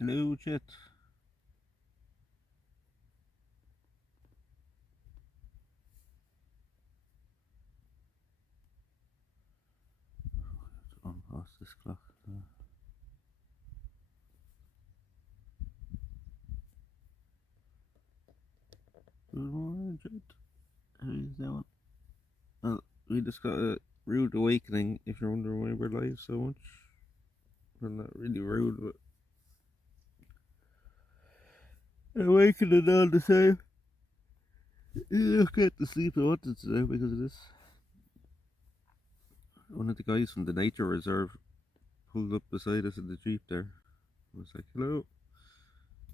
Hello, chat. On past this clock. Good morning, chat. How you doing? Well, we just got a rude awakening. If you're wondering why we're live so much, we're not really rude, but awakening all the time. You don't get the sleep I wanted today because of this. One of the guys from the nature reserve pulled up beside us in the jeep there. I was like, "Hello."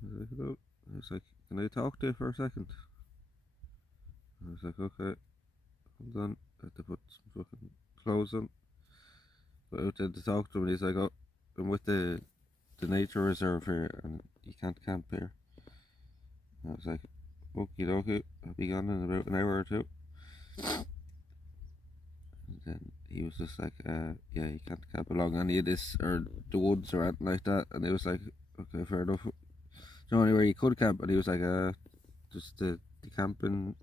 I was like, "Hello." I was like, "Can I talk to you for a second?" I was like, "Okay, hold on." I had to put some fucking clothes on. But out there to talk to him, and he's like, "Oh, I'm with the nature reserve here, and you can't camp here." And I was like, "Okie dokie, I'll be gone in about an hour or two." And then he was just like, "Yeah, you can't camp along any of this or the woods or anything like that." And it was like, "Okay, fair enough." The only where you could camp, and he was like, just the camping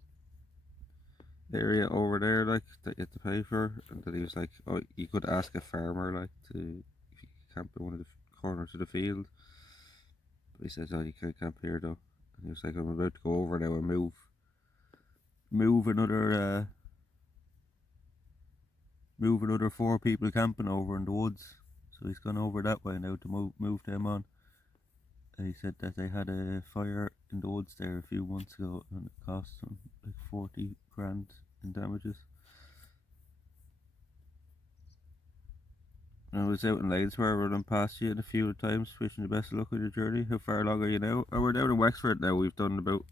area over there, like that you had to pay for." And then he was like, "Oh, you could ask a farmer, like, to if you could camp in one of the corners of the field." But he says, "Oh, you can't camp here though." And he was like, "I'm about to go over now and move another move another four people camping over in the woods." So he's gone over that way now to move them on. He said that they had a fire in the woods there a few months ago and it cost them like 40 grand in damages. I was out in Ladesware running past you a few times, wishing you the best of luck with your journey. How far along are you now? Oh, we're down in Wexford now. We've done about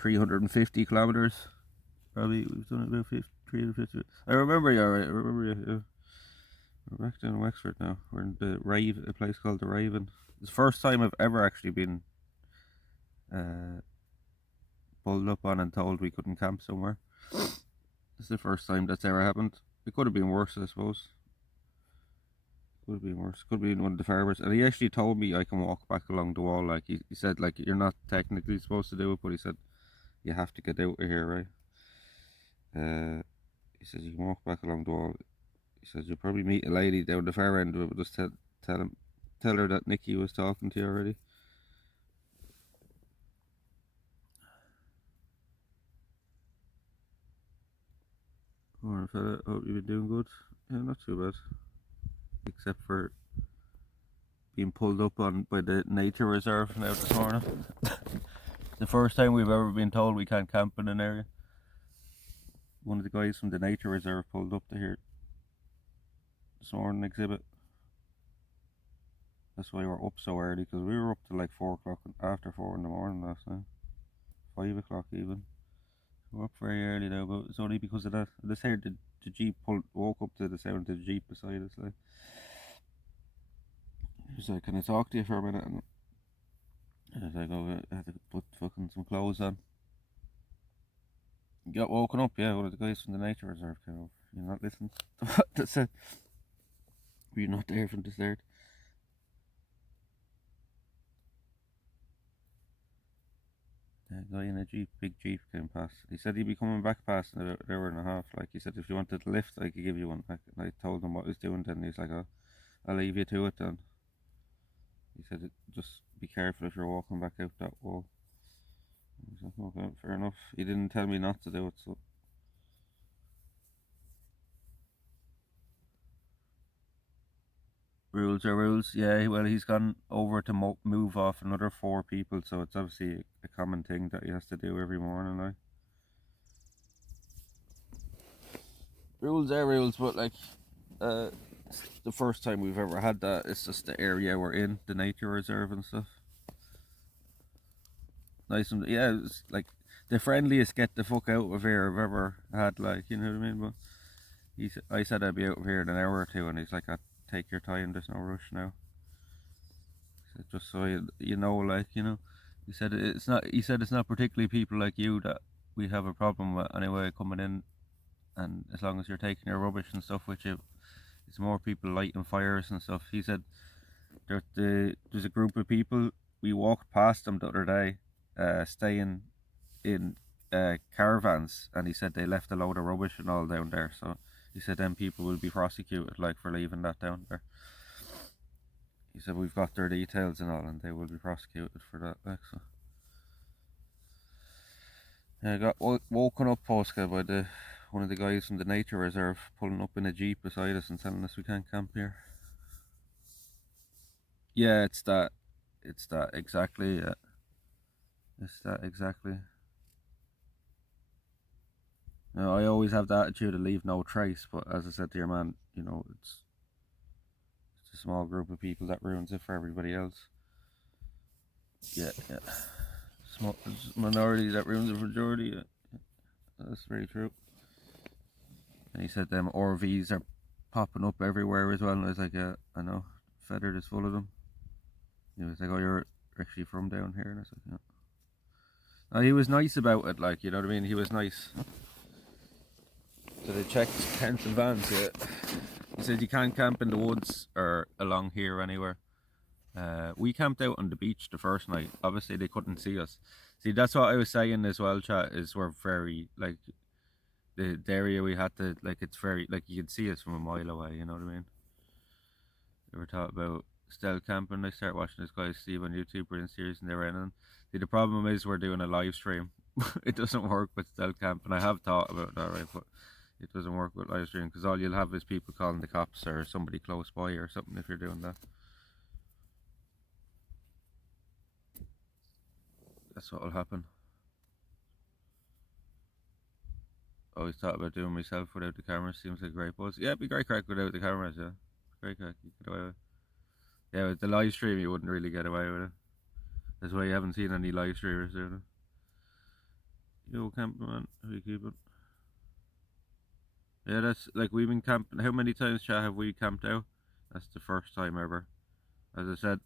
350 kilometres. Probably we've done about 350. I remember you, alright. I remember you. Yeah. We're back down in Wexford now. We're in the Raven, a place called the Raven. It's the first time I've ever actually been uh, pulled up on and told we couldn't camp somewhere. It's the first time that's ever happened. It could have been worse, I suppose. Could have been worse. Could have been one of the farmers. And he actually told me I can walk back along the wall. Like he said, like you're not technically supposed to do it, but he said you have to get out of here, right? He says you can walk back along the wall. He says you'll probably meet a lady down the far end of it, but just tell her that Nikki was talking to you already. Alright, fella. Hope you've been doing good. Yeah, not too bad. Except for being pulled up on by the nature reserve now this morning. The first time we've ever been told we can't camp in an area. One of the guys from the nature reserve pulled up to here this morning exhibit. That's why we're up so early, because we were up till like 4 o'clock after 4 in the morning last night. 5 o'clock even. We're up very early now, but it's only because of that. I just heard the Jeep woke up to the sound of the Jeep beside us. Like, he was like, "Can I talk to you for a minute?" And I was like, "Oh, I had to put fucking some clothes on." Got woken up, yeah. One of the guys from the nature reserve came over. You're not listening to what that said. Were you not there from the start? The guy in a jeep, big jeep, came past. He said he'd be coming back past in about an hour and a half. Like he said, if you wanted a lift, I could give you one. Like, and I told him what I was doing. Then he's like, "Oh, I'll leave you to it." Then he said, "Just be careful if you're walking back out that wall." I was like, "Okay, fair enough." He didn't tell me not to do it, so rules are rules. Yeah, well, he's gone over to move off another four people, so it's obviously a common thing that he has to do every morning. Like, rules are rules, but like, it's the first time we've ever had that. It's just the area we're in, the nature reserve and stuff. Nice and yeah, it's like the friendliest get the fuck out of here I've ever had. Like, you know what I mean? But I said I'd be out of here in an hour or two, and he's like, "Take your time. There's no rush now." Said, "Just so you know, like, you know." He said it's not. He said it's not particularly people like you that we have a problem with anyway coming in, and as long as you're taking your rubbish and stuff with you, it's more people lighting fires and stuff. He said there's a group of people we walked past them the other day, staying in caravans, and he said they left a load of rubbish and all down there. So he said then people will be prosecuted like for leaving that down there. He said we've got their details and all, and they will be prosecuted for that. Like so. Yeah, I got woken up postcard by one of the guys from the nature reserve pulling up in a jeep beside us and telling us we can't camp here. Yeah, it's that exactly. Yeah, it's that exactly. Now, I always have the attitude to leave no trace, but as I said to your man, it's a small group of people that ruins it for everybody else. Yeah. Small minority that ruins it for majority. Yeah. That's very true. And he said them RVs are popping up everywhere as well, and I was like, yeah, I know. Feathered is full of them. He was like, oh, you're actually from down here, and I was like, yeah. He was nice about it, like, you know what I mean? He was nice. So they checked tents and vans, yeah. He said you can't camp in the woods or along here anywhere. We camped out on the beach the first night. Obviously they couldn't see us. See, that's what I was saying as well, chat, is we're very, like, the area we had to, like, it's very, like, you could see us from a mile away, you know what I mean? They were talking about stealth camping. I started watching this guy Steve on YouTube, brilliant series, and they were in it. See, the problem is we're doing a live stream. It doesn't work with stealth camping. I have thought about that, right, but it doesn't work with live stream because all you'll have is people calling the cops or somebody close by or something if you're doing that. That's what will happen. I always thought about doing myself without the cameras. Seems like a great buzz. Yeah, it'd be great crack without the cameras, yeah. Great crack, you get away with it. Yeah, with the live stream you wouldn't really get away with it. That's why you haven't seen any live streamers doing it. Yo, camping man, how you keeping? Yeah, that's like we've been camping. How many times, chat, have we camped out? That's the first time ever. As I said,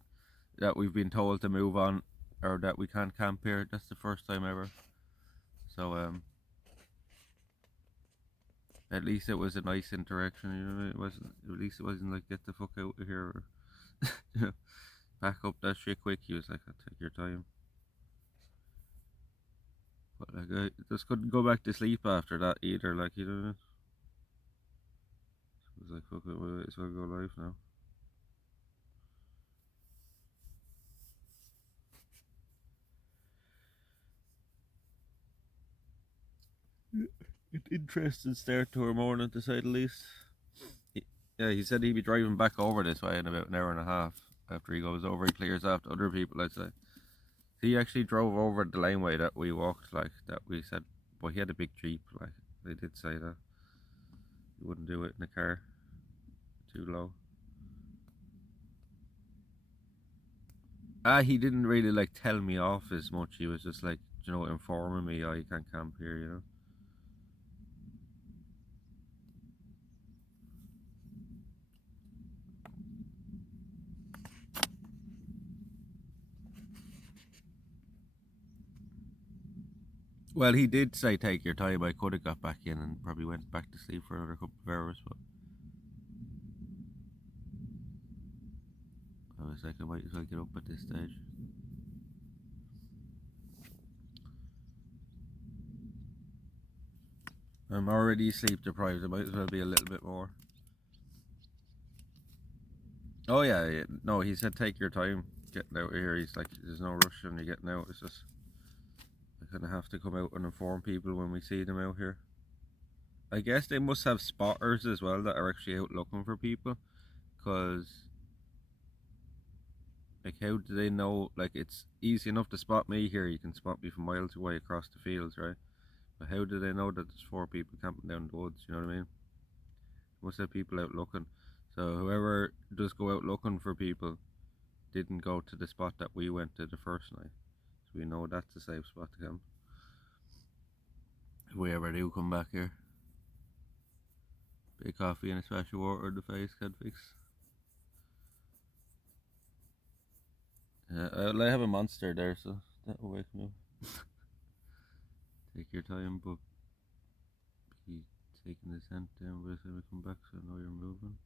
that we've been told to move on or that we can't camp here. That's the first time ever. So at least it was a nice interaction. You know, it wasn't. At least it wasn't like get the fuck out of here. Or, you know, pack up that shit quick. He was like, "I'll take your time." But like, I just couldn't go back to sleep after that either. Like, you know, it was like, "Fuck it, we might as well go live now." An interesting start to our morning, to say the least. Yeah, he said he'd be driving back over this way in about an hour and a half. After he goes over, he clears after other people, I'd say. He actually drove over the laneway that we walked, like, that we said, but he had a big Jeep, like, they did say that. He wouldn't do it in a car. Too low. He didn't really, like, tell me off as much. He was just, like, informing me, oh, you can't camp here, you know. Well, he did say take your time. I could have got back in and probably went back to sleep for another couple of hours, but I was like, I might as well get up at this stage. I'm already sleep deprived. I might as well be a little bit more. Oh yeah. No, he said take your time getting out of here. He's like, there's no rush when you're getting out. It's just I kind of have to come out and inform people when we see them out here. I guess they must have spotters as well that are actually out looking for people, because like how do they know? Like it's easy enough to spot me here. You can spot me from miles away across the fields, right? But how do they know that there's 4 people camping down the woods? You know what I mean? Must have people out looking. So whoever does go out looking for people didn't go to the spot that we went to the first night. So we know that's a safe spot to camp. If we ever do come back here. Big coffee and a splash of water in the face can fix. Yeah, I have a monster there, so that will wake me up. Take your time, but be taking the scent down by the time we come back, so I know you're moving.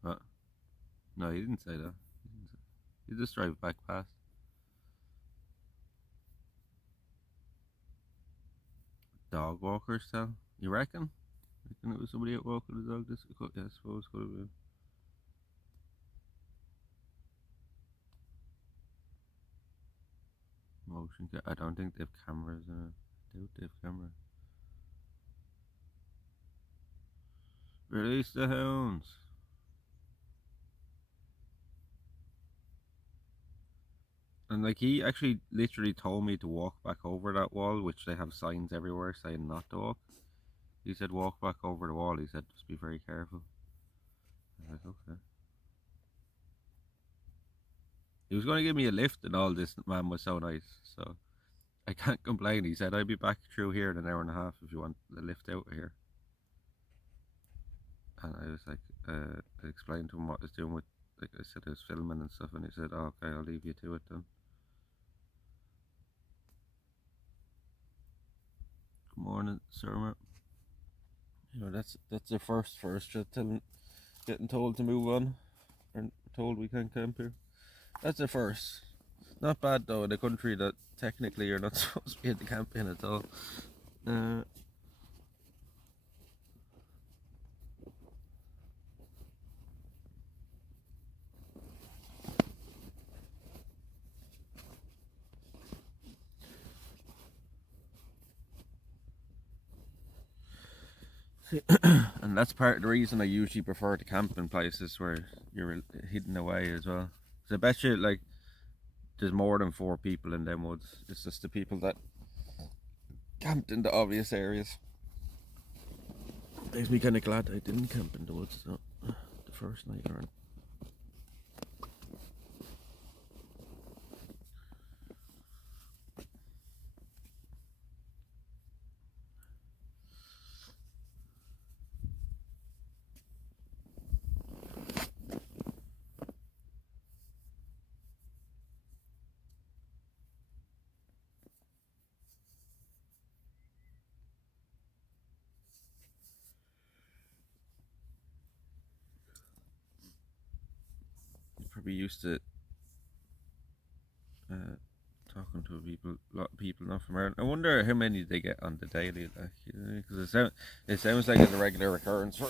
What? No, he didn't say that. You just drive back past. Dog walkers, tell. You reckon? Reckon it was somebody out walking the dog? This, yeah, I suppose could have been. I don't think they have cameras in it. I doubt they have cameras. Release the hounds. And like he actually literally told me to walk back over that wall, which they have signs everywhere saying not to walk. He said walk back over the wall. He said just be very careful. I was like, okay. He was going to give me a lift, and all this man was so nice. So I can't complain. He said I'd be back through here in an hour and a half if you want the lift out of here. And I was like, I explained to him what I was doing with, like I said, I was filming and stuff, and he said, oh, okay, I'll leave you to it then. Good morning, sir. You know, that's the first just getting told to move on, or told we can't camp here. That's the first. Not bad though in a country that technically you're not supposed to be in the camp in at all. And that's part of the reason I usually prefer to camp in places where you're hidden away as well. So I bet you like there's more than 4 people in them woods. It's just the people that camped in the obvious areas. Makes me kind of glad I didn't camp in the woods though, the first night around. Probably used to talking to a lot of people not from Ireland. I wonder how many they get on the daily, like, you know, because it sounds like it's a regular occurrence for.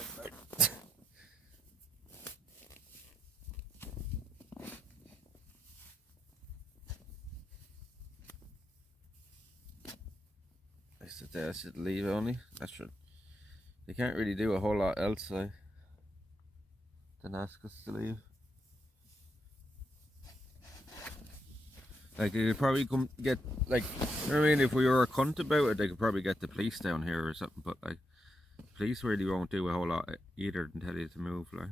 I should leave only. That's true. They can't really do a whole lot else than ask us to leave. Like they could probably come get like, I mean, if we were a cunt about it, they could probably get the police down here or something. But like, police really won't do a whole lot either and tell you to move. Like,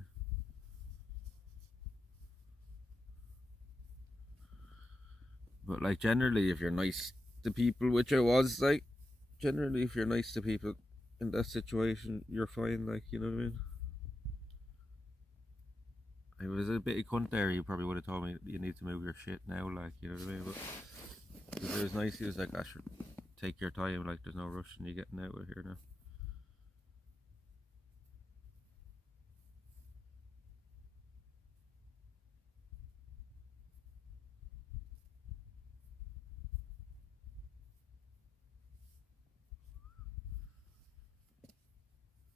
but like generally, if you're nice to people, which I was like, generally if you're nice to people in that situation, you're fine. Like, you know what I mean? If it was a bit of cunt there, you probably would have told me you need to move your shit now. Like, you know what I mean? But if it was nice, he was like, I should take your time. Like, there's no rush in you getting out of here now.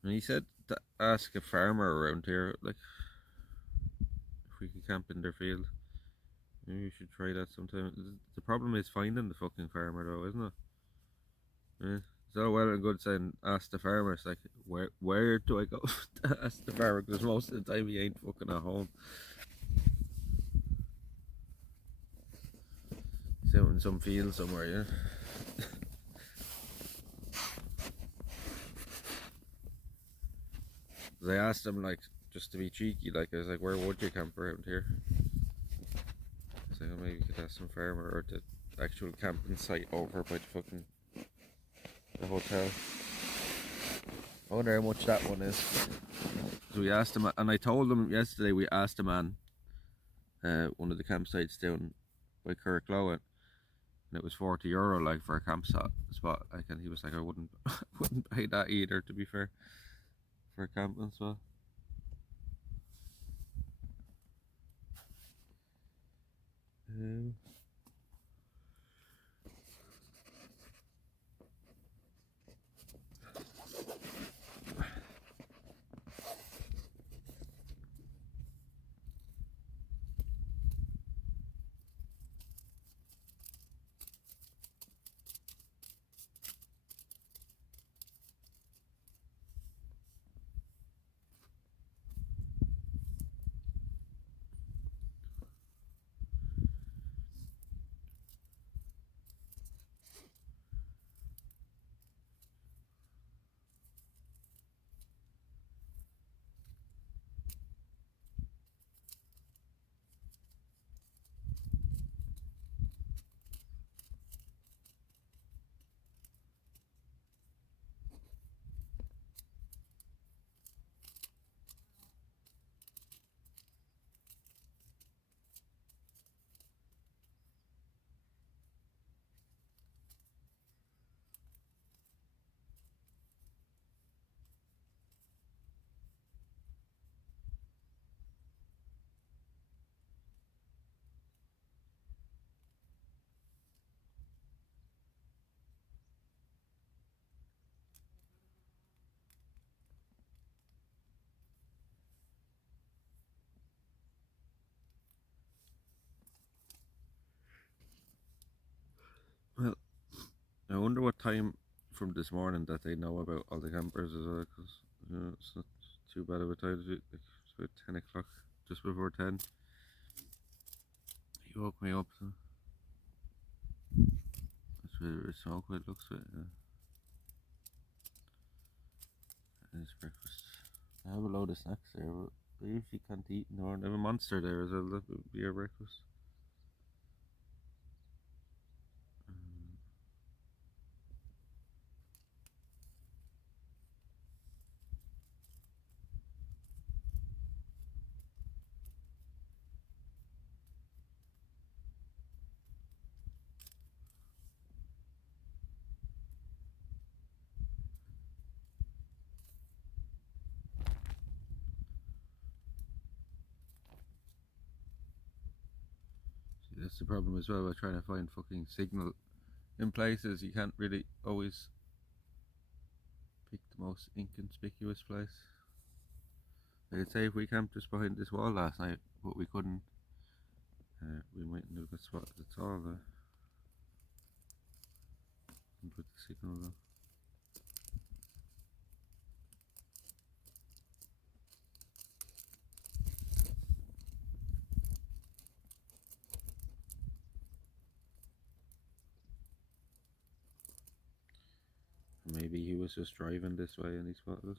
And he said to ask a farmer around here, like, if we could camp in their field. Maybe you should try that sometime. The problem is finding the fucking farmer, though, isn't it? Yeah. It's all well and good saying ask the farmer. It's like, where do I go to ask the farmer? Because most of the time he ain't fucking at home. He's out in some field somewhere, yeah. Because I asked him, like, just to be cheeky, like, I was like, where would you camp around here? So maybe you could ask some farmer or the actual camping site over by the fucking the hotel. I wonder how much that one is. So we asked him, and I told him yesterday we asked a man, one of the campsites down by Kirklow, and it was €40 like for a campsite spot. Like, and he was like, I wouldn't wouldn't pay that either, to be fair, for a camping spot. Um, well, I wonder what time from this morning that they know about all the campers as well, because it's not too bad of a time to do. Like, it's about 10 o'clock, just before 10. He woke me up, so that's really smoke it looks like. And his breakfast. I have a load of snacks there, but I usually can't eat in the morning. I have a monster there as well, that would be our breakfast. See, that's the problem as well with trying to find fucking signal in places. You can't really always pick the most inconspicuous place. I'd say if we camped just behind this wall last night, but we couldn't, we mightn't have got spotted at all there. And put the signal on. Maybe he was just driving this way and he spotted us.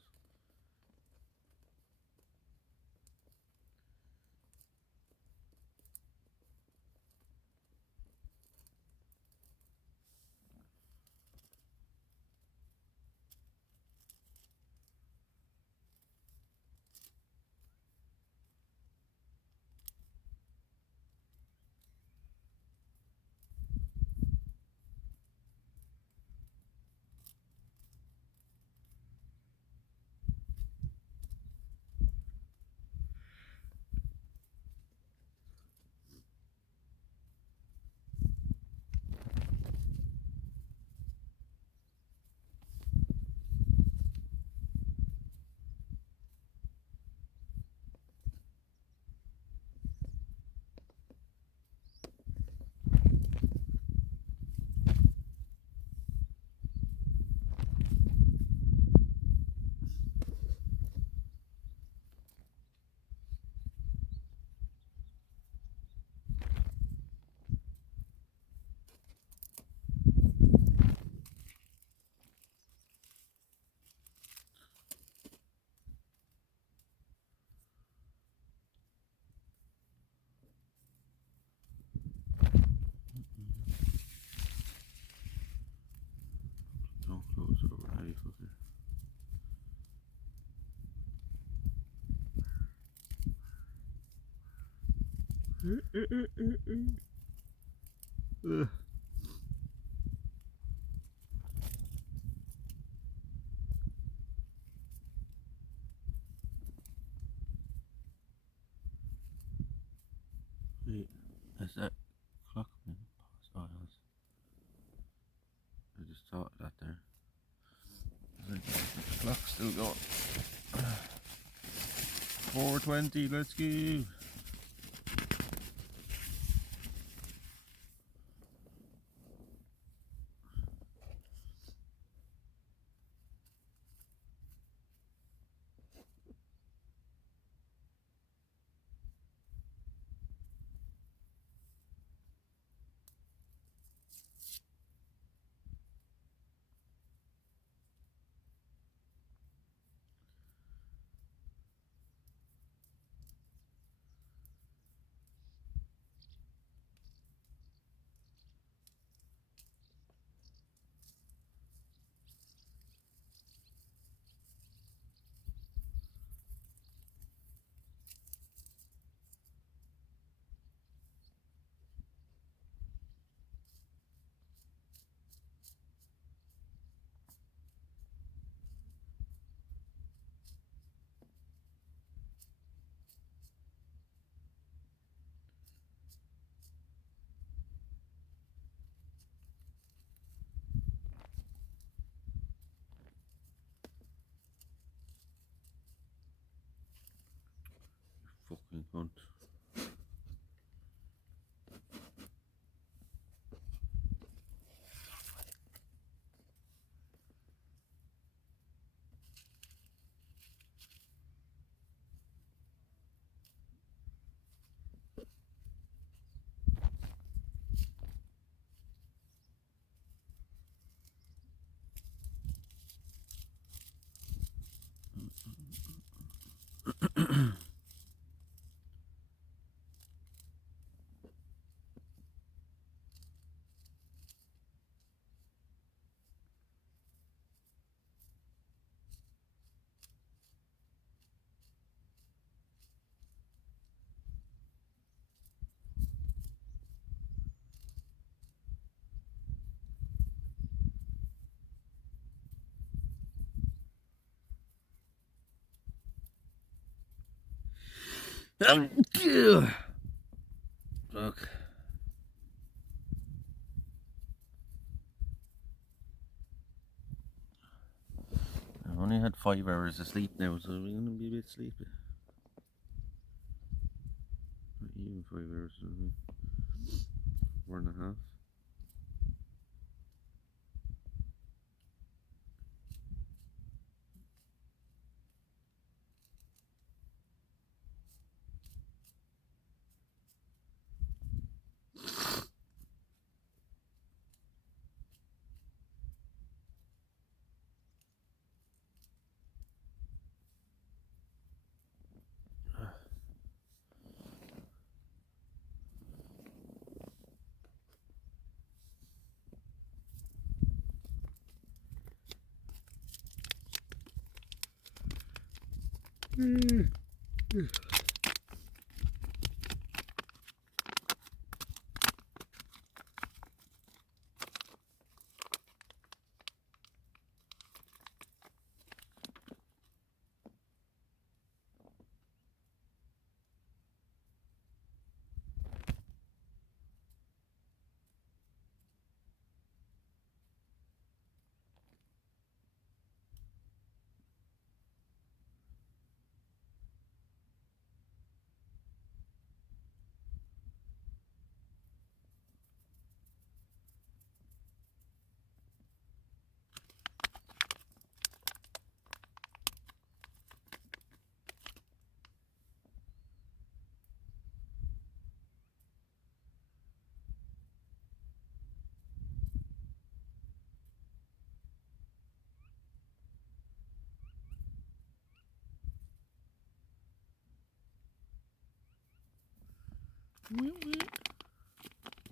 Don't close over now, you fucker. Wait, is that Clock's still going. 4:20, let's go. Fucking cunt. Fuck. I've only had 5 hours of sleep now, so I'm gonna be a bit sleepy. Not even 5 hours, 4.5.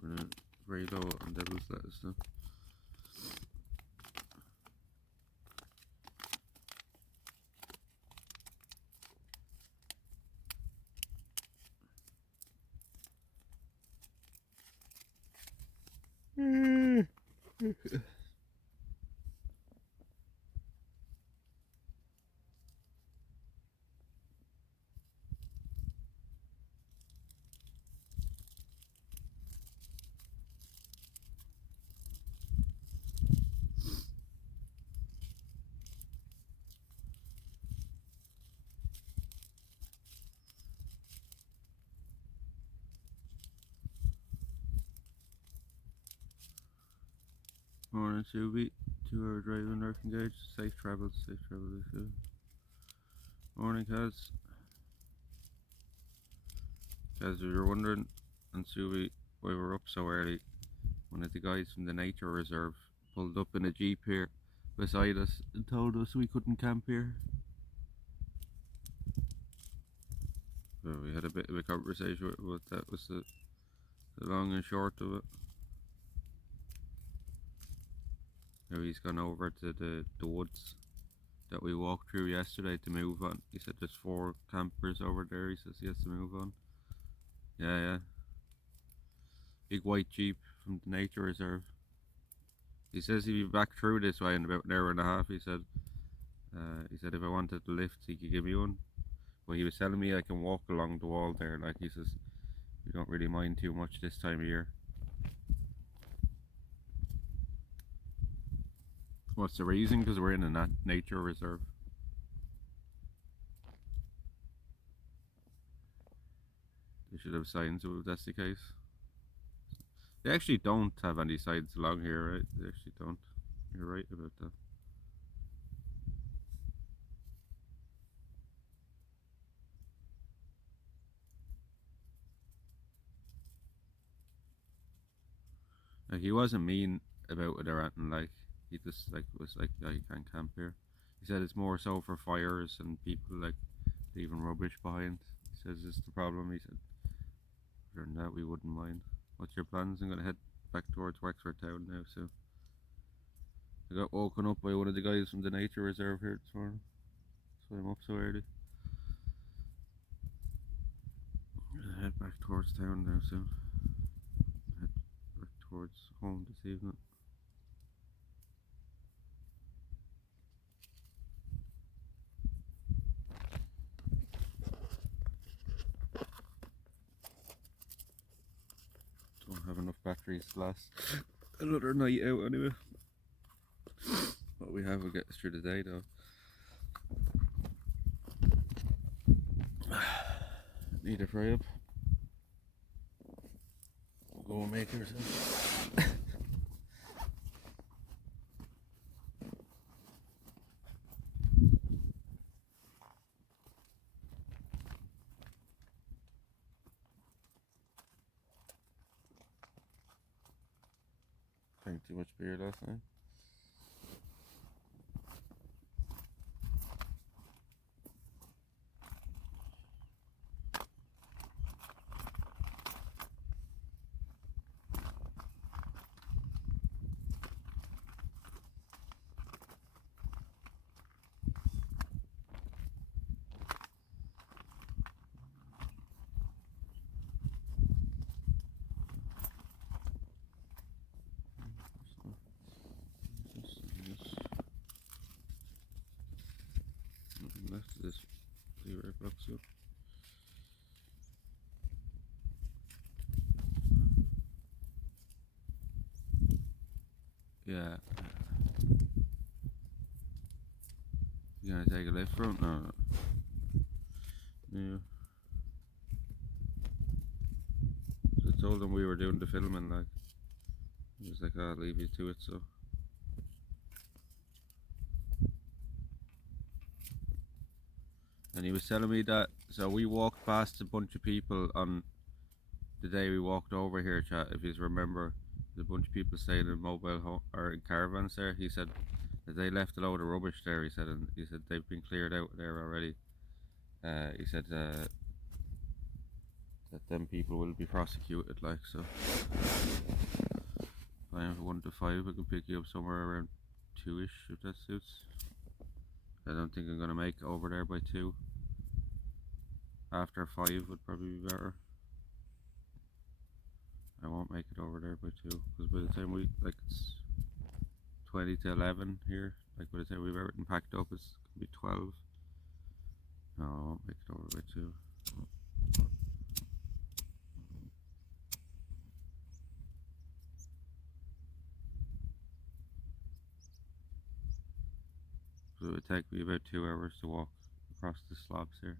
We're not very low on devil's lettuce though. Morning, Subi. 2 hour drive in North Engage. Safe travels, Morning, Kaz. Kaz, if you're wondering, and Subi, why we're up so early, one of the guys from the nature reserve pulled up in a jeep here beside us and told us we couldn't camp here. So we had a bit of a conversation with him, but that was the long and short of it. Now he's gone over to the woods that we walked through yesterday to move on. He said there's 4 campers over there. He says he has to move on. Yeah. Big white jeep from the nature reserve. He says he'll be back through this way in about an hour and a half. He said if I wanted the lift, he could give me one. But he was telling me I can walk along the wall there. Like, he says, we don't really mind too much this time of year. What's the reason? Because we're in a nature reserve. They should have signs if that's the case. They actually don't have any signs along here, right? They actually don't. You're right about that. Like, he wasn't mean about it or anything. Like, he just was like, yeah, you can't camp here. He said it's more so for fires and people like leaving rubbish behind. He says it's the problem. He said, other than that, we wouldn't mind. What's your plans? I'm gonna head back towards Wexford town now. So I got woken up by one of the guys from the nature reserve here this morning, so I'm up so early. I'll head back towards town now soon. Head back towards home this evening. Don't have enough batteries to last another night out anyway. What we have will get us through the day though. Need a fry up. Go and make yourself. Drank too much beer last night. Nothing left of this zero box up. Yeah. You gonna take a left front? No. Yeah. So I told him we were doing the filming, like, he was like, I'll leave you to it, so. And he was telling me that, so we walked past a bunch of people on the day we walked over here, chat, if you remember, there's a bunch of people staying in mobile home, or in caravans there. He said that they left a load of rubbish there, he said, and he said they've been cleared out there already. He said that them people will be prosecuted, like, so. If I am 1 to 5, I can pick you up somewhere around 2ish, if that suits. I don't think I'm gonna make it over there by 2. After 5 would probably be better. I won't make it over there by 2, because by the time it's 20 to 11 here, like by the time we've everything packed up, it's gonna be 12. No, I won't make it over by 2. So it would take me about 2 hours to walk across the slopes here.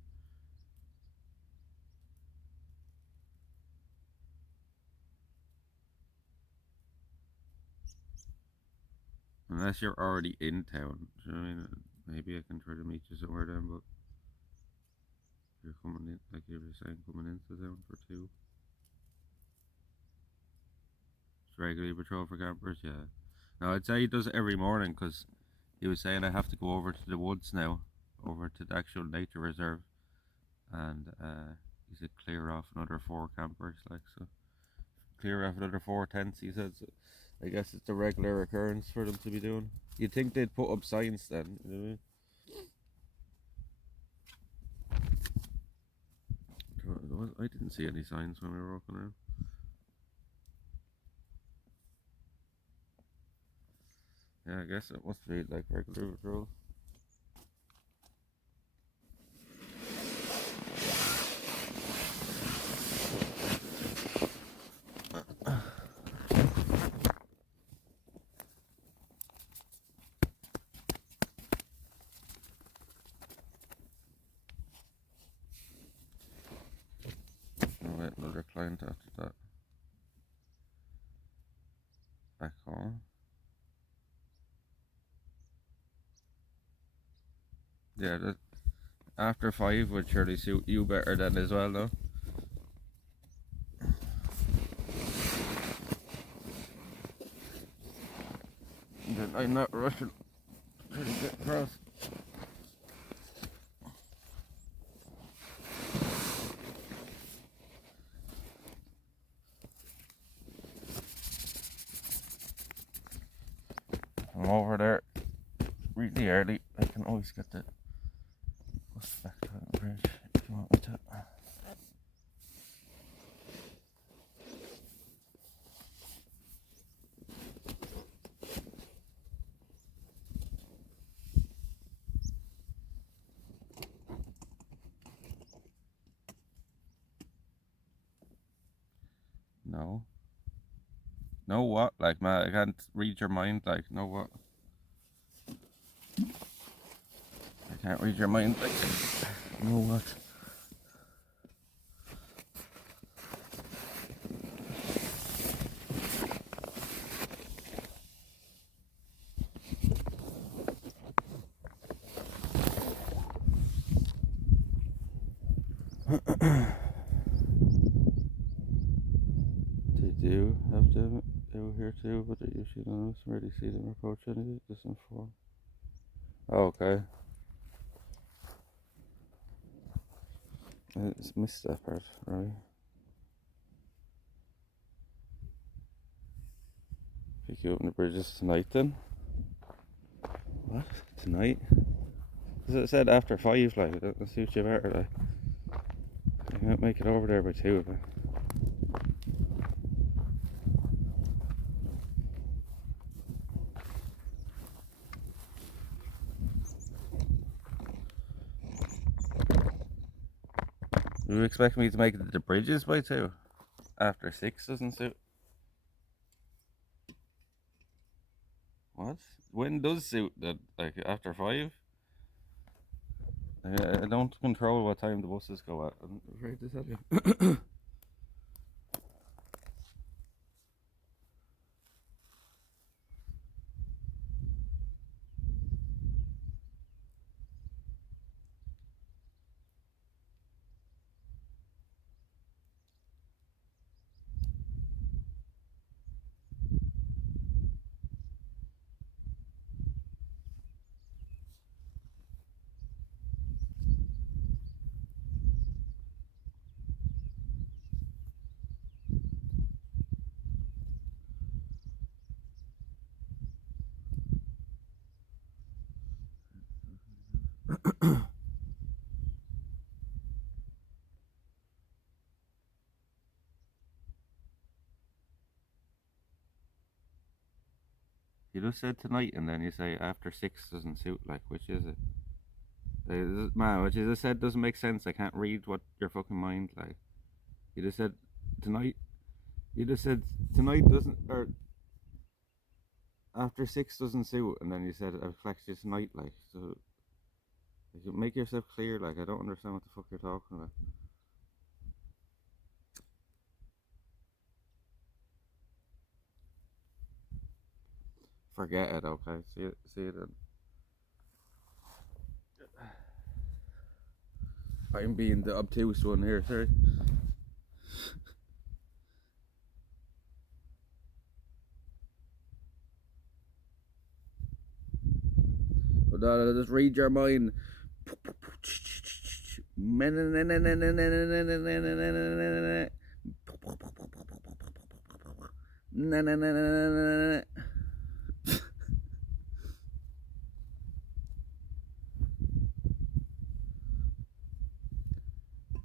Unless you're already in town. Do you know what I mean? Maybe I can try to meet you somewhere then, but you're coming in, like you were saying, coming into town for two. Just regularly patrol for campers, yeah. Now, I'd say he does it every morning because he was saying I have to go over to the woods now, over to the actual nature reserve, and he said clear off another 4 campers, like, so. Clear off another 4 tents, he said. So I guess it's a regular occurrence for them to be doing. You'd think they'd put up signs then, you know what I mean? I didn't see any signs when we were walking around. Yeah, I guess it must be like regular patrol. I'll wait another client after that. Back home. Yeah, that after 5 would surely suit you better then as well, though. Then I'm not rushing. Trying to get across. I'm over there really early. I can always get the bus back to the bridge if you want me to. No. No what? Like, man, I can't read your mind. Like, no what? I can't read your mind. Like, no what? They do have them over here too, but they usually don't really see them approach any disinform. Oh, okay. I just missed that part, right? Pick you up on the bridges tonight then? What? Tonight? Because it said after 5, like, it doesn't suit you better, like. I can't make it over there by 2, like. You expect me to make it to the bridges by 2? After 6 doesn't suit? What? When does suit that? Like, after 5? I don't control what time the buses go at, I'm afraid to tell you. You just said tonight, and then you say after 6 doesn't suit. Like, which is it? Man, what you just said doesn't make sense. I can't read what your fucking mind like. You just said tonight. You just said tonight doesn't, or after 6 doesn't suit, and then you said I'll flex you tonight. Like, so you make yourself clear. Like, I don't understand what the fuck you're talking about. Forget it, okay? See it then. I'm being the obtuse one here, sorry. Hold on, I'll just read your mind.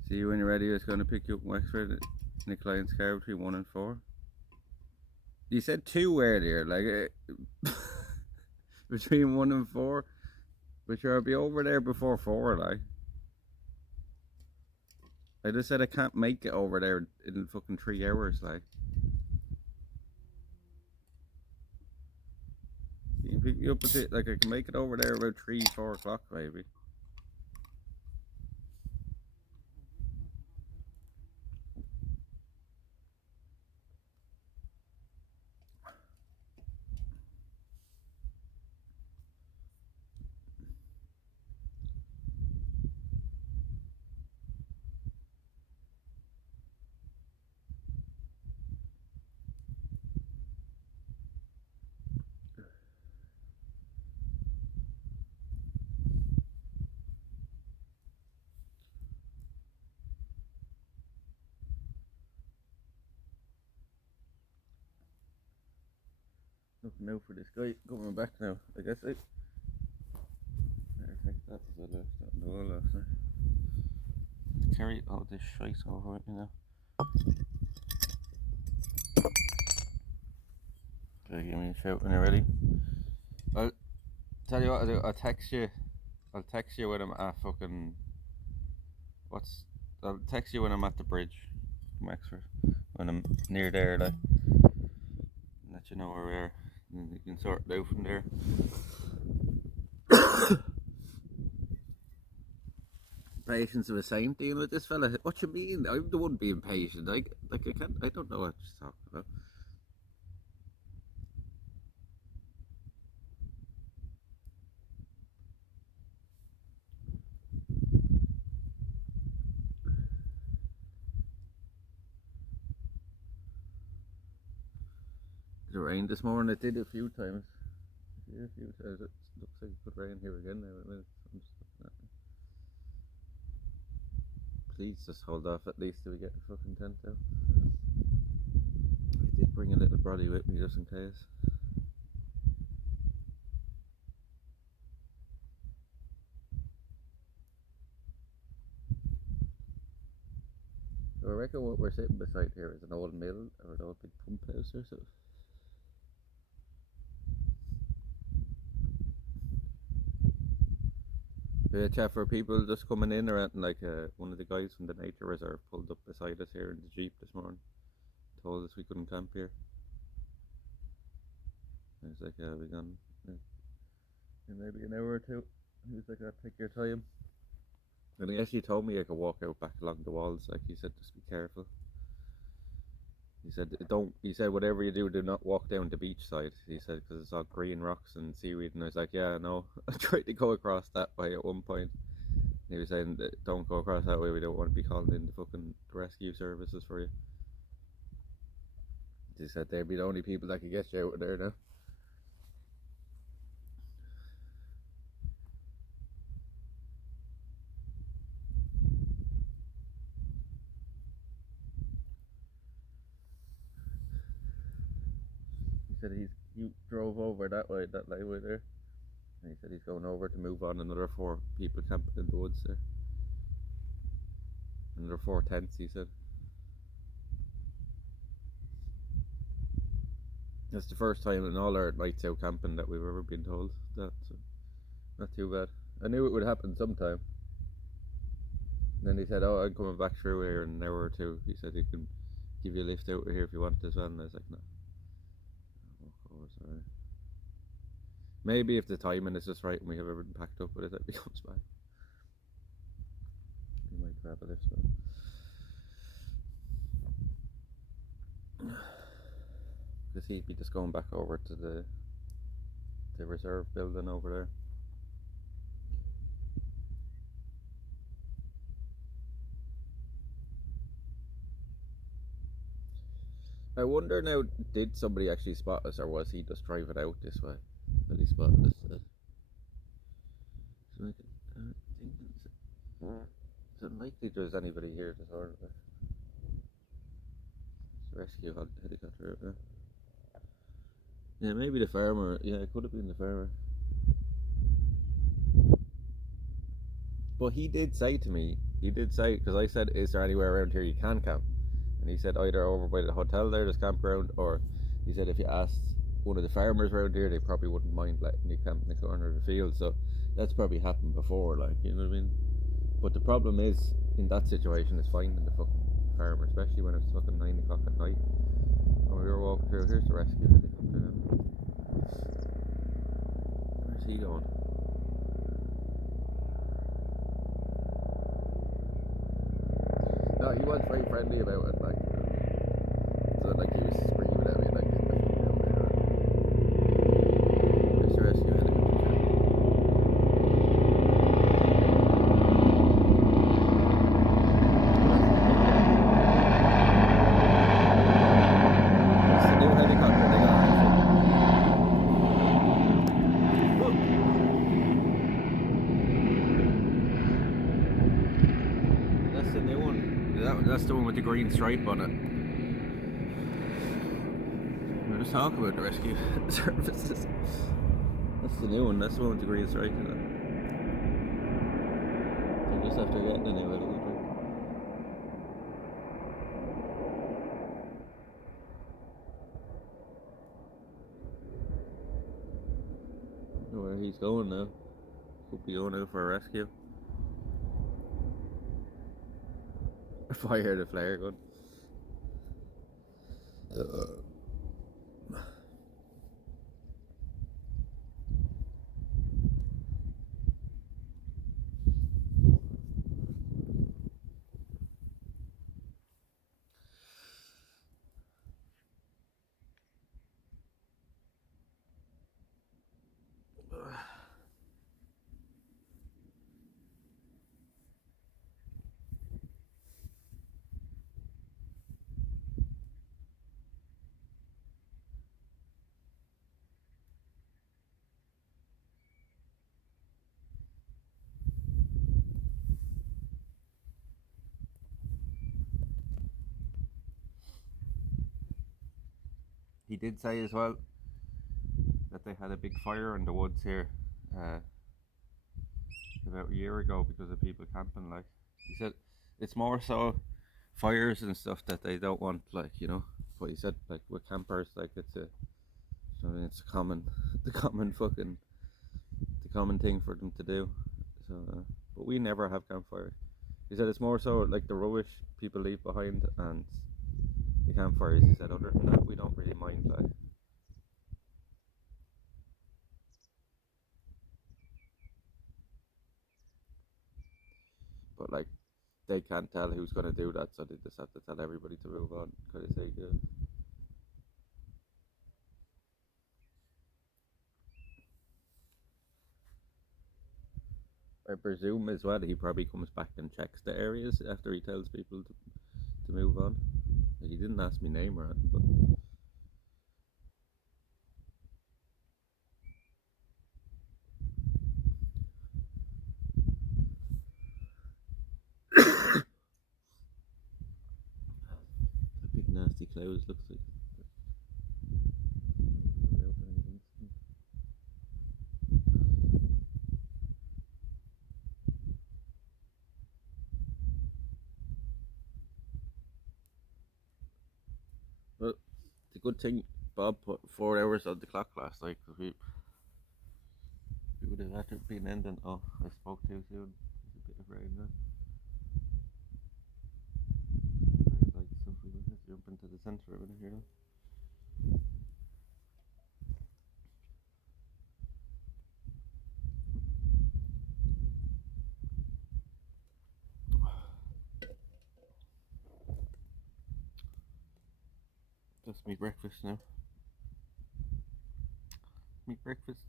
See, when you're ready, it's going to pick you up in Wexford in the client's car between 1 and 4. You said 2 earlier, like between 1 and 4, but sure, I'll be over there before 4, like. I just said I can't make it over there in fucking 3 hours, like. You can pick me up at it, like I can make it over there about 3, 4 o'clock, maybe. Looking out for this guy coming back now. I guess I better take that as I left that in the wall last night. Carry all this shite over with me now. Okay, give me a shout when you're ready. I'll tell you what I'll do. I'll text you when I'm at fucking. I'll text you when I'm at the bridge from Wexford. When I'm near there, like. Let you know where we are. And you can sort it out from there. Patience of a saint dealing with this fella. What you mean? I'm the one being patient. I don't know what you're talking about. Did it rain this morning? It did a few times. Yeah, a few times. It looks like it could rain here again now. Please just hold off at least till we get the fucking tent out. I did bring a little brolly with me just in case. So I reckon what we're sitting beside here is an old mill or an old big pump house or something. Yeah, chat for people just coming in or anything, like one of the guys from the nature reserve pulled up beside us here in the Jeep this morning. Told us we couldn't camp here. I was like, yeah, we're gone in maybe an hour or two. He was like, take your time. And he actually told me I could walk out back along the walls. Like he said, just be careful. He said, he said, whatever you do not walk down the beach side. He said, because it's all green rocks and seaweed. And I was like, yeah, no. I tried to go across that way at one point. He was saying, don't go across that way. We don't want to be calling in the fucking rescue services for you. He said they'd be the only people that could get you out of there now. He said he drove over that way there. And he said he's going over to move on another 4 people camping in the woods there. Another 4 tents, he said. That's the first time in all our nights out camping that we've ever been told that, so not too bad. I knew it would happen sometime. And then he said, oh, I'm coming back through here in an hour or 2. He said he can give you a lift out of here if you want as well. And I was like, no. I'll walk over, sorry. Maybe if the timing is just right and we have everything packed up with it, that becomes back. We might grab a lift though. Because he'd be just going back over to the the reserve building over there. I wonder now, did somebody actually spot us, or was he just driving out this way that he spotted us? So I think it's unlikely there's anybody here to sort of rescue helicopter out there. Yeah, maybe the farmer. Yeah, it could have been the farmer. But he did say to me, because I said, is there anywhere around here you can camp? And he said either over by the hotel there's campground, or he said if you asked one of the farmers around here, they probably wouldn't mind letting you camp in the corner of the field. So that's probably happened before, like, you know what I mean? But the problem is, in that situation, is finding the fucking farmer, especially when it's fucking 9 o'clock at night. And we were walking through, here's the rescue helicopter now. Where's he going? No, he was very friendly about it, like, so like he was screaming at me, like, get the fuck out there. There's the rescue helicopter. It's the new helicopter they got, That's the new one. That's the one with the green stripe on it. We're just talking about the rescue services. That's the new one. That's the one with the green stripe in it. So just after getting a new helicopter. I don't know where he's going now. Could be going out for a rescue. Fire the flare gun. He did say as well that they had a big fire in the woods here about a year ago because of people camping. Like, he said, it's more so fires and stuff that they don't want, like, you know. But he said, like, with campers, like, it's a, I mean, it's the common thing for them to do. So, but we never have campfires. He said it's more so like the rubbish people leave behind and the campfires. He said other than that, we don't really mind, like. But like, they can't tell who's going to do that, so they just have to tell everybody to move on. Because they say good. I presume as well he probably comes back and checks the areas after he tells people to move on. He didn't ask me name or anything, but the big nasty clouds looks like. Well, it's a good thing Bob put 4 hours on the clock last night, because we would have had to been ending. Oh, I spoke too soon. There's a bit of rain there. Like stuff, we would have to jump into the centre of it here now. That's me breakfast now. Me breakfast.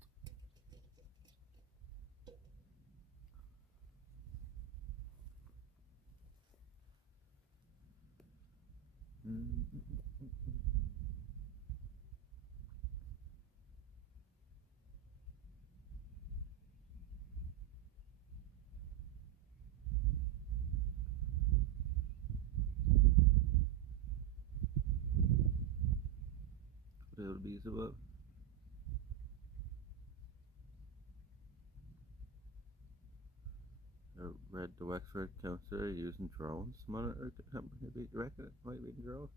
It'll be about. I read the Wexford Council using drones to monitor the company. You reckon it might be a drone?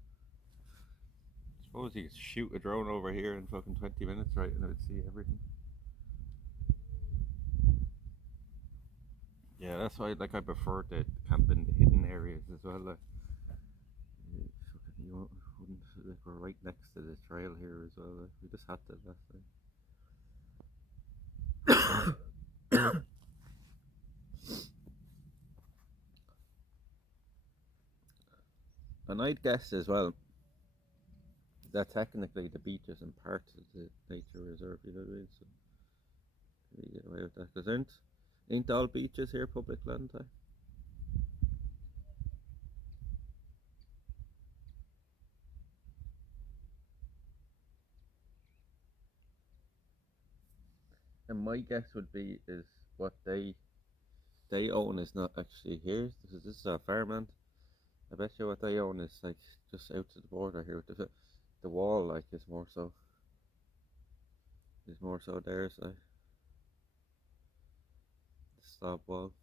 Suppose you could shoot a drone over here in fucking 20 minutes, right, and it would see everything. Yeah, that's why, like, I prefer to camp in the hidden areas as well. Like, you wouldn't, like, we're right next to the trail here as well. Like, we just had to last night. And I'd guess as well that technically the beach isn't part of the nature reserve, you know what I mean? So you get away with that. Because ain't all beaches here public land? And my guess would be is what they own is not actually here. This is our farmland. I bet you what they own is like just out to the border here. The wall like is more so theirs, like the slab wall.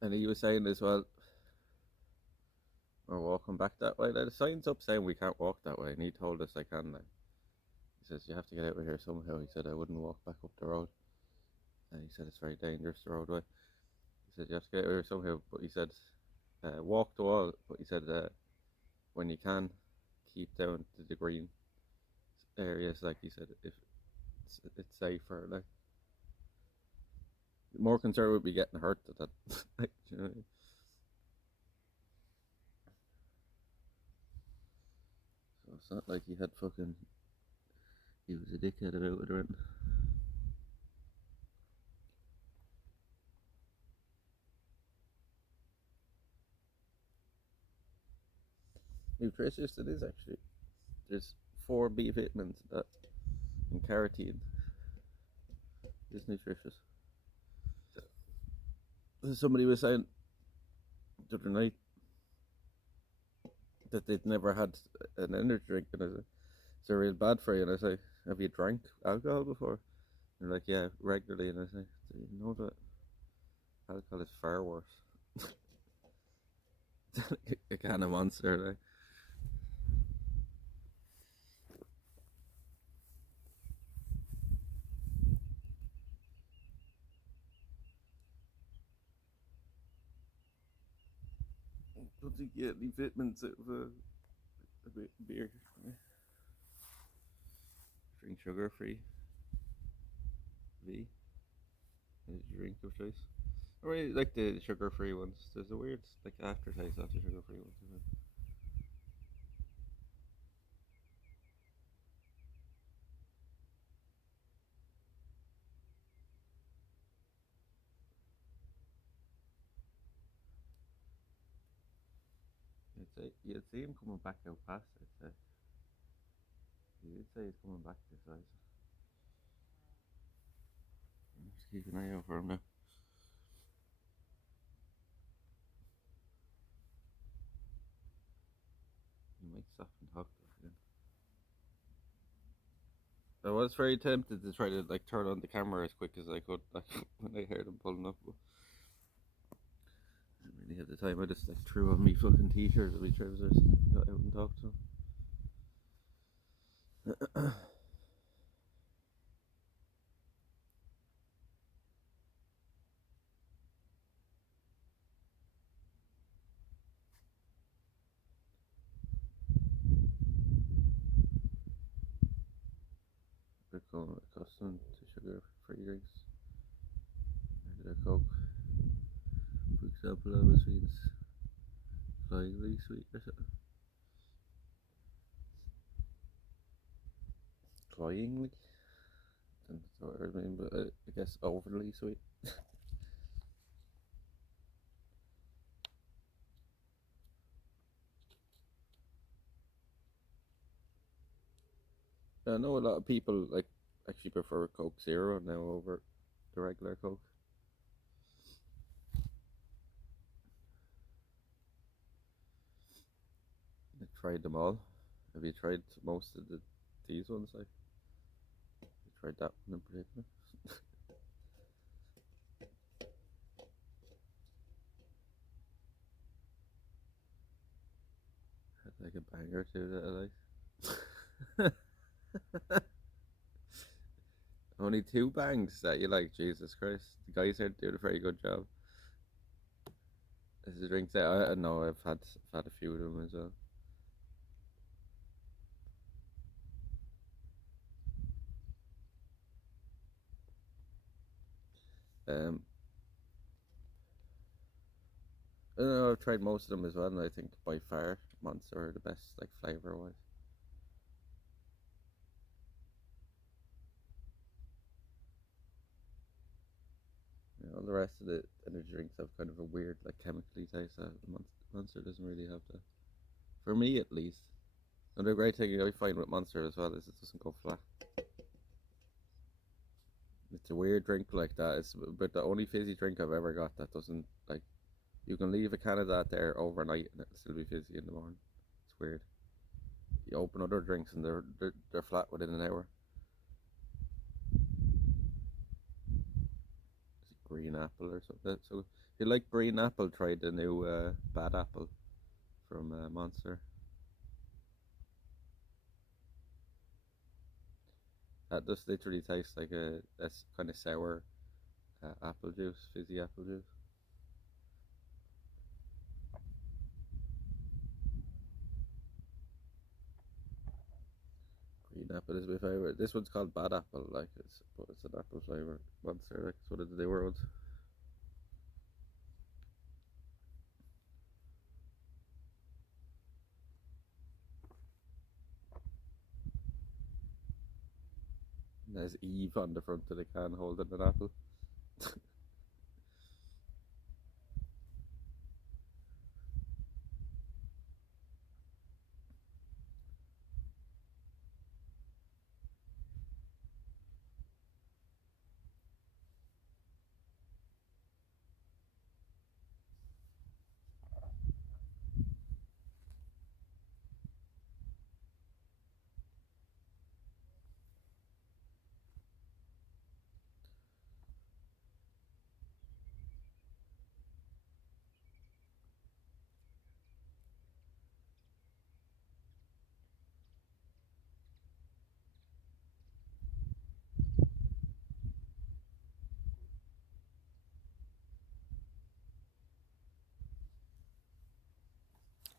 And he was saying as well, we're walking back that way. Like, the sign's up saying we can't walk that way, and he told us I can. Like, he says you have to get out of here somehow. He said I wouldn't walk back up the road, and he said it's very dangerous the roadway. He said you have to get out of here somehow, but he said walk the wall. But he said when you can, keep down to the green areas. Like he said, if it's safer. Like, more concerned would be getting hurt at that. Like, you know. So it's not like he had fucking. He was a dickhead about it or anything. Nutritious it is actually. There's 4 B vitamins that and carotene is nutritious. Somebody was saying the other night that they'd never had an energy drink, and I said, "It's real bad for you." And I say, "Have you drank alcohol before?" And they're like, "Yeah, regularly." And I say, "Do you know that alcohol is far worse?" A can of Monster, like. I don't think you get any vitamins out of a bit of beer. Drink sugar free V. Is drink of choice. I really like the sugar free ones. There's a weird like aftertaste after sugar free ones. You'd see him coming back out past it. You'd say he's coming back this size. Just keep an eye out for him now. He might stop and talk to us again. I was very tempted to try to like turn on the camera as quick as I could, like when I heard him pulling up. But I didn't really have the time. I just like threw on me fucking t-shirt and my trousers, and got out and talked to him. Become accustomed to sugar-free drinks. Regular Coke, for example, always feels flyingly sweet or something. Cloyingly? That's what I mean, but I guess overly sweet. I know a lot of people like actually prefer Coke Zero now over the regular Coke. I tried them all. Have you tried most of these ones? Like, you tried that one in particular? Had like a bang or two that I like. Only two bangs that you like, Jesus Christ. The guys here doing a very good job. As the drinks out, I know I've had a few of them as well. Um, I don't know, I've tried most of them as well, and I think by far Monster are the best, like flavor wise. All the rest of the energy drinks have kind of a weird, like chemically taste. That Monster doesn't really have that, for me at least. And the great thing I find with Monster as well is it doesn't go flat. It's a weird drink like that. It's but the only fizzy drink I've ever got that doesn't like. You can leave a can of that there overnight and it'll still be fizzy in the morning. It's weird. You open other drinks and they're flat within an hour. Is it green apple or something? So if you like green apple, try the new bad apple from Monster. That just literally tastes like a kind of sour apple juice, fizzy apple juice. Green apple is my favorite. This one's called bad apple, like it's an apple flavor. Monster, like it's one of the newer ones. And there's Eve on the front of the can holding an apple.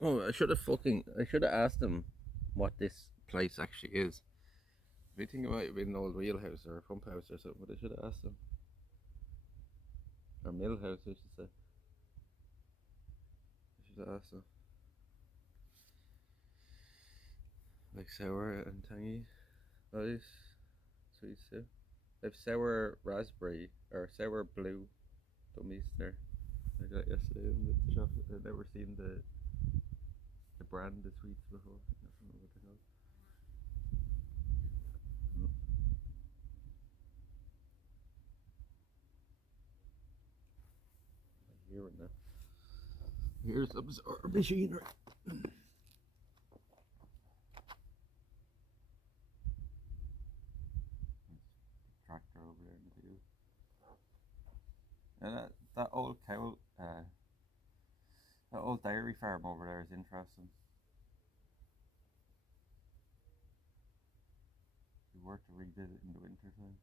Oh, I should have asked them what this place actually is. I think it might have been an old wheelhouse or a pump house or something, but I should have asked them. Or mill house, I should say. I should have asked them. Like sour and tangy ice, sweet too. They have sour raspberry or sour blue dummies there. I got yesterday in the shop. I've never seen the brand the sweets before. I don't know what they're called. Oh, I hear it now. Here's some machinery. Tractor over there in the field. And that old cow, that old dairy farm over there is interesting. It'd be worth to revisit in the winter time.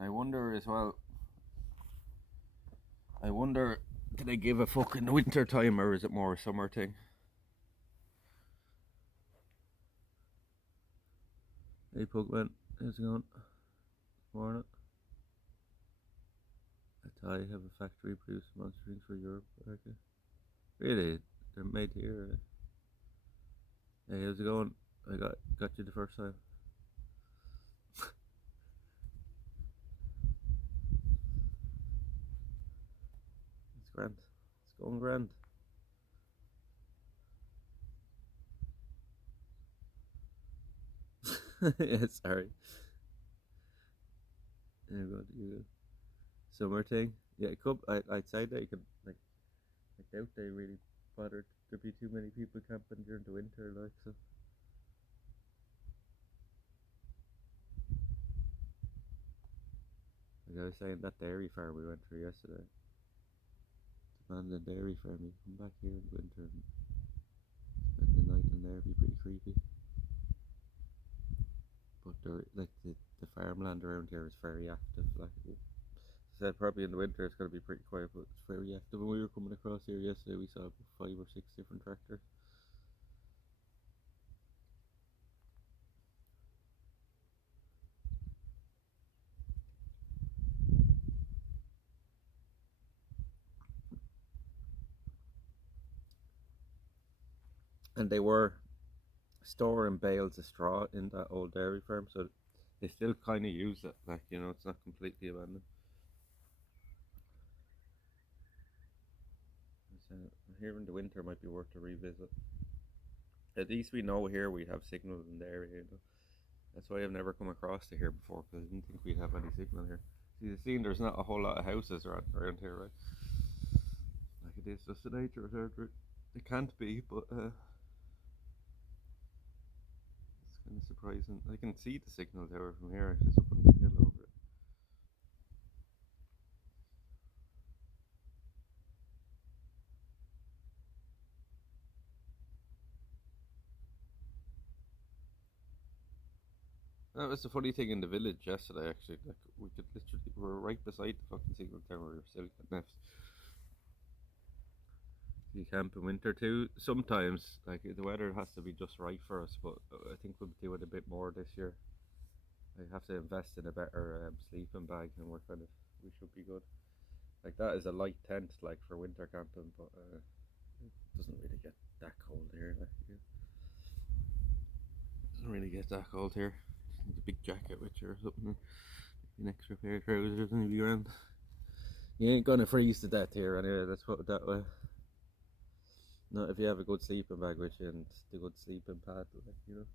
I wonder as well. I wonder, do they give a fuck in the winter time or is it more a summer thing? Hey, Pugman, how's it going? Morning. I have a factory producing monster drinks for Europe. Okay. Really? They're made here. Hey, how's it going? I got you the first time. It's grand. It's going grand. Yeah, sorry. You're good. You're good. Summer thing. Yeah, it could. I'd say that you could like. I doubt they really bothered. There'd be too many people camping during the winter, like so. Like I was saying, that dairy farm we went through yesterday. The abandoned dairy farm. You come back here in the winter and spend the night in there. It'd be pretty creepy. But like the farmland around here is very active. Like I said, probably in the winter it's going to be pretty quiet, but it's very active. When we were coming across here yesterday, we saw about 5 or 6 different tractors. And they were storing bales of straw in that old dairy farm, so they still kind of use it. Like it's not completely abandoned. So here in the winter might be worth a revisit. At least we know here we have signal in the area. That's why I've never come across to here before, because I didn't think we'd have any signal here. See, the scene, there's not a whole lot of houses around here, right? Like it is just the nature of it. It can't be, but it's kind of surprising. I can see the signal tower from here. It's up on the hill over it. That was the funny thing in the village yesterday. Actually, like we could literally, we were right beside the fucking signal tower. We were still getting neffs. You camp in winter too. Sometimes, like the weather has to be just right for us. But I think we'll do it a bit more this year. I have to invest in a better sleeping bag, and we should be good. Like that is a light tent, like for winter camping, but it doesn't really get that cold here. Like it doesn't really get that cold here. Just need a big jacket with you or something, an extra pair of trousers, and you'll be grand. You ain't gonna freeze to death here anyway. Let's put it that way. Not if you have a good sleeping bag with you and the good sleeping pad, like.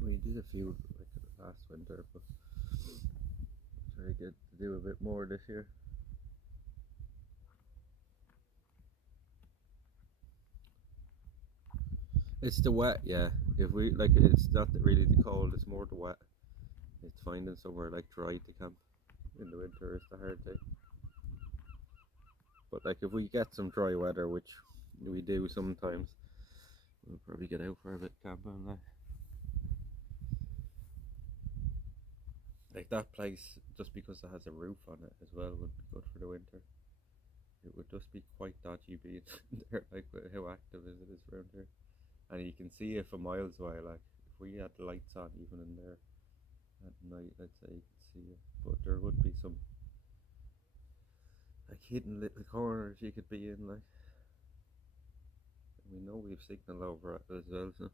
We did a few like last winter, but try to get to do a bit more this year. It's the wet, yeah. If we like, it's not really the cold. It's more the wet. It's finding somewhere like dry to camp in the winter is the hard thing. But like, if we get some dry weather, which we do sometimes, we'll probably get out for a bit camping. Like that place, just because it has a roof on it as well, would be good for the winter. It would just be quite dodgy being there, like with how active it is around here, and you can see it from miles away. Like if we had the lights on even in there at night, I'd say you could see it. But there would be some like hidden little corners you could be in, like. We know we've signal over it as well, so.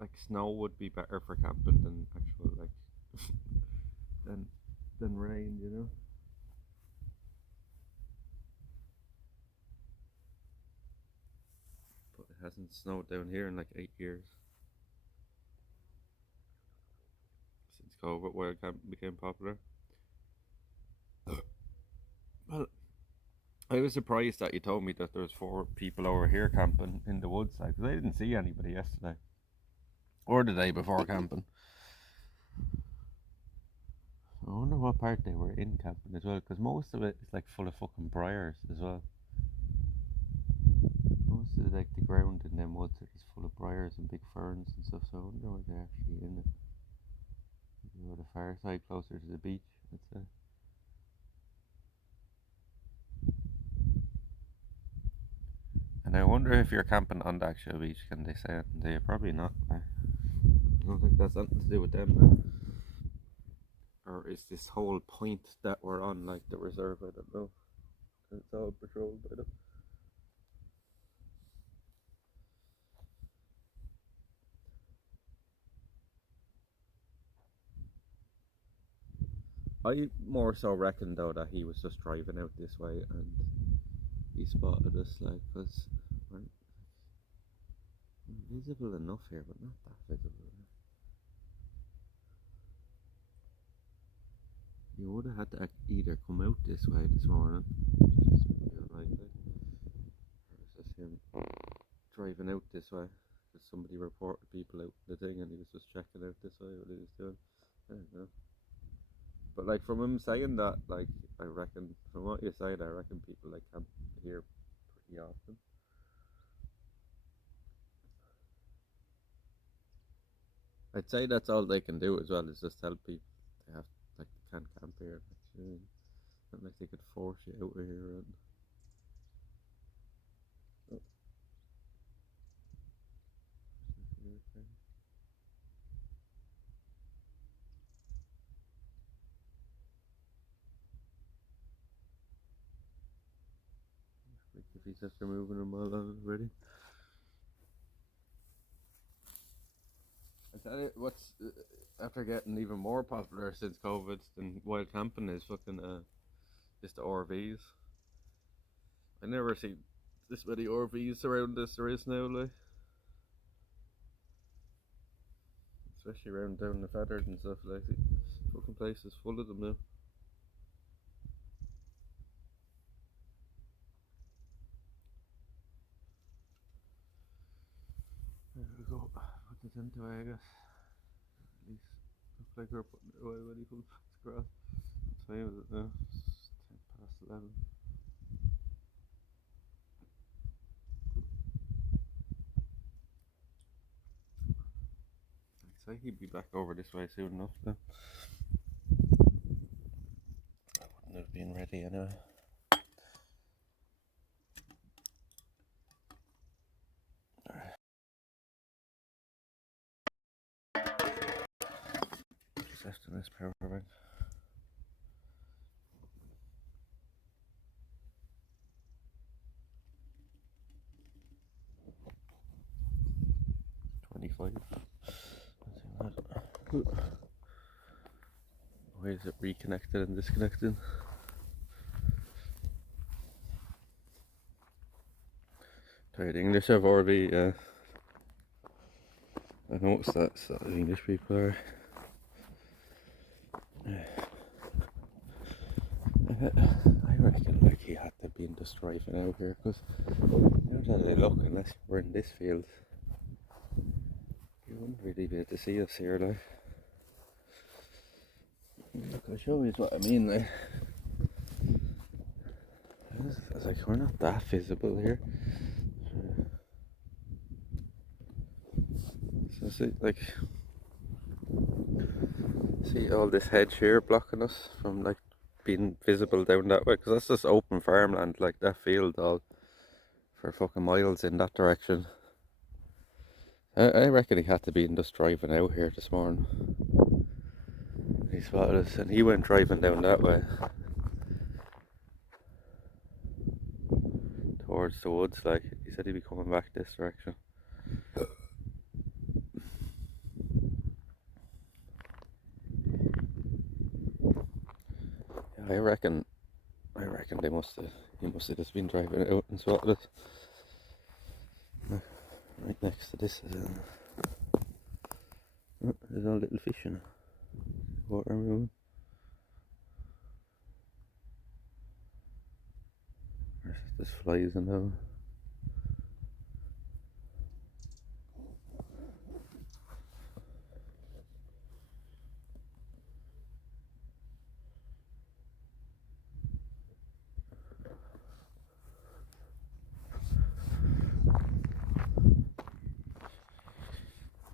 Like snow would be better for camping than actual like than than rain, you know. But it hasn't snowed down here in like 8 years since COVID, where camping became popular. Well, I was surprised that you told me that there was 4 people over here camping in the woods, like 'cause I didn't see anybody yesterday or the day before camping. I wonder what part they were in camping as well, because most of it is like full of fucking briars as well. Most of like the ground in them woods are just full of briars and big ferns and stuff. So I wonder where they're actually in it. Maybe where the far side, closer to the beach, I'd say. And I wonder if you're camping on the actual beach, can they say it? They're probably not. I don't think that's something to do with them. Or is this whole point that we're on like the reserve? I don't know. It's all patrolled by them. I more so reckon though that he was just driving out this way and he spotted us, like, because we're visible enough here, but not that visible. You would have had to either come out this way this morning, which is probably unlikely, or it's just him driving out this way, because somebody reported people out the thing and he was just checking out this way what he was doing. I don't know. But like from him saying that, like, I reckon from what you said, I reckon people like camp here pretty often. I'd say that's all they can do as well, is just tell people they have, like, they can't camp here. Actually, not like they could force you out of here. And oh, like if he's after moving them all on already. I tell you, what's after getting even more popular since COVID than wild camping is fucking just the RVs. I never see this many RVs around this there is now, like, especially around down the Feathered and stuff. Like, the fucking place is full of them now. There we go. Put the tent away, I guess. At least looks like we're putting it away when he comes back to grass. What time is it now? It's 11. I'd say he'd be back over this way soon enough then. I wouldn't have been ready anyway. Just after this power bank. Why is it reconnected and disconnected? Tired English have RV, yeah. I noticed that, so English people are. I reckon like he had to be just driving out here, because how do they look unless we're in this field? You wouldn't really be able to see us here, like. Look, I'll show you what I mean, like. It's like we're not that visible here. So see, like, see all this hedge here blocking us from like being visible down that way, because that's just open farmland, like that field all for fucking miles in that direction. I reckon he had to be just driving out here this morning. He spotted us and he went driving down that way towards the woods. Like, he said he'd be coming back this direction. Yeah, I reckon he must have just been driving out and spotted us. Right next to this is there's a little fish in it. Water moving. There's flies in there.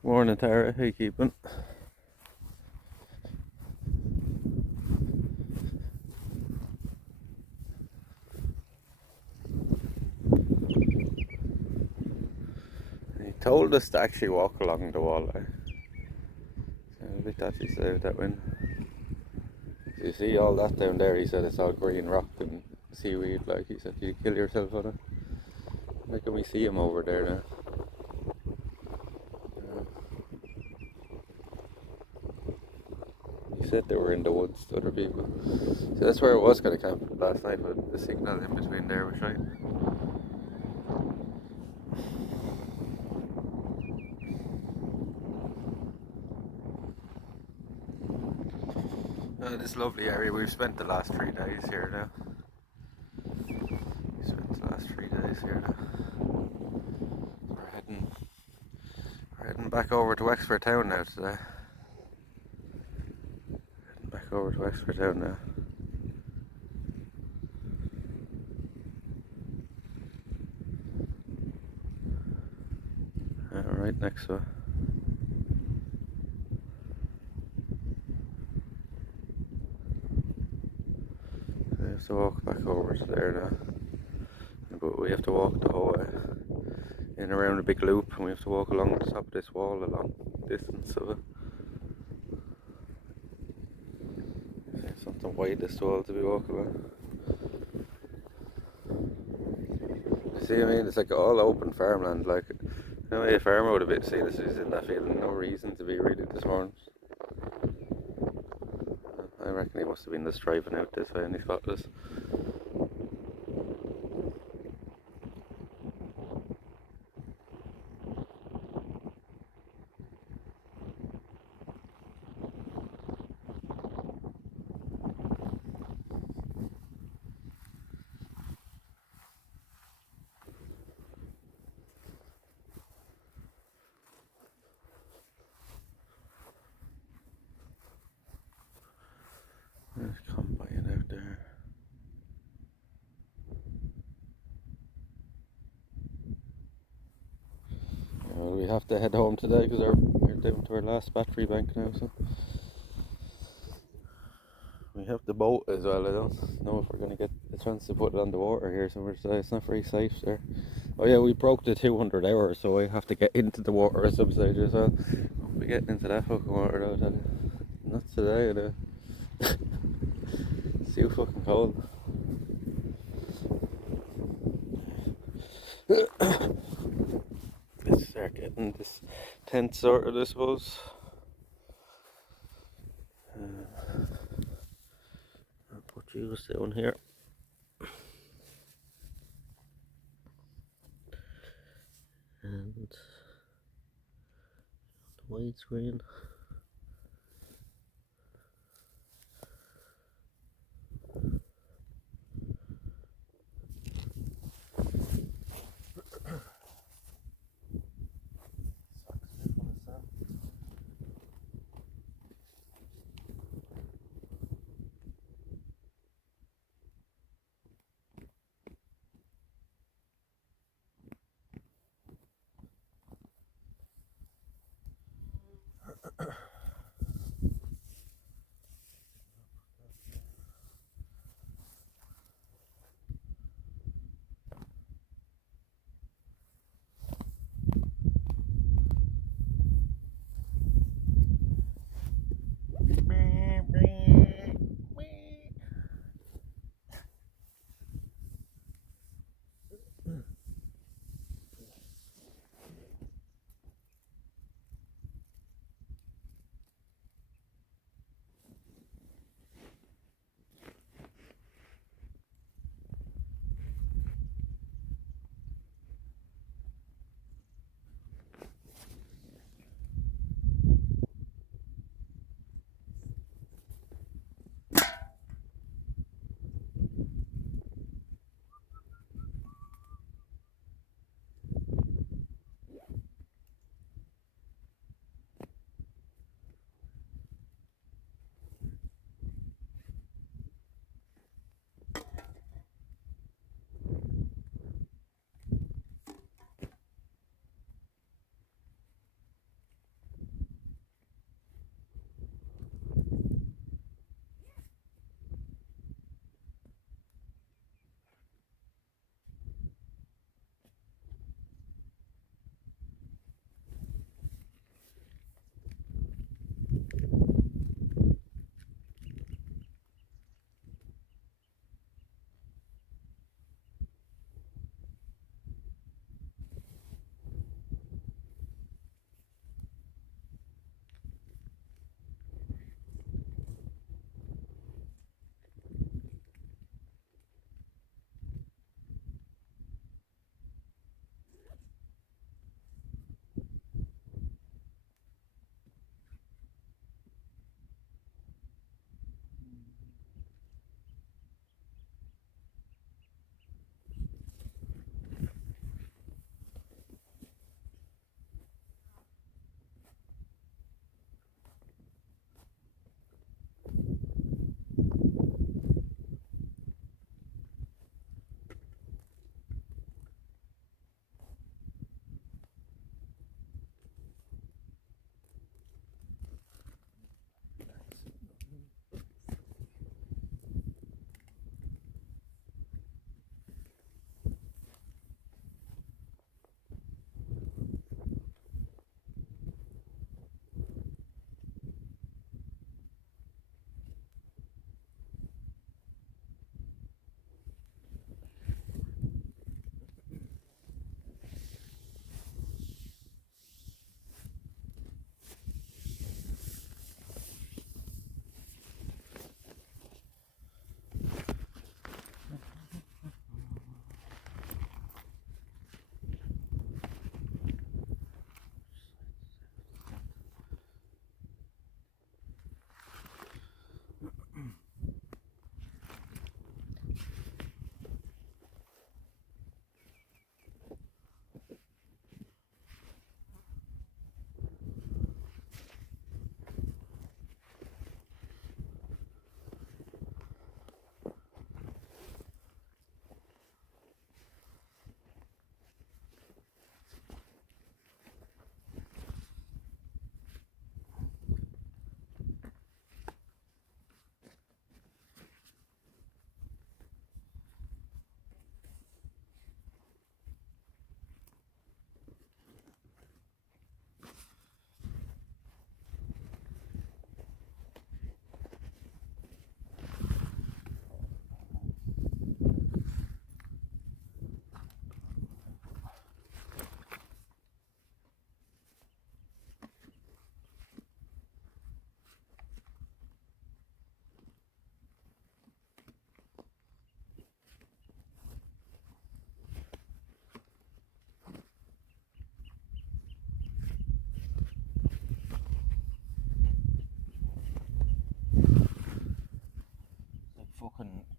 Morning, Tara. How you keeping? told us to actually walk along the wall. So a bit dodgy to out that window. So you see all that down there, he said it's all green rock and seaweed, like he said you kill yourself on it. Like can we see him over there now? He said they were in the woods to other people. So that's where I was going to camp last night, but the signal in between there was right. This lovely area, we've spent the last 3 days here now. We spent the last 3 days here now. We're heading back over to Wexford Town now today. Heading back over to Wexford Town now. Right next to it. We have to walk back over to there now. But we have to walk the whole way in around a big loop, and we have to walk along the top of this wall a long distance of it. There's something wide this wall to be walking on. You see what I mean? It's like all open farmland, like no way a farmer would have seen this in that field, no reason to be really this morning. I reckon he must have been just driving out this way and he spotted us. There's a combine out there. Well, we have to head home today because we're down to our last battery bank now, so we have the boat as well. I don't know if we're going to get a chance to put it on the water here somewhere today. It's not very safe there. Oh yeah, we broke the 200 hour, so I have to get into the water at some stage as well. We'll be getting into that fucking water though, I tell you. Not today, though. It's too fucking cold. Let's start getting this tent sorted, I suppose. I'll put you down here. And the widescreen.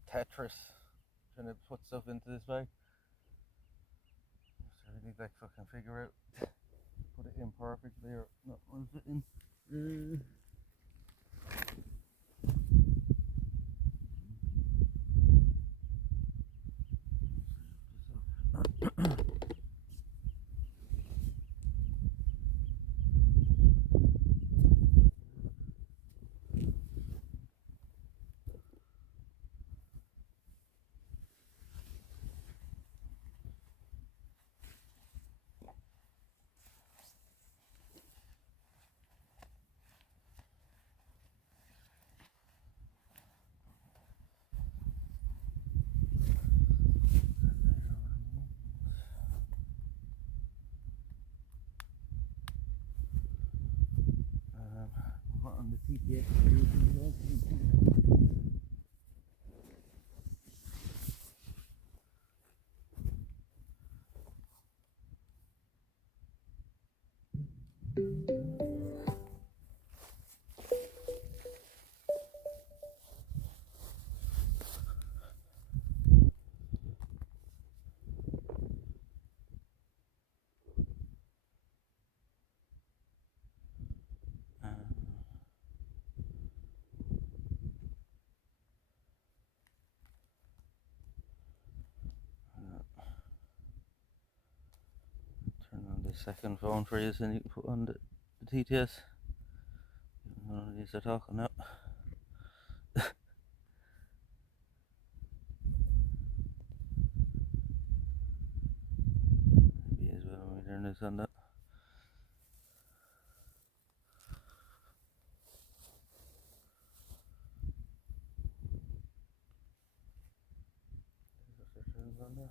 Tetris trying to put stuff into this bag. So I need like fucking figure out put it in perfectly or not want to fit in. What on the TPS? Turn on the second phone for you and you can put on the TTS. None of these are talking now. Maybe as well when we turn this on that. On there.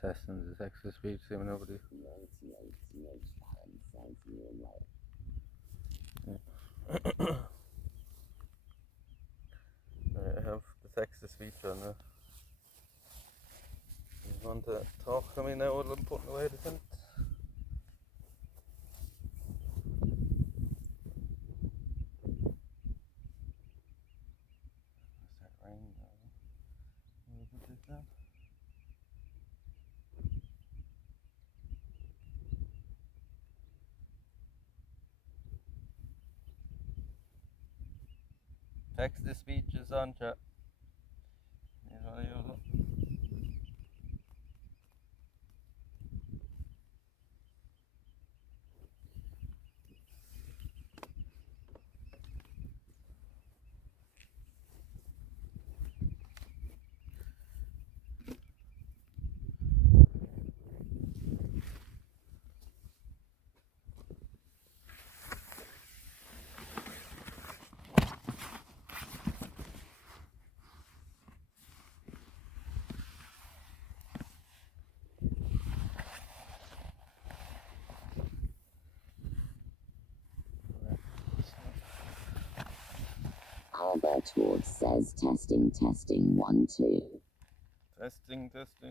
Testing the text to speech, see when nobody. I have the text to speech on now. You want to talk to me now while I'm putting away the tent? Is that raining now? Will I put this down? Text to speech is on, chat. You know, Albert Ward says testing 1 2. Testing 1 2.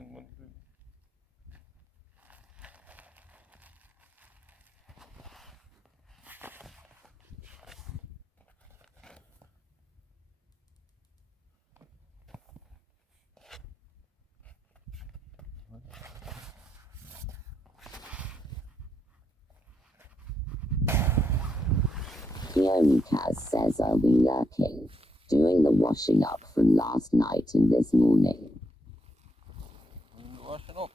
Keone Kaz says I'll be lurking, doing the washing up from last night and this morning. Washing up.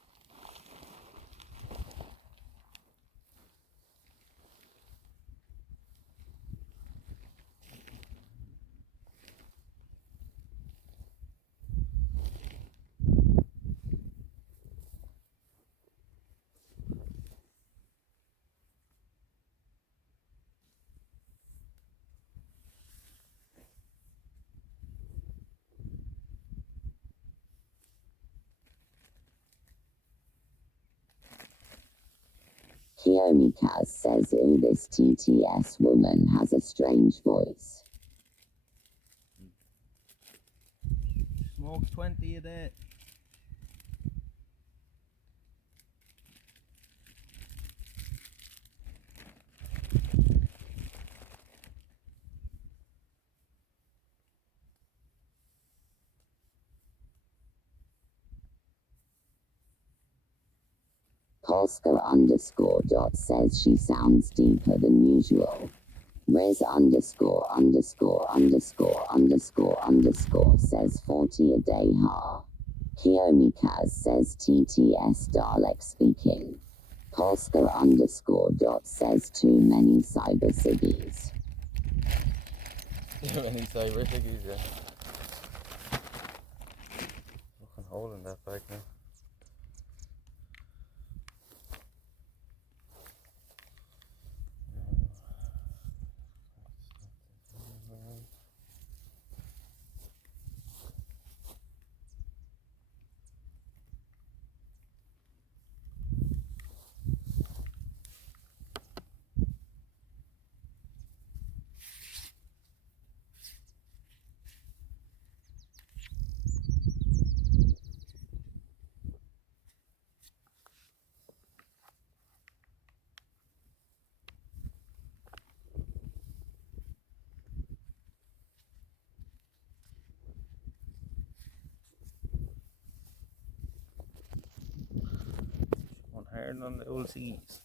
Keone Kaz says this TTS woman has a strange voice. Smokes 20 a day. Polska_dot says she sounds deeper than usual. Rez______ says 40 a day ha. Keone Kaz says TTS Dalek speaking. Polska__dot says too many cyber siggies. Too many cyber siggies, yeah. Fucking hole in that bag now. One hard on the old seas.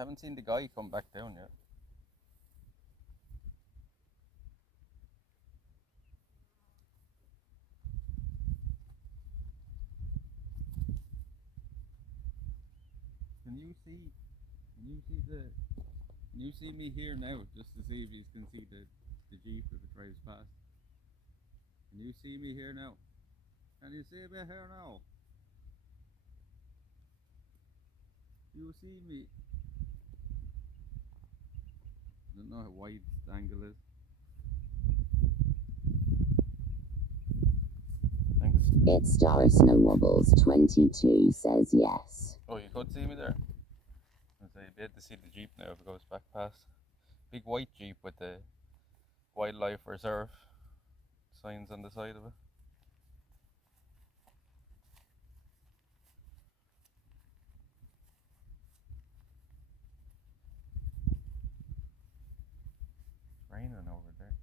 haven't seen the guy come back down yet. Can you see? Can you see me here now, just to see if you can see the Jeep if it drives past? Can you see me here now? Can you see me here now? You see me? I don't know how wide the angle is. Thanks. It's Doris No Wobbles 22 says yes. Oh, you could see me there? So you'd be able to see the Jeep now if it goes back past. Big white Jeep with the wildlife reserve signs on the side of it. It's raining over there.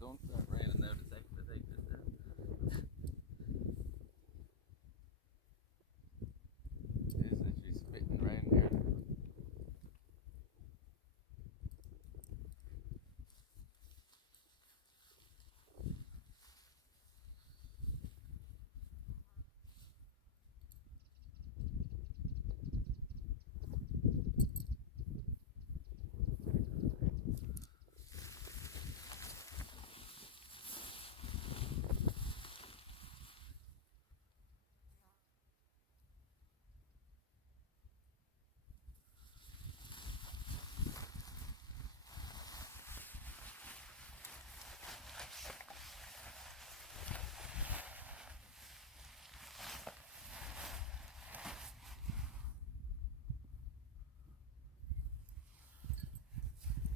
Don't start raining now the second I take this down. It's literally spitting rain here.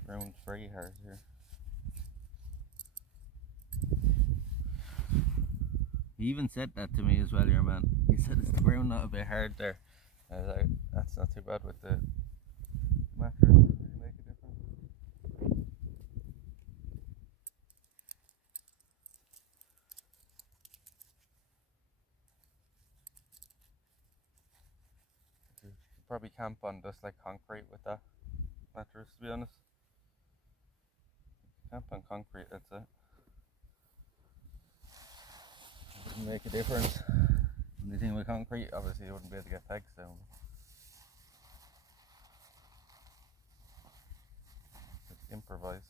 Round 3 hard here. He even said that to me as well, your man. He said, "Is the ground not a bit hard there?" I was like, "That's not too bad with the mattress. Doesn't really make a difference." You could probably camp on just like concrete with that mattress, to be honest. Camp on concrete, that's it. It wouldn't make a difference. The thing with concrete, obviously, you wouldn't be able to get pegs down. Just improvise.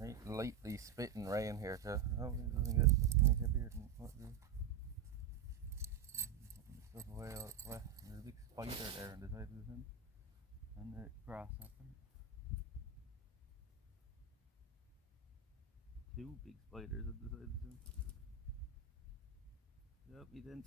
Right, lightly spitting rain here too. Oh, it doesn't get any heavier than what it is. Stuff away all wet. There's a big spider there on the side of the thing. And the grass happened. 2 big spiders on the side of the thing. Help me then.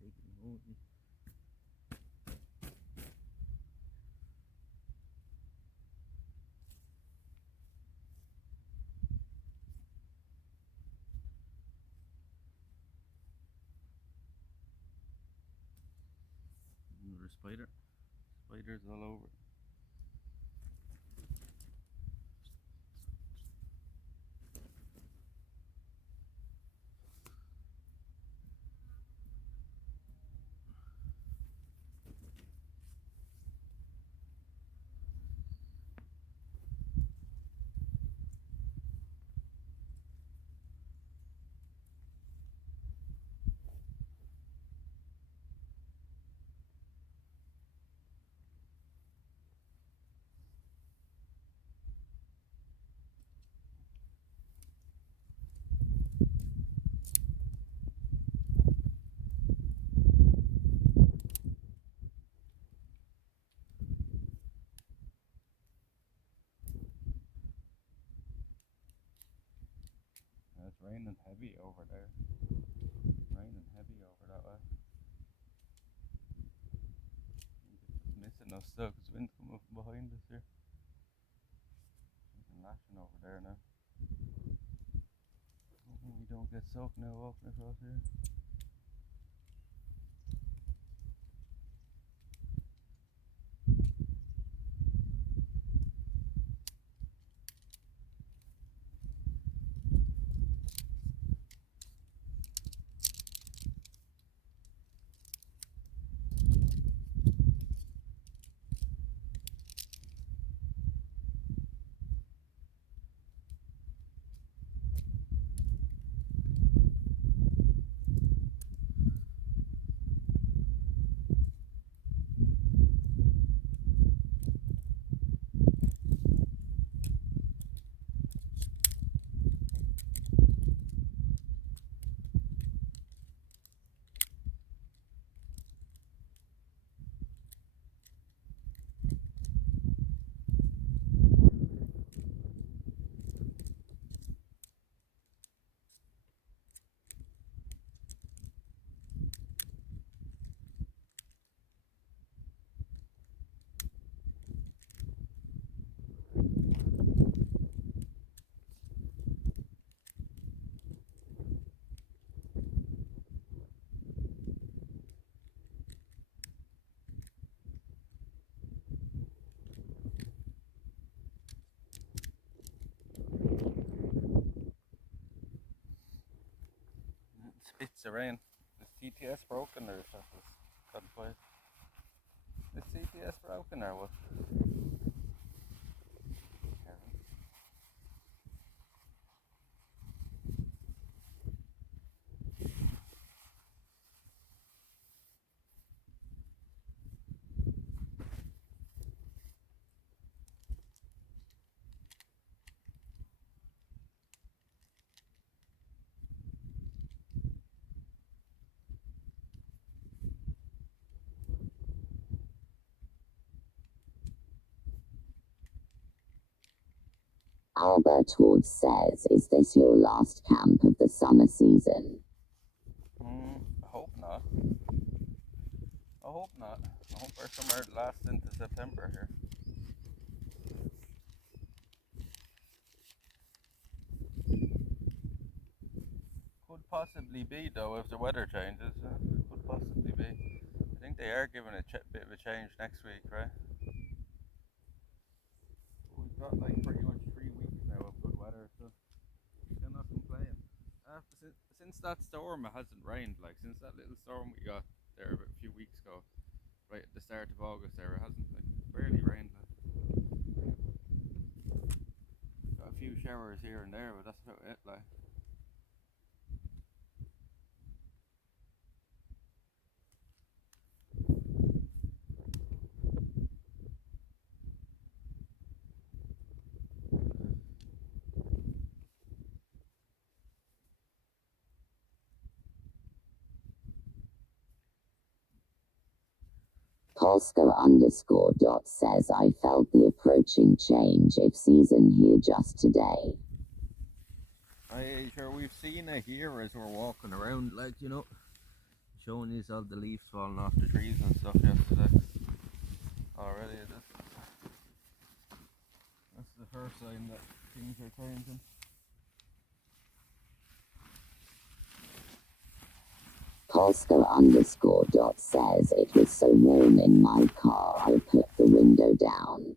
Taking home with me. Another spider. Spiders all over. It's raining heavy over there. Raining heavy over that way. It's missing us though, because wind's coming up behind us here. Something lashing over there now. Hoping we don't get soaked now walking across here. It's the rain. Is TTS broken or is that just gone quiet? Is TTS broken or what? Albert Ward says, is this your last camp of the summer season? I hope not. I hope not. I hope our summer lasts into September here. Could possibly be though if the weather changes. Could possibly be. I think they are giving a bit of a change next week, right? We've got like pretty much 3 weeks now of good weather, so cannot complain. Since that storm, it hasn't rained. Like since that little storm we got there a few weeks ago, right at the start of August, there it hasn't like barely rained. Got a few showers here and there, but that's about it. Like. Polska_dot says I felt the approaching change of season here just today. Sure, we've seen it here as we're walking around, like, you know, showing you all the leaves falling off the trees and stuff yesterday. Already, that's the first sign that things are changing. Polska_dot says it was so warm in my car I put the window down.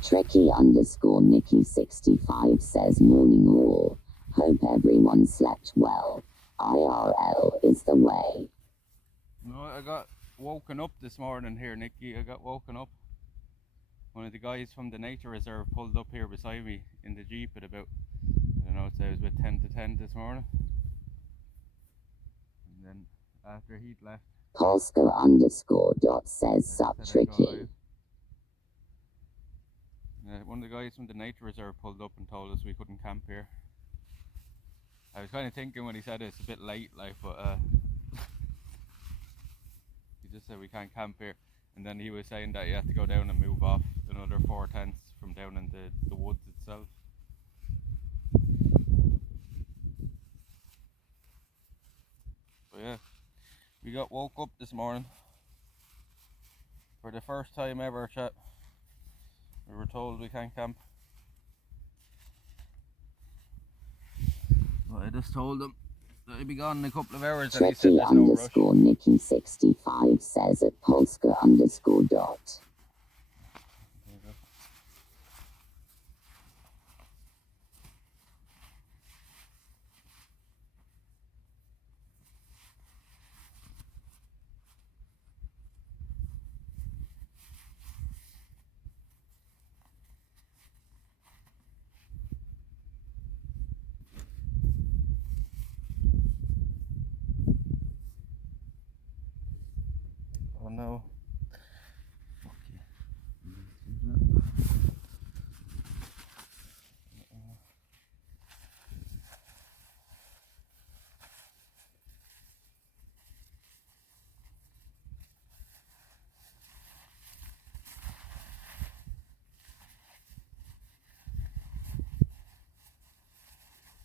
Tricky_Nikki65 says morning all. Hope everyone slept well. IRL is the way. No, I got woken up this morning here, Nicky. I got woken up. One of the guys from the nature reserve pulled up here beside me in the Jeep at about, I don't know, I'd say it was about 10 to 10 this morning. And then after he'd left, Polska_dot says sup Tricky. One of the guys from the nature reserve pulled up and told us we couldn't camp here. I was kind of thinking when he said it's a bit late, like, but he just said we can't camp here. And then he was saying that you have to go down and move off another 4 tents from down in the woods itself. But yeah, we got woke up this morning for the first time ever, chat. We were told we can't camp. But I just told him that he'd be gone in a couple of hours, and he said there's no rush. Tricky_Nikki65 says at Polska_dot. Oh no.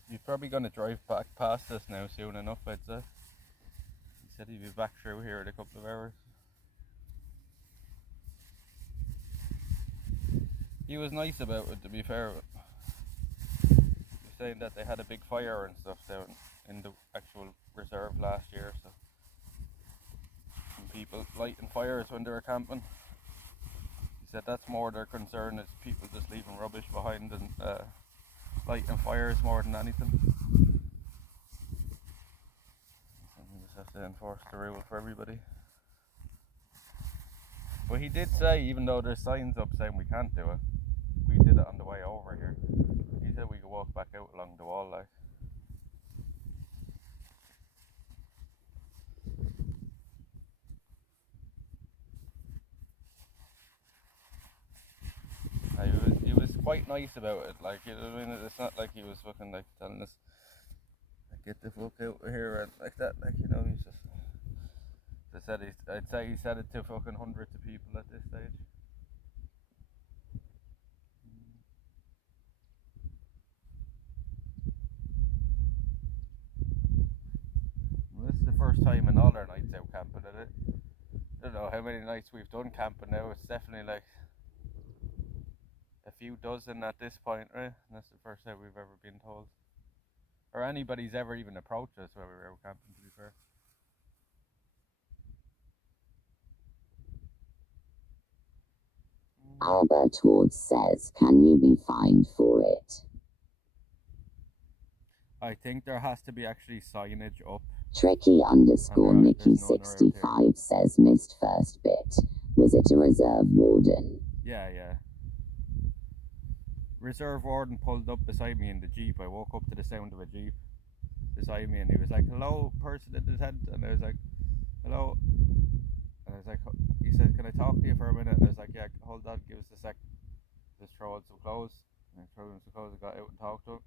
He's probably going to drive back past us now soon enough, I'd say. He said he'd be back through here in a couple of hours. He was nice about it, to be fair. He was saying that they had a big fire and stuff down in the actual reserve last year, so some people lighting fires when they were camping. He said that's more their concern, is people just leaving rubbish behind and lighting fires more than anything. And we just have to enforce the rule for everybody. But he did say, even though there's signs up saying we can't do it, we did it on the way over here. He said we could walk back out along the wall, like. He was quite nice about it, like, you know what I mean? It's not like he was fucking like telling us, like, get the fuck out of here and like that, like, you know, he's just. I'd say he said it to fucking hundreds of people at this stage. Well, this is the first time in all our nights out camping at it. I don't know how many nights we've done camping now. It's definitely like a few dozen at this point, right? And that's the first time we've ever been told, or anybody's ever even approached us when we were out camping, to be fair. Albert Ward says, can you be fined for it? I think there has to be actually signage up. Tricky underscore Nikki 65 says, missed first bit. Was it a reserve warden? Yeah. Reserve warden pulled up beside me in the Jeep. I woke up to the sound of a Jeep beside me and he was like, hello, person in the tent. And I was like, hello. And I was like, he said, can I talk to you for a minute? And I was like, yeah, hold on, give us a sec. Just throw in some clothes. And I threw in some clothes, I got out and talked to him.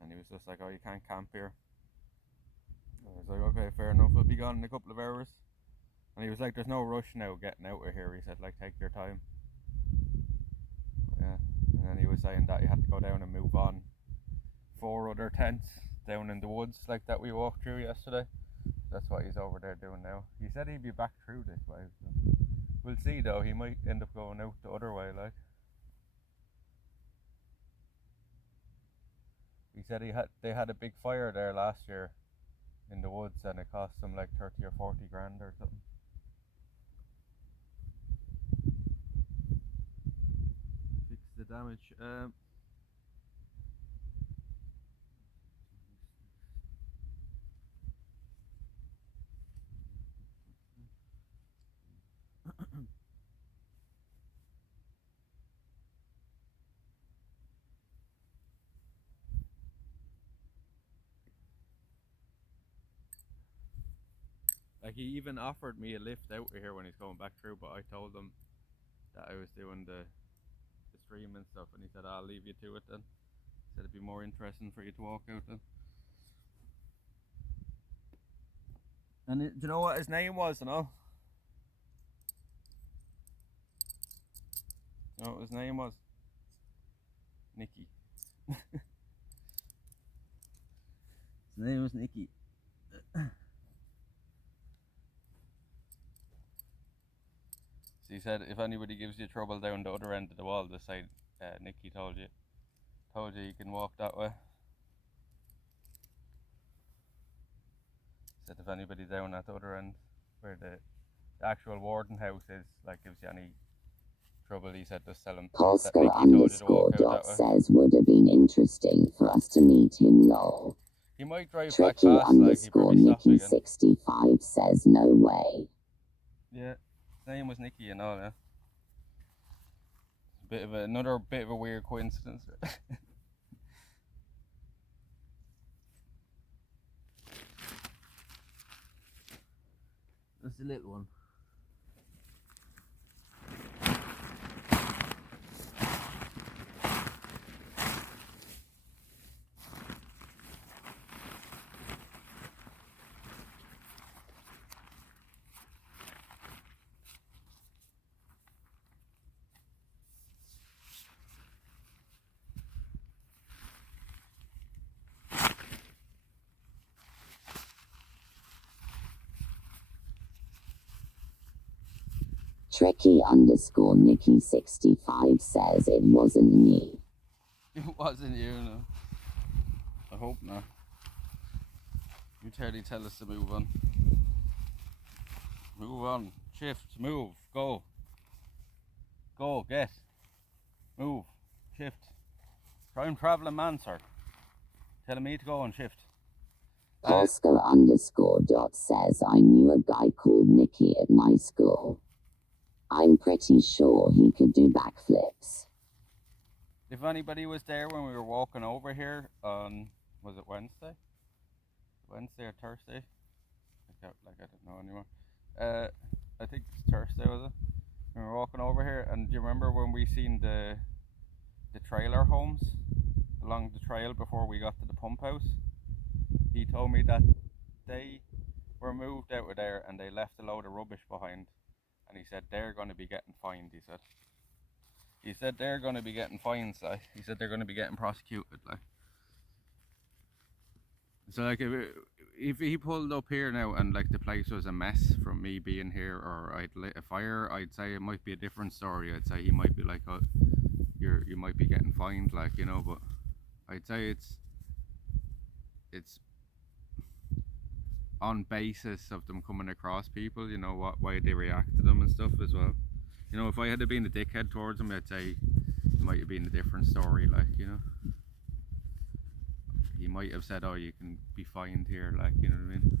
And he was just like, oh, you can't camp here. And I was like, okay, fair enough, we'll be gone in a couple of hours. And he was like, there's no rush now getting out of here. He said, like, take your time. Yeah. And then he was saying that you had to go down and move on 4 other tents down in the woods like that we walked through yesterday. That's what he's over there doing now. He said he'd be back through this way. So we'll see though, he might end up going out the other way like. He said they had a big fire there last year in the woods and it cost them like 30 or 40 grand or something. Fix the damage. Like he even offered me a lift out of here when he's going back through, but I told him that I was doing the stream and stuff, and he said, I'll leave you to it then. He said it'd be more interesting for you to walk out then. And do you know what his name was and all? You know what his name was? Nicky. His name was Nicky. So he said, if anybody gives you trouble down the other end of the wall, just say, Nicky told you you can walk that way. Said if anybody down at the other end, where the actual warden house is, like gives you any trouble, he said just tell him that Nicky told you to walk out that way. says, would have been interesting for us to meet him, lol. He might drive Tricky back fast, like he probably stops again. 65 says, no way. Yeah, his name was Nicky and all, yeah. Another bit of a weird coincidence. That's a little one. Tricky underscore Nikki 65 says, it wasn't me. It wasn't you, no. I hope not. You tell us to move on. Move on. Shift. Move. Go. Go. Get. Move. Shift. Time travelling man, sir. Telling me to go on shift. Oscar underscore dot says, I knew a guy called Nicky at my school. I'm pretty sure he could do backflips. If anybody was there when we were walking over here on, was it Wednesday? Wednesday or Thursday? I don't know anymore. I think it's Thursday, was it? We were walking over here, and do you remember when we seen the trailer homes along the trail before we got to the pump house? He told me that they were moved out of there and they left a load of rubbish behind, and he said they're going to be getting fined. He said they're going to be getting fines, like. He said they're going to be getting prosecuted, like. So like if he pulled up here now and like the place was a mess from me being here, or I'd lit a fire, I'd say it might be a different story. I'd say he might be like, oh, you might be getting fined, like, you know. But I'd say it's on basis of them coming across people, you know, why they react to them and stuff as well. You know, if I had been a dickhead towards him, I'd say it might have been a different story, like, you know. He might have said, oh, you can be fined here, like, you know what I mean?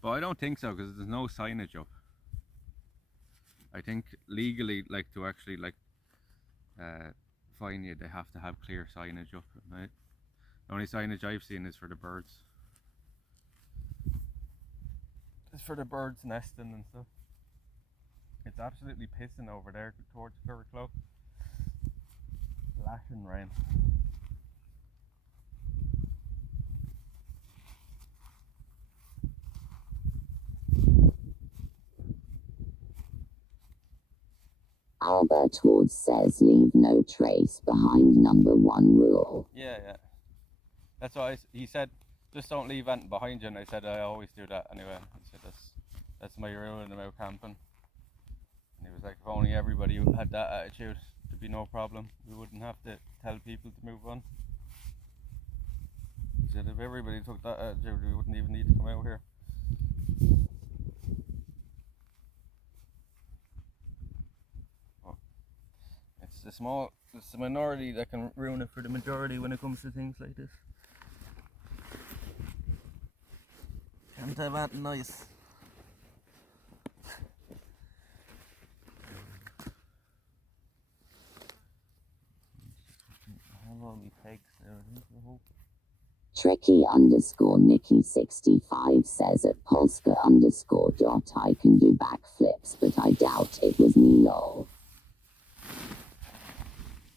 But I don't think so, because there's no signage up. I think legally, like, to actually, like, fine you, they have to have clear signage up, right? The only signage I've seen is for the birds. It's for the birds nesting and stuff. It's absolutely pissing over there towards Curraclough. Lashing rain. Albert Ward says leave no trace behind number 1 rule. Yeah. That's why he said, just don't leave anything behind you. And I said, I always do that anyway. He said, that's my rule about camping. And he was like, if only everybody had that attitude, there'd be no problem. We wouldn't have to tell people to move on. He said, if everybody took that attitude, we wouldn't even need to come out here. Oh. It's the minority that can ruin it for the majority when it comes to things like this. Can't have that nice. All me pegs there, I hope. Tricky_Nikki65 says at Polska_dot I can do backflips, but I doubt it was me lol.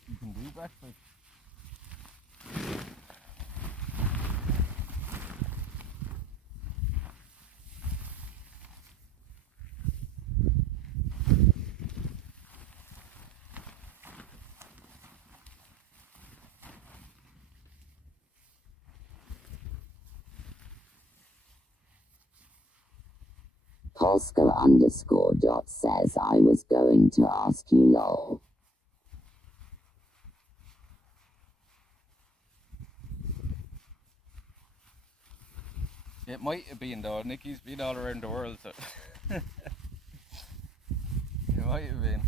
You can do backflips. Polska_dot says I was going to ask you lol. It might have been though. Nikki's been all around the world, so it might have been.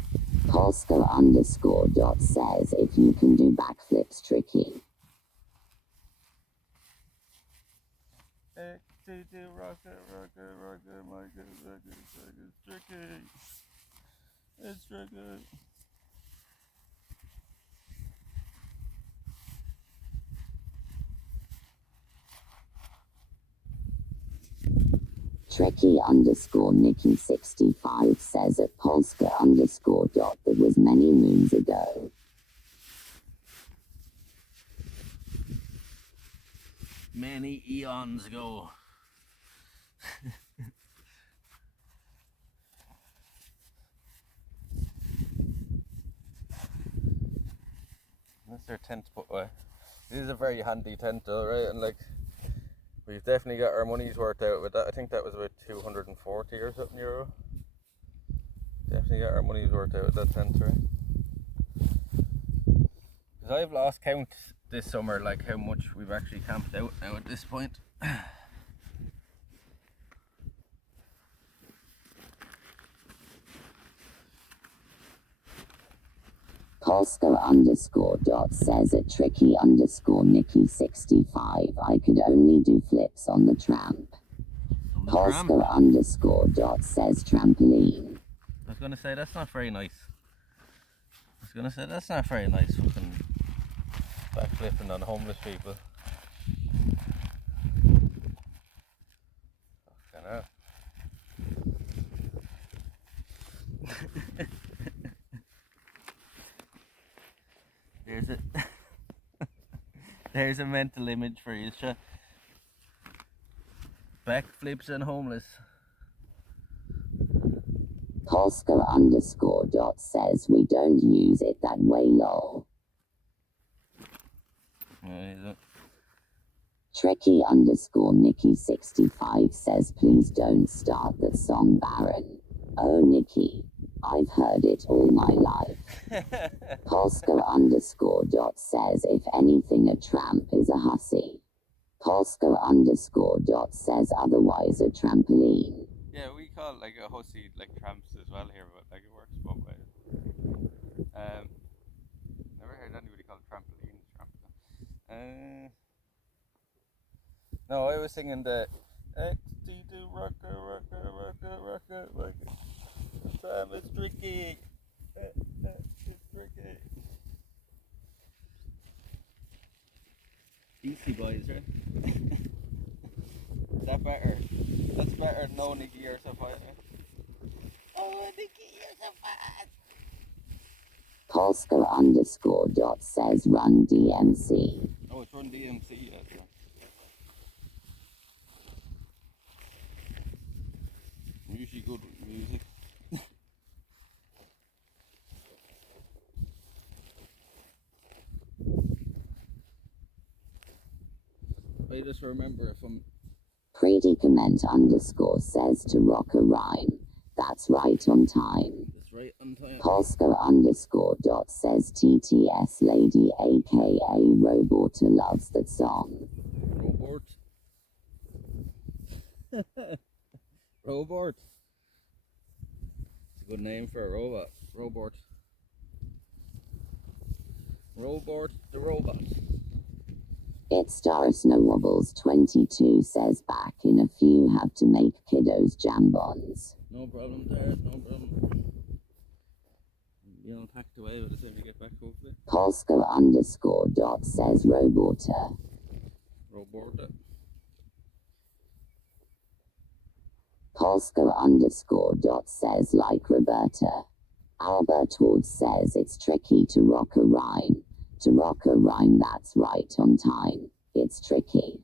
Polska_dot says if you can do backflips, Tricky. Rocket, my good, it's tricky. It's tricky. Tricky_Nikki65 says at Polska_dot that was many moons ago. Many eons ago. That's their tent put away. This is a very handy tent though, right? And like, we've definitely got our money's worth out with that. I think that was about 240 or something euro. Definitely got our money's worth out with that tent, right? Because I've lost count this summer, like how much we've actually camped out now at this point. Polska_dot says at Tricky_Nikki65 I could only do flips on the tramp. Polska_dot says trampoline. I was gonna say that's not very nice. Fucking backflipping on homeless people. Fucking hell. There's a mental image for you, sure. Backflips and homeless. Polska_dot says we don't use it that way lol. Tricky_Nikki65 says please don't start that song, Baron. Oh Nikki, I've heard it all my life. Polska_dot says if anything a tramp is a hussy. Polska_dot says otherwise a trampoline. Yeah, we call it like a hussy, like tramps as well here, but like it works spoke about it. Never heard anybody call it trampoline. No, I was singing the XT2 rocker, rocker, rocker, rocker, rocker. Time is tricky. It's tricky. Easy boys, right? Is that better? That's better than no Nicky, you're so fat. Oh, Nicky, you're so fat. Polska_dot says run DMC. Oh, it's Run DMC, yeah. I'm usually good with music. I just remember if I'm Predicament_ says to rock a rhyme. That's right on time. That's right on time. Polska_dot says TTS Lady aka Robota loves that song. Robot. Robot. It's a good name for a robot. Robot. Robot the robot. It stars No Wobbles 22 says back in a few have to make kiddos jambons. No problem there, no problem. You know, packed away by the time you get back, hopefully. Polska_dot says Robota. Robota. Polska_dot says like Roberta. Albert Ward says it's tricky to rock a rhyme. To rock a rhyme, that's right on time. It's tricky.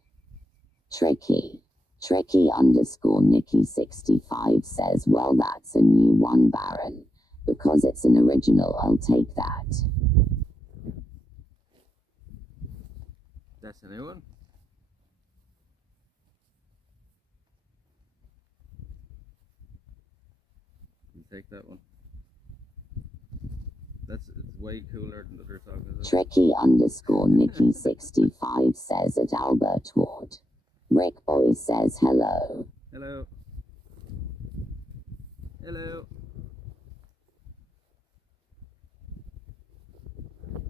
Tricky. Tricky_Nikki65 says, well, that's a new one, Baron. Because it's an original, I'll take that. That's a new one. You take that one. It's way cooler than the other song, isn't it? Tricky_Nikki65 says at Albert Ward. Rick Boy says hello. Hello. Hello.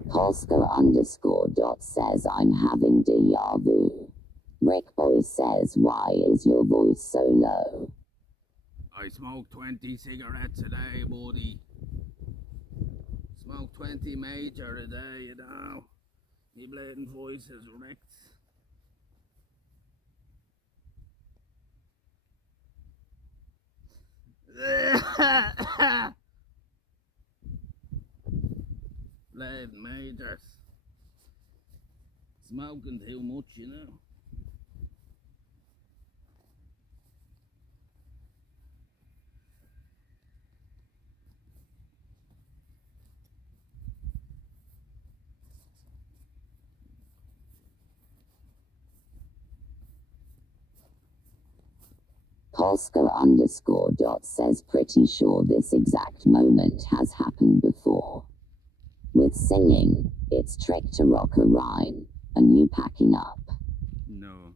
Polska_dot says I'm having deja vu. Rick Boy says, why is your voice so low? I smoked 20 cigarettes a day, buddy. Smoke 20 major a day, you know. My bleeding voice is wrecked. Bleeding majors. Smoking too much, you know. Polska_dot says pretty sure this exact moment has happened before. With singing, it's trick to rock a rhyme, and you packing up. No.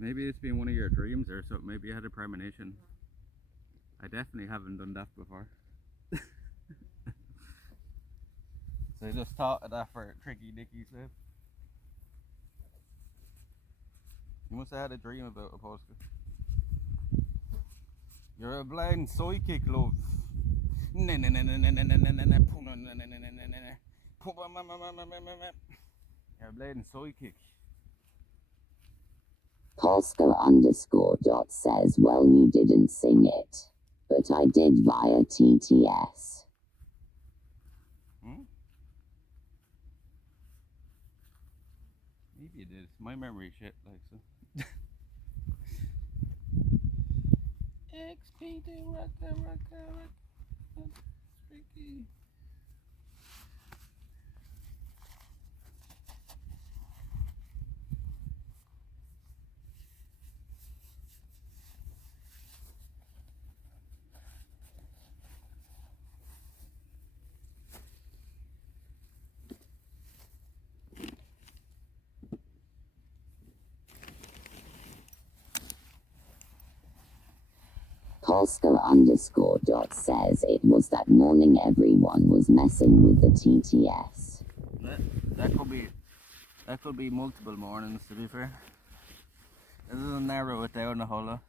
Maybe it's been one of your dreams or something. Maybe you had a premonition. I definitely haven't done that before. So I just thought of that for Tricky Nicky's life. You must have had a dream about a Polska. You're a blind psychic, love. You're a blind psychic. Polska_dot says, well, you didn't sing it, but I did via TTS. Maybe you did. My memory shit, like so. XP2 rocker, rocker, rocker. Tricky. Costco_. Says it was that morning everyone was messing with the TTS. That could be multiple mornings, to be fair. It doesn't narrow it down a whole lot.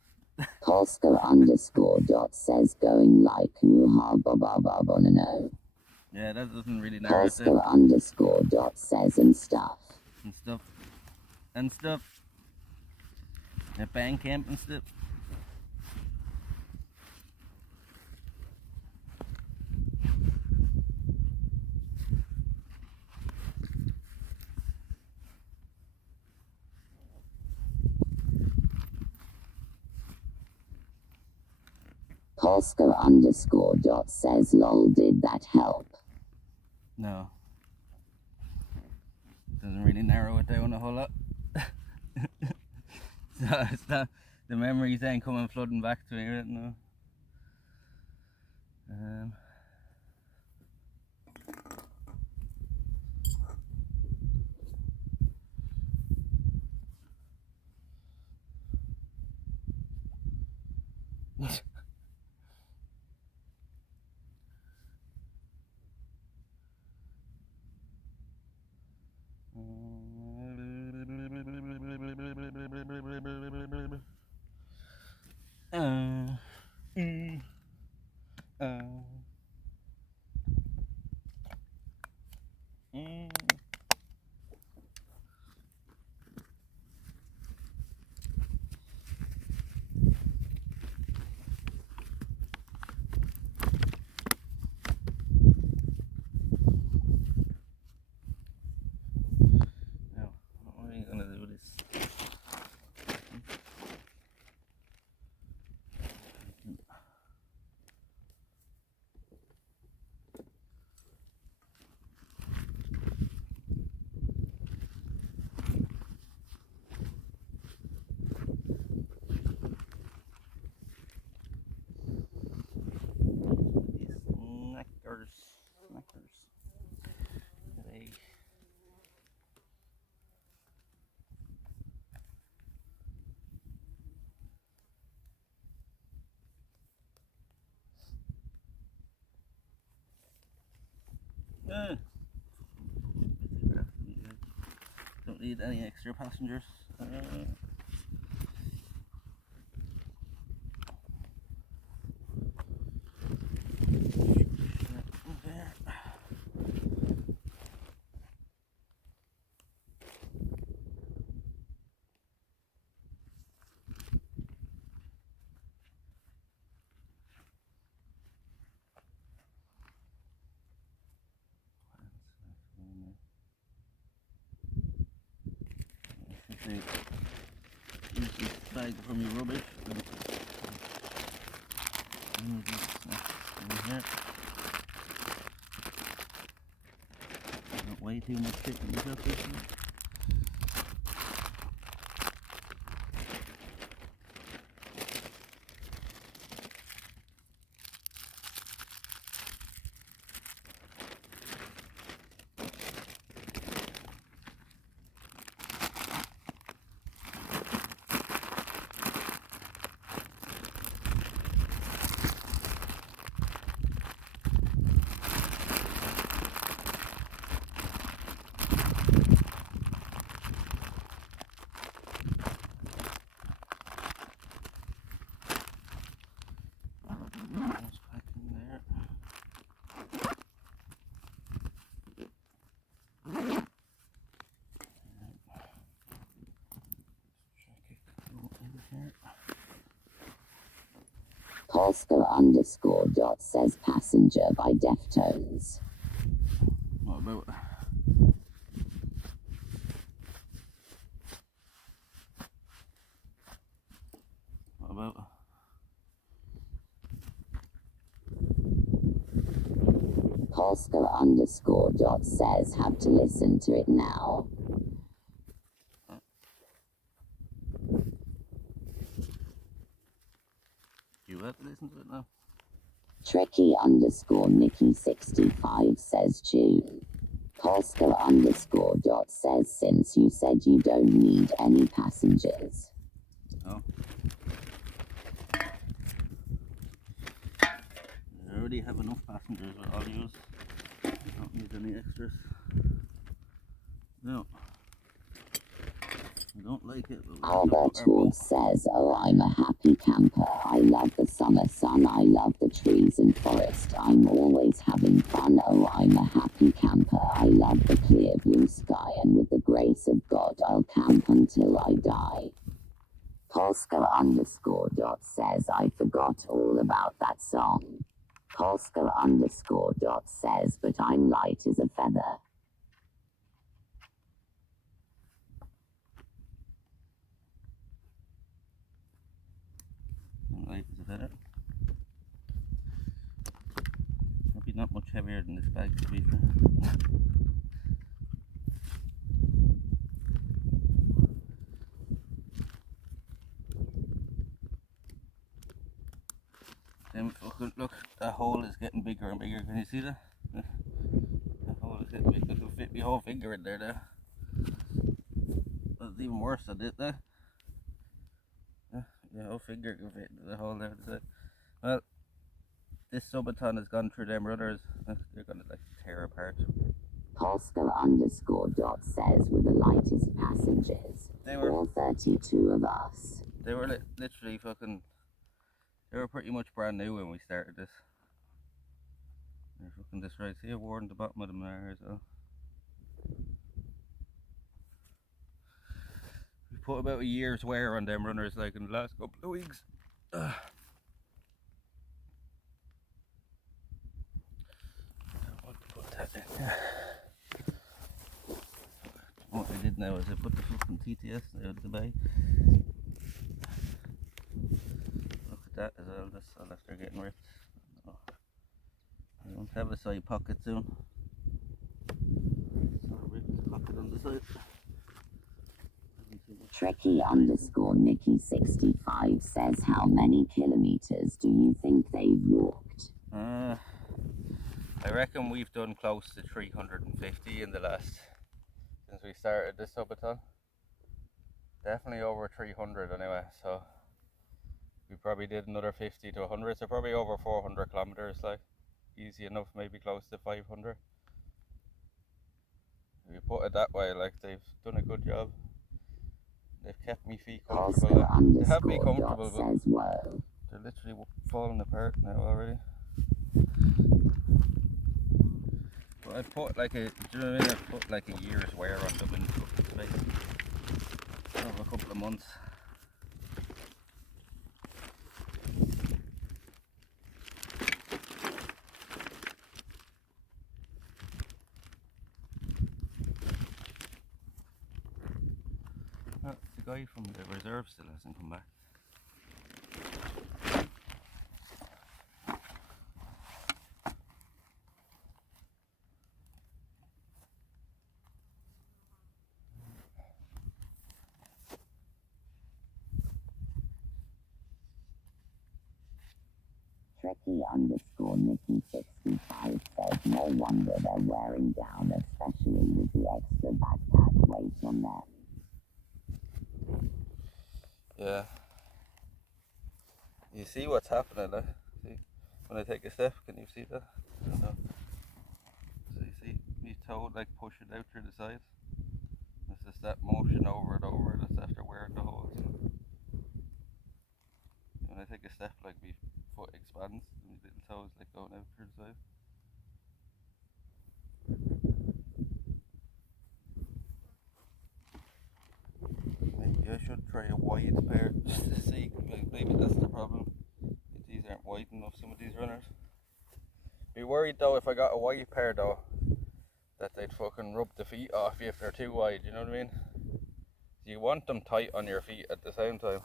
Costco_. Says going like hoo-ha ba-ba-ba-ba-no. Yeah, that doesn't really narrow it down. Costco_. Says and stuff. And stuff. At band camp and stuff. Costco_. Says lol, did that help? No. Doesn't really narrow it down a whole lot. So it's not, the memories ain't coming flooding back to me right now. Now, what are you gonna do with this? Snackers. Today. Don't need any extra passengers. Use this bag from your rubbish. And this in here. Not way too much shit in yourself this one. That's back in there. Costco_. Says passenger by Deftones. What about? What about? Costco_. Says have to listen to it now. You have to listen to it now. Tricky_Nikki65 says tune. Costco_. Says since you said you don't need any passengers. Oh. already have enough passengers with all use. Don't need any extras. No. I don't like it. Albert Ward says, oh, I'm a happy camper. I love the summer sun. I love the trees and forest. I'm always having fun. Oh, I'm a happy camper. I love the clear blue sky. And with the grace of God, I'll camp until I die. Polska_dot says, I forgot all about that song. Polska_dot says, but I'm light as a feather. Light as a feather. Probably not much heavier than this bag, to be fair. Then fucking look, that hole is getting bigger and bigger. Can you see that? That hole is getting big. I can fit my whole finger in there now. That's even worse than it there. Your whole finger can fit into the hole there. Well, this Subathon has gone through them runners. They're gonna like tear apart. Polska_dot says, with the lightest passengers. All 32 of us. They were literally fucking. They were pretty much brand new when we started this. They're fucking this right. See, I worn the bottom of them there as well. We put about a year's wear on them runners like in the last couple of weeks. I don't want to put that in there. What I did now is I put the fucking TTS out of the bag. Look at that as well, that's all after getting ripped. Oh. I won't have a side pocket soon. It's all ripped pocket on the side. Tricky_Nikki65 says, how many kilometers do you think they've walked? I reckon we've done close to 350 in the last, since we started this Subathon. Definitely over 300 anyway, so we probably did another 50 to 100, so probably over 400 kilometers, like easy enough, maybe close to 500. If you put it that way, like they've done a good job. They've kept me feet comfortable. They have me comfortable, but they're literally falling apart now already. But I put like a, do you know what I mean? I put like a year's wear on them in the space over a couple of months. Well, the guy from the reserve still hasn't come back. Tricky_Nikki65 says, no wonder they're wearing down, especially with the extra backpack weight on them. Yeah. You see what's happening there? See? When I take a step, can you see that? I don't know. So you see my toe like pushing out through the sides? It's just that motion over and over that's after wearing the holes. When I take a step, like my foot expands and my little toes like going out through the side. Maybe I should try a wide pair just to see. Maybe that's the problem. These aren't wide enough, some of these runners. Be worried though if I got a wide pair though, that they'd fucking rub the feet off you if they're too wide, you know what I mean? You want them tight on your feet at the same time.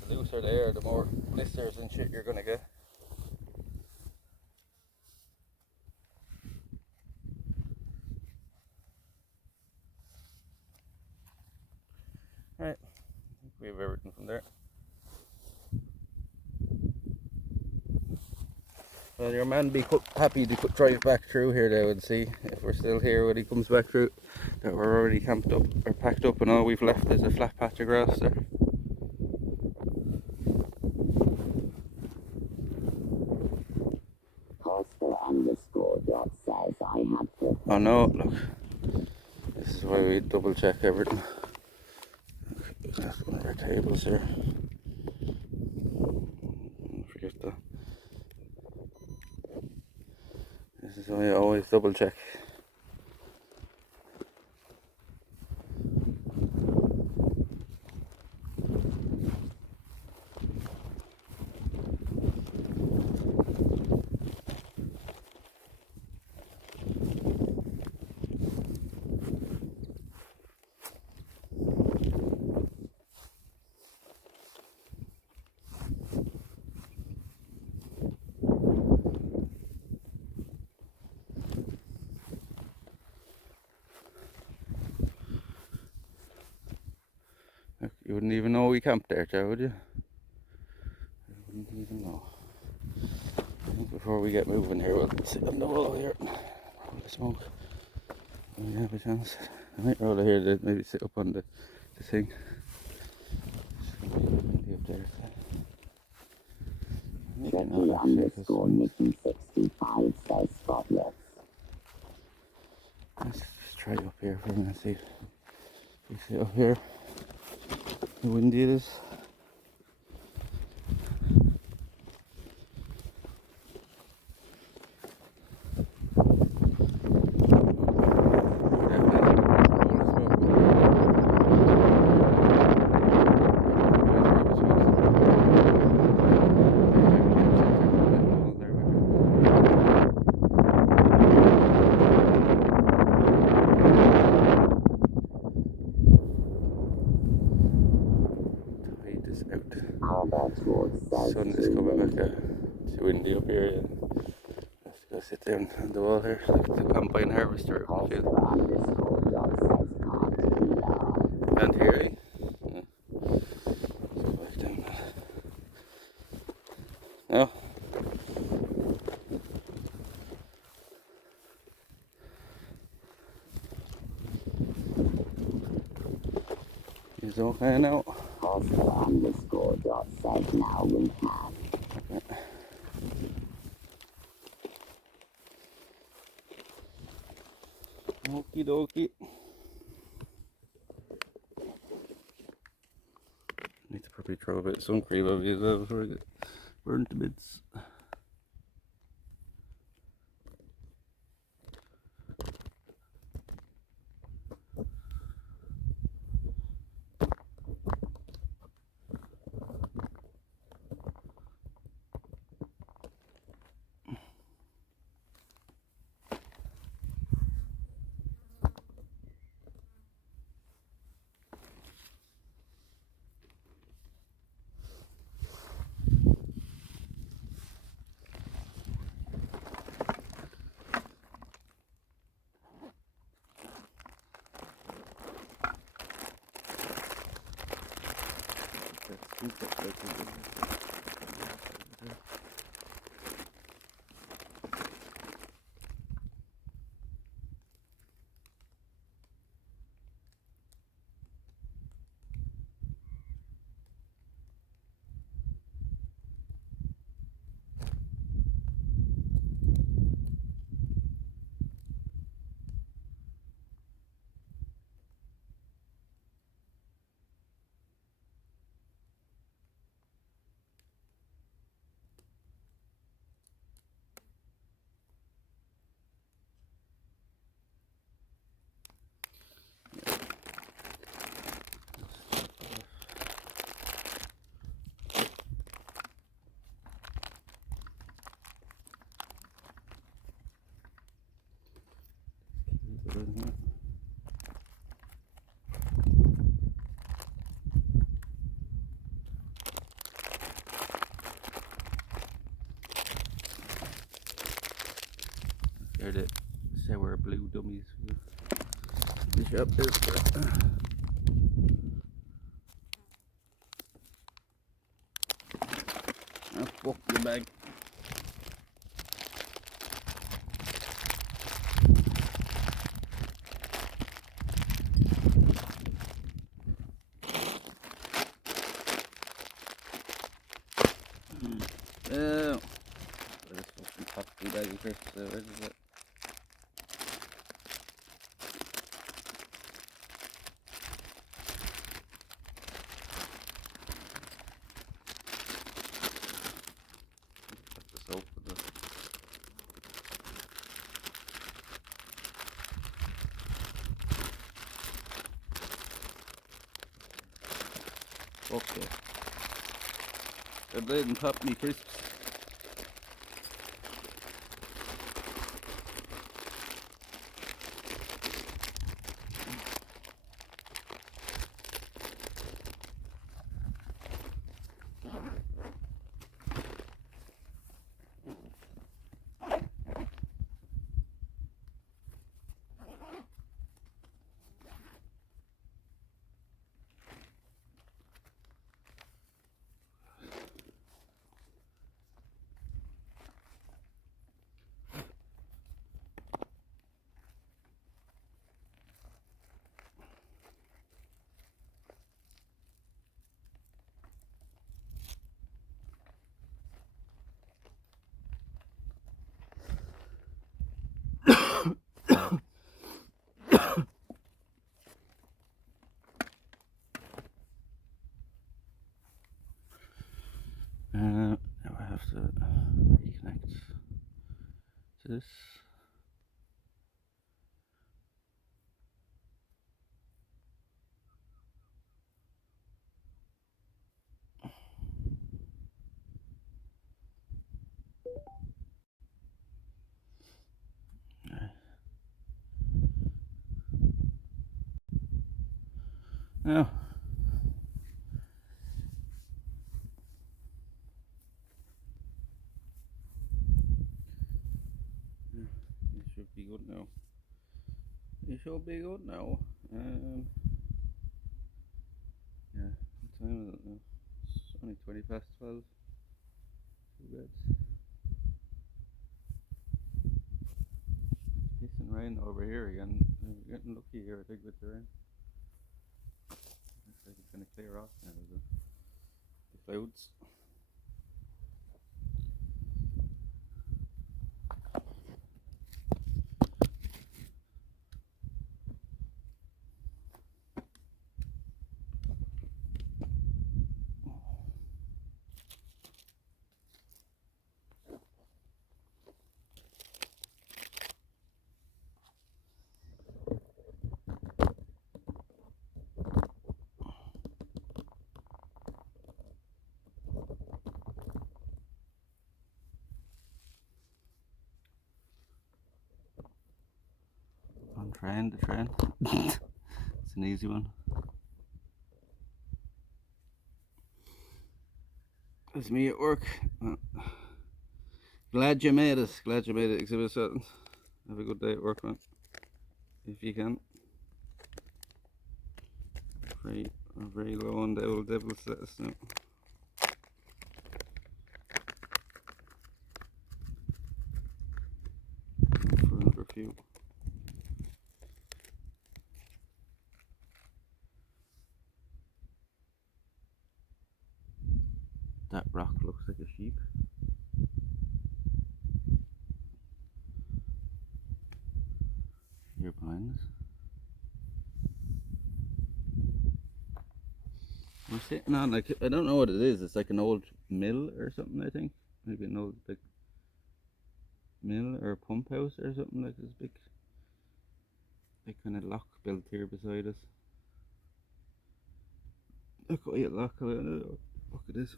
The looser they are, the more blisters and shit you're gonna get. Right, I think we have everything from there. Well, your man be happy to drive back through here now and see if we're still here when he comes back through, that we're already camped up or packed up, and all we've left is a flat patch of grass there. Oh no, look. This is why we double check everything. That's one of our tables here. Don't forget that. This is why I always double check. Look, you wouldn't even know we camped there, Joe, would you? You wouldn't even know. I think before we get moving here, we'll sit on the wall here. Roll the smoke. When we have a chance. I might roll it here, then maybe sit up on the thing. Up there. Tricky_Nikki65 says spotless. Let's just try up here for a minute, see if we sit up here. How windy it is. Sun is coming back out. It's windy up here. Yeah. Let's go sit down on the wall here. Like the combine harvester up in the field. Can't hear you? Yeah. Let's go back down. No? He's okay now. Says now we can. Okie dokie. Need to probably throw a bit of sun cream over you as well before I get burnt to bits. They're the sour blue dummies. The shop is oh, fuck your bag. Oh, this fucking top bag of crisps. Where is it? Okay. They're letting pop me crisps. Now I have to reconnect to this. Now, it should be good now. It should be good now. Yeah, what time is it now? It's only 20 past 12. Too bad. It's pissing rain over here again. We're getting lucky here, I think, with the rain. Looks like it's going to clear off now, the clouds. On train, the train. It's an easy one. It's me at work. Glad you made it. Glad you made it, Exhibit 7. Have a good day at work, man. If you can. Very low on the old devil status now. For another few. That rock looks like a sheep. Here behind us. We're sitting on, like, I don't know what it is. It's like an old mill or something, I think. Maybe an old, like, mill or pump house or something. Like this big kind of lock built here beside us. A quiet lock. I don't know what it is.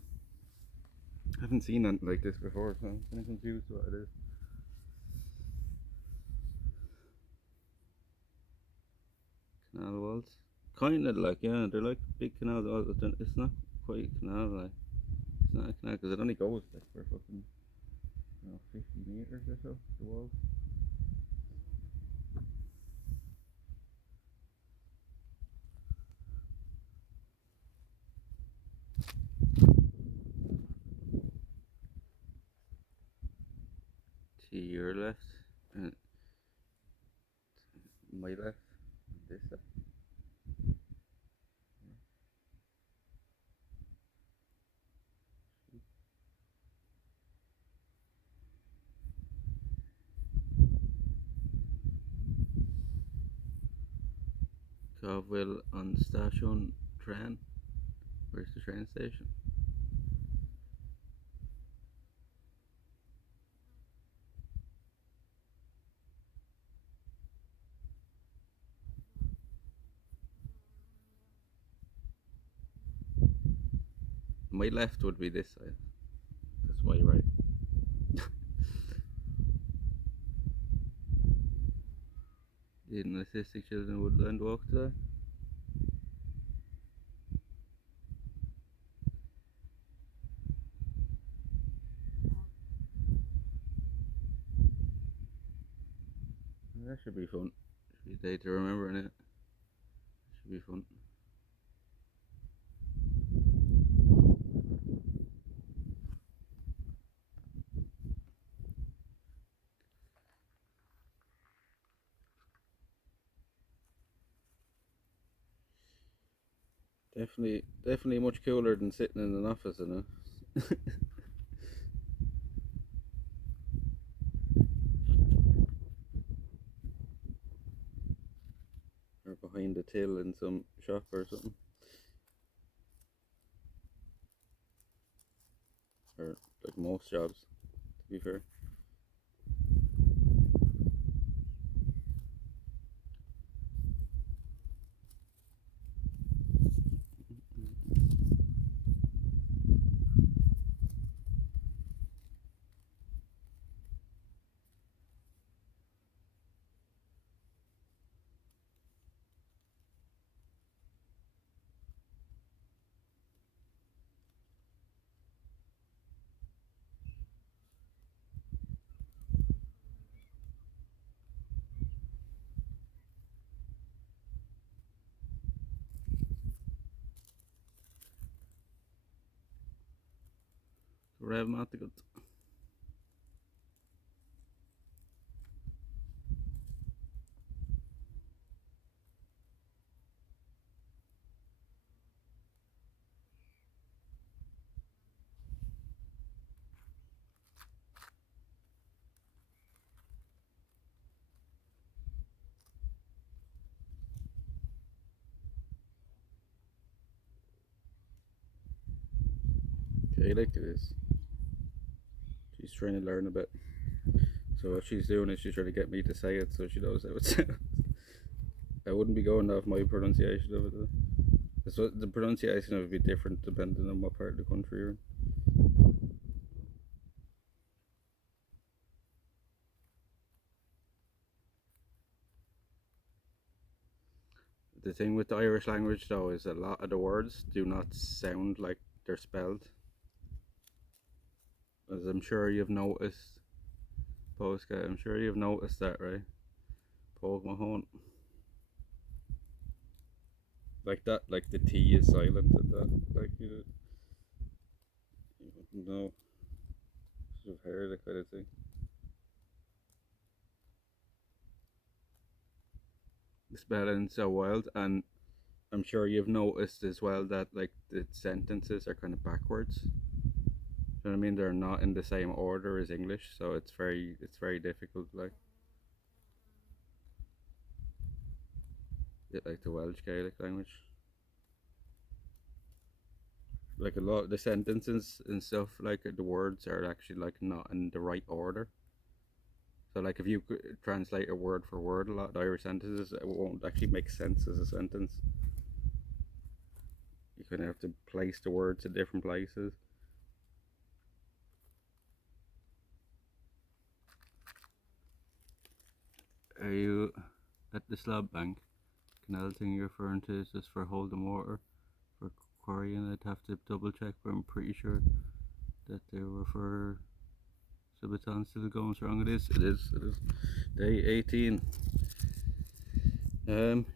I haven't seen anything like this before, so I'm kind of confused what it is. Canal walls. Kind of like, yeah, they're like big canal walls. It's not quite a canal, like. It's not a canal because it only goes like for fucking, 50 meters or so, the walls. To your left, and my left, this left. Covwell on station train. Where's the train station? My left would be this side. That's my right. Did an autistic children woodland walk today? That should be fun. Should be a day to remember in it. Should be fun. Definitely much cooler than sitting in an office, you know. Or behind a till in some shop or something. Or like most jobs, to be fair. Rev Matigut. Gaelic it is. She's trying to learn a bit. So what she's doing is she's trying to get me to say it so she knows how it sounds. I wouldn't be going off my pronunciation of it though. So the pronunciation would be different depending on what part of the country you're in. The thing with the Irish language though is a lot of the words do not sound like they're spelled. As I'm sure you've noticed, Postcat, I'm sure you've noticed that, right? Pog Mahone. Like that, like the T is silent and that. Like you wouldn't know. Should have heard that kind of thing. The spelling's so wild, and I'm sure you've noticed as well that like the sentences are kind of backwards. You know what I mean? They're not in the same order as English, so it's very difficult. Like the Welsh Gaelic language. Like a lot of the sentences and stuff, like the words are actually like not in the right order. So like if you translate a word for word, a lot of Irish sentences, it won't actually make sense as a sentence. You kind of have to place the words in different places. Are you at the slab bank? Canal thing you're referring to is just for holding water for quarrying. I'd have to double check, but I'm pretty sure that they were for Subathon still going strong. It is. Day 18.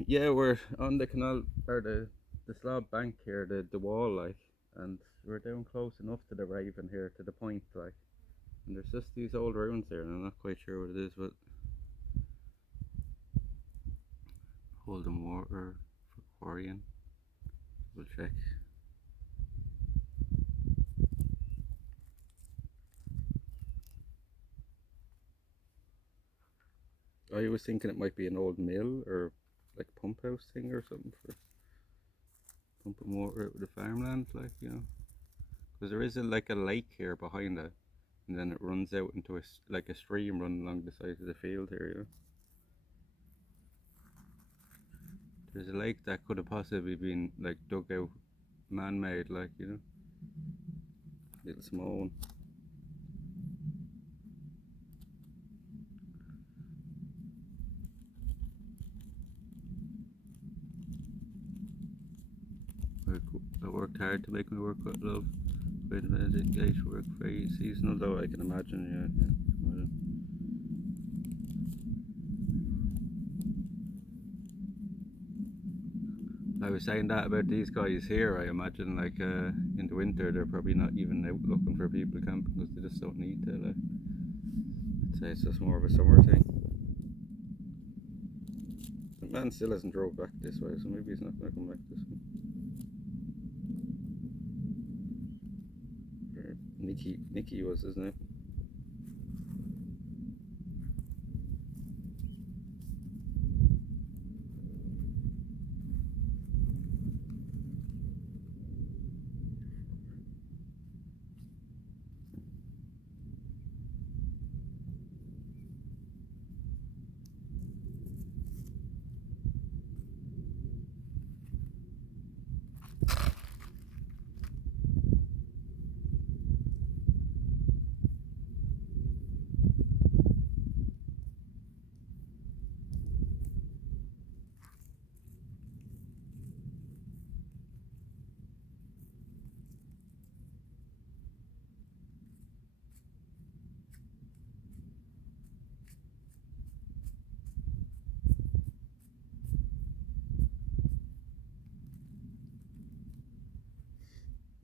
Yeah, we're on the canal or the slab bank here, the wall like, and we're down close enough to the Raven here to the point like, and there's just these old ruins there, and I'm not quite sure what it is, but holding water for quarrying. We'll check. I was thinking it might be an old mill or like pump house thing or something for pumping water out of the farmland, like because there is like a lake here behind it, and then it runs out into like a stream running along the side of the field here. There's a lake that could have possibly been like dug out, man-made, like. Little small one. I worked hard to make my work with love. When I didn't engage work very seasonal though, I can imagine, yeah. I was saying that about these guys here. I imagine, like, in the winter, they're probably not even out looking for people camping because they just don't need to. Like, I'd say it's just more of a summer thing. The man still hasn't drove back this way, so maybe he's not going to come back this way. Or Nicky was, isn't it?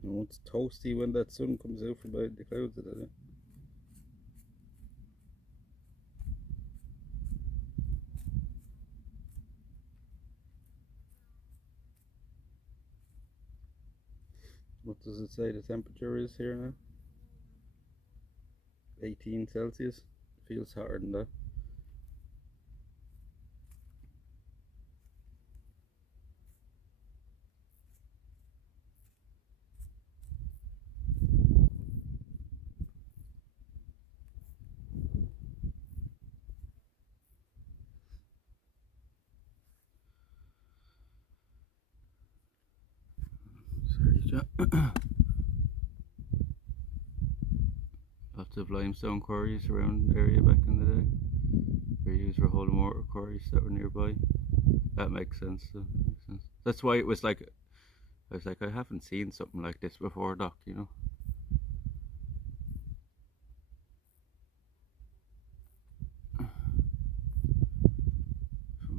No, it's toasty when that sun comes out from behind the clouds, isn't it? What does it say the temperature is here now? 18 Celsius. Feels hotter than that. Sorry, John. Lots of limestone quarries around the area back in the day. Were used for holding water quarries that were nearby. That makes sense. Makes sense. That's why it was like, I was like, I haven't seen something like this before, Doc. From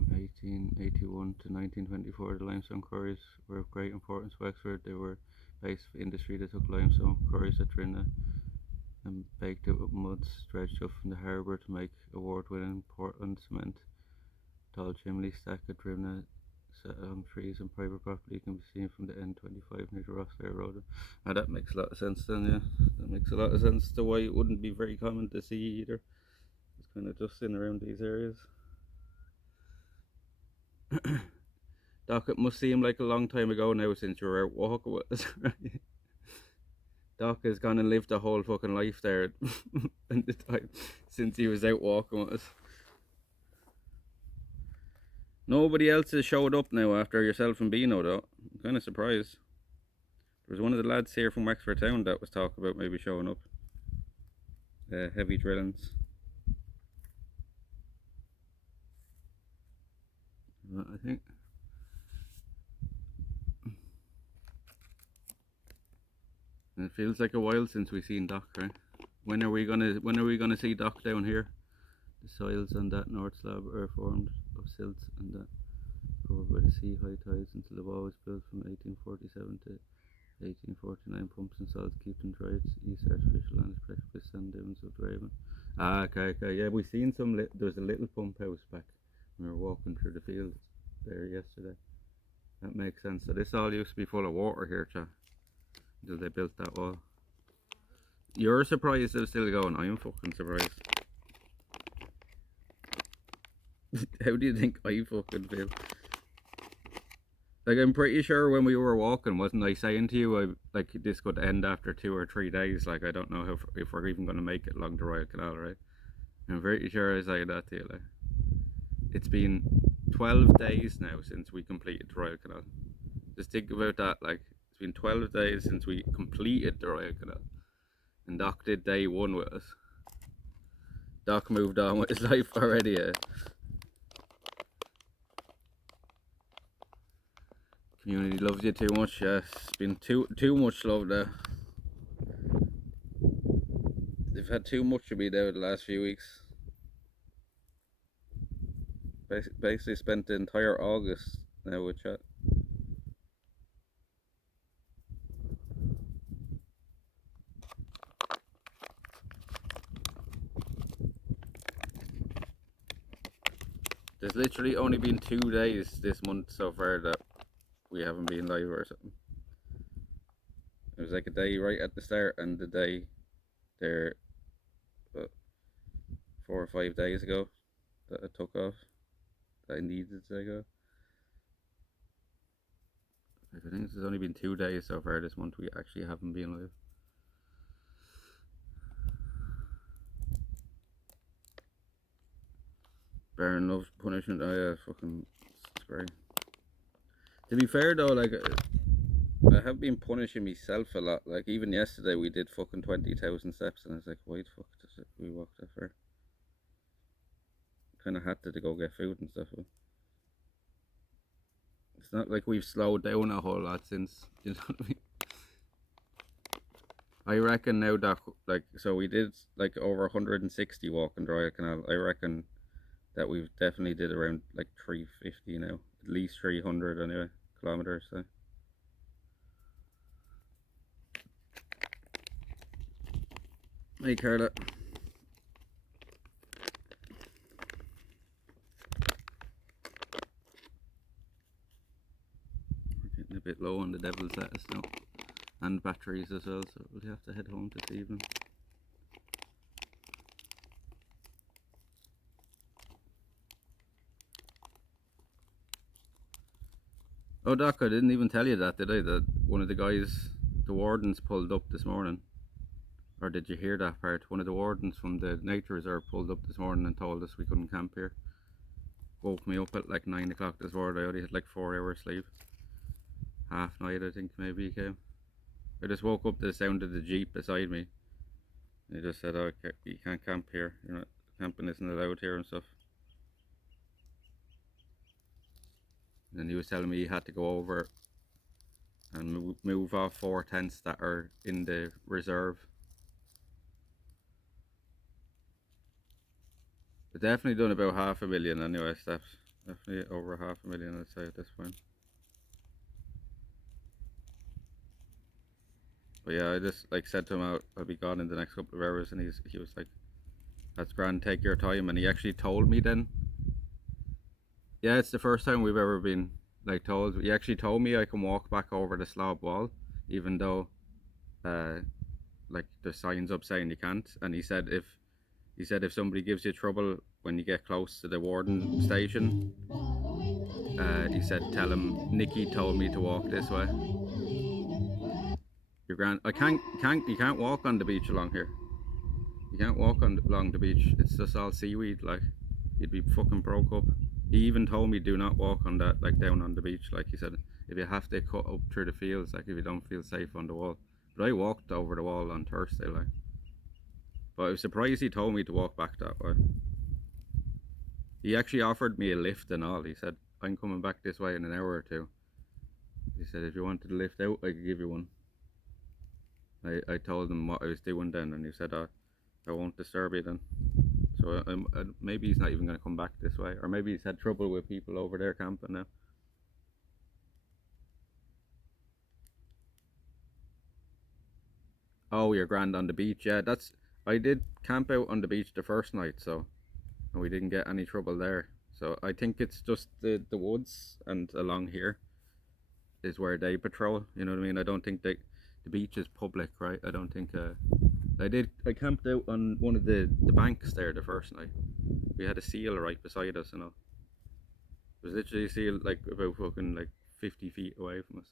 1881 to 1924, the limestone quarries were of great importance to Wexford. They were base for industry that took limestone quarries at Trinna and baked it with mud stretched up from the harbour to make award-winning Portland cement. Tall chimney stack at Trinna set along trees and private property can be seen from the N25 near the Rosslare Road. That makes a lot of sense then, yeah. That makes a lot of sense to why it wouldn't be very common to see either. It's kind of just in around these areas. Doc, it must seem like a long time ago now since you were out walking with us, right? Doc has gone and lived a whole fucking life there in the time since he was out walking with us. Nobody else has showed up now after yourself and Beano, though. I'm kind of surprised. There was one of the lads here from Wexford Town that was talking about maybe showing up. Heavy drillings. I think. And it feels like a while since we've seen Doc, right? When are we gonna see Doc down here? The soils on that north slab are formed of silts and that covered by the sea high tides until the wall was built from 1847 to 1849. Pumps and salts keep them dry. East artificial land is protected by sand dunes of Draven. Okay. Yeah, we seen some. There was a little pump house back when we were walking through the fields there yesterday. That makes sense. So this all used to be full of water here, cha, until they built that wall. You're surprised it's still going. I'm fucking surprised. How do you think I fucking feel? Like, I'm pretty sure when we were walking, wasn't I saying to you, like, this could end after 2 or 3 days? Like, I don't know if we're even going to make it along the Royal Canal, right? I'm pretty sure I said that to you. Like, it's been 12 days now since we completed the Royal Canal. Just think about that. Like, it's been 12 days since we completed the Royal Canal. And Doc did day one with us. Doc moved on with his life already. Community loves you too much. It's been too much love there. They've had too much of me there the last few weeks. Basically spent the entire August now with chat. There's literally only been 2 days this month so far that we haven't been live or something. It was like a day right at the start and the day there 4 or 5 days ago that I took off, that I needed to take off. I think there's only been 2 days so far this month we actually haven't been live. Baron loves punishment. Oh yeah, fucking, it's great. To be fair though, like, I have been punishing myself a lot. Like, even yesterday we did fucking 20,000 steps and I was like, why the fuck does we walk that far? Kind of had to go get food and stuff. But it's not like we've slowed down a whole lot since, you know what I mean? I reckon now that, like, so we did like over 160 walking the Royal Canal. I reckon that we've definitely did around like 350 now, at least 300 anyway, kilometers. So. Hey Carla. We're getting a bit low on the devil's lettuce now, and batteries as well, so we'll have to head home this evening. Oh Doc, I didn't even tell you that, did I? That one of the guys, the wardens, pulled up this morning. Or did you hear that part? One of the wardens from the nature reserve pulled up this morning and told us we couldn't camp here. Woke me up at like 9 o'clock this morning. I only had like 4 hours sleep. Half night, I think, maybe he came. I just woke up to the sound of the Jeep beside me. And he just said, oh, you can't camp here. You know, camping isn't allowed here and stuff. And he was telling me he had to go over and move off 4 tents that are in the reserve. But definitely done about 500,000 anyway, steps. Definitely over 500,000, I'd say, at this point. But yeah, I just like said to him I'll be gone in the next couple of hours, and he was like, that's grand, take your time. And he actually told me then, yeah, it's the first time we've ever been like told. He actually told me I can walk back over the slab wall, even though like the sign's up saying you can't. And he said if somebody gives you trouble when you get close to the warden station, he said tell him Nikki told me to walk this way. You're grand. You can't walk on the beach along here. You can't walk along the beach. It's just all seaweed. Like, you'd be fucking broke up. He even told me do not walk on that, like down on the beach. Like he said, if you have to cut up through the fields, like if you don't feel safe on the wall. But I walked over the wall on Thursday, like. But I was surprised he told me to walk back that way. He actually offered me a lift and all. He said, I'm coming back this way in an hour or two. He said, if you wanted to lift out, I could give you one. I told him what I was doing then, and he said, I won't disturb you then. So maybe he's not even going to come back this way, or maybe he's had trouble with people over there camping now. Oh, you're grand on the beach. Yeah, I did camp out on the beach the first night, so, and we didn't get any trouble there. So I think it's just the woods and along here is where they patrol. You know what I mean? I don't think the beach is public, right? I don't think. I camped out on one of the banks there the first night. We had a seal right beside us, you know. It was literally a seal like about fucking like 50 feet away from us.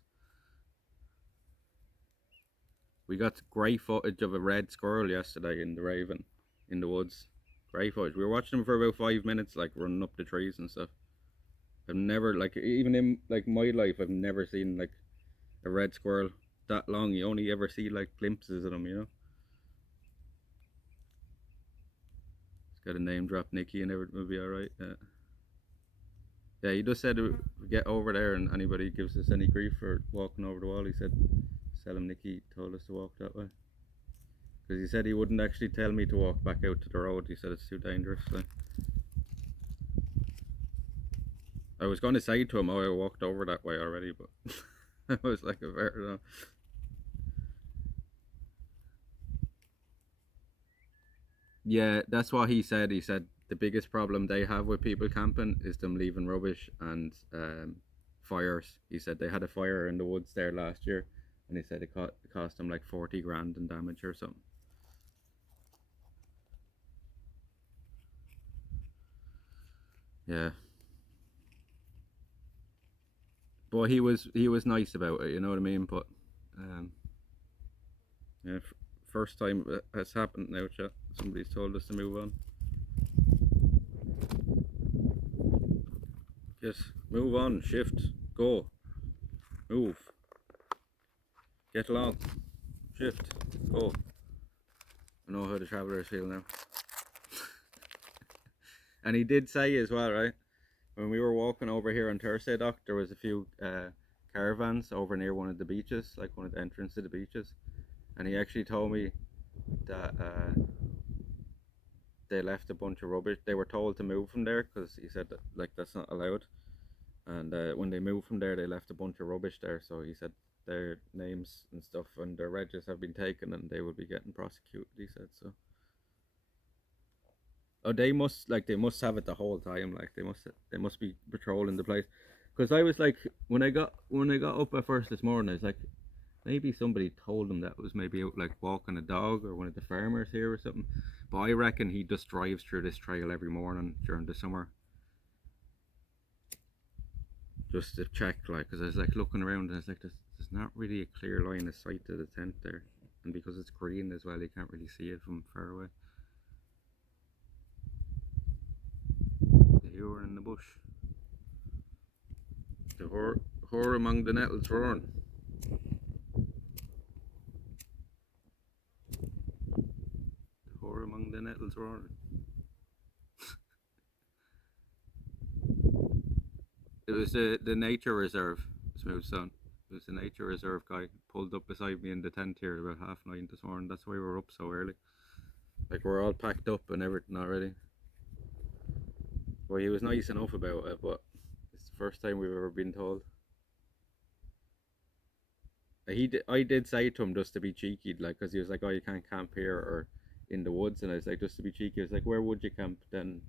We got great footage of a red squirrel yesterday in the Raven, in the woods. Great footage. We were watching them for about 5 minutes, like running up the trees and stuff. I've never, like, even in like my life, I've never seen like a red squirrel that long. You only ever see like glimpses of them, you know. It's got a name drop Nicky and everything will be alright. Yeah, he just said we get over there and anybody gives us any grief for walking over the wall, he said, tell him Nicky told us to walk that way. Because he said he wouldn't actually tell me to walk back out to the road. He said it's too dangerous. So. I was going to say to him, oh, I walked over that way already, but I was like, a fair. Yeah, that's what he said. He said the biggest problem they have with people camping is them leaving rubbish and fires. He said they had a fire in the woods there last year, and he said it cost them like 40 grand in damage or something. Yeah, but he was nice about it. You know what I mean? But yeah, first time it has happened now, chat. Somebody's told us to move on. Yes, move on, shift, go, move, get along, shift, go. I know how the travellers feel now. And he did say as well, right? When we were walking over here on Thursday, Doc, there was a few caravans over near one of the beaches, like one of the entrances to the beaches. And he actually told me that they left a bunch of rubbish. They were told to move from there because he said that like that's not allowed. And when they moved from there, they left a bunch of rubbish there. So he said their names and stuff and their regs have been taken and they will be getting prosecuted. He said so. Oh, they must have it the whole time. Like they must be patrolling the place. Because I was like, when I got up at first this morning, I was like, maybe somebody told him that was maybe out like walking a dog or one of the farmers here or something. But I reckon he just drives through this trail every morning during the summer, just to check. Like, because I was like looking around and I was like, there's not really a clear line of sight to the tent there, and because it's green as well, you can't really see it from far away. You were in the bush. The whore among the nettles roaring. The whore among the nettles roaring. It was the nature reserve, Smooth Stone. It was the nature reserve guy pulled up beside me in the tent here about 9:30 this morning. That's why we're up so early. Like we're all packed up and everything already. Well, he was nice enough about it, but it's the first time we've ever been told. I did say to him just to be cheeky, like, because he was like, "Oh, you can't camp here or in the woods," and I was like, just to be cheeky, I was like, "Where would you camp then?"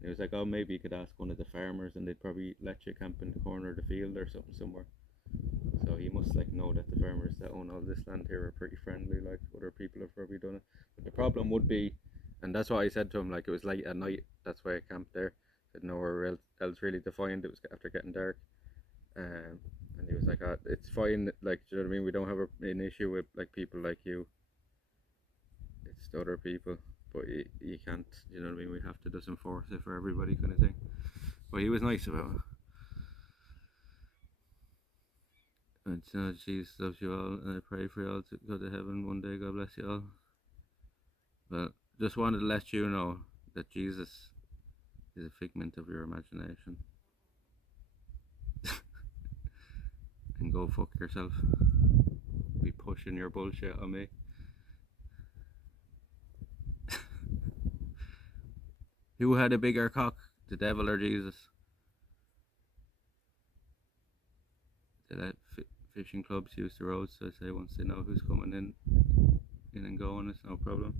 And he was like, "Oh, maybe you could ask one of the farmers, and they'd probably let you camp in the corner of the field or something somewhere." So he must like know that the farmers that own all this land here are pretty friendly, like other people have probably done it. But the problem would be, and that's what I said to him, like it was late at night, that's why I camped there. Said nowhere else really to find. It was after getting dark. Um, and he was like, "It's fine. Like, do you know what I mean? We don't have an issue with like people like you. It's the other people, but you can't. You know what I mean? We have to just enforce it for everybody, kind of thing." But he was nice about it. And Jesus loves you all, and I pray for you all to go to heaven one day. God bless you all. But just wanted to let you know that Jesus is a figment of your imagination. And go fuck yourself. Be pushing your bullshit on me. Who had a bigger cock, the devil or Jesus? They let fishing clubs use the roads, so I say once they know who's coming in and going, it's no problem.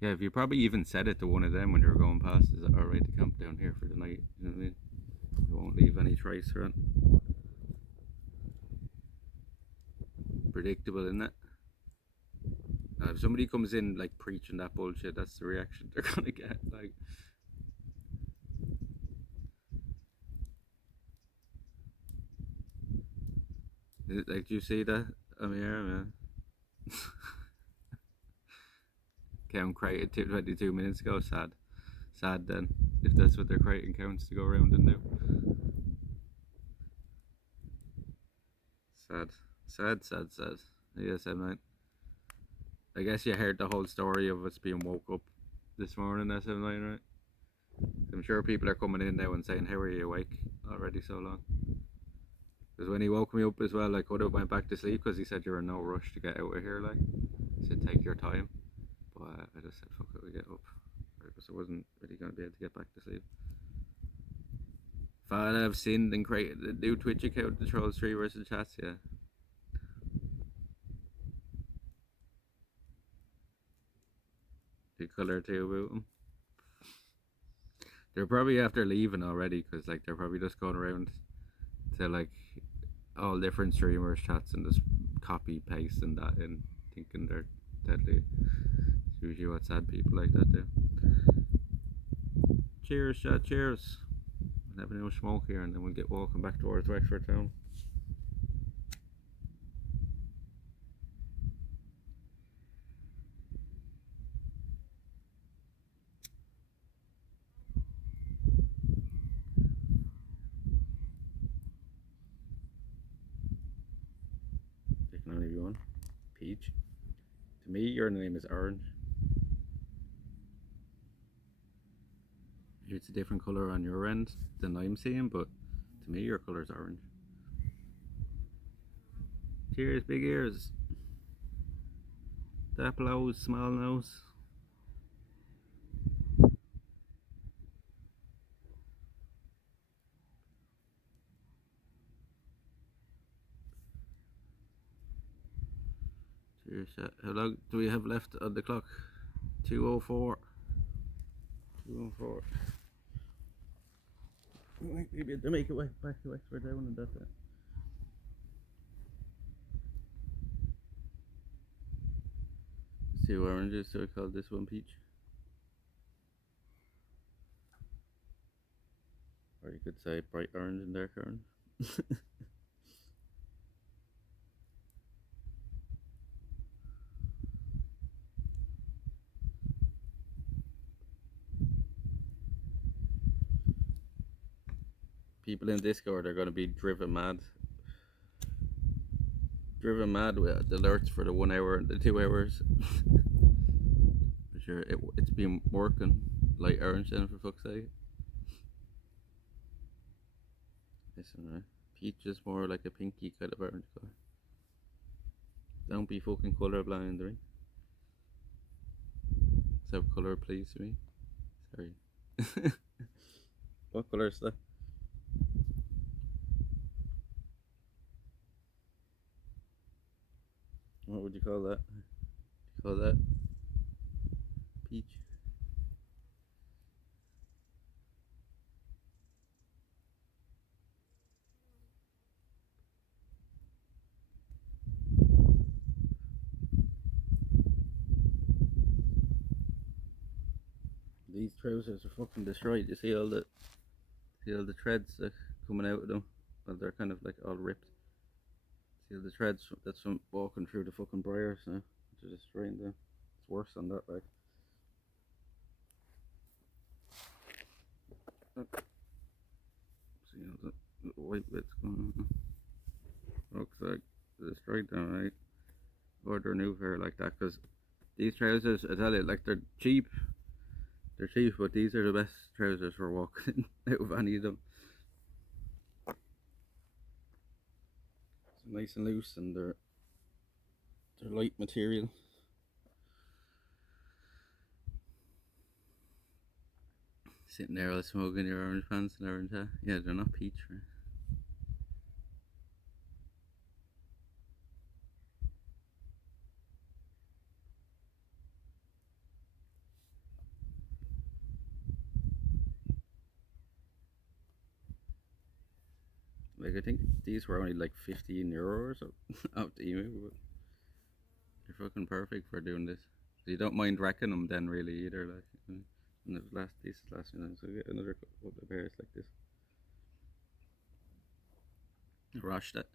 Yeah, if you probably even said it to one of them when you were going past, is it alright to camp down here for the night? You know what I mean? You won't leave any trace for it. Predictable, isn't it? If somebody comes in like preaching that bullshit, that's the reaction they're gonna get. Like, do you see that? I mean, yeah, man. Okay, I'm created 22 minutes ago. Sad then. if that's what they're creating counts to go around and do. Sad. Sad. Yes, I mean, I guess you heard the whole story of us being woke up this morning at 7 9, right? I'm sure people are coming in now and saying, "How are you awake already so long?" Because when he woke me up as well, I could have went back to sleep because he said you're in no rush to get out of here. Like, he said take your time, but I just said fuck it, we get up because I wasn't really going to be able to get back to sleep. If I'd have sinned and created a new Twitch account to troll streamers and chats, yeah. The colour too about them. They're probably after leaving already because like they're probably just going around to like all different streamers chats and just copy pasting that and thinking they're deadly. It's usually what sad people like that do. Cheers, chat, cheers. We'll have a little smoke here and then we'll get walking back towards Wexford town. There can only be one. Peach. To me, your name is Orange. It's a different colour on your end than I'm seeing, but to me, your colour's orange. Cheers, big ears. That blows, small nose. Cheers, chat. How long do we have left on the clock? 2:04. 2:04. We might be able to make it back to Wexford down and that's it. Two oranges, so I call this one peach. Or you could say bright orange and dark orange. People in Discord are going to be driven mad. Driven mad with alerts for the 1 hour and the 2 hours. For sure, it's been working. Light orange then, for fuck's sake. Listen, right? Peach is more like a pinky kind of orange colour. Don't be fucking colourblind, right? Let's have colour, please, me. Sorry. What colour is that? What would you call that? You call that peach? These trousers are fucking destroyed. You see all the threads coming out of them? Well, they're kind of like all ripped. See all the threads? That's from walking through the fucking briars now. They're destroying them. It's worse than that, like. See all the white bits going on. Looks like destroyed them, right? Order a new pair like that because these trousers, I tell you, like they're cheap. They're cheap, but these are the best trousers for walking out of any of them. It's nice and loose and they're light material. Sitting there all smoking your orange pants and orange hat. Yeah, they're not peach, right? Like I think these were only like €15 or so out the email, but they're fucking perfect for doing this. So you don't mind wrecking them then really either, like. And the this is last one, so get another couple of pairs like this. Rushed it.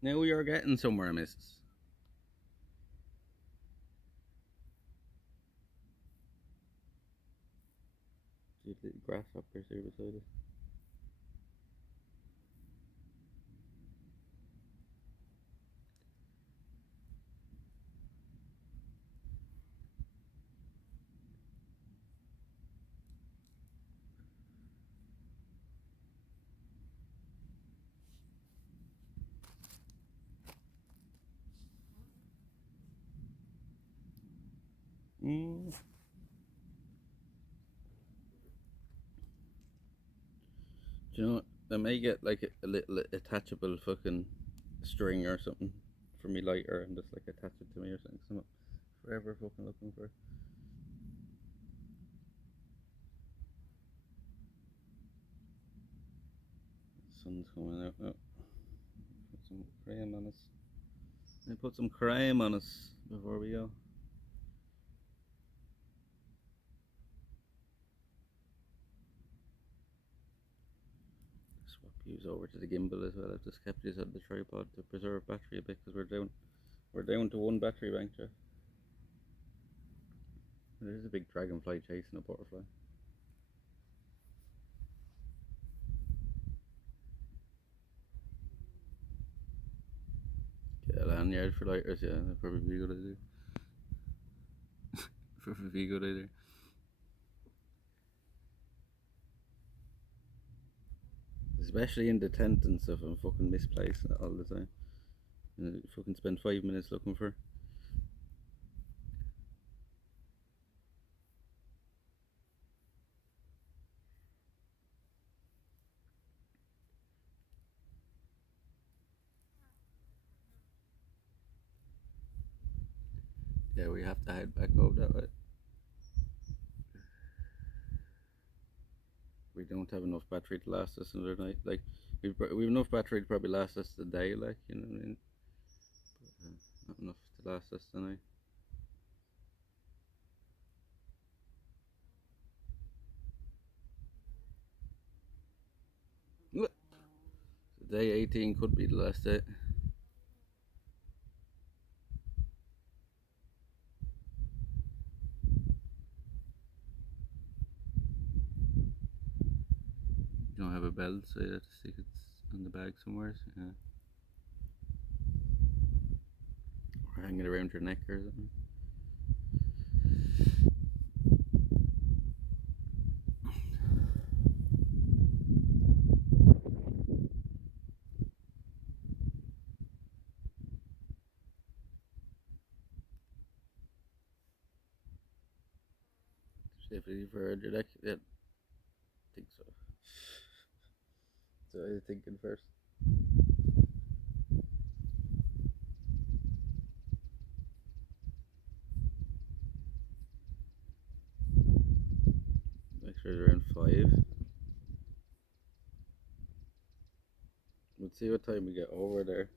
Now we are getting somewhere, missus. few little grasshoppers here beside us. Mm. Do you know what? I may get like a little attachable fucking string or something for me lighter and just like attach it to me or something. 'Cause I'm forever fucking looking for it. The sun's coming out now. Put some cream on us. I put some cream on us before we go. Swap these over to the gimbal as well. I've just kept these on the tripod to preserve battery a bit because we're down to one battery bank. There's a big dragonfly chasing a butterfly. Get a lanyard for lighters, yeah, that'd probably be a good idea. Probably be a good idea. Especially in the tent and stuff, I'm fucking misplacing it all the time. You fucking spend 5 minutes looking for. Yeah, we have to head back over that way. We don't have enough battery to last us another night. Like, we've enough battery to probably last us the day, like, you know what I mean? But, not enough to last us the night. So day 18 could be the last day. You don't have a belt, so you have to stick it on the bag somewhere. Yeah. Or hang it around your neck or something. Safety for your neck? Yeah, I think so. So I was thinking first. Make sure it's around 5. We'll see what time we get over there.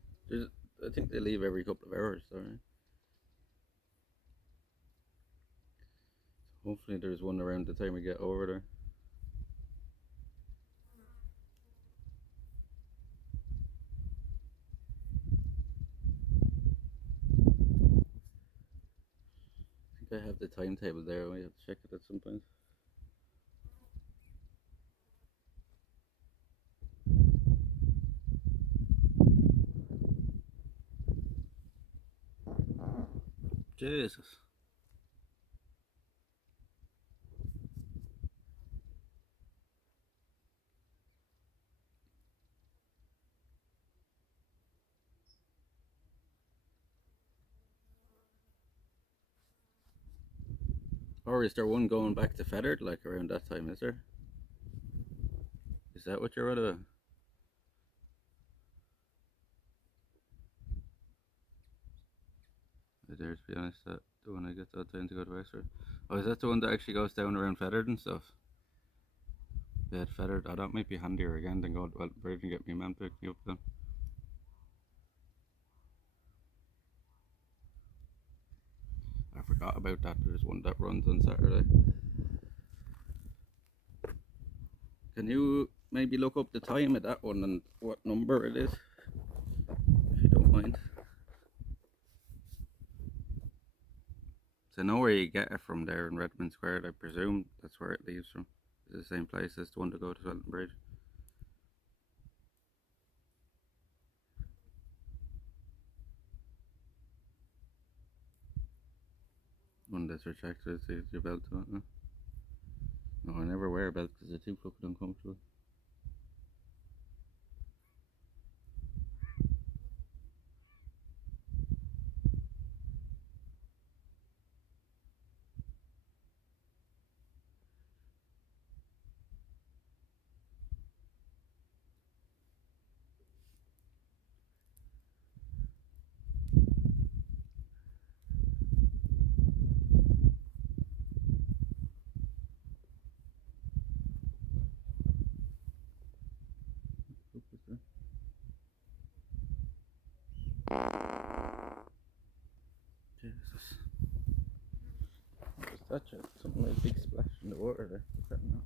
I think they leave every couple of hours, right? Hopefully there's one around the time we get over there. I think I have the timetable there. We have to check it at some point. Jesus. Or is there one going back to Feathered like around that time, is there? Is that what you're out of? I dare to be honest, that the one I get that time to go to Wexford. Oh, is that the one that actually goes down around Feathered and stuff? Yeah, Feathered. Oh, that might be handier again than go to Welton Bridge and get me man pick me up then. I forgot about that. There's one that runs on Saturday. Can you maybe look up the time of that one and what number it is, if you don't mind? So I know where you get it from there in Redmond Square. I presume that's where it leaves from. the same place as the one to go to Swelton Bridge. One that's retracted, it's your belt to it. No, I never wear a belt because they're too fucking uncomfortable. Jesus. What was that? Something like a big splash in the water there. What's that now?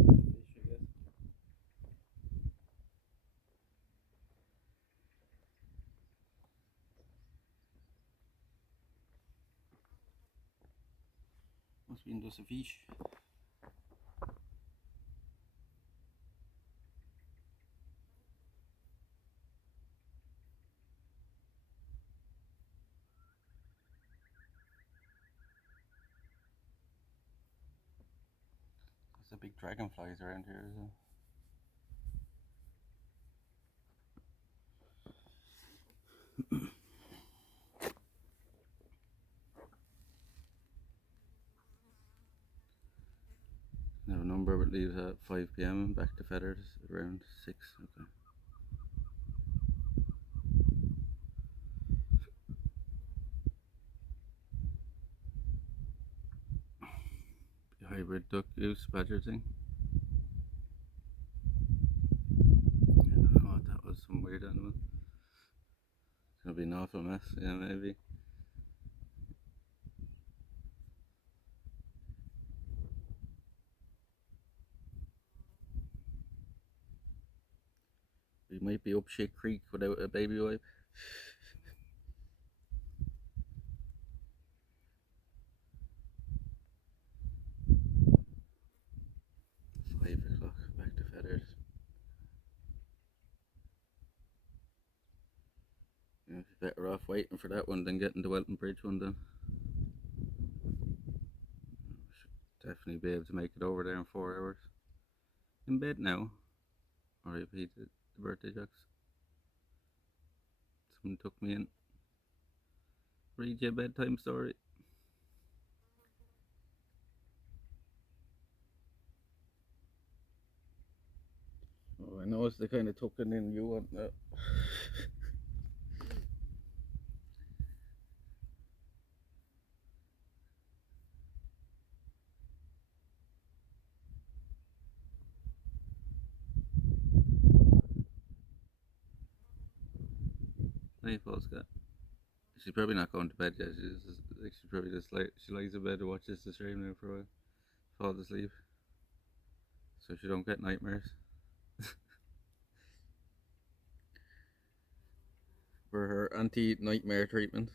Fish, I guess. Must be just a fish. There's a big dragonflies around here as well. I have a number but leaves at 5 p.m. and back to Feathers around 6. Okay. The hybrid duck goose badger thing. I don't know what that was, some weird animal. It's gonna be an awful mess, yeah, maybe. We might be up shit creek without a baby wipe. 5 o'clock, back to Feathers. Yeah, better off waiting for that one than getting the Welton Bridge one then. Should definitely be able to make it over there in 4 hours. In bed now. R.I.P. to the birthday jocks. Someone took me in. Read you a bedtime story. Oh, I know it's the kind of tucking in you want now. Hey, Polska. She's probably not going to bed yet. She's probably just like she lies in bed and watches the stream now for a while. Fall asleep. So she don't get nightmares. For her anti-nightmare treatment.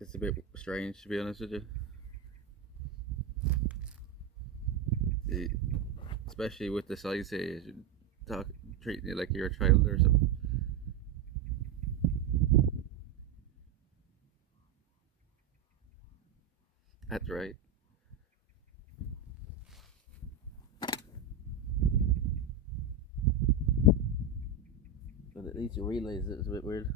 It's a bit strange, to be honest with you. Especially with the size age, treating you like you're a child or something. That's right. But at least you realise it was a bit weird.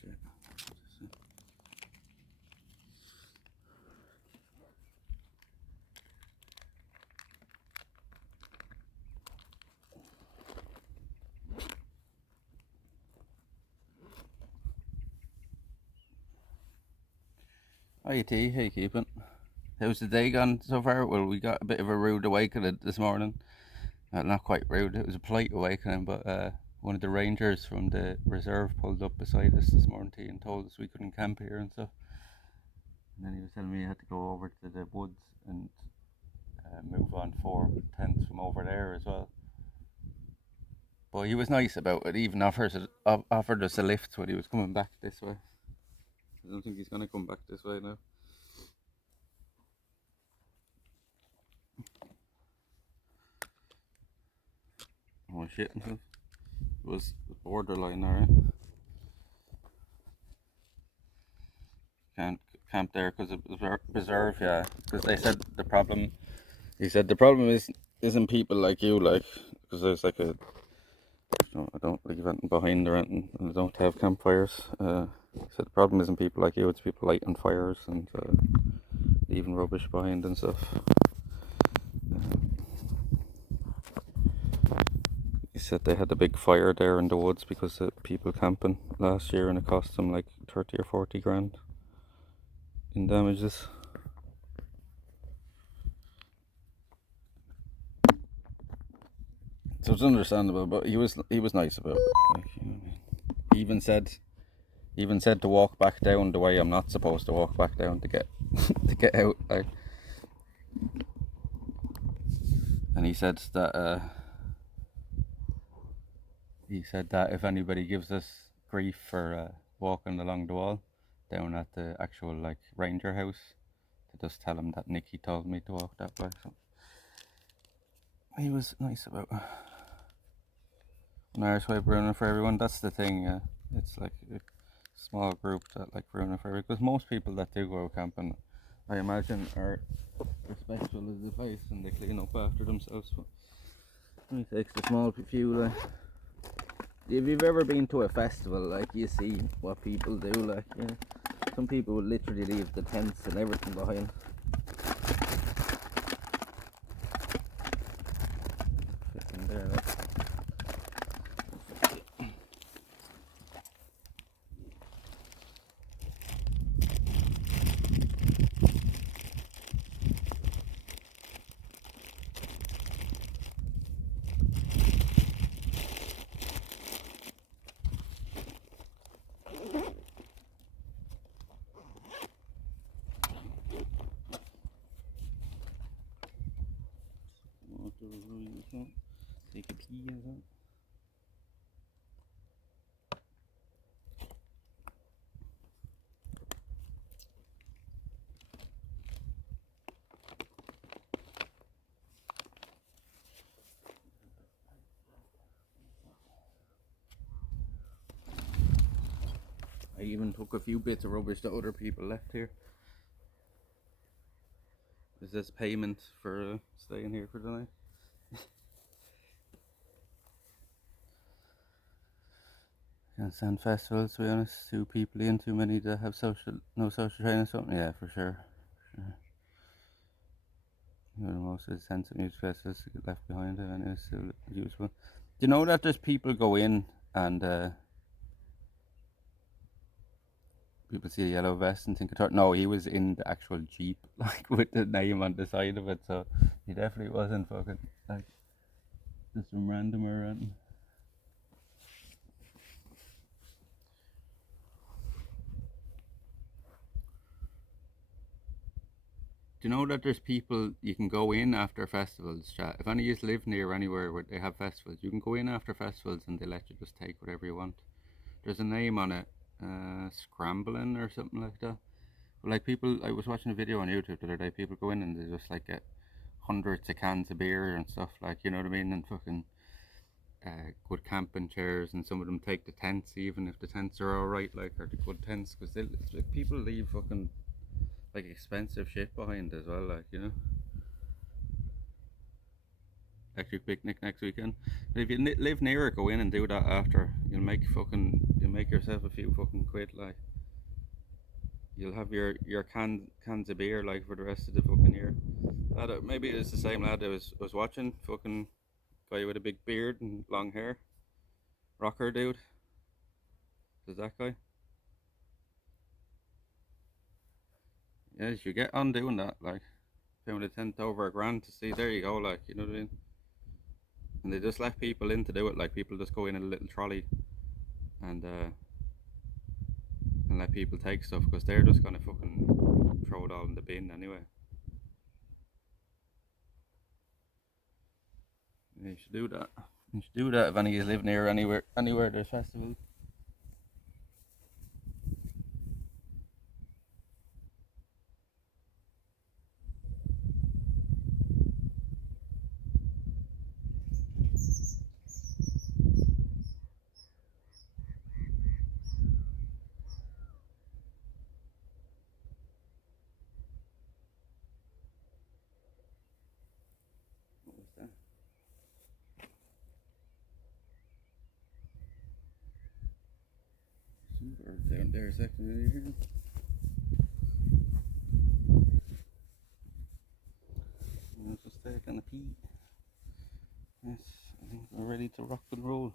Shit. Hi T, how you keeping? How's the day gone so far? Well, we got a bit of a rude awakening this morning. Not quite rude, it was a polite awakening, but one of the rangers from the reserve pulled up beside us this morning, T, and told us we couldn't camp here and stuff. And then he was telling me I had to go over to the woods and move on 4 tents from over there as well. But he was nice about it, even offered us a lift when he was coming back this way. I don't think he's going to come back this way now. Oh shit, it was borderline, alright. Can't camp there because it was reserve, yeah. Because they said the problem, he said the problem isn't people like you, like, because there's like a, I don't leave anything behind or anything, and I don't have campfires. He said the problem isn't people like you, it's people lighting fires and leaving rubbish behind and stuff. He said they had a big fire there in the woods because of people camping last year, and it cost them like 30 or 40 grand in damages. So it's understandable, but he was nice about it. Like, you know what I mean? He even said to walk back down the way I'm not supposed to walk back down to get to get out. Like, and he said that if anybody gives us grief for walking along the wall down at the actual like ranger house, to just tell him that Nicky told me to walk that way. So he was nice about it. An Irish way of ruining for everyone. That's the thing. Yeah, it's like a small group that like ruining for everyone. Because most people that do go camping, I imagine, are respectful of the place and they clean up after themselves. But it only takes the small few. Like, if you've ever been to a festival, like you see what people do. Like, you know, some people will literally leave the tents and everything behind. There, like. Take a pee or something. I even took a few bits of rubbish that other people left here. Is this payment for staying here for the night? Can't stand festivals, to be honest. Too people in, too many that have no social training or something. Yeah, for sure. You know, most of the sense of music festivals get left behind, and it's still useful. Do you know that there's people go in and people see a yellow vest and think no, he was in the actual Jeep, like with the name on the side of it, so he definitely wasn't fucking like just some random or anything. Do you know that there's people you can go in after festivals, chat? If any of you live near anywhere where they have festivals, you can go in after festivals and they let you just take whatever you want. There's a name on it, Scrambling or something like that. Like people, I was watching a video on YouTube the other day. People go in and they just like get hundreds of cans of beer and stuff, like, you know what I mean, and fucking good camping chairs, and some of them take the tents, even if the tents are all right, like, or the good tents, because like, people leave fucking like expensive shit behind as well, like, you know. Electric picnic next weekend. But if you live near it, go in and do that after. You'll make yourself a few fucking quid, like. You'll have your cans of beer, like, for the rest of the fucking year. Maybe it's the same lad I was watching, fucking guy with a big beard and long hair, rocker dude. Is that guy? Yeah, you should get on doing that, like, paying a tent over $1,000 to see. There you go, like, you know what I mean. And they just let people in to do it, like, people just go in a little trolley and let people take stuff, because they're just gonna fucking throw it all in the bin anyway. Yeah, you should do that. You should do that if any of you live near anywhere there's festivals. What was that? Some bird down there a second. Did you hear him? I was just taking a pee. Yes, I think we're ready to rock and roll.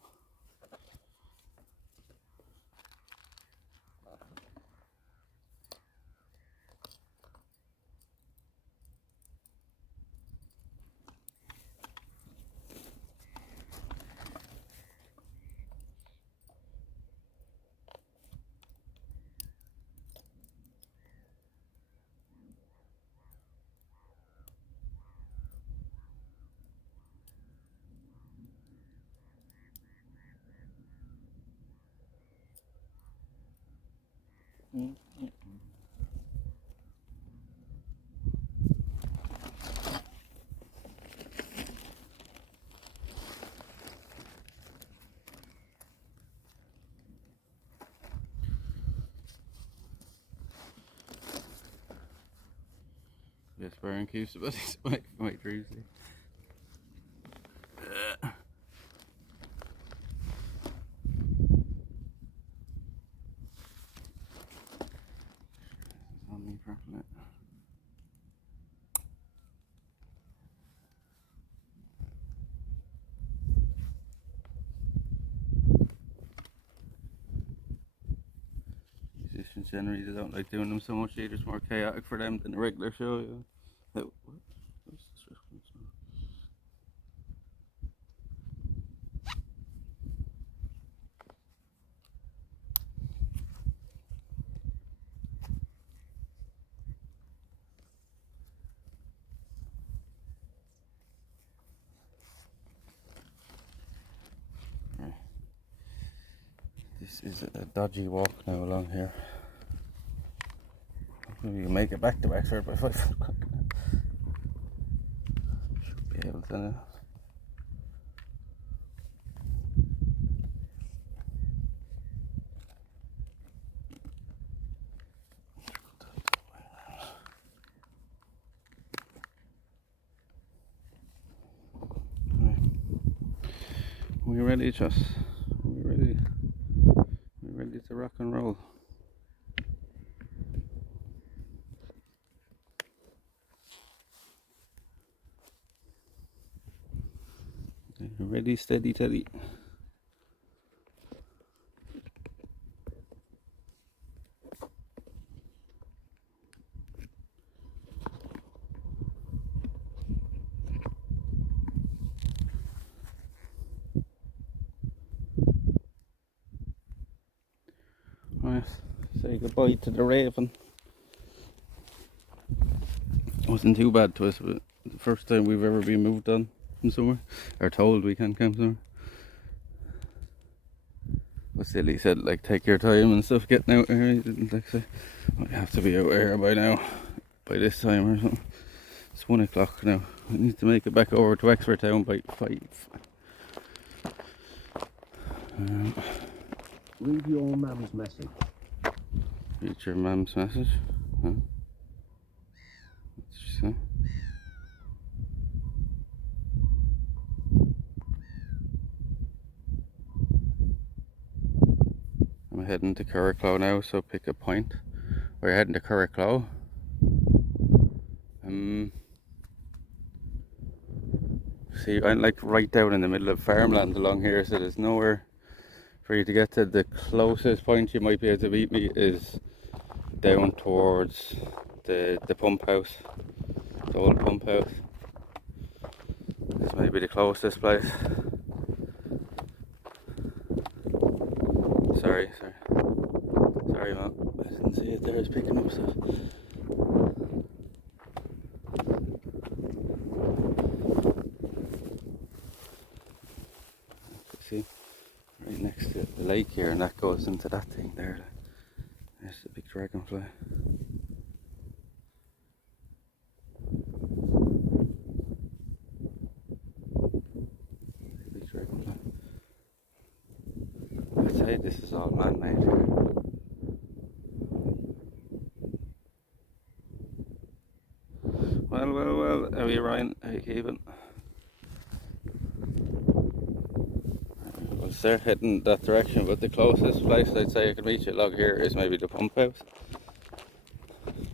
Yes, Brian keeps about his my trees. On me properly. Musicians generally they don't like doing them so much either. It's more chaotic for them than a regular show. Yeah. Oh, what's this reference? This is a dodgy walk now along here. Hopefully we can make it back to Wexford by 5 o'clock. Should be able to now. We ready, Joss? We ready? We ready to rock and roll? Ready, steady, Teddy. Right, say goodbye to the Raven. Wasn't too bad to us, but the first time we've ever been moved on from somewhere, or told we can't come somewhere. But still, he said, like, take your time and stuff getting out here. He didn't, like, say, I have to be out here by now, by this time or something. It's 1 o'clock now. I need to make it back over to Wexford Town by 5. Read your mum's message. Read your mum's message? Huh? What did she say? I'm heading to Curraclow now, so pick a point. We're heading to Curraclow. See, I'm like right down in the middle of farmland along here, so there's nowhere for you to get to. The closest point you might be able to meet me is down towards the pump house, the old pump house. This might be the closest place. Sorry, man. I didn't see it there. It's picking up stuff. See, right next to the lake here, and that goes into that thing there. There's the big dragonfly. Big dragonfly. I'd say this is all man-made here. Well, how are you, Ryan? How are you keeping? We'll start heading that direction, but the closest place I'd say I could meet you along here is maybe the pump house.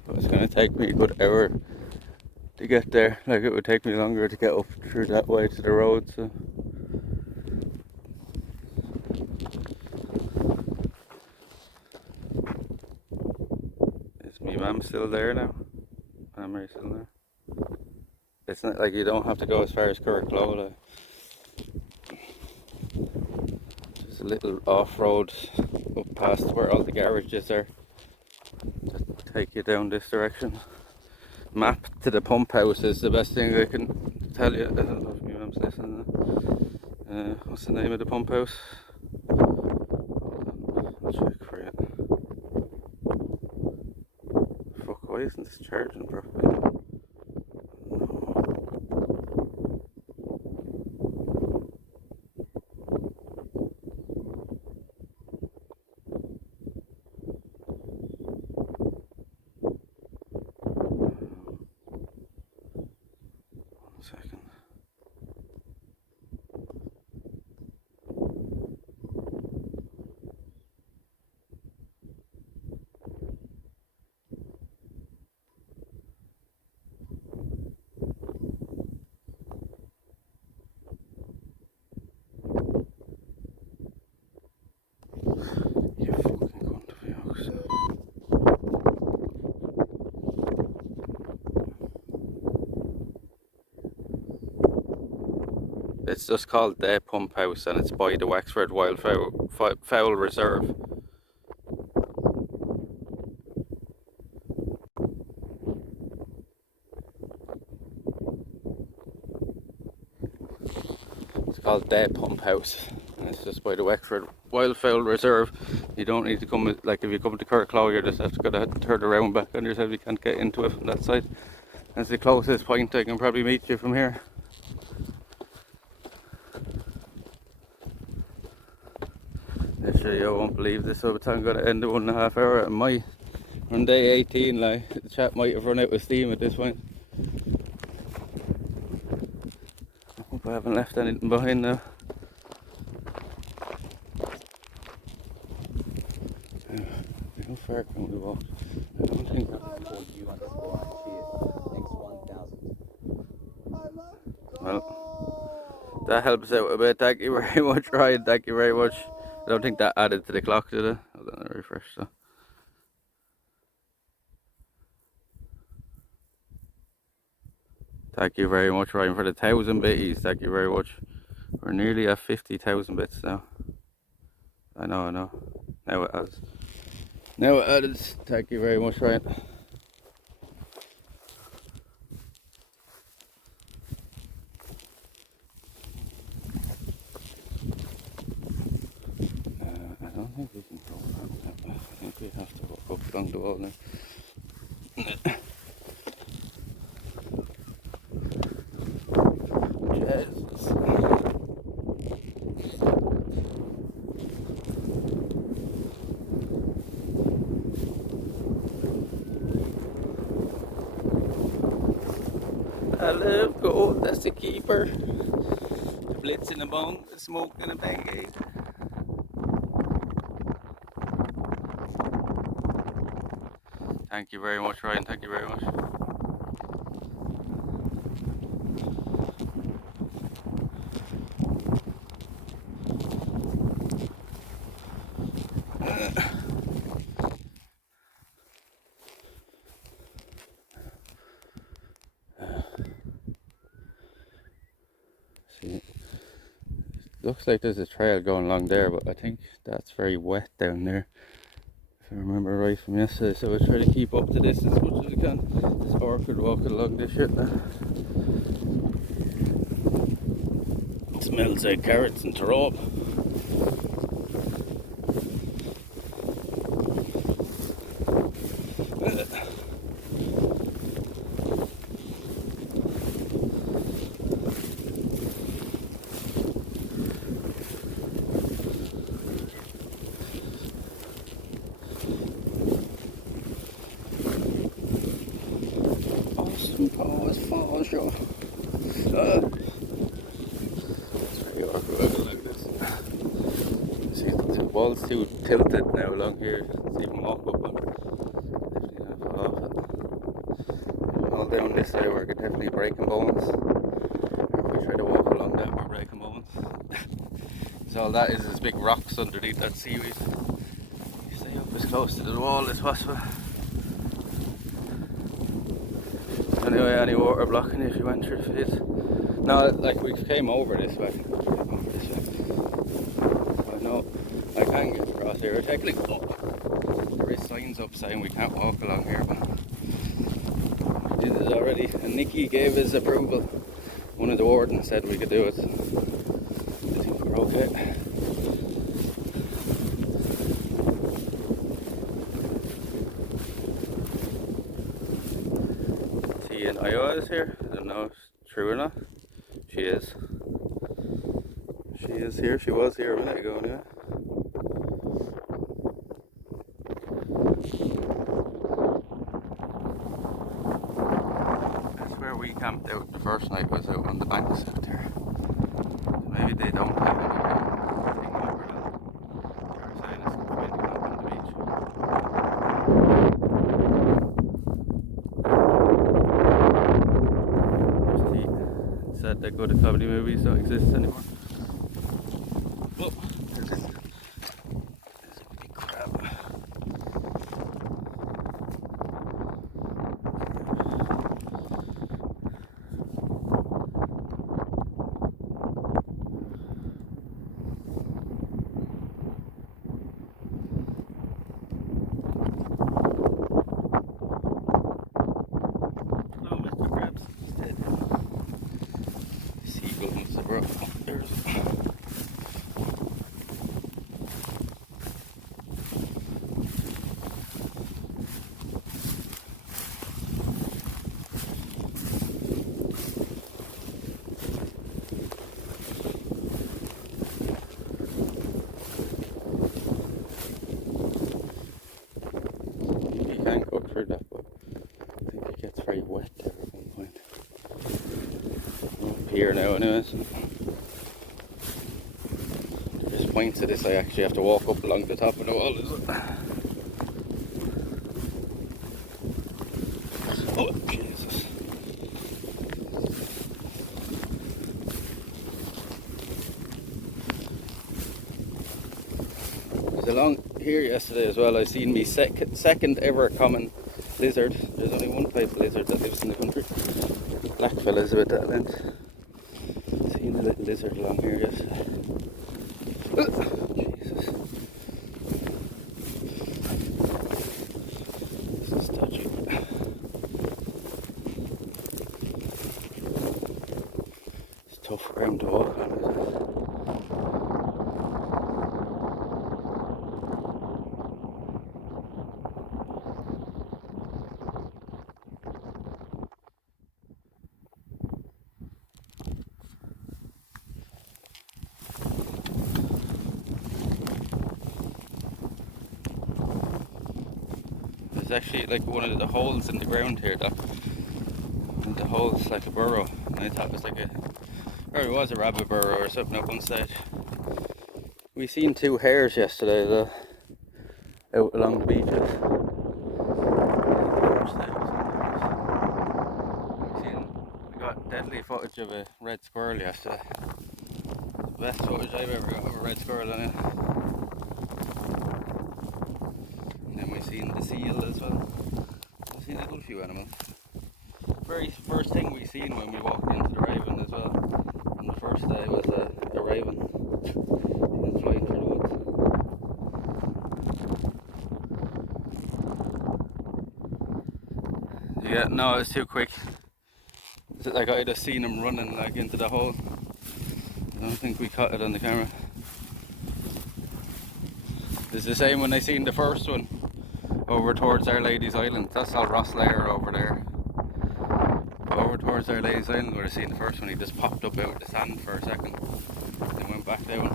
But it's going to take me a good hour to get there. Like, it would take me longer to get up through that way to the road, so. Is me mum still there now? Mum, are you still there? It's not like you don't have to go as far as Curraclow. Like. Just a little off-road up past where all the garages are. Just take you down this direction. Map to the pump house is the best thing I can tell you. I don't know if my mum's listening. What's the name of the pump house? I'll check for you. Fuck, why isn't this charging properly? Second. You fucking cunt of a ox. It's just called the pump house, and it's by the Wexford Wildfowl Reserve. It's called the pump house, and it's just by the Wexford Wildfowl Reserve. You don't need to come, like, if you come to Curraclow, you just have to go to turn around back on yourself. You can't get into it from that side. That's the closest point I can probably meet you from here. Literally, I won't believe this Subathon going to end in 1.5 hours. It on day 18, like, the chat might have run out of steam at this point. I hope I haven't left anything behind now. far can we walk? I don't think that. Well, that helps out a bit. Thank you very much, Ryan. Thank you very much. I don't think that added to the clock, did it? Hold on, I'll refresh that. Thank you very much, Ryan, for the 1,000 bits. Thank you very much. We're nearly at 50,000 bits now. I know. Now it has. Now it added. Thank you very much, Ryan. I don't think we can go around that way. I think we have to walk up along the wall now. Jesus. I love gold, that's the keeper. The blitz in the bong, the smoke in the bang. Thank you very much, Ryan. Thank you very much. See, looks like there's a trail going along there, but I think that's very wet down there, if I remember right from yesterday. So we'll try to keep up to this as much as we can. It's awkward walking along this shit now. It smells like carrots and turnip. Falls, sure. It's very awkward walking like this. See, the wall's too tilted now along here. It's even walk up on. Definitely gonna fall off it. All down this way we're definitely breaking bones. If we try to walk along that, we're breaking bones. So all that is big rocks underneath that seaweed. You stay up as close to the wall as possible. Anyway, any water blocking if you went through the field. No, like we came over this way. I know I can get across here. Technically, there is signs up saying we can't walk along here, but we did it already. And Nicky gave his approval. One of the wardens said we could do it. I think we're okay. And Iowa is here. I don't know if it's true or not. She is. She is here. She was here a minute ago anyway. That's where we camped out the first night, was out on the banks out there. So maybe they don't have anything over there. They were saying us to find a camp on the beach. Said that good comedy movies don't exist anymore. Whoa, there's a big crab. Hello, Mr. Krabs. He's dead. Seagull must have broke. Oh, there's it. You can go through that, but I think it gets very wet there at one point. I'm up here now anyways. There's points of this I actually have to walk up along the top of the wall, is it? was along here yesterday as well. I seen me second ever common lizard. There's only one type of lizard that lives in the country. Black fellas about that length. Seen a little lizard along here yesterday. Jesus. This is touchy. It's tough ground to walk on, isn't it? There's actually like one of the holes in the ground here, Doc. And the hole's like a burrow. And I thought it was like or it was a rabbit burrow or something at one stage. We seen 2 hares yesterday though, out along the beaches. We got deadly footage of a red squirrel yesterday. The best footage I've ever got of a red squirrel in it. And then we seen the seal as well. We've seen a good few animals. Very first thing we seen when we walked into the raven as well on the first day was a raven flying through the woods. Yeah, no, it was too quick. Is it like I just seen him running like into the hole? I don't think we caught it on the camera. It's the same when I seen the first one over towards Our Lady's Island. That's all Ross Lair over there. Over towards Our Lady's Island where I seen the first one, he just popped up out of the sand for a second and went back down.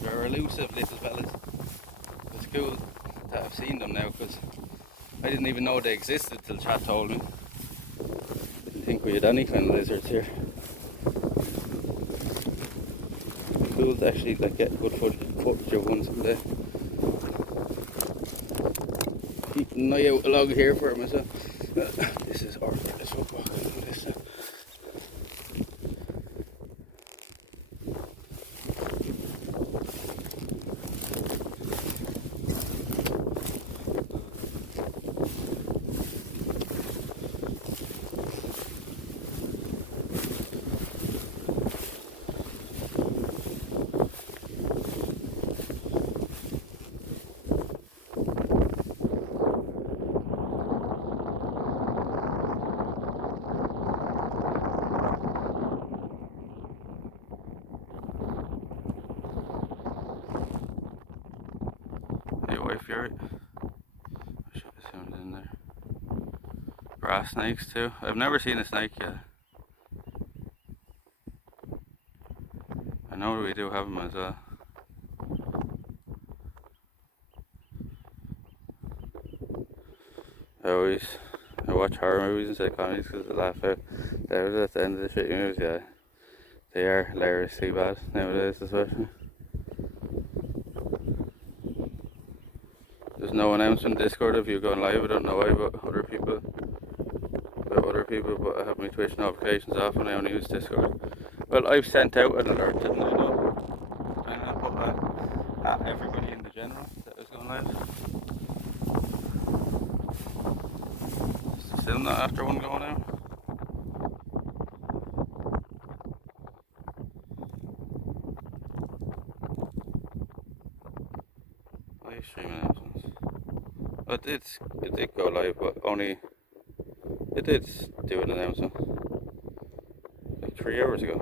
They're elusive little fellas. It's cool that I've seen them now because I didn't even know they existed till Chad told me. Didn't think we had any kind of lizards here. It's cool to actually like get good footage of one someday. Keep an eye out along here for myself. This is awkward as fuck walking on this. If you're I should have zoomed in there. Grass snakes too. I've never seen a snake yet. I know we do have them as well. I watch horror movies and say comedies because I laugh out loud at the end of the shit movies. Yeah, they are hilariously bad nowadays, especially. There's no announcement in Discord if you're going live. I don't know why, but other people, but I have my Twitch notifications off and I only use Discord. Well, I've sent out an alert, didn't I? No, and I put at everybody in the general that was going live. Still not after one going out. Live stream announcements. But it did go live, but only it did do an announcement like 3 hours ago.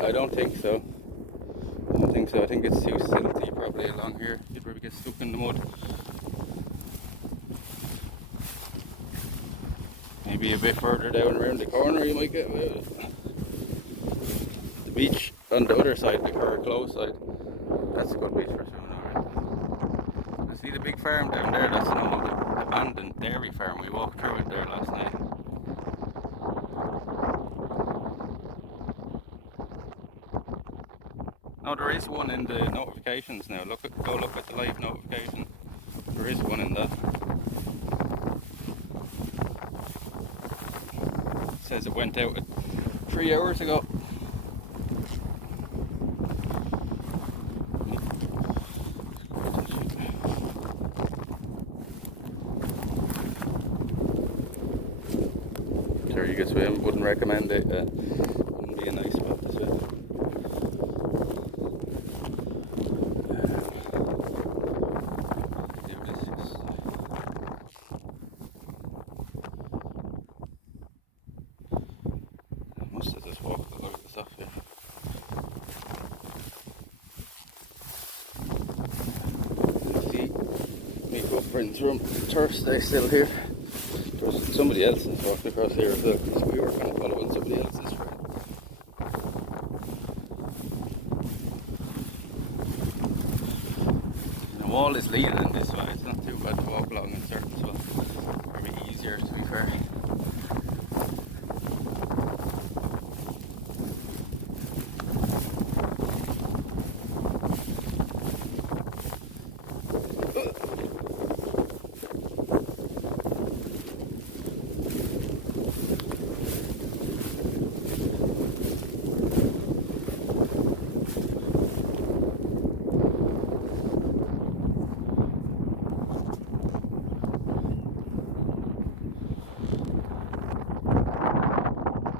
I don't think so. I think it's too silty probably along here. You'd probably get stuck in the mud. Maybe a bit further down around the corner you might get away with it. The beach on the other side, the close side, that's a good beach for swimming, alright. I see the big farm down there, that's an old abandoned dairy farm. We walked through it there last night. No, there is one in the notifications now. Go look at the live notification. There is one in that. says it went out 3 hours ago. Sure, you can swim. Wouldn't recommend it. Wouldn't be a nice spot to swim. I must have just walked a lot of the stuff here. See, my footprints from Thursday still here. There was somebody else that's walking across here as well, because we were kind of following somebody else's friend. The wall is leaning in this way, it's not too bad to walk along in certain spots. Maybe easier, to be fair.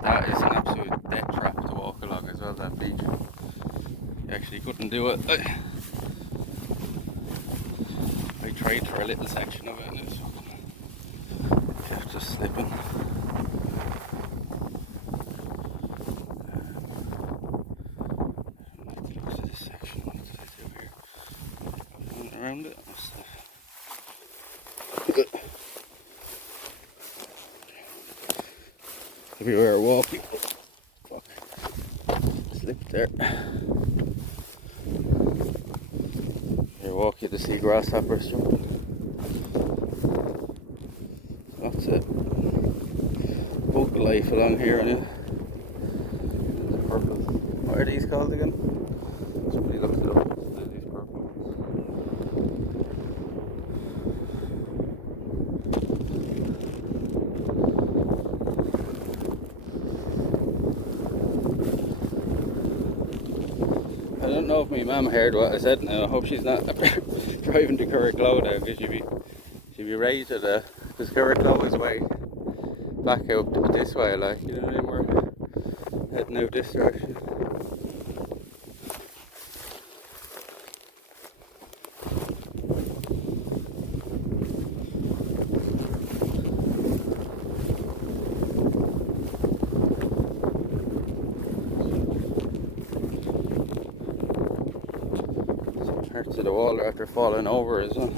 That is an absolute death trap to walk along as well, that beach. You actually couldn't do it. I tried for a little section of it and it was kept just slipping. Looks at this section, what does it do here? Going around it. Everywhere walking. Fuck. Slipped there. You're walking to see grasshoppers jumping. Lots of bug life along here now. Purple. What are these called again? Somebody looked it up. These purple ones. I don't know if my mum heard what I said now. I hope she's not driving to Curracloe now, because she'd be ready to because Curracloe is way back out this way, like, you know what I mean? We're heading out this direction. Parts of the wall are after falling over as well.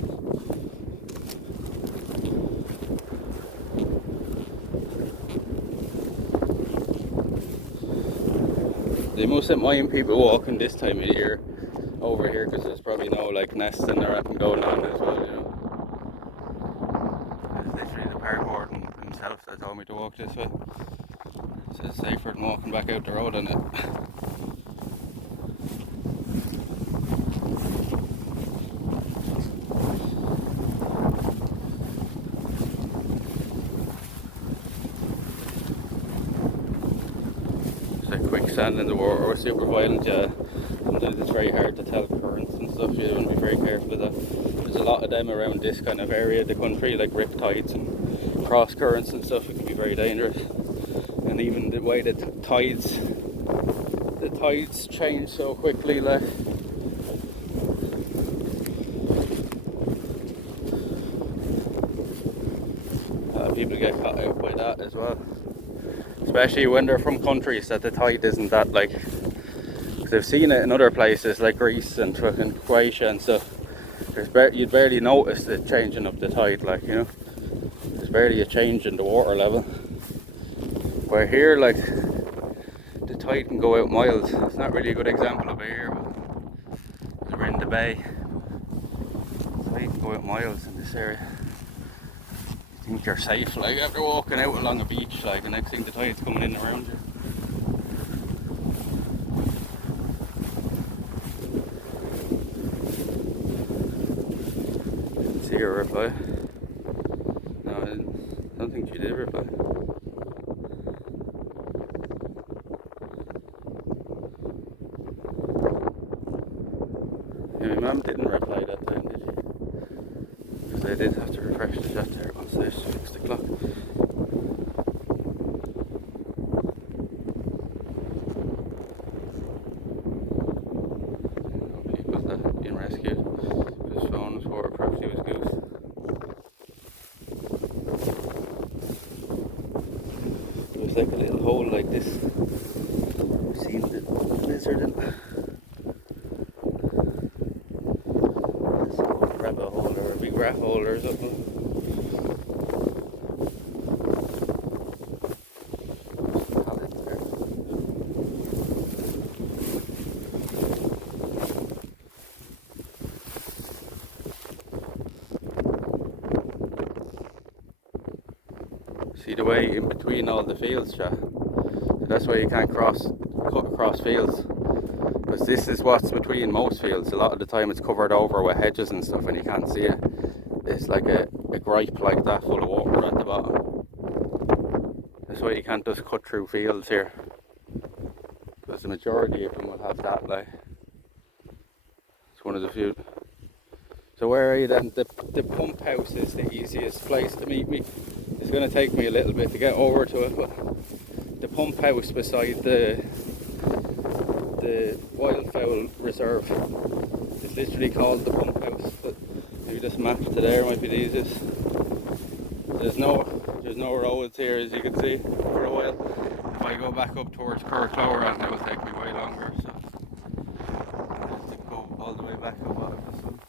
They mustn't mind people walking this time of year over here, because there's probably no like nesting or anything going on as well, you know. It's literally the park warden himself that told me to walk this way. It says safer than walking back out the road, isn't it? Quicksand in the water or super violent, yeah. Sometimes it's very hard to tell currents and stuff. You want to be very careful of that. There's a lot of them around this kind of area of the country, like rip tides and cross currents and stuff. It can be very dangerous. And even the way that the tides change so quickly, like. People get caught out by that as well. Especially when they're from countries that the tide isn't that, like, because I've seen it in other places like Greece and fucking Croatia and stuff. You'd barely notice the changing of the tide, like, you know. There's barely a change in the water level. Where here, like, the tide can go out miles. It's not really a good example of it here, but we're in the bay. The tide can go out miles in this area. Think you're safe, like, after walking out along a beach, like, the next thing the tide's coming in around you. Didn't see her reply. No, I don't think she did reply. Yeah, my mum didn't reply that time, did she? Because I did have to refresh the chat there once I fixed the clock. People that had been rescued. His phone was for probably was goose. There's like a little hole like this. I've seen the lizard in. It's a rabbit hole or a big rat hole or something. See the way in between all the fields, yeah? That's why you can't cut across fields, because this is what's between most fields. A lot of the time it's covered over with hedges and stuff and you can't see it. It's like a gripe like that full of water at the bottom. That's why you can't just cut through fields here, because the majority of them will have that, like. It's one of the few. So where are you then? The pump house is the easiest place to meet me. It's going to take me a little bit to get over to it, but the pump house beside the wildfowl reserve is literally called the pump house. But maybe this map to there might be the easiest. There's no roads here, as you can see, for a while. If I go back up towards Curraclower, it will take me way longer, so I have to go all the way back up out of the sun.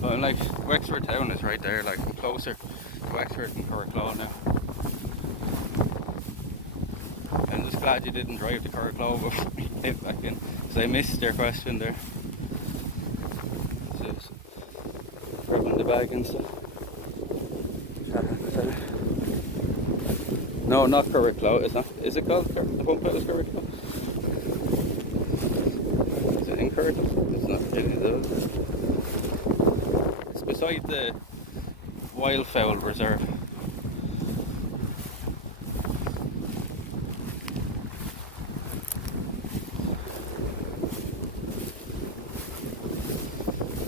But I'm like, Wexford town is right there, like I'm closer to Wexford than Curraclower now. I'm just glad you didn't drive to Curraclower before you came back in, because I missed your question there. Just grabbing the bag and stuff. No, not Curraclower. It's not. Is it called the pump house Curraclower? Is it in Curraclower? It's not really though. It's beside the wildfowl reserve.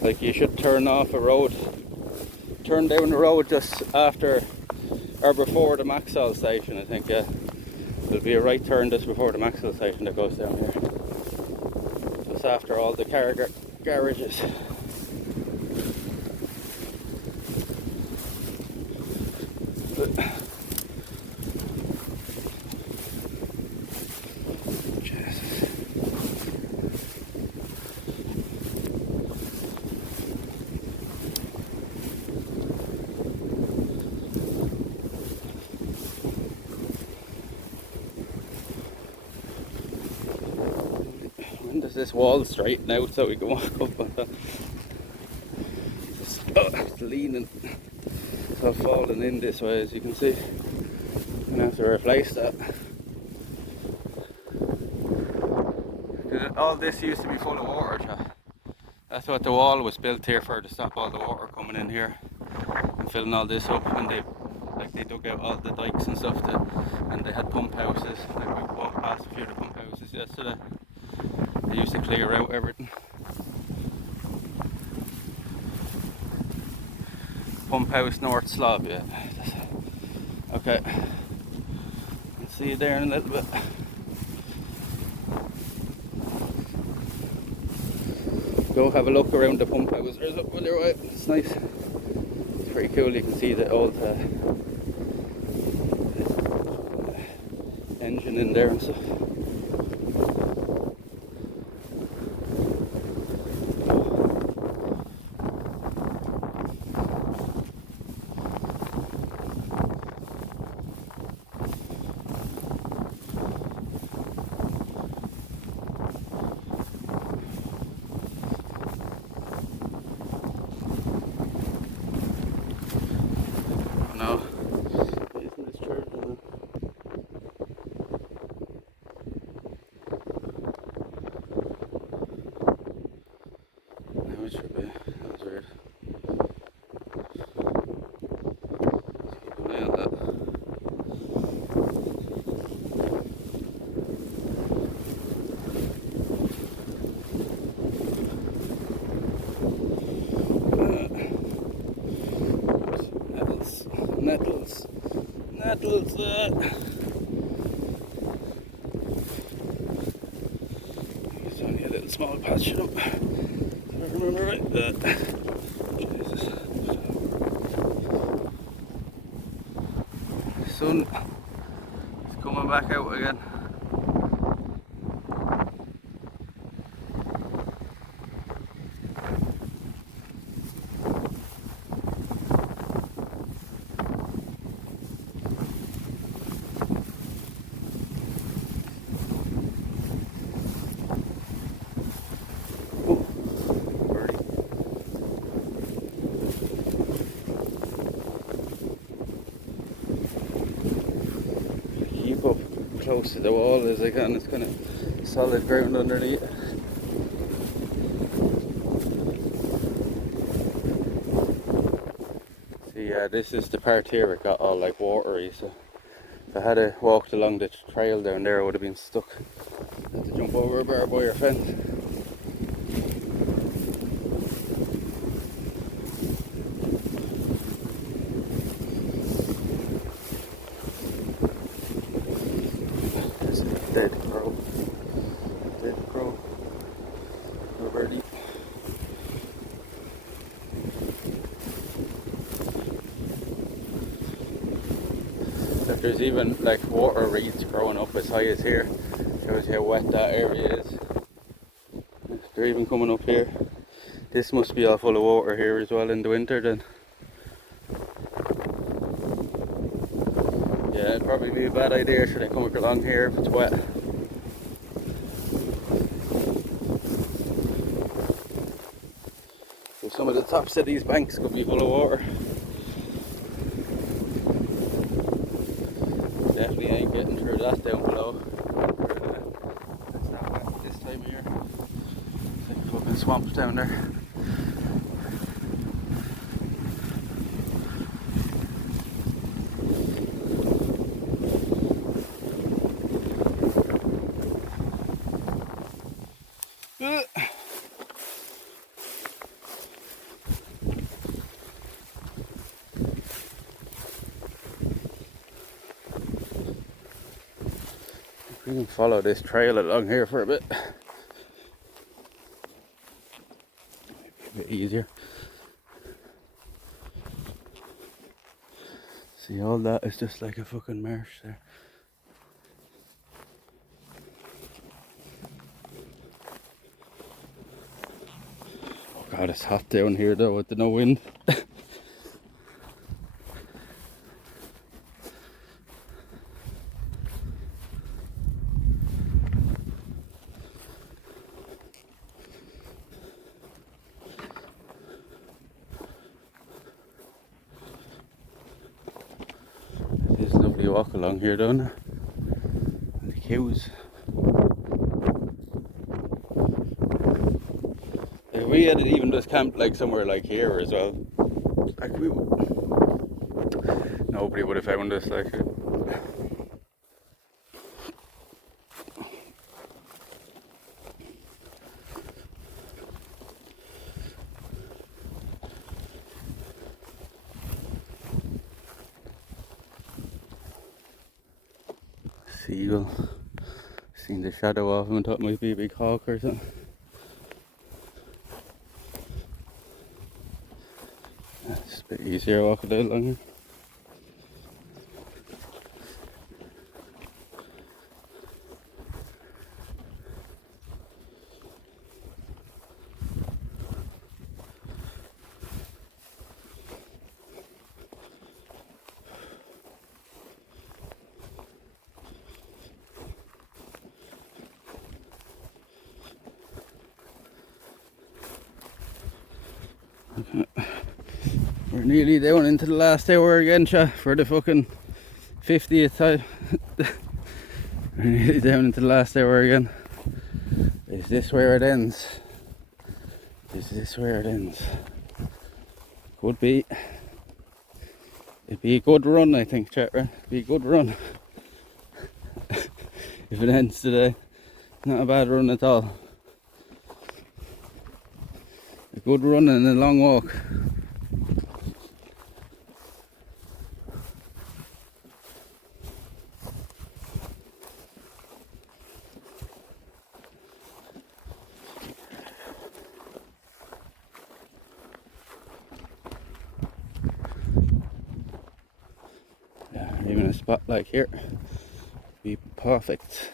Like you should turn off a road, turn down the road just after or before the Maxwell station, I think, yeah. There'll be a right turn just before the Maxwell station that goes down here. Just after all the car garages. This wall straighten out so we can walk up on that. It's leaning, it's all falling in this way, as you can see. I'm gonna have to replace that. All this used to be full of water, chat. That's what the wall was built here for, to stop all the water coming in here and filling all this up. And they dug out all the dikes and stuff, and they had pump houses. Like we walked past a few of the pump houses yesterday. They used to clear out everything. Pump house North Slav, yeah. Okay. I'll see you there in a little bit. Go have a look around the pump house. There's up on your right. It's nice. It's pretty cool. You can see the old engine in there and stuff. nettles. Nettles. It's only a little small patch of them. I remember right. Jesus. Sun is coming back out again. Keep up close to the wall as I can. It's kind of solid ground underneath. See, this is the part here it got all like watery, so if I had walked along the trail down there I would have been stuck. I had to jump over a barbed wire fence. There's a dead crow. Dead crow. No birdie. If there's even like water reeds growing up as high as here, shows you how wet that area is. They're even coming up here. This must be all full of water here as well in the winter then. Yeah, it'd probably be a bad idea should I come along here if it's wet. So some of the tops of these banks could be full of water. Definitely ain't getting through that down below. It's not wet this time of year. It's like a fucking swamp down there. We can follow this trail along here for a bit. A bit easier. See, all that is just like a fucking marsh there. Oh god, it's hot down here though with the no wind. It is lovely walk along here down there. And the cows. If we had even just camped like somewhere like here as well, like nobody would have found us like. Seagull. Seen the shadow of him and thought it might be a big hawk or something. It's a bit easier walking down along here. We're nearly down into the last hour again, for the fucking 50th time. We're nearly down into the last hour again. Is this where it ends? Is this where it ends? Could be. It'd be a good run, I think, chat, right? It'd be a good run. If it ends today. Not a bad run at all. A good run and a long walk. spot like here, be perfect.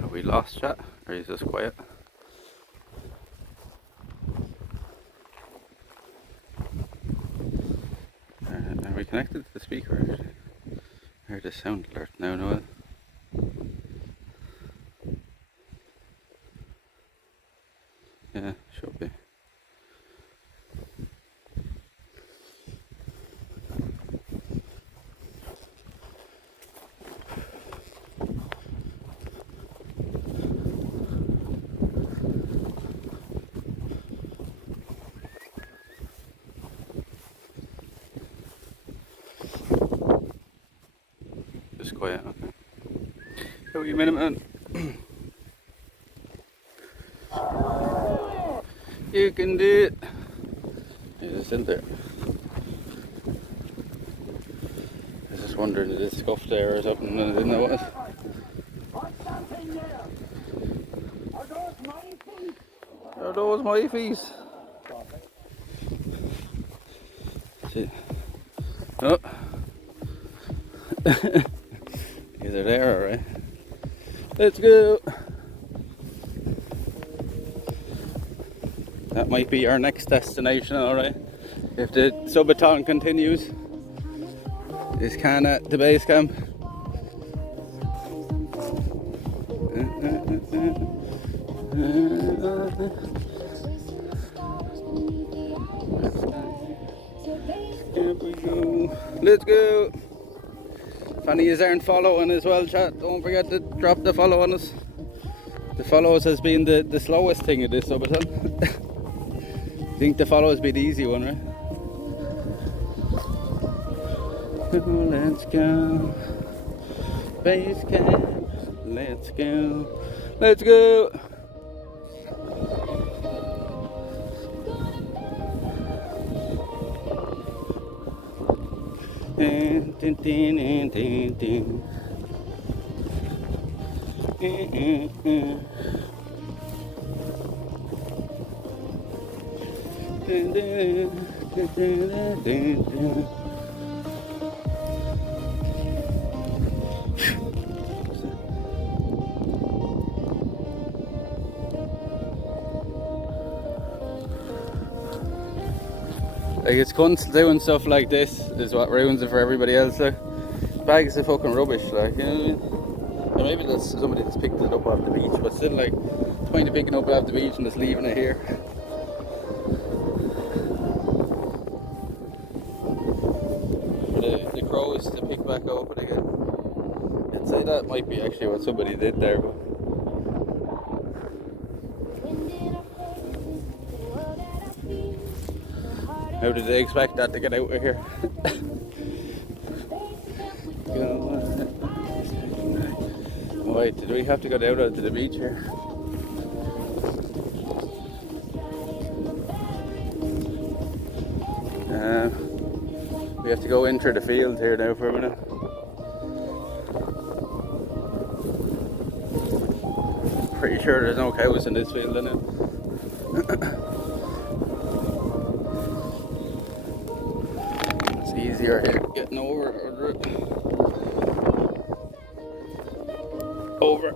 Are we lost, chat? Or is this quiet? Are we connected to the speaker? I heard the sound alert now, Noel. Yeah, should be. Just quiet, okay. How are you, minute man? You can do it. Yeah, it's in there. I was just wondering, did it scuff there or something? And I didn't know what. Are those my feet? See. Oh. These are there, alright. Let's go. That might be our next destination, alright. If the Subathon continues, is kinda the base camp. Here we go. Let's go. If any of you aren't following as well, chat, don't forget to drop the follow on us. The follows has been the slowest thing of this Subathon. I think the follows be the easy one, right? Let's go. Base camp. Let's go. Let's go. Dun, dun, dun, dun, dun. Dun, dun, dun, dun, dun, dun. Like, it's cunts doing stuff like this is what ruins it for everybody else. Like, bags of fucking rubbish, like, you know what I mean? And maybe that's somebody that's picked it up off the beach, but still, like, the point of picking it up off the beach and just leaving it here. For the crows to pick back up it again. I'd say that might be actually what somebody did there, but how did they expect that to get out of here? Wait, did we have to go down to the beach here? We have to go in through the field here now for a minute. Pretty sure there's no cows in this field, isn't it? It's easier here getting over it. Over.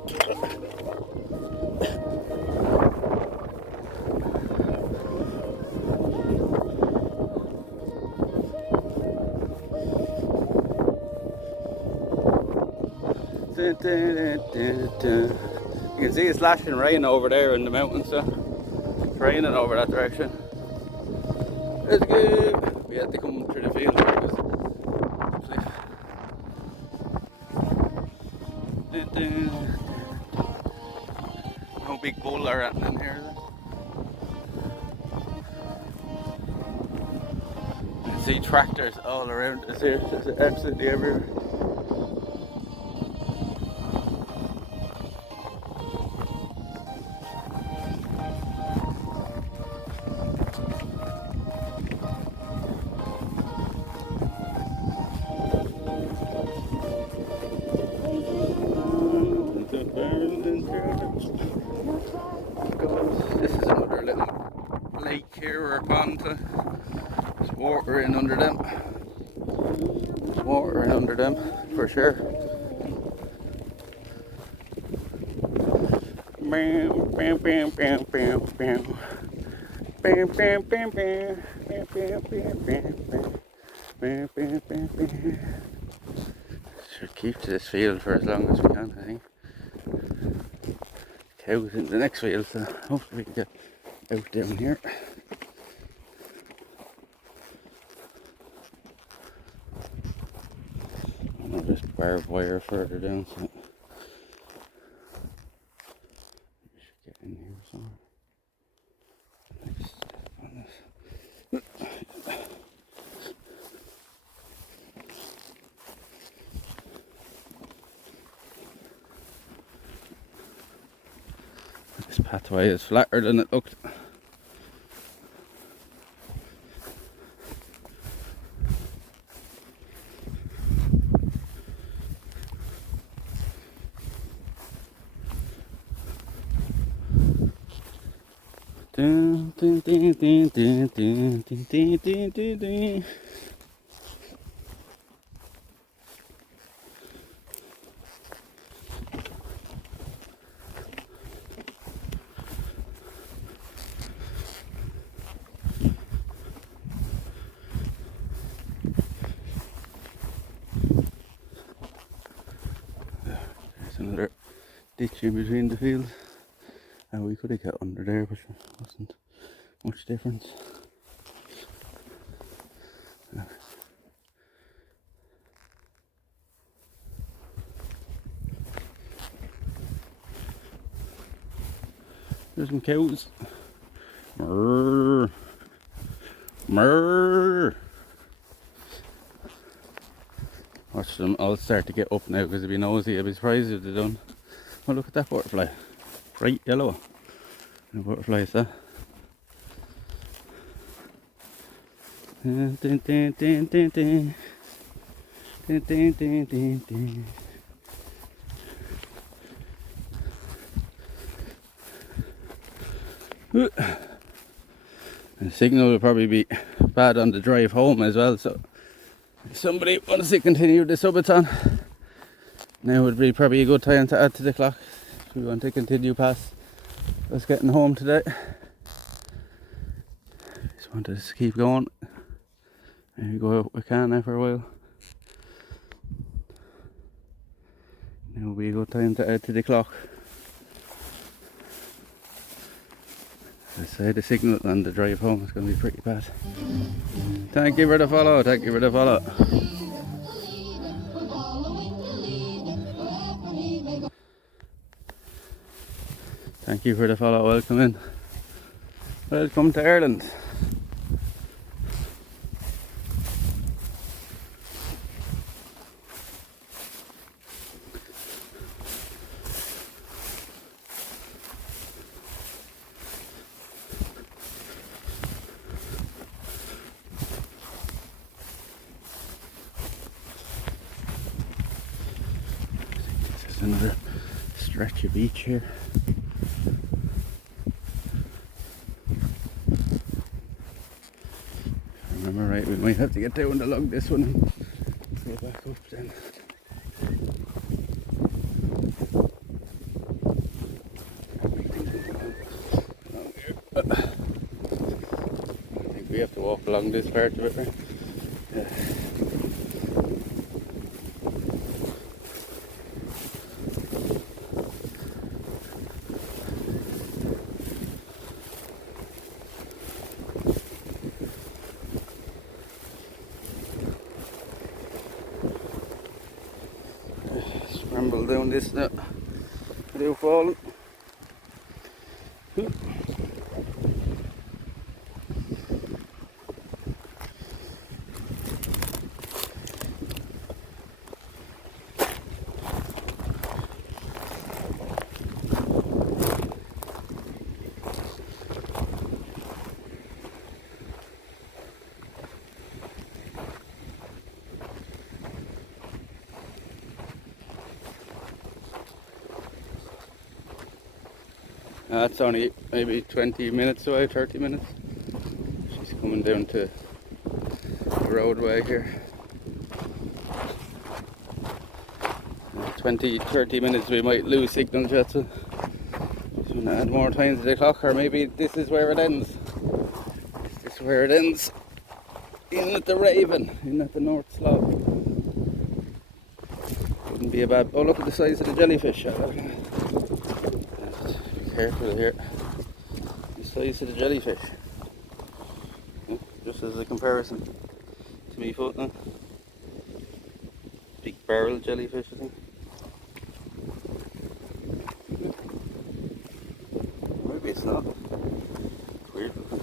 You can see it's lashing rain over there in the mountains, so it's raining over that direction. It's good. We had to come through the field because the cliff. No big bull or anything in here. You can see tractors all around us here. It's absolutely everywhere. water in under them. There's water in under them for sure. Bam, bam, bam, bam, bam, bam. Bam, bam, bam, bam. Bam, bam, bam, bam, bam. Bam, bam, bam, bam. Should keep to this field for as long as we can, I think. Cows in the next field, so hopefully we can get out down here. I know there's barbed wire further down, so we should get in here somewhere. Next step on this. This pathway is flatter than it looked. Dun, dun, dun, dun, dun, dun, dun, dun, dun, dun, dun. There's another ditch in between the fields. And we could have got under there, but there wasn't much difference. There's some cows. Murr. Murr. Watch them all start to get up now because they'd be nosy. I'd be surprised if they don't. Oh, look at that butterfly. Bright yellow. The butterfly is that. Dun, dun, dun, dun, dun, dun. Dun, dun, dun, dun, dun. The signal will probably be bad on the drive home as well, so if somebody wants to continue the Subathon, now would be probably a good time to add to the clock if we want to continue past us getting home today. Just want to keep going. Maybe go out we can now for a while. Now would be a good time to add to the clock. I say the signal on the drive home is going to be pretty bad. Thank you for the follow, thank you for the follow. Thank you for the follow, welcome in. Welcome to Ireland. Another stretch of beach here. If I remember right, we might have to get down to lug this one and go back up then. I think we have to walk along this part of it, right? Yeah. Scramble down this now without falling. That's only maybe 20 minutes away, 30 minutes. She's coming down to roadway here. 20-30 minutes we might lose signal, just to add more time to the clock, or maybe this is where it ends. Is this where it ends? In at the Raven, in at the North Slope. Wouldn't be a bad. Oh, look at the size of the jellyfish. Be careful here. The size of the jellyfish. Yeah, just as a comparison to me foot now. Big barrel jellyfish, I think. Maybe it's not. Weird looking.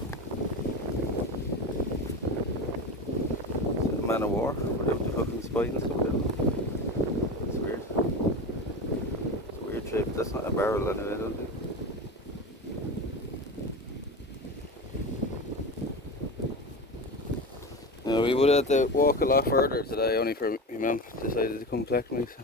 It's a man of war without the fucking spines up there. It's weird. It's a weird shape. That's not a barrel anyway, I don't think. No, we would have to walk a lot further today, only for my mum decided to come collect me. So.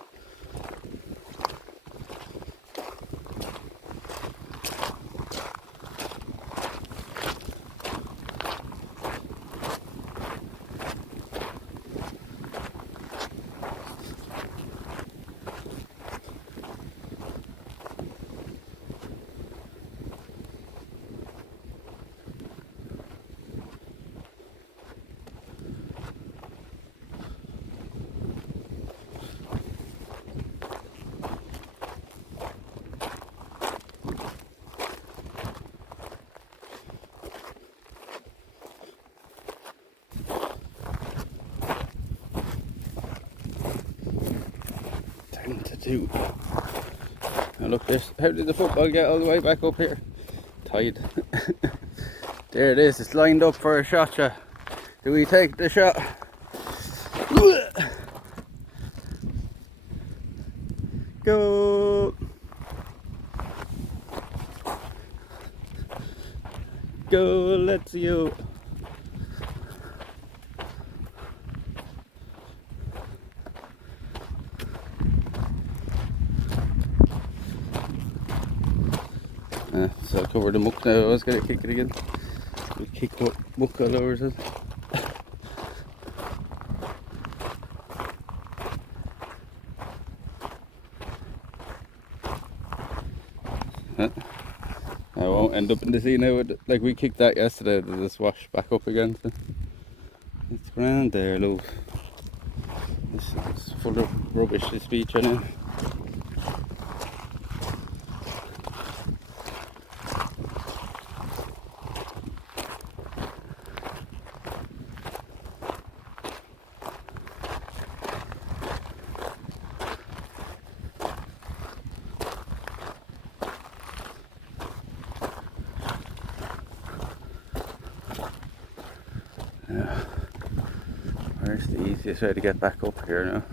To do. Now look this, how did the football get all the way back up here? Tied. There it is, it's lined up for a shot. Do we take the shot? Go! Go, let's you! So I'll cover the muck now. I was going to kick it again. We'll kick muck all over it. I won't end up in the sea now. Like we kicked that yesterday, to just wash back up again. So it's grand there, love. It's full of rubbish, this beach, I know. Yeah. Where's the easiest way to get back up here now?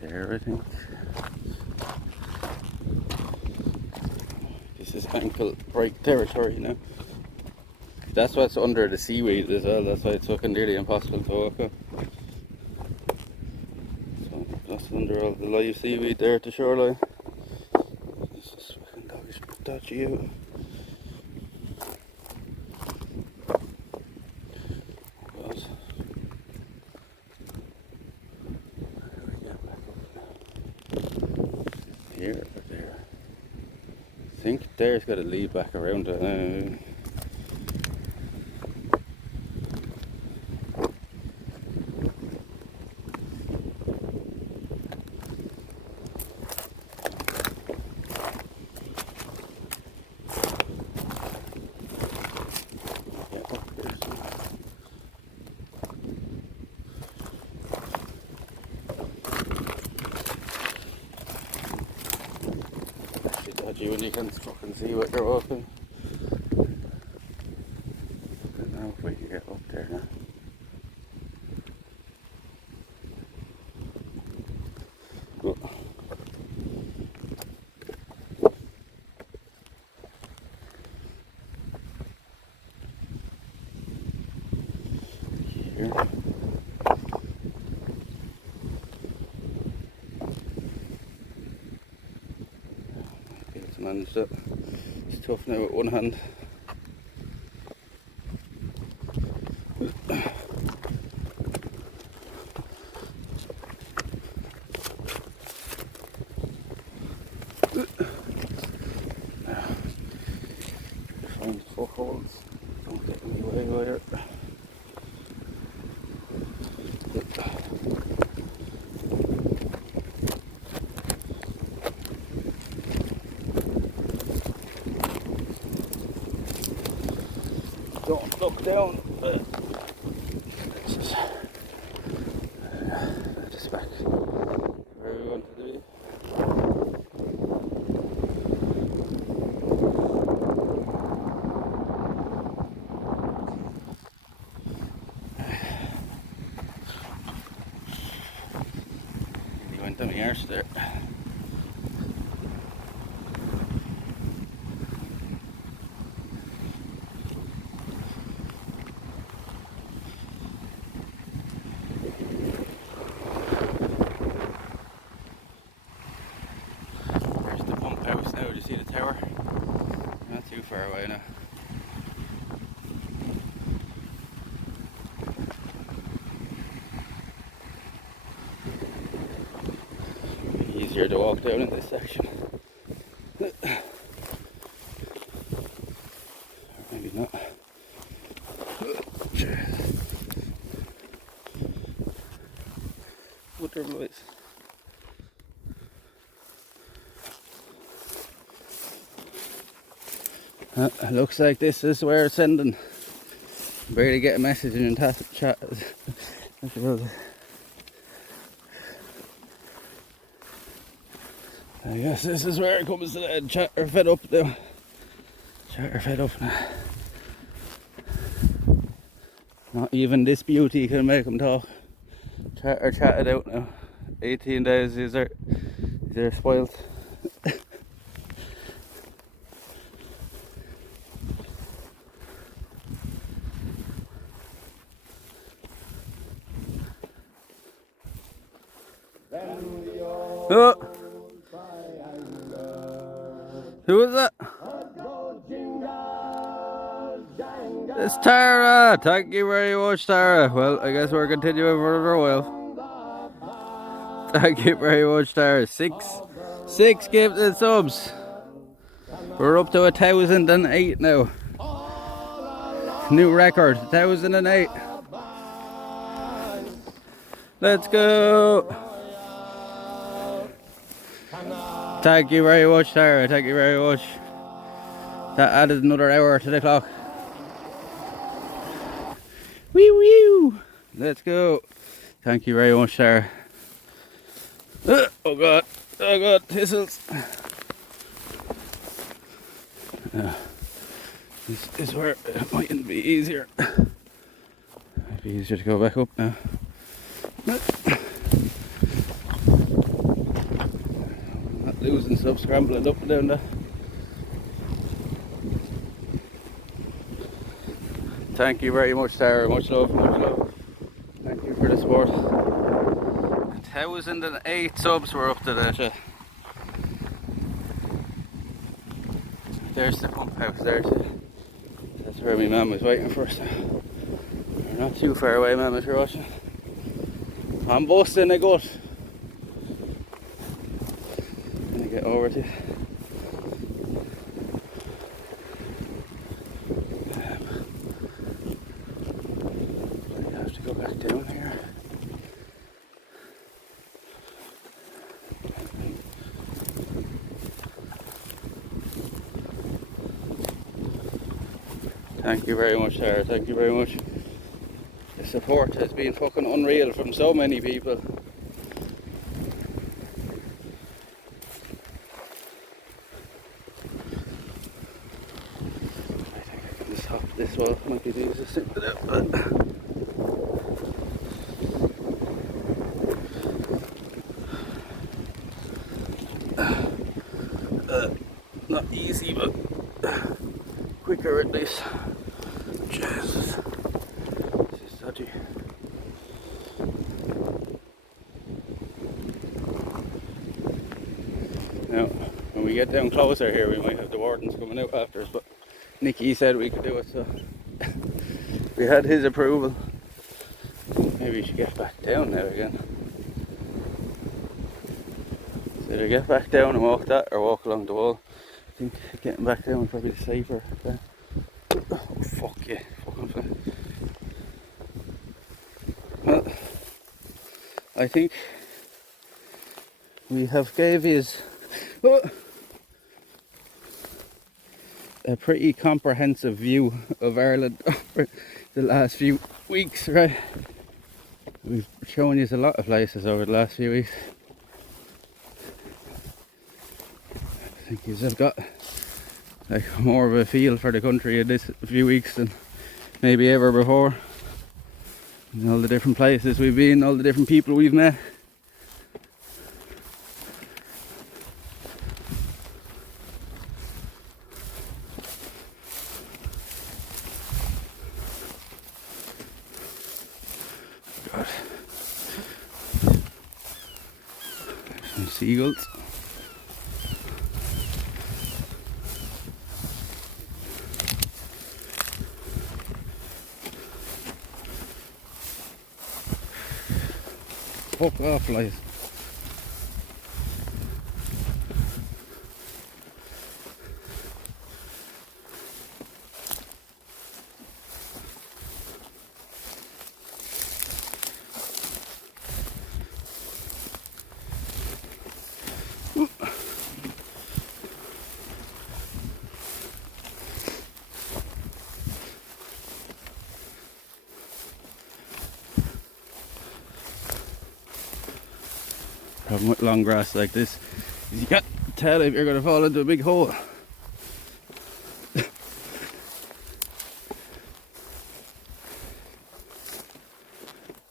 There, I think. This is ankle break territory now. That's what's under the seaweed as well, that's why it's fucking nearly impossible to walk up. So that's under all the live seaweed there at the shoreline. This is fucking dodgy out. Here or there? I think there's got to lead back around it. Dodgy when you can fucking see what you're walking. I don't know if we can get up there now. Oh. Here. Managed it. It's tough now with one hand. Find footholds. Don't get in the way here. Don't look down. Just back where we wanted to be. He went down the arse there. There's the pump house now. Do you see the tower? Not too far away now. Easier to walk down in this section. Or maybe not. Butterflies. Looks like this is where it's sending. Barely get a message in chat. I guess this is where it comes to the end. Chat are fed up now. Chat are fed up now. Not even this beauty can make them talk. Chat are chatted out now. 18 days, they're spoiled. Oh. Who is that? It's Tara. Thank you very much, Tara. Well, I guess we're continuing for another while. Thank you very much, Tara. Six gifted subs. We're up to 1,008 now. New record, 1,008. Let's go. Thank you very much, Tara. Thank you very much. That added another hour to the clock. Wee wee. Let's go. Thank you very much, Tara. Oh god, thistles. This is where it mightn't be easier. Might be easier to go back up now. Not losing stuff, scrambling up and down there. Thank you very much, Sarah. Much love, much love. Thank you for the support. 1,008 subs we're up to that. There's the pump house, that's where my mum was waiting for us. We're not too far away, mum, if you're watching. I'm busting a gut. I'm gonna get over to you. I have to go back down here. Thank you very much, Sarah. Thank you very much. The support has been fucking unreal from so many people. I think I can just hop this wall. Might be the easiest thing to do. Not easy, but quicker at least. Jesus. This is dodgy. Now, when we get down closer here, we might have the wardens coming out after us, but Nikki said we could do it, so We had his approval. Maybe we should get back down now again. So either get back down and walk that or walk along the wall. I think getting back down is probably safer. Okay. Oh fuck yeah, fucking fine. Well, I think we have gave his a pretty comprehensive view of Ireland over the last few weeks, right? We've shown you a lot of places over the last few weeks. I think you've got like more of a feel for the country in this few weeks than maybe ever before. And all the different places we've been, all the different people we've met. God. Some seagulls. Fuck off, light. Problem with long grass like this is you can't tell if you're going to fall into a big hole.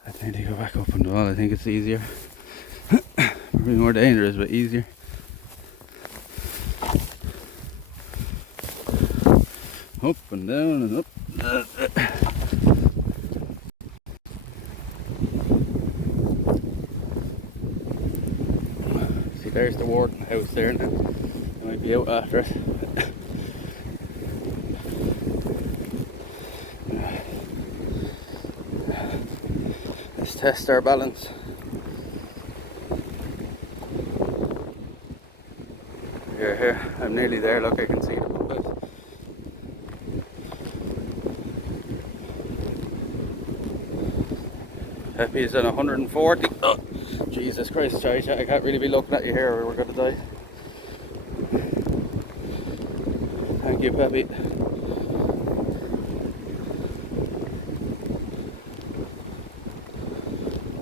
I think they go back up on the wall. I think it's easier. Probably more dangerous, but easier. Up and down and up. See, there's the Warden house there now. They might be out after it. Let's test our balance. Here, I'm nearly there. Look, I can see the puppet. Peppy is on 140. Oh, Jesus Christ, sorry, I can't really be looking at you here or we're going to die. Thank you, Peppy.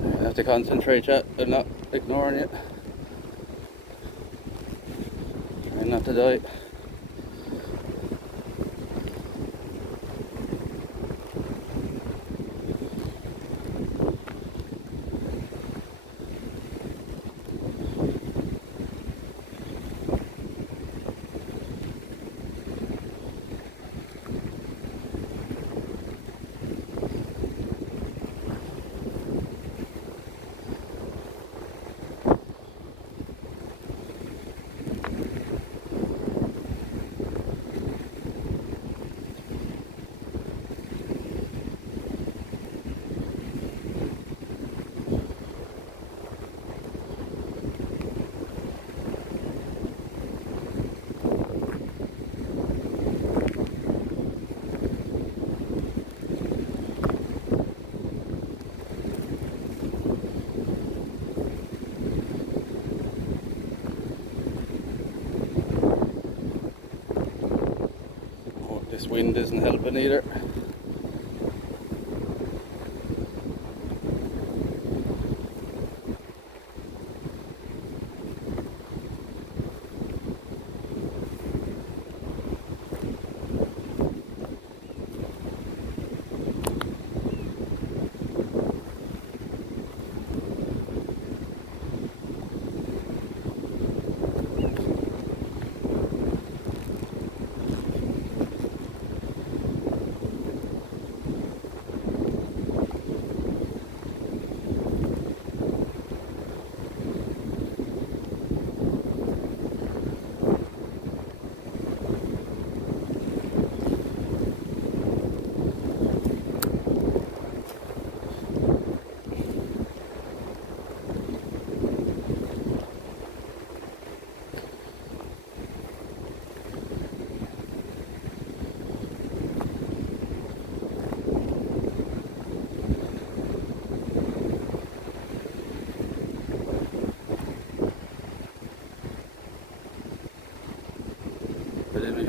I have to concentrate, chat. I'm not ignoring it. Trying not to die. This wind isn't helping either.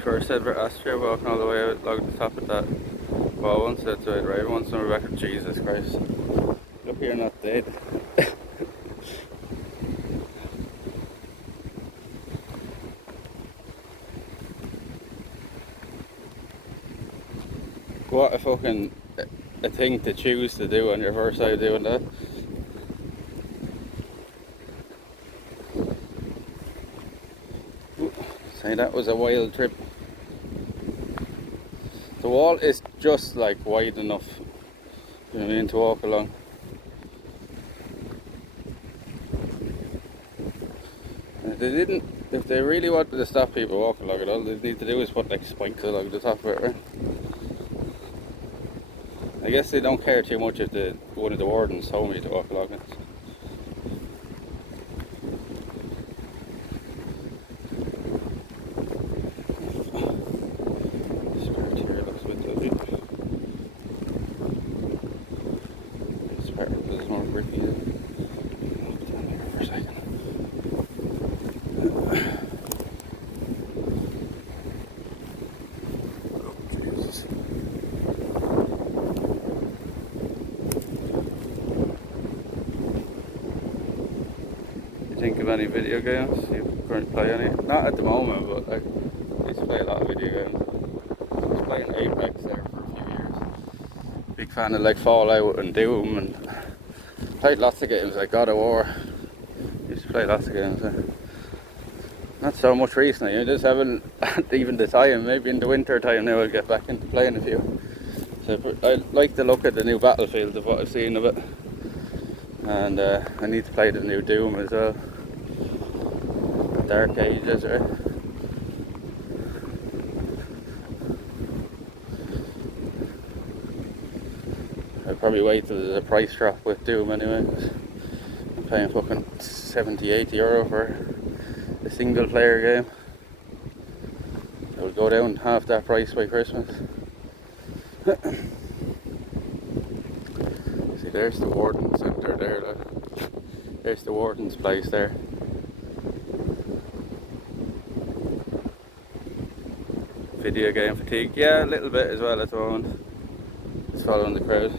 first said about Astria walking all the way out along the top of that wall once, that's right, right? Once and we're back to Jesus Christ. Look, you're not dead. What a fucking a thing to choose to do on your first time doing that. Ooh, say that was a wild trip. The wall is just like wide enough, you know what I mean, to walk along. If they really wanted to stop people walking along it, all they need to do is put like spikes along the top of it, right? I guess they don't care too much if one of the wardens told me to walk along it. This part here looks a bit dodgy. This part is more bricky. I'll put down here for a second. Oh, Jesus. Think of any video games? You currently play any? Not at the moment, but like, I used to play a lot of video games. I was playing Apex there for a few years. Big fan of like Fallout and Doom, and played lots of games like God of War. Used to play lots of games there. Not so much recently, I just haven't even the time. Maybe in the winter time now I'll get back into playing a few. So I like the look at the new Battlefield of what I've seen of it. And I need to play the new Doom as well. Dark Ages, right? I'll probably wait till there's a price drop with Doom anyway, 'cause I'm paying fucking 70-80 euro for a single player game. It will go down half that price by Christmas. See, there's the Warden Centre there, like. There's the Warden's place there. Video game fatigue, yeah, a little bit as well at the moment. Just following the crowd.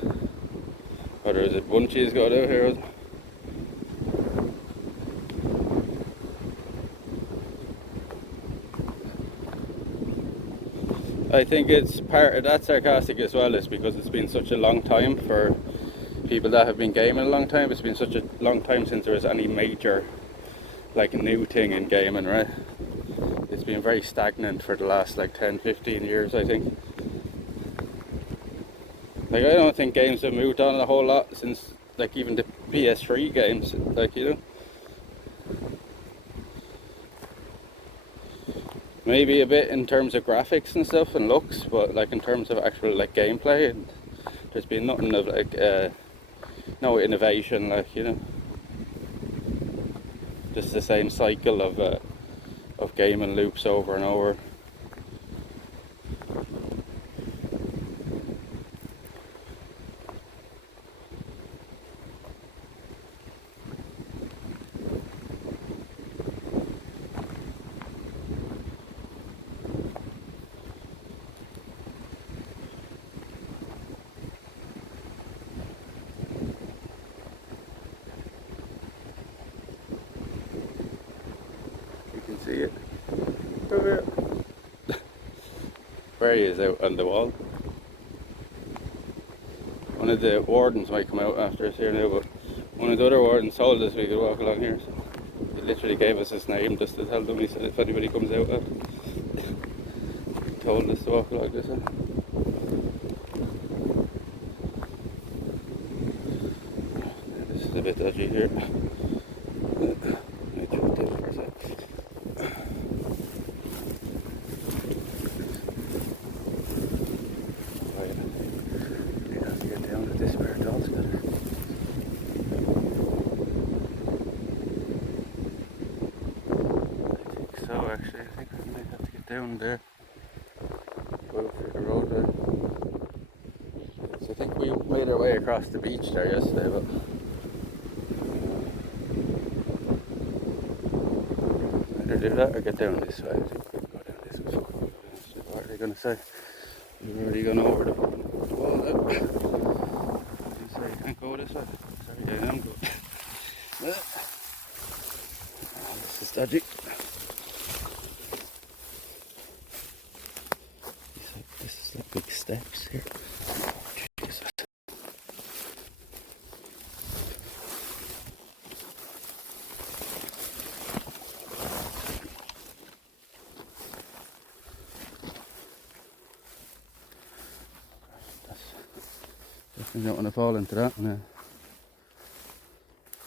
Whether is it bunchies got out here? I think it's part of that sarcastic as well, is because it's been such a long time for people that have been gaming a long time. It's been such a long time since there was any major like new thing in gaming, right? It's been very stagnant for the last like 10-15 years, I think. Like, I don't think games have moved on a whole lot since like even the PS3 games, like, you know. Maybe a bit in terms of graphics and stuff and looks, but like in terms of actual like gameplay, there's been nothing of like no innovation, like, you know. Just the same cycle of gaming loops over and over. You can see it over here. There he is out on the wall. One of the wardens might come out after us here now, but one of the other wardens told us we could walk along here. So he literally gave us his name just to tell them. He said if anybody comes out after, he told us to walk along this way. This is a bit dodgy here. Let me do this for a sec. Actually, I think I might have to get down there. Go through the road there. So I think we made our way across the beach there yesterday, but either do that or get down this way. I think we can go down this way. they going to say? We've already gone over the wall now. Sorry, I can't go this way. Sorry, I am going. This is dodgy. This is like big steps here. Jesus. Definitely don't want to fall into that. And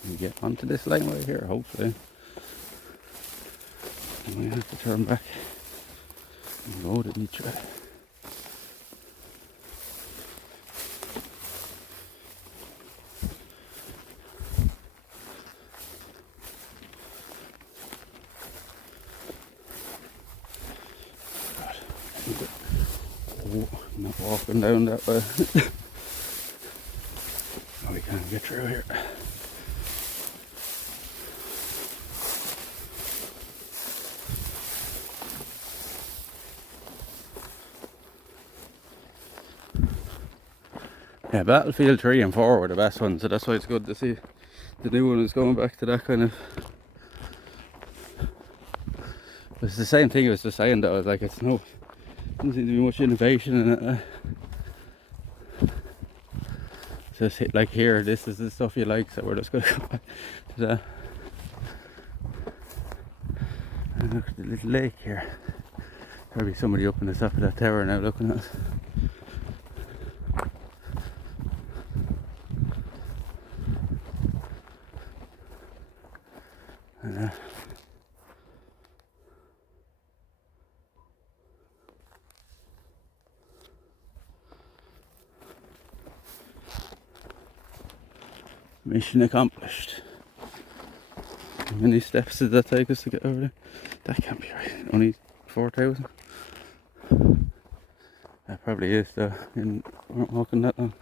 we get onto this laneway here, hopefully. And we have to turn back and go to each way. Oh, I'm not walking down that way. Oh, we can't get through here. Yeah, Battlefield 3 and 4 were the best ones, so that's why it's good to see the new one is going back to that kind of. It's the same thing I was just saying though, like it's no, doesn't seem to be much innovation in it. Just like here, this is the stuff you like, so we're just going to go back to that. And look at the little lake here. There'll be somebody up in the top of that tower now looking at us. And, mission accomplished. How many steps did that take us to get over there? That can't be right. Only 4,000? That probably is though. We weren't walking that long.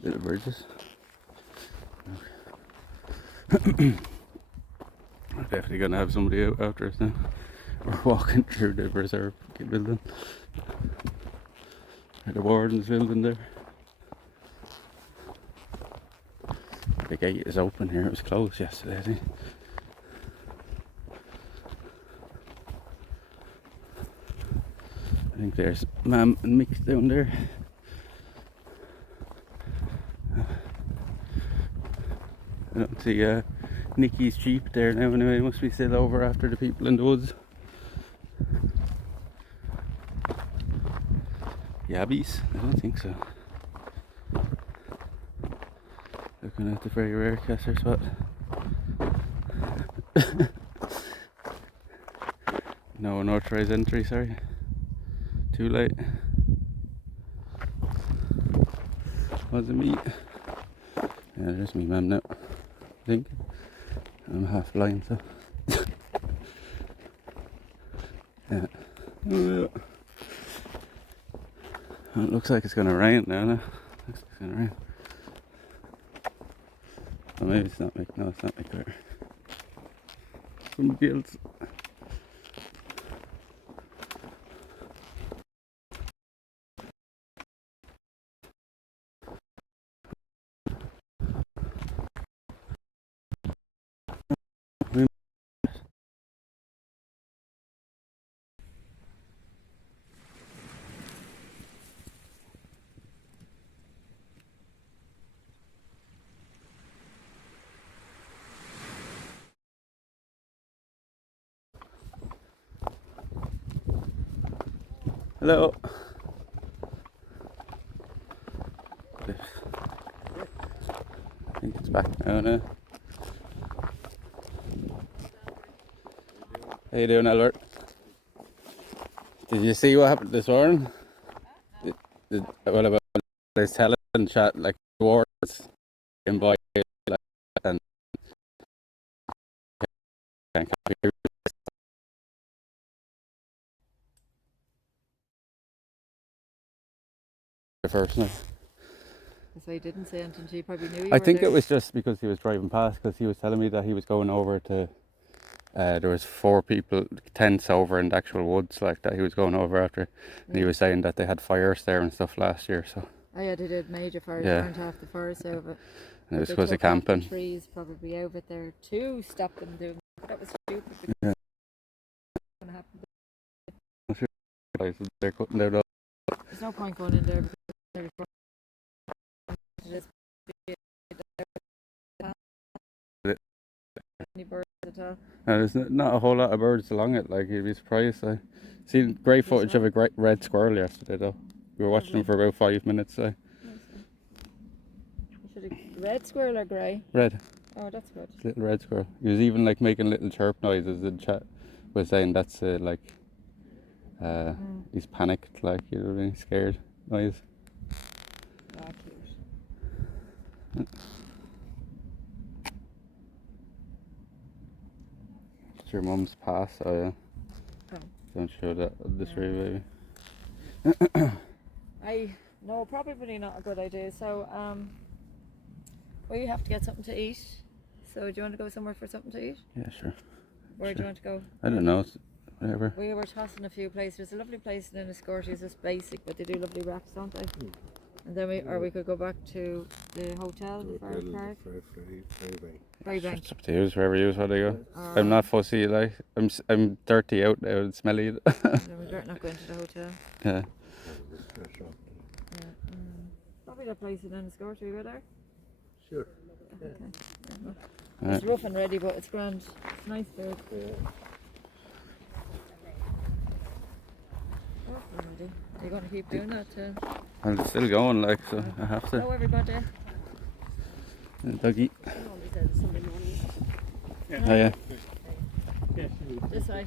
Little bridges. Okay. We're definitely gonna have somebody out after us now. We're walking through the reserve building. The warden's building there. The gate is open here. It was closed yesterday, I think. I think there's Mam and Mick down there. I don't see Nicky's Jeep there now anyway. It must be still over after the people in the woods. Yabbies? I don't think so. Looking at the very rare caster spot. No unauthorized entry, sorry. Too late. Wasn't me. Yeah, there's me mum now. I think. I'm half blind, so. Yeah. Oh, yeah. Well, it looks like it's gonna rain now, no? Looks like it's gonna rain. Or maybe it's not like, no, it's not like that. Somebody else. Hello. I think it's back now, no? How you doing, Albert? Did you see what happened this morning? What about this telephone chat, like wars in boy like, and can't hear the first now. That's why he didn't say anything. He probably knew you I were think there. it was just because he was driving past, because he was telling me that he was going over to. There was 4 people, tents over in the actual woods like that he was going over after, and he was saying that they had fires there and stuff last year. So Oh yeah, they did major fires, Yeah. burned half the forest over. and it was They because of took off the camping. trees probably over there to stop them doing. But that was stupid because Yeah. it's going to happen. They're cutting down all. There's no point going in there because there's any birds at all. And there's not a whole lot of birds along it. Like, you'd be surprised. I seen great footage of a great red squirrel yesterday though. We were watching him for about 5 minutes. Red squirrel or grey? Red. Oh, that's good. Little red squirrel. He was even like making little chirp noises. And chat was saying that's he's panicked, like, you know what I mean, scared noise. Oh, cute. It's your mum's pass. Oh yeah. Oh. Don't show that this way, baby. No, probably not a good idea. So we have to get something to eat. So do you want to go somewhere for something to eat? Yeah, sure. Where do you want to go? I don't know. Whatever. We were tossing a few places. There's a lovely place in Enniscorthy. It's just basic, but they do lovely wraps, don't they? And then we could go back to the hotel, the Forest Park. Fairybank. It's up to you, wherever you want to go. I'm not fussy, like, I'm dirty out now and smelly. No, we better not go into the hotel. Yeah. Probably that place in Enniscorthy. We go there? Sure. Okay. It's rough and ready, but it's grand. It's nice there. Are you going to keep doing that too? I'm still going, like, so I have to. Hello everybody. Doggy. Oh yeah. This way.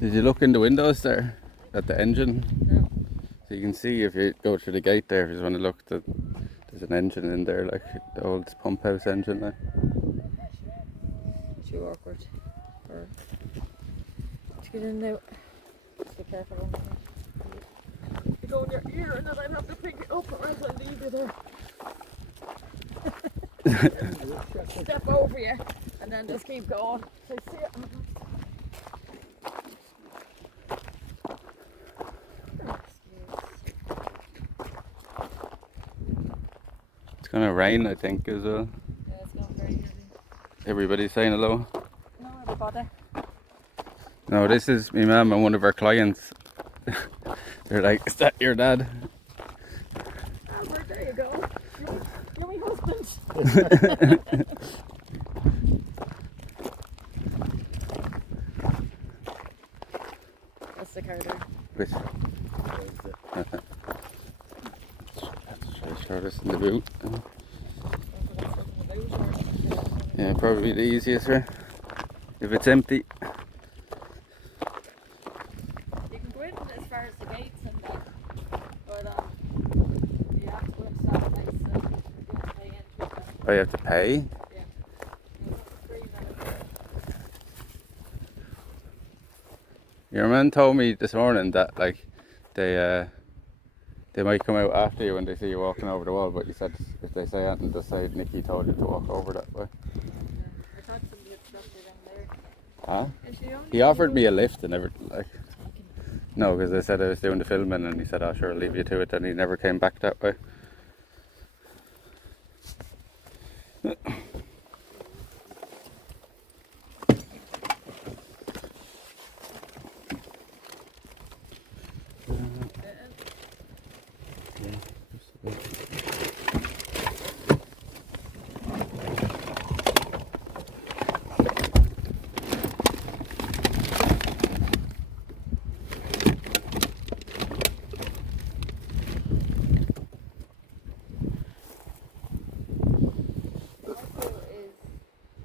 Did you look in the windows there at the engine? No. So you can see if you go through the gate there, if you just want to look, there's an engine in there, like the old pump house engine there. Too awkward to get in now. Just be careful on that. You go in your ear and then I'd have to pick it up or else I'll leave you there. Step over you and then just keep going. So see it. It's gonna rain, I think, as well. Yeah, it's not very easy. Everybody's saying hello. No, everybody. No, this is my mum and one of our clients. They're like, is that your dad? Albert, there you go. You're my husband. That's the car there. Which? Let's show this in the boot. Yeah, probably the easiest, right? If it's empty. You can go in as far as the gates and that, but you have to go into that place and you have to pay entry. Oh, you have to pay? Yeah. It's 3 minutes. Your man told me this morning that, like, they might come out after you when they see you walking over the wall, but you said if they say anything, just say Nikki told you to walk over that way. I thought somebody had stopped you down there. Huh? Is she only He offered me a lift and everything, like. No, because I said I was doing the filming and he said, oh sure, I'll leave you to it, and he never came back that way.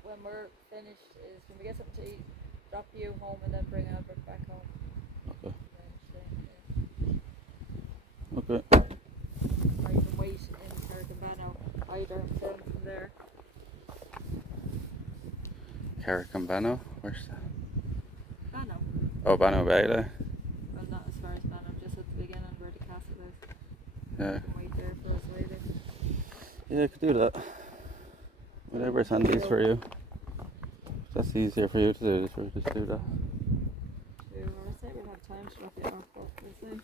when we're finished is when we get something to eat, drop you home and then bring Albert back home. Okay. And Okay. or you can wait in Carrickabano either and film from there. Carrickabano? Where's that? Bano. Oh, Bano Bay there. Well, not as far as Bano, just at the beginning where the castle is. Yeah. You can wait there for us later. Yeah, I could do that. Whatever's handiest for you. If that's easier for you to do, we'll just do that. I say we'll have time to look at our book, we'll see.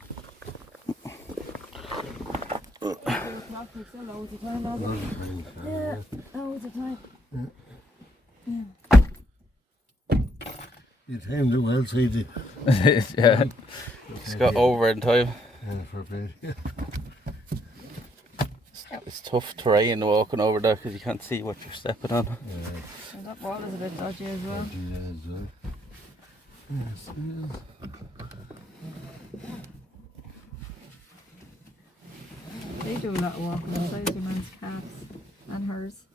2 o'clock, we've still loads of time, haven't we? Yeah, loads of time. You timed it well, so you did. Yeah. Just got over in time. And for a bit. It's tough terrain walking over there because you can't see what you're stepping on. And that wall is a bit dodgy as well. Yes, They do a lot of walking inside your man's calves and hers.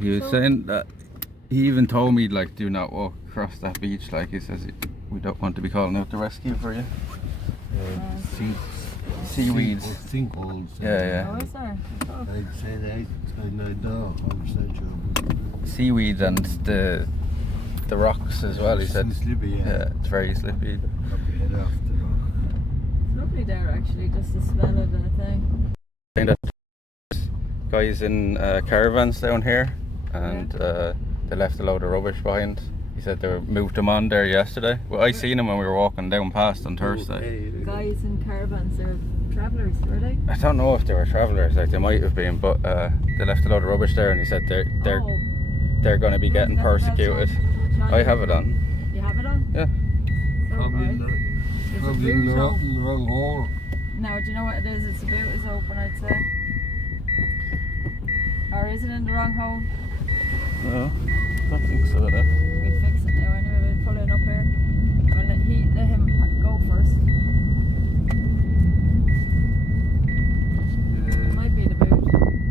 He was saying that he even told me like do not walk across that beach. Like he says, we don't want to be calling out the rescue for you. Seaweeds. Sinkholes. Yeah, Oh, is there? Oh. I'd say that. I know. Seaweed and the rocks as well. He said. Slippy, Yeah, it's very slippy. Up your head off the rock. It's lovely there actually, just the smell of the thing. Guys in caravans down here, and they left a load of rubbish behind. He said they moved them on there yesterday. Well, I seen them when we were walking down past on Thursday. Guys in caravans, they're travellers, were they? I don't know if they were travellers, like they might have been, but they left a load of rubbish there, and he said they're going to be getting persecuted. I have it on. You have it on? Yeah. So Probably in the wrong hole. No, do you know what it is? It's the boot is open, I'd say. Or is it in the wrong hole? No, I don't think so. Though. We'll fix it now anyway, we'll pull it up here. We'll let him go first. It might be the boot.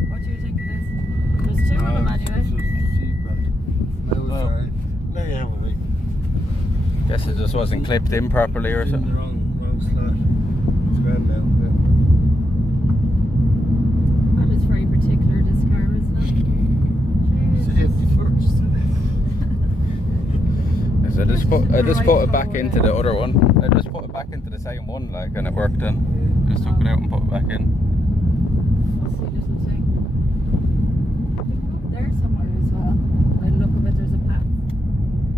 What do you think it is? There's 2 of them anyway. Guess it just wasn't clipped in properly or something. In the wrong slot. It's grand now. That is very particular, this car, isn't it? Safety first. So I just put it back into the other one. I just put it back into the same one, like, and it worked then. Just took it out and put it back in. Fussy little thing. Up there somewhere as well. By the look of it, there's a path.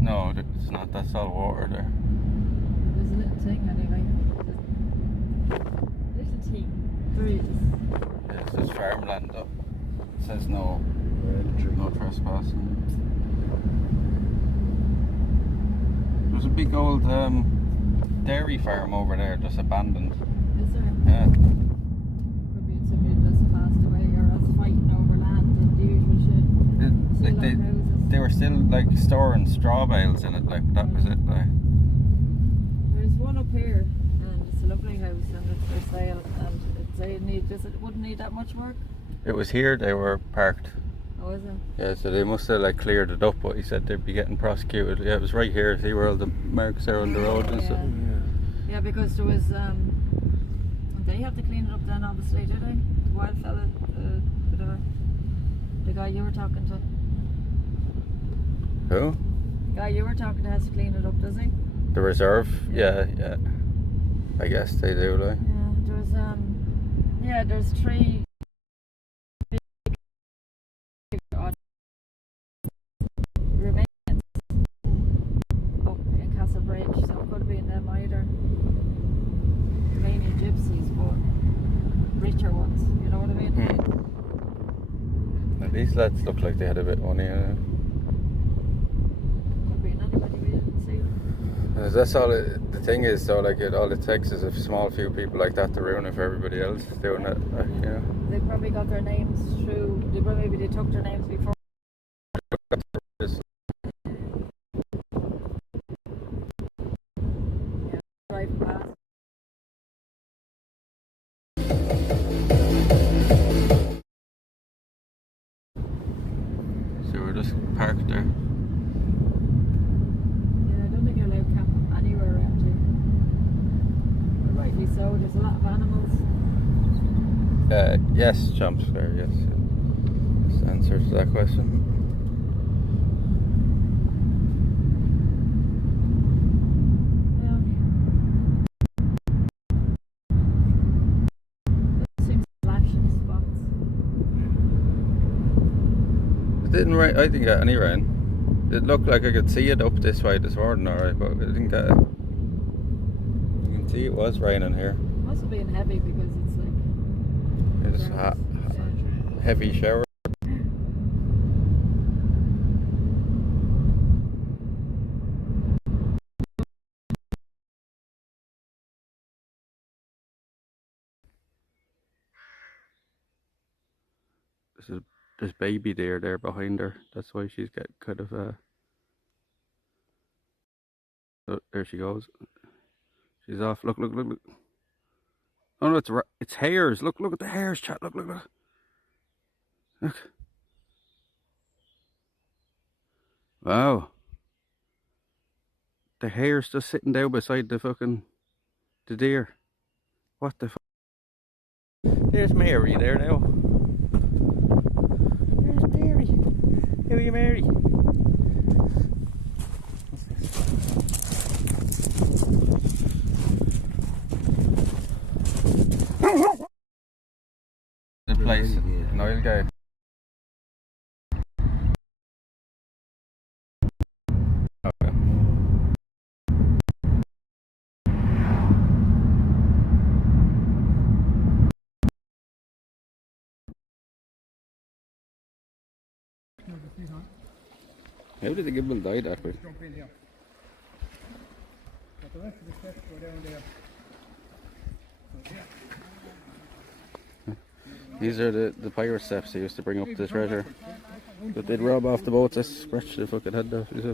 No, it's not. That's all water there. There's a little thing anyway. Little thing. There is. Yeah, it says farmland though. It says no trespassing. There's a big old dairy farm over there, just abandoned. Is there? Yeah. Could be somebody that's passed away or us fighting over land and the usual shit. Like they were still like storing straw bales in it, like that was it. Like. There's one up here and it's a lovely house and it's for sale and it wouldn't need that much work. It was here they were parked. Oh, is it? Yeah, so they must have like cleared it up, but he said they'd be getting prosecuted. Yeah, it was right here. See where all the marks are on the road and stuff. Yeah, because there was they have to clean it up then obviously, did they? The wild fella, the guy you were talking to. Who? The guy you were talking to has to clean it up, does he? The reserve? Yeah. I guess they do, like. Yeah, there's 3 remains up in Castle Bridge, so it could be in them either. Mainly gypsies, but richer ones, you know what I mean? Now, these lads look like they had a bit of money. Could be in anybody, we didn't see them. That's all. The thing is, though, like all it takes is a small few people like that to ruin it for everybody else doing it. Like, you know. They probably got their names through. Maybe they took their names before. Yeah, driving past. So we're just parked there. Yeah, I don't think you're allowed to camp anywhere around here. But rightly so. There's a lot of animals. Yes, Champs Fair, yes. This answers that question. Yeah, It didn't rain. I didn't get any rain. It looked like I could see it up this way this morning, alright, but I didn't get it. You can see it was raining here. Must have been heavy because it's like. It's heavy shower. There's baby deer there behind her. That's why she's got kind of oh, there she goes. She's off. Look. Oh no, it's hares. Look at the hares, chat. Look. Wow. The hare's just sitting down beside the deer. What the fuck? There's Mary there now. There's Mary. How are you, Mary? The place in Oilgate. How did the gimbal die that way? These are the pirate steps they used to bring up the treasure. But they'd rob off the boats. I scratched the fucking head off. It's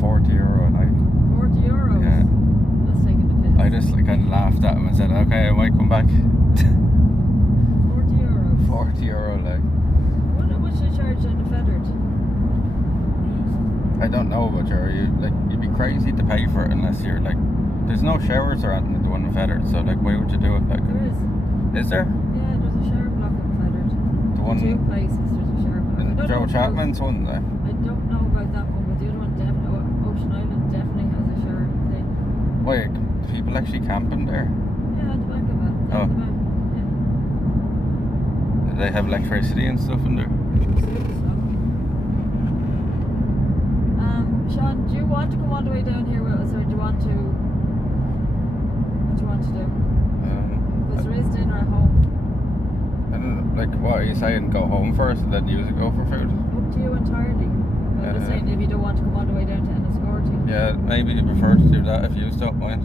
€40 a night. €40? Yeah. Just taking the piss. I just like kind of laughed at him and said, okay, I might come back. €40. €40 like. What much they charge on the feathered? I don't know, but you'd be crazy to pay for it unless you're like, there's no showers or anything to do on the feathered, so like, why would you do it? Like, There is. Is there? Yeah, there's a shower block on feathered. The one Two places there's a shower block. I in don't Joe know Chapman's one there. I don't know about that one, but the other one definitely, Ocean Island definitely has a shower thing. Wait, do people actually camping there? Yeah, at the back of it. Oh. At the back. Yeah. Do they have electricity and stuff in there? Absolutely so. Sean, do you want to come all the way down here with us, or do you want to? What do you want to do? Because there is dinner at home. I don't know, like, what are you saying? Go home first and then use it go for food? Up to you entirely. I'm just saying if you don't want to come all the way down to Enniscorthy. Yeah, maybe you prefer to do that if you don't mind.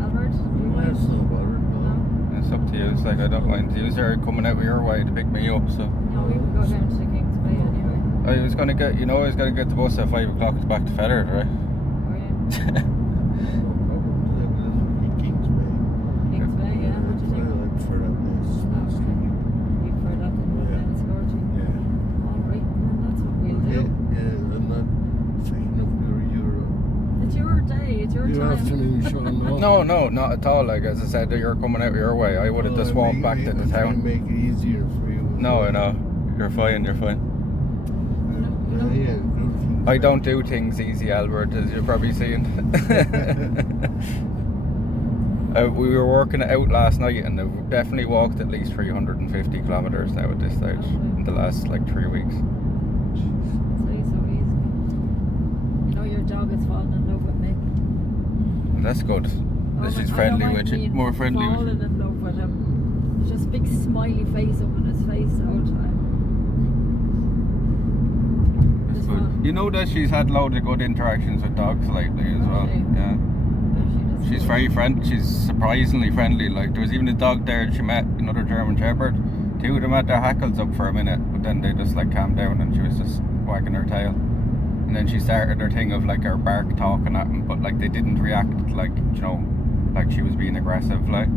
Albert, do you mind? That's no bother. No? It's up to you. It's like, I don't mind. You are coming out your way to pick me up, so. No, we would go down to the King's Bay anyway. I was gonna get, I was gonna get the bus at 5 o'clock back to Feathered, right? Oh yeah. No problem. Kings Bay. King's Bay, yeah. What do you think? I prefer that place. You prefer that than Yeah. Enniscorthy? Yeah. Alright, then that's what we'll Yeah, do. I'm not saying up your It's your day, it's your Good time. afternoon, Sean. No, not at all. Like, as I said, you're coming out your way. I would have just walked back to the Try and town. make it easier for you. No, I know. You're fine, you're fine. Yeah, I don't do things easy, Albert, as you're probably seeing. We were working it out last night and I've definitely walked at least 350 kilometers now at this stage in the last like 3 weeks. It's so easy. You know your dog is falling in love with me. That's good. Oh, She's I friendly don't with mind you, being more friendly with falling you. in love with him. There's just a big smiley face up on his face the whole time. That's Just good. one. You know that she's had loads of good interactions with dogs lately as well. Really? Yeah. Yeah, She's very friendly. She's surprisingly friendly. Like, there was even a dog there she met, another German Shepherd. Two of them had their hackles up for a minute, but then they just like calmed down and she was just wagging her tail. And then she started her thing of like her bark talking at them, but like they didn't react like, like she was being aggressive. Like,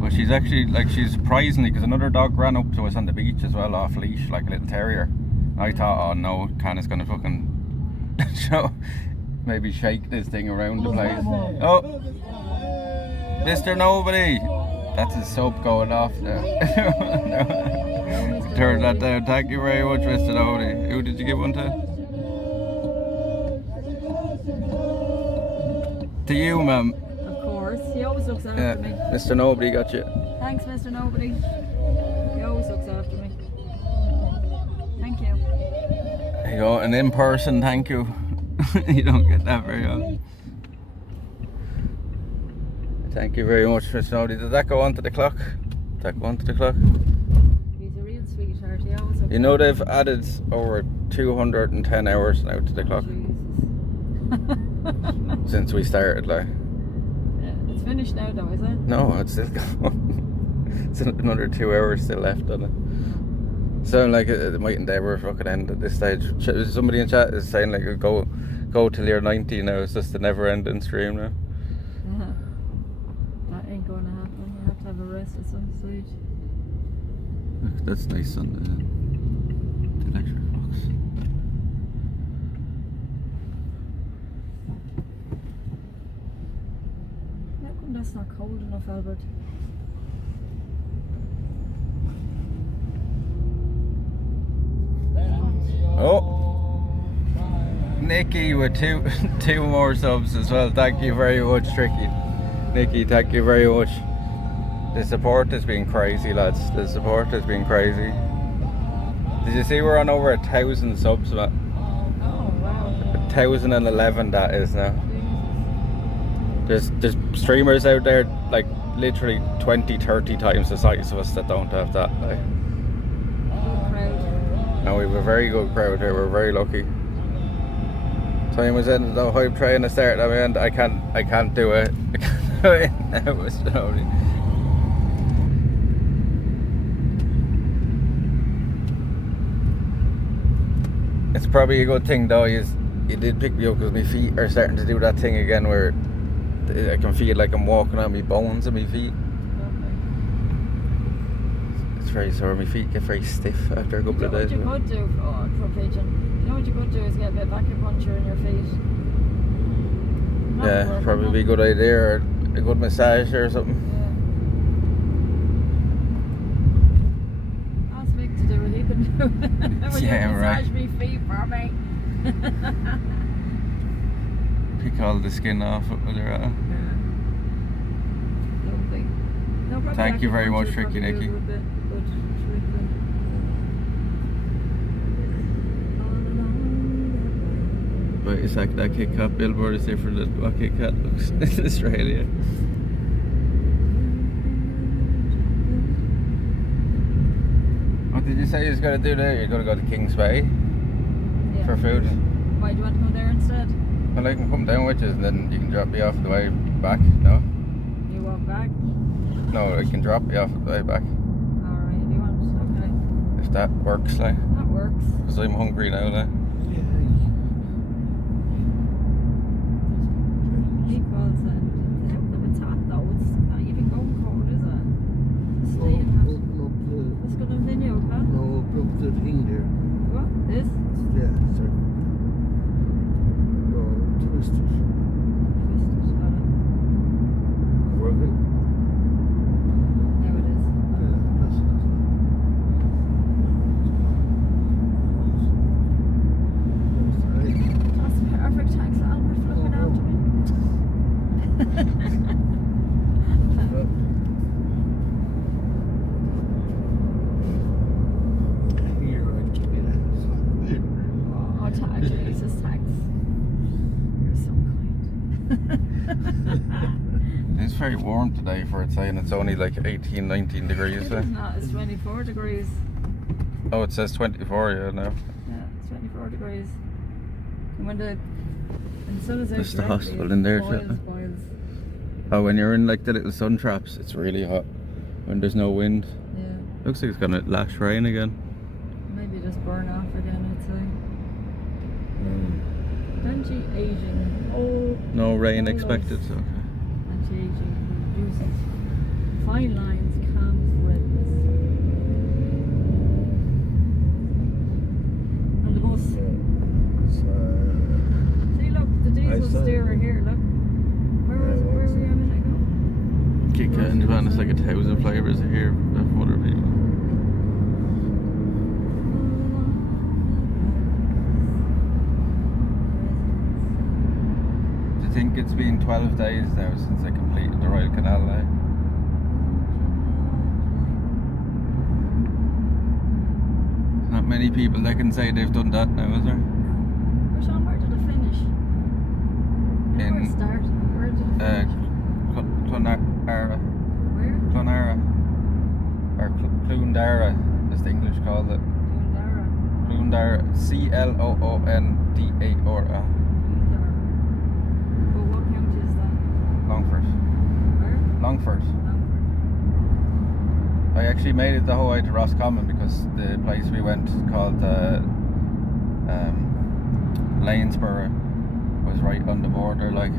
but she's actually like, she's surprisingly, because another dog ran up to us on the beach as well, off leash, like a little terrier. I thought, oh no, Canna's gonna fucking maybe shake this thing around the place. Oh, Mr. Nobody. That's his soap going off there. Turn that down. Thank you very much, Mr. Nobody. Who did you give one to? To you, ma'am. Of course. He always looks after Yeah, me. Mr. Nobody got you. Thanks, Mr. Nobody. He always looks after me. Thank you. There you go, an in-person thank you. You don't get that very often. Thank you very much, Mr. Nobody. Did that go onto the clock? Did that go onto the clock? He's a real sweetheart. He always looks You know after they've added over 210 hours now to the clock Jesus. since we started, like. Yeah, it's finished now though, is it? No, it's still going. It's another 2 hours still left on it. Sound like it mightn't ever fucking end at this stage. Somebody in chat is saying like go till you're 90 now. It's just a never-ending stream now. Uh-huh. That ain't going to happen. You have to have a rest at some stage. Look, that's nice on the electric box. How come that's not cold enough, Albert? Oh, Nikki with two more subs as well. Thank you very much, Tricky. Nikki, thank you very much. The support has been crazy, lads. The support has been crazy. Did you see we're on over 1,000 subs, man? Oh, wow. 1,011 that is now. There's streamers out there like literally 20-30 times the size of us that don't have that. Like. Good crowd. And we have a very good crowd here. We're very lucky. Time was in the hype train to start. I mean, I can't do it. I can't do it now. It's slowly. It's probably a good thing though. You did pick me up because my feet are starting to do that thing again where I can feel like I'm walking on my bones and my feet. It's very sore. My feet get very stiff after a couple of days. What you could do, for a pigeon, you know what you could do is get a bit of acupuncture in your feet. Yeah, probably be a good idea, or a good massage or something. Yeah. Ask Mick to do what he can do. When Yeah, you right. massage me feet for me. Pick all the skin off it with her. Lovely. No, probably Thank you very much, acupuncture Tricky probably Nicky. do a good treatment. But it's like that Kit Kat billboard is different than what Kit Kat looks in Australia. What did you say you was going to do there? You're going to go to Kings Bay Yeah. for food? Why do you want to go there instead? Well, I can come down with you and then you can drop me off the way back, no? You walk back? No, I can drop you off the way back. Alright, if you want. Okay. If that works, like. That works. Because I'm hungry now, like. Meatballs and how come it's hot though? It's not even going cold, is it? It's staying hot. What's going on in you, huh? No, up the thing there. What? This? Yeah, sorry. No, twist it. Twisted, got it. Working? Now it is. Yeah, that's it. That's perfect. Thanks, Albert, for looking after me. Here, I give you that. Oh, Jesus, thanks. You're so kind. It's very warm today for it saying it's only like 18, 19 degrees. It Like. is not. It's 24 degrees. Oh, it says 24, yeah, now. Yeah, it's 24 degrees. And when the sun is out There's the directly, hospital it in there, boils, too. boils. Oh, when you're in like the little sun traps, it's really hot. When there's no wind. Yeah. Looks like it's gonna lash rain again. Maybe just burn off again, I'd say. Anti-aging. Oh, No rain all expected, those so okay. Anti-aging reduces fine lines, calms redness. And the bus. See, look, the diesel saw it. steerer here, look. Where were we a minute ago? Kit Kat in Japan is like 1,000 flavours a year from other people. I think it's been 12 days now since I completed the ride Destroy the Canal, eh? Not many people that can say they've done that now, is there? But Sean, where did it finish? Where In it start? Where did it finish? Clonara. Where? Clonara. Or Cloondara, as the English call it. Dundara. Cloondara. Cloondara. But what county is that? Longford. Where? Longford. Longford. I actually made it the whole way to Roscommon because the place we went called Lanesborough was right on the border, like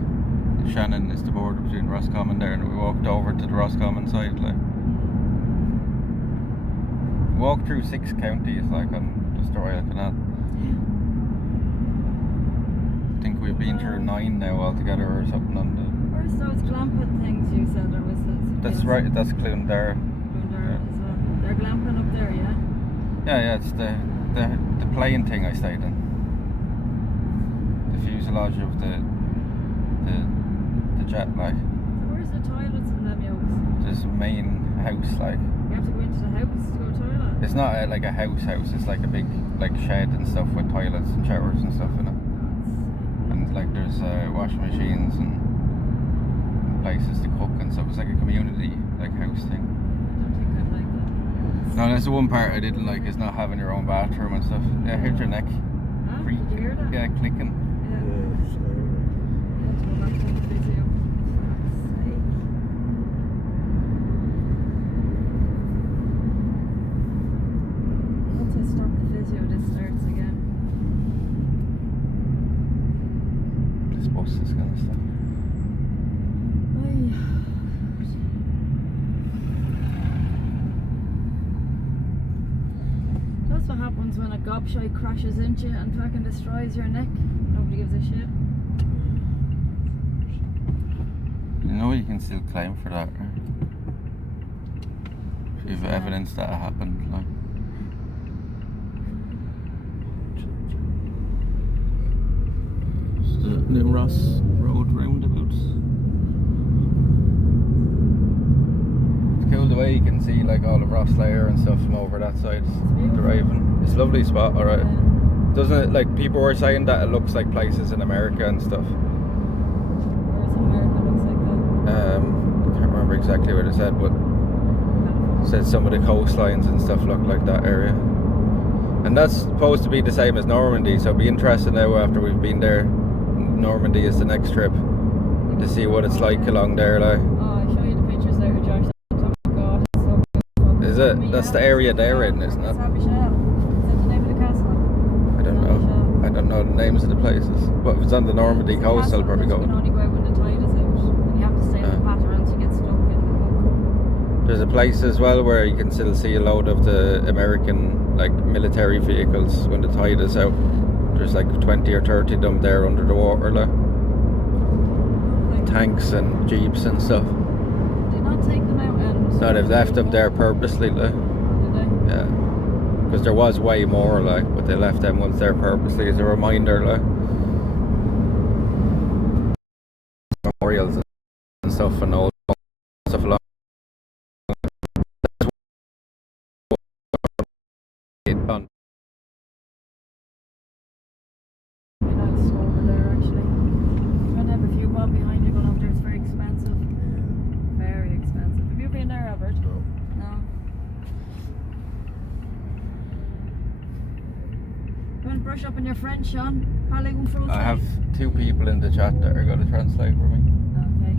Shannon is the border between Roscommon there, and we walked over to the Roscommon side, like walked through 6 counties, like on just the Royal Canal. I think we've been through 9 now altogether or something on the. Where's those glamping things you said there was? That's right, that's Cloondara. Dundara as well. They're glamping up there, yeah? Yeah, it's the plane thing I stayed in. The fuselage of the jet, like. So where's the toilets in them yokes? This main house, like. You have to go into the house to go to the toilet? It's not like a house, it's like a big like shed and stuff with toilets and showers and stuff in it. And like there's washing machines and places to cook and stuff. It's like a community like house thing. I don't think I'd like that. No, that's the one part I didn't like, is not having your own bathroom and stuff. Yeah, here's your neck. Huh? Did you hear that? Yeah, clicking. Yeah. Yeah, sorry. You have to go back to the physio. For God's sake. Once I stop the physio, this starts again. This bus is gonna stop. That's what happens when a gobshite crashes into you and fucking destroys your neck. Nobody gives a shit. You know you can still claim for that, right? If you have evidence that it happened, like. It's the New Ross Road roundabouts. It's cool the way you can see like all of Rosslare and stuff from over that side driving. It's a lovely spot, alright. Doesn't it, like people were saying that it looks like places in America and stuff. Whereas in America looks like that. I can't remember exactly what it said, but it said some of the coastlines and stuff look like that area. And that's supposed to be the same as Normandy, so it'll be interesting now after we've been there. Normandy is the next trip to see what it's like along there, like. Oh, I show you the pictures there, Josh. Oh my god, it's so beautiful. Is it? That's the area they're in, isn't it? Saint Michel. Is that the name of the castle? I don't know. I don't know the names of the places. But if it's on the Normandy It's a coast, I'll castle, probably but go. You can only go out when the tide is out. And you have to stay on the path or else you get stuck in the hook. There's a place as well where you can still see a load of the American like military vehicles when the tide is out. There's like 20 or 30 of them there under the water, like tanks and jeeps and stuff. Did not take them out and... No, they've left them there purposely, like. Did they? Yeah. Because there was way more, like, but they left them ones there purposely as a reminder, like. Memorials and stuff and all stuff along. Be nice over there actually. You're gonna have a few bob behind you going over there. It's very expensive. Very expensive. Have you been there, Albert? No. No. You want to brush up on your French, Sean? Parlez-vous français? I have 2 people in the chat that are going to translate for me. Okay.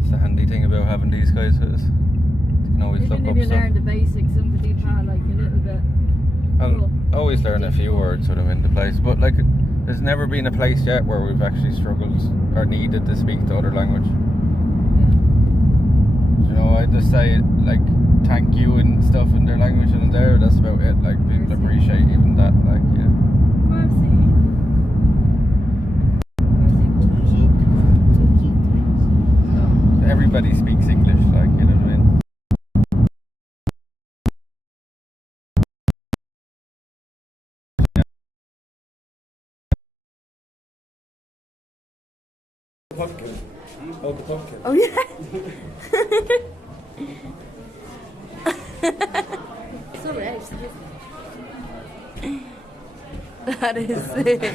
It's the handy thing about having these guys with us. You can always look Even up if you stuff. learn the basics, sympathy, like a little bit. I'll always learn a few words when I'm in the place, but like there's never been a place yet where we've actually struggled or needed to speak the other language. Yeah. You know, I just say like thank you and stuff in their language and there, that's about it. Like people appreciate even that, like yeah. Merci. Everybody speaks English, like, you know what I mean? Oh, the pumpkin. Oh yeah. So nice. That is sick. Yeah.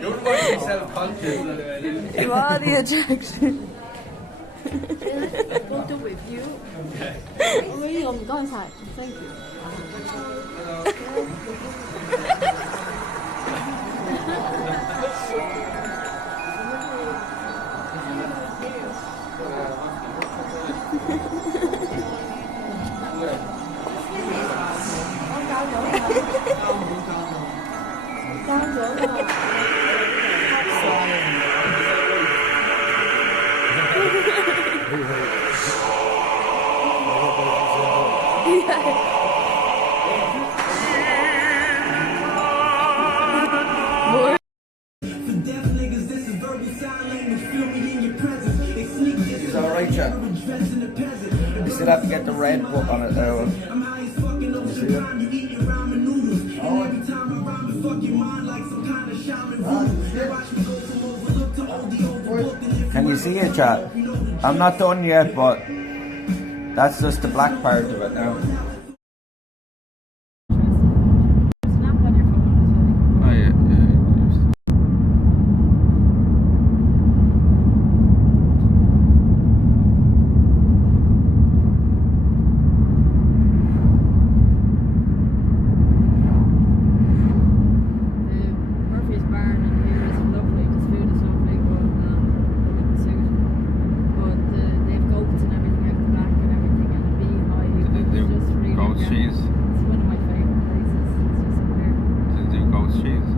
You're the one who's self-conscious. You are the attraction. photo with you. Ôi, ông có xài. Thank you. Cao chỗ nào? It's alright, chap. You still have to get the red book on it there. You see it? Can you see it, chat? I'm not done yet, but that's just the black part of it now. Snap on your phone as well. Oh yeah, yeah. The Murphy's Barn in here is lovely. The food is lovely, but didn't suit. But they have goats and everything out the back and everything, and a beehive. Did they It's do just really goat's grand. cheese? It's one of my favourite places. It's just up here. Did they do goat's cheese?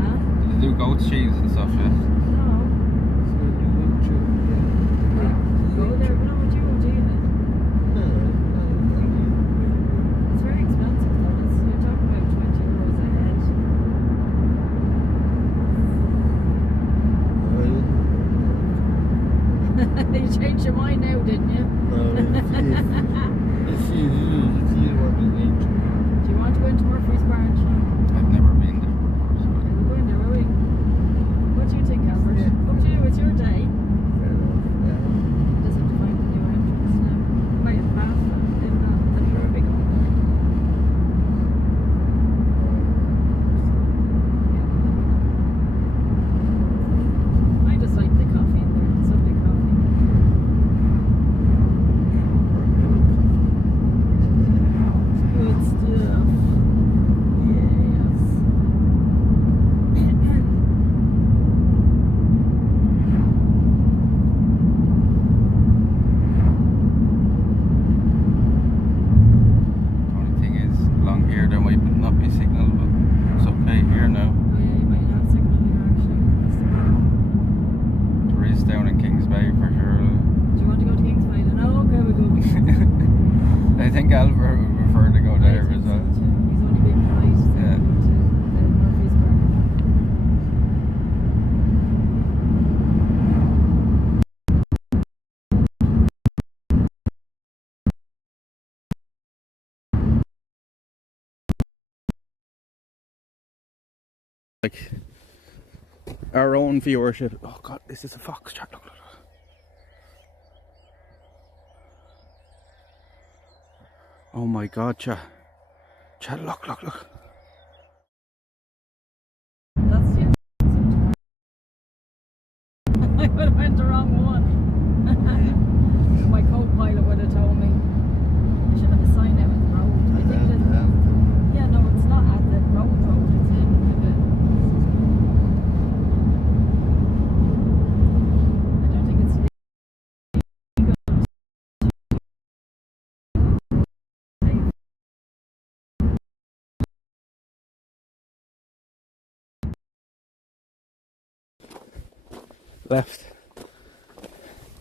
Huh? Did they do goat's cheese and stuff? Yeah. No. Go there, but not what you were doing. It's very expensive though. You're talking about €20 a head. You changed your mind now, didn't you? If you want to eat. Do you want to go into Murphy's Barn, Sean? I've never been there. So. Okay, we'll go in there, will we? What do you think, Albert? Up to you, it's your day. Just have to find the new entrance now. Might have passed that, if not, then we'll be going. I just like the coffee in there. It's lovely coffee. Good stuff. Yes. The only thing is, along here there might not be signal, but it's okay here now. Oh yeah, you might have signal here actually. That's the problem. There is down in Kings Bay for sure. Do you want to go to Kingsway then? Oh, okay, we'll go. I think Albert would prefer to go there as well. He's only been polite to Yeah. go to the Murphy's Barn. Like our own viewership. Oh god, this is a fox trap. Look, look, look. Oh my god, chat. Chat, look, look, look. That's the entrance. I would have went the wrong one. My co-pilot would have told me. I should have a sign out at the road. I think that. Yeah, no, it's not at the road. It's in the. I don't think it's legal. Left.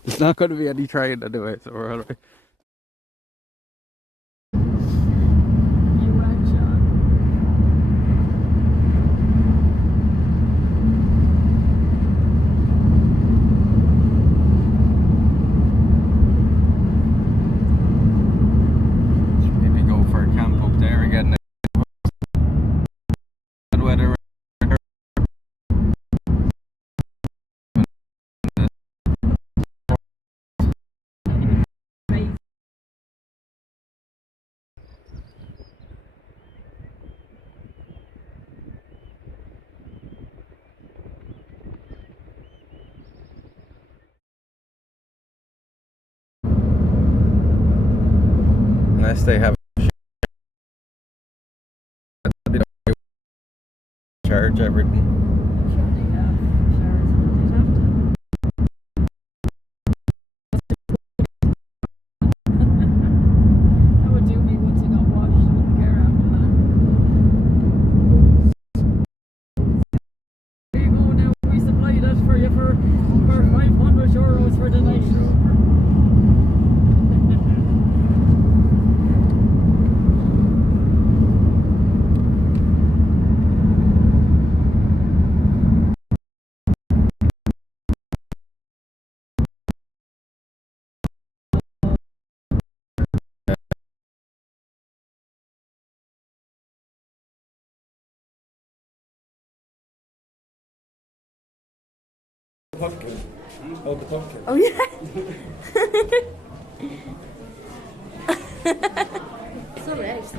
There's not going to be any train anyway, so we're alright. You went, Sean. Maybe go for a camp up there again. Bad weather. unless they have they don't charge everything. I'm sure they have showers, but they'd have to. That would do me once I got washed. I wouldn't care after that. There you go now. We supply that for you for 500 euros for the night. Pumpkin. Oh, the pumpkin. Oh yeah. So nice.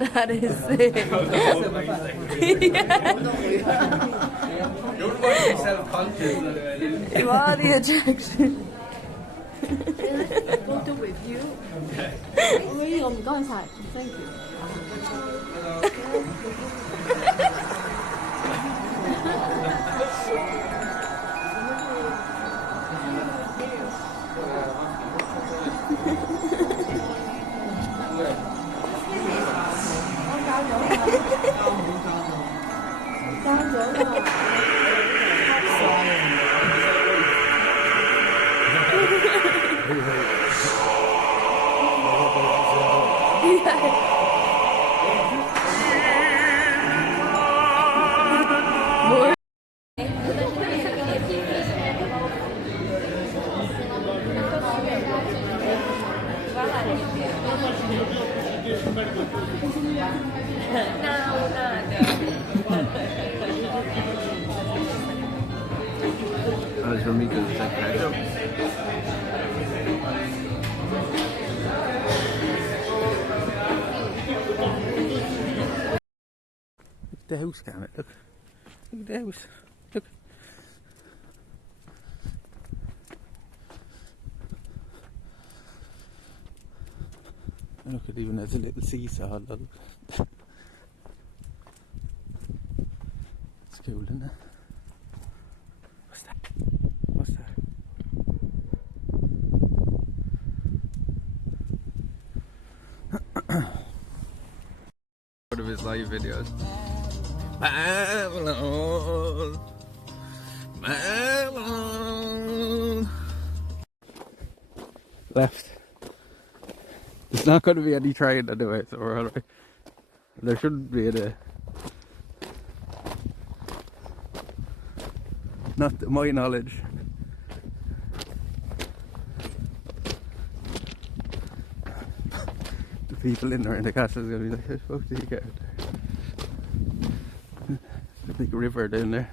That is it. You're fucking self-conscious. Body attraction. Go do with you. 我唔該晒，thank you。交咗啦。Alles für mich ist ein Ketchup. Look at the house, can it? Look. Look at the house. Look. And look, it even has a little seesaw. Look. It's cool, isn't it? What's that? What's that? One of his live videos. Babylon, Babylon. Left. It's not going to be any train anyway, so we're alright. There shouldn't be any. Not to my knowledge. The people in there in the castle is going to be like, how the fuck did you get out there? The big river down there.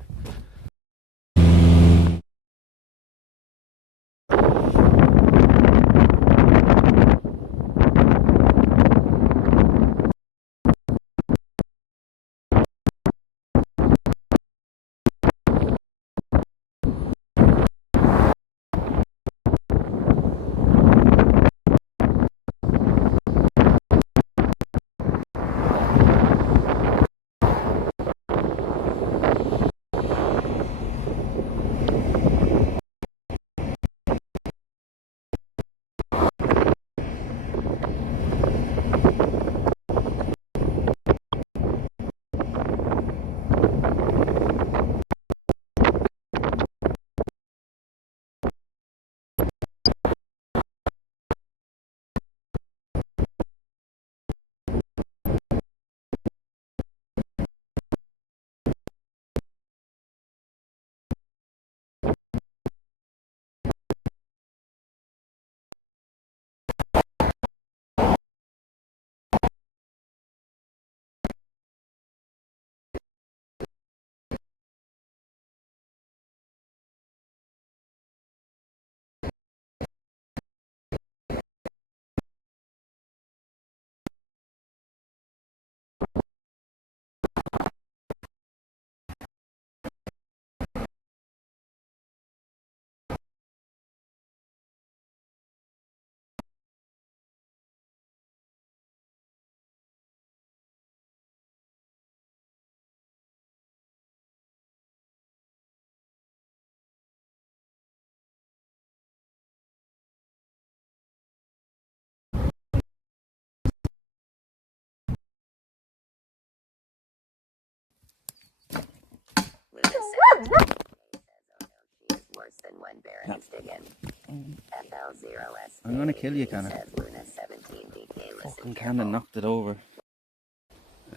worse than when Baron is digging. FL0S. I'm gonna kill you, Cannon. Says Luna 17 DK. Listen Fucking careful. Cannon knocked it over.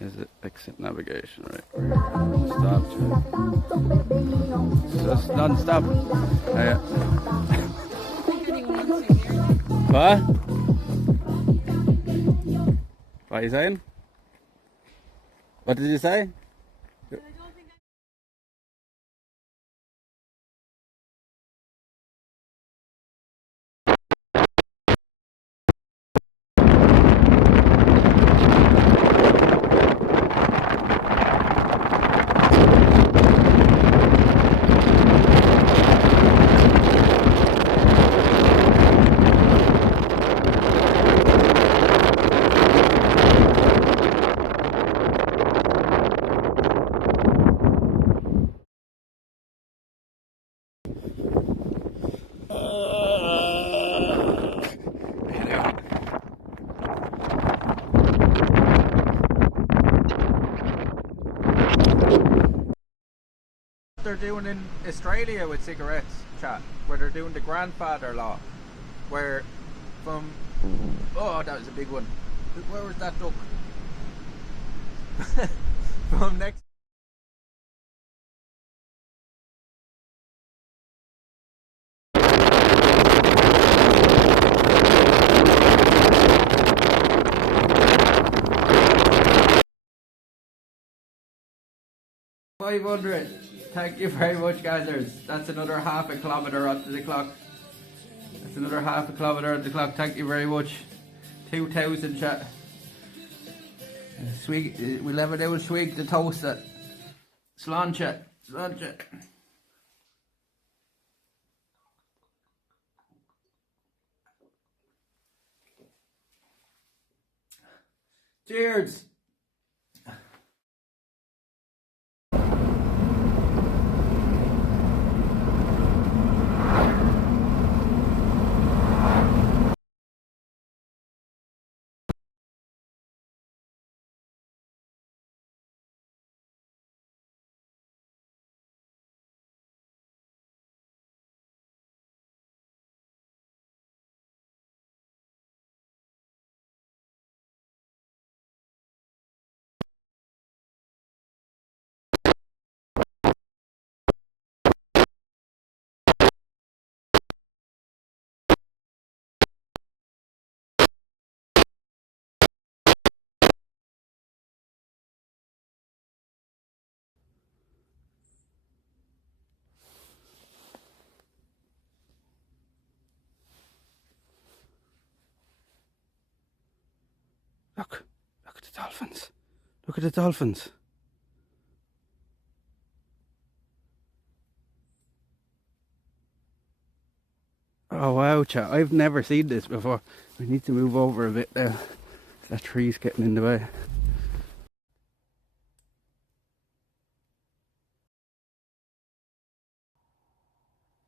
Is it exit navigation, right? Stop. Just non-stop. What? What are you saying? What did you say? They're doing in Australia with cigarettes, chat, where they're doing the grandfather law, where from, oh, that was a big one. Where was that duck? From next. $500. Thank you very much, guys. That's another half a kilometre onto the clock. That's another half a kilometre onto the clock. Thank you very much. 2,000, chat. We'll have a little swig to toast it. Sláinte. Sláinte. Cheers. Look at the dolphins. Look at the dolphins. Oh wow, chat. I've never seen this before. We need to move over a bit now. That tree's getting in the way.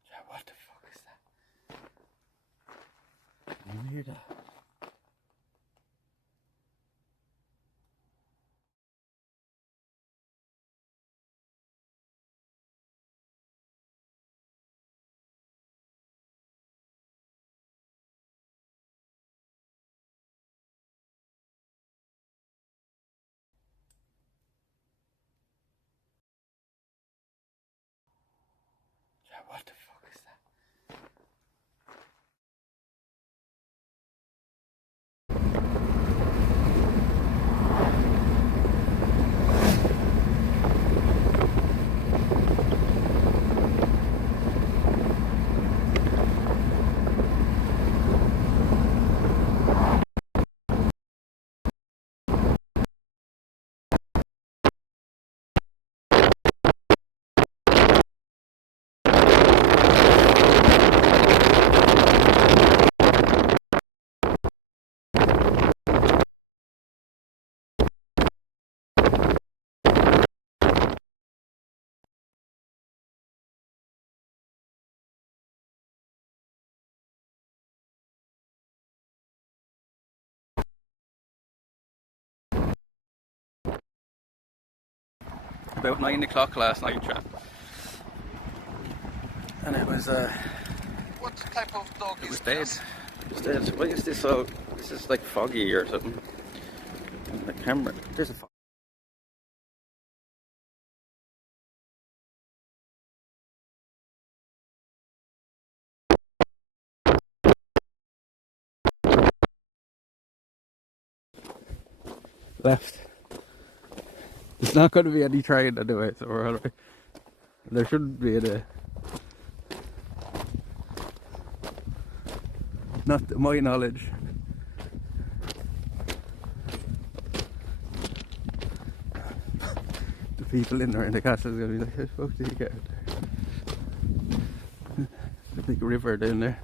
Chat, what the fuck is that? Can you hear that? Chat, what the fuck is that? About 9 o'clock last night, chat. And it was What type of dog it was is dead. this? It was dead. Why is this all? This is like foggy or something. And the camera. There's a fog. Left. There's not going to be any train anyway, so we're alright. There shouldn't be any. Not to my knowledge. The people in there in the castle is going to be like, how the fuck did you get out there? The big river down there.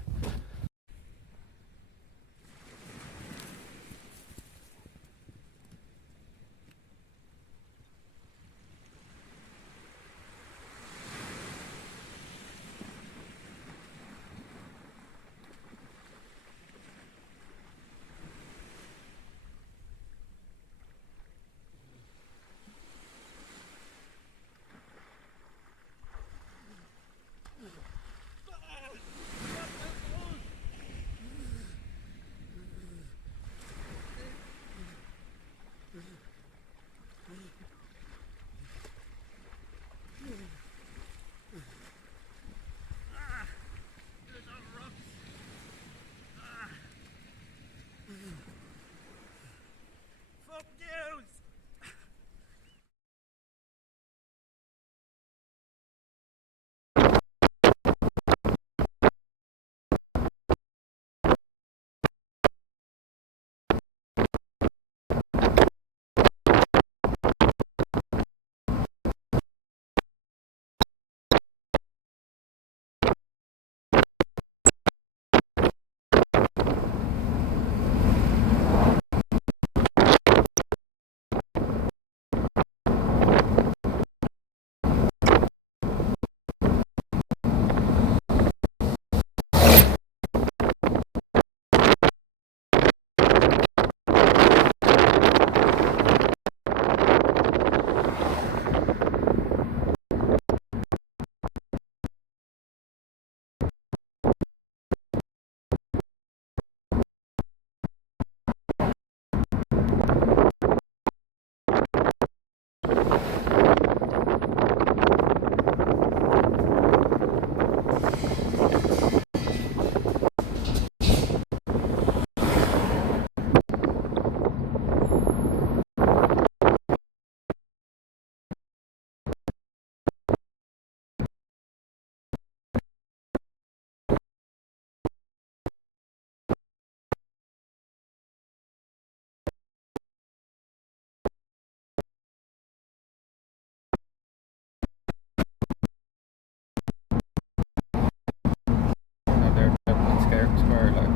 Square, like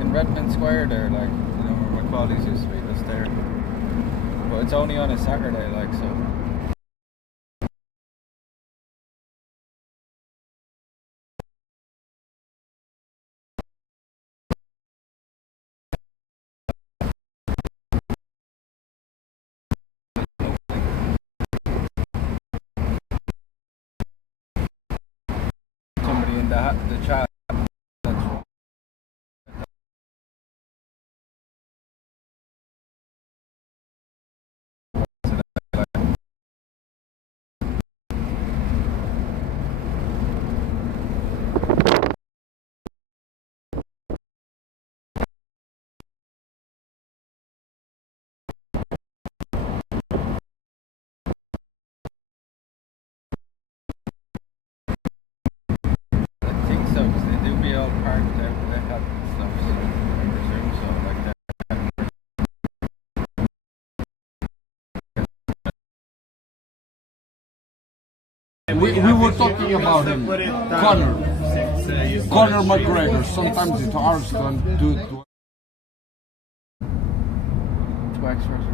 in Redmond Square there, like, you know, where McFauley's used to be, that's there. But it's only on a Saturday, like, so. Somebody in the chat. I think so, because they do be all parked out, but they have stuff, so I presume so, like that. We were talking about him, Conor McGregor. Sometimes it's hard to Wexford.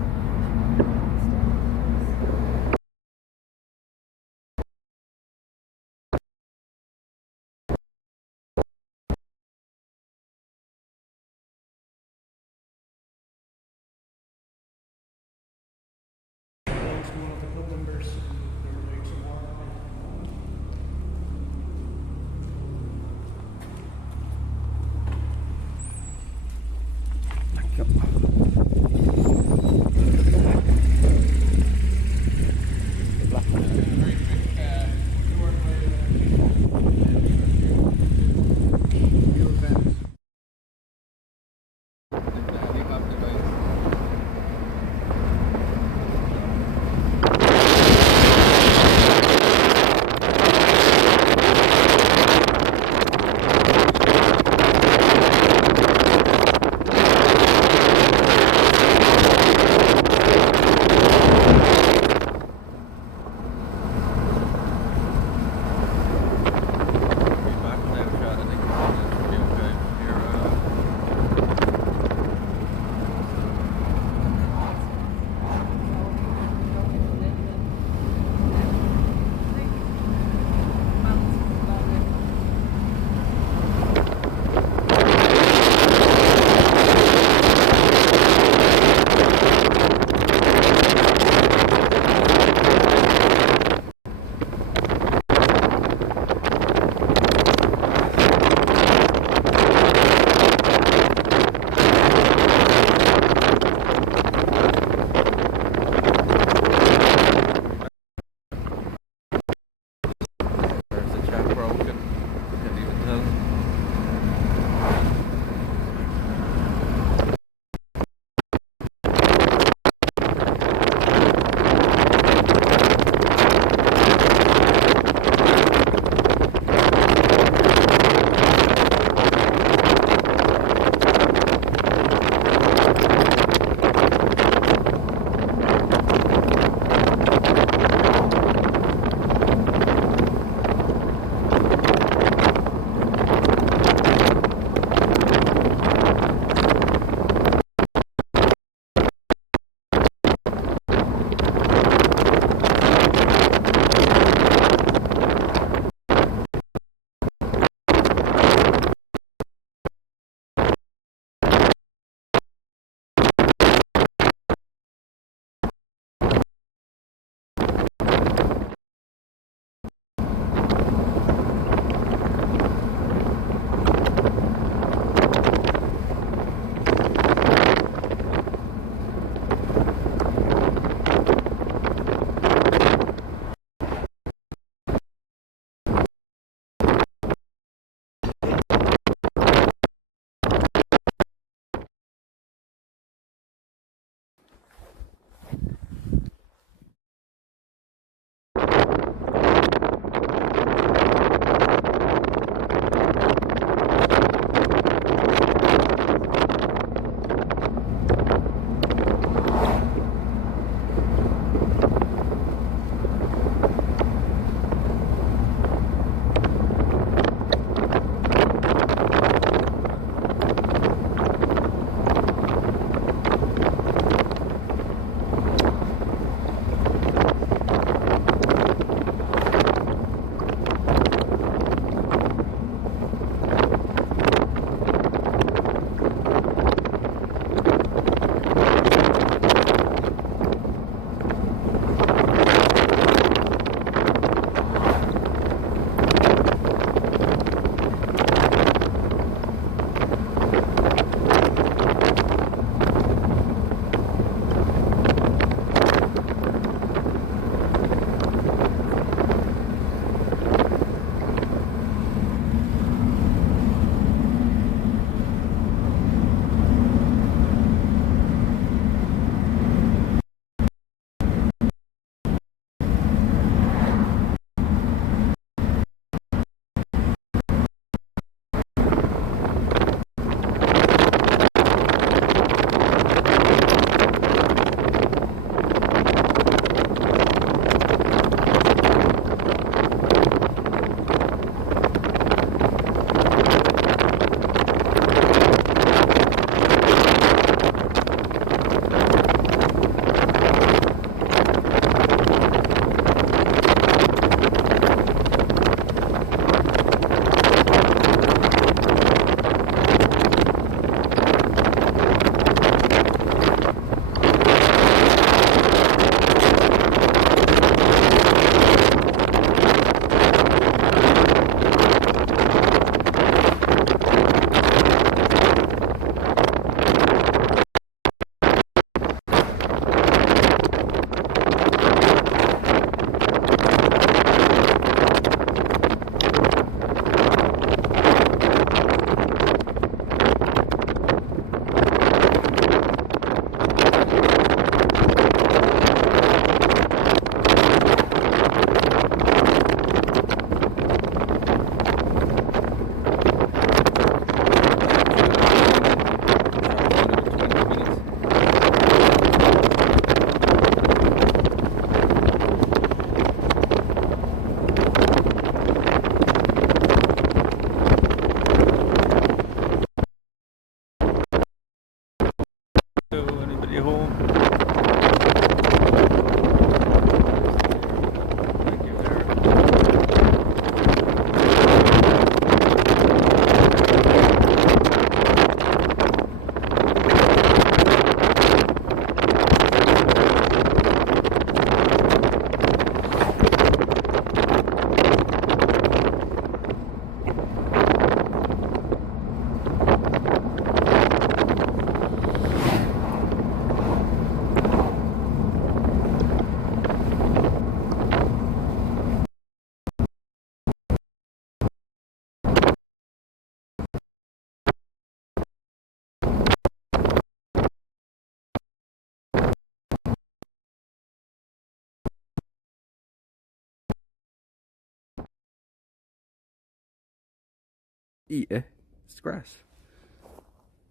eat it. It's grass.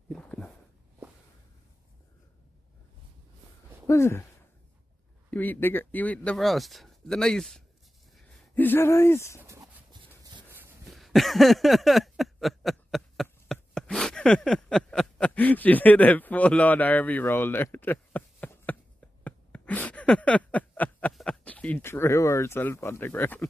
You looking at? What is it? You eat the frost. Is it nice? Is that nice? She did a full on army roll there. She threw herself on the ground.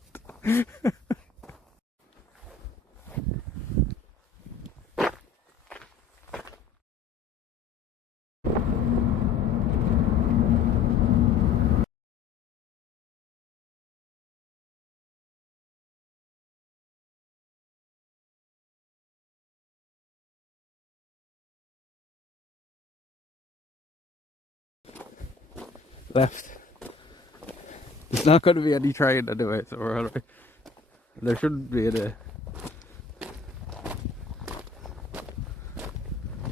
Left. There's not going to be any train anyway, so we're alright. There shouldn't be any.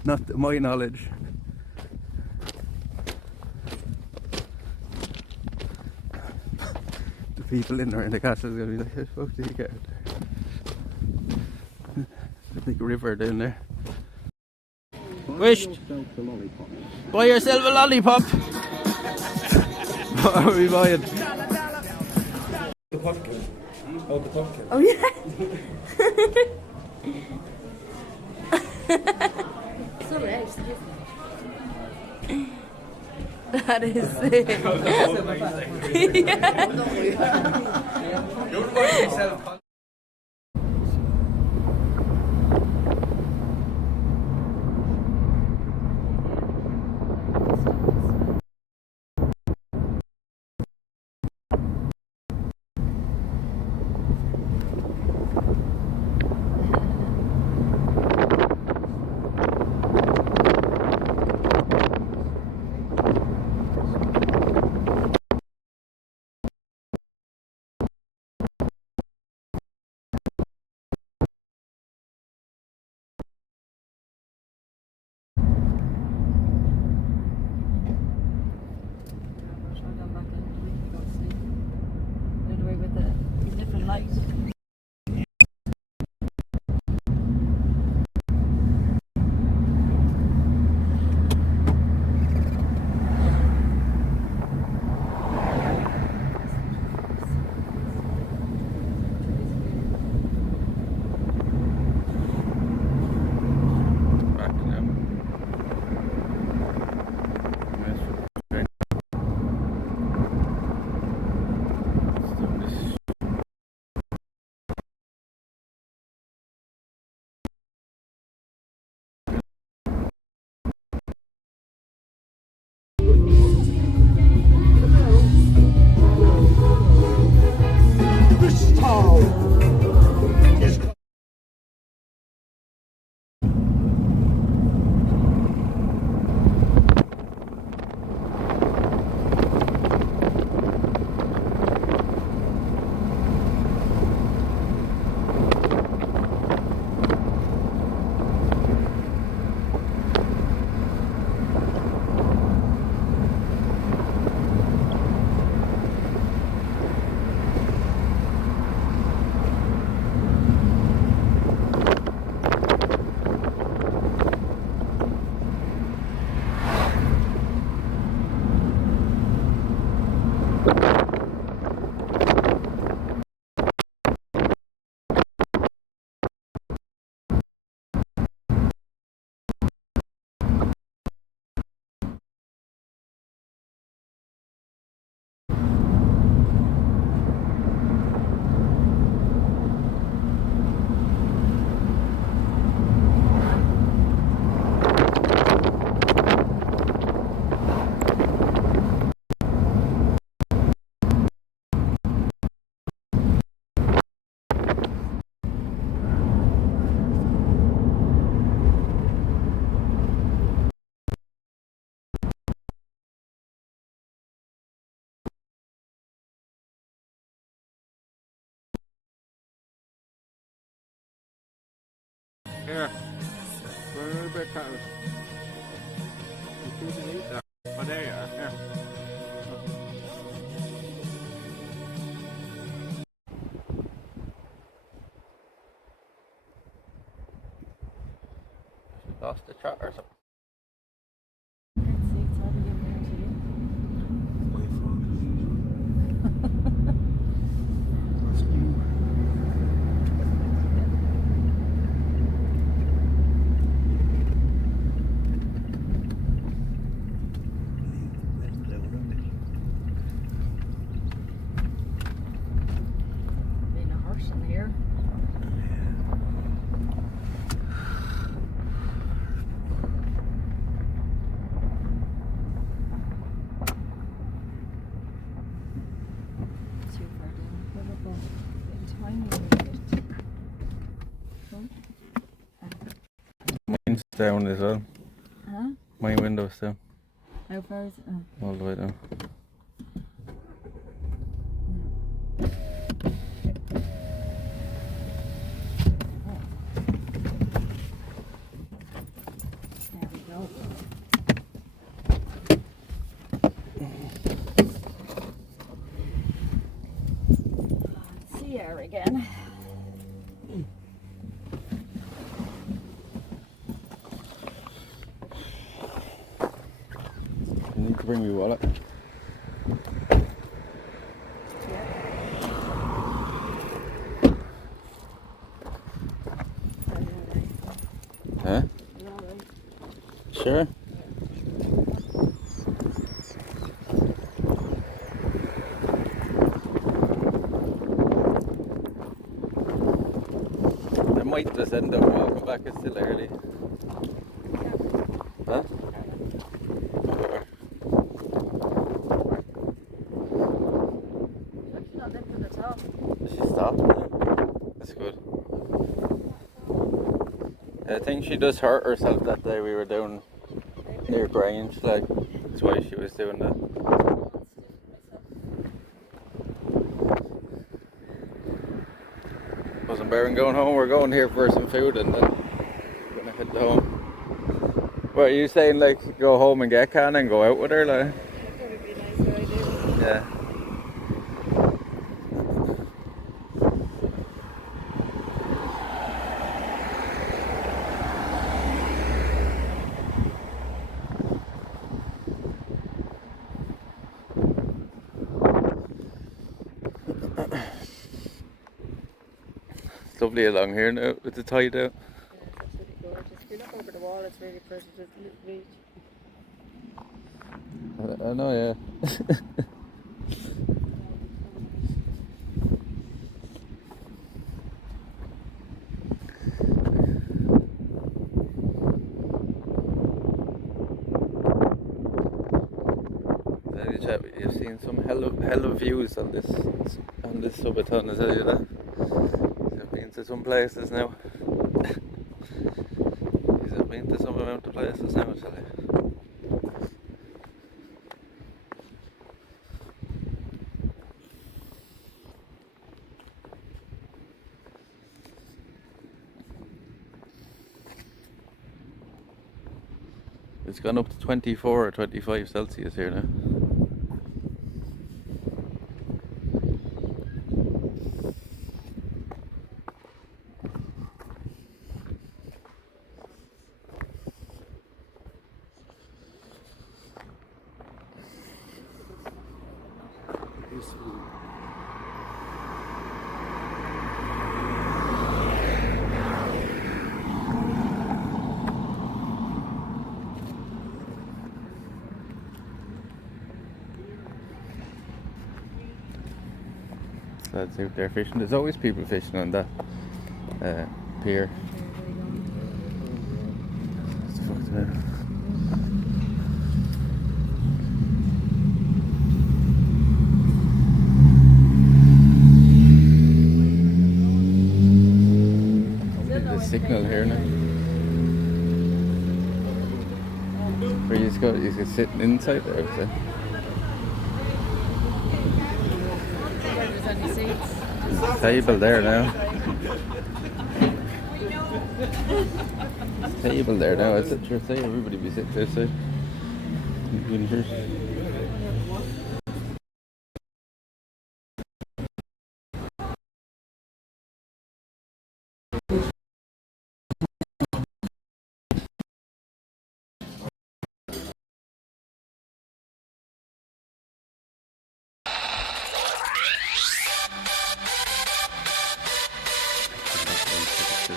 Not to my knowledge. The people in there in the castle are going to be like, how the fuck did you get out there? The big river down there. Wished. Buy yourself a lollipop. What are we buying? The pumpkin. Oh, the pumpkin. Oh yeah. So nice. That is it. Yeah. With the different lights. Here. Where are the big cows? You can eat that. Oh, there you are. Here. across the chat or something. Great seats, I'll be giving them to you. What's new? Being a horse in here. Too far down. What about getting tiny a little bit? Mine's down as well. Huh? My window's down. How far is it? Oh. All the way down. There we go. See her again. You need to bring me wallet. Huh? Sure. I might just end up walking back, it's still early. Huh? She's not lifting at all. She stopped now. That's good. I think she just hurt herself that day we were down near Grange, like, that's why she was doing that. Wasn't bearing going home, we're going here for some food and then we're gonna head home. What are you saying, like, go home and get Can and go out with her, like? That'd probably be a nicer idea. Yeah. It's lovely along here now with the tide out. Yeah, it's absolutely gorgeous. If you look over the wall, it's really pretty. There's a little beach. I know, yeah. You've seen some hell of views on this Subathon, is it that? I've been to some places now. I've been to some amount of places now, I tell you. It's gone up to 24 or 25 Celsius here now. Lads out there fishing. There's always people fishing on that pier. What's the fuck's the matter? The signal here now. Where you just sitting inside there, is it? There's any seats. There's a table there now. Table there now. I said, sure, say everybody be sitting outside. Here.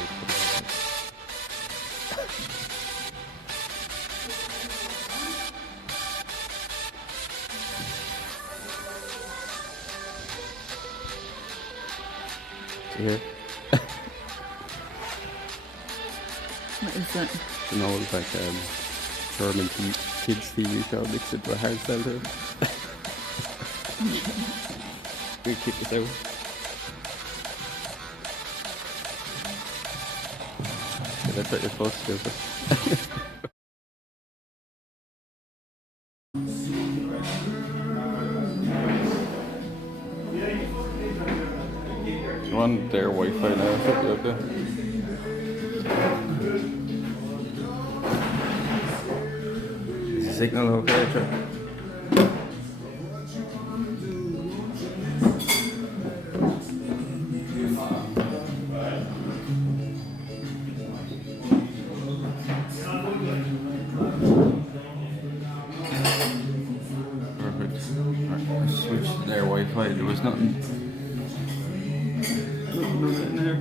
What is that? You know, it's like German kids TV show mixed into a hardstyle too. We keep this out. Yeah, that's what you're supposed to do. You want their Wi-Fi now or something like that? Is the signal okay, Chuck? Perfect. Right, I switched to their Wi-Fi. There was nothing in there.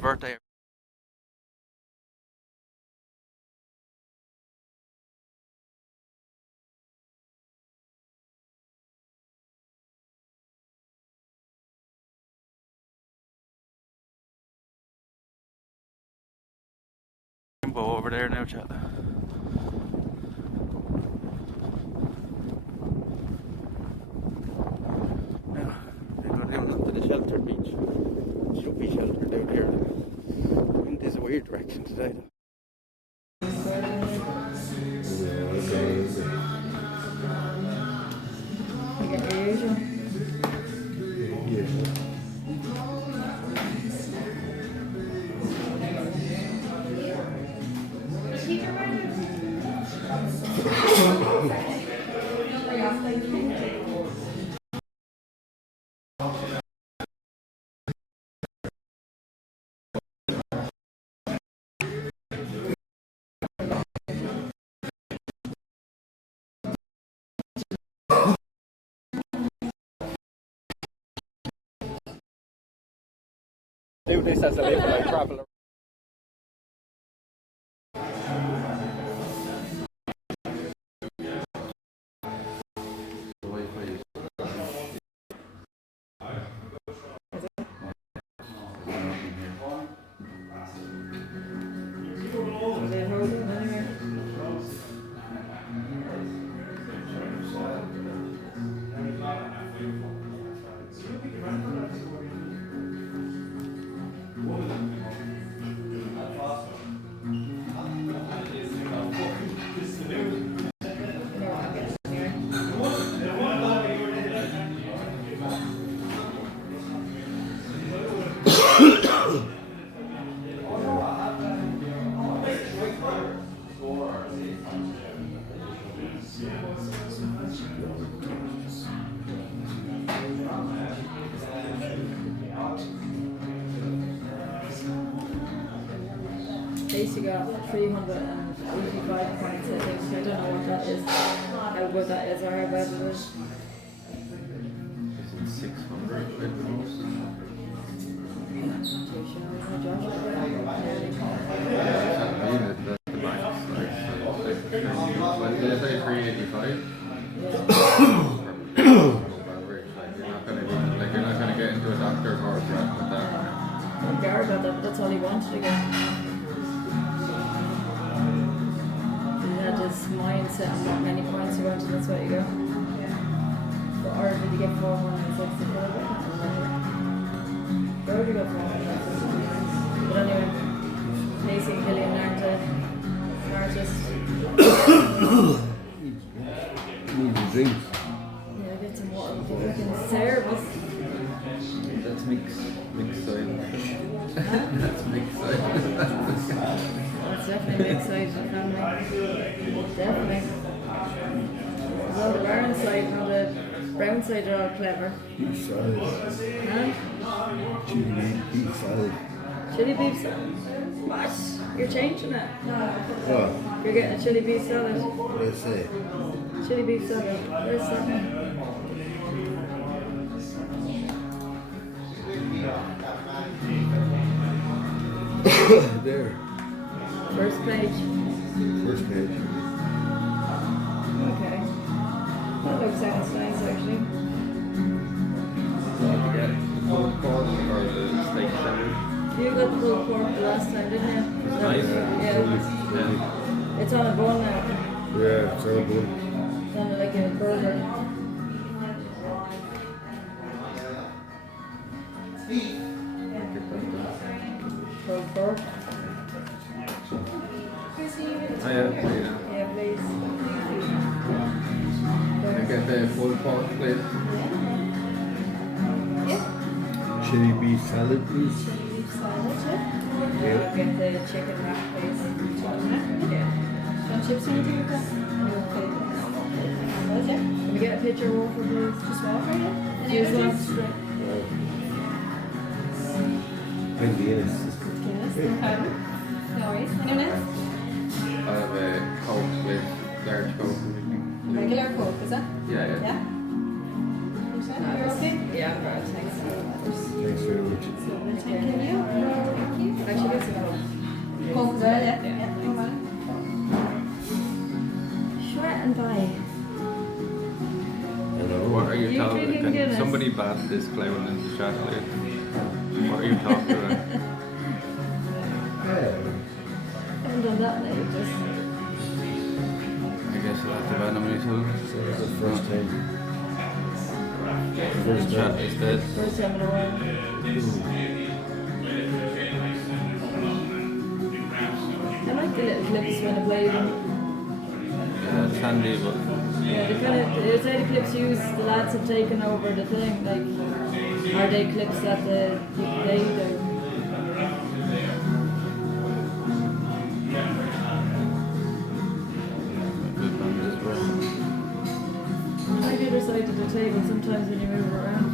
Birthday. Rainbow over there now, chat. Now, we go down to the sheltered beach. Should be sheltered down here. The wind is a weird direction today. You get your usual. Do this as a little like traveler. They hold it anywhere. Casey got 385 points, I think. So I don't know what that is, how good that is, or how bad it is. Is it 600 at the most? Not too sure. Josh, The max, like, did I say 385? You're not gonna get into a doctor's or with that. I'm guard about that, but that's all he wanted to get. He had his mindset on what many points he wanted, that's what you go. Or did he get 464? Where would he go 464? But anyway, Casey and Killian aren't the smartest. Need a drink. Yeah, get some water before we can serve us. That's mixed side. That's mixed side. That's definitely mixed side of the family. Definitely. inside they're all clever. Beef salad. Huh? Chili beef salad. Chili beef salad. What? You're changing it. What? You're getting a chili beef salad. What did I say? Chili beef salad. Where's that? There. First page. First page. Okay. That looks nice actually. To get pulled pork or the steak sandwich. You got the pulled pork the last time, didn't you? It's nice. Yeah. Yeah. It's on a bun now. Yeah, it's all good. It's on like a burger. Pulled pork. Oh yeah, yeah. Yeah, please. Can I get the pulled pork, please? Chili beef salad, please. I'll get the chicken wrap, please. Want chips or anything like that? Okay. Can we get a picture of water, please? Just water, yeah? Any Cheers, other love. drinks? And Guinness. Guinness, no problem. No worries. Anyone else? I have a Coke with large Coke. Regular Coke, is that? Yeah, yeah. Yeah? You're okay? Yeah, I'm right, thanks. Thanks very much. Thank you. Actually, that's a Coke. Coke, there, yeah? Yeah, no problem. Sure, and bye. Hello. What are you You talking drinking about? Can Guinness? somebody ban this clown in the chat, please? What are you talking about? I haven't done that in ages. I guess I'll have to ban him myself. So it's the first time. The chat is dead. First time in a while. I like the little clips when I play them. Yeah, it's handy, but Yeah, they kind of, it's how the clips used, the lads have taken over the thing, like, are they clips that they do? good on this one. I like the other side of the table sometimes when you move around.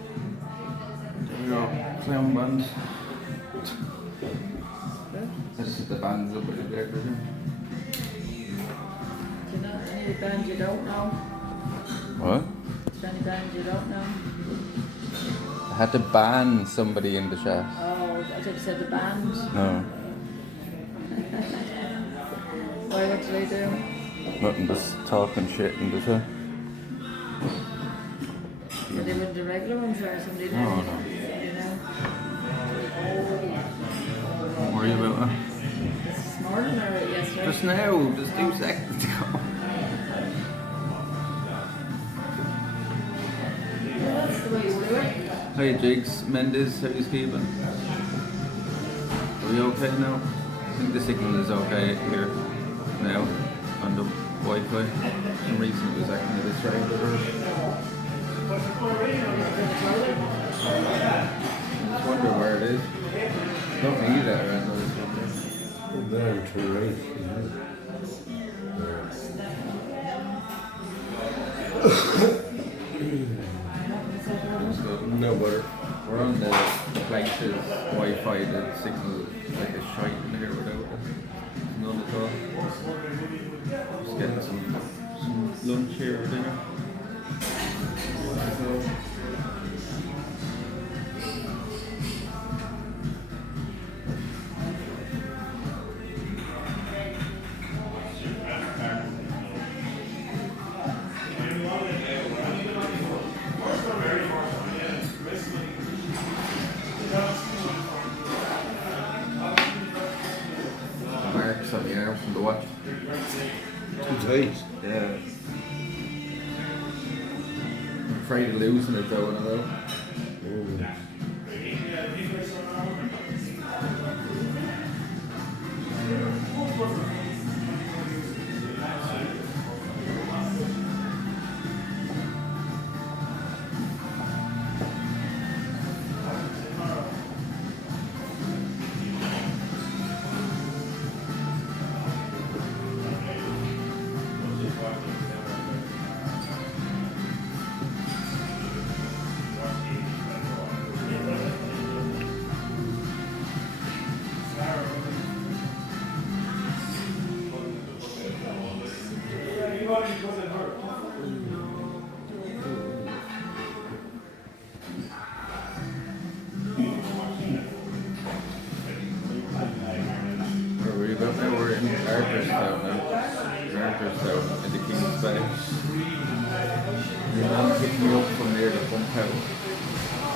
There we go. Clown band. Let's set the bands up with there. Do you know any band you don't know? What? Is there any band you don't know? I had to ban somebody in the chat. Oh, I thought you said the band. No, Why, what do they do? nothing, just talking shit in the chat. Are they with the regular ones or somebody No, new? no. You know? Don't worry about it. This morning or yesterday? Just now, just 2 seconds ago. Yeah, that's the way you do it. Hey Jigs, Mendes, how you keeping? Are we okay now? I think the signal is okay here now on the Wi-Fi. For some reason it was acting a bit strange. I just wonder where it is. Don't need it around this one. There to the right. No butter. We're on the places Wi-Fi, the signal is like a shite in here without it. None at all. Just getting some lunch here or dinner. afraid of losing it though, I know. We're in Arthurstown now. Arthurstown in the King's Bay. Your man picked me up from near the pump house.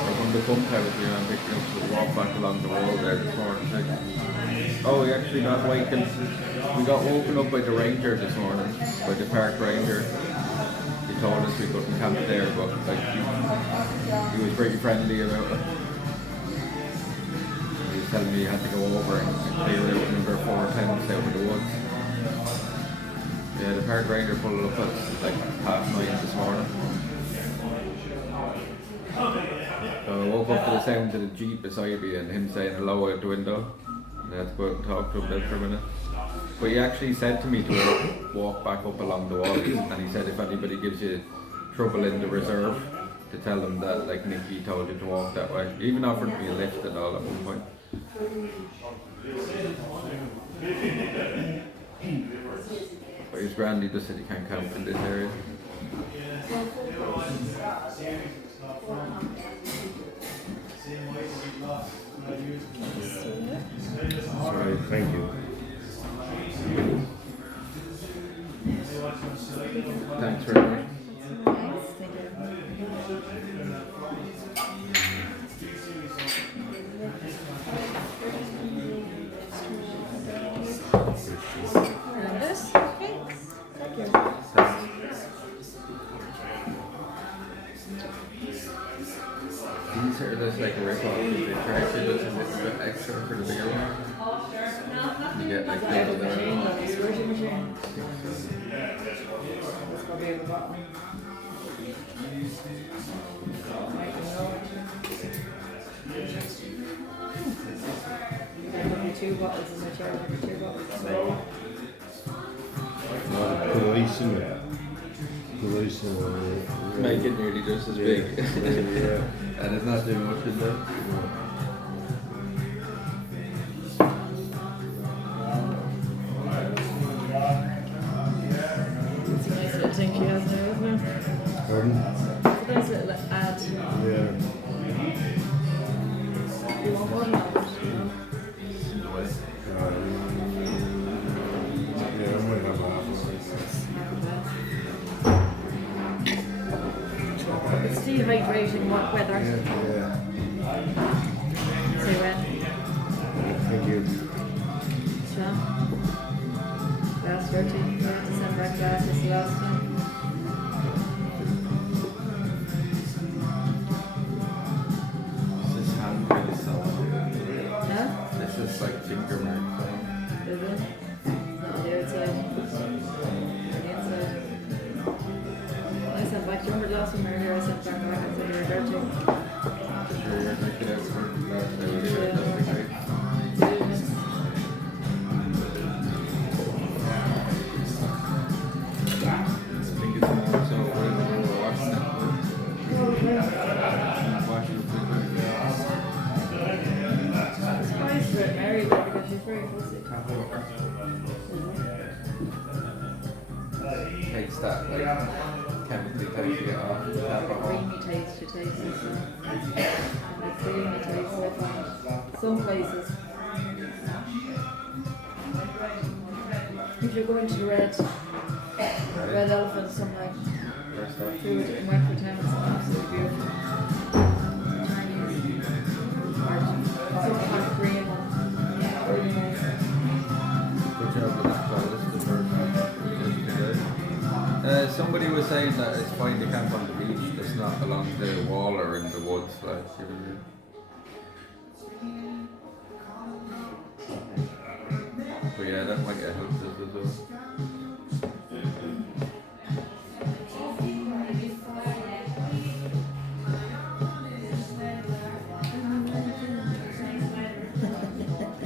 Or from the pump house, your man picked me up to walk back along the wall there this morning. Oh, we actually got wakened. We got woken up by the ranger this morning, by the park ranger. He told us we couldn't camp there, but like he was pretty friendly about it. He was telling me he had to go over and clear out number 4 tents out of the woods. Yeah, the park ranger pulled up at like 9:30 this morning. So I woke up to the sound of the Jeep beside me and him saying hello out the window. And I had to go out and talk to him then for a minute. But he actually said to me to walk back up along the wall, and he said if anybody gives you trouble in the reserve, to tell them that like Nicky told you to walk that way. He even offered me a lift and all at one point. But his granddad just said he can't camp in this area. Sorry, thank you. Thanks very much. And this? Thanks. Thank you. These are just like a rip-off of the tractor, just a little bit extra for the bigger one. You get like double the Squishy machine. That's probably at the bottom. There will be 2 bottles in the chair, 2 bottles. Police in it. Police in it. make it nearly just as big. Yeah. And it's not doing much in there. It's a nice little thing she has there, isn't it? Pardon? It's a nice little ad. Yeah. You want one of it? Yeah, I might have half of it. It's dehydrating what weather. Yeah. Say when? Thank you. Sean? Last 13, we have to send back glass this last time. This is hand really soft. Huh? This is like finger mark. Is it? Not on the outside. On the inside. I sent back, do you remember the last one we were here? I sent back and said you were dirty. Sure, you're making it for last day. That's great. I think it's more so when we're washing it. Washing it It's nice for it, Mary, though, because she's very fussy. takes that like chemically takes it off. The creamy taste she tastes as well. The creamy taste I find. Some places. If you're going to the red elephant somewhere, food in Wentford Town is absolutely beautiful. Chinese art. Some hot green one. Really nice. Good job with that call. This is the first one. Somebody was saying that it's fine to camp on the beach. It's not not along the wall or in the woods, like, you know what I mean? But yeah, that might get helped as well.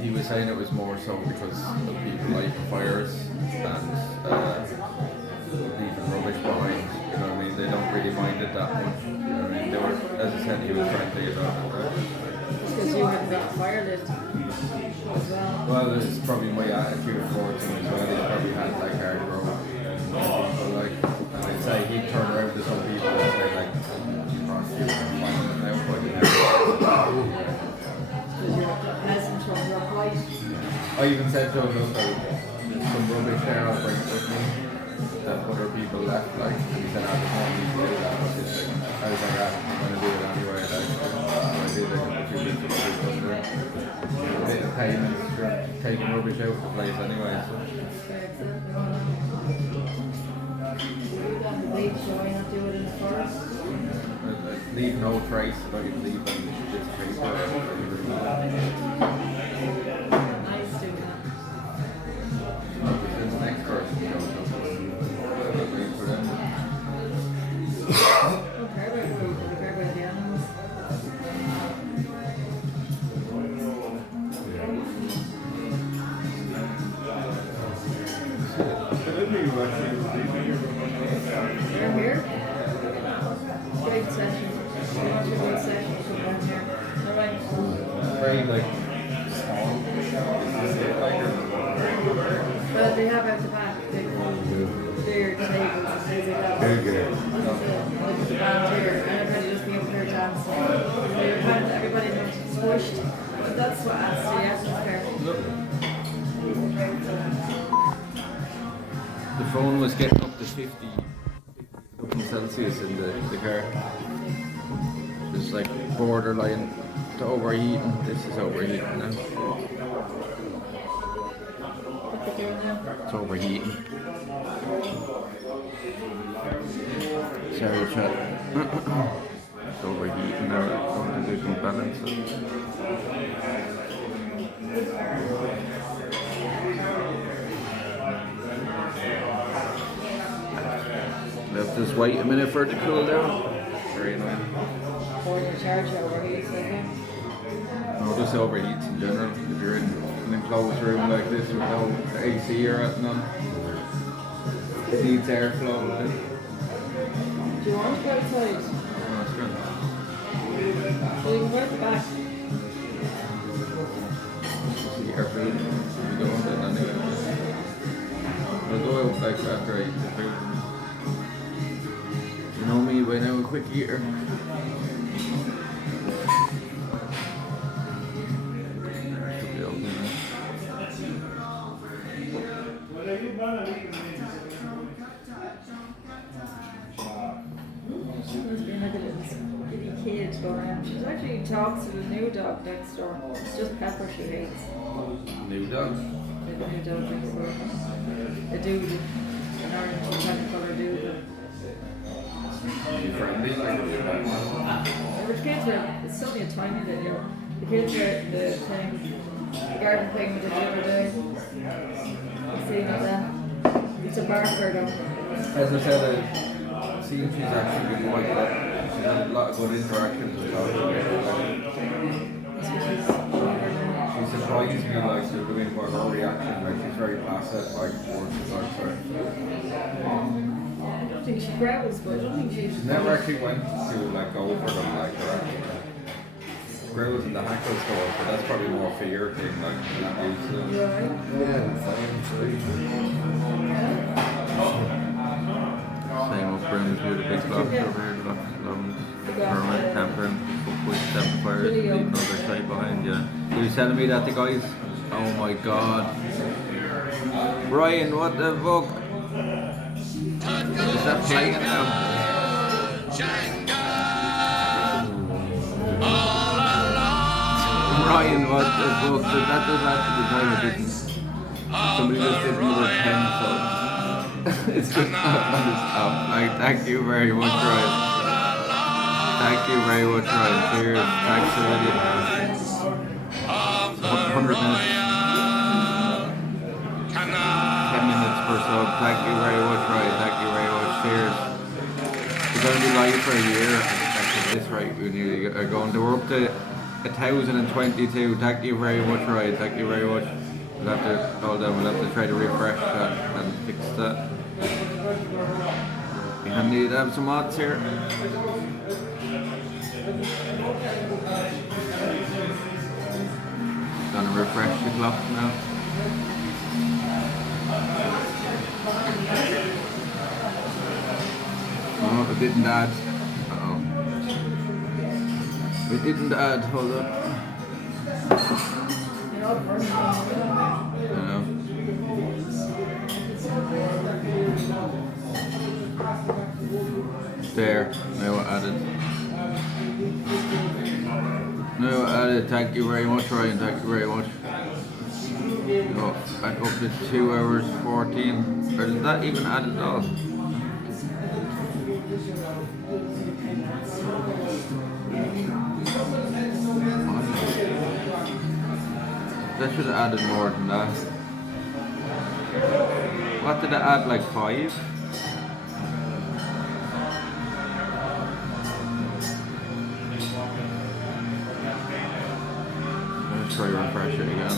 He was saying it was more so because of people lighting fires and leaving rubbish behind, you know what I mean? They don't really mind it that much, you know what I mean? They were, as I said, he was trying to get on it. Because you haven't got a fire lit as well. Well, it's probably my attitude towards him as well. He probably had like hard road people, like, and I'd say he'd turn around to some people and say like, you prostitute, I'm finding it now, but you know. Because you're a peasant from your place. I even said to him, look, there's some rubbish there, I'll bring it with me, that other people left, like, and he said, I just want you to do that. I was like, I'm going to do it anyway, like, I did like a few bits of rubbish under it. A bit of payments for taking rubbish out of the place anyway, so. Why not do it in the forest? Leave no trace, don't even leave them this paper. Nice doing that. The next person goes up. Wait for them. Don't care about food, I care about the animals. They're here. Great session. Great session. Alright. Very like small. Well, they have out the back, their tables and things like that. Like the band here, and everybody just be up there dancing. So you're kind of, everybody knows it's squished. But that's what adds to the atmosphere. The phone was getting up to 50 Celsius in the car. It's like borderline to overheating. This is overheating now. What they doing now? It's overheating. Sorry, chat. It's overheating now. I think we can balance it. Let's just wait a minute for it to cool down. Very annoying. Or the charger overheats, I think. No, just overheats in general. If you're in an enclosed room like this with no AC or none, it needs airflow. Like. Do you want to go outside? No, it's good. Well, you can go at the back. See her food. We don't want it anyway. We'll go out like after I eat the food. You know me by now, a quick eater. There's been like a little bitty kid go around. She actually talks to the new dog next door. It's just Pepper she hates. New dog. The new dog next door. The dude. An orange kind of colour dude. Friendly, like The kids were, it's only a tiny bit, you know. The kids were at the thing, the garden thing we did the other day. See that? It's a barker though. as I said, seems she's actually really quite good. She's had a lot of good interactions with her. She surprised me, like, she's doing by her reaction, like, she's very passive, like, towards the doctor. I don't think she growls, but I don't think she's... She never actually went to, like, go for them, like, growls in the hackle store, but that's probably more for your thing, like, you're not used to it. Same up around here, the big blocks over here, the blocks, permanent camping, football, step fires, leaving another side behind you. He was telling me that the guys, oh my god. Brian, what the fuck? Is that playing now? Brian, what the fuck? That does happen the time it didn't. Somebody just did another 10 subs. It's just not on this app. Like, thank you very much, Brian. Thank you very much, Ryan. Cheers. Thanks a million. 100 minutes. 10 minutes per sub. Thank you very much, Ryan. Thank you very much. Cheers. We're going to be live for a year at this rate. We're going to, we're up to 1,022. Thank you very much, Ryan. Thank you very much. We'll have to hold on. We'll have to try to refresh that and fix that. We need to have some mods here. Gonna refresh the clock now. Oh, it didn't add. Uh-oh. It didn't add, hold on. There, now added. No, added. Thank you very much, Ryan. Thank you very much. Oh, back up to 2 hours 14. Or is that even added at all? That should have added more than that. What did it add? Like 5? Let's try to refresh it again.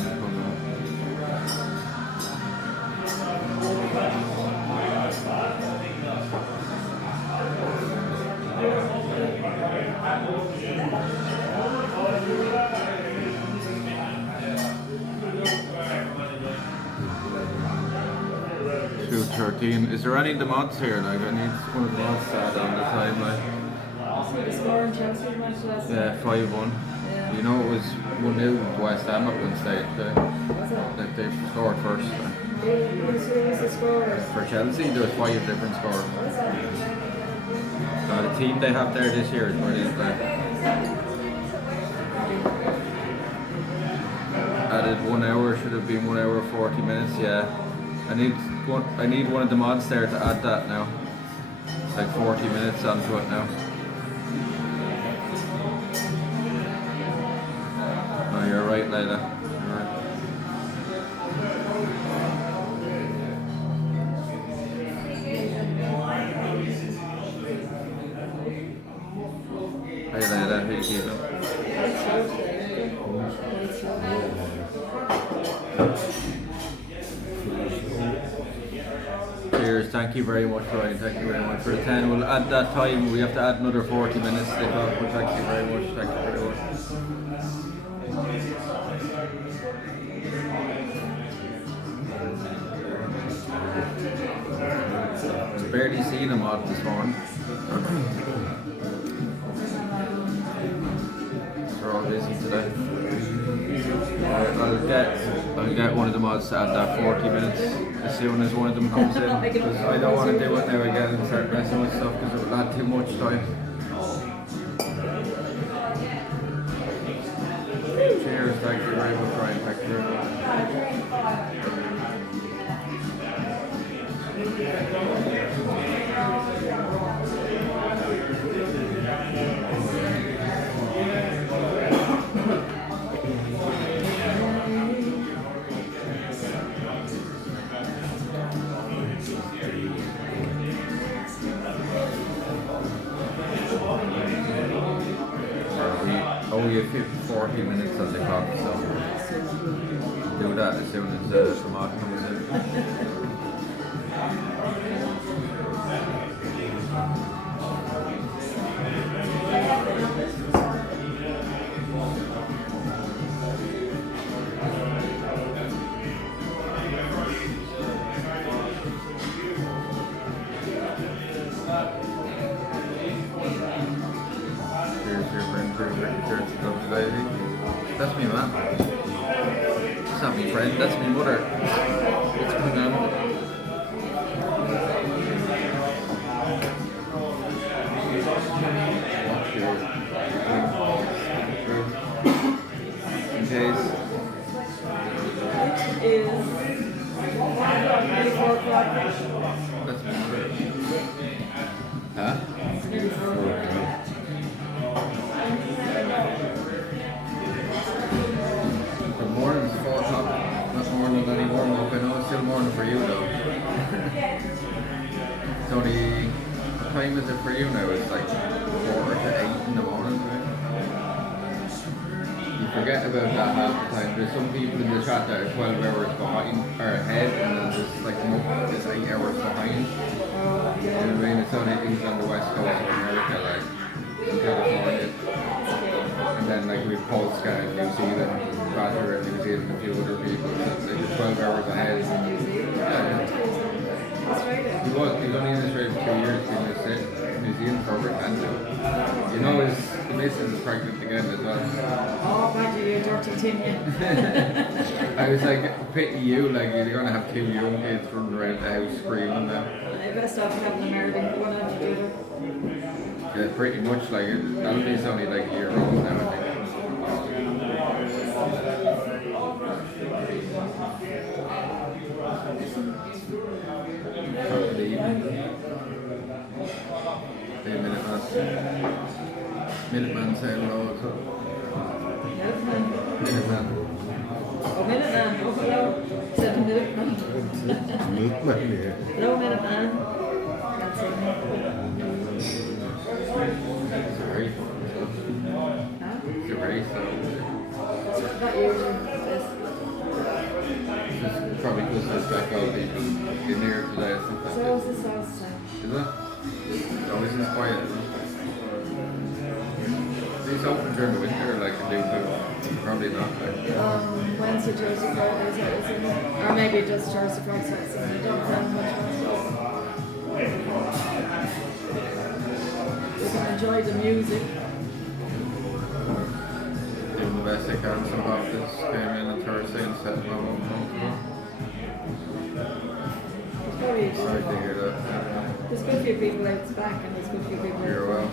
Is there any of the mods here? Like, I need one of the mods to add on the timeline. See the score in Chelsea match last night? Yeah, 5-1. Yeah. You know, it was 1-0 to West Ham at one stage. Like they scored first. Who's the scorers? For Chelsea, there was 5 different scores. So the team they have there this year is brilliant. Like, added 1 hour, should have been 1 hour 40 minutes. Yeah, I need one of the mods there to add that now. It's like 40 minutes onto it now. Oh, you're right, Leila. You're right. Hey Leila, how you keeping? Cheers, thank you very much, Ryan. Thank you very much for the 10. We'll add that time. We have to add another 40 minutes to the clock, but thank you very much. Thank you very much. I've barely seen a mod this morning. They're all busy today. I'll get one of the mods to add that 40 minutes as soon as one of them comes in. Because I don't want to do it now again and start messing with stuff because it will add too much time. Cheers, thank you very much, Ryan. Thank you very much. Oh, you have 40 minutes on the clock, so do that as soon as the mod comes in. That's me, man. That's not me friend, that's me mother. What's going on? In case. It is 4 o'clock. That's me mother. Huh? it for you now? It's like 7:45 in the morning, right? You forget about that half the time. There's some people in the chat that are 12 hours behind or ahead, and then there's like more that's 8 hours behind. You know what I mean? It's only things on the west coast of America, like in California. And then like we've Polska and New Zealand and Badger and New Zealand and a few other people. So it's like 12 hours ahead. Yeah. He was only in Australia for 2 years, been in New Zealand for over 10 now. You know the missus is pregnant again as well. Oh, Badger, you dirty tin. I was like, pity you, like you're gonna have 2 young kids running around the house screaming now. Best off having American one after the other. Yeah, pretty much like it. Alfie's only like a year old now, I think. Minuteman say hello. Minuteman. Oh, Minuteman. Oh, hello. Said Minuteman. Minuteman, yeah. Hello, Minuteman. Can't say no. It's a race. Huh? It's a race, so. Not usually. It's probably because there's like all people in here today or something. So is this house the same? Is it? Always is quiet, isn't it? It's open during the winter, like a new food. Probably not. Like. Wednesday, Thursday, Friday, is it? Or maybe just Thursday, Friday, Saturday. I don't have much more. We can enjoy the music. Doing the best I can. Some office came in on Thursday and set them all up. Sorry to hear that. There's good few people out the back and there's good few people out You're well.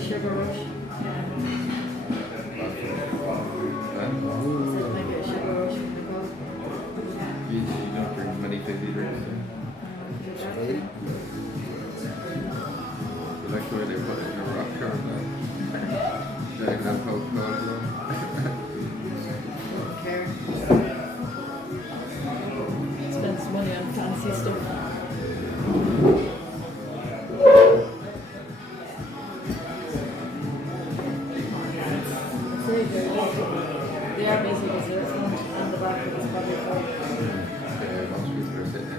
Sugar rush. Like a sugar rush. You don't drink many fizzy drinks. You like the way they put it in a rock card now. They can have Coca-Cola though. Don't care. Spends money on fancy stuff. They are busy desserts and the back of this probably full. Yeah, most people are sitting in.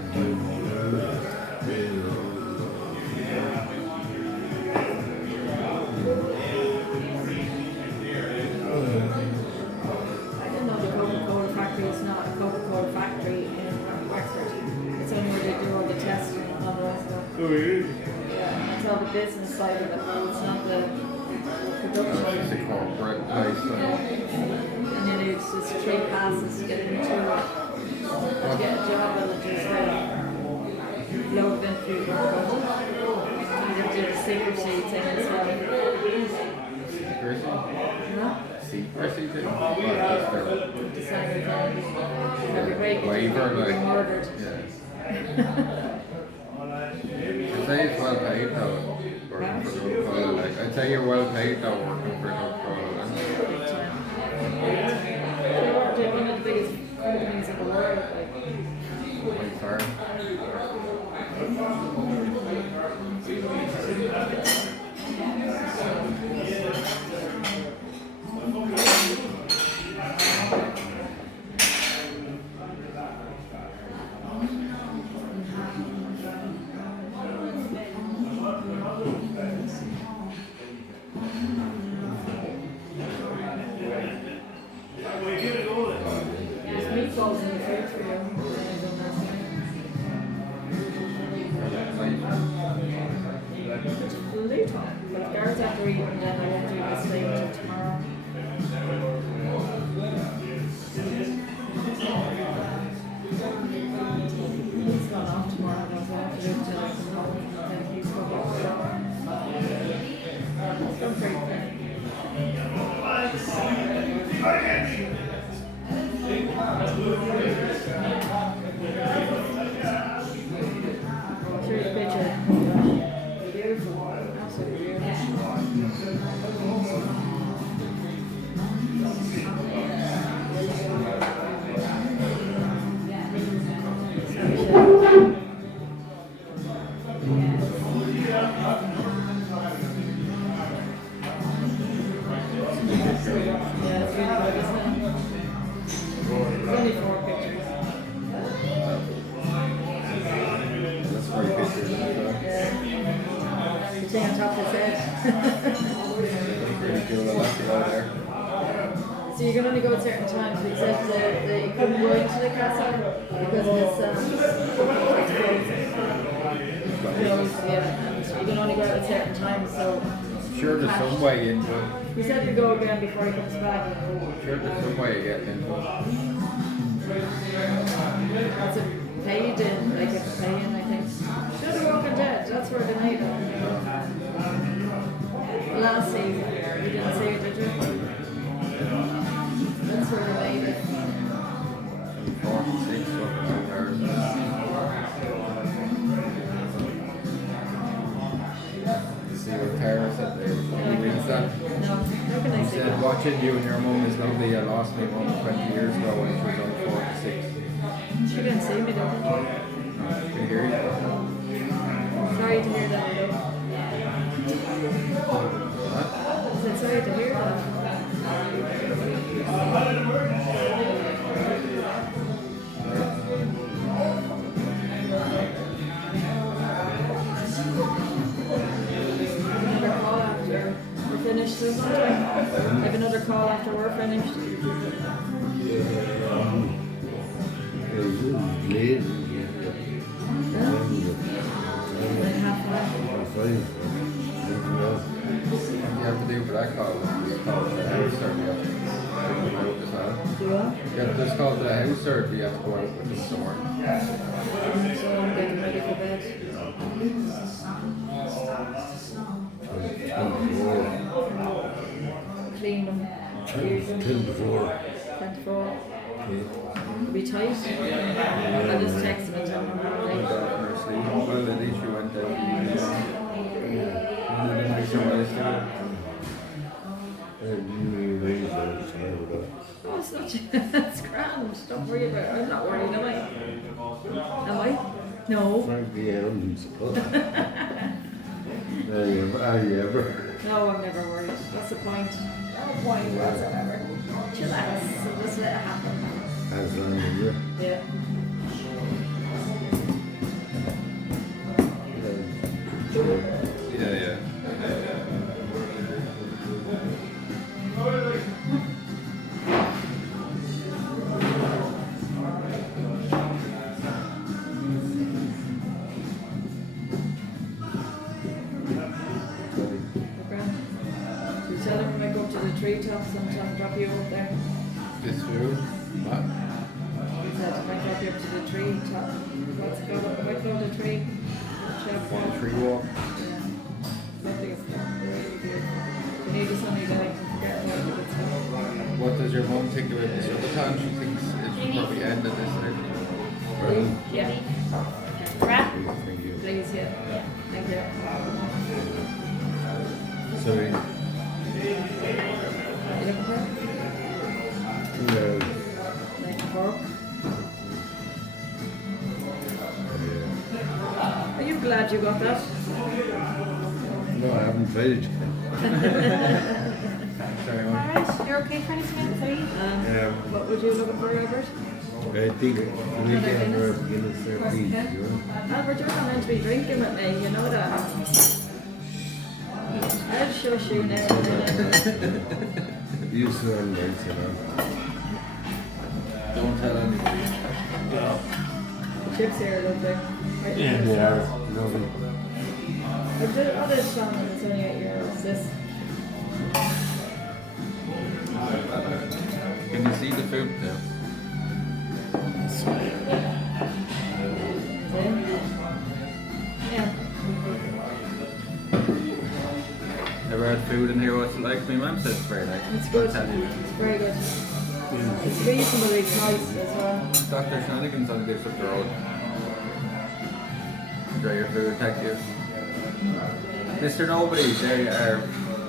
I didn't know the Coca-Cola factory is not a Coca-Cola factory in Wexford. It's only where they do all the testing and all the rest of it. Oh, yeah. Yeah, it's all the business side of it. It's not the production. It's a corporate place. And you need just 3 passes to get into it. To get a job, and just load of interview work. You have to do the secrecy thing as well. Secrecy thing? The same thing. Every break you Waiver, be like. murdered. Yeah. I'd say it's well paid though, working for Coca-Cola. Like, I'd say you're well paid though, working for Coca-Cola. They're one of the biggest companies in the world. Like, sorry. There's meatballs in the fridge for you. Later. But girls after eating, then I won't do this thing until tomorrow. He's gone off tomorrow, that's why I have to do it till I come home. Then he's going off. It's gone pretty quick. Show you the picture. Beautiful. Absolutely beautiful. So you can only go at certain times, except that you couldn't go into the castle because it's closed, yeah, and you can only go out at certain times, so Sure, there's some way in, but he said to go again before he comes back. sure, there's some way of getting in. That's a paid in, like a pay in, I think. Should have Walking Dead, that's where the night last season. You didn't see it, did you? That's where they made it. 46 fucking hours. See what Tara said there. She reads that. No, how can I She say said, that? watching you and your mum is lovely. I lost my mum 20 years ago when she was only 46. She didn't see me though. She can hear you. Sorry to hear that though. I said sorry to hear that. Another call after we're finished this one. I have another call after we're finished. Late. Like half one. What do you have to do for that call? You call to the house or do you have to go out as well? Do what? You have to just call to the house or do you have to go out with them somewhere? So I'm getting ready for bed. Clean them. Use them. 24. 24. It'll be tight. I'll just text them and tell them how late. Well, at least you went out. And then make someone else do it. Oh, it's not. It's grand. Don't worry about it. I'm not worried, am I? Am I? No. Frankly, I don't suppose. Are you ever? No, I'm never worried. That's the point. No point whatsoever. Chillax. So just let it happen. As long as you. Yeah. Yeah. So tell them when I go up to the treetops sometime, drop you up there. This food? What? He said if I drop you up to the treetop, what's it called? If I go to the tree, chef walk. Tree walk. Yeah. Lovely up there. Really good. If you need a sunny day, forget about it. It's fine. What does your mum think about the Subathon? She thinks it should probably end at this time. Yeah. Thank you. Please, yeah. Thank you. Sorry. You looking for it? No. Like a fork? Are you glad you got that? No, I haven't tried it. Sorry, Mum. Alright, you're okay for anything else, are you? What would you looking for, Albert? I think we can Guinness there, please. You know? Albert, you're not meant to be drinking with me, you know that. I'll shush you now. You sound nice, you know. Don't tell anyone. The chips here are lovely. Right Yeah, they are. Lovely. The other song is only €8. This. Can you see the food now? Yeah. Never had food in here. What's it like? My mum said it's very nice. It's good. I'll tell you. It's very good. It's reasonably priced as well. Dr. Shenanigan's on this up the road. Enjoy your food, thank you. Mr. Nobody, there you are.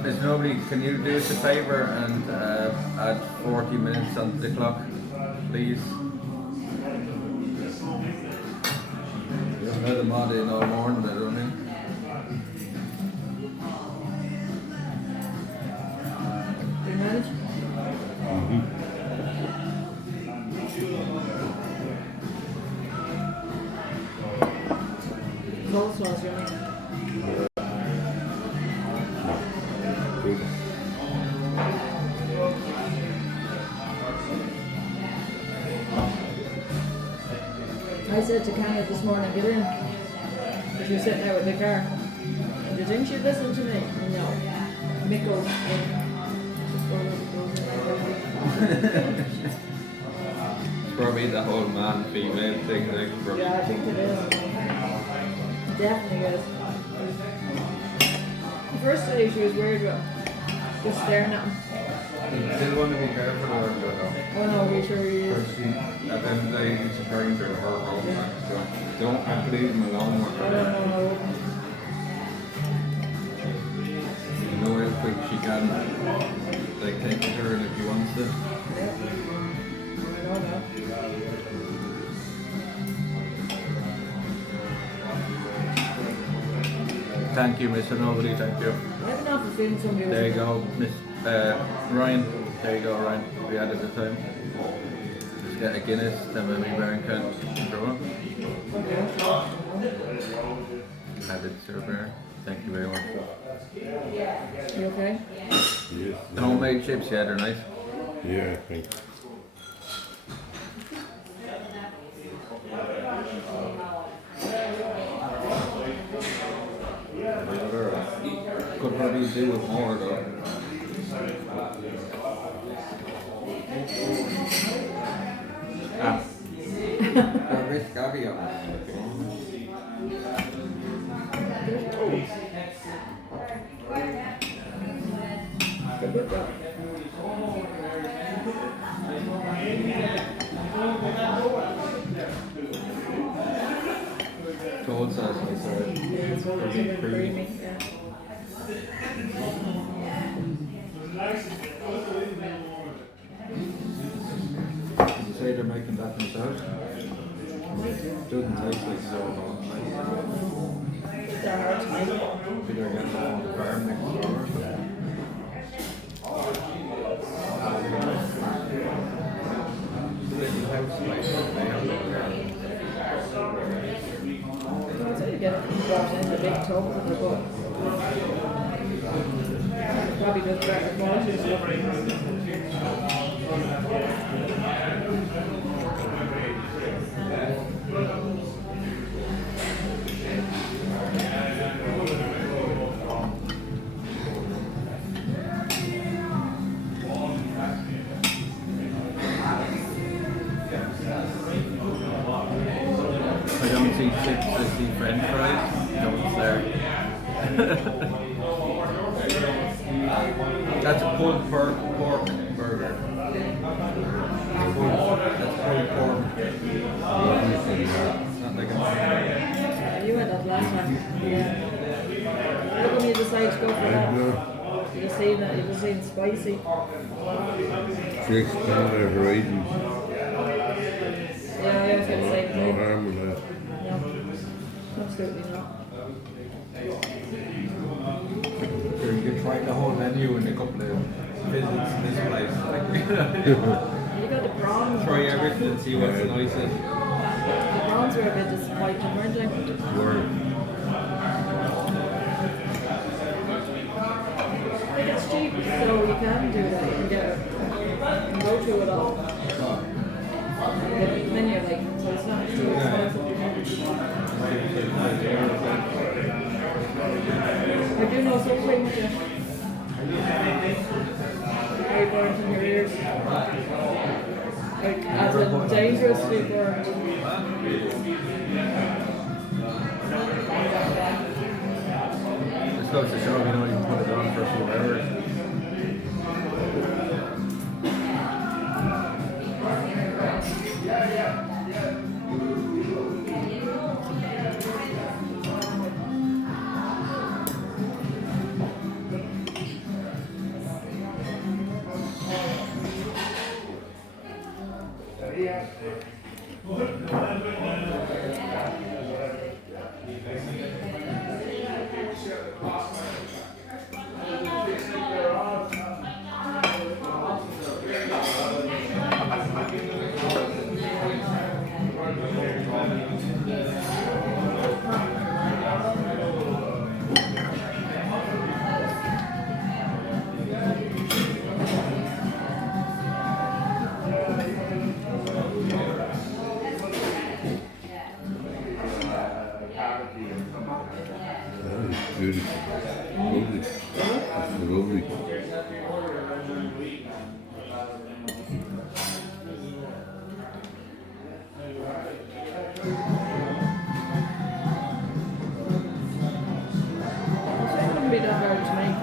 Mr. Nobody, can you do us a favour and add 40 minutes onto the clock, please? I've had a mod in all morning, I don't think. Do you manage? Coleslaw's yummy. I said to Canada this morning, get in. If you're sitting out with the car. Do you think she'd listen to me? No. Mick goes in. It's probably the whole man female thing, like, probably. Yeah, I think it is. Definitely is. The first day she was weird with him. Just staring at him. You still want to be careful around her though. Oh no, he sure he is. Because at the end of the day, he's preparing for her home, so don't have to leave him alone with her. No. You know how quick she can, like, take a turn if he wants to. No. Thank you, Mr. Nobody, thank you. I have enough of feeling somebody There you go, Miss Ryan. There you go, Ryan. We had it the time. Just get a Guinness, then maybe Baron can throw up. Had it, Sir Baron. Thank you very much. You okay? Yes. The homemade chips, yeah, they're nice. Yeah, thanks. Could probably do with more though. Risk caviar. Cold sauce, I said. It's really creamy. Yeah. Did you say they're making that themselves? Doesn't taste like Subathon. They're hard to make. Maybe they're getting it from the farm next door or something. I'd say you get it dropped in the big tubs of the book. Probably just grab the quality stuff. I don't see chips, I see French fries. No one's there. That's a pulled pork burger. That's pulled pork. It's not like a... You had that last time. Yeah. How come you decided to go for that? You just seen spicy. 6 pound varieties. Yeah, I always get the same No thing. harm in that. No, absolutely not. Sure, you can try the whole menu in a couple of visits to this place. You got the prawns. Try everything and see what's the nicest. The prawns were a bit disappointing, weren't they? Word. I think it's cheap, so you can do that. You can get it. You can go through it all. But then you're like, so it's not too expensive. I do know something which is very burnt in your ears. Like, as in dangerously burnt. This goes to show you know you can put it on for a few hours. beautiful. Lovely. It's lovely. It wouldn't be that hard to make.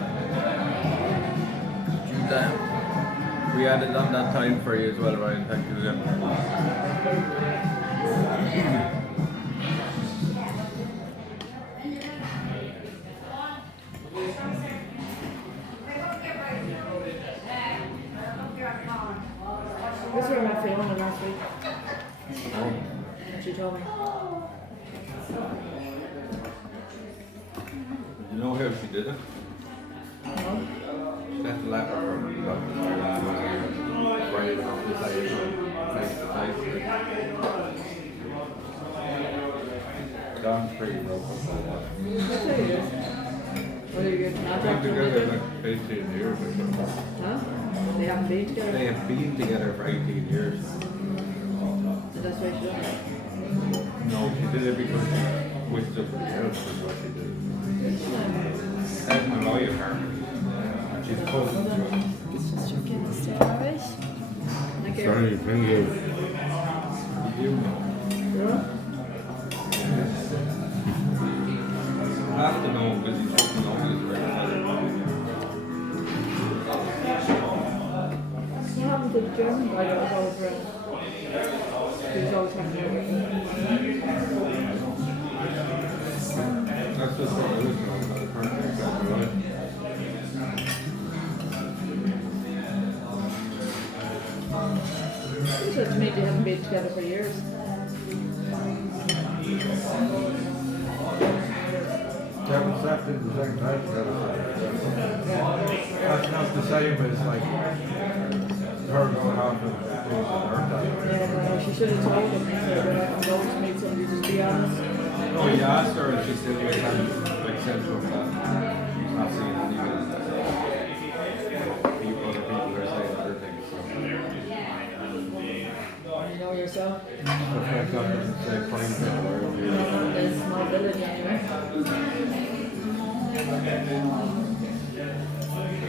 We added on that time for you as well, Ryan. Thank you again. This is where I met Fiona last week. She told me. You know how she did it? No? That's the letter from the doctor. Right off the side, face to face. Don's pretty broke up all that. That's how you do. What are you good? They've Not been talking together to like 18 years or something. Huh? They haven't been together? They have been together for 18 years. So that's why she done it. No, she did it because she wished somebody else is what she did. That's my lawyer partner. She's cousin to us. Thank you. Sorry, thank you. You know. Yeah? I have to know because he's fucking always right. What happened to the German guy that was always around? He was always hanging out with me. That's just what I was doing. I was partner of my life. He said to me they haven't been together for years. They haven't slept in the same bed together. That's not the same as like her going off and doing some her time. Yeah, no, she should have told him. He said, I'm going to meet somebody, just be honest. No, he asked her and she said he had like said to him that she's not seeing any of people, other people are saying other things. So. You know yourself. The fact that doesn't say plain thing where There's a small village anyway.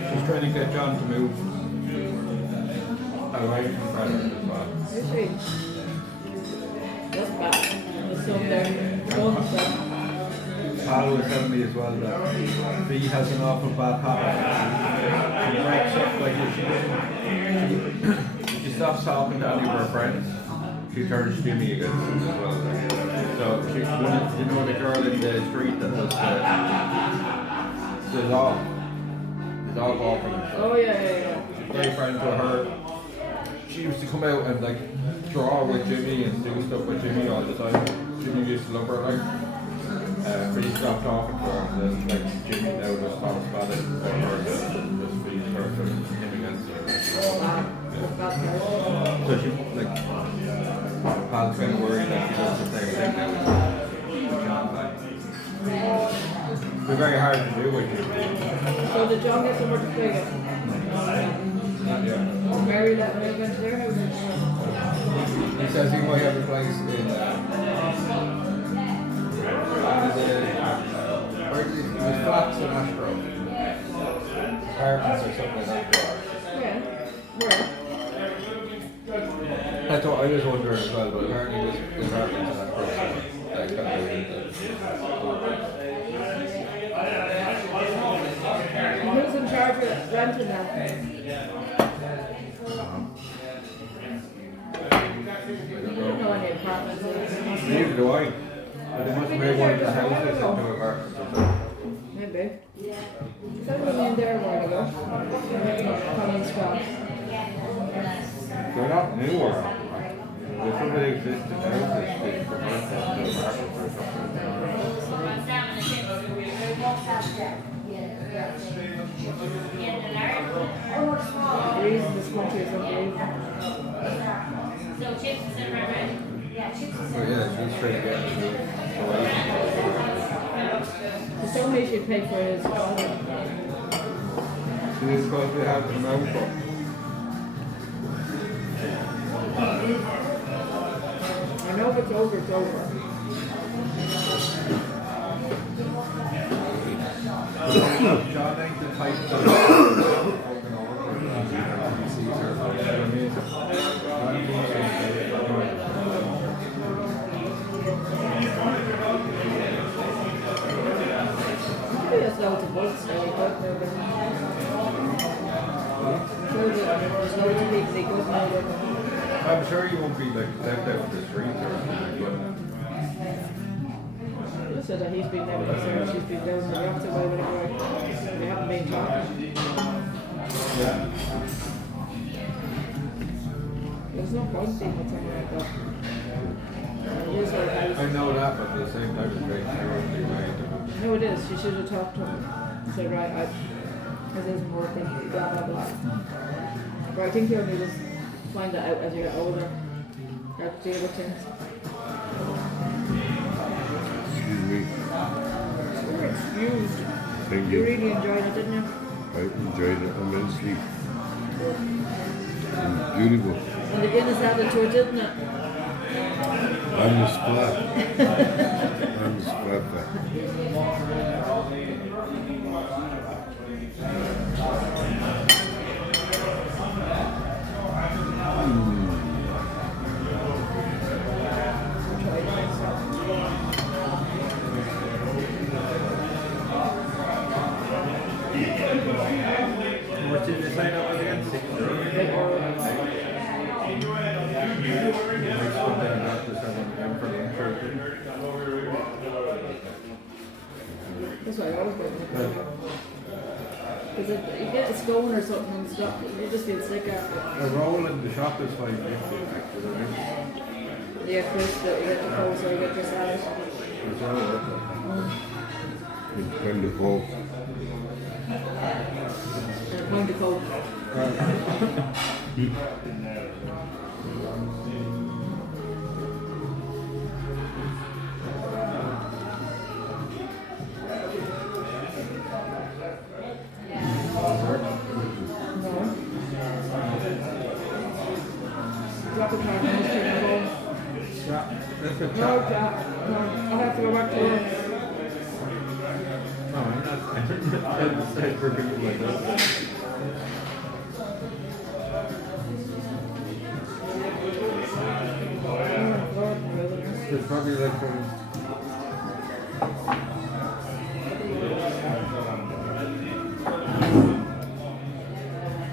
She's trying to get John to move away from Predator as well. Is she? That's bad. There's some there. Some stuff. Pal was telling me as well that Bea has an awful bad habit. She breaks up like if she stops talking to any of her friends. She turns Jimmy against him as well. So she, you know the girl in the street that does the dog walking. Oh, yeah. She's very friends with her. She used to come out and like draw with Jimmy and do stuff with Jimmy all the time. Jimmy used to love her like. But he stopped talking to her and then like Jimmy now just talks about it and her just feeds her to him against her. So she like Pal's kind of worried that she does the same thing now with John like. It's very hard to do with you. So did John get somewhere to stay? Not yet. Mary let me go into their house. He says he might have a place in where is it? It was flats in Ashgrove. Apartments or something like that. Yeah. Where? That's what I was wondering as well, but apparently there's apartments in Ashgrove. That kind of Who's in charge of renting that? You don't know any apartments. Neither do I. But they must have made one of the houses into apartments or something. Maybe. Someone in there a while ago. Coming strong. They're not new or there's somebody existing houses that convert them to apartments or something. The reason this country is unbelievable. But yeah, she's trying to get away So somebody should pay for his father. She was supposed to be having an outcome. I know if it's over, it's over. John ain't the type to fucking over and sees her. You know what I There's loads of books that we could know them. There's loads of people they could know them. I'm sure you won't be like left out in the street or anything, He said that he's been there with us, she's been down the opposite way with a boy. They haven't been talking. yeah. There's no point being with someone like that. It is what it I is. know that, but at the same time, it's very terribly right. No, it is. You should have talked to him. Say, right, this isn't working, blah, blah, blah. But I think you'll need to find that out as you get older. How to deal with things. Excuse me. You're excused. Thank You you. really enjoyed it, didn't you? I enjoyed it immensely. Beautiful. And the Guinness added to it, didn't it? On the spot. On the spot. What did you sign up with again? 6 That's why I always go to the because if you get a stone or something and stuff, you just feel sick after it. A roll in the shop is $5.50 actually. You get fish, you get the coleslaw, you get your salad. It's all worth it. It's wonderful. And a pint of coke. No. Drop a card and just take it home. Yeah, that's a No, chop. Jack. No. I'll have to go back to work. No, I'm not. I'm sad for people like that. It's probably like from.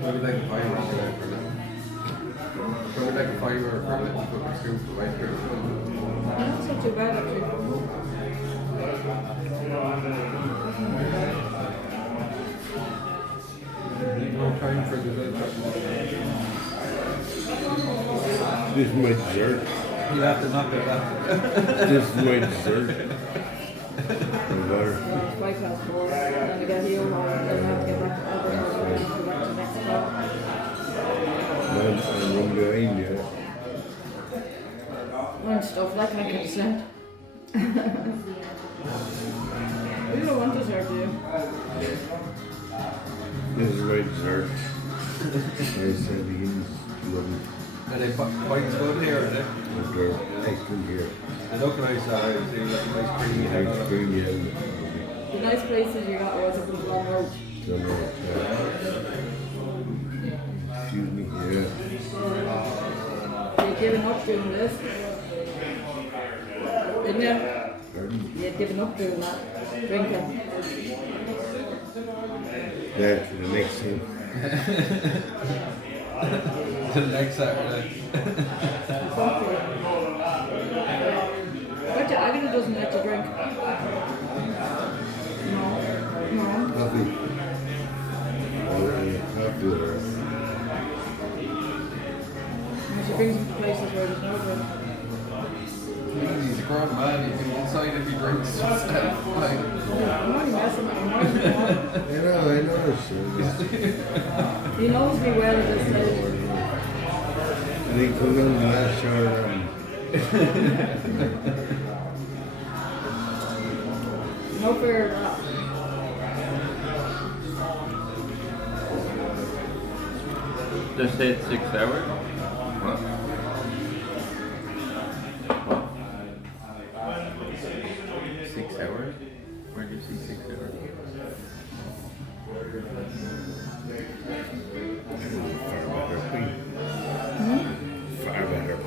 Probably like a fiver for that. Probably like a fiver for that fucking soup for white girl. That's not too bad actually. No time for the This is my dessert. You have to knock it out. This is my dessert. My water. It's 4:05, and then I get here, and then I have to get back to Albert, and then I have to go back to Mexico. I'm behind you. And stuff like I could have said. You don't want dessert, do you? This is my dessert. I said he's lovely. Are they quite good here, are they? They're excellent here. They look nice, they look nice creamy. Nice cream, yeah. The nice places you got was up the long road. Don't know. Excuse me, yeah. You'd given up doing this. Didn't you? Pardon? You'd given up doing that. Drinking. Yeah, to the next thing. Till next Saturday. Exactly. But your agony doesn't let you drink. No. No. Coffee. Coffee or... And she brings them to places where there's no drink. He's a grown man, he can decide if he drinks stuff. Like, I'm only messing with him. I know this. He knows me well at this stage. And he come in the last shower No fear of that. Just said 6 hours? What? What? 6 hours? Where do you see 6 hours?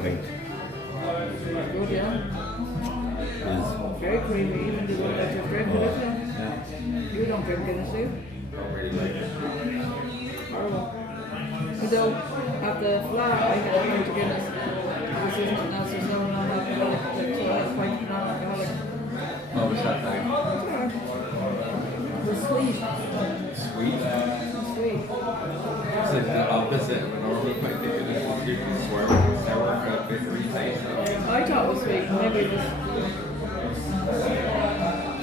pint. Good, yeah. Is Very creamy, even the one that you drink it, isn't it? You don't drink Guinness, do you? Don't really like it. Horrible. Although, at the flat, I get a pint of Guinness. Because there's nothing else, there's no non-alcoholic. So I have a pint of non-alcoholic. Oh, what's that thing? The sweet. Sweet? Sweet. It's like the opposite of a normal pint of Guinness. It's usually sour, bittery taste. I thought it was sweet, maybe it was.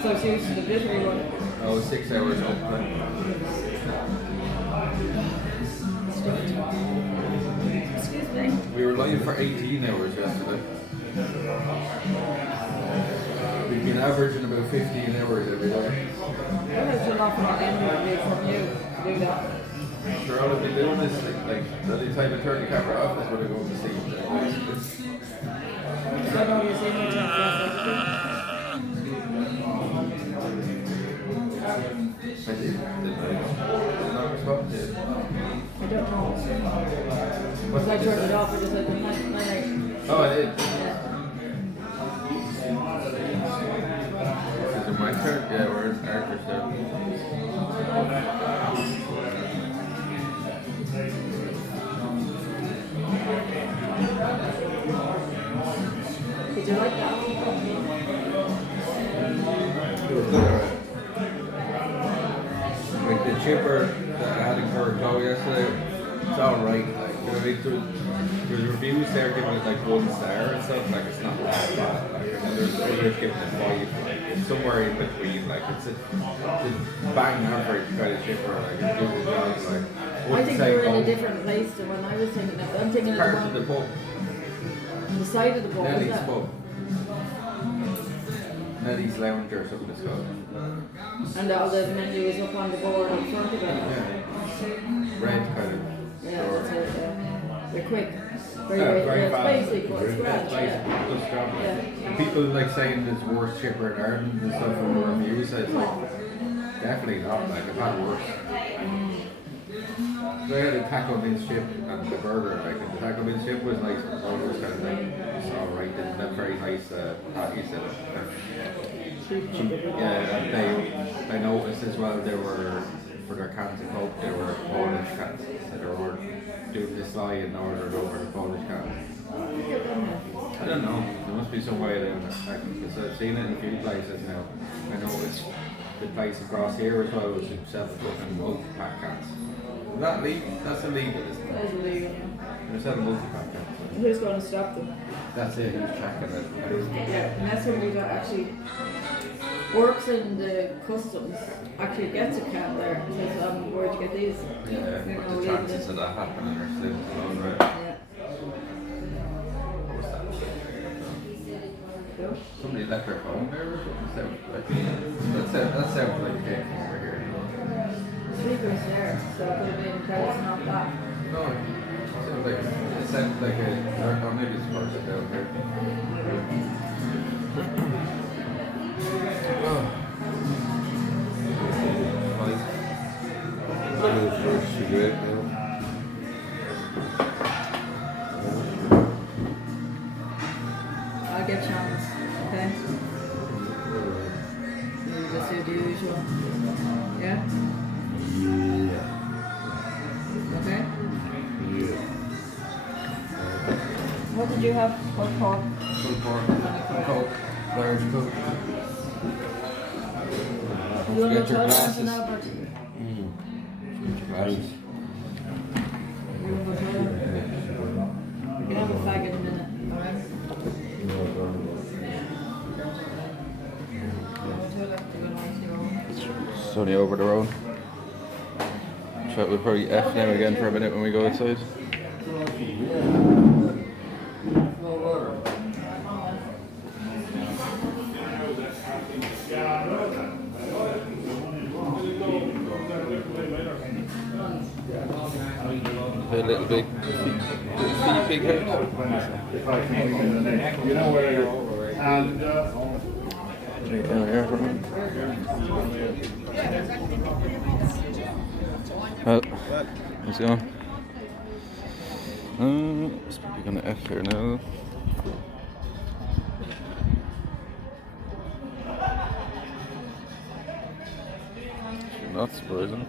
So it's used to the bittery one. Oh, 6 hours old. Excuse me. We were live for 18 hours yesterday. We've been averaging about 15 hours every day. Well, it's an awful lot envy from you to do that. Sure, all I've been doing is like the only time I turn the camera off is when I go to sleep. I know you've seen me talk about I did. Did I not respond to it? I don't know. Because I turned it off, I just said, night. Oh, I did. Yeah. Is it my turn? Yeah, we're in Arthur's now. Did you like that? It was good, alright. Like the chipper that I had in Curraclow yesterday, it's alright. Like, you know what I mean? There's reviews there giving it like 1 star and stuff. Like, it's not that bad. Like, and then there's others giving it 5. Like, it's somewhere in between. Like, it's a bang average kind of chipper. Like, it's doing the job. Like, I think you're in a different place than when I was thinking of. I'm thinking of part the of the one pub. on the side of the pub, is Nelly's that? pub. Nelly's Lounge or something it's called. And all the menu is up on the board in front of it. Yeah. Red kind of. Yeah, door. that's it, yeah. They're quick. Very, Yeah, very fast. it's basic, but it's grand, It's basic, yeah. good job. Yeah. And people like saying it's worst chipper in Ireland and stuff from the reviews. It's like, definitely not. Like, I've had worse. So I had a taco mince chip and the burger. Like, and the taco mince chip was nice. The burger was kind of like, it's alright. They didn't have very nice patties in it. Yeah, and I noticed as well they were, for their cans of Coke, they were Polish cans. So they were doing this lie and ordered over the Polish cans. I don't know. There must be some way doing it. Because I've seen it in a few places now. I noticed the place across here as well was selling fucking multi-pack cans. Is that legal? That's illegal, isn't it? That is illegal. They're selling multi-pack cans. Who's going to stop them? That's it, who's checking it? Yeah, and that's somebody that actually works in the customs, actually gets a can there and says, where'd you get these? Yeah, You but know, the leaving chances it. of that happening are slim to none, right? Yeah. What's that? Cool. Somebody left their phone there or something? That sounds like taking over here. Speakers there, so it could have been that it's not that. No, it sounds like a, or maybe it's person down here. go for a cigarette now. I'll get chance, okay? You just do the usual. Yeah? Okay? Yeah. What did you have? What pork? Full pork, Coke, large Coke. You want to Get your try glasses. something, Albert? Glasses. You can have a fag in a minute, alright? It's only over the road. So we'll probably F now again for a minute when we go outside. A little big pig house. You know where you're and Right down here for me. Well, how's it going? It's probably gonna F here now. Not surprising.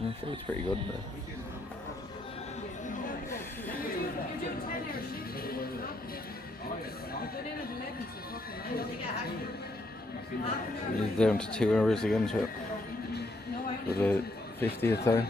I think it's pretty good now. He's down to 2 hours again, so for the 50th time.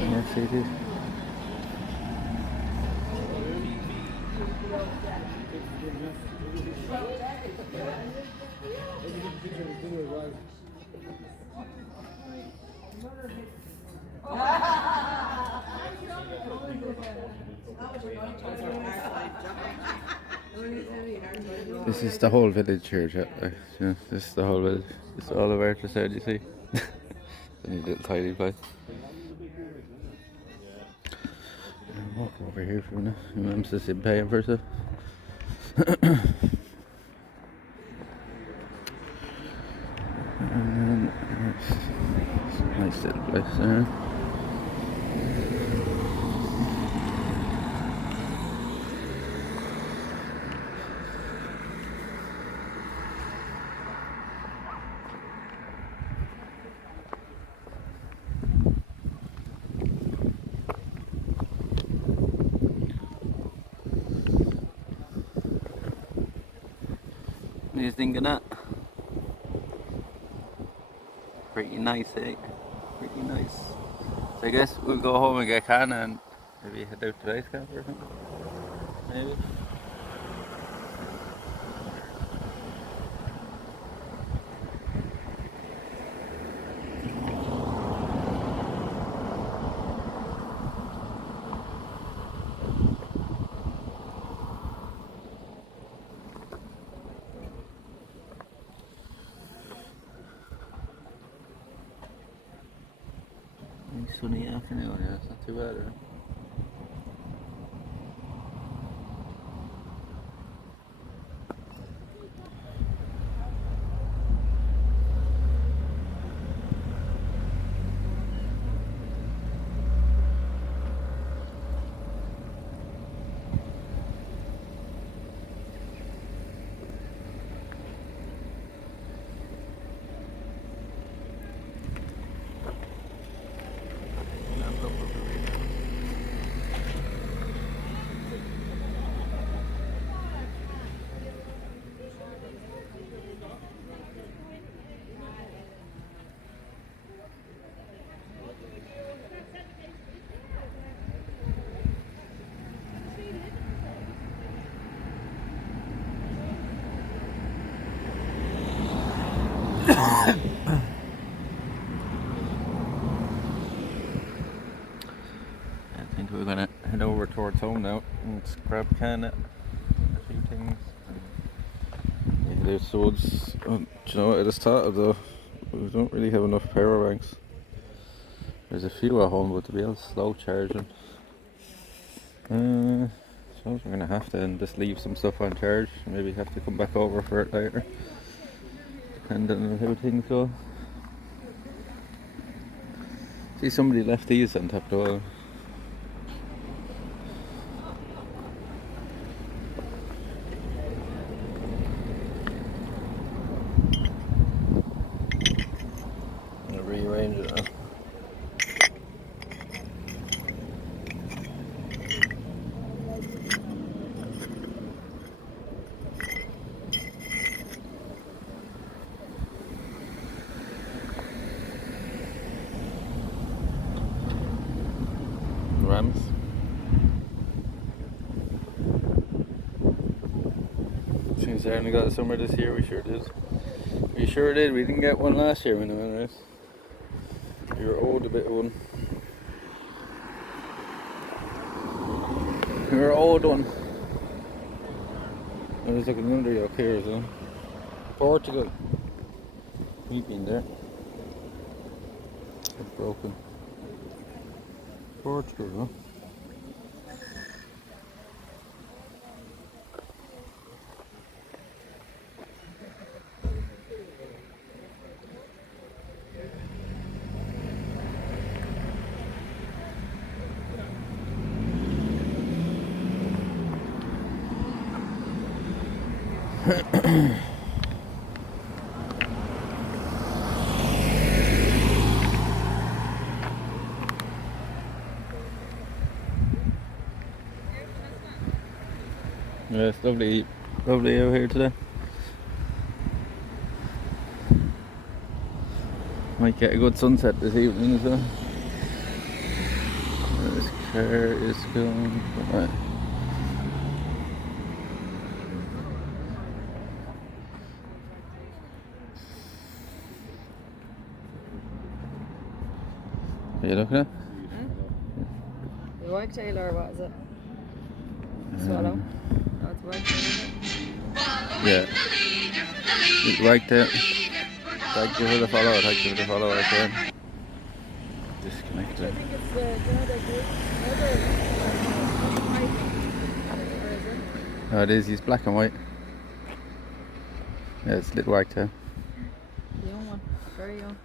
Yes, he did. This is the whole village here, Jack. Yeah, this is the whole village. It's all of Arthur's Head, you see. A little tiny place. I'll walk over here for a minute. My mum's just in paying for herself. And then it's a nice little place there. What do you think of that? Pretty nice, eh? Pretty nice. So I guess we'll go home and get Kana and maybe head out to ice camp or something. Maybe. Nice sunny afternoon, yeah, it's not too bad, right? I think we're gonna head over towards home now and grab Kana a few things. Yeah, there's the woods. Oh, do you know what I just thought of though? We don't really have enough power banks. There's a few at home, but to be able to slow charging. Suppose we're gonna have to just leave some stuff on charge. Maybe have to come back over for it later, depending on how things go. See, somebody left these on top of the wall. I'm gonna rearrange it now. Rams. Seems they only got a summer this year. We sure did. We sure did. We didn't get one last year when we went, right? You're owed a bit of one. You're owed one. There's like another yoke here as well. Portugal. We've been there. It's broken. Portugal, huh? Yeah, it's lovely out here today. Might get a good sunset this evening as well. This car is going. Right. Are you looking at? The wagtail or what is it? Swallow? No, it's wagtail, Yeah. It's right there. Thank you for the follow. Thank you for the follow. I can. Disconnected. I think it's the other blue. Or is it? Oh, it is. He's black and white. Yeah, it's little whitetail. Young one. Very young.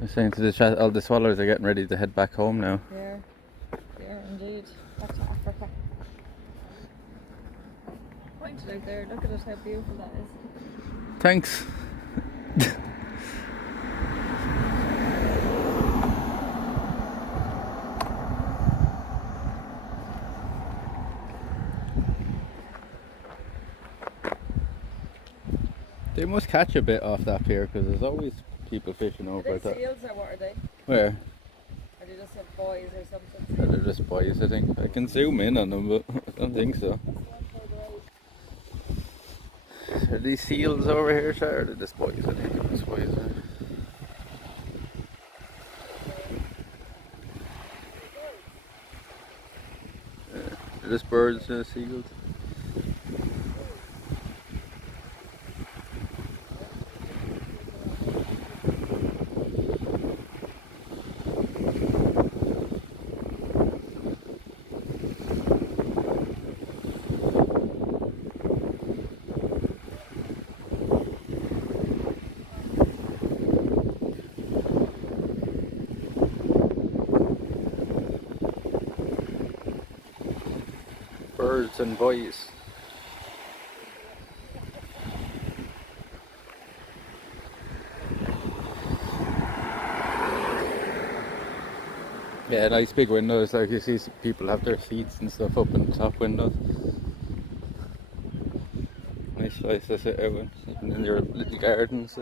I'm saying to the chat, all the swallows are getting ready to head back home now. Yeah. They are indeed. Back to Africa. Pointed out there. Look at it, how beautiful that is. Thanks. They must catch a bit off that pier because there's always people fishing over Are at they that. seals or what are they? Where? Or they just have boys or something? Oh, they're just boys, I think. I can zoom in on them, but I don't think so. Are these seals over here, sir? Or are they just boys? I think they're just boys. They're just birds, seagulls. Birds and boys. Yeah, nice big windows. Like you see people have their seats and stuff up in the top windows. Nice place to sit out in, even in your little gardens.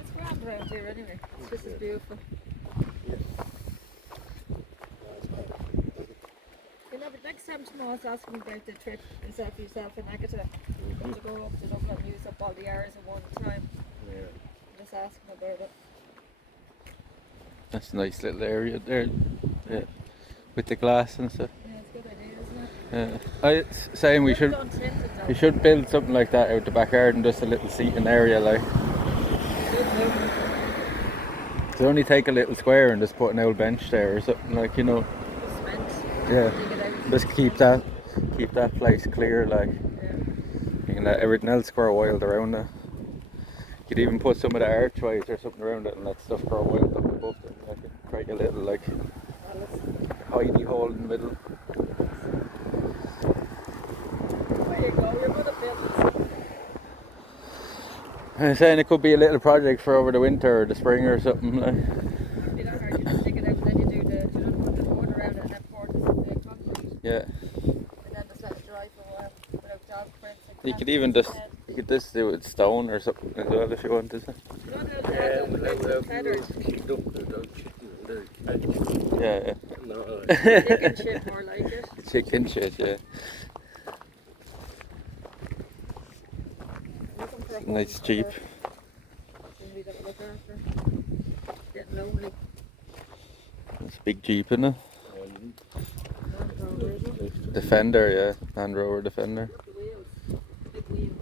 It's grand around here anyway. It's just as beautiful. You know, but next time tomorrow's asking about the trip yourself and Agatha to go up to Dublin and use up all the hours at one time. Yeah. Just ask him about it. That's a nice little area there. Yeah. With the glass and stuff. Yeah, it's a good idea, isn't it? Yeah. I saying we should Don't tint it, though. we should build something like that out the back garden, just a little seating area like. So only take a little square and just put an old bench there or something like, you know. Cement. Yeah. Dig it out. Just keep that place clear like. Yeah. You can let everything else grow wild around it. You could even put some of the archways or something around it and let stuff grow wild up above them. Like create a little like hidey hole in the middle. There you go, you're good at building something. I'm saying it could be a little project for over the winter or the spring or something like. It'd be that hard, you just dig it out and then you do put the wood around it and then pour the concrete. Yeah. And then just let it dry for a while without dog prints. You could even just do it with stone or something as well if you wanted to. You know those feathers? Yeah, yeah. No, Dick and shit more like it. chicken shit, yeah. Nice Jeep. Somebody that would look after. Getting lonely. It's a big Jeep, isn't it? Land Rover, is it? Defender, yeah. Land Rover Defender. The wheels. Big wheels.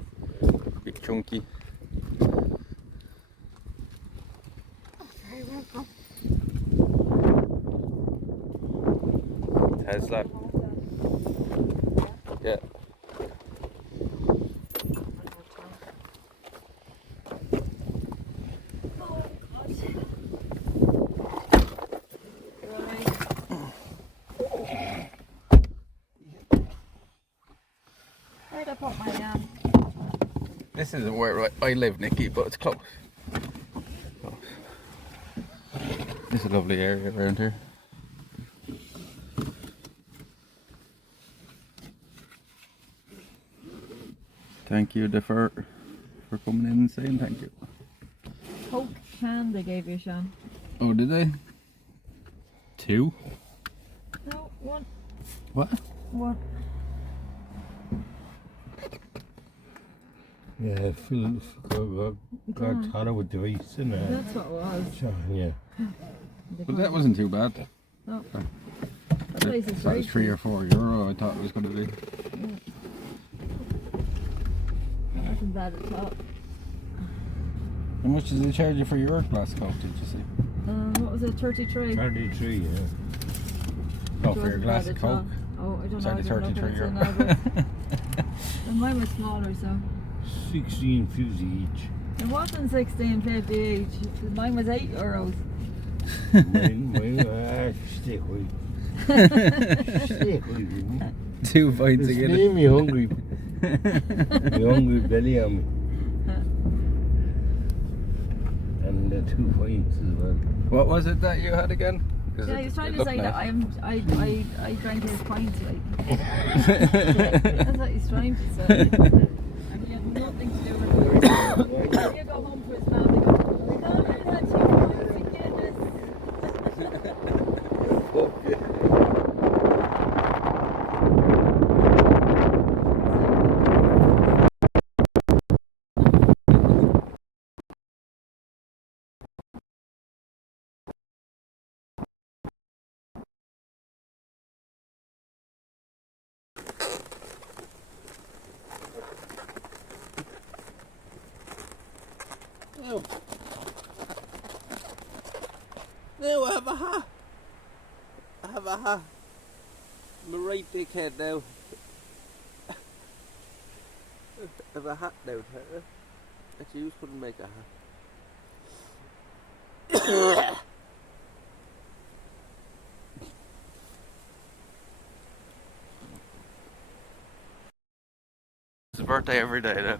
Big chunky. Very welcome. Tesla. Yeah. Where'd I put my This isn't where I live, Nicky, but it's close. It's a lovely area around here. Thank you, for coming in and saying thank you. Coke can they gave you, Sean? Oh, did they? 2? No, one. What? One. Yeah, Phil got tired with the race, and That's what it was. yeah. But that wasn't too bad. No. That place is That very was €3 or €4 I thought it was going to be. Nothing bad at all. How much did they charge you for your glass Coke, did you see? What was it? 33. 33, yeah. Oh, for your glass of Coke? Oh, I don't know. Sorry, I didn't look at it, €33. so now, but mine was smaller, so. 16.50 each. It wasn't 16.50 each. Mine was €8. mine, stick with. Stick with me. 2 pints It's again. me hungry. Me hungry belly on me. And the 2 pints as well. What was it that you had again? Yeah, he was trying to say that I drank his pint, like. That's what he's trying to say. And he had nothing to do with it. When you go home to his family, go, no, I had 2 pints again. No, I have a hat. I have a hat. I'm a right dickhead now. I have a hat now. Actually, you couldn't make a hat. It's a birthday every day now.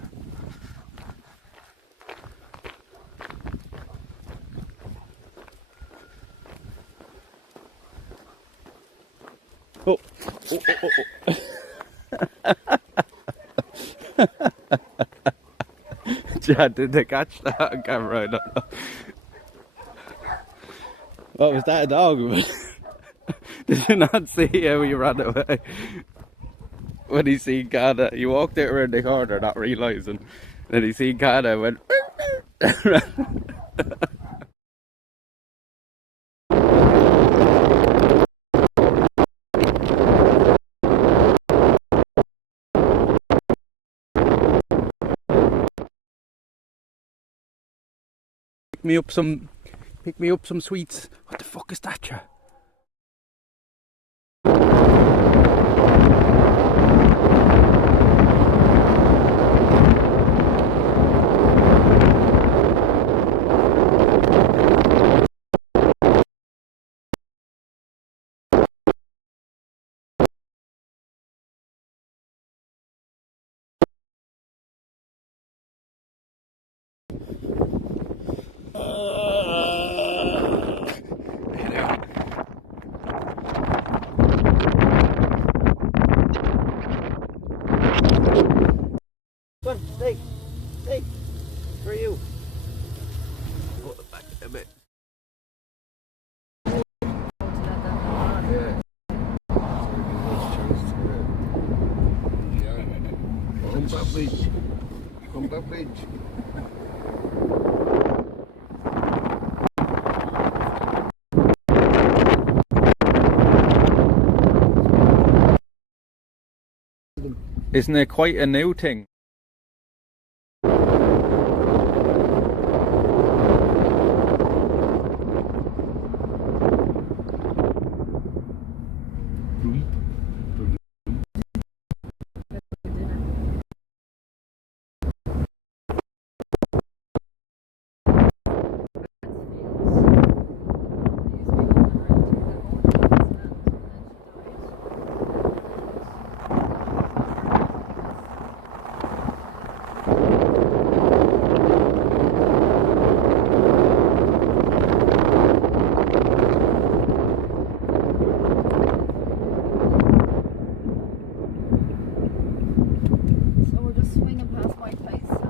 Oh. Chad, did they catch that on camera? I don't know. What was that, a dog? Did you not see how he ran away? When he seen Ghana, he walked out around the corner not realising. Then he seen Ghana and went. Pick me up some sweets. What the fuck is that, yeah? Come, stay, for you. Pull it back a bit. Yeah. So we can just para a frente. Vamos para frente. Isn't it quite a new thing? So we're just swinging past my place and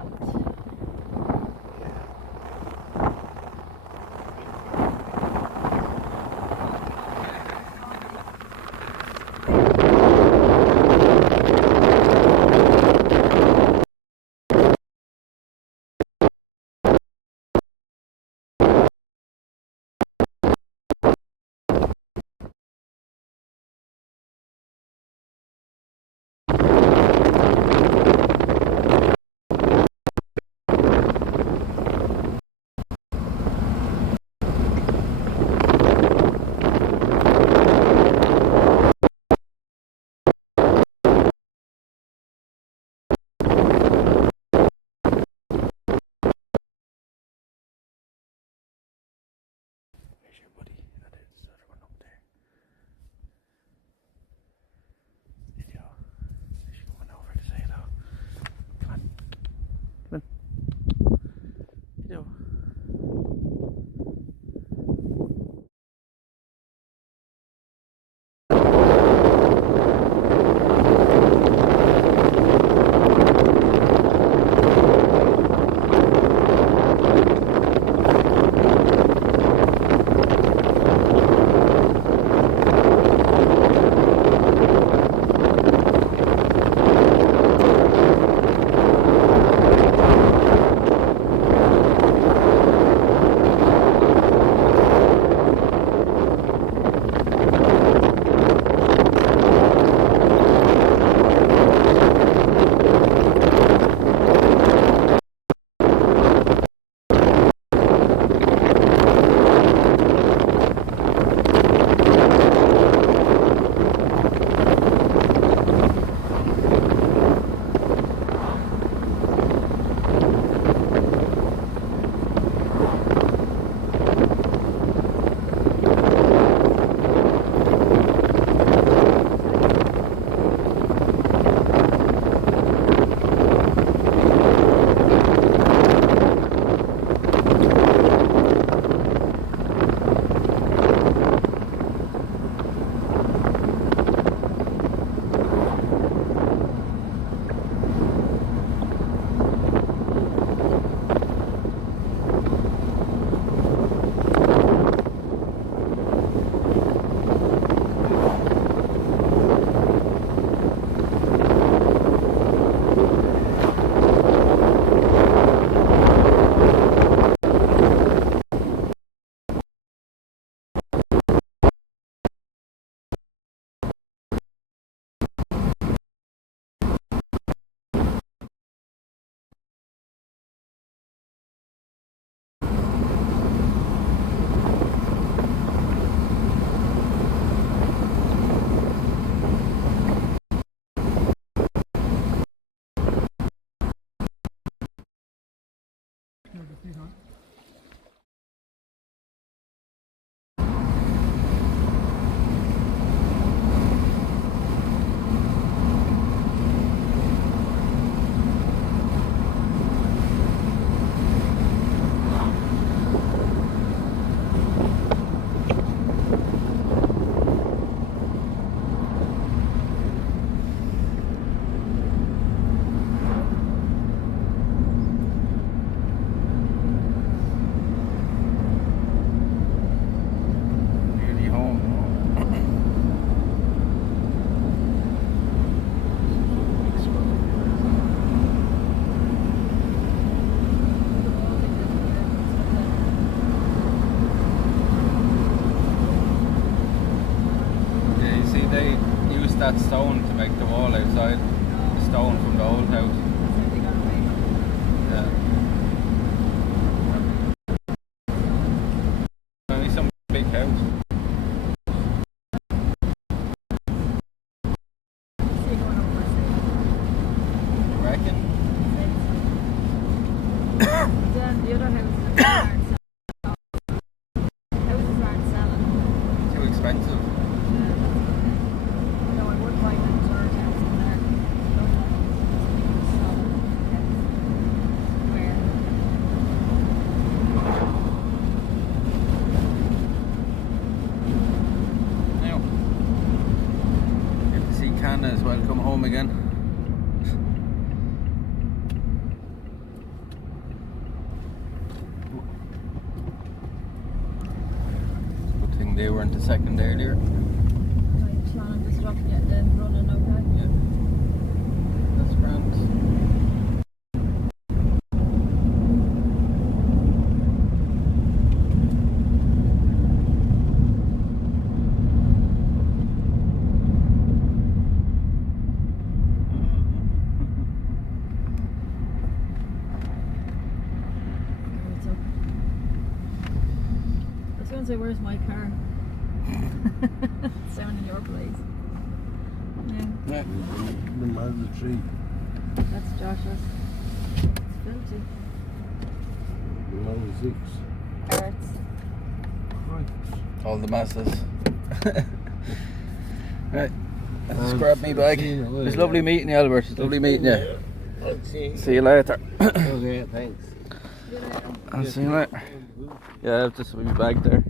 Where's your buddy? Oh, there's the other one up there. Video. Is she coming over to say hello? Come on. Come on. Video. stone from the old house. Yeah. Only some big house. You reckon? Then the other houses aren't selling. Too expensive. No, I would buy that third house in there. Where? Now, good to see Canada as well come home again. Good thing they weren't the second earlier. Right, Sean, I'm just dropping it then, running, okay? Yeah. That's grand. What's up? I was going to say, where's my car? It's down in your place. Yeah, Yeah. The Mazda 3. that's Josh's. It's filthy. The Mazda 6. Parts. Right. All the Mazdas. Right. Let's grab me bag. It's lovely meeting you, Albert. It's lovely meeting you. See you later. Okay, thanks. I'll see you later. Yeah, just my bag there.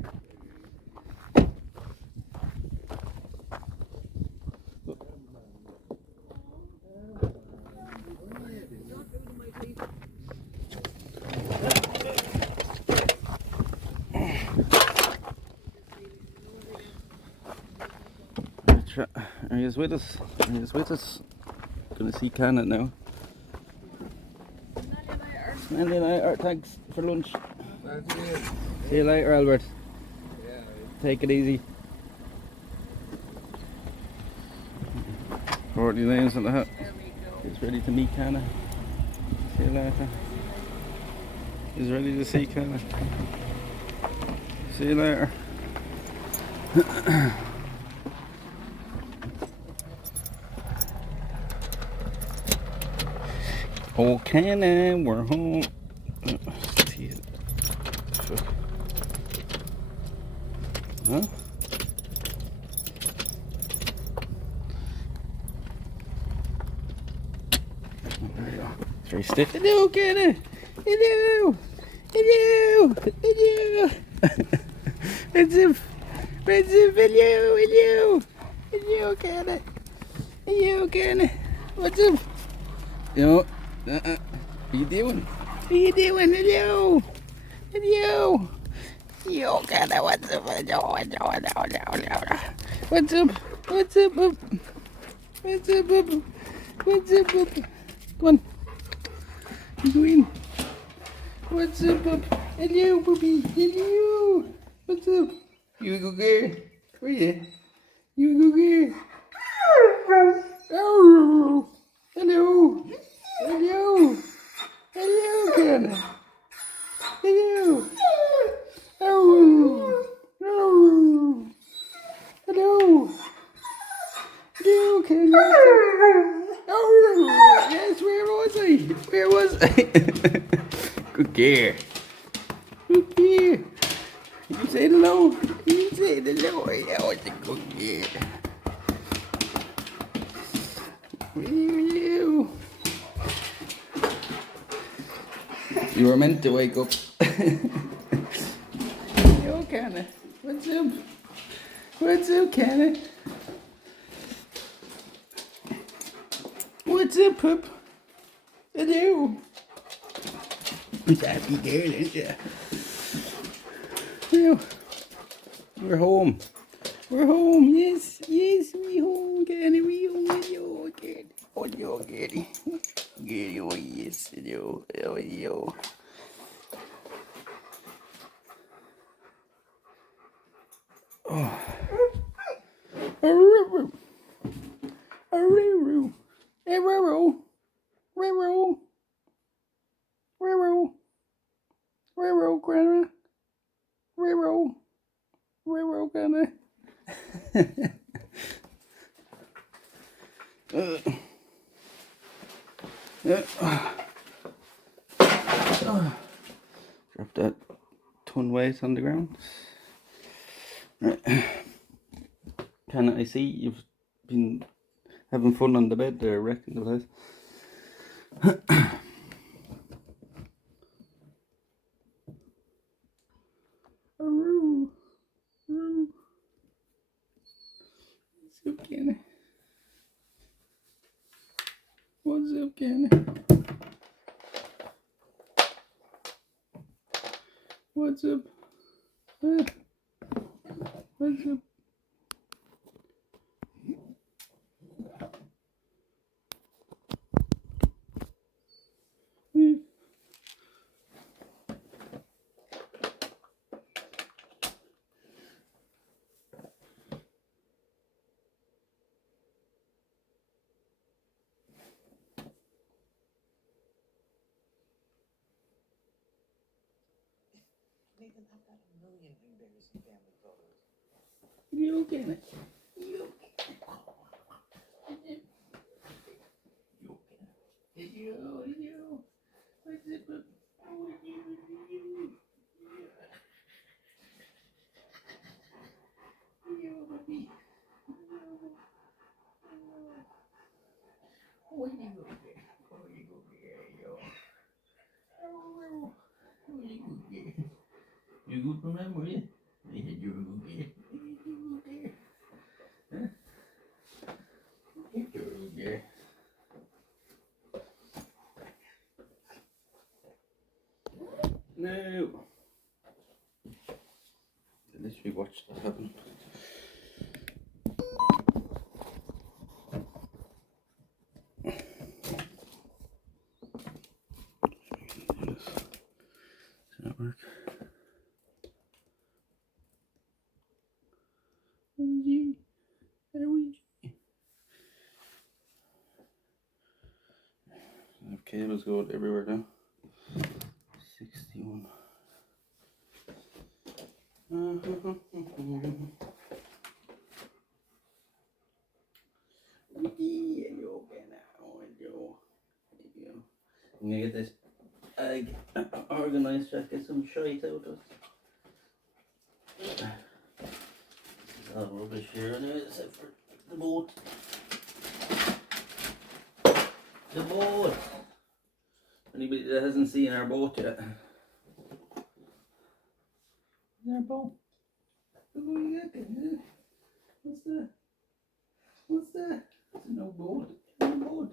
Are you with us? Are you with us? Gonna see Canada now. Smell you later. Thanks for lunch. See you later, Albert. Take it easy. 40 lanes on the hut. He's ready to meet Canada. See you later. He's ready to see Canada. See you later. Oh, Canada, we're home. Huh? There you go. It's very stiff. Hello, Canada. Hello. Hello. Hello. What's up? What's up? Hello. Hello. Hello, Canada. Hello, Canada. What's up? Yo. What you doing? What you doing? Hello. Hello. Yo, Canada. What's up? What's up? What's up? What's up, bub? What's up, bub? What's up, bub? Come on. You go in. What's up, bub? Hello, bubby. Hello. What's up? You go get. Where you? You go get. Oh. Hello. Hello. Hello, Canada. Hello. Oh. Oh. Hello. Hello, Canada. Oh. Yes, where was I? Where was I? Good girl. Good girl. You say hello. You say hello. Yeah, it's a good girl. Hello. You were meant to wake up. Yo, Canada. What's up? What's up, Canada? What's up, pup? Hello. It's a happy girl, isn't it? Well, we're home. We're home. Yes, yes, we home, Canada. We home. Hello, Canada. Oh, yo, Canada. Canada, oh, yes. Hello. Oh, yo. Oh. A river. A river. A river. Roro, Roro, Roro, Roro, Grandma, Roro, Roro, Grandma. Drop that ton weight on the ground. Right. Can I see you've been having fun on the bed there, wrecking the place? What's up, Kenny? What's up, Kenny? What's up? Huh? What's up? Nathan, I've got a million embarrassing family photos. You okay? You what's it? You good for memory? You're good. You're No. At least we watched that happen. Does that work? I have cables going everywhere now. 61. I'm gonna get this egg organised, just get some shite out of it. All rubbish here anyway, except for the boat. The boat! Anybody that hasn't seen our boat yet? Our boat. Look what you got there. What's that? What's that? It's no boat. No boat.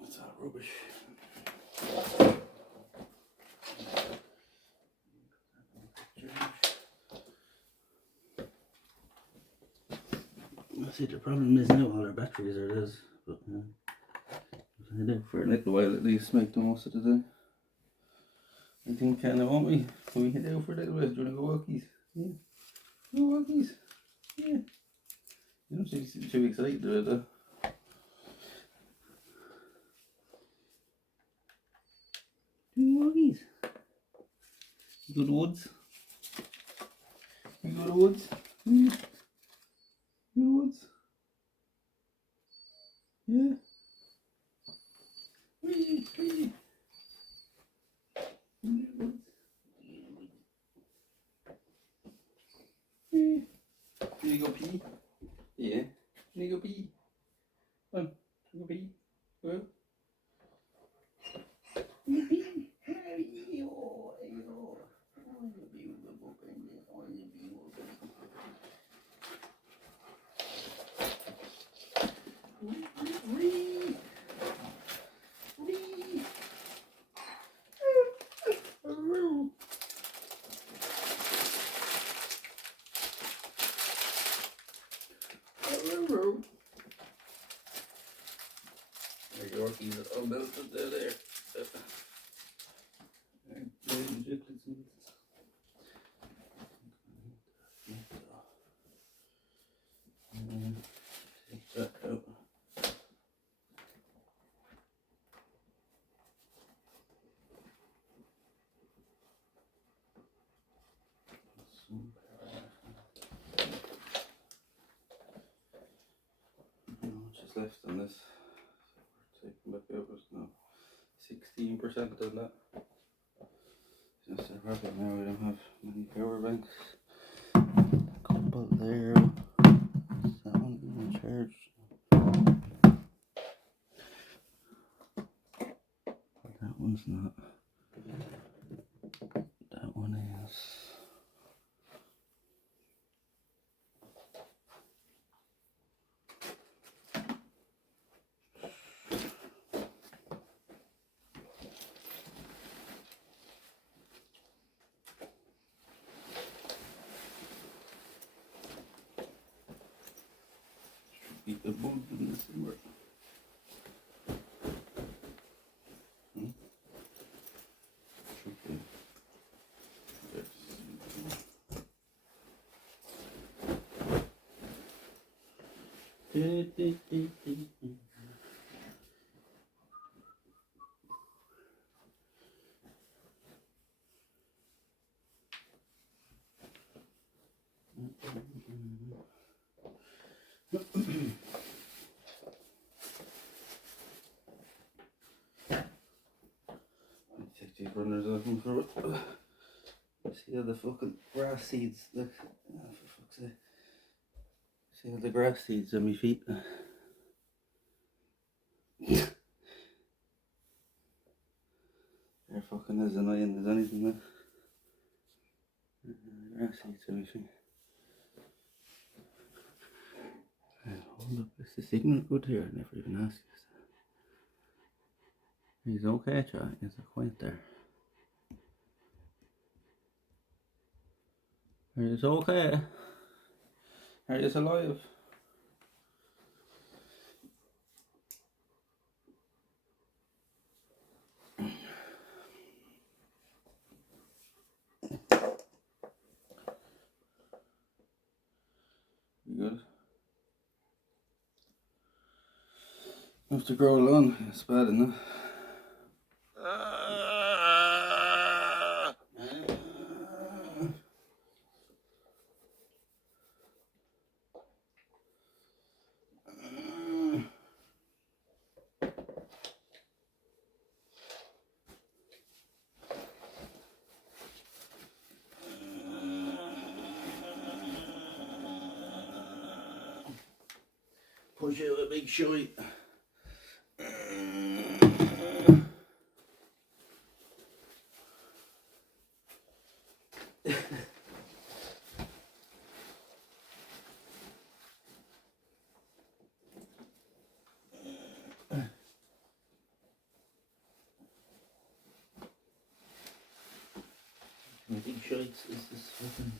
That's all rubbish. I see the problem is now all our batteries are this, but I do for a little while at least, make the most of the day. I think kind of won't we? Can we head out for a little while? Do you want to go walkies? Yeah. Go walkies? Yeah. You don't seem too excited about that. Do walkies? You go to the woods? You go to the woods? Yeah. Go to the woods? Yeah. Wee, wee. In the woods. Yeah. Can you go pee? Yeah. Can you go pee? Come on. Can you go pee? Well. Can you pee? Yorkies are about to do there. How much is left on this? So we're taking back out now. 16% on that. Just a problem now, we don't have many power banks. Couple there. Is that one even charged? That one's not. That one is. Keep the bulb in this somewhere. Should be. Take these runners looking for it. See how the fucking grass seeds look. Oh, for fuck's sake. See how the grass seeds on my feet. They're fucking as annoying as anything, man. Grass seeds on my feet. Hold up, is the signal good here? I never even asked you. He's okay, Chad. He's quiet there. Are you okay? Are you alive? You good? You have to grow along. It's bad enough. Push out a big shite. Big shites is this fucking.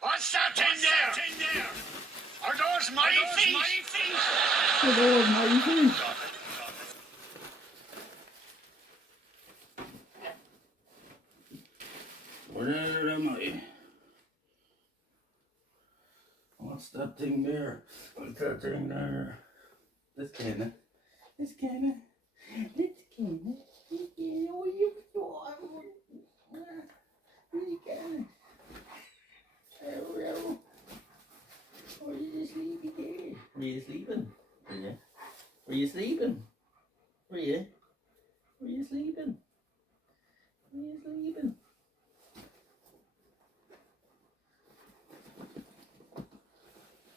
What's that in there? Are those my feet? Are those my feet? Where am I? What's that thing there? What's that thing there? This canna. This canna. This canna. Oh, you thought. You canna. Oh, are you sleepy there? Were you sleeping? Yeah. Were you sleeping? Were you? Were you sleeping? Were you sleeping?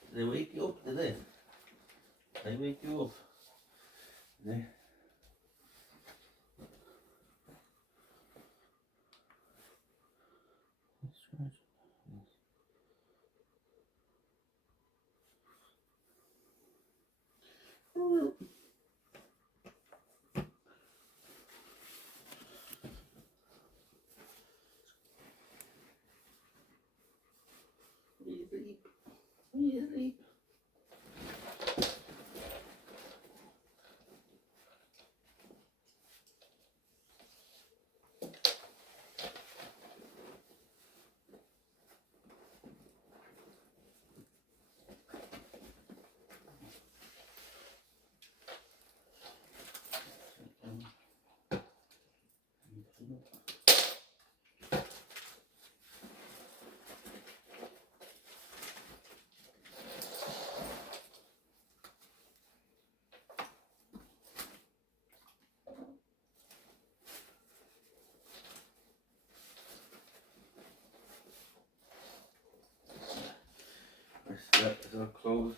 Did they wake you up, did they? Did they wake you up? Did they? Let's try it. Will you sleep? Will you sleep? still closed.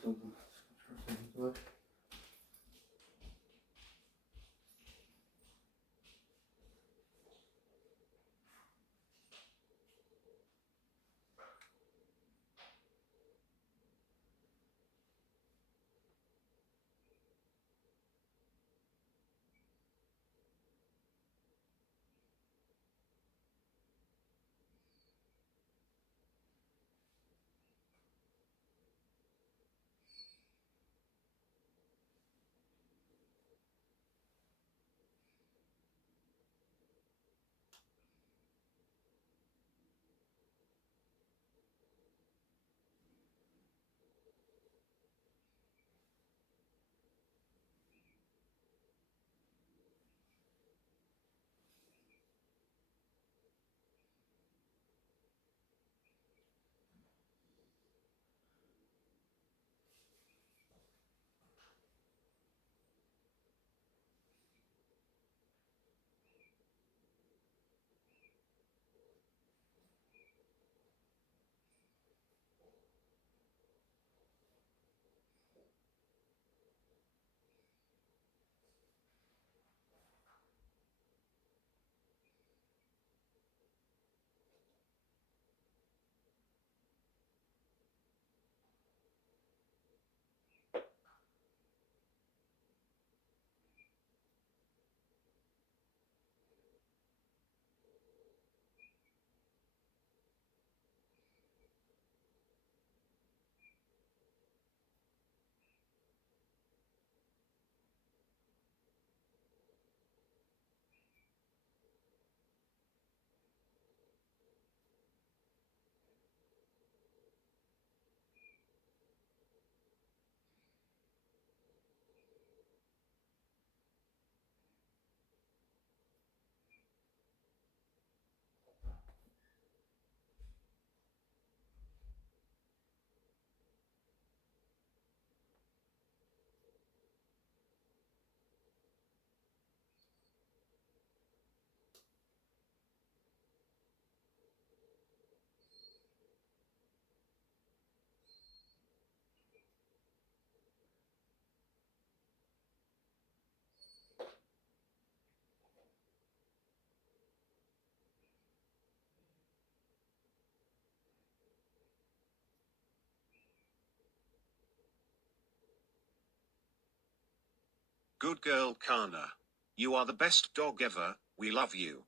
Good girl, Kana. You are the best dog ever. We love you.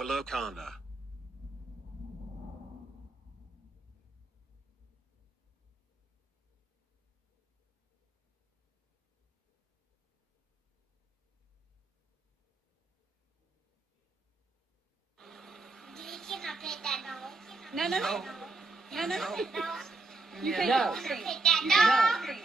Hello, Kana. No, no, no. No, no, no. You can't. No. You can't.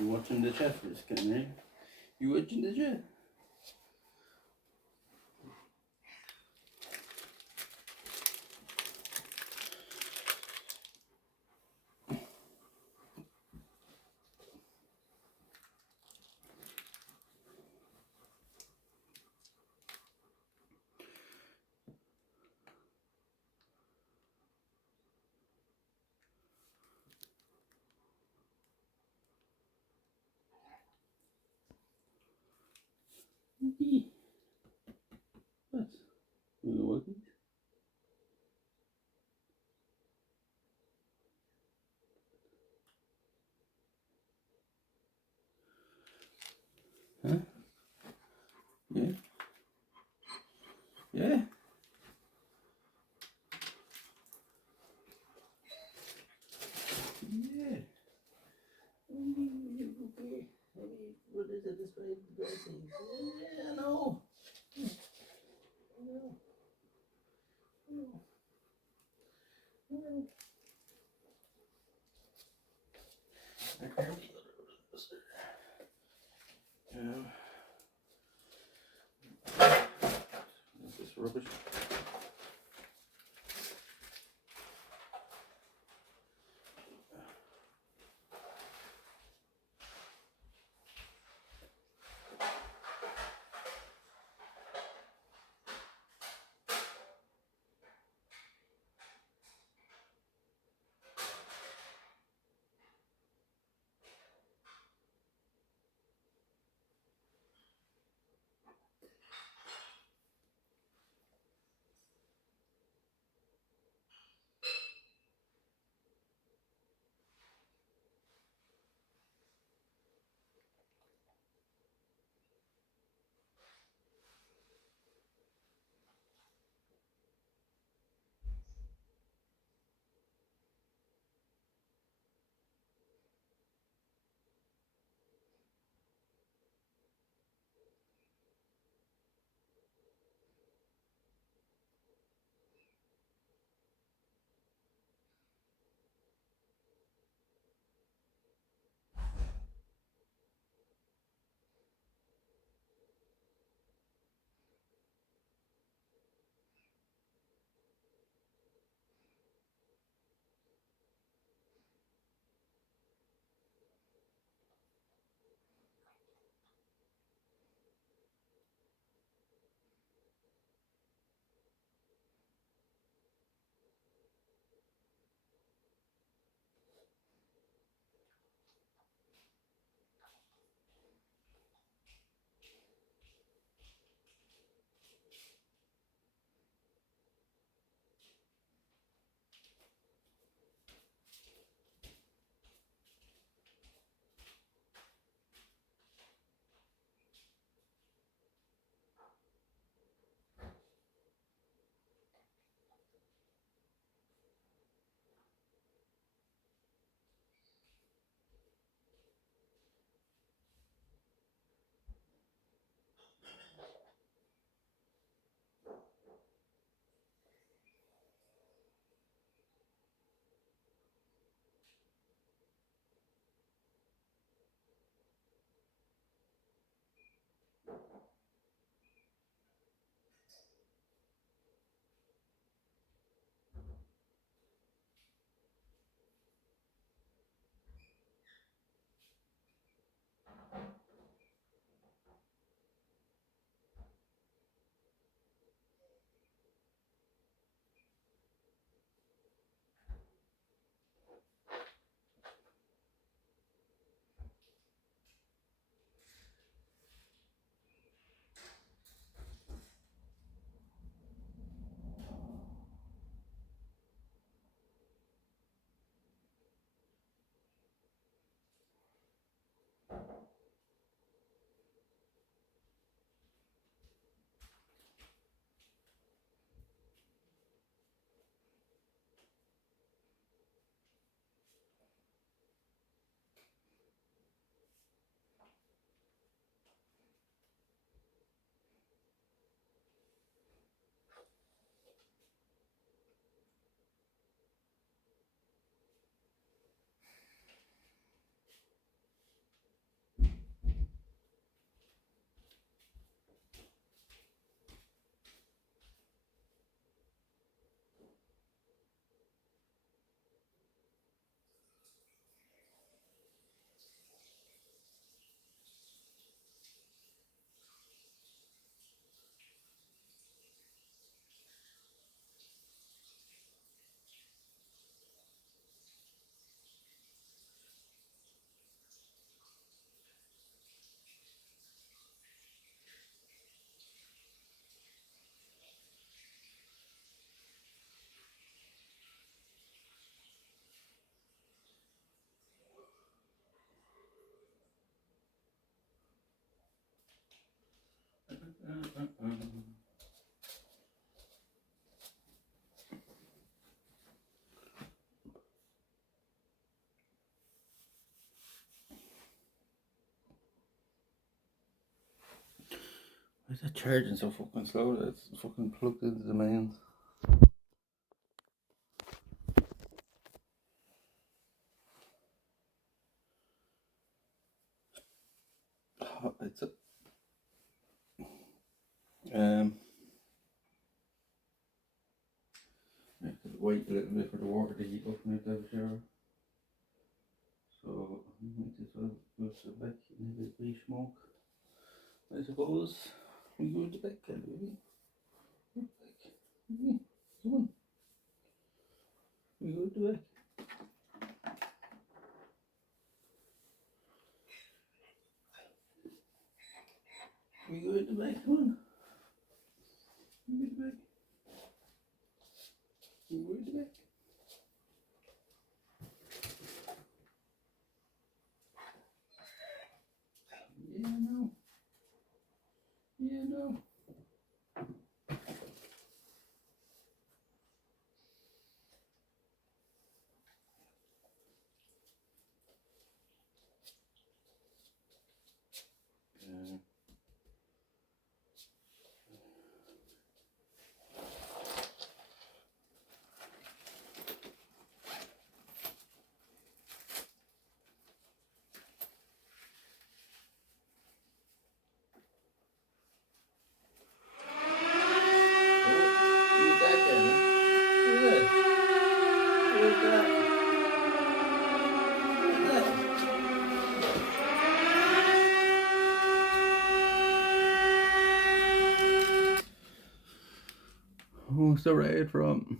You watching the chat for a second, right? You watching the chat? What? You know what? Huh? Yeah. Yeah. Yeah. Okay. What is it? Describe the blessings. Yeah, no. This is rubbish. Why is that charging so fucking slow? It's fucking plugged into the mains. Oh, it's a I have to wait a little bit for the water to heat up and I have to have a shower. So I might as well go to the back and have a wee smoke. I suppose we go to the back, can we? Go back. Come on. We go to the back. We go to the back, come on. We go to the back. We go to the back. Yeah, no. Yeah, no. Who's the raid from?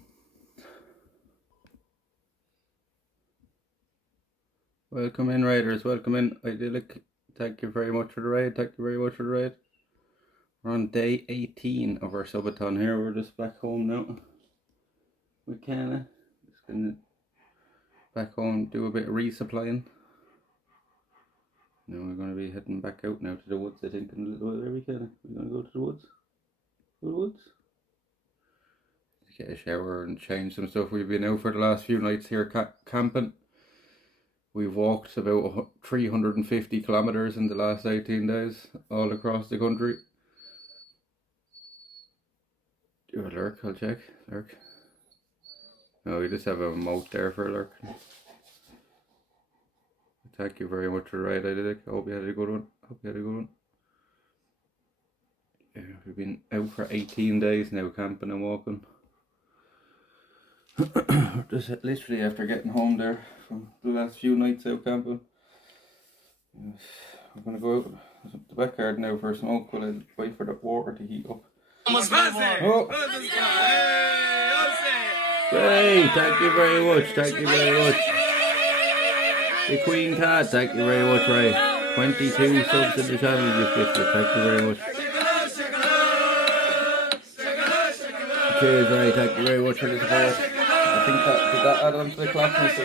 Welcome in, raiders. Welcome in. Idyllic. Thank you very much for the raid. Thank you very much for the raid. We're on day 18 of our subathon here. We're just back home now. We can just gonna back home, do a bit of resupplying. Now we're gonna be heading back out now to the woods. I think in a little while. We can. We're gonna go to the woods. Go to the woods. Get a shower and change some stuff. We've been out for the last few nights here camping. We've walked about 350 kilometers in the last 18 days, all across the country. Do a lurk, I'll check. Lurk. No, we just have a moat there for a lurk. Thank you very much for the ride, I did it. I hope you had a good one. Yeah, we've been out for 18 days now, camping and walking. Just literally after getting home there from the last few nights out camping. Yes, we're gonna go out the back garden now for a smoke while I wait for the water to heat up. Oh! Ray, thank you very much, thank you very much. The Queen Cat, thank you very much, Ray. 22 subs in the channel you've gifted, thank you very much. Cheers, Ray, thank you very much for the support. I think did that add on to the clock, Mr.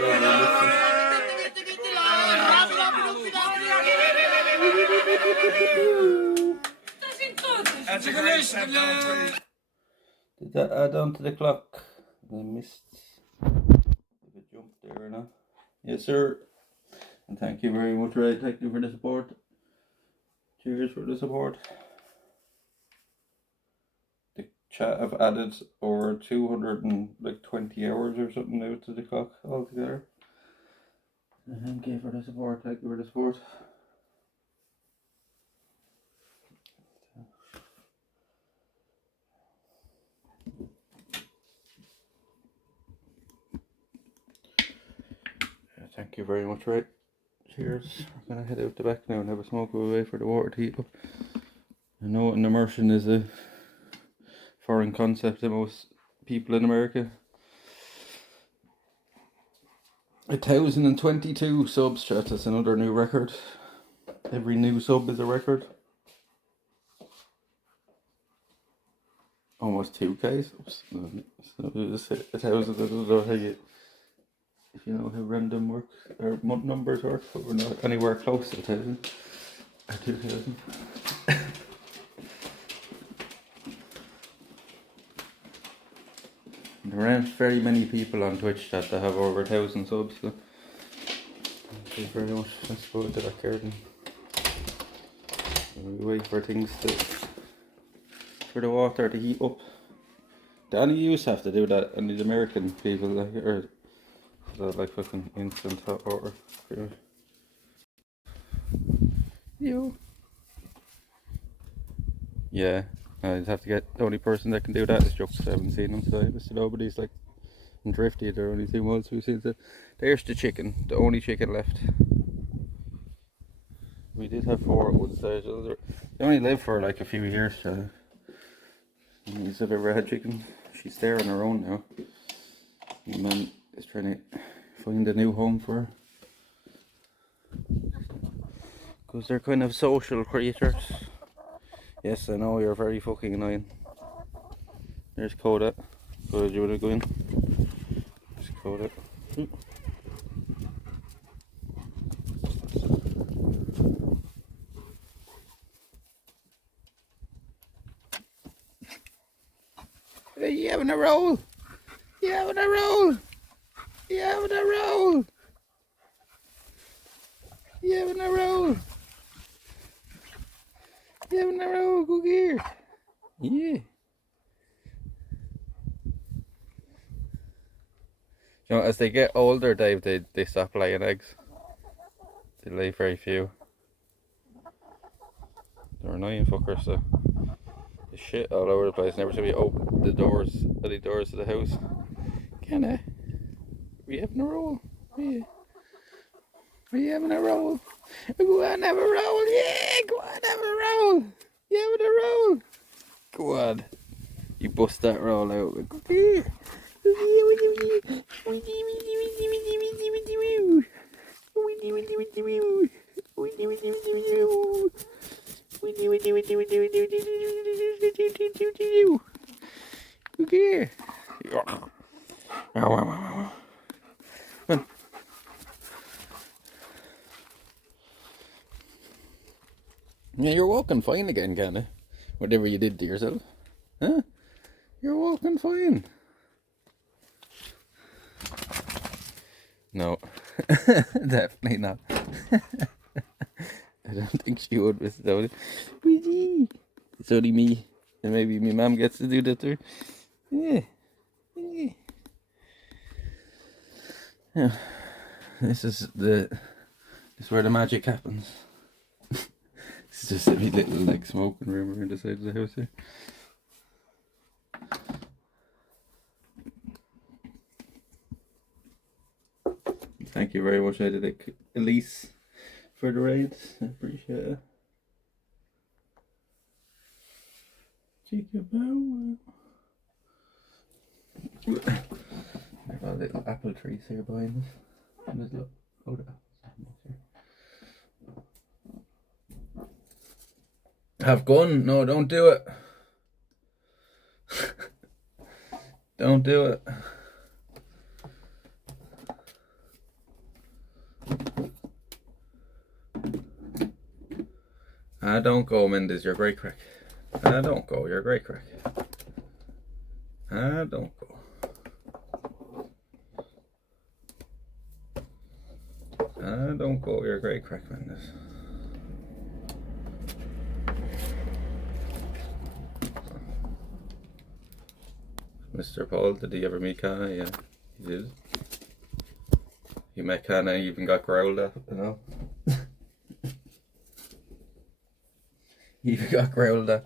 Did that add on to the clock? I missed if it jumped there or not. Yes, sir. And thank you very much, Ray. Thank you for the support. Cheers for the support. The chat have added over 220 hours or something now to the clock altogether. And thank you for the support. Thank you for the support. Thank you very much, Ray. Cheers. We're gonna head out the back now and have a smoke away for the water to heat up. I know an immersion is a foreign concept to most people in America. 1,022 subs, chat. That's another new record. Every new sub is a record. Almost 2k subs. So just hit 1,000. I don't know how you, if you know how random work or numbers work, but we're not anywhere close to 1,000 or 2,000. There aren't very many people on Twitch that have over 1,000 subs. So thank you very much. Let's go to that garden. We wait for things for the water to heat up. The only use have to do that, and these American people like fucking instant hot water. You. Yeah, I'd have to get the only person that can do that is Jux. I haven't seen him today. Mr. Nobody's like in Drifty. There only two months we've seen. There's the chicken, the only chicken left. We did have 4 at one stage. They only live for like a few years. If I've ever had chicken, she's there on her own now. And man is trying to find a new home for her. Because they're kind of social creatures. Yes, I know, you're very fucking annoying. There's Coda. Coda, do you want to go in? There's Coda. Are you having a roll? You having a roll? You having a roll? You having a roll? You having a roll? Go here. Yeah. You know, as they get older, Dave, they stop laying eggs. They lay very few. They're annoying fuckers, so they shit all over the place. And every time you open the doors, any doors of the house, can I? We having a roll? Yeah. We having a roll? Go on, have a roll. Yeah, go on, have a roll. You having a roll? Go on. You bust that roll out. Go here. Look here. Come on. Yeah, you're walking fine again, kinda. Whatever you did to yourself. Huh? You're walking fine. No. Definitely not. I don't think she would, Miss Dodie. It's only me. And maybe my mum gets to do that too. Yeah. Yeah. Yeah. This is where the magic happens. It's just a wee little like smoking room around the side of the house here. Thank you very much, Elise, for the raid. I appreciate it. Chica bow. There are little apple trees here behind us. And there's look, have gun? No, don't do it. Don't do it. Don't go, Mendes, you're great crack. Don't go, you're great crack. Don't go. Don't go, you're great crack, Mendes. Mr. Paul, did he ever meet Kana? Yeah, he did. He met Kana and even got growled at, you know. He even got growled at.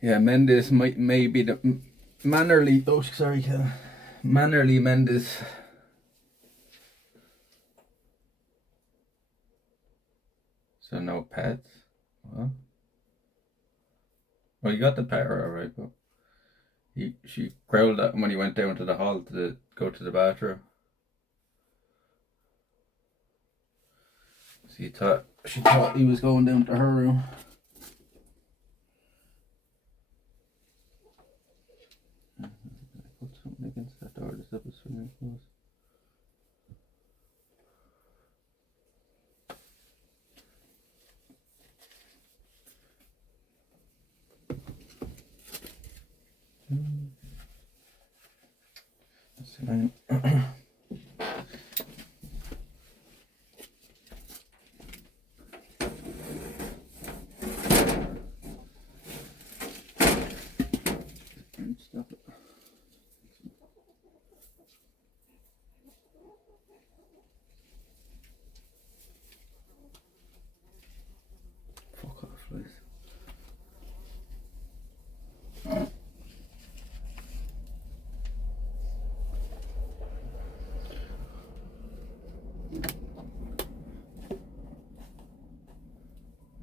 Yeah, Mendes may be the Mannerly. Oh, sorry, Kana. Mannerly Mendes. So no pets. Well, you got the power, alright, but she growled at him when he went down to the hall to go to the bathroom. So she thought he was going down to her room. I put something against that door. This was swinging close. Right. Stop it. Fuck off, please.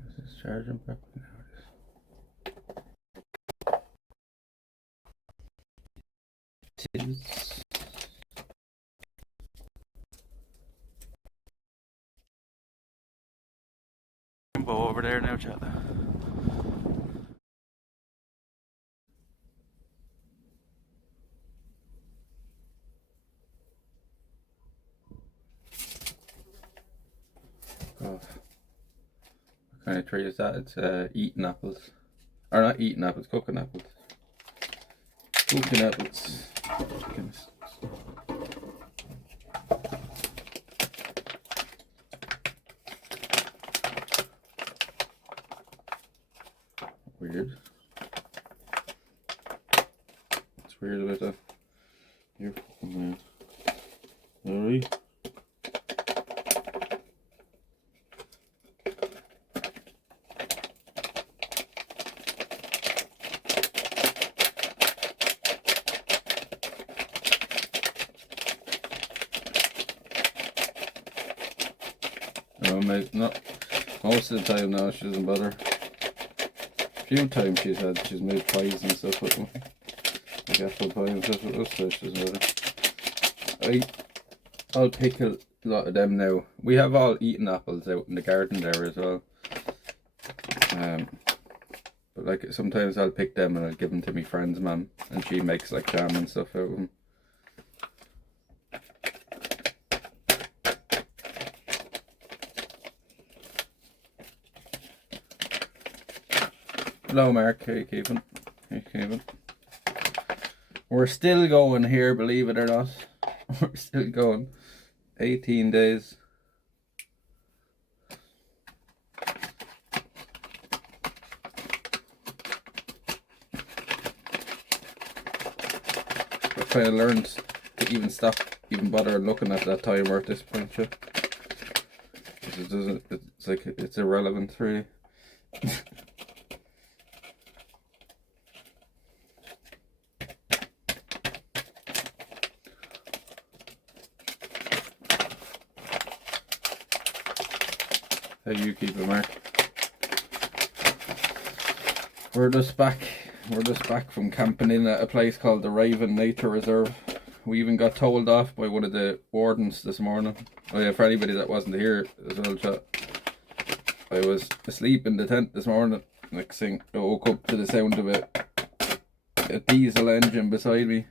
Is this charging properly? Now it is. Go over there now, chat. God. What kind of tree is that? It's eating apples. Or not eating apples, cooking apples. Cooking apples. Goodness. Weird. It's weird about that. You're fucking alright. No, mate, not most of the time now. She doesn't bother. A few times she's made pies and stuff with them, like apple pie and stuff with us, so she doesn't bother. I'll pick a lot of them now. We have all eaten apples out in the garden there as well. But like sometimes I'll pick them and I'll give them to my friend's mum, and she makes like jam and stuff out of them. Hello Mark, how you keeping? How you keeping? We're still going here, believe it or not. We're still going. 18 days. I kind of learned to even stop, even bother looking at that timer at this point, yeah. It doesn't, it's like, it's irrelevant really. How you keeping, Mark? We're just back from camping in at a place called the Raven Nature Reserve. We even got told off by one of the wardens this morning. Oh yeah, for anybody that wasn't here as well, chat. I was asleep in the tent this morning. Next thing, I woke up to the sound of a diesel engine beside me.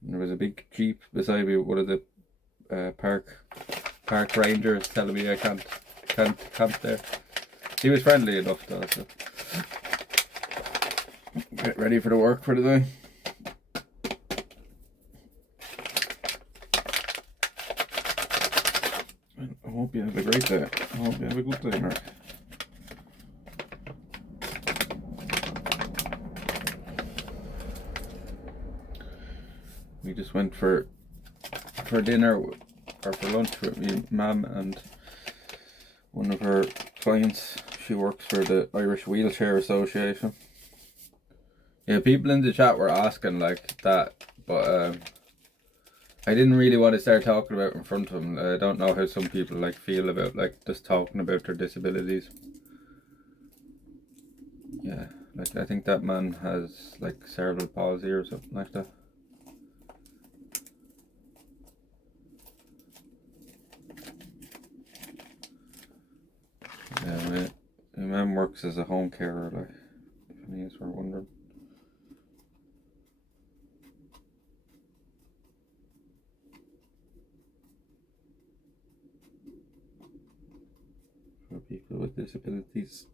And there was a big Jeep beside me. One of the park rangers telling me I can't camp there. He was friendly enough though, so. Get ready for the work for the day. I hope you have a great day. I hope you have a good day, Mark. We just went for dinner or for lunch with me, Mum, and one of her clients. She works for the Irish Wheelchair Association. Yeah, people in the chat were asking like that, but I didn't really want to start talking about it in front of them. I don't know how some people like feel about like just talking about their disabilities. Yeah, like I think that man has like cerebral palsy or something like that. Yeah, my mum works as a home carer, like, if any of us were wondering. For people with disabilities.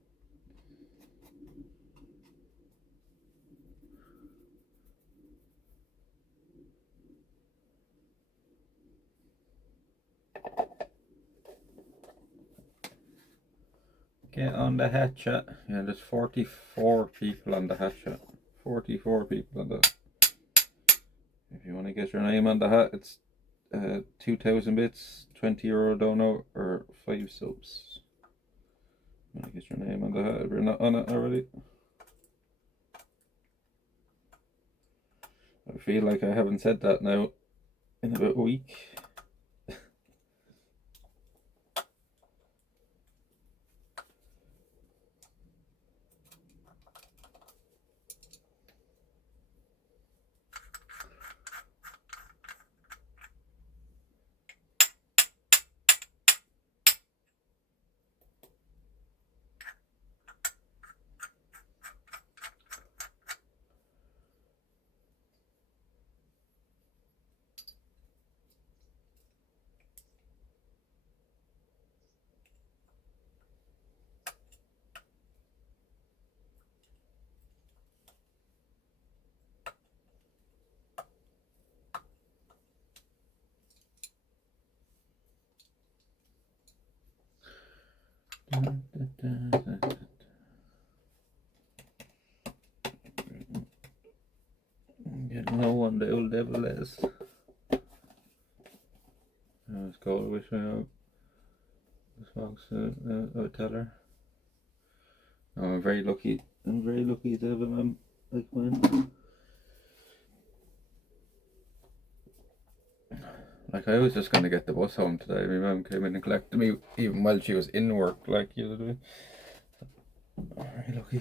Get on the hat, chat. Yeah, there's 44 people on the hat, chat. 44 people on the. If you want to get your name on the hat, it's 2,000 bits, €20 dono, or 5 subs. Want to get your name on the hat if you're not on it already. I feel like I haven't said that now in about a week. Get low on the old devil is. Let's go wish me out. This box teller. Oh, I'm very lucky. I'm very lucky to have a man like mine. Like I was just gonna get the bus home today. My mum came in and collected me even while she was in work, like you know. Very lucky.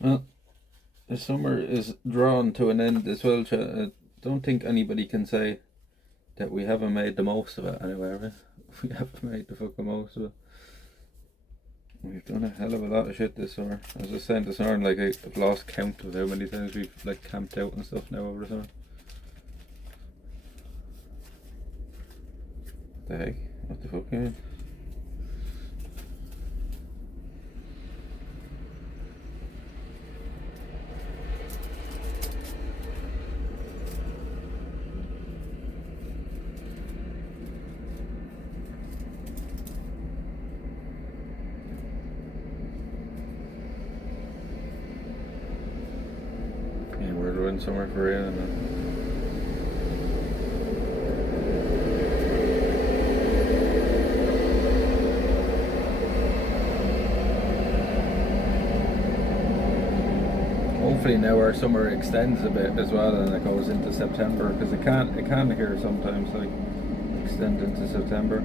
Well, the summer is drawn to an end as well. I don't think anybody can say that we haven't made the most of it anyway. Right? We haven't made the fucking most of it. We've done a hell of a lot of shit this summer. I was just saying this morning, like I've lost count of how many times we've like camped out and stuff now over the summer. What the heck? What the fuck, man? Yeah, we're doing summer for rain and then. Hopefully now our summer extends a bit as well and it goes into September, because it can here sometimes, like extend into September.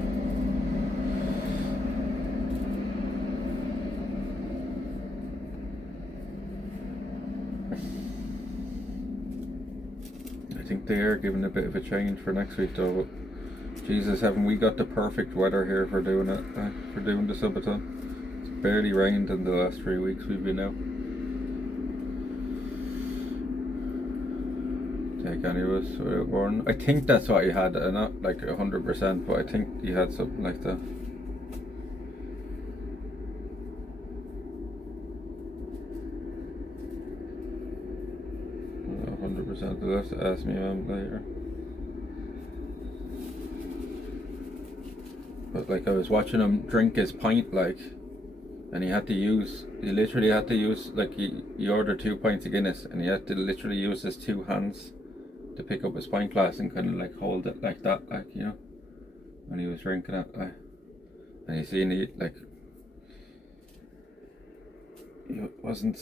I think they are giving a bit of a change for next week though. Jesus, haven't we got the perfect weather here for doing it, for doing the Subathon? It's barely rained in the last 3 weeks we've been out. Take any of us without warning. I think that's what you had, not like 100%, but I think you had something like that. Not 100%. You'll have to ask me later. But like I was watching him drink his pint, like, and he literally had to use, like he ordered 2 pints of Guinness, and he had to literally use his 2 hands to pick up his pint glass and kind of like hold it like that, like, you know, when he was drinking it. And you seen he like he wasn't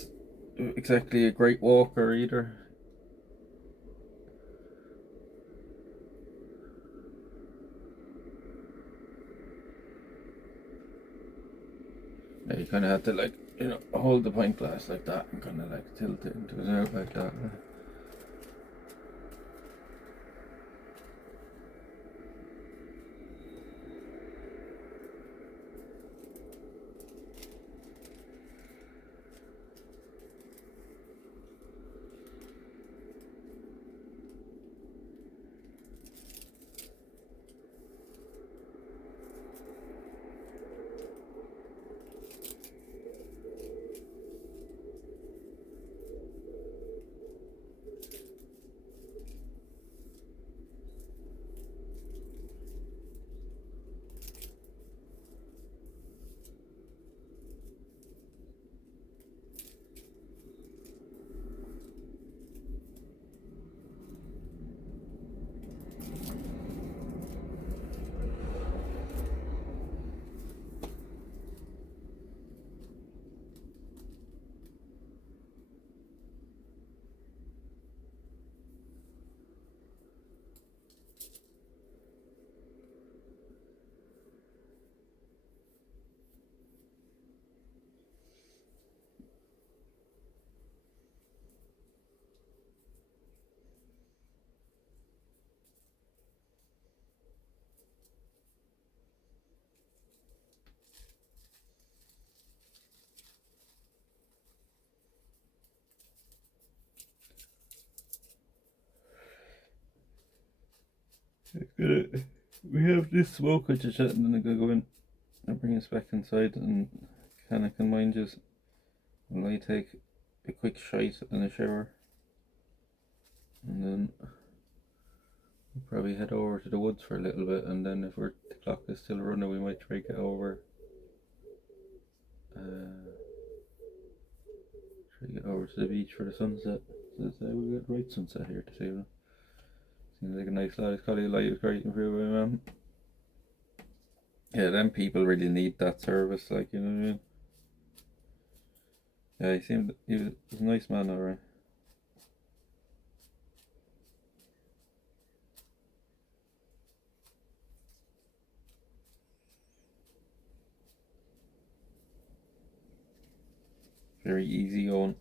exactly a great walker either. Yeah, you kind of had to like, you know, hold the pint glass like that and kind of like tilt it into his mouth like that. We have this smoke which is and then I'm gonna go in and bring us back inside and kind of can mind just while I take a quick shite and a shower, and then we'll probably head over to the woods for a little bit, and then if the clock is still running we might try get over to the beach for the sunset. We got right sunset here this evening. Seems like a nice lad. It's probably a light is great improvement, man. Yeah, them people really need that service, like, you know what I mean? Yeah, he was a nice man, alright. Very easy going.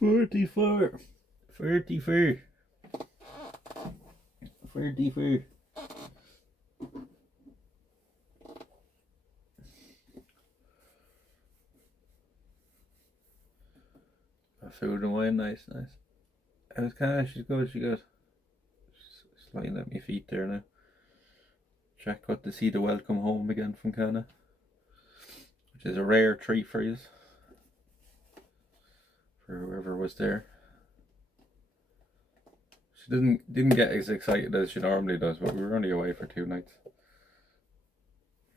$44. Food and wine, nice. I was she's good, Just lying at my feet there now. Jack got to see the welcome home again from Canada, which is a rare treat for you, for whoever was there. She didn't get as excited as she normally does, but we were only away for 2 nights.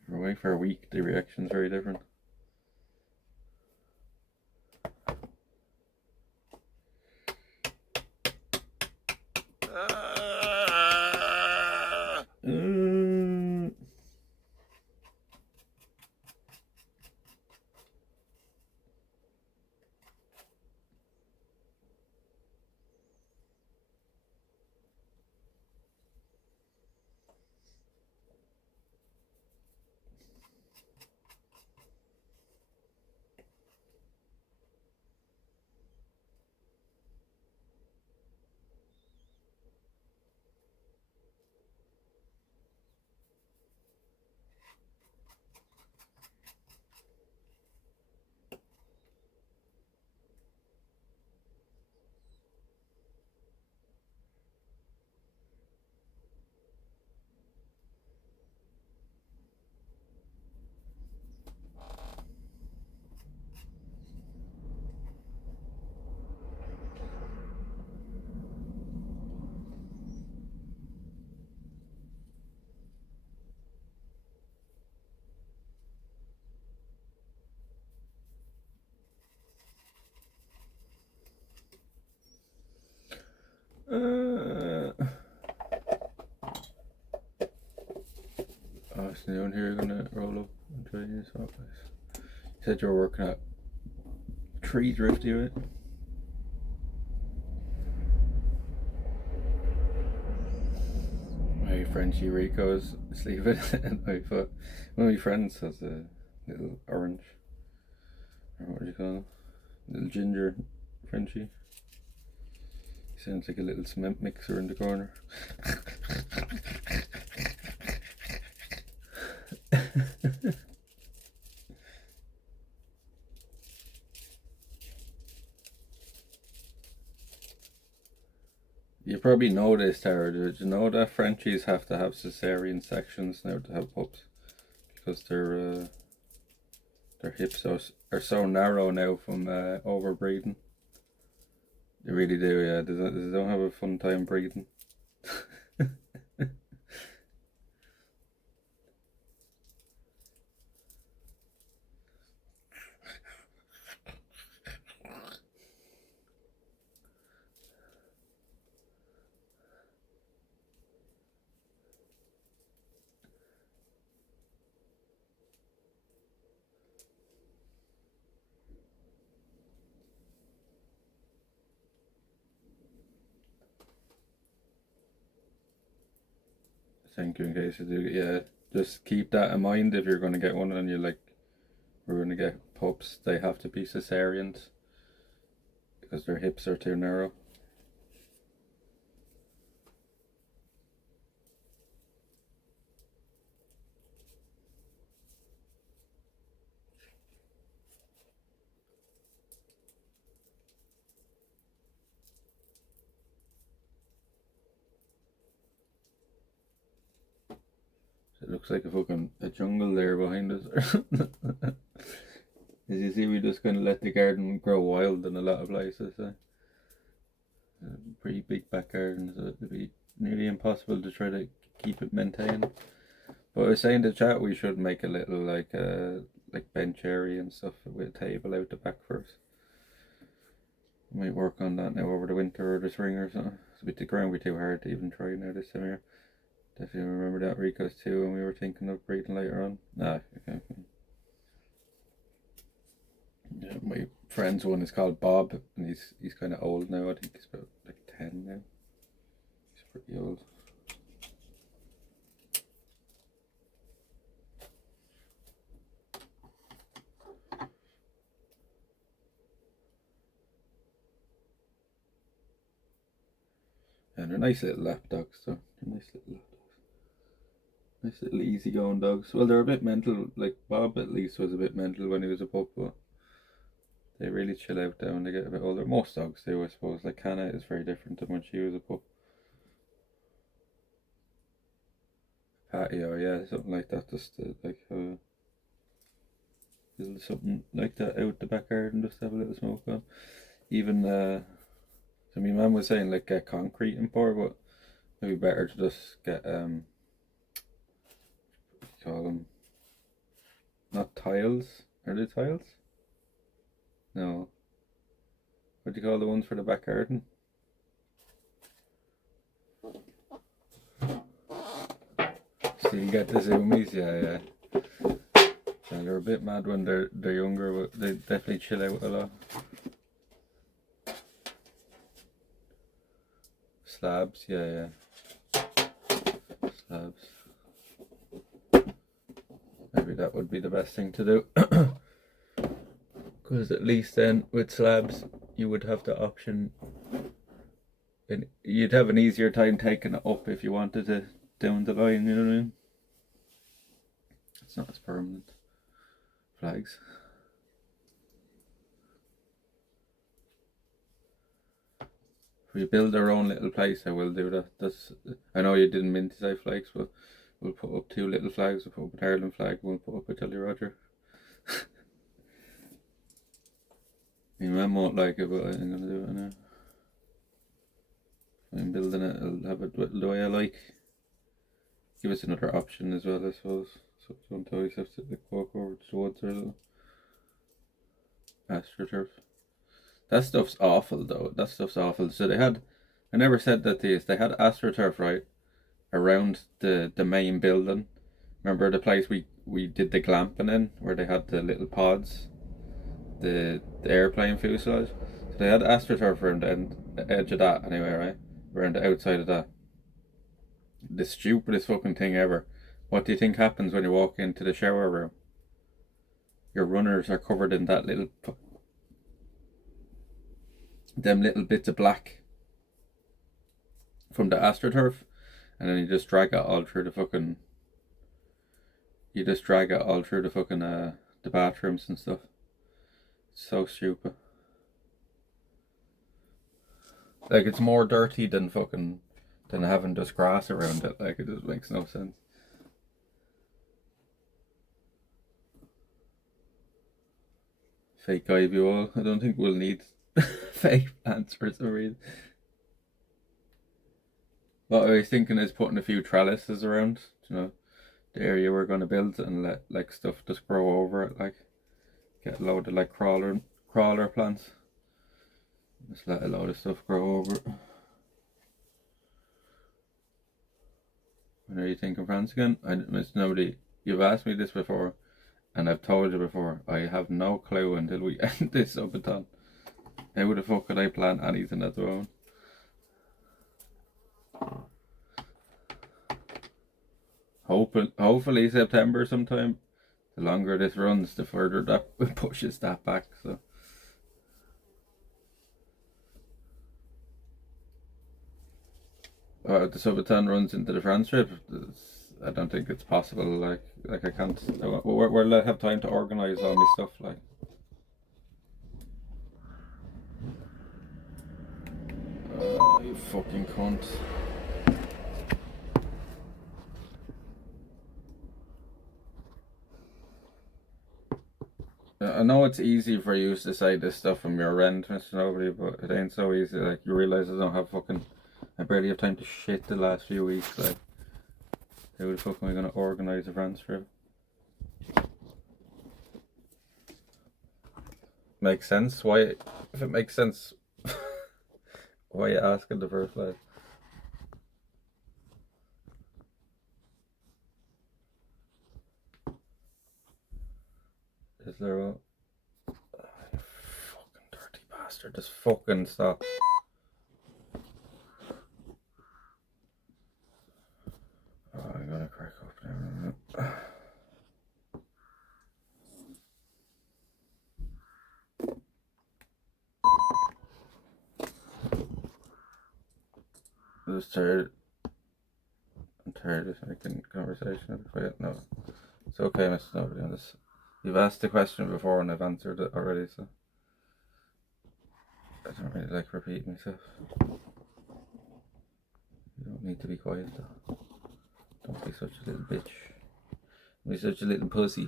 We were away for a week. The reaction's very different. Oh, it's down here. You're gonna roll up and try this hot place. You said you were working at Tree Drifty, right? My Frenchie Rico is sleeping at night, but one of my friends has a little orange, or what do you call it? Little ginger Frenchie. He sounds like a little cement mixer in the corner. You probably know this, Tara. Did you know that Frenchies have to have cesarean sections now to have pups? Because their hips are so narrow now from overbreeding. They really do, yeah. They don't have a fun time breathing. Thank you, in case you do. Yeah, just keep that in mind if you're going to get one and you're like, we're going to get pups. They have to be cesareans because their hips are too narrow. It looks like a jungle there behind us. As you see, we just kind of let the garden grow wild in a lot of places. A pretty big back garden, so it'd be nearly impossible to try to keep it maintained. But I was saying in the chat we should make a little like bench area and stuff with a table out the back first. We might work on that now over the winter or the spring or something. It's a bit the ground be too hard to even try now this time of year. Definitely remember that Rico's too when we were thinking of breeding later on. Nah, okay. Yeah, my friend's one is called Bob, and he's kind of old now. I think he's about like 10 now. He's pretty old. And they're nice little lap dogs, so they're nice little lap dogs. Nice little easygoing dogs. Well, they're a bit mental. Like Bob, at least, was a bit mental when he was a pup, but they really chill out there when they get a bit older. Most dogs do, I suppose. Like Hannah is very different than when she was a pup. Patio, yeah, something like that. Just like build something like that out the back garden, just have a little smoke on. Even so my mum was saying like get concrete and pour, but maybe better to just get what do you call them? Not tiles. Are they tiles? No. What do you call the ones for the back garden? So you get the zoomies, yeah. Yeah, they're a bit mad when they're younger, but they definitely chill out a lot. Slabs, yeah. Slabs. Maybe that would be the best thing to do. Because at least then with slabs you would have the option, and you'd have an easier time taking it up if you wanted to down the line, you know what I mean? It's not as permanent. Flags. If we build our own little place, I will do that. I know you didn't mean to say flags, but we'll put up 2 little flags. We'll put up an Ireland flag, we'll put up a Jolly Roger. My mum won't like it, but I'm gonna do it now. If I'm building it, I'll have it the way I like. Give us another option as well, I suppose. So don't always have to like, walk over to the woods or a little AstroTurf. That stuff's awful though. That stuff's awful. So I never said that they had AstroTurf right around the main building, Remember the place we did the glamping in, where they had the little pods, the airplane fuselage. So they had AstroTurf around the edge of that anyway, right? Around the outside of that. The stupidest fucking thing ever. What do you think happens when you walk into the shower room? Your runners are covered in that them little bits of black from the AstroTurf, and then you just drag it all through the fucking. You just drag it all through the fucking the bathrooms and stuff. So stupid. Like, it's more dirty than having just grass around it. Like, it just makes no sense. Fake ivy wall. I don't think we'll need fake plants for some reason. What I was thinking is putting a few trellises around, you know, the area we're going to build, and let like stuff just grow over it. Like, get a load of like crawler plants. Just let a load of stuff grow over it. When are you thinking France again? Nobody. You've asked me this before, and I've told you before. I have no clue until we end this Subathon. How the fuck could I plan anything at the moment? Hopefully September sometime. The longer this runs, the further that pushes that back. So. The Subathon runs into the France trip. I don't think it's possible. Like I can't. We'll have time to organise all my stuff. Like. You fucking cunt. I know it's easy for you to say this stuff from your end, Mr. Nobody, but it ain't so easy. Like, you realise I barely have time to shit the last few weeks. Like, how the fuck am I gonna organise a France trip? Makes sense? Why? If it makes sense, why are you asking the first place? Is there a... Oh, you fucking dirty bastard. Just fucking stop. Oh, I'm gonna crack up now. I'm tired of making conversation. No, it's okay, Mr. Nobody on this. You've asked the question before and I've answered it already, so I don't really like repeating myself. You don't need to be quiet though. Don't be such a little bitch. Don't be such a little pussy.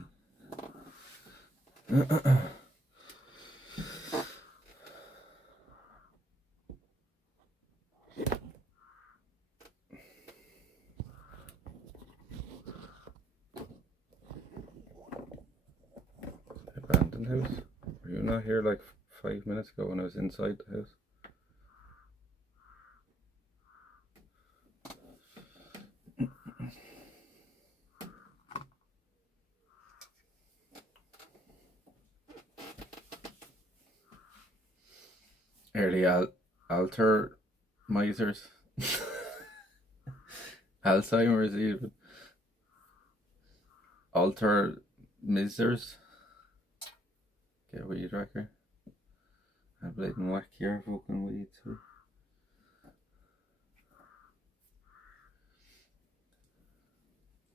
Abandoned house? Were you not here like 5 minutes ago when I was inside the house? Early alter misers. Alzheimer's even. Alter misers. Get weed wrecker. I blatant whack your fucking weed too.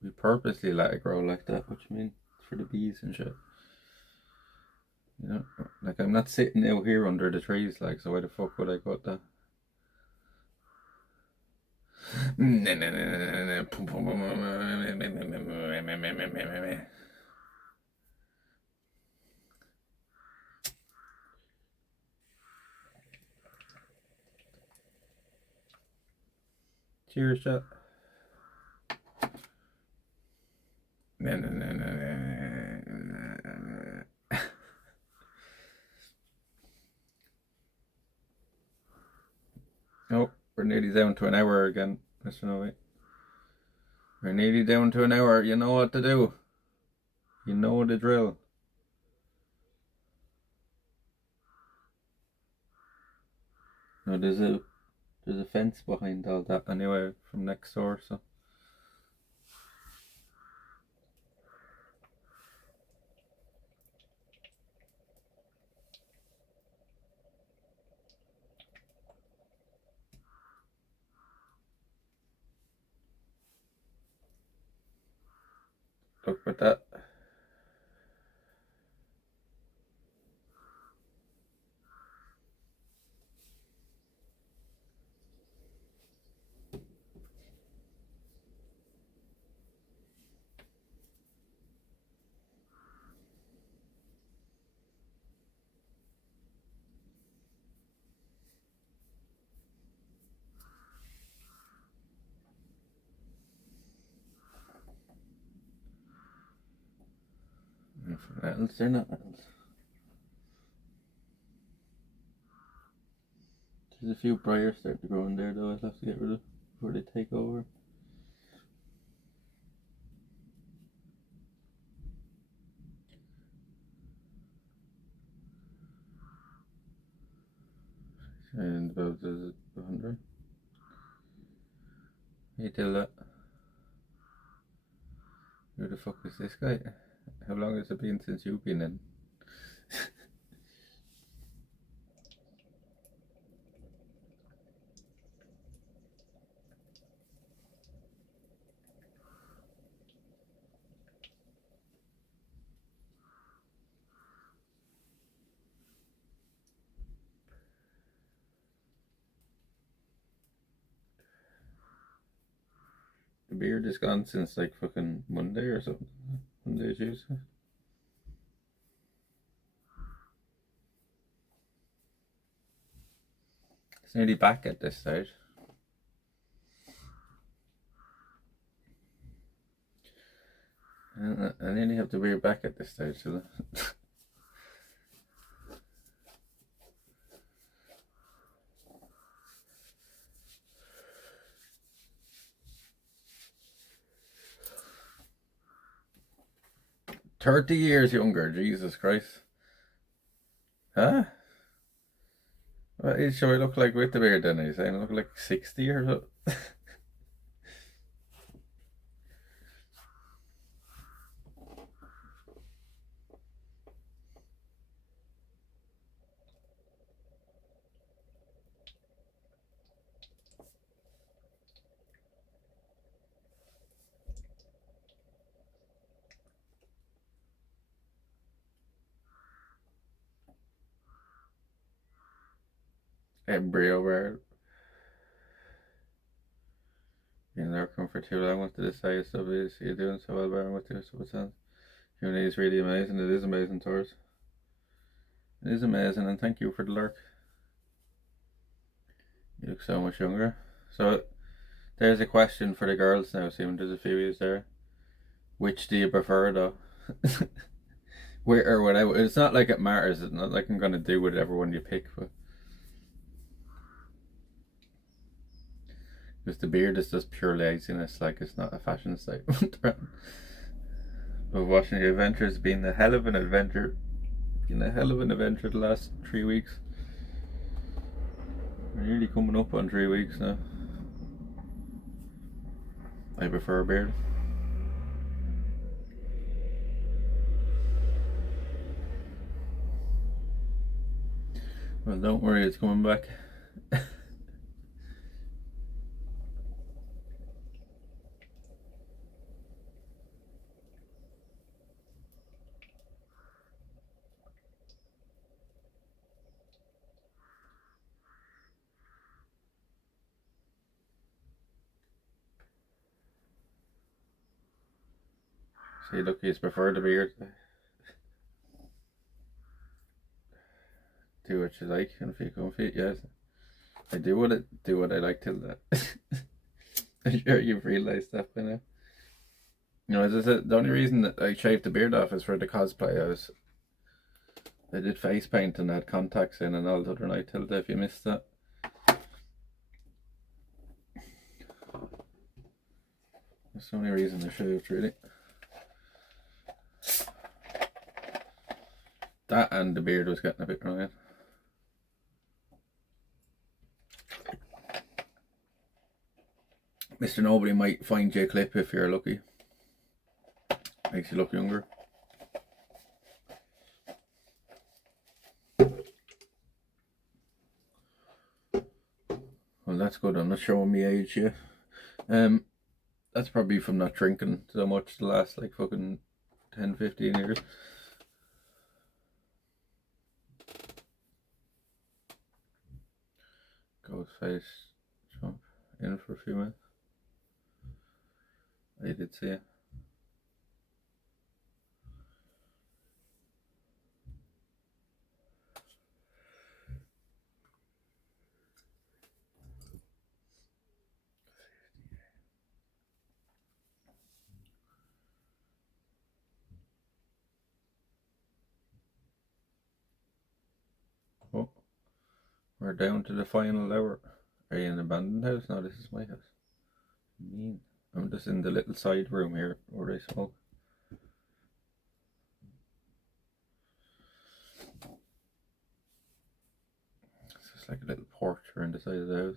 We purposely let it grow like that. What you mean? It's for the bees and shit. You know, like, I'm not sitting out here under the trees, like, so why the fuck would I cut that? Cheers, chat. Oh, we're nearly down to an hour again, Mr. Noe. We're nearly down to an hour. You know what to do. You know the drill. No, there's a fence behind all that anyway from next door, so. Look at that. Nettles, they're not nettles. There's a few briars starting to grow in there though. I'll have to get rid of before they take over. And about 100. You tell that. Who the fuck is this guy? How long has it been since you've been in? The beard is gone since like fucking Monday or something. Monday, Tuesday. It's nearly back at this stage. I nearly have the beard back at this stage. So 30 years younger, Jesus Christ. Huh? What age should I look like with the beard then? Are you saying I look like 60 or so? Embryo beard. You're never come for too long with the say stuff is you're doing so well bearing with your Subathon. Q&A is really amazing. It is amazing, Taurus. It is amazing, and thank you for the lurk. You look so much younger. So there's a question for the girls now, Simon. There's a few of you there. Which do you prefer though? Where or whatever. It's not like it matters. It's not like I'm gonna do whatever one you pick, but because the beard is just pure laziness, like it's not a fashion statement. But watching the adventure has been a hell of an adventure. Been a hell of an adventure the last 3 weeks. We're nearly coming up on 3 weeks now. I prefer a beard. Well, don't worry, it's coming back. See, look, he's preferred the beard. Do what you like and feel comfy. Yes, I do what I like till that. I'm sure you've realised that by now. You know, as I said, the only reason that I shaved the beard off is for the cosplay. I did face paint and had contacts in and all the other night, Tilda, if you missed that. That's the only reason I shaved, really. That and the beard was getting a bit annoying. Mr. Nobody might find you a clip if you're lucky. Makes you look younger. Well, that's good. I'm not showing me age yet. That's probably from not drinking so much the last like fucking 10-15 years. Ghostface Trump in for a few minutes. I did see it. Oh, we're down to the final hour. Are you in an abandoned house? No, this is my house. Mean. I'm just in the little side room here where they smoke. It's just like a little porch around the side of the house.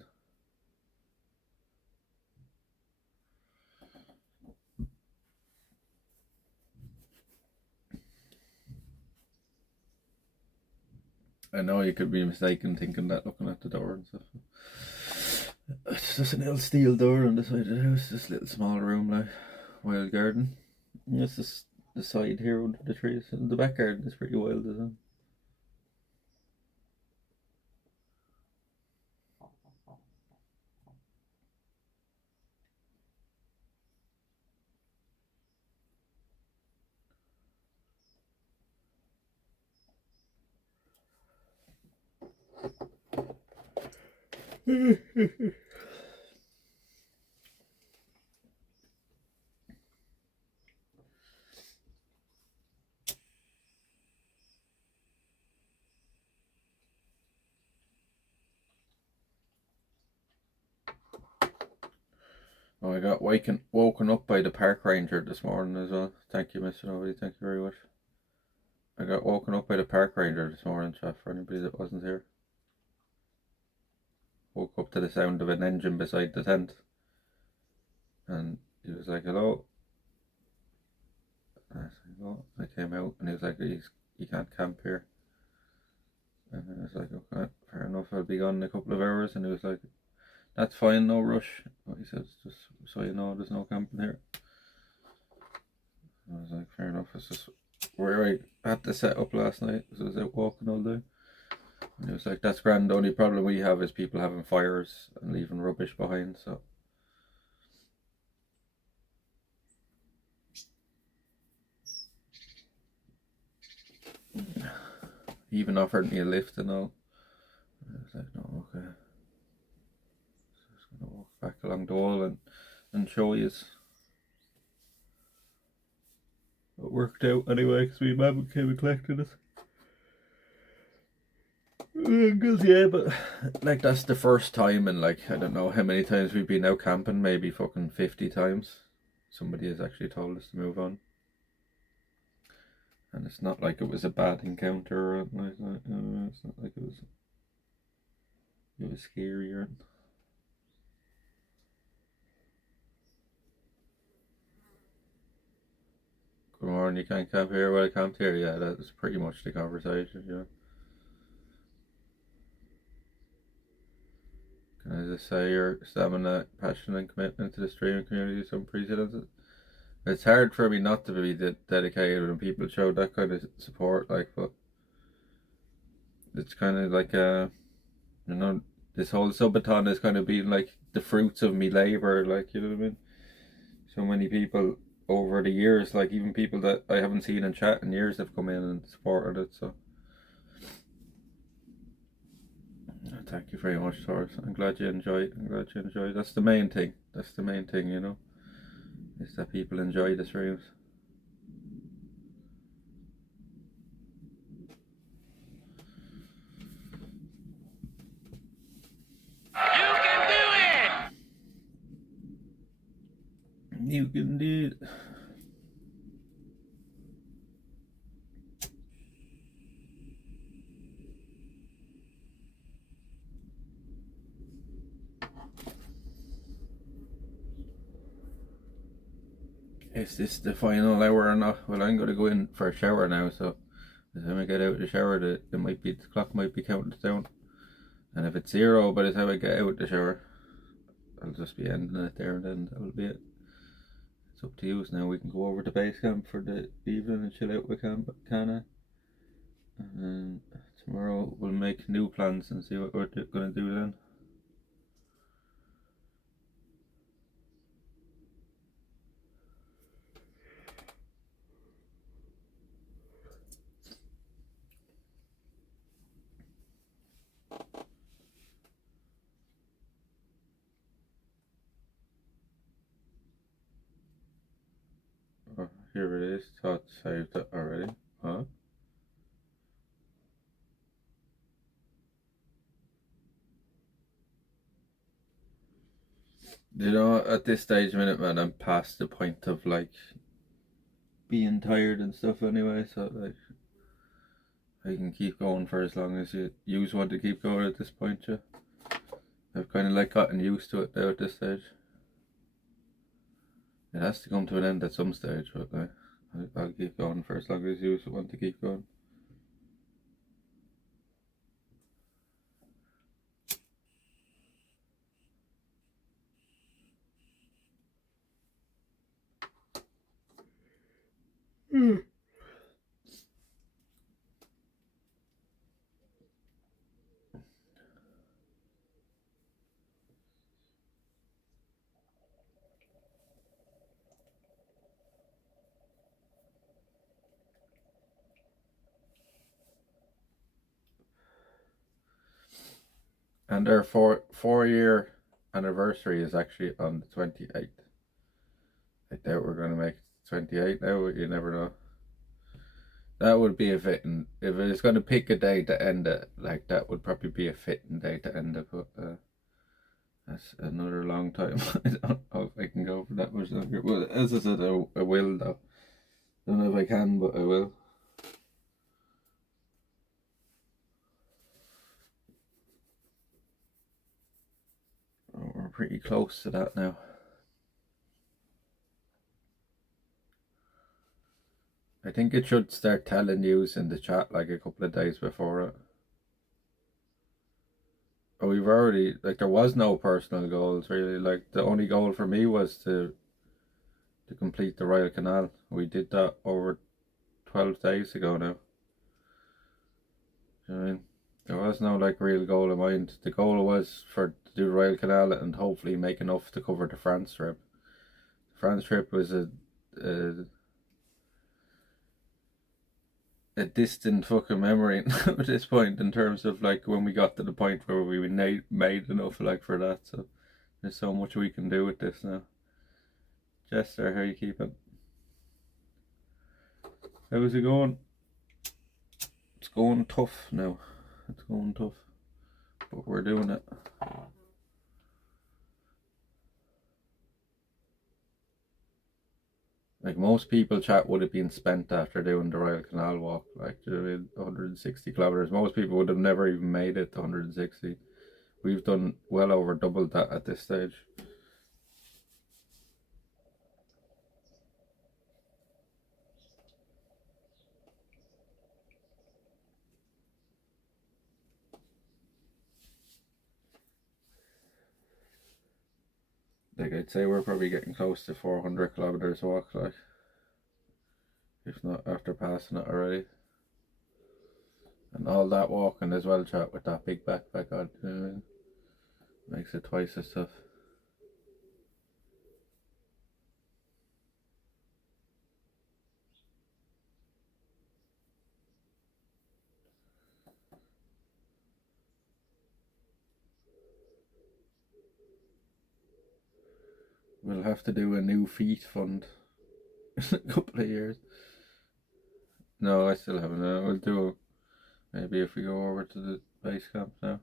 I know you could be mistaken thinking that looking at the door and stuff. It's just an little steel door on the side of the house, this little small room like wild garden. And this is the side here under the trees. And the back garden is pretty wild as well. Oh, I got woken up by the park ranger this morning as well. Thank you, Mr. Nobody. Thank you very much. I got woken up by the park ranger this morning, chat, for anybody that wasn't here. Woke up to the sound of an engine beside the tent. And he was like, hello. And I said, hello. I came out and he was like, you can't camp here. And I was like, okay, fair enough, I'll be gone in a couple of hours. And he was like, that's fine, no rush. But he said, just so you know, there's no camping here. I was like, fair enough. It's just where I had to set up last night because I was out walking all day. And he was like, that's grand. The only problem we have is people having fires and leaving rubbish behind. So he even offered me a lift and all. I was like, no, okay. So I was going to walk back along the wall and show you. It worked out anyway because my mum came and collected us. Yeah, but like that's the first time in like I don't know how many times we've been out camping, maybe fucking 50 times. Somebody has actually told us to move on. And it's not like it was a bad encounter or anything like that. It's not like it was scary or anything. Good morning, you can't camp here. Well, I camped here. Yeah, that's pretty much the conversation, yeah. Can I just say your stamina, passion and commitment to the streaming community is unprecedented. It's hard for me not to be dedicated when people show that kind of support, like, but it's kind of like this whole subathon is kind of being like the fruits of me labor, like, you know what I mean? So many people over the years, like even people that I haven't seen in chat in years have come in and supported it, so thank you very much, Taurus. I'm glad you enjoy. That's the main thing. You know, is that people enjoy the streams. You can do it. Is this the final hour or not? Well, I'm going to go in for a shower now, so by the time I get out of the shower, the clock might be counting down. And if it's 0 by the time I get out of the shower, I'll just be ending it there, and then that'll be it. It's up to you now. We can go over to base camp for the evening and chill out with Kana. And tomorrow we'll make new plans and see what we're going to do then. Oh, here it is. Thought saved it already. Huh? You know, at this stage, minute man, I'm past the point of like being tired and stuff anyway. So like, I can keep going for as long as you want to keep going at this point. Yeah, I've kind of like gotten used to it now at this stage. It has to come to an end at some stage, but like, I'll keep going for as long as you want to keep going. And their four-year anniversary is actually on the 28th. I doubt we're gonna make it 28 now, but you never know. That would be a fitting, if it's gonna pick a day to end it, like that would probably be a fitting day to end it, but that's another long time. I don't know if I can go for that much longer. Well, as I said, I will though. Don't know if I can, but I will. Oh, we're pretty close to that now. I think it should start telling you in the chat like a couple of days before it. But we've already, like, there was no personal goals really. Like, the only goal for me was to complete the Royal Canal. We did that over 12 days ago now. You know what I mean? There was no like real goal in mind. The goal was to do the Royal Canal and hopefully make enough to cover the France trip. The France trip was a distant fucking memory at this point, in terms of like when we got to the point where we made enough like for that. So there's so much we can do with this now. Jester, how you keeping? How's it going? It's going tough now. It's going tough, but we're doing it. Like, most people chat would have been spent after doing the Royal Canal walk, like 160 kilometers. Most people would have never even made it to 160. We've done well over double that at this stage. Like, I'd say we're probably getting close to 400 kilometers walk, like, if not after passing it already. And all that walking as well, chat, with that big backpack on, you know what I mean? Makes it twice as tough. We'll have to do a new feet fund in a couple of years. No, I still haven't. We'll do maybe if we go over to the base camp now.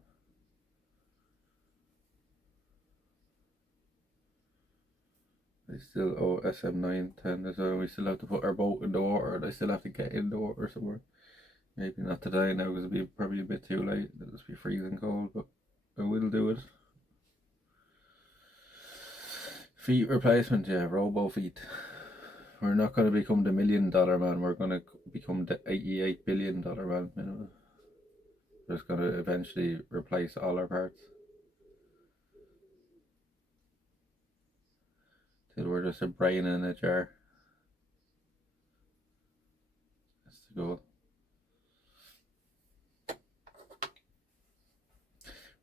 They still owe SM910 as well. We still have to put our boat in the water. They still have to get in the water somewhere. Maybe not today now because it'll be probably a bit too late. It'll just be freezing cold, but I will do it. Feet replacement, yeah, robo feet. We're not going to become the $1 million man. We're going to become the $88 billion man. You know? We're just going to eventually replace all our parts. Till we're just a brain in a jar. That's the goal.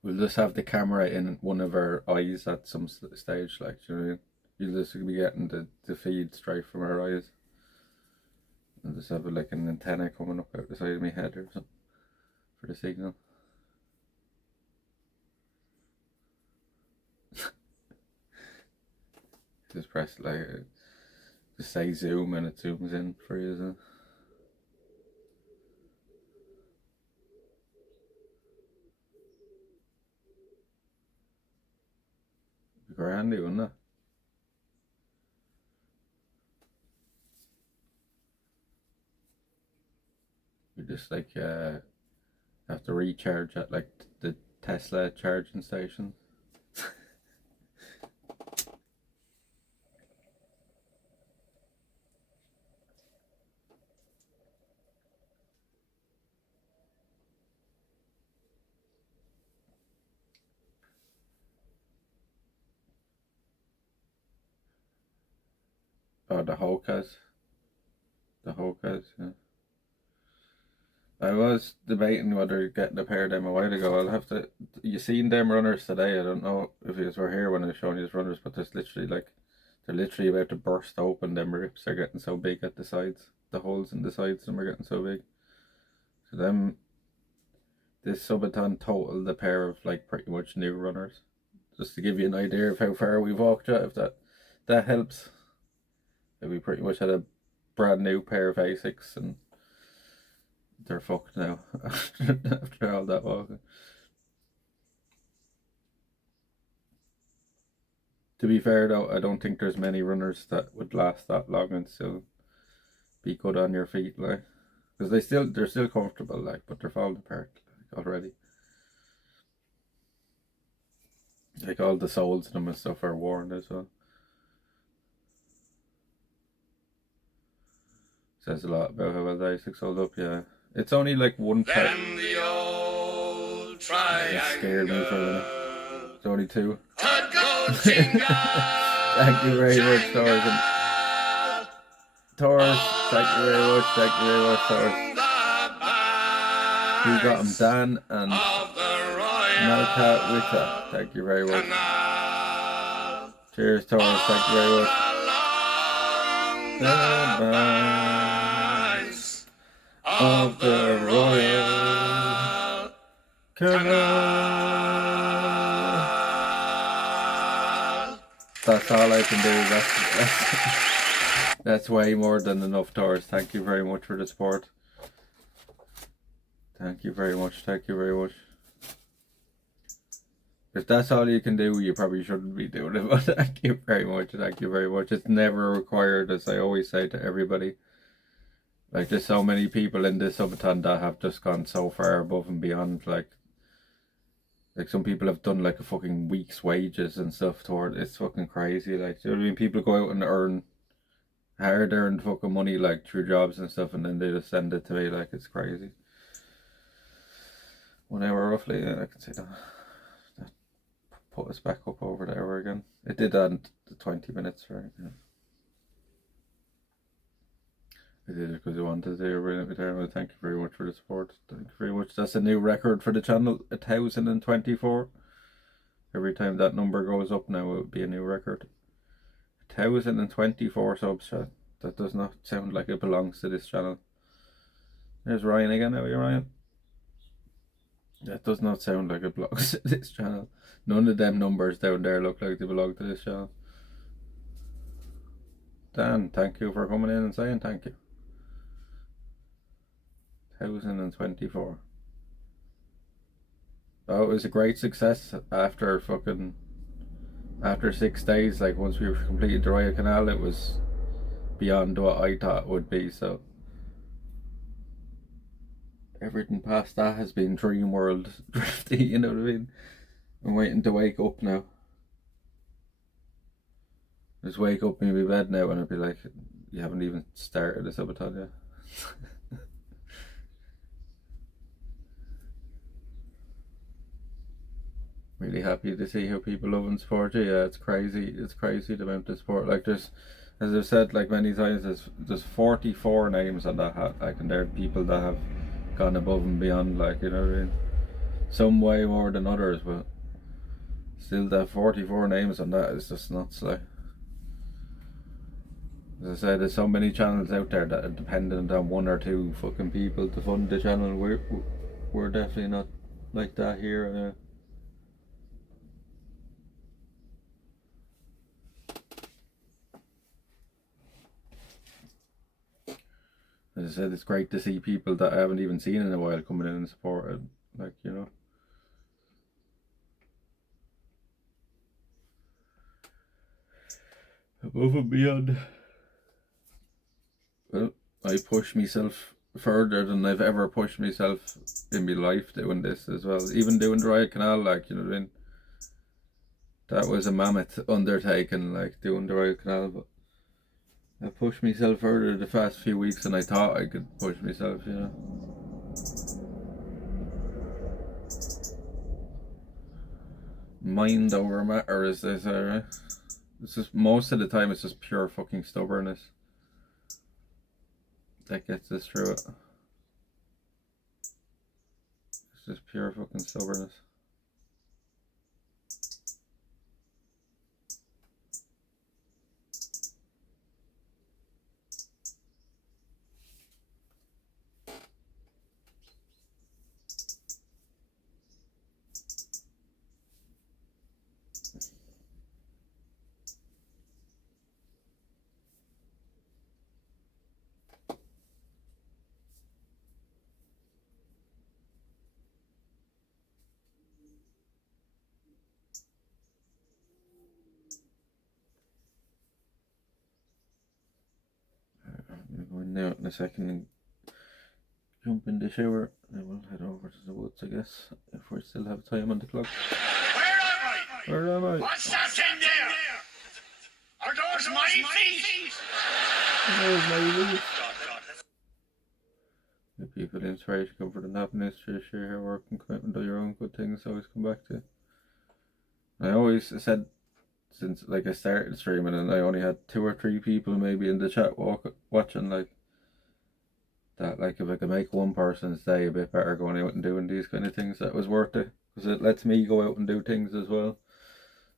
We'll just have the camera in one of our eyes at some stage, like, you know what I mean? You'll just be getting the feed straight from our eyes. And just have like an antenna coming up out the side of my head or something for the signal. Just press like, just say zoom and it zooms in for you, isn't it? It'd be quite handy, wouldn't it? You just like have to recharge at like the Tesla charging station. Oh, the Hokas. The Hokas, yeah. I was debating whether getting a pair of them a while ago. I'll have to. You seen them runners today? I don't know if you were here when I was showing you runners, but there's literally like, they're literally about to burst open. Them rips are getting so big at the sides. The holes in the sides of them are getting so big. So them, this Subathon totaled the pair of like pretty much new runners. Just to give you an idea of how far we've walked, if that helps. We pretty much had a brand new pair of Asics and they're fucked now after all that walking. To be fair though, I don't think there's many runners that would last that long and still be good on your feet, like, because they're still comfortable, like, but they're falling apart like, already. Like all the soles in them and stuff are worn as well. Says a lot about how well the Asics hold up, yeah. It's only like one pair. That scared me for a minute. It's only two. Thank you very much, Taurus. Taurus, thank you very much, Taurus. We got him, Dan and Malka Witta. Thank you very much. Cheers, Taurus, thank you very much. Of the Royal Canal. That's all I can do. That's way more than enough, Taurus. Thank you very much for the support. Thank you very much. Thank you very much. If that's all you can do, you probably shouldn't be doing it. But thank you very much. Thank you very much. It's never required, as I always say to everybody. Like, there's so many people in this Subathon that have just gone so far above and beyond. Like some people have done like a fucking week's wages and stuff toward it's fucking crazy. Like, you know what I mean? People go out and earn hard earned fucking money like through jobs and stuff, and then they just send it to me. Like, it's crazy. 1 hour roughly, yeah, I can see that. That put us back up over the hour again. It did add the 20 minutes, right? Yeah. I did it because I wanted to do brilliant retirement. Thank you very much for the support. Thank you very much. That's a new record for the channel, 1,024. Every time that number goes up now, it would be a new record. 1,024 subs. That does not sound like it belongs to this channel. There's Ryan again. How are you, Ryan? That does not sound like it belongs to this channel. None of them numbers down there look like they belong to this channel. Dan, thank you for coming in and saying thank you. 1,024. Oh, it was a great success after fucking after 6 days, like once we completed the Royal Canal, it was beyond what I thought it would be. So everything past that has been dream world drifty, you know what I mean? I'm waiting to wake up now. Just wake up in my bed now and I'd be like, you haven't even started the Subathon yet. Really happy to see how people love and support you. Yeah, it's crazy. It's crazy the amount of support. Like there's, as I've said like many times, there's 44 names on that hat. Like, and there are people that have gone above and beyond. Like, you know what I mean? Some way more than others, but still, that 44 names on that is just nuts. Like, as I said, there's so many channels out there that are dependent on one or two fucking people to fund the channel. We're definitely not like that here. As I said, it's great to see people that I haven't even seen in a while coming in and supporting. Like, you know. Above and beyond. Well, I push myself further than I've ever pushed myself in my life doing this as well. Even doing the Royal Canal, like, you know what I mean? That was a mammoth undertaking, like, doing the Royal Canal, but I pushed myself further the past few weeks than I thought I could push myself, you know. Mind over matter, as they say, right? It's just, most of the time, it's just pure fucking stubbornness that gets us through it. It's just pure fucking stubbornness. I'm going now in a second and jump in the shower, and we'll head over to the woods, I guess, if we still have time on the clock. Where am I? What's that in there? Are those my feet? Where's my roof? Give people inspiration, comfort, and happiness to share your work and commitment to your own good things. Always come back to. I always said, since like I started streaming, and I only had 2 or 3 people maybe in the chat watching, like that. Like, if I could make one person's day a bit better going out and doing these kind of things, that was worth it, because it lets me go out and do things as well.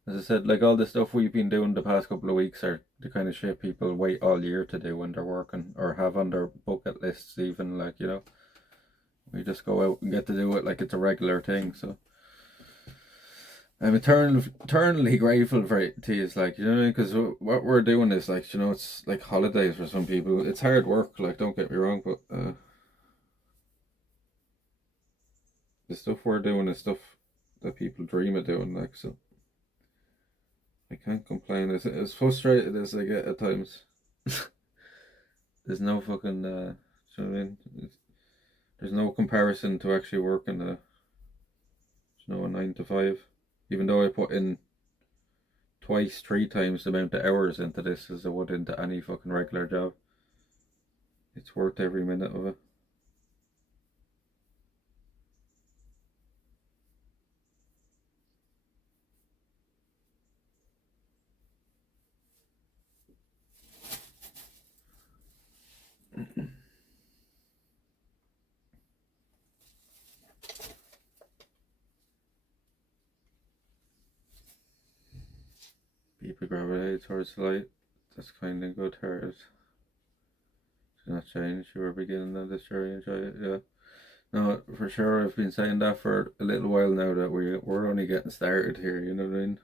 As I said, like all the stuff we've been doing the past couple of weeks are the kind of shit people wait all year to do when they're working, or have on their bucket lists even, like, you know. We just go out and get to do it like it's a regular thing, so I'm eternally grateful for it to you, like, you know, because what we're doing is, like, you know, it's like holidays for some people. It's hard work, like, don't get me wrong, but the stuff we're doing is stuff that people dream of doing, like, so I can't complain. As frustrated as I get at times, there's no fucking, you know what I mean? There's no comparison to actually working a 9 to 5. Even though I put in twice, 3 times the amount of hours into this as I would into any fucking regular job, it's worth every minute of it. People gravitate towards light. That's kind of good hearted. Do not change. You were beginning of this journey. Enjoy it. Yeah. No, for sure. I've been saying that for a little while now, that we're only getting started here. You know what I mean?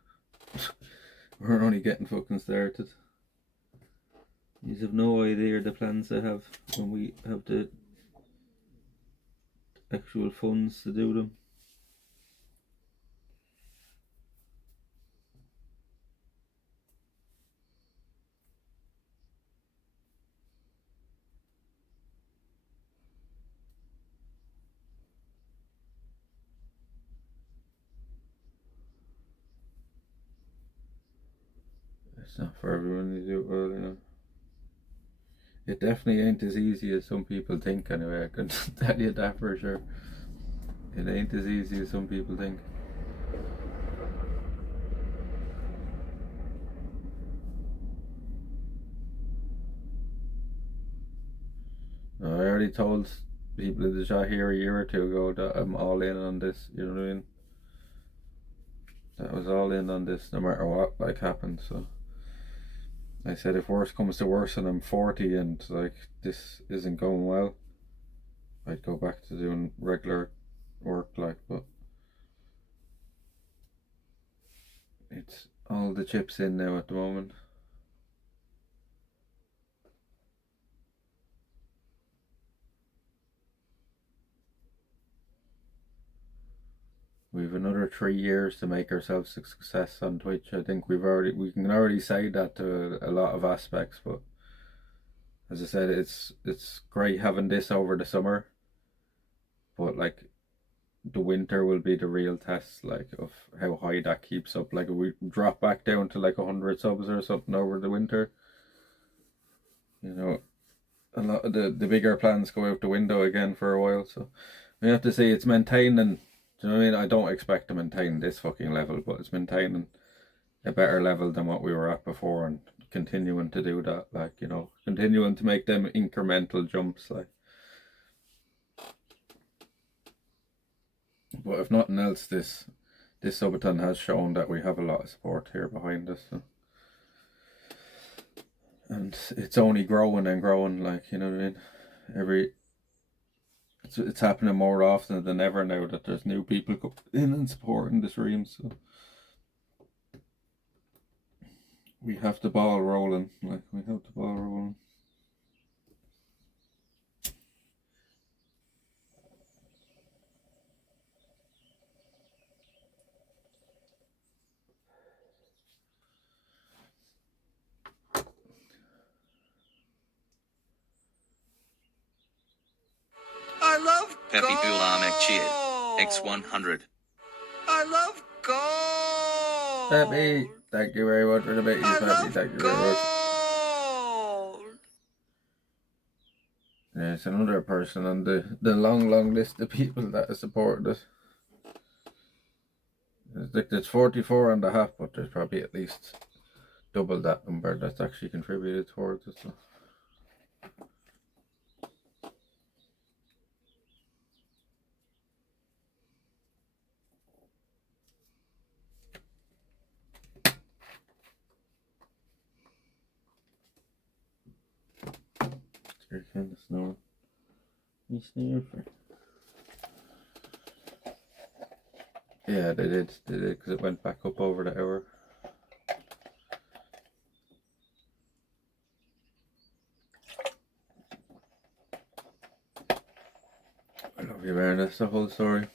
We're only getting fucking started. You have no idea the plans I have when we have the actual funds to do them. It's not for everyone to do it well, you know. It definitely ain't as easy as some people think, anyway, I can tell you that for sure. It ain't as easy as some people think. I already told people in the shop here a year or two ago that I'm all in on this, you know what I mean? That was all in on this no matter what like happens, so I said if worse comes to worse and I'm 40 and like this isn't going well, I'd go back to doing regular work, like, but it's all the chips in now at the moment. We've another 3 years to make ourselves a success on Twitch. I think we can already say that to a lot of aspects, but as I said, it's great having this over the summer, but like the winter will be the real test, like, of how high that keeps up. Like if we drop back down to like 100 subs or something over the winter, you know, a lot of the bigger plans go out the window again for a while. So we have to see. It's maintaining. Do you know what I mean? I don't expect to maintain this fucking level, but it's maintaining a better level than what we were at before, and continuing to do that, like, you know, continuing to make them incremental jumps, like. But if nothing else, this Subathon has shown that we have a lot of support here behind us, so. And it's only growing and growing, like, you know what I mean? It's happening more often than ever now that there's new people coming in and supporting the streams, so we have the ball rolling, like, we have the ball rolling. I love Pepe gold. Gulam Cheered. X100. I love gold. Pepe, thank you very much for the bit. Pepe, thank you very much. There's another person on the long list of people that have supported us. There's 44 and a half, but there's probably at least double that number that's actually contributed towards it. So. You're kind of snoring. You snore for? Yeah, they did, because it went back up over the hour. I love you, Aaron. That's the whole story.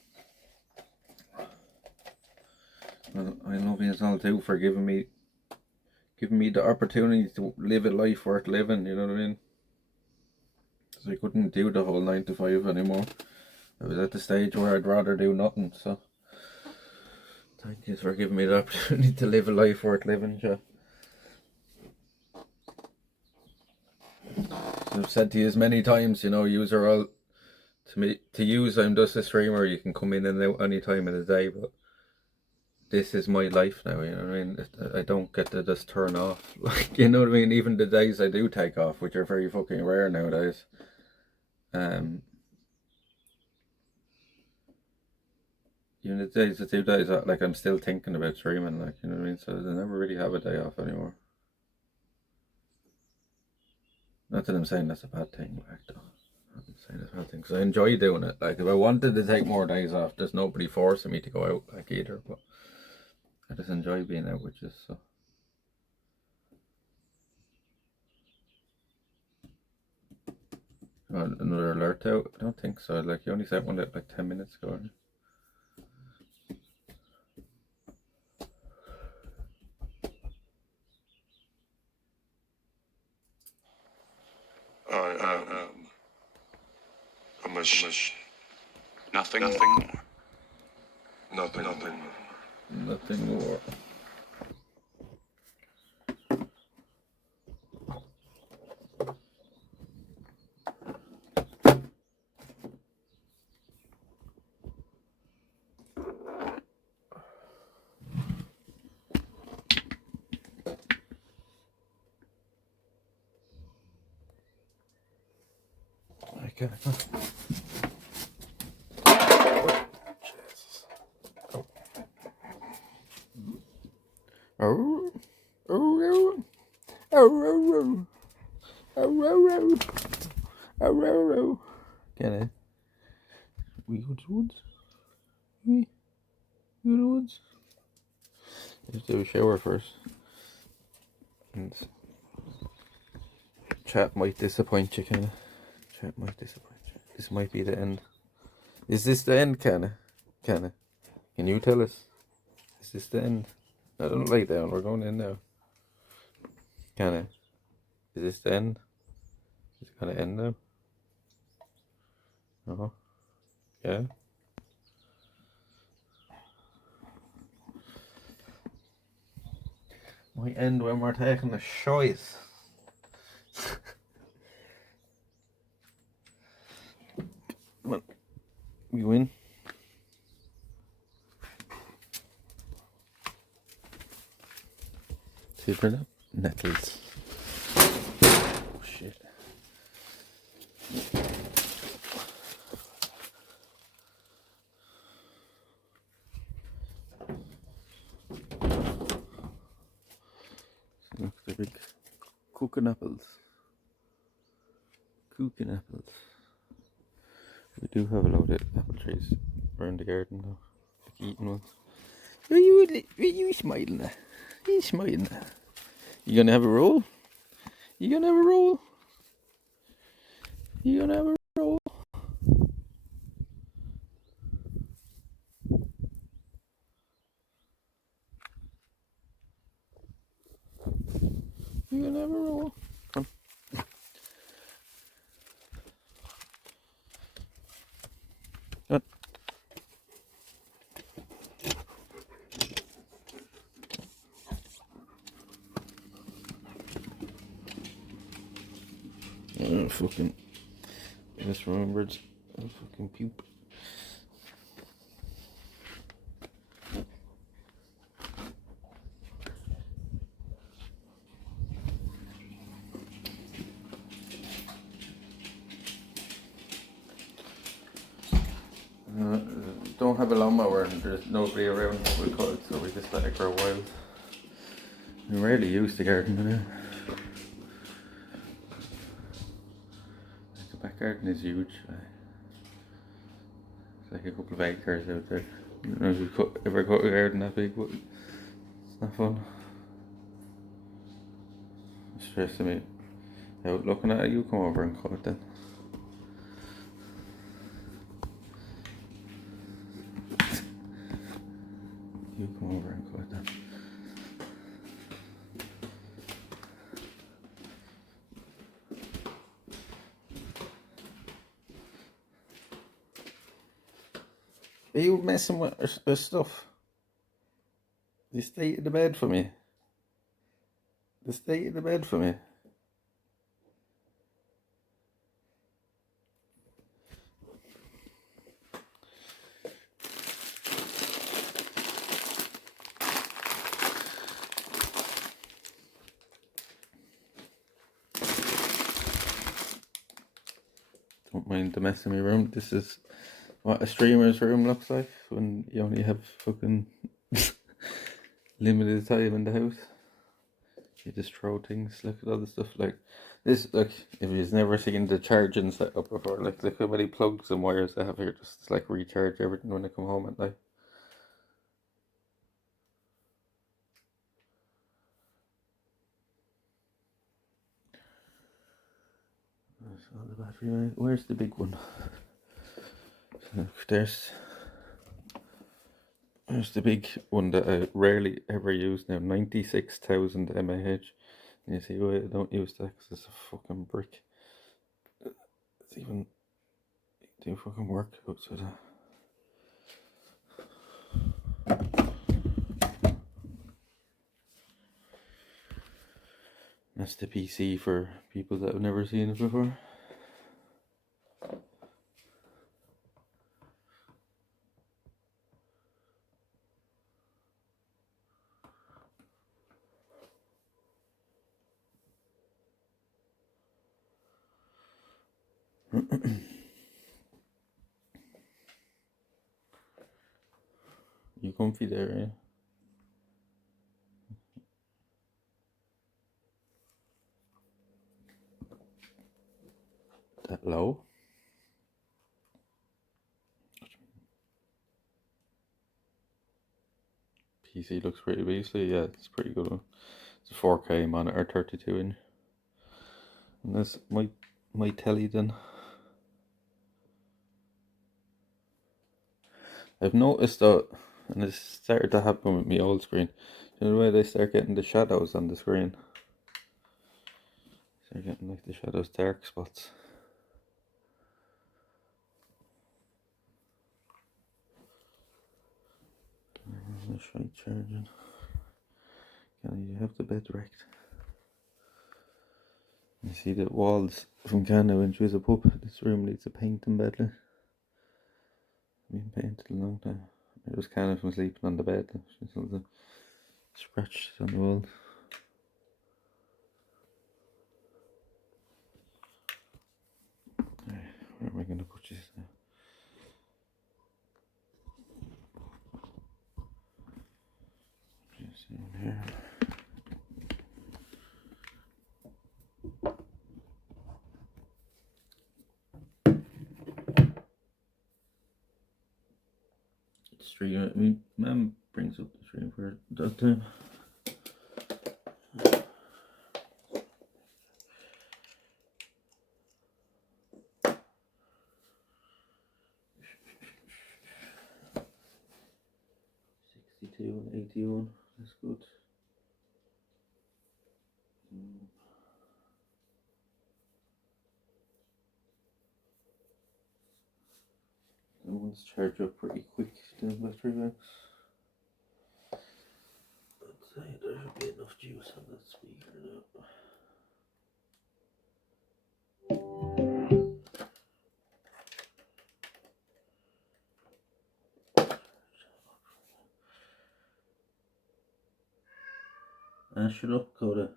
Well, I love you as well too for giving me the opportunity to live a life worth living. You know what I mean? Because I couldn't do the whole 9 to 5 anymore. I was at the stage where I'd rather do nothing. So thank you for giving me the opportunity to live a life worth living, Joe. I've said to you as many times, you know, yous are all to use. I'm just a streamer. You can come in and out any time of the day, but this is my life now. You know what I mean? I don't get to just turn off. Like, you know what I mean? Even the days I do take off, which are very fucking rare nowadays. Even the days, the 2 days, like, I'm still thinking about streaming. Like, you know what I mean? So I never really have a day off anymore. Not that I'm saying that's a bad thing, like, though. I'm saying that's a bad thing, because I enjoy doing it. Like, if I wanted to take more days off, there's nobody forcing me to go out, like, either, but I just enjoy being out with you, so. Another alert out? I don't think so. Like, you only sent one out like 10 minutes ago. I'm a Nothing. Nothing more. Nothing more. Okay. Oh. Oh. Oh. Oh. Can I? We go to the woods. We go to the woods. Let's do a shower first. And chat might disappoint you, kinda. Chat might disappoint you. This might be the end. Is this the end, kinda? Kinda. Can you tell us? Is this the end? No, don't lay down. We're going in now. Kinda. Is this the end? Is it gonna end now? Uh-huh. Yeah. Might end when we're taking a shite. Come on. We win. See it up? Nettles. Oh shit. Look, the big cooking apples. Cooking apples. We do have a lot of apple trees around the garden though. Like eating ones. Are you smiling at? Are you smiling at? You gonna have a roll? You gonna have a roll? You gonna have a roll? You gonna have a roll? Come. Come. Oh, fucking. I just remembered. I fucking puke. Don't have a lawnmower and there's nobody around we cut it, so we just let it grow wild. We rarely use the garden now. The back garden is huge. It's like a couple of acres out there. I don't know if you've ever cut a garden that big, but it's not fun. It's stressing me out looking at it. You come over and cut it then. You come over and cut it then. Are you messing with her stuff? The state of the bed for me. The state of the bed for me. Don't mind the mess in my room. This is what a streamer's room looks like when you only have fucking limited time in the house. You just throw things. Look at all the stuff like this. Look, if you've never seen the charging setup before, like look how many plugs and wires I have here. Just like recharge everything when I come home at night. There's all the battery. Where's the big one? Look, there's the big one that I rarely ever use now. 96,000 mAh. And you see why I don't use that? Because it's a fucking brick. It's even do fucking work outside that. That's the PC for people that have never seen it before. You comfy there, eh? That low? PC looks pretty beastly. Yeah, it's pretty good one. It's a 4K monitor, 32 inch. And that's my telly then. I've noticed that, and it's started to happen with my old screen. You know the way they start getting the shadows on the screen? Start getting like the shadows, dark spots. Let's try charging. Can you have the bed wrecked? You see the walls from Canada when she was a pup. This room needs a painting badly. Been painted a long time. It was kind of from sleeping on the bed. She's all the scratches on the wall. Where am I going to put this now? Just in here. Stream. I mean, Mum brings up the stream for that time. And 81, that's good. That one's charged up pretty quick, the battery banks. I'd say there should be enough juice on that speaker now. Shut up, Coda.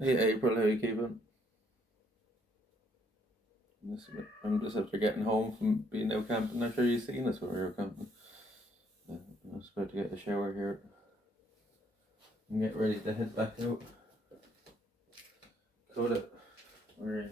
Hey April, how you keeping? I'm just after getting home from being out camping. I'm sure you've seen us when we were camping. I was about to get a shower here and get ready to head back out. Coda, where are you?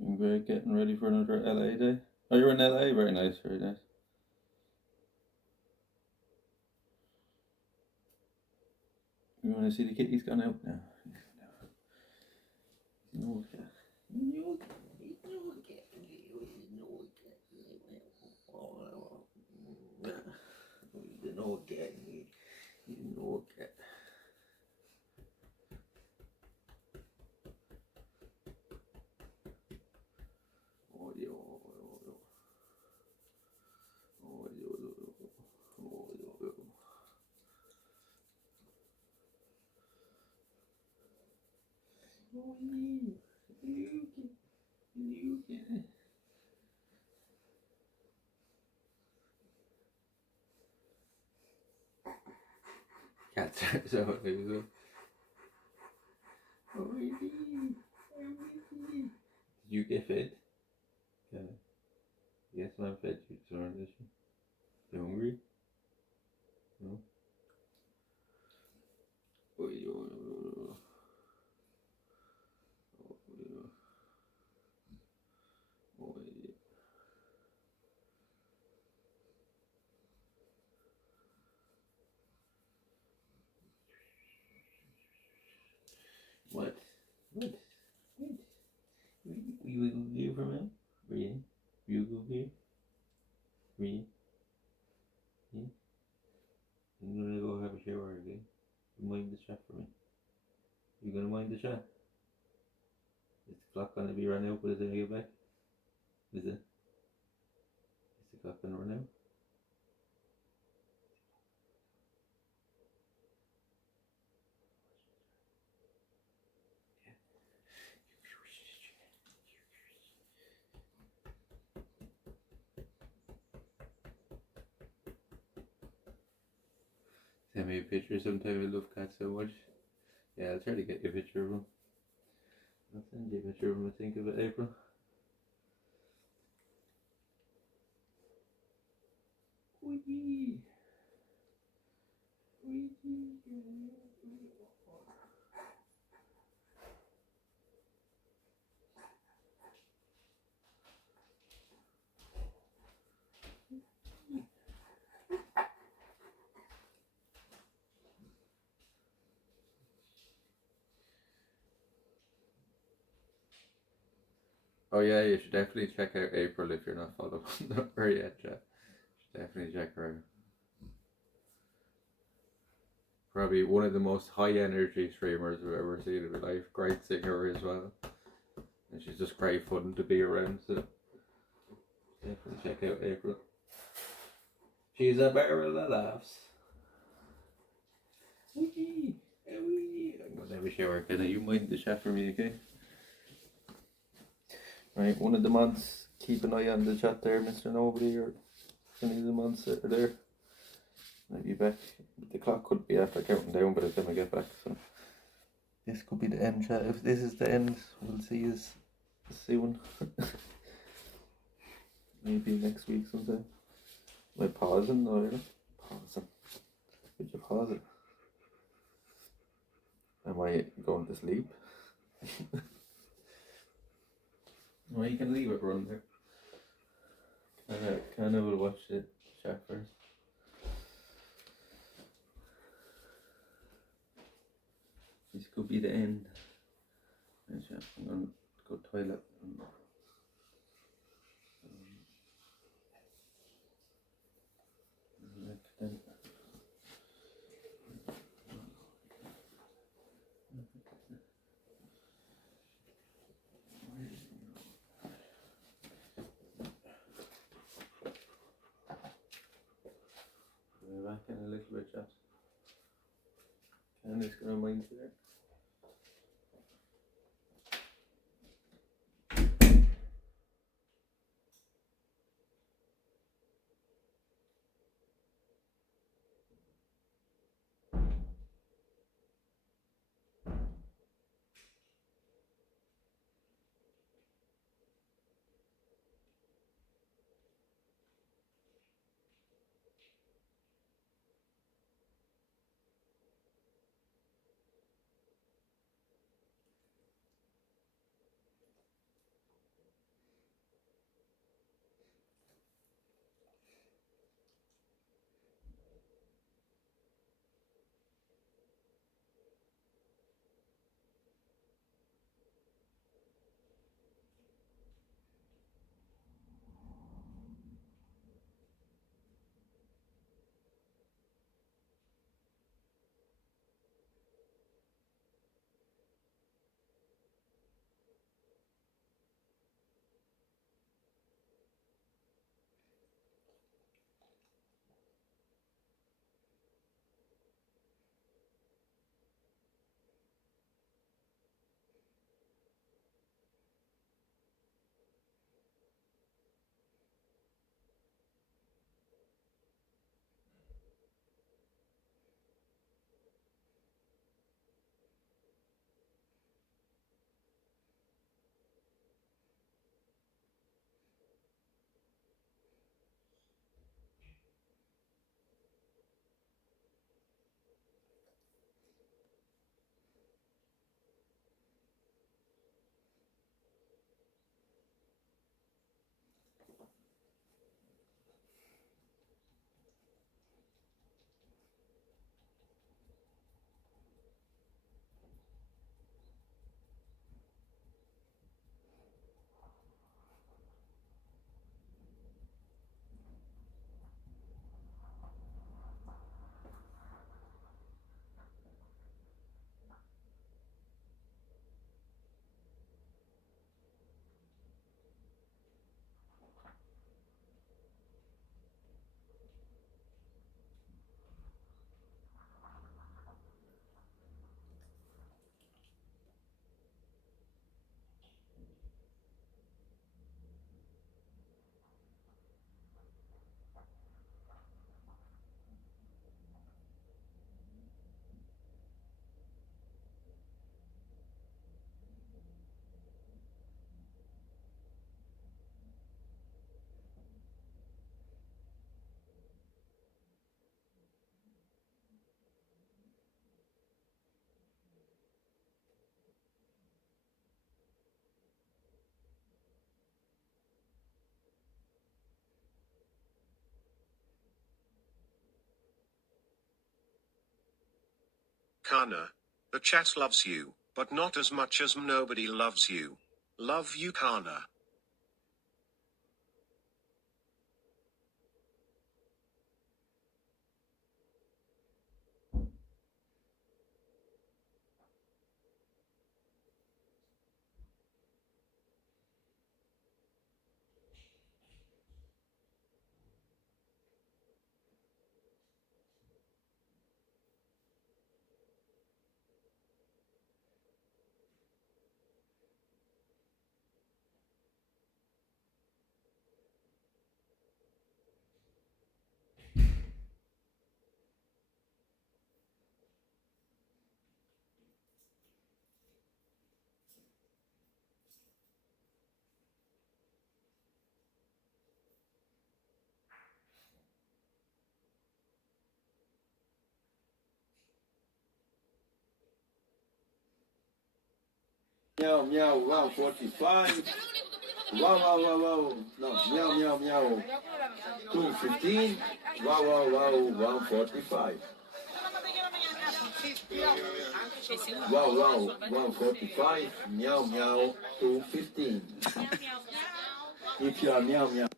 Doing great, getting ready for another LA day. Oh, you're in LA? Very nice, very nice. You want to see the kid? He's gone out now. No cat. No cat. No cat. No cat. No cat. Oh, yo. Oh, yo. Oh, yo. Oh, yeah. You can. Cats are so you get fed? Can I? Yes, I'm fed you, so aren't you? You hungry? No? Oh, you. What? What? What? We will give for me? Really? You go here? Really? Yeah? I'm gonna go have a shower again. You mind the shot for me? You gonna mind the shot? Is the clock gonna be run out by the time I get back? Is it? Is the clock gonna run out? Send me a picture sometime. I love cats so much. Yeah, I'll try to get you a picture of them. I'll send you a picture of them, I think, of it, April. Wee. Oh yeah, you should definitely check out April if you're not following her yet, Jack. Definitely check her out. Probably one of the most high energy streamers I've ever seen in my life. Great singer as well. And she's just great fun to be around, so definitely check out April. She's a barrel of laughs. Wee, wee. I'm gonna have a shower, can you mind the chat for me, okay? Right, one of the mods, keep an eye on the chat there, Mr. Nobody, or any of the mods that are there. I'll be back. The clock could be after counting down by the time I get back, so this could be the end chat. If this is the end, we'll see you soon. Maybe next week sometime. Am I pausing? No, you're not pausing. Did you pause it? Am I going to sleep? Well, you can leave it run there. Kinda will watch the chat first. This could be the end. I'm gonna go toilet. Then. We're back in a little bit, chat. Candy's gonna mind you there. Kana. The chat loves you, but not as much as nobody loves you. Love you, Kana. Meow, meow, wow, 45. Wow, wow, wow, wow. No, meow, meow, meow. 215. Wow, wow, wow, 145. Wow, wow, 145. Meow, meow, 215. If you are meow, meow.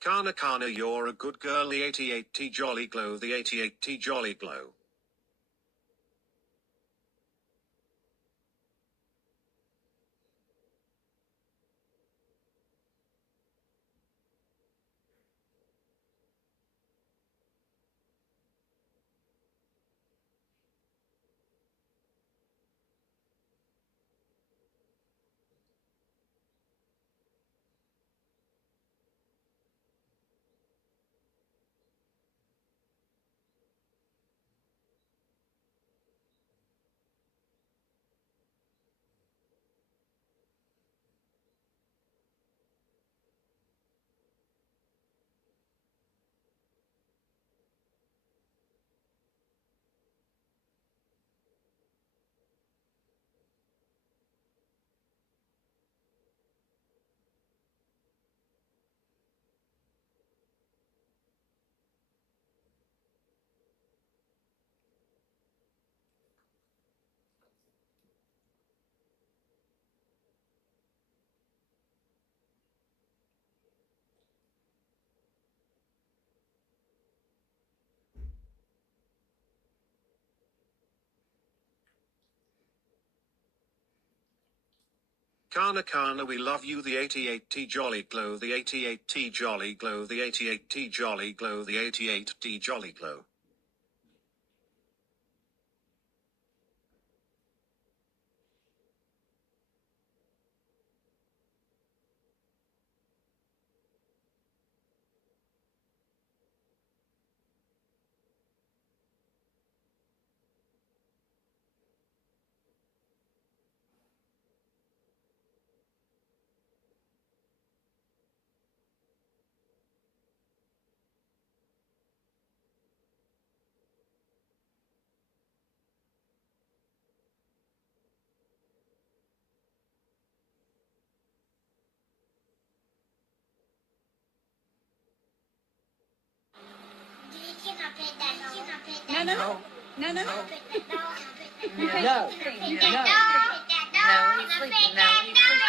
Kana Kana, you're a good girl. The 88T Jolly Glow. The 88T Jolly Glow. Kana Kana, we love you. The 88T Jolly Glow. The 88T Jolly Glow. The 88T Jolly Glow. The 88T Jolly Glow. No, no, no, no, no. No. No, he's sleeping. No, he's sleeping.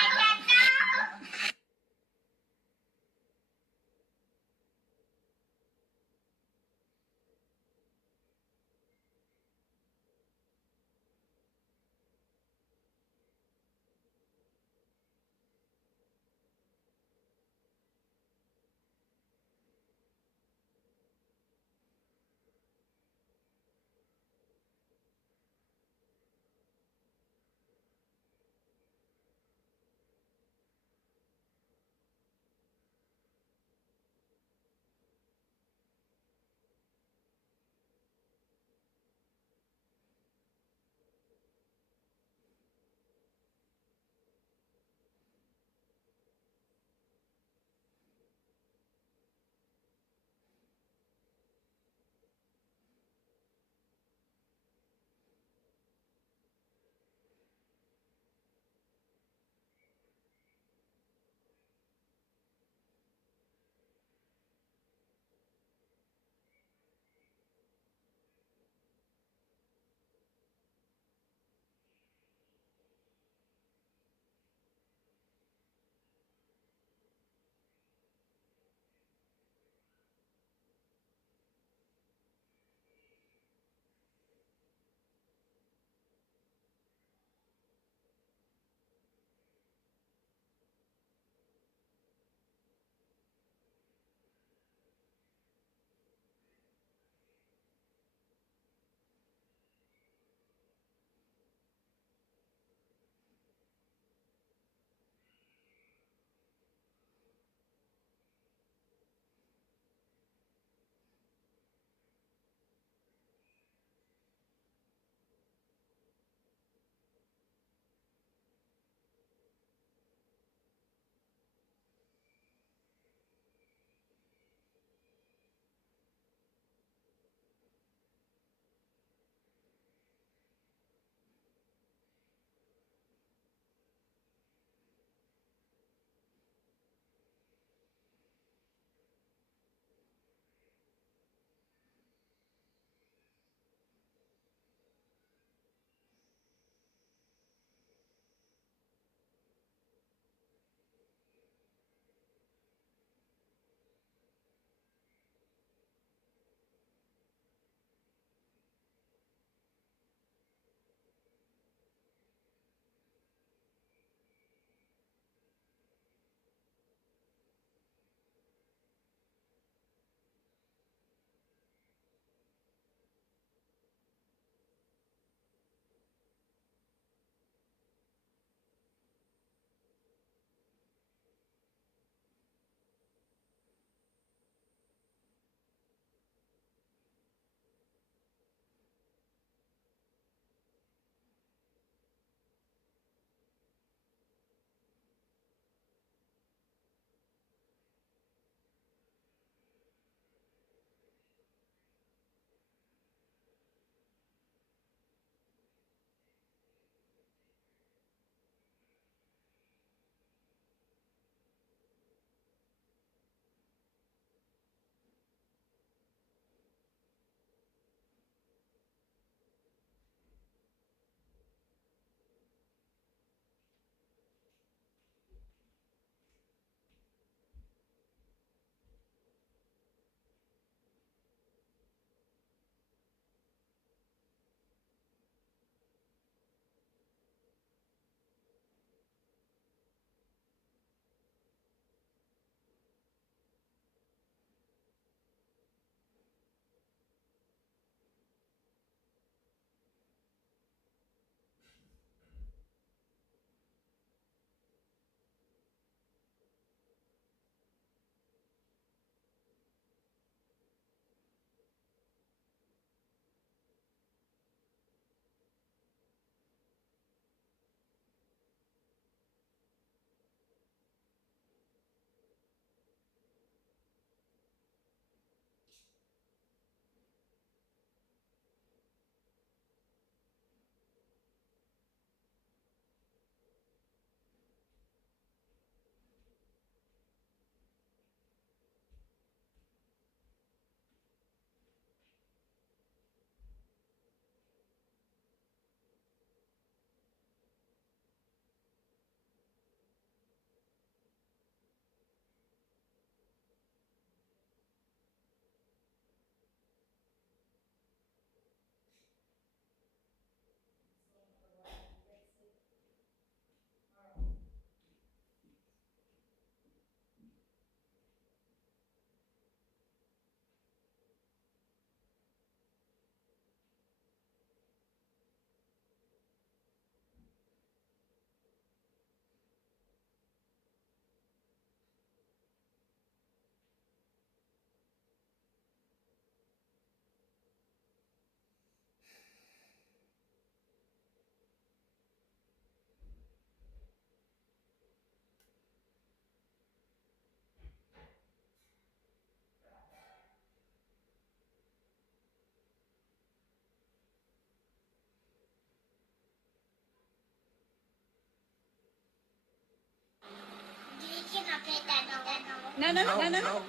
No, no, no, no, no.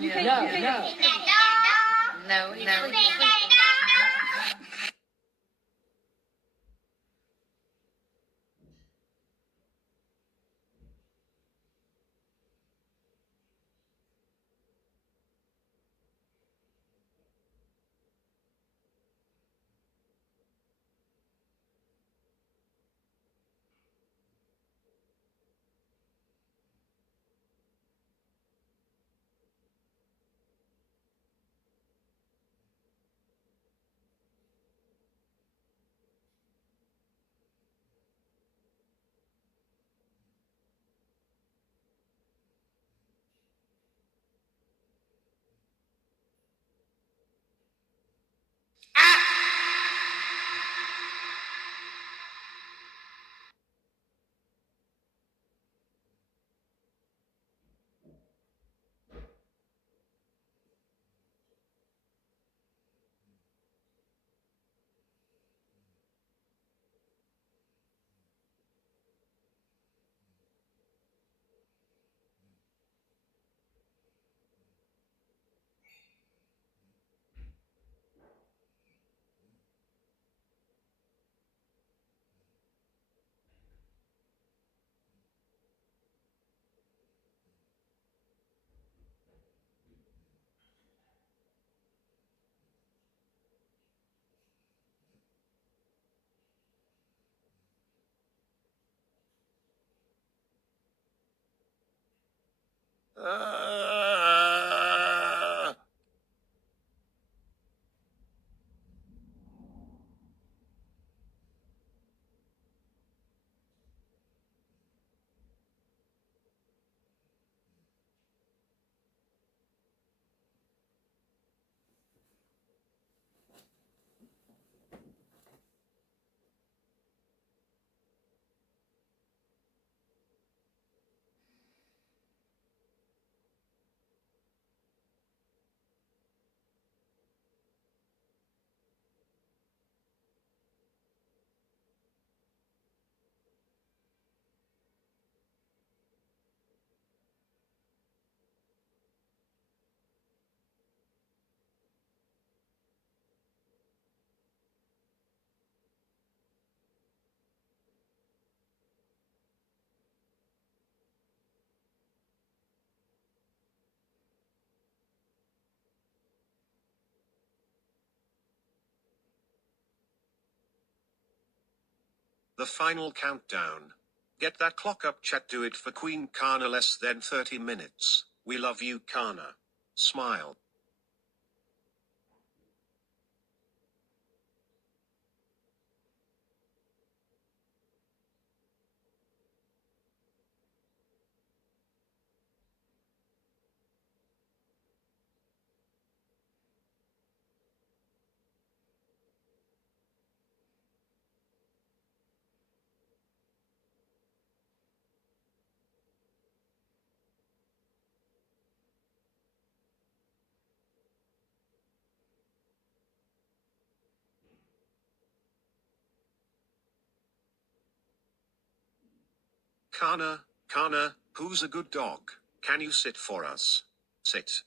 You can't, No, you can't. no. No. The final countdown. Get that clock up, chat. Do it for Queen Kana. Less than 30 minutes. We love you, Kana. Smile. Kana, who's a good dog? Can you sit for us? Sit.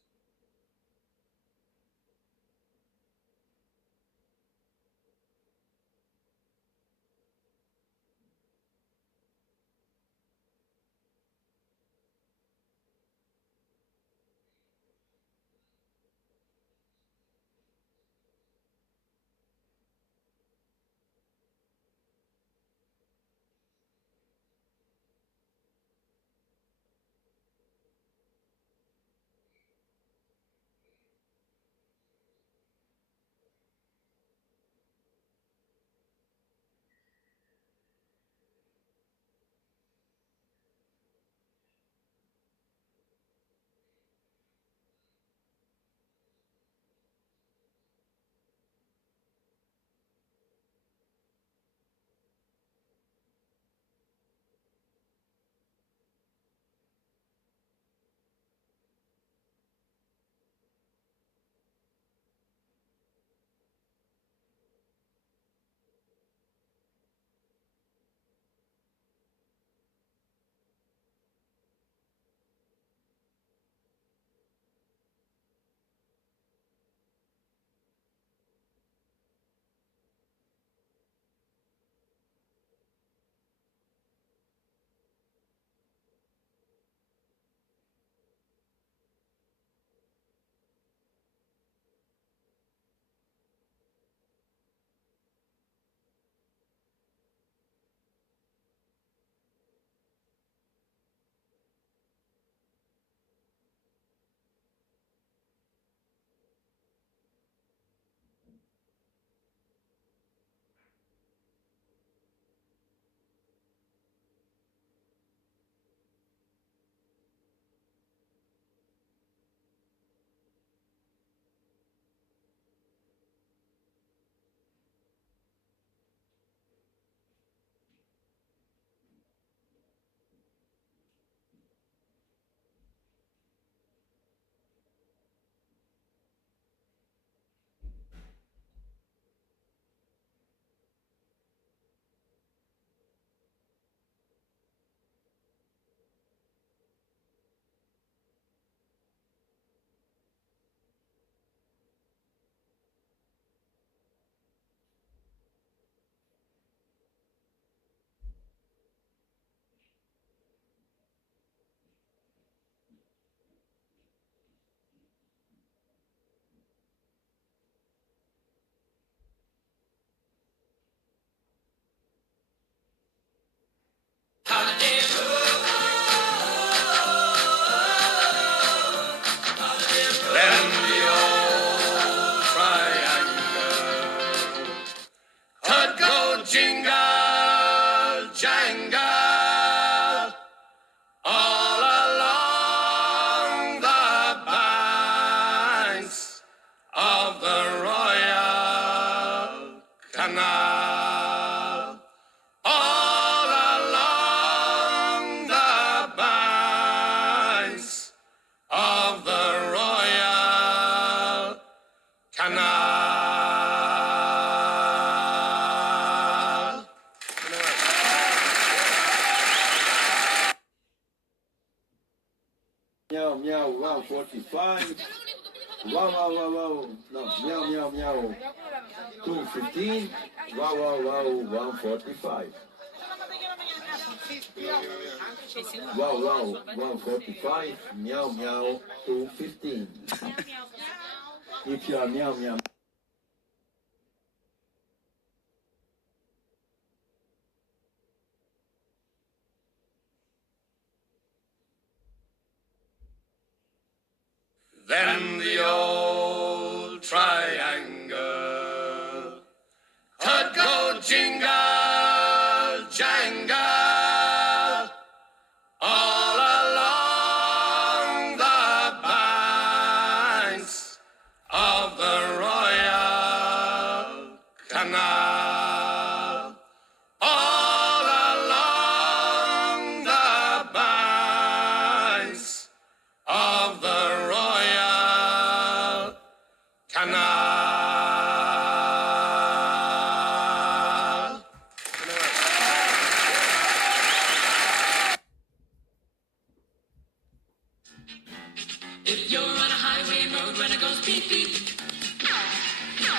canal, all along the banks of the Royal Canal. Meow, meow, wow, 45. Wow, wow, wow, wow. No, meow, meow, meow. 215. Wow, wow, wow, 145. Wow, wow, 145. Meow, meow, 215. If you are meow, meow. Then the old triangle could go jingle, jangle all along the banks of the Royal Canal. All along the banks of the Royal Canal. If you're on a highway and road runner goes beep beep,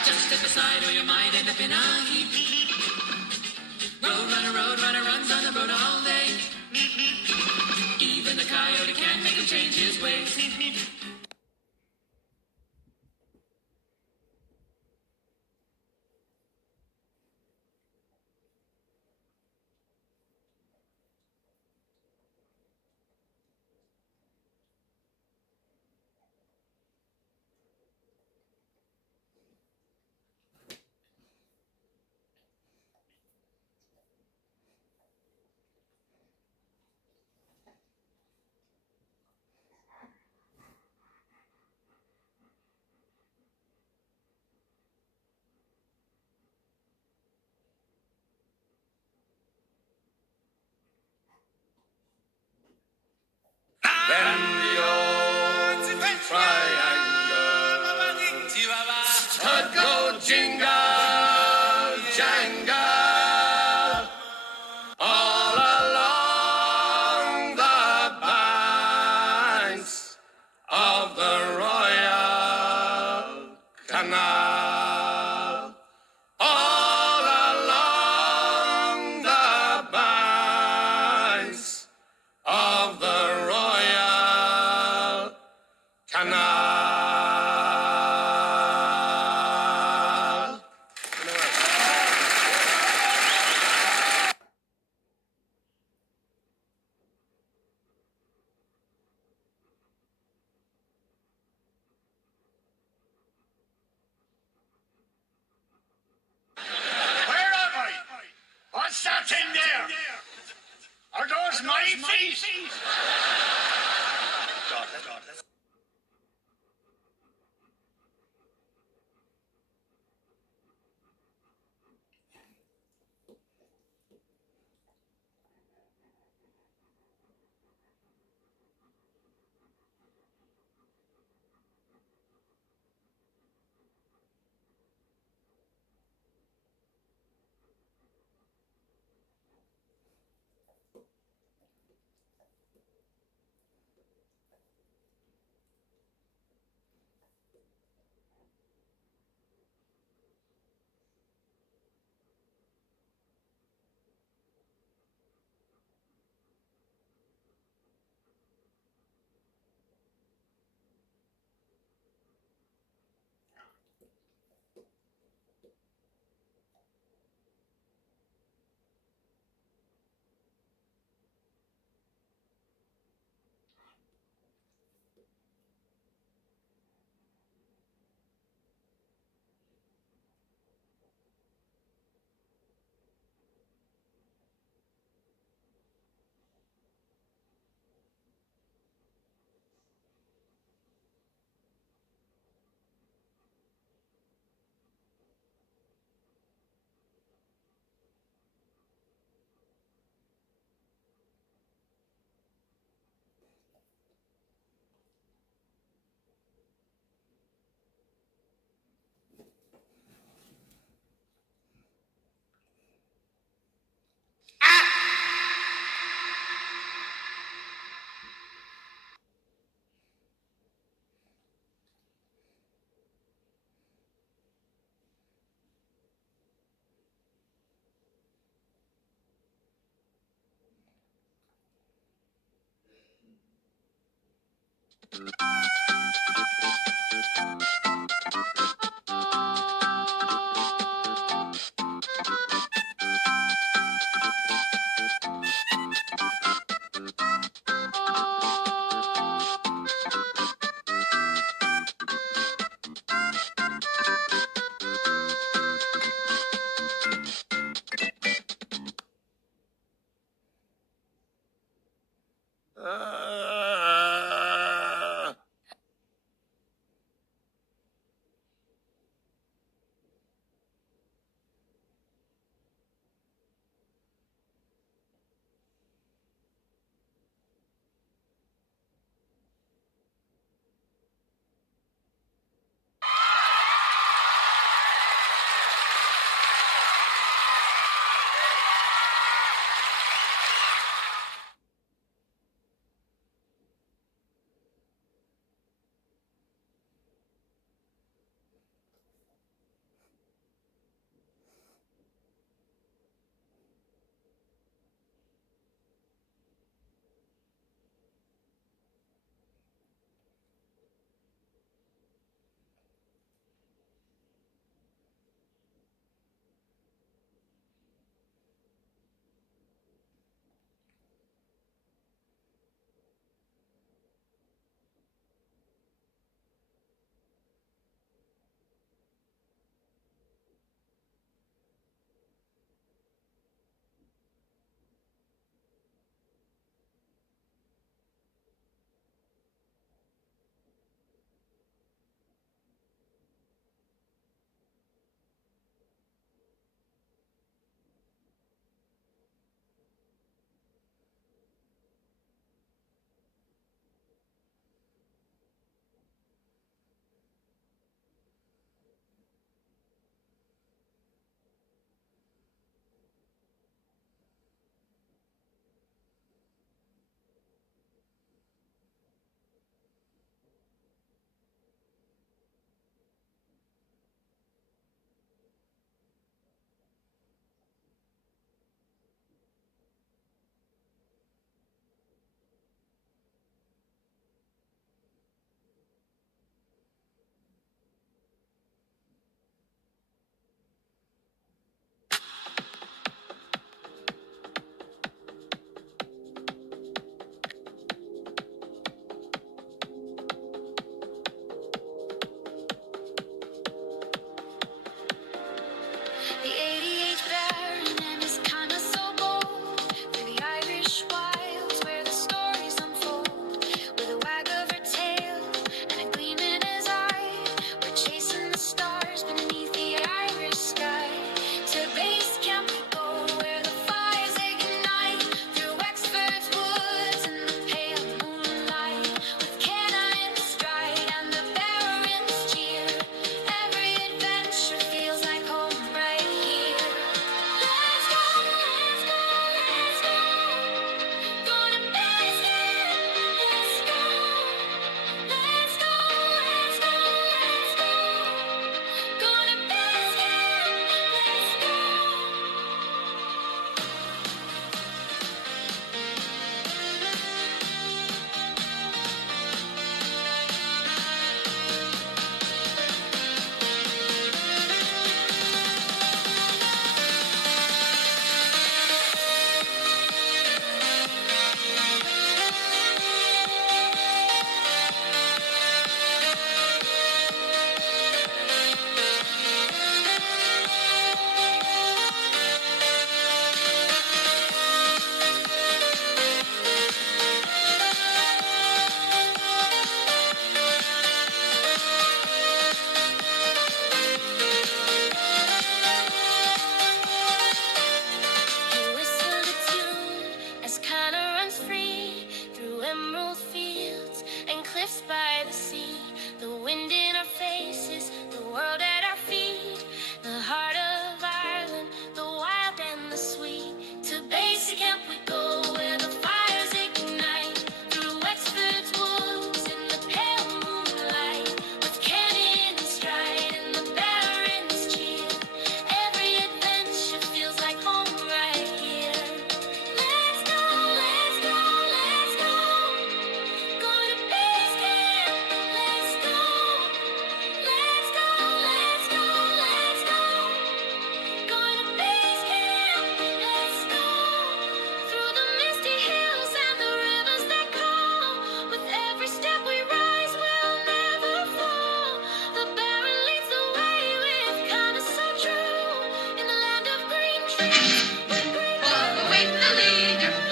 just step aside or you might end up in a heap. Road runner runs on the road all day. Even the coyote can't make him change his ways. Then the old triangle could go jingle, jangle all along the banks of the Royal Canal. All along the banks of the Royal Canal. Where am I? What's that in there? Are those my feet? God.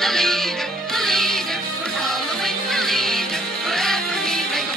the leader, the leader. We're following the leader wherever he may go.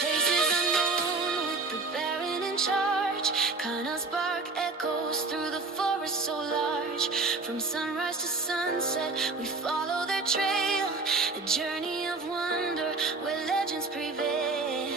Faces unknown with the Baron in charge. Kana's bark echoes through the forest so large. From sunrise to sunset, we follow their trail. A journey of wonder where legends prevail.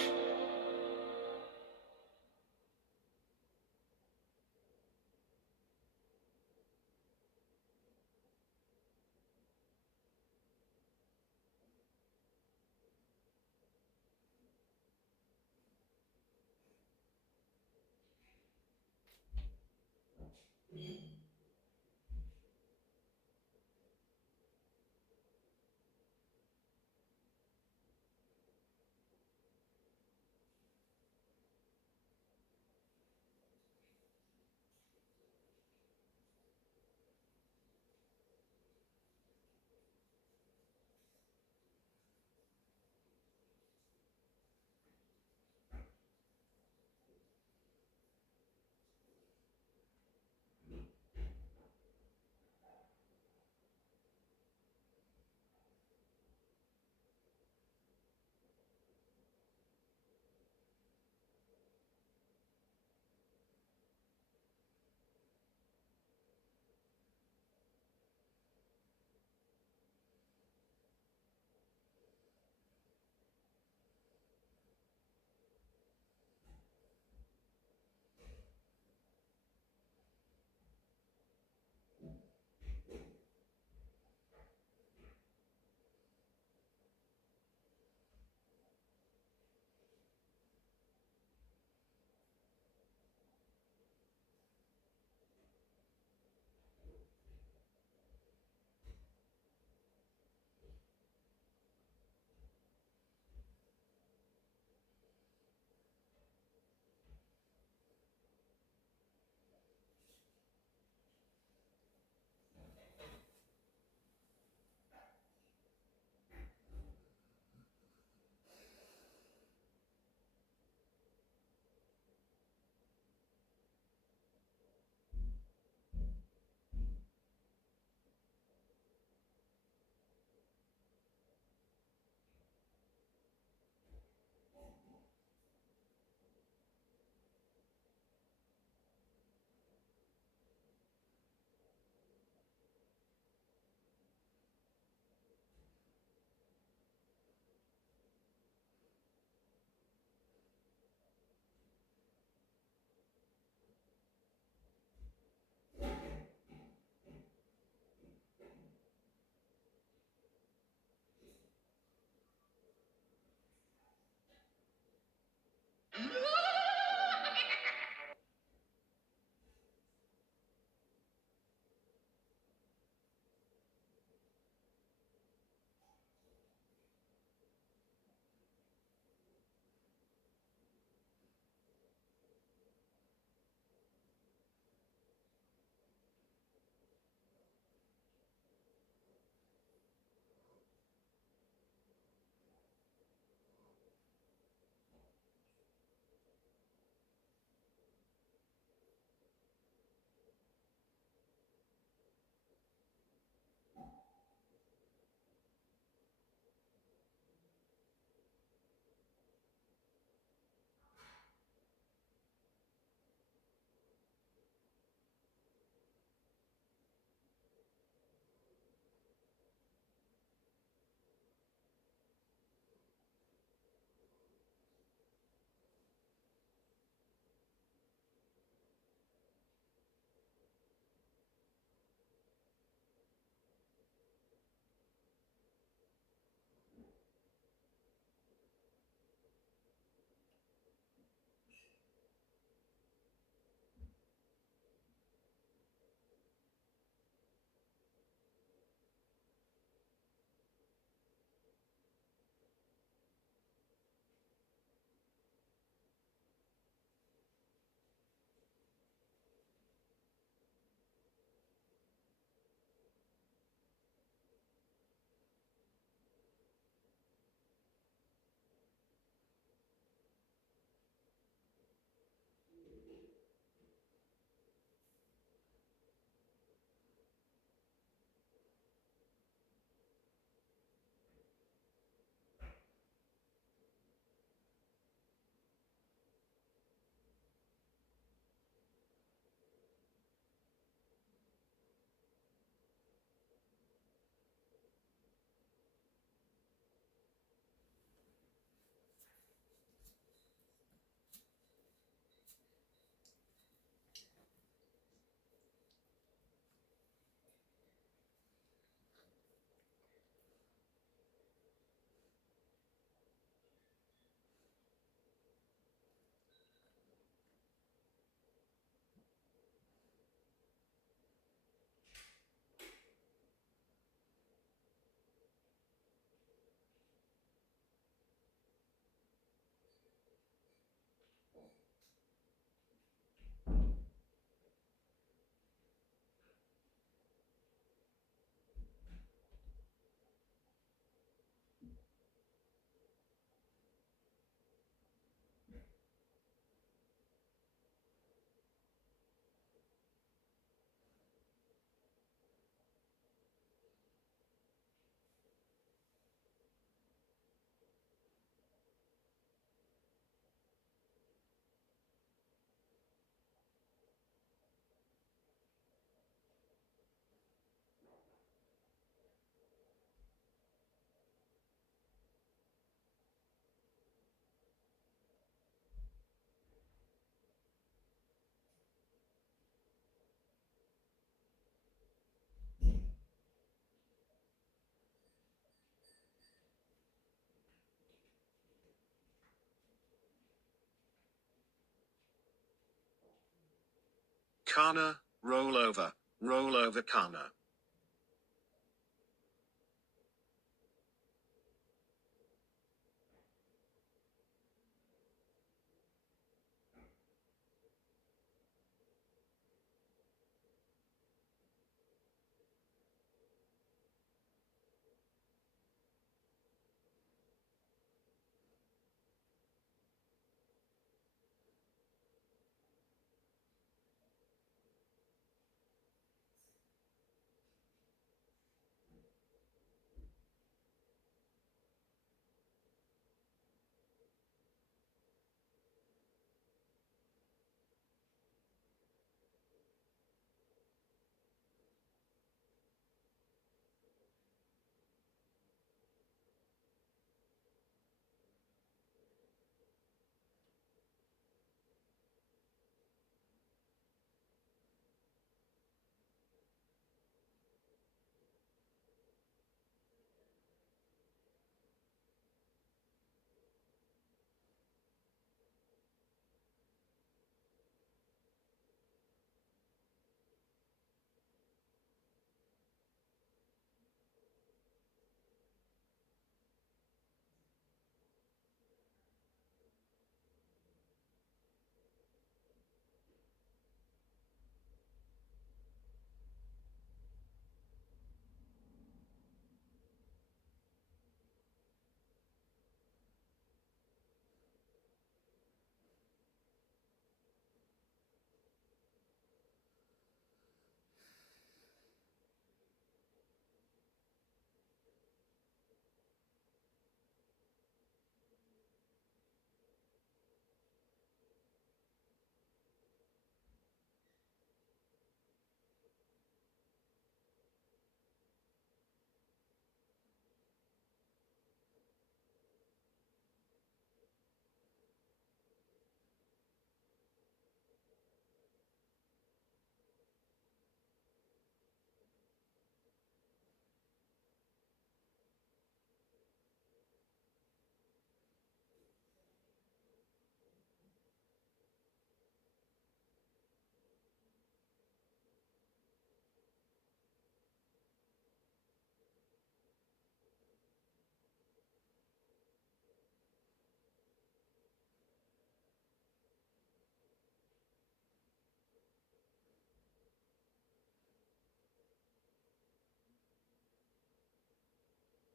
Kana, roll over Kana.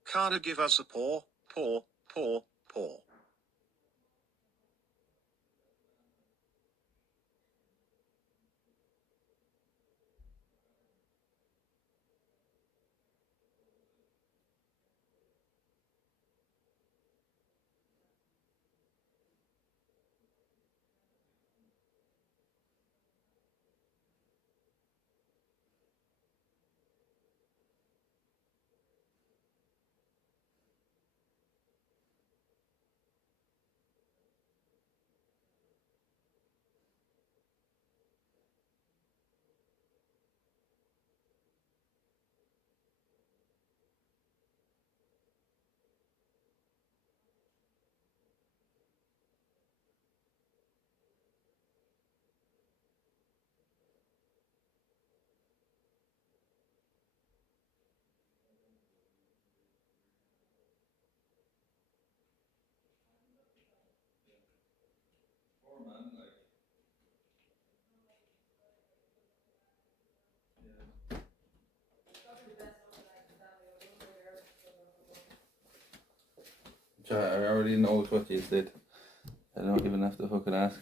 Kana, give us a paw, paw, paw, paw. I already know what you did. I don't even have to fucking ask.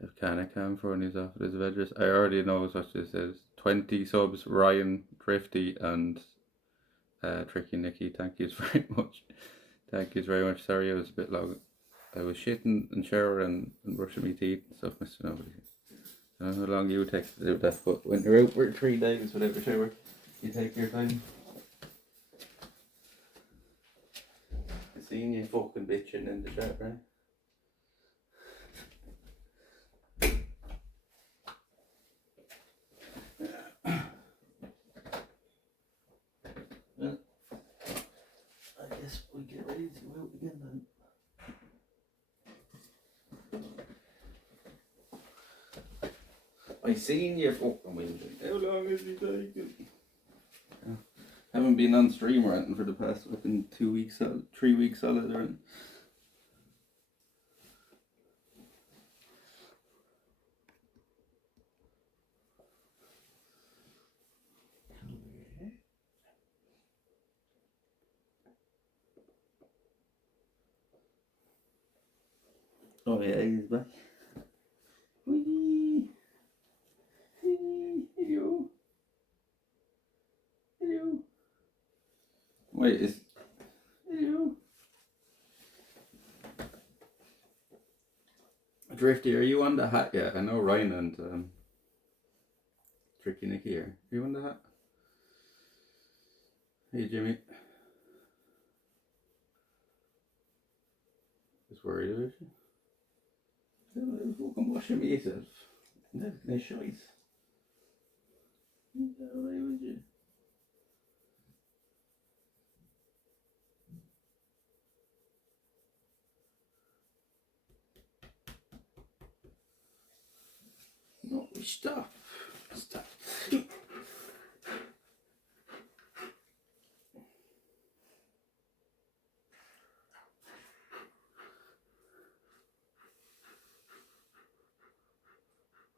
If Cam for and he's off his address. I already know what she says. 20 subs, Ryan, Drifty, and Tricky Nicky. Thank you very much. Thank you very much. Sorry I was a bit long. I was shitting and showering and brushing my teeth and stuff, Mr. Nobody. I don't know how long you would take to do that, but when you're out for 3 days without a shower, you take your time. I seen you fucking bitching in the chat, right? Well, I guess we get ready to go out again then. I seen you fucking winter. How long has he taken? Yeah. Haven't been on stream or anything for the past fucking 2 weeks, 3 weeks solid or anything. Oh yeah, he's back. Whee! Hello. Hello. Wait, is... Hello. Drifty, are you on the hat yet? I know Ryan and Tricky Nicky here. Are you on the hat? Hey Jimmy. Just worried about you. I'm fucking washing myself. That's nice choice. Is that alright with you? No, stop. Stop.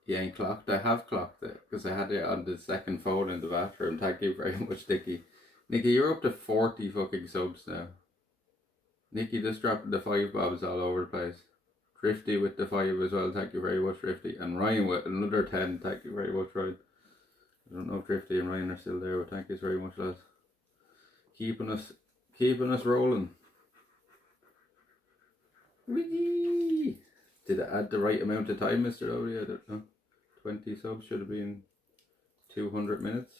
You ain't clocked? I have clocked it because I had it on the second phone in the bathroom. Thank you very much, Nicky. Nicky, you're up to 40 fucking subs now. Nicky just dropping the 5 bobs all over the place. Drifty with the 5 as well, thank you very much, Drifty. And Ryan with another 10, thank you very much, Ryan. I don't know if Drifty and Ryan are still there, but thank you very much, lads. Keeping us rolling. Whee! Did it add the right amount of time, Mr. Lowry? I don't know. 20 subs should have been 200 minutes.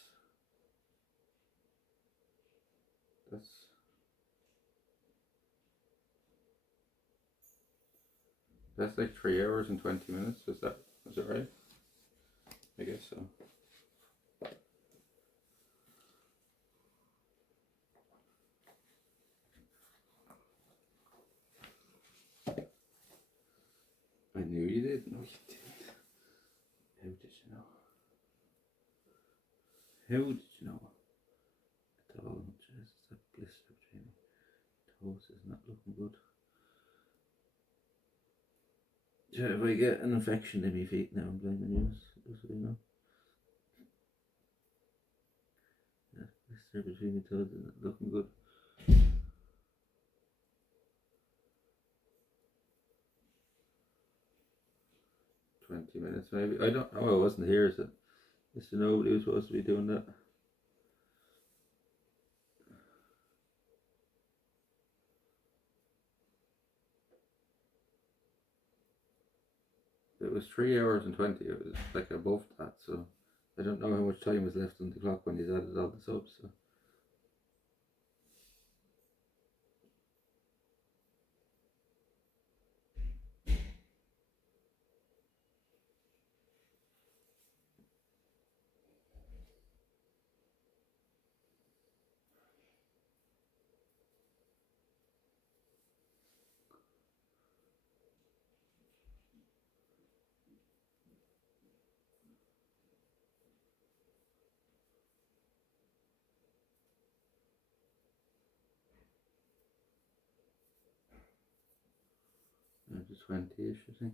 That's like 3 hours and 20 minutes. Was that right? I guess so. I knew you did. No, you didn't. How did you know? How did you know? At all, just that blister between toes is not looking good. Yeah, if I get an infection in my feet now, I'm blaming you, just so you know. Yeah, blister between my toes is not looking good. Minutes maybe. I don't know. I wasn't here, so Mr. Nobody was supposed to be doing that. It was 3 hours and 20. It was like above that, so I don't know how much time was left on the clock when he's added all the subs. So. Just 20-ish, I think.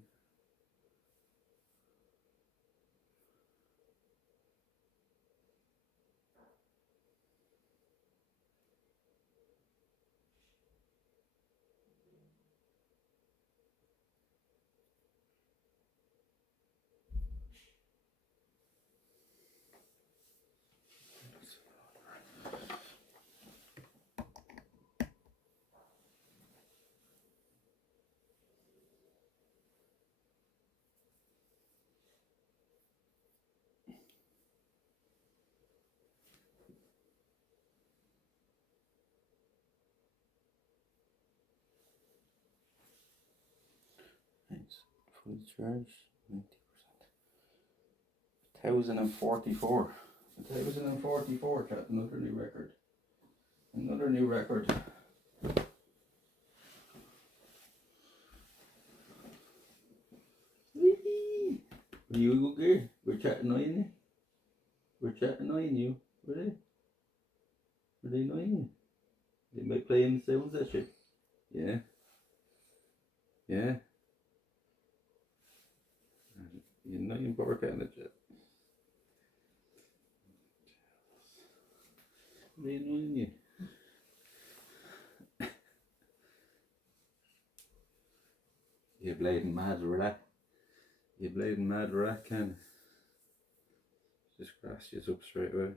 Thanks. Full charge, 90%. 1,044. 1,044, chat. Another new record. Another new record. Whee! You go there. We're chatting on you. We're chatting on you. Were they? Were they annoying you? They might play in the sounds that shit. Yeah. Yeah. You're not in power kind of jet. Are they annoying you? You blading mad rat. You blading mad rat can. Just grass you up straight away.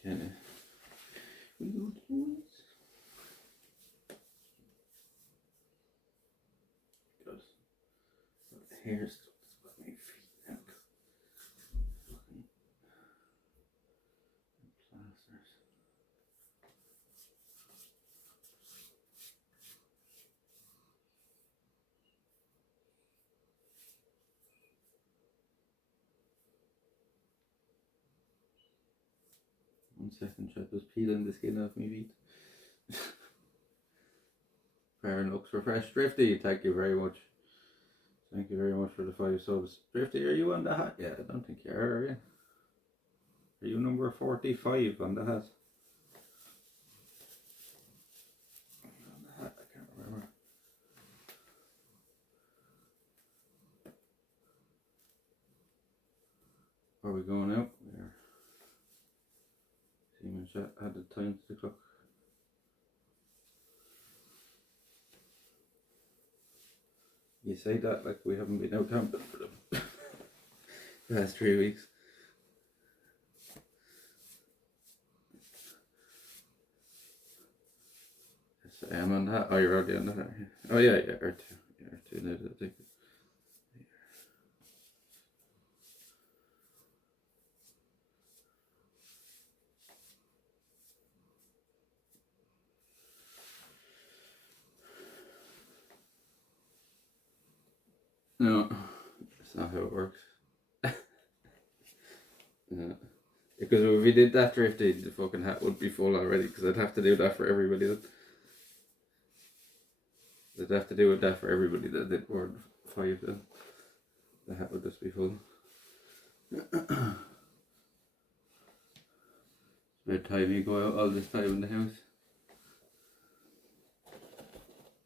Can we go to the woods? Good. Hair's got my feet now. Fucking plasters. One second, chat, just peeling the skin off my feet. Fair looks refreshed. Drifty, thank you very much. Thank you very much for the 5 subs. Drifty, are you on the hat? Yeah, I don't think you are you? Are you number 45 on the hat? On the hat, I can't remember. Are we going out? We are. Team and chat had the time to the clock. You say that like we haven't been out camping for the past 3 weeks. Yes, I am on the hat. Oh, you're already on the hat. Oh yeah, yeah, R2. Yeah, R2 now, I think. No, that's not how it works. Yeah. Because if we did that drifty, the fucking hat would be full already, because I'd have to do that for everybody. I'd have to do that for everybody that did more than 5 then. The hat would just be full. It's about time you go out all this time in the house.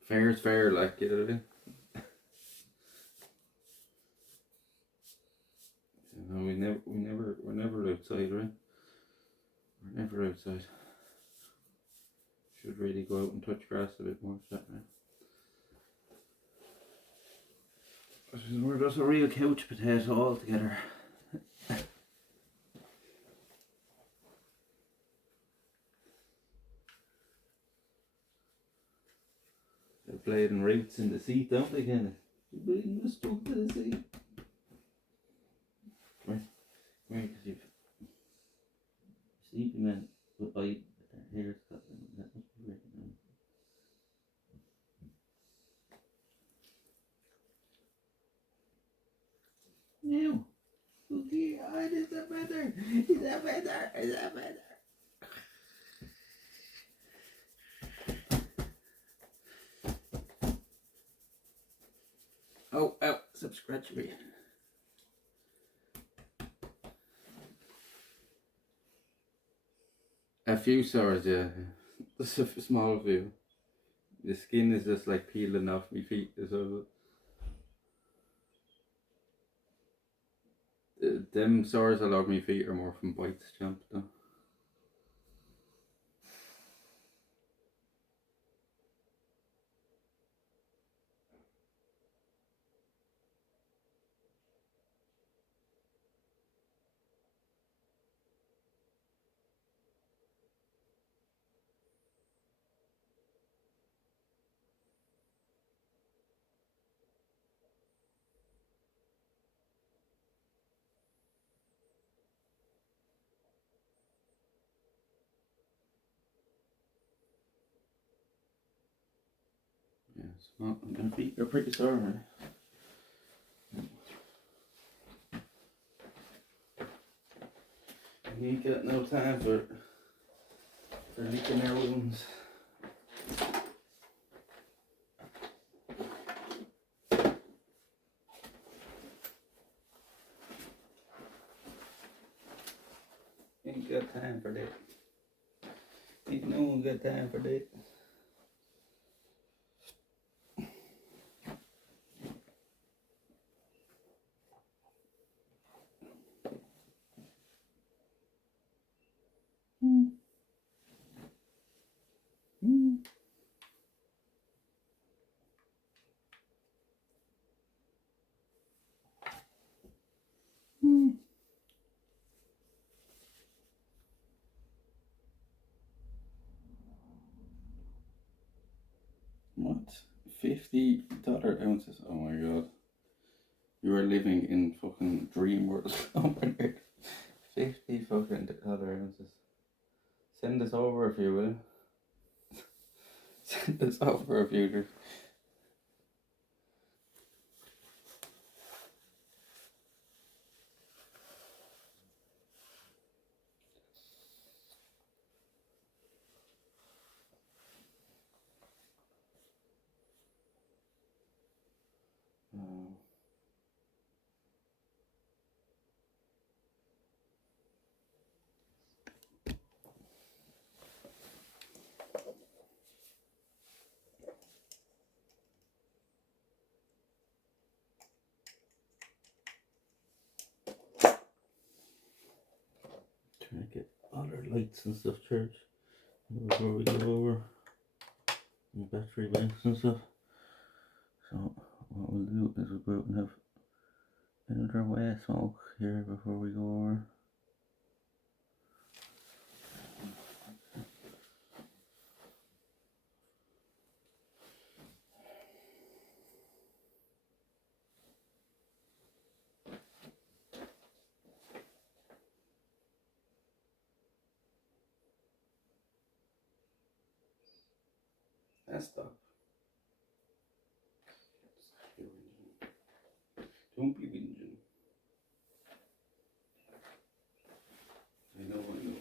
Fair's fair, like, you know what I mean? No, we're never outside, right? We're never outside. Should really go out and touch grass a bit more, right? We're just a real couch potato all together. They're playing roots in the seat, don't they, Kenneth? You're bleeding the stuck to the seat. Come here, because you've sleepy men with bite, but their hair's cut them. That must be weird. No. Okay, is that better? Is that better? Is that better? Oh, ow, subscribe me. A few sores, yeah. Just a small few. The skin is just like peeling off my feet. So them sores along my feet are more from bites, champ, though. Well, my feet are pretty sore. You ain't got no time for licking their wounds. Ain't got time for that. Ain't no one got time for that. What? $50 ounces? Oh my god. You are living in fucking dream world over there. 50 fucking dollar ounces. Send us over if you will. Send us over if you do. Trying to get all our lights and stuff charged before we go over. And battery banks and stuff. So what we'll do is we'll go out and have another way smoke here before we go over. And stop. Don't be whinging. I know, I know.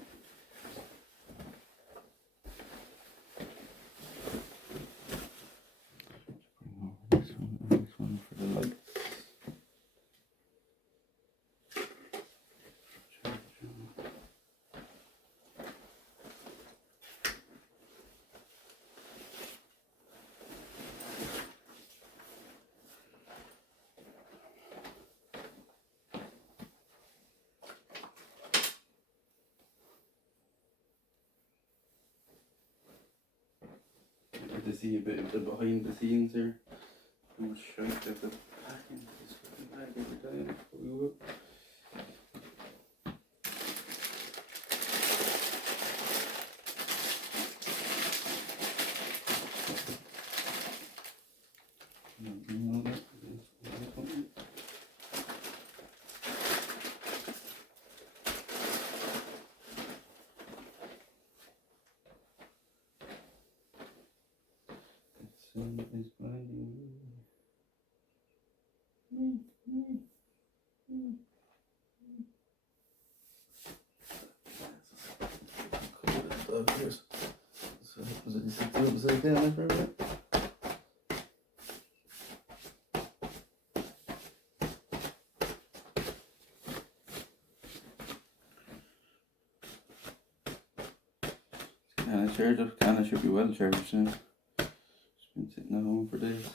Bring over this one and this one for the lights. To see a bit of the behind the scenes here. How much shite that the packing this fucking bag every time we go. Sun is blinding Cheers. So was it just upside down there for a bit? Can I charge up? Can I should be well charged soon. It's been sitting at home for days.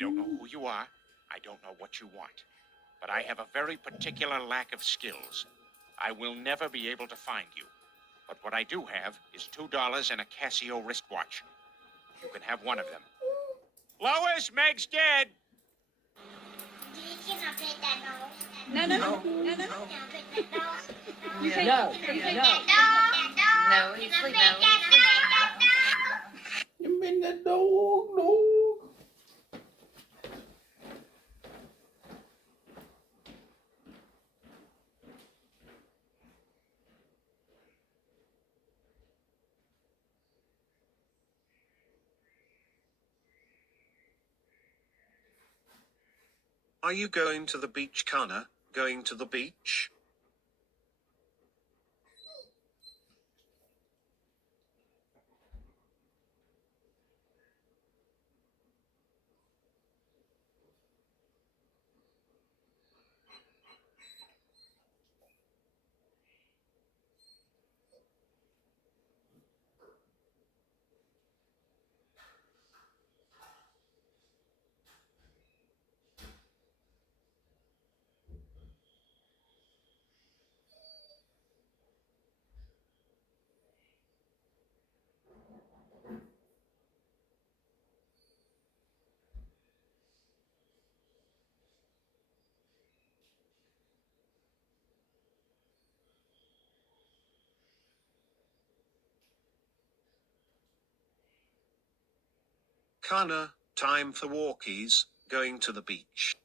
don't know who you are. I don't know what you want. But I have a very particular lack of skills. I will never be able to find you. But what I do have is $2 and a Casio wristwatch. You can have one of them. Lois, Meg's dead. No, no, no, no, no. You can't. No, You can't. no. No, he's sleeping. You mean the dog? No. Are you going to the beach, Kana? Going to the beach? Kana, time for walkies, going to the beach.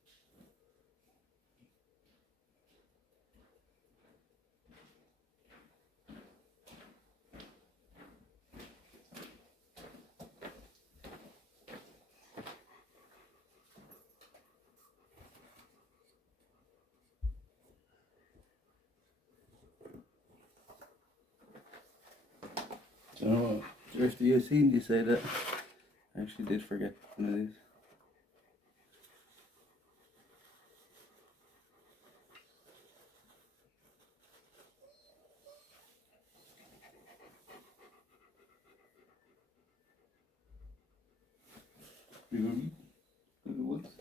So, after you seen you say that, I actually did forget one of these. You know me? What?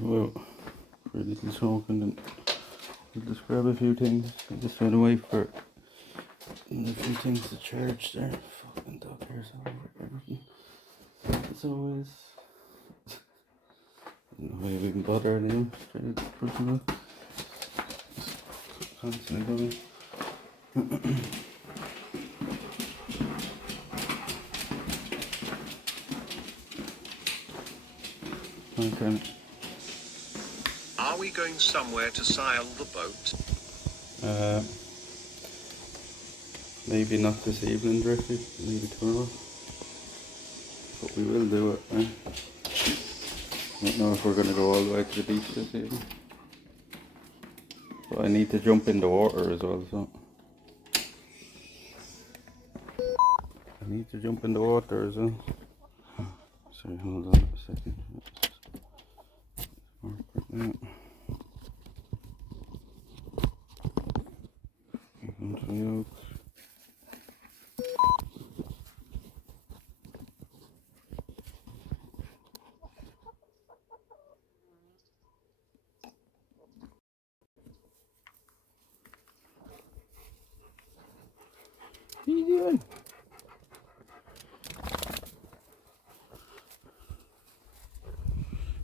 Well, for a little talking and I'll just grab a few things. I just went away for a few things to charge there. Fucking dog hairs all over everything. As always. I don't know why we even bother anymore. Trying to push them up. Constantly going. Okay. Are we going somewhere to sail the boat? Maybe not this evening directly, maybe tomorrow. But we will do it. I don't know if we're going to go all the way to the beach this evening. But I need to jump in the water as well, so. I need to jump in the water as well. Sorry, hold on a second. Mark it now. Onto the oaks. What are you doing?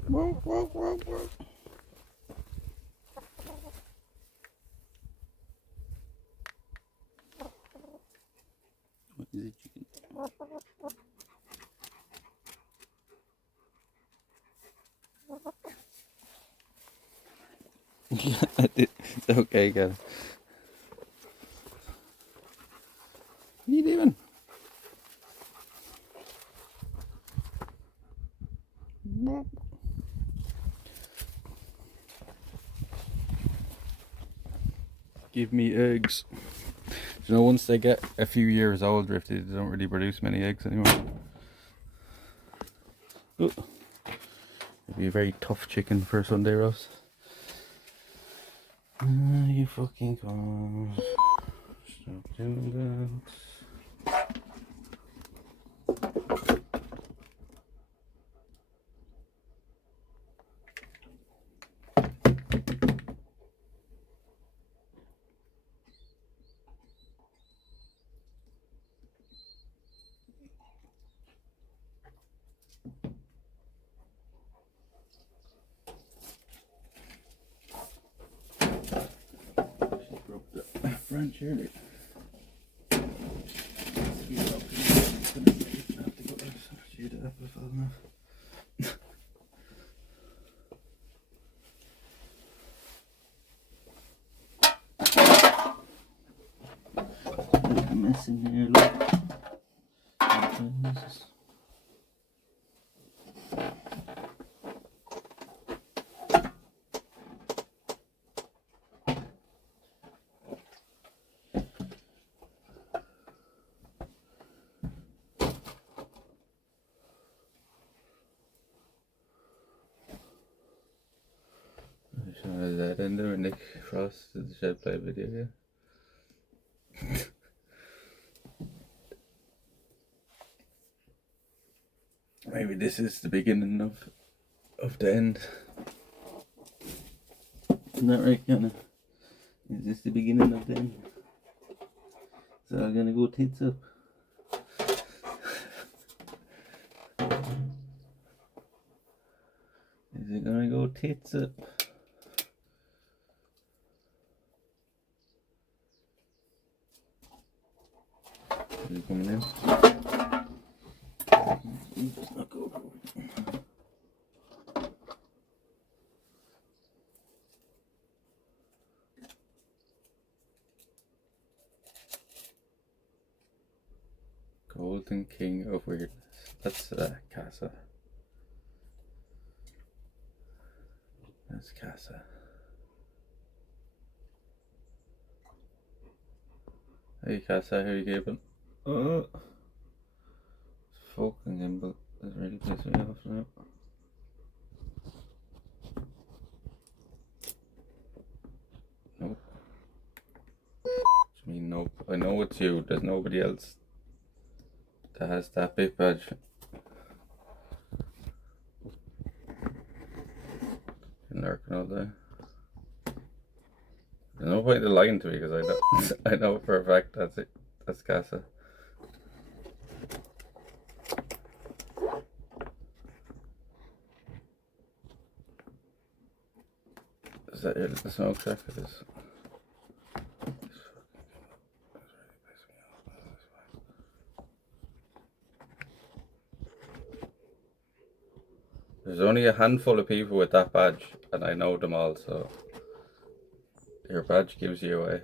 Whoa, whoa, whoa, whoa. What is it, chicken? I did. Okay, got it. Give me eggs. You know, once they get a few years old, Drifty, they don't really produce many eggs anymore. Oh. It'd be a very tough chicken for a Sunday roast. You fucking can't stop doing that. French early. A mess in here, look. That end of Nick Frost did the shed play video, yeah. Maybe this is the beginning of the end. Isn't that right, Kiana? Is this the beginning of the end? Is it all gonna go tits up? Is it gonna go tits up? Is it coming in? Oops, not go. Golden King of Weirdness. That's Casa. That's Casa. Hey Casa, how you keeping? Oh, fucking gimbal is really pissing me off now. Nope. I mean, nope. I know it's you. There's nobody else that has that big badge. Been lurking all day. There's no point in lying to me because I know I know for a fact that's it. That's Casa. Is that your little smoke shack? It is. There's only a handful of people with that badge, and I know them all, so your badge gives you away.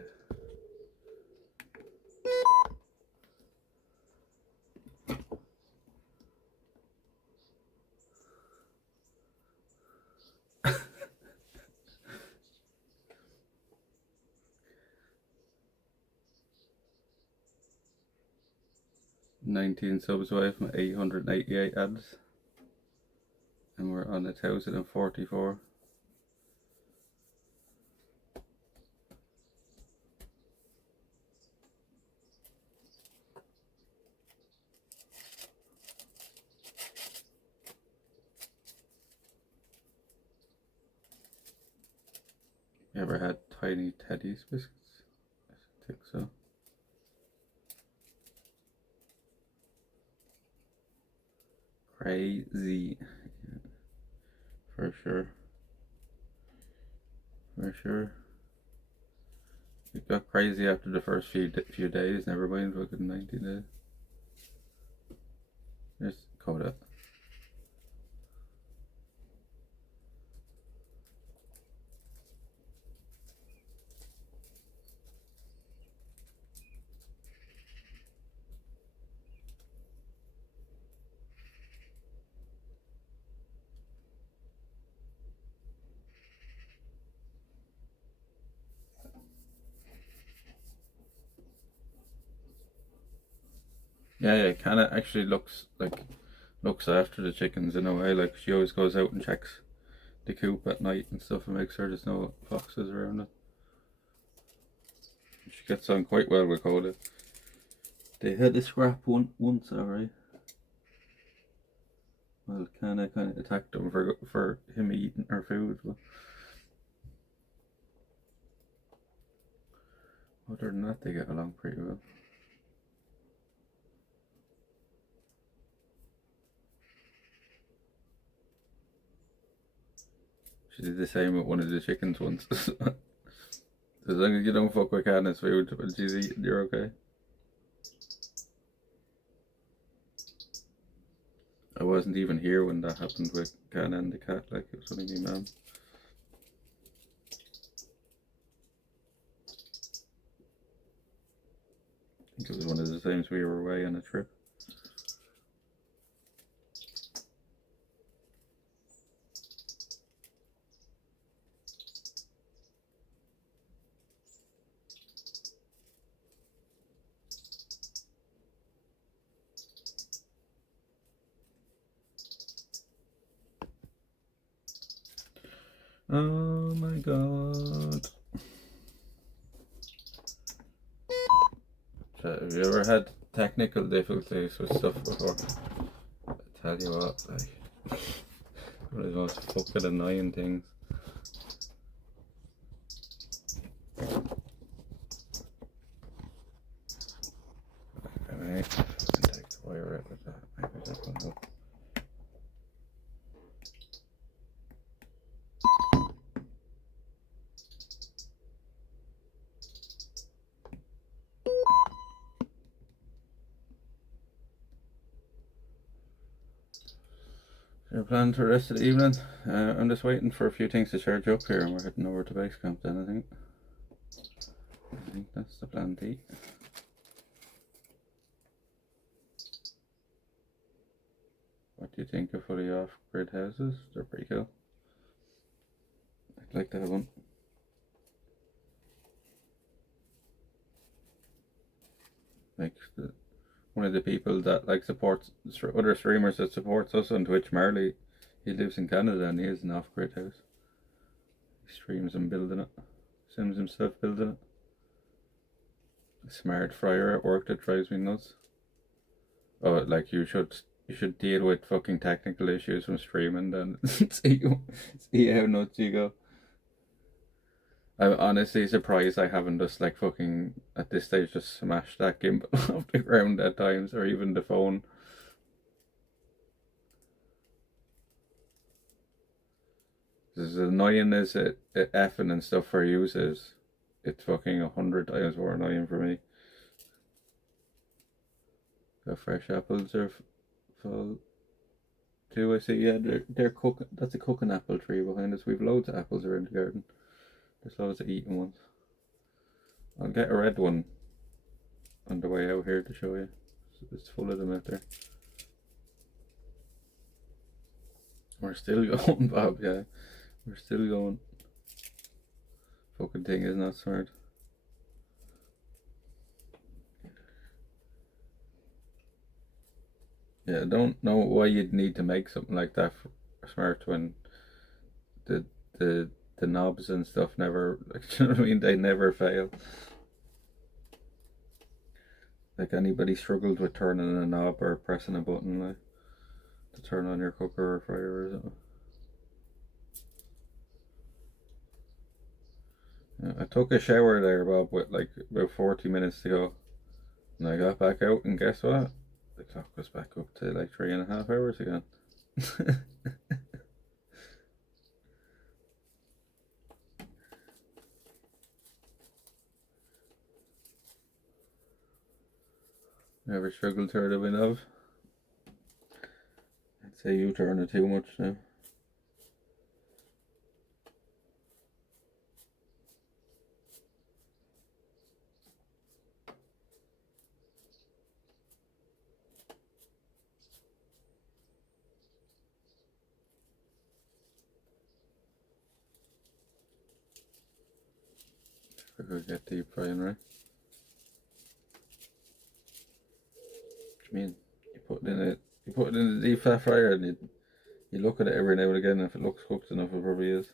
$19 subs away from 888 ads, and we're on 1,044. You ever had Tiny Teddy's biscuits? I think so. Crazy. Yeah, for sure. For sure. It got crazy after the first few days, never mind fucking 19 days. There's Coda. Yeah, yeah, Kana actually looks after the chickens in a way. Like she always goes out and checks the coop at night and stuff and makes sure there's no foxes around it. She gets on quite well with Coda. They had a scrap once, alright. Well, Kana kind of attacked him for him eating her food. But other than that, they get along pretty well. She did the same with one of the chickens once. As long as you don't fuck with Kana's food when she's eating, you're okay. I wasn't even here when that happened with Kana and the cat, like it was only me mum. I think it was one of the times we were away on a trip. Oh my god. So, have you ever had technical difficulties with stuff before? I tell you what, like, one of the most fucking annoying things. Alright, take the wire out with that. Maybe that will help. Your plan for the rest of the evening? I'm just waiting for a few things to charge up here and we're heading over to base camp then, I think. I think that's the plan to eat. What do you think of fully off-grid houses? They're pretty cool. I'd like to have one. Like one of the people that like supports other streamers that supports us on Twitch, Marley, he lives in Canada and he has an off-grid house. He streams him building it, sims himself building it. A smart fryer at work that drives me nuts. Oh, like you should deal with fucking technical issues from streaming, then see how nuts you go. I'm honestly surprised I haven't just like fucking at this stage just smashed that gimbal off the ground at times, or even the phone. As annoying as it effing and stuff for you is, it's fucking 100 times more annoying for me. Got fresh apples are full too. I see. Yeah, they're cooking. That's a cooking apple tree behind us. We've loads of apples around the garden. There's loads of eating ones. I'll get a red one on the way out here to show you. It's full of them out there. We're still going, Bob, yeah. We're still going. Fucking thing is not smart. Yeah, I don't know why you'd need to make something like that smart when the knobs and stuff never, like, you know what I mean? They never fail. Like anybody struggled with turning a knob or pressing a button like to turn on your cooker or fryer or something. Yeah, I took a shower there, Bob, with like about 40 minutes to go, and I got back out, and guess what? The clock was back up to like 3.5 hours again. Never struggled to the win of. I'd say you turn it too much now. We're gonna get deep frying, right? I mean, you put it in a deep fat fryer and you look at it every now and again. If it looks cooked enough, it probably is.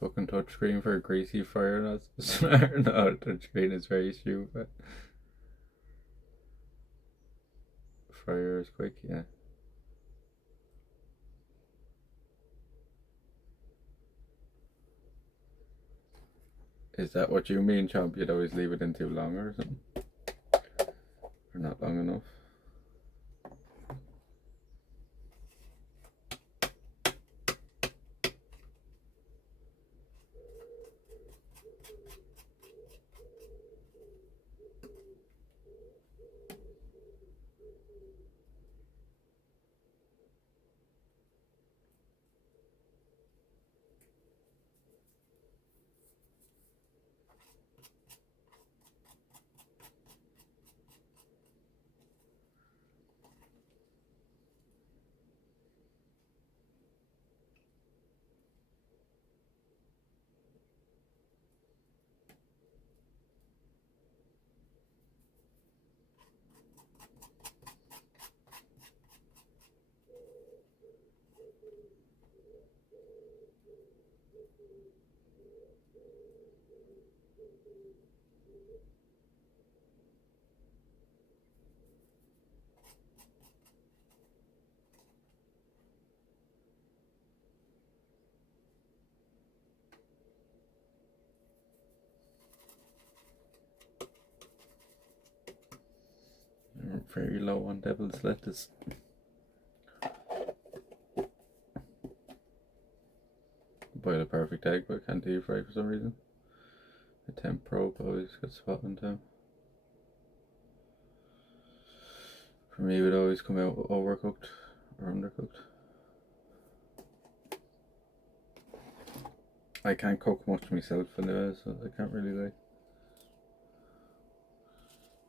Fucking touchscreen for a greasy fryer, that's smart. No, touchscreen is very stupid. Fryer is quick, yeah. Is that what you mean, Chomp? You'd always leave it in too long or something? Or not long enough? You're very low on devil's lettuce. Boil a perfect egg, but I can't deep fry for some reason. The temp probe always gets spot on temp. For me, it would always come out overcooked or undercooked. I can't cook much myself anyway, so I can't really like.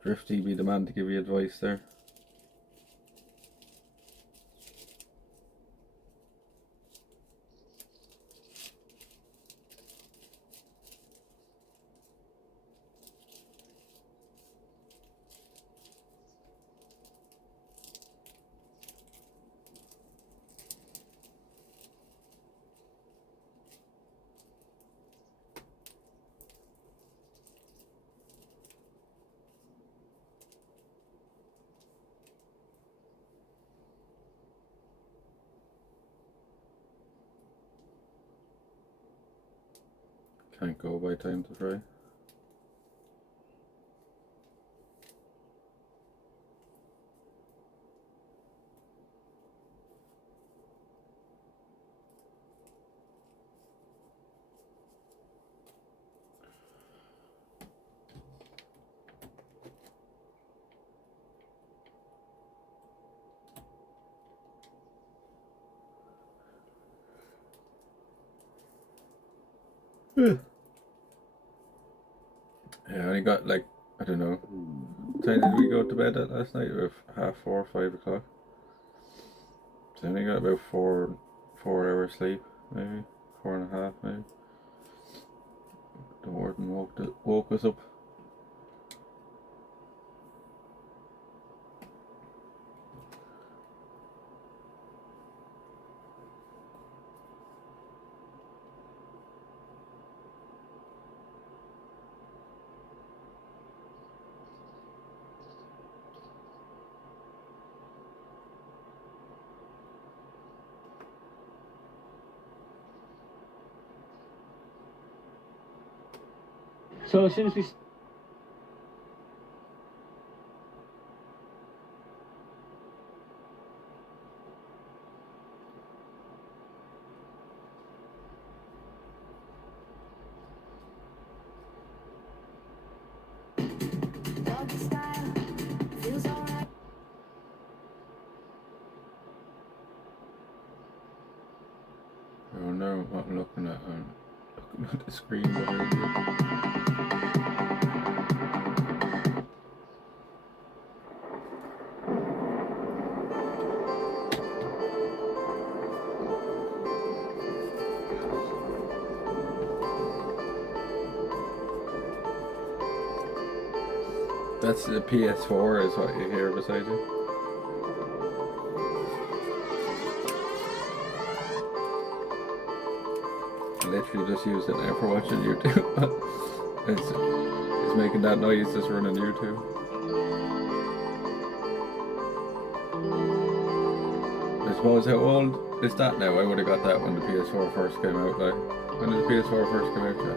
Drifty be the man to give you advice there. Can't go by time to fry. Yeah, I only got like, I don't know, what time did we go to bed at last night? About 4:30, 5 o'clock. So I only got about 4 hours sleep, maybe 4.5 maybe. The warden woke us up. So as soon as we I'm looking at the screen behind you. That's the PS4 is what you hear beside you. I literally just used it now for watching YouTube. it's making that noise just running YouTube. I suppose how old is that now? I would have got that when the PS4 first came out. Like, when did the PS4 first come out? Yeah?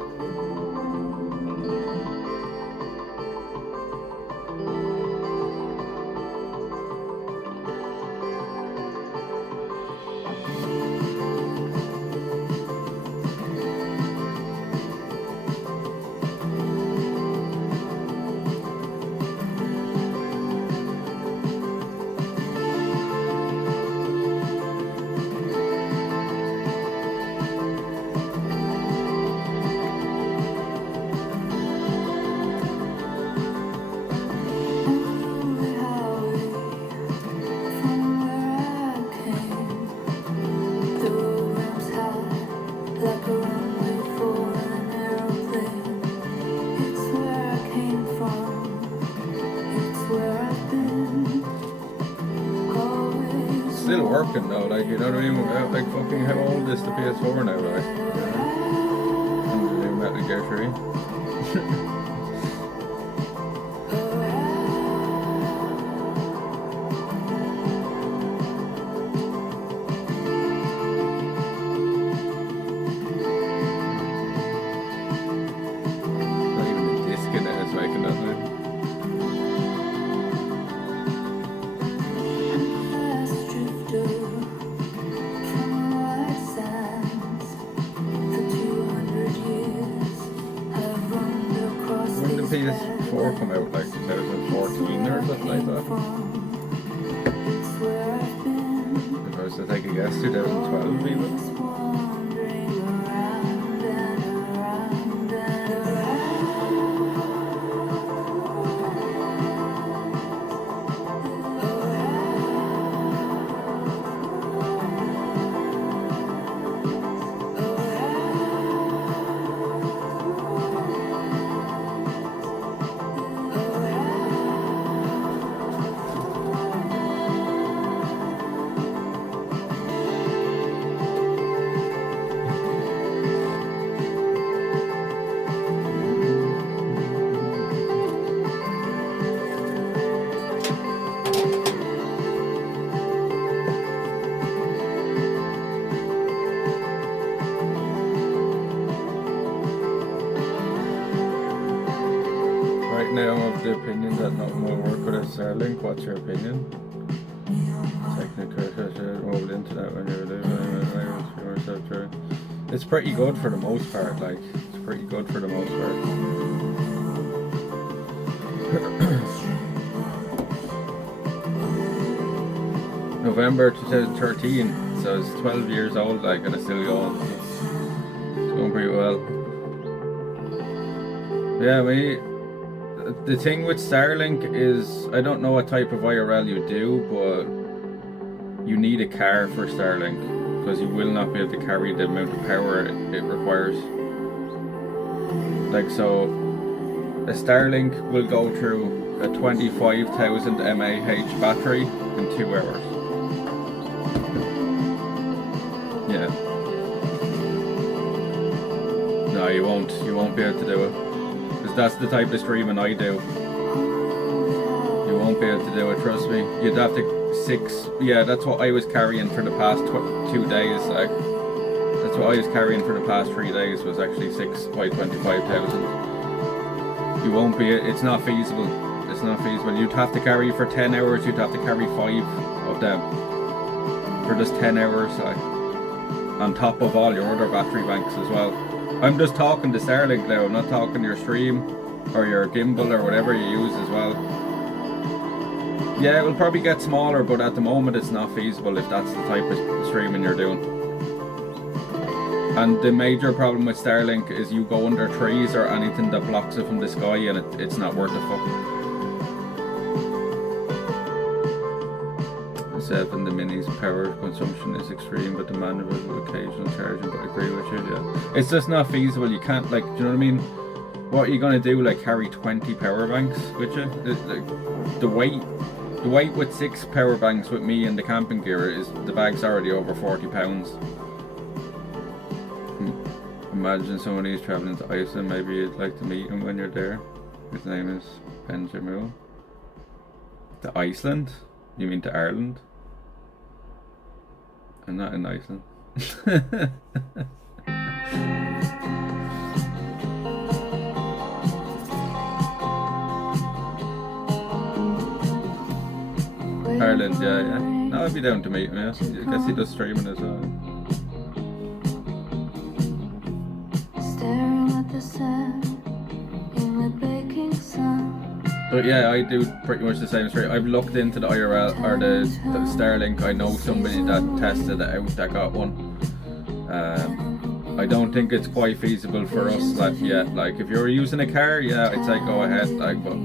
Still working though, like, you know what I mean? Like, fucking, how old is the PS4 now, right? And the new Metal Gear 3. Not even the disc in it is making that noise. When did PS4 come out, like 2014 or something like that? If I was to take a guess, 2012 even? Now I'm of the opinion that nothing will work with a Starlink. What's your opinion? Technical mobile internet when you're living. It's pretty good for the most part. Like, it's pretty good for the most part. November 2013, so it's 12 years old. Like, and it's still going. It's going pretty well. Yeah, the thing with Starlink is, I don't know what type of IRL you do, but you need a car for Starlink, because you will not be able to carry the amount of power it requires. Like, so a Starlink will go through a 25,000 mAh battery in 2 hours. Yeah. No, you won't be able to do it. That's the type of streaming I do. You won't be able to do it, trust me. You'd have to yeah, that's what I was carrying for the past 2 days. Like, that's what I was carrying for the past 3 days, was actually 6 by 25,000. You won't be, it's not feasible. It's not feasible. You'd have to carry for 10 hours, you'd have to carry 5 of them for just 10 hours, like, on top of all your other battery banks as well. I'm just talking to Starlink now, I'm not talking your stream or your gimbal or whatever you use as well. Yeah, it will probably get smaller, but at the moment it's not feasible if that's the type of streaming you're doing. And the major problem with Starlink is you go under trees or anything that blocks it from the sky, and it's not worth a fuck. 7, the Mini's power consumption is extreme, but demandable with occasional charging, but I agree with you, yeah. It's just not feasible. You can't, like, do you know what I mean? What are you going to do, like carry 20 power banks with you? The weight with 6 power banks with me and the camping gear is, the bag's already over 40 pounds. Imagine someone who's traveling to Iceland, maybe you'd like to meet him when you're there. His name is Benjamin. To Iceland? You mean to Ireland? I'm not in Iceland. Ireland, yeah. No, I'd be down to meet him, yeah. I guess he does streaming as well. But yeah, I do pretty much the same straight. I've looked into the IRL or the Starlink. I know somebody that tested it out that got one. I don't think it's quite feasible for us like yet. Like if you're using a car, yeah, I'd say go ahead. Like, but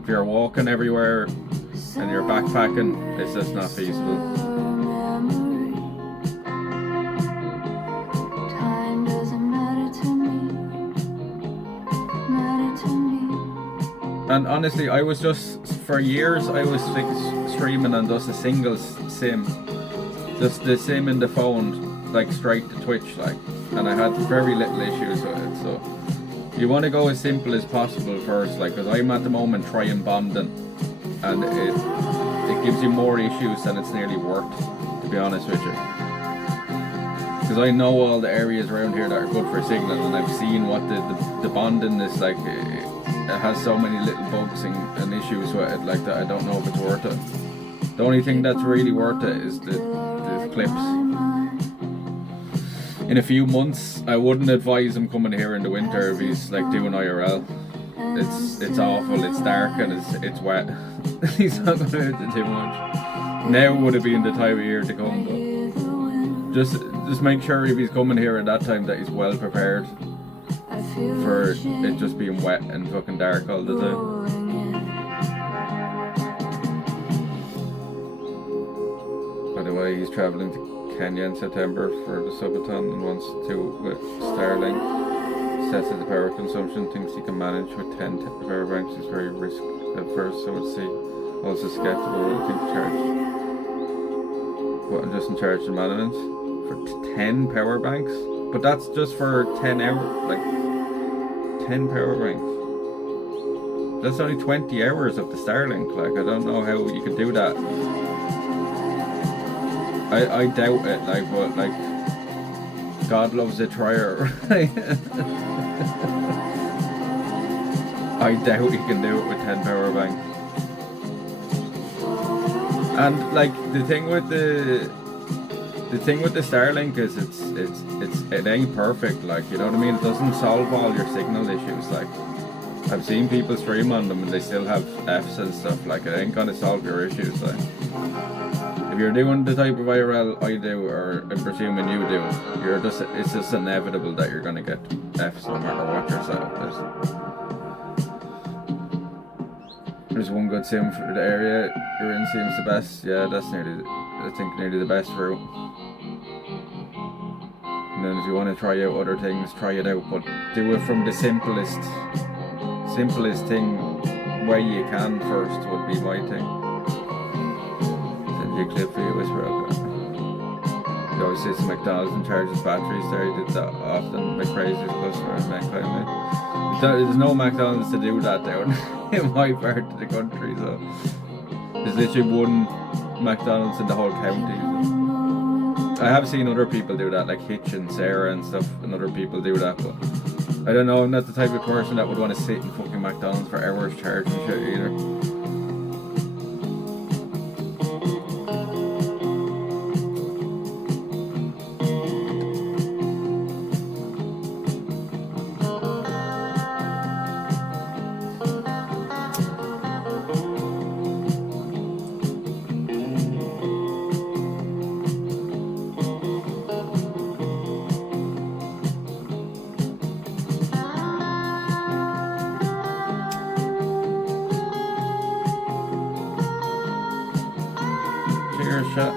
if you're walking everywhere and you're backpacking, it's just not feasible. And honestly, I was just, for years, I was like streaming on just a single SIM. Just the SIM in the phone, like straight to Twitch, like. And I had very little issues with it, so. You want to go as simple as possible first, like, because I'm at the moment trying bonding. And it gives you more issues than it's nearly worth, to be honest with you. Because I know all the areas around here that are good for signal, and I've seen what the bonding is like. It has so many little bugs and issues with it, like that. I don't know if it's worth it. The only thing that's really worth it is the clips. In a few months, I wouldn't advise him coming here in the winter if he's like doing IRL. It's awful. It's dark and it's wet. He's not going to do too much. Now would have been the time of year to come, but just make sure if he's coming here at that time that he's well prepared for it just being wet and fucking dark all the time. By the way, he's travelling to Kenya in September for the Subathon and wants to with Starlink. Says that the power consumption thinks he can manage with 10 power banks is very risk adverse, so it's also skeptical what I think charge. What, I'm just in charge of maintenance for 10 power banks? But that's just for 10 hours, like 10 power banks. That's only 20 hours of the Starlink. Like, I don't know how you could do that. I doubt it, like, but like, God loves a trier, right? I doubt he can do it with 10 power banks. And like the thing with the Starlink is it ain't perfect, like, you know what I mean? It doesn't solve all your signal issues. Like, I've seen people stream on them and they still have Fs and stuff. Like, it ain't gonna solve your issues. Like, if you're doing the type of IRL I do, or I'm presuming you do, it's just inevitable that you're gonna get Fs no matter what your setup is. There's one good sim for the area you're in, seems the best. Yeah, that's nearly the best route. And then if you want to try out other things, try it out, but do it from the simplest thing way you can first would be my thing. Send you a clip for you, whisper out. He always sits in McDonald's and charges batteries there. He did that often. My craziest customer McDonald's. There's no McDonald's to do that down in my part of the country, so there's literally one McDonald's in the whole county. I have seen other people do that, like Hitch and Sarah and stuff, and other people do that, but I don't know, I'm not the type of person that would want to sit in fucking McDonald's for hours charging shit either. here, shot.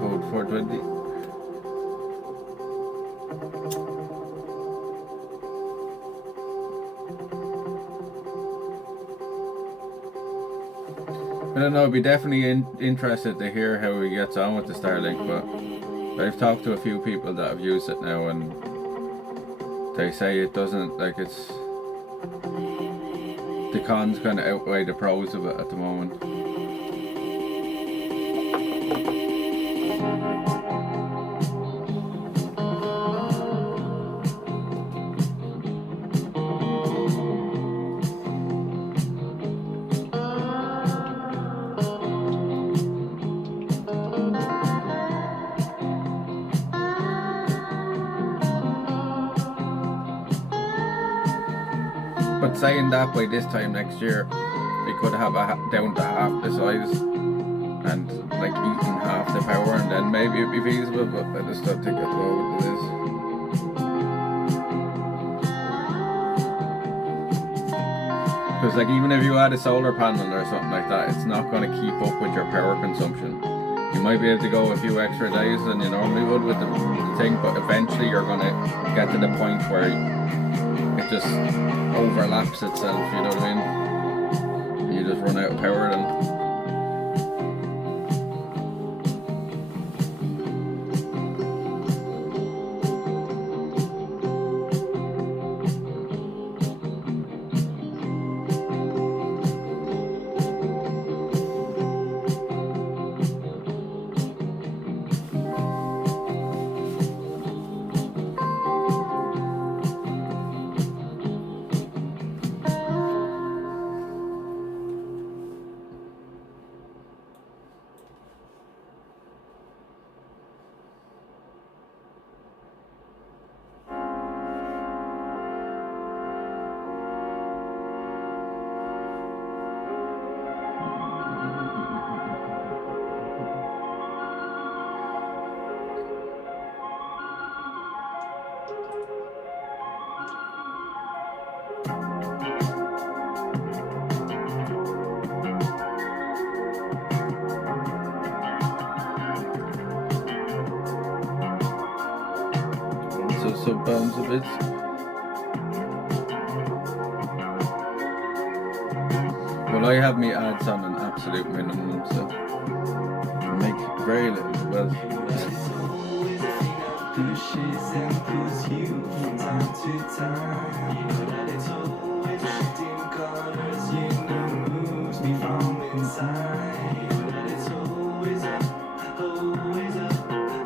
Code 420. I don't know, I'd be definitely interested to hear how he gets on with the Starlink, but I've talked to a few people that have used it now and they say it doesn't, like it's, the cons kind of outweigh the pros of it at the moment. But saying that, by this time next year, they could have down to half the size and like eating half the power, and then maybe it'd be feasible. But I just don't think at the moment it is. Because like even if you add a solar panel or something like that, it's not going to keep up with your power consumption. You might be able to go a few extra days than you normally would with the thing, but eventually you're going to get to the point where it just overlaps itself, you know what I mean? You just run out of power then. So bounce a bit. Well, I have me ads on an absolute minimum, so I make very little. Well, pushes and pulls you from time to time. You know that it's always shifting colors. You know moves me from inside. You know that it's always up, always up,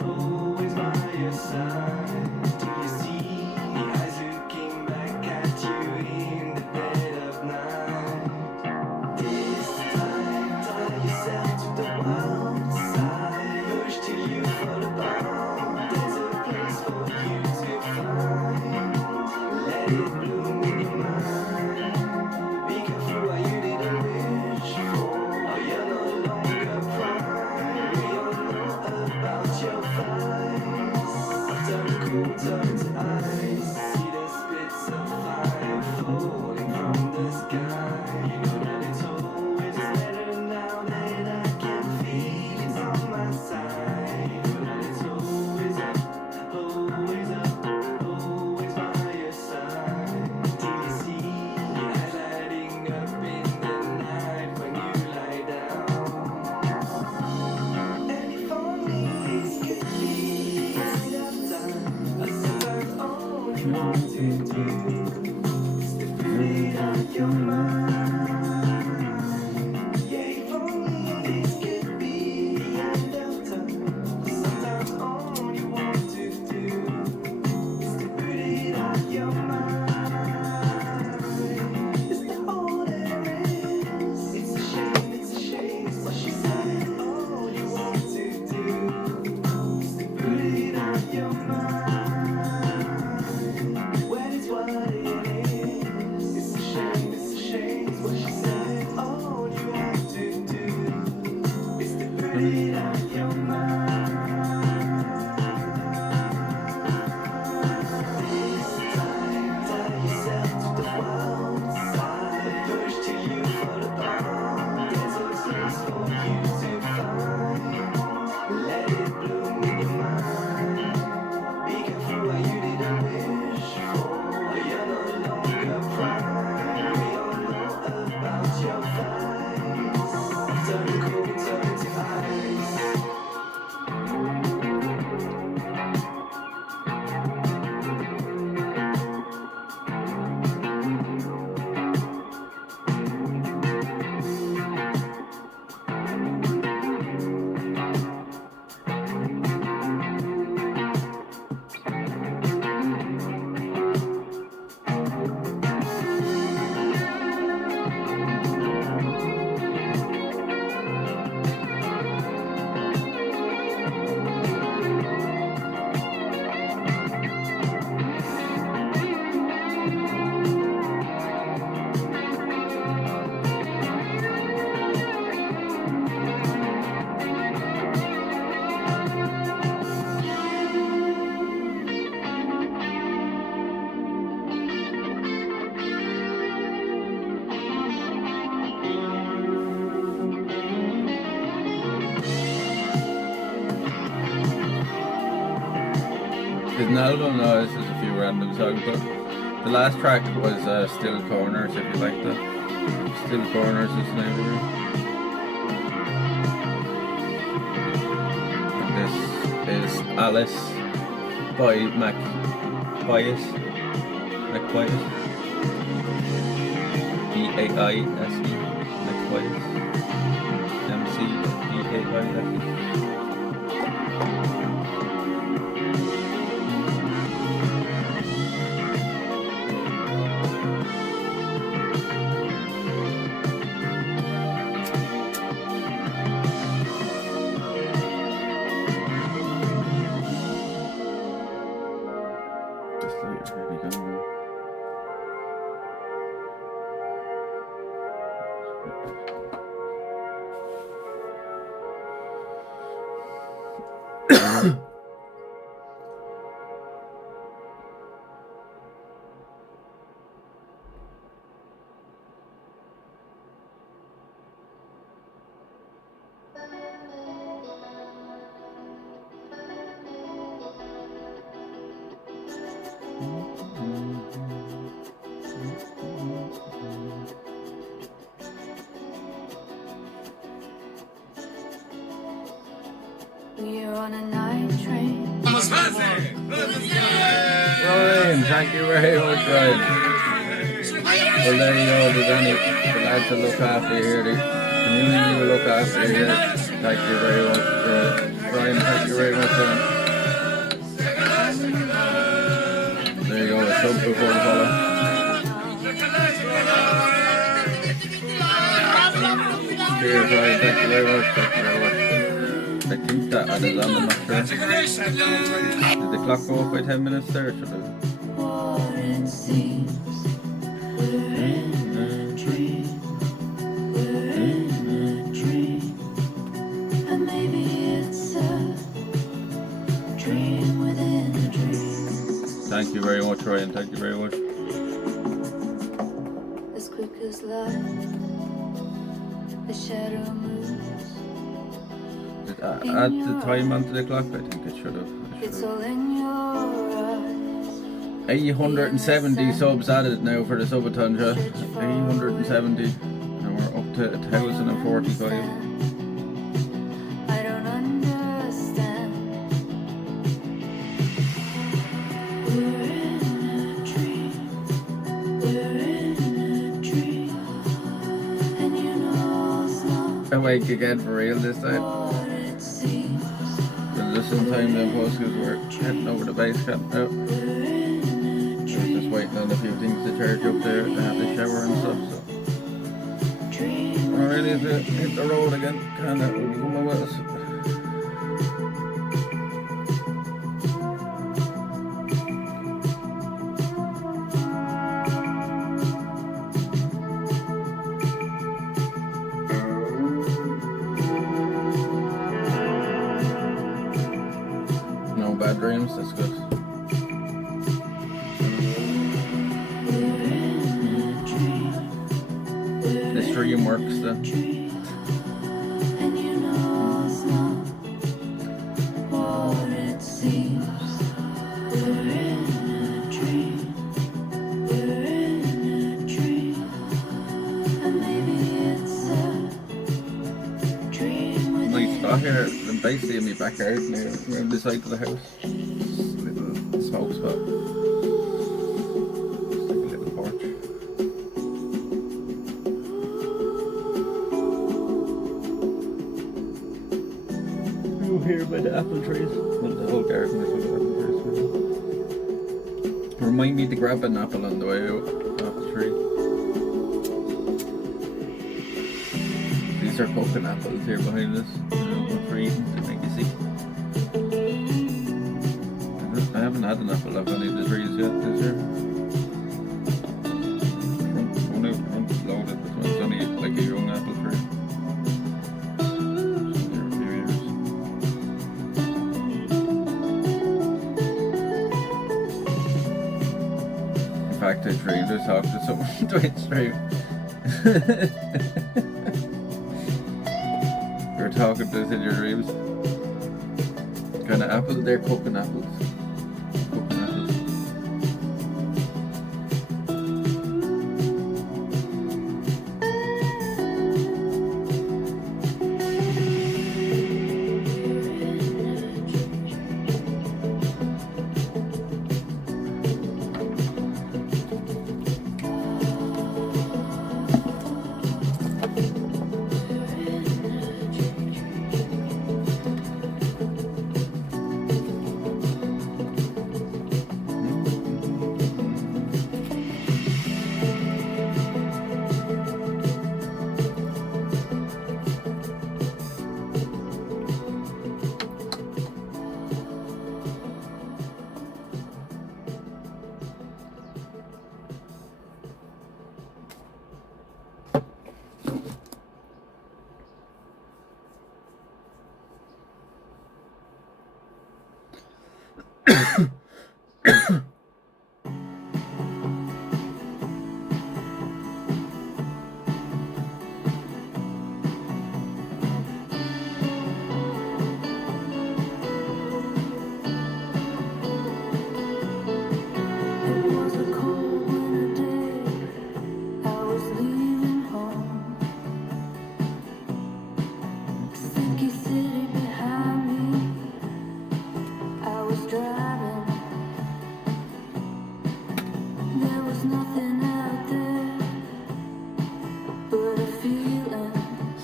always by your side. Do you see the eyes looking back at you in the dead of night? This time, tie yourself to the wild side. Push till you fall apart. There's a place for you to find. Let it bloom in your mind. Be careful what you didn't wish for. Or you're no longer prime. We all know about your vice. Turn cool, turn to ice. See the spits of fire falling from the sky. You know that it's always better now that I can feel it's on my side. You know that it's always up, always up, always by your side. Do you see your eyes lighting up in the night when you lie down? And if only this could be the end of time, but sometimes all you want to do is to put it out your mind. Yeah, if only this could be the end of time, but sometimes all you want to do is to put it out your mind. Is an album? No, this is a few random songs, but the last track was Still Corners, if you like that. Still Corners is the name of it. And this is Alice by Mac Bias. B-A-I-S-E. Mac Bias. M-C-B-A-I-S-E. We're on a night train. Ryan, thank you very much, Ryan. Well, there you go, there's any the lads to look after you here, the community will look after you here. Thank you very much, Ryan, thank you very much, Ryan. There you go, a sub before the follow. Cheers, Ryan, thank you very much, thank you very much. I think that added on, I'm not sure. Did the clock go up by 10 minutes there? Should it? What it seems, we're in a dream. We're in a dream. And maybe it's a dream within a dream. Thank you very much, Ryan. Thank you very much. As quick as light, the shadow moves. Add the time onto the clock? I think it should have. It's all in your eyes. 870 subs added now for the Subathon, 870. And we're up to 1,045. I don't understand. We're in a dream. We're in a dream. And you know it's not Awake again for real this time. We'll listen time then post because we're heading over the base camp now. Just waiting on a few things to charge up there to have the shower and stuff, so we're ready to hit the road again. Kinda will be coming with us. No bad dreams, that's good. The stream works then. and you know it's not what it seems. We're in a dream. We're in a dream. And maybe it's a dream within Nice spot here. I'm basically in my backyard now, around the side of the house. Just a little smoke spot. Just like a little porch. Over here by the apple trees. Well, the whole garden is full of apple trees. Remind me to grab an apple on the way out off the tree. These are coconut apples here behind us. One for eating to make you see. I haven't had an apple off any of the trees yet this year. One out front is loaded. This one's only like a young apple tree. There a few years. In fact, I dreamed I talked to someone twice straight. You're talking to us in your dreams. Kind of apples? They're coconut apples.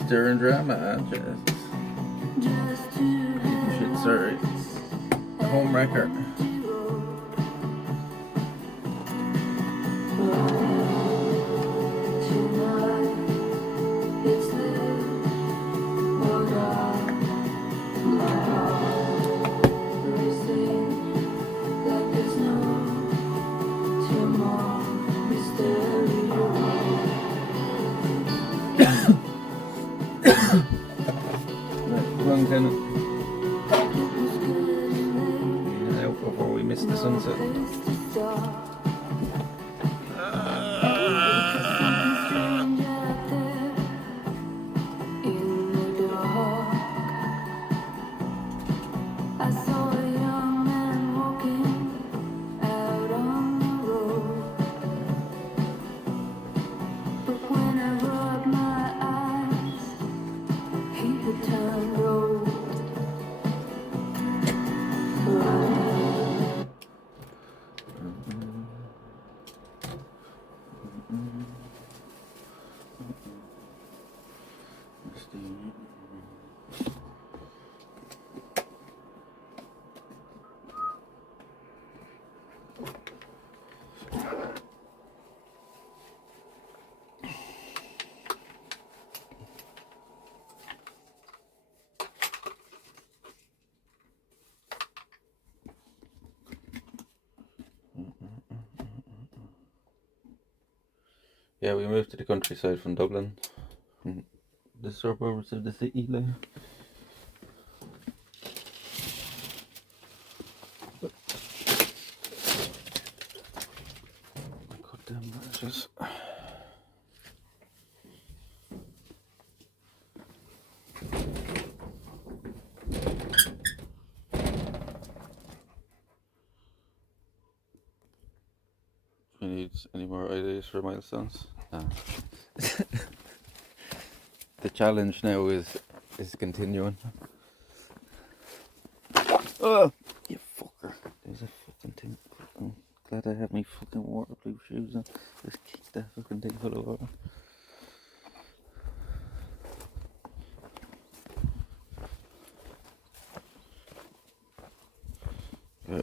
stirring drama, shit, sorry. Home wrecker. One tenant. Out before we miss the sunset. Yeah, we moved to the countryside from Dublin, from the suburbs of the city. Like. Cut them branches. Do you need any more ideas for milestones? No. The challenge now is continuing. Oh, you fucker! There's a fucking thing. I'm glad I have my fucking waterproof shoes on. Just kick that fucking thing full of water.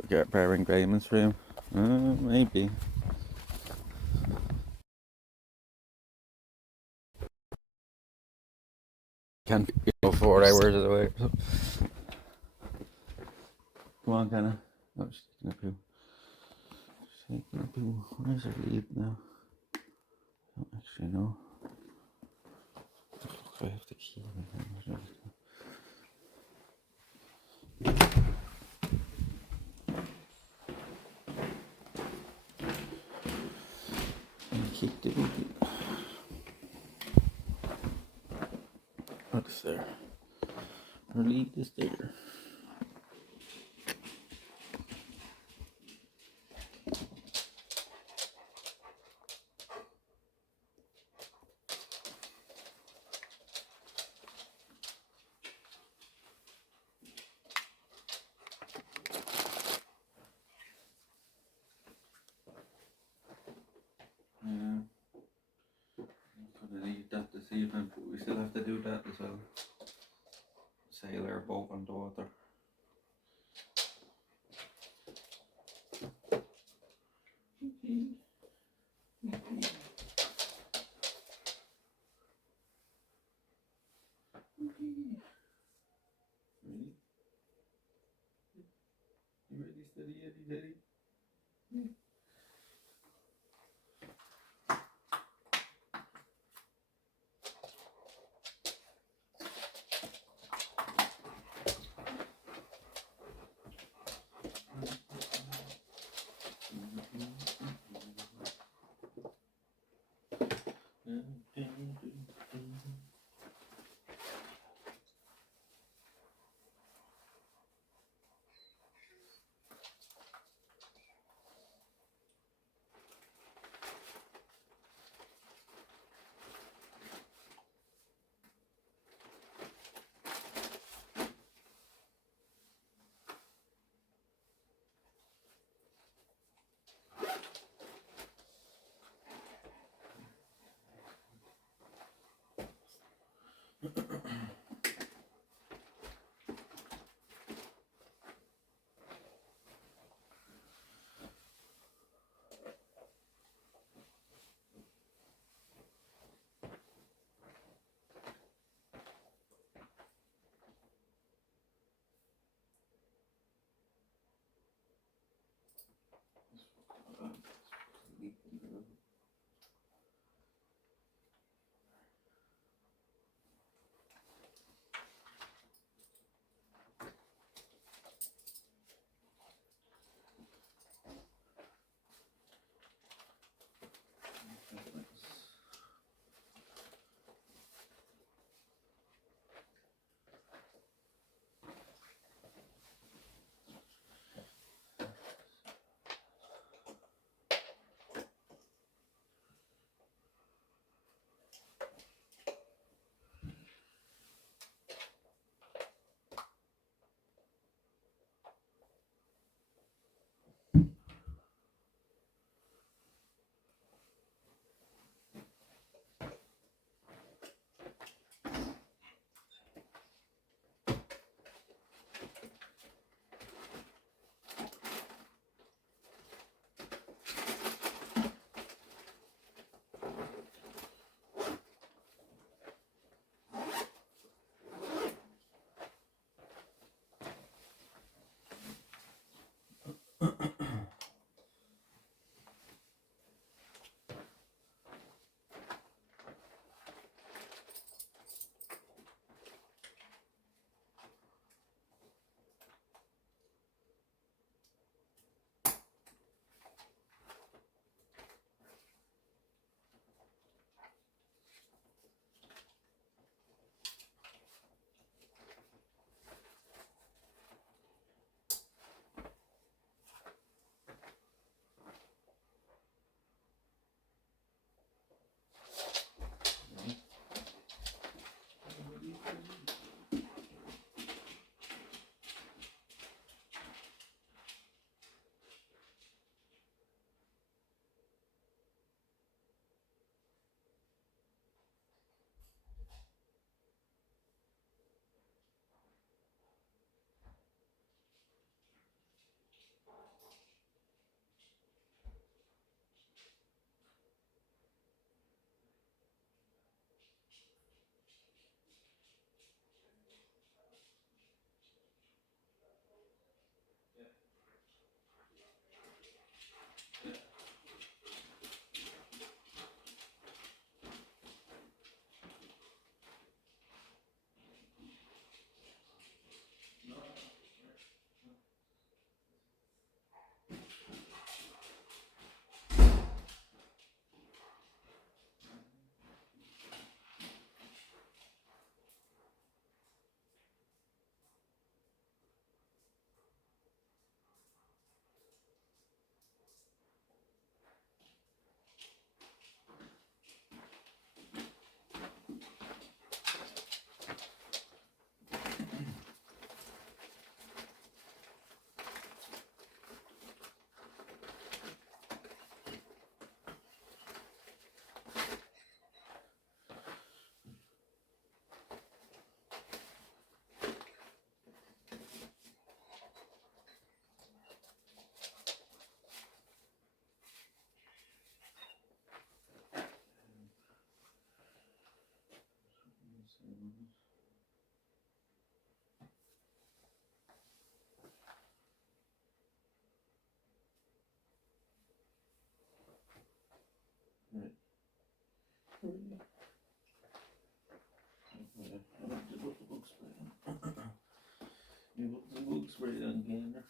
Get bearing payments for him. Maybe. Can't be 4 hours away. So. Come on, Kenna. Oh, she's taking a poo. She's taking a poo. Where's her lead now? I don't actually know. I have the key. Keep the boogie. What's there? Her lead is there. I'm gonna need that this evening, but we still have to do that as well. Sail our boat on the water. Ready? You ready, steady, Eddie, Daddy? You put the bug spray on again.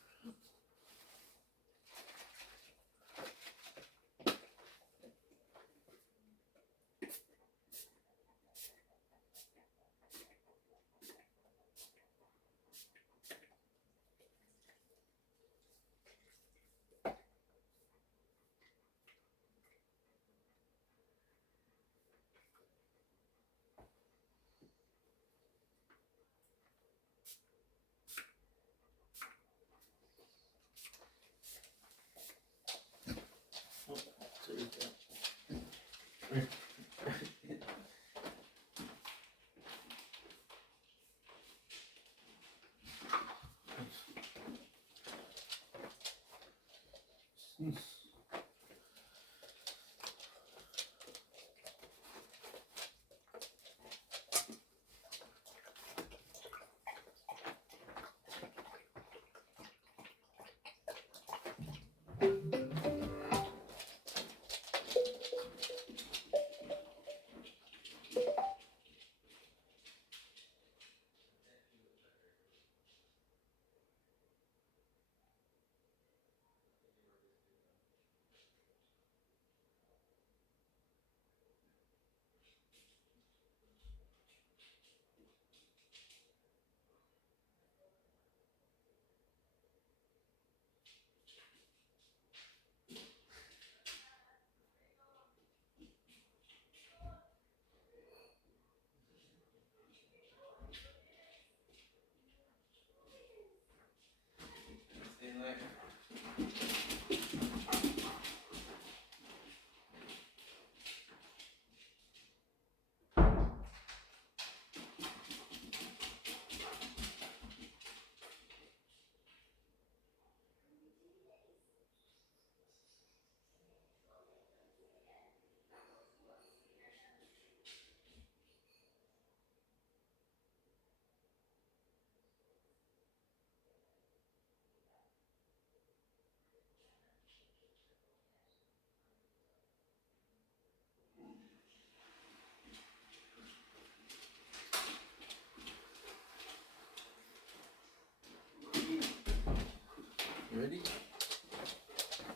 You ready?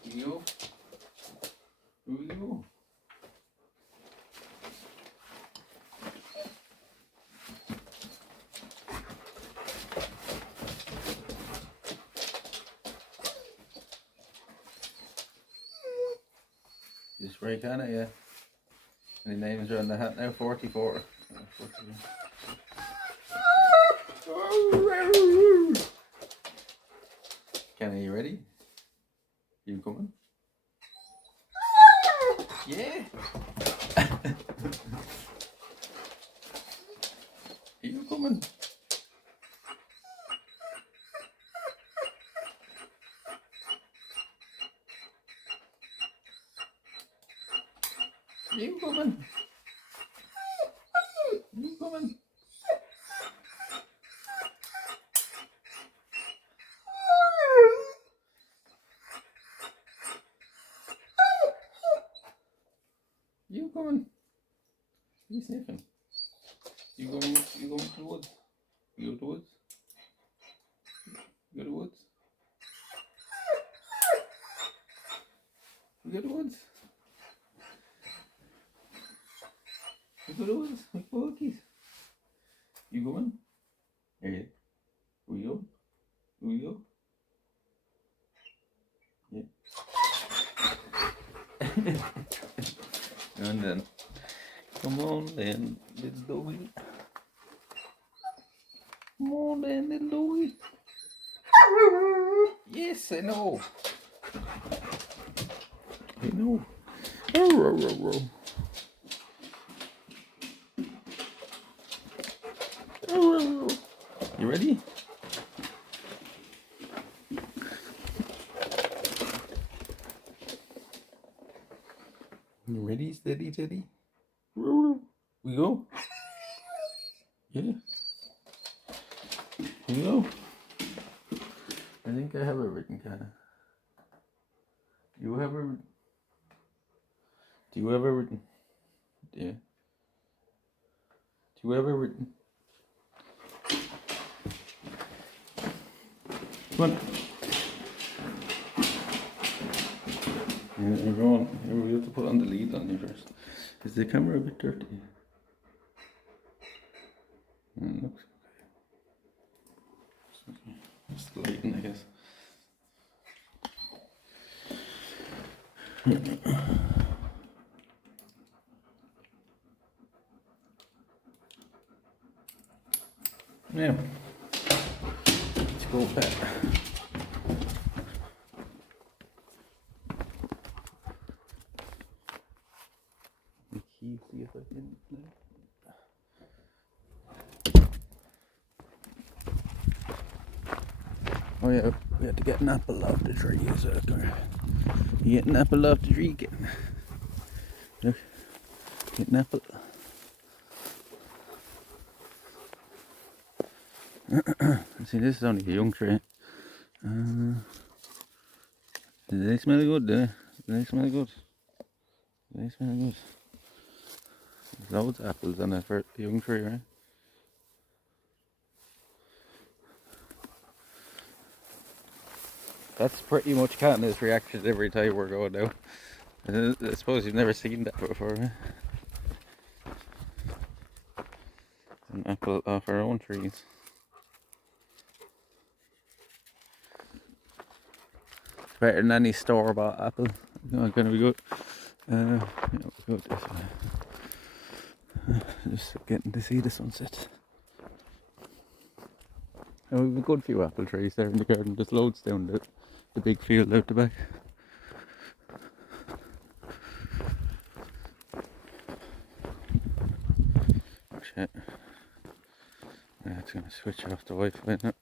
Here we go. Here we go. You spray can it, yeah. Any names are on the hat now? 44. 44. Kenny, you ready? You coming? Yeah. Are you coming? You coming? You coming? You coming? You sniffing? You going to the woods? You go to the woods? You go to the woods? You go to the woods? You go to the woods with bulkies? You going? Here we go. Here we go. Yeah. And then, come on then, little doggy. Come on then, little doggy. Yes, I know. I know. You ready? You ready, steady, Teddy? We go? Yeah. You go? I think I have everything, kinda. You have everything? Do you have everything? Yeah. you have everything? Come on. Yeah, you're going. Here, we have to put on the lead on you first. Is the camera a bit dirty? It looks okay. Just the lighting, I guess. Yeah. Let's go back. The key, see if I can play. Oh yeah, we had to get an apple off the tree. So you get an apple off the tree again. Look, get an apple. See, this is only a young tree. Do they smell good? Do they smell good? Do they smell good? There's loads of apples on that for a young tree, right? That's pretty much Katniss' reactions every time we're going out. I suppose you've never seen that before, right? An apple off our own trees. It's better than any store-bought apple. It's gonna be good. Yeah, we'll go this way. Just getting to see the sunset. And we've a good few apple trees there in the garden. There's loads down the big field out the back. Oh shit. Yeah, it's gonna switch off the Wi-Fi now.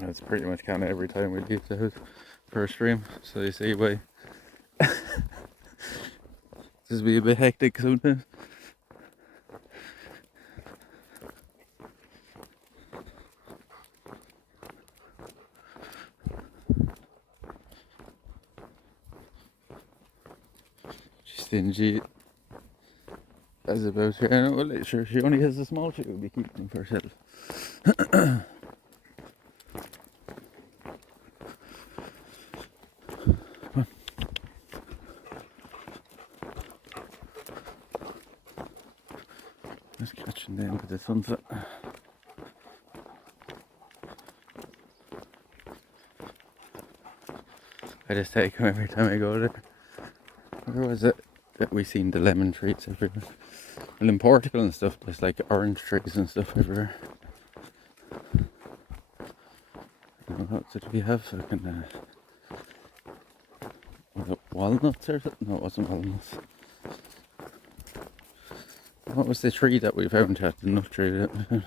That's pretty much kind of every time we leave the house for a stream. So you see why this be a bit hectic sometimes. She's stingy as about her. I know, well, sure, she only has a small she will be keeping them for herself. Just catching the end of the sunset. I just take them every time I go there. Where was it that we seen the lemon trees everywhere? Well, in Portugal and stuff, there's like orange trees and stuff everywhere. What did we have? Fucking, was it walnuts or something? No, it wasn't walnuts. What was the tree that we found at the nut tree? That we found?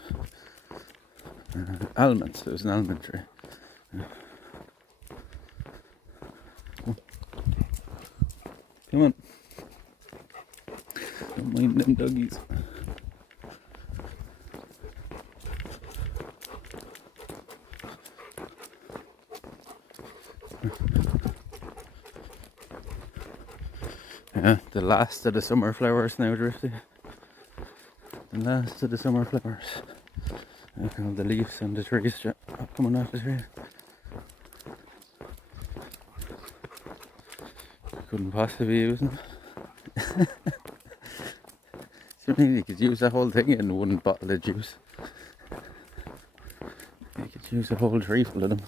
Almonds. It was an almond tree. Come on. Don't mind them doggies. Yeah, the last of the summer flowers now, Drifty. The last of the summer flowers. Look at all the leaves on the trees coming off the tree. Couldn't possibly use them. So maybe you could use the whole thing in one bottle of juice. You could use a whole tree full of them.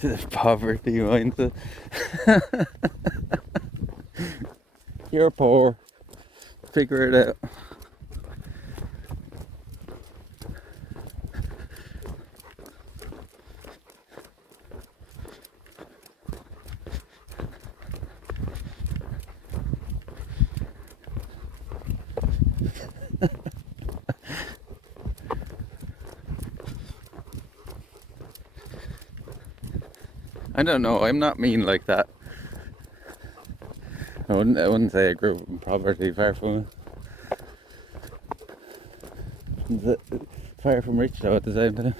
This poverty mindset. You're poor. Figure it out. I don't know, I'm not mean like that. I wouldn't say I grew up in poverty, far from it. Far from rich though at the same time.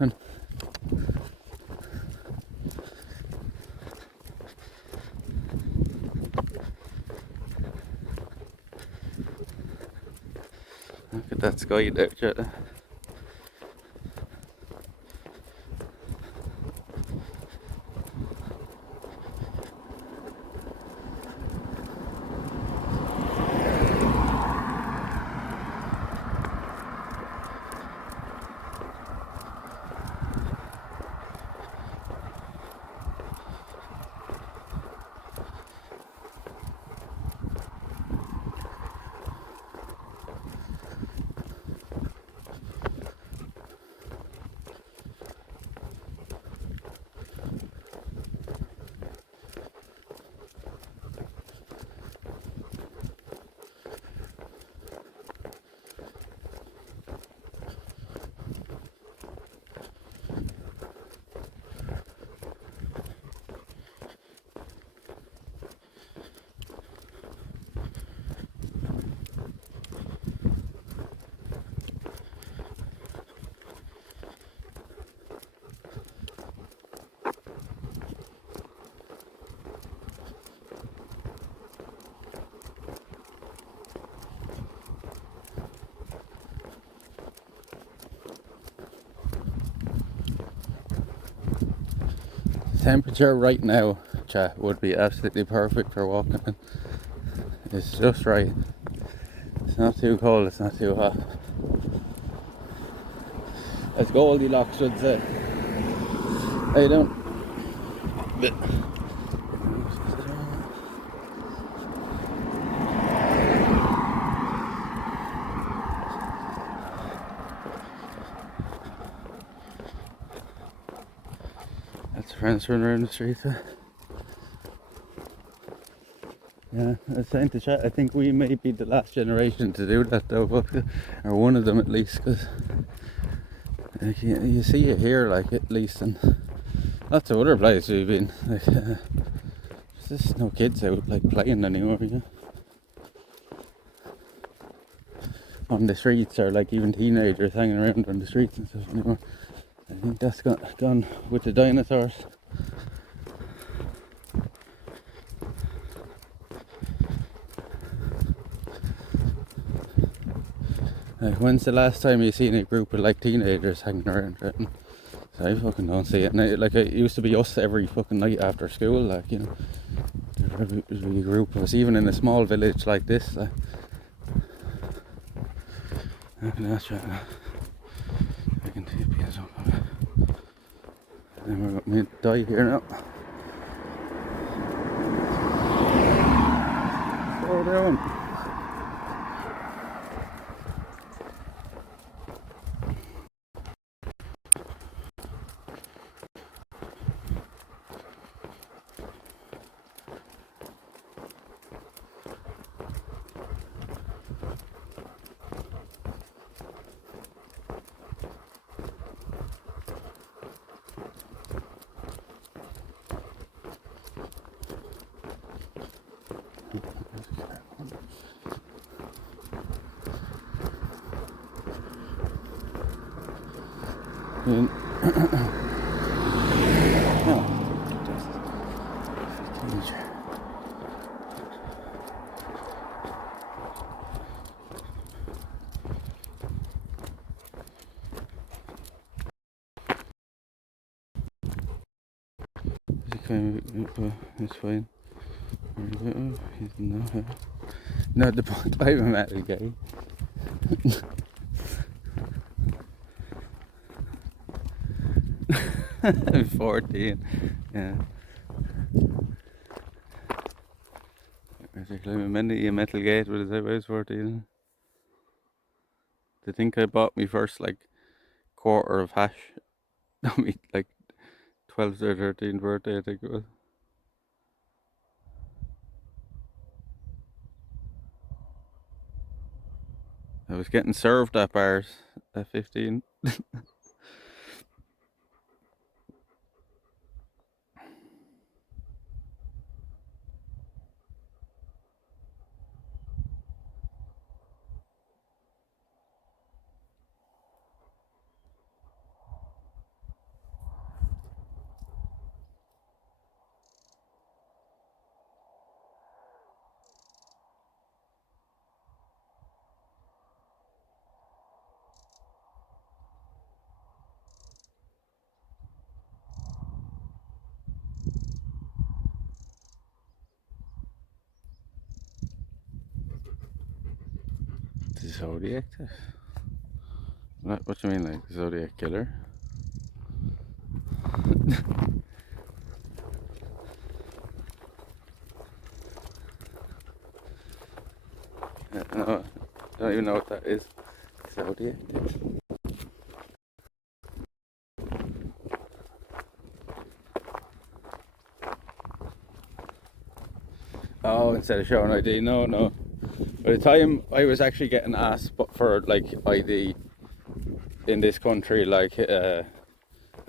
And look at that sky there, chat. Temperature right now, chat, would be absolutely perfect for walking in. It's just right. It's not too cold, it's not too hot. As Goldilocks should say. I don't. But that's friends running around the street. Yeah, I was saying to chat, I think we may be the last generation to do that though, but, or one of them at least, because like, you see it here, like, at least, and lots of other places we've been, like, there's just no kids out, like, playing anymore, you know, on the streets, or like even teenagers hanging around on the streets and stuff anymore. I think that's gone with the dinosaurs. Like, when's the last time you seen a group of like teenagers hanging around? Right? So I fucking don't see it. And like, it used to be us every fucking night after school, like, you know. There's a group of us, even in a small village like this. Like, that's right. I can see it being something. And we're going to die here now. Slow down. And it's fine. He's not the point I'm at, okay? 14. Yeah. I climbed a metal gate with I was 14. They think I bought me first like quarter of hash on me like 12th or 13th birthday, I think it was. I was getting served at bars at 15. The Zodiac test? What do you mean, like Zodiac killer? No, I don't even know what that is. Zodiac test. Oh, instead of showing ID, no. By the time I was actually getting asked for like ID in this country, like I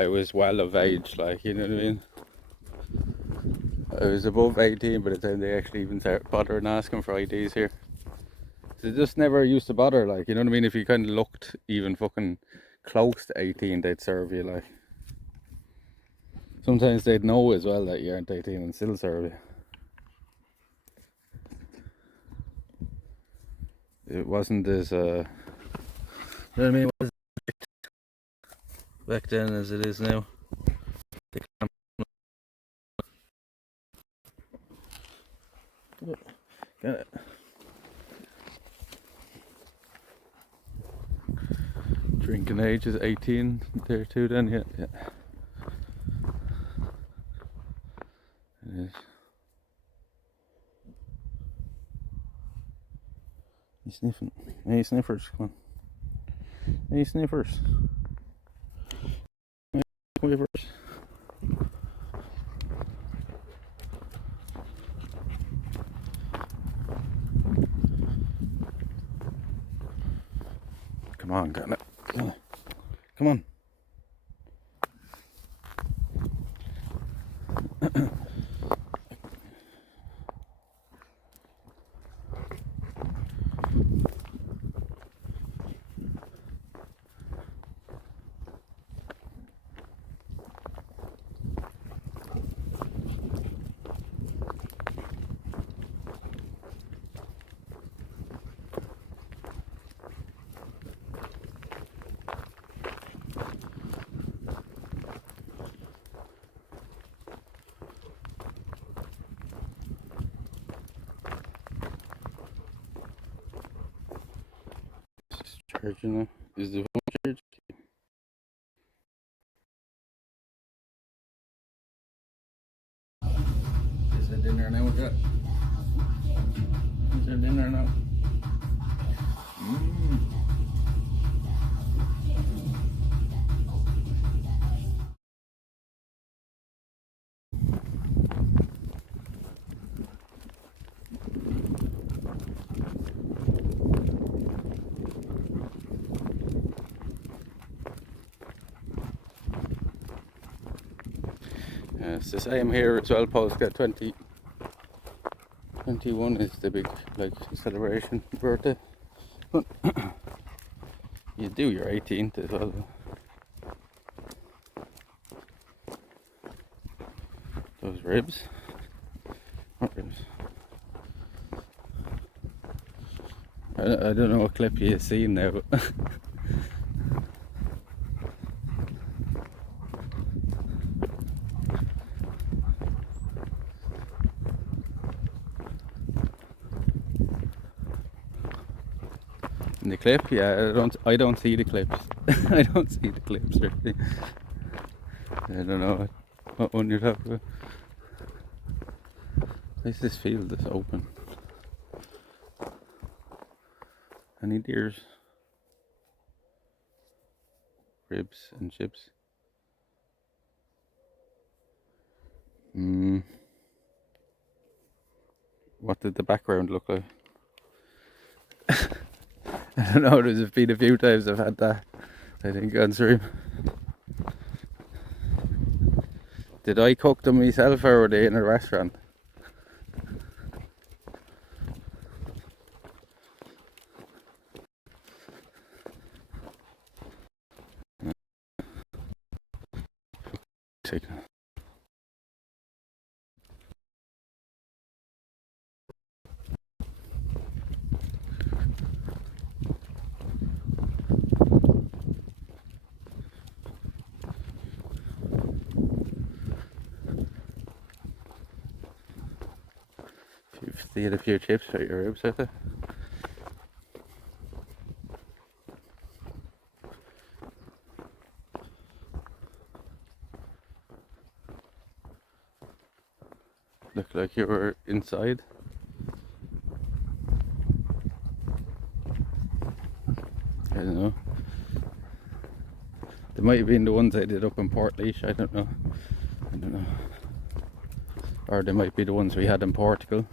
was well of age, like, you know what I mean? I was above 18 by the time they actually even started bothering asking for IDs here. They just never used to bother, like, you know what I mean? If you kind of looked even fucking close to 18, they'd serve you, like. Sometimes they'd know as well that you aren't 18 and still serve you. It wasn't as, you know what I mean? It wasn't back then as it is now. Got it. Drinking age is 18 there too then, yeah. It is. You sniffing? Hey sniffers, come on. Hey sniffers. Come here first. Come on, got it. Come on. Charging now. Is the phone charged? Is it in there now? Yeah. Is it in there now? It's the same here as well, Postcard 21 is the big like celebration birthday. But you do your 18th as well. Those ribs. What ribs? I don't know what clip you've seen now, but in the clip, yeah, I don't see the clips. I don't see the clips really. I don't know what one you're talking about. Why's this field that's open? Any deers? Ribs and chips. What did the background look like? I don't know, there's been a few times I've had that, I think, on stream. Did I cook them myself or were they in a restaurant? Signal. You had a few chips for your ribs, I think. Looked like you were inside. I don't know. They might have been the ones I did up in Portlaoise, I don't know. Or they might be the ones we had in Portugal.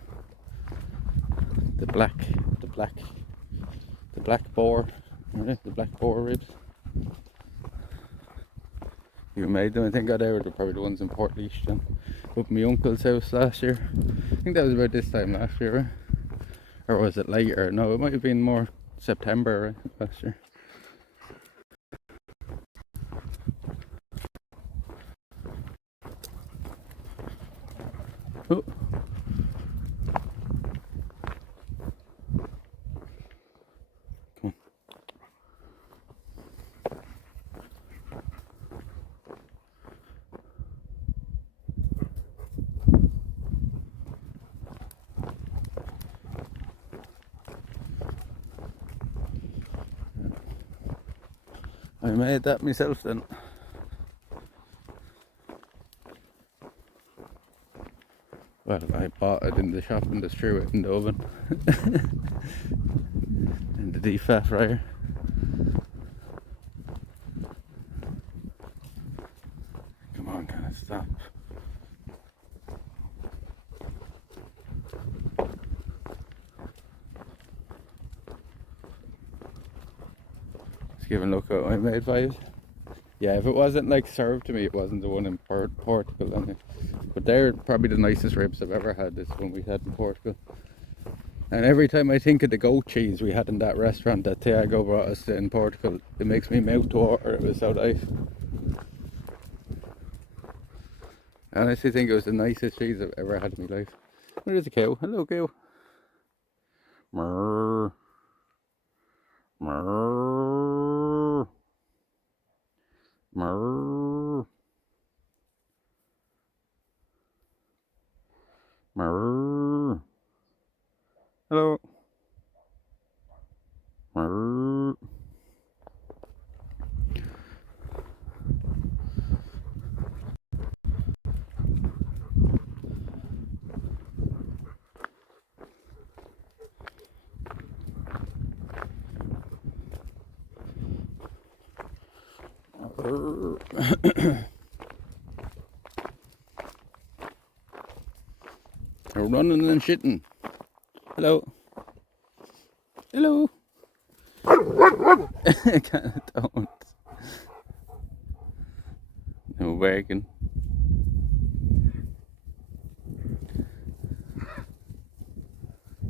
The black boar, right? The black boar ribs. You made them, I think, they're probably the ones in Portlaoise then. Up at my uncle's house last year. I think that was about this time last year, right? Or was it later? No, it might have been more September, right? Last year. Oh. Come on. I made that myself then. Well, I bought it in the shop and just threw it in the oven. In the deep fat fryer. Come on, can I stop? Let's give a look at what I made vibes. Yeah, if it wasn't like served to me, it wasn't the one in Portugal. I mean. But they're probably the nicest ribs I've ever had, this one we had in Portugal. And every time I think of the goat cheese we had in that restaurant that Tiago brought us to in Portugal, it makes me mouth to water. It was so nice. I honestly think it was the nicest cheese I've ever had in my life. There's a cow. Hello, cow. Murr. Murr. Murr. Murr. Hello. Murr. They're running and shitting. Hello. Hello. Don't. No barking.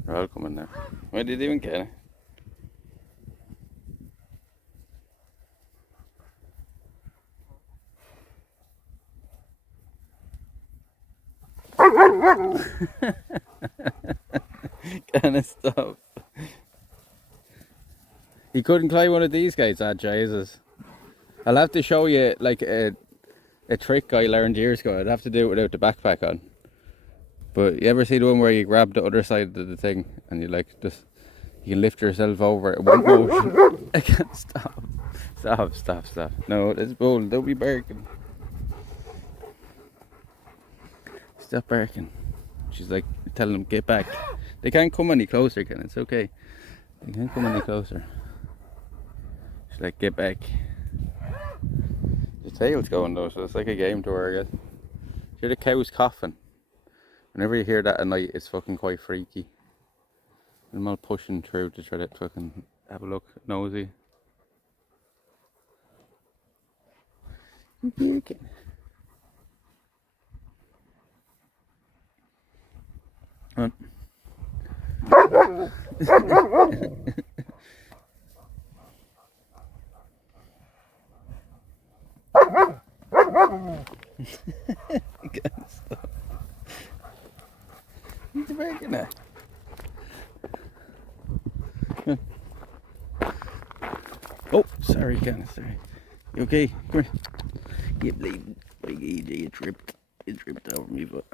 They're all coming now. Where did they even get it? Can I stop? He couldn't climb one of these guys, Jesus. I'll have to show you like a trick I learned years ago. I'd have to do it without the backpack on. But you ever see the one where you grab the other side of the thing and you like just, you can lift yourself over in one motion? I can't stop. Stop. No, it's bold. Don't be barking. Stop barking. She's like telling them get back. They can't come any closer, Ken. It's okay. They can't come any closer. She's like get back. The tail's going though, so it's like a game to her, I guess. Hear the cows coughing. Whenever you hear that at night, it's fucking quite freaky. I'm all pushing through to try to fucking have a look, nosy. On. He's barking at. Oh, sorry, Ken, sorry. You okay? Come here. You bleeding. Big EJ, you tripped. You tripped over me, but.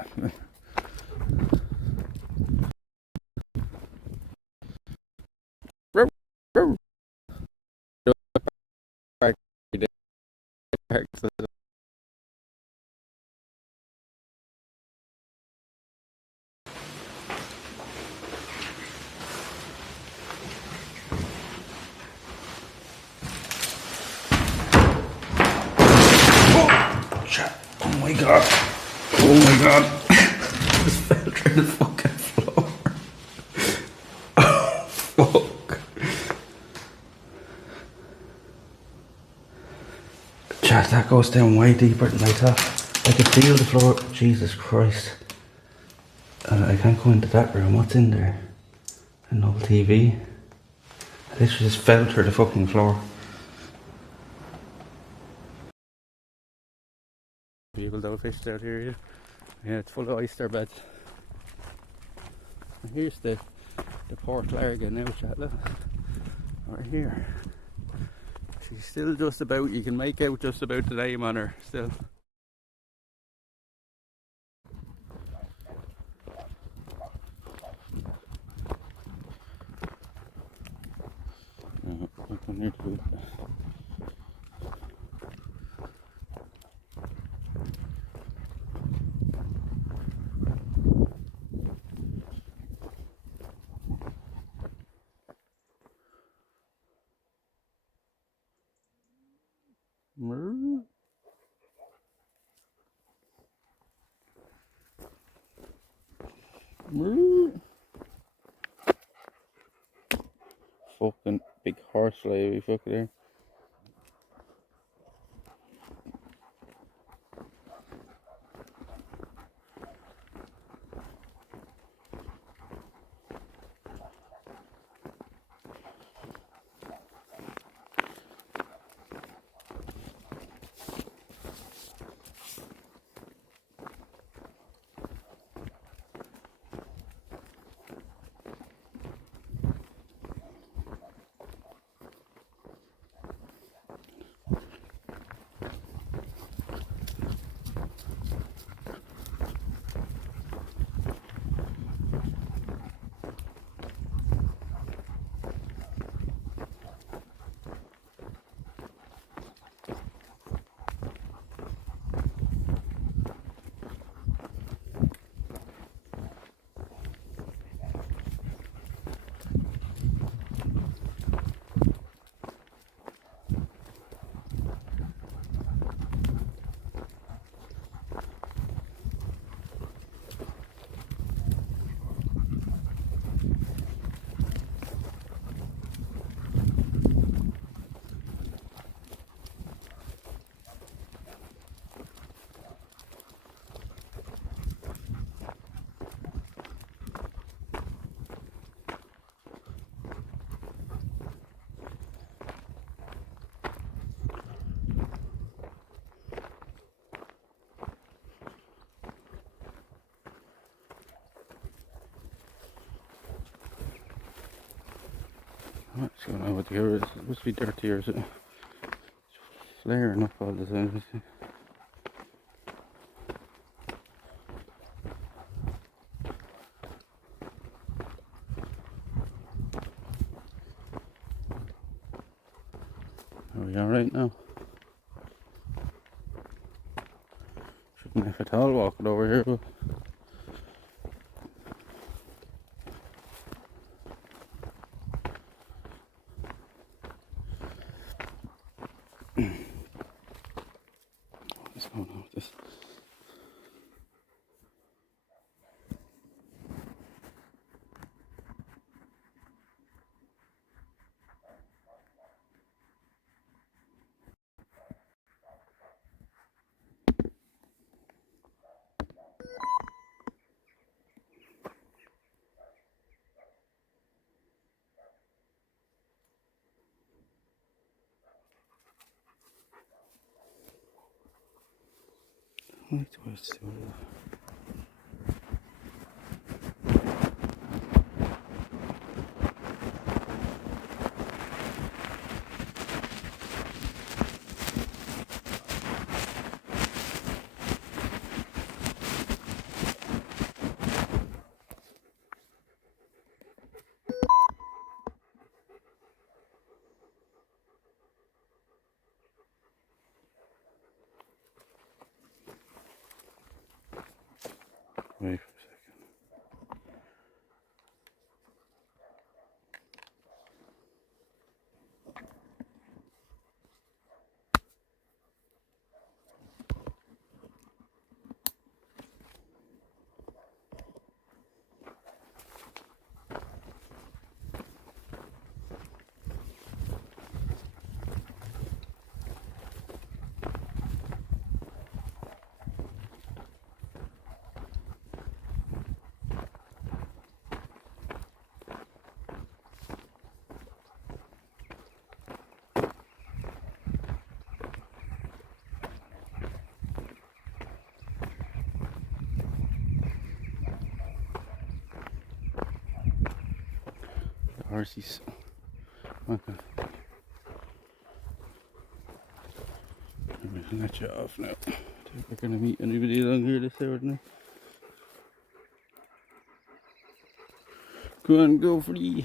Oh my god. Oh my god. I just fell through the fucking floor. Oh, fuck. Chat, that goes down way deeper than I thought. I could feel the floor. Jesus Christ. I can't go into that room. What's in there? An old TV. I literally just fell through the fucking floor. Beautiful little fish out here. Yeah, it's full of oyster beds. And here's the Port Larga now, chat. Look. Right here. She's still just about, you can make out just about the name on her still. Fucking big horse lady, fuck there. What's going on with the air? It must be dirty, or is it flaring up all the time? Are we alright now? Shouldn't have at all walking over here, but like the way it's doing that. Wait for a second. The horses. Okay. I'm gonna let you off now. We're gonna meet anybody along here this hour now. Go on, go free.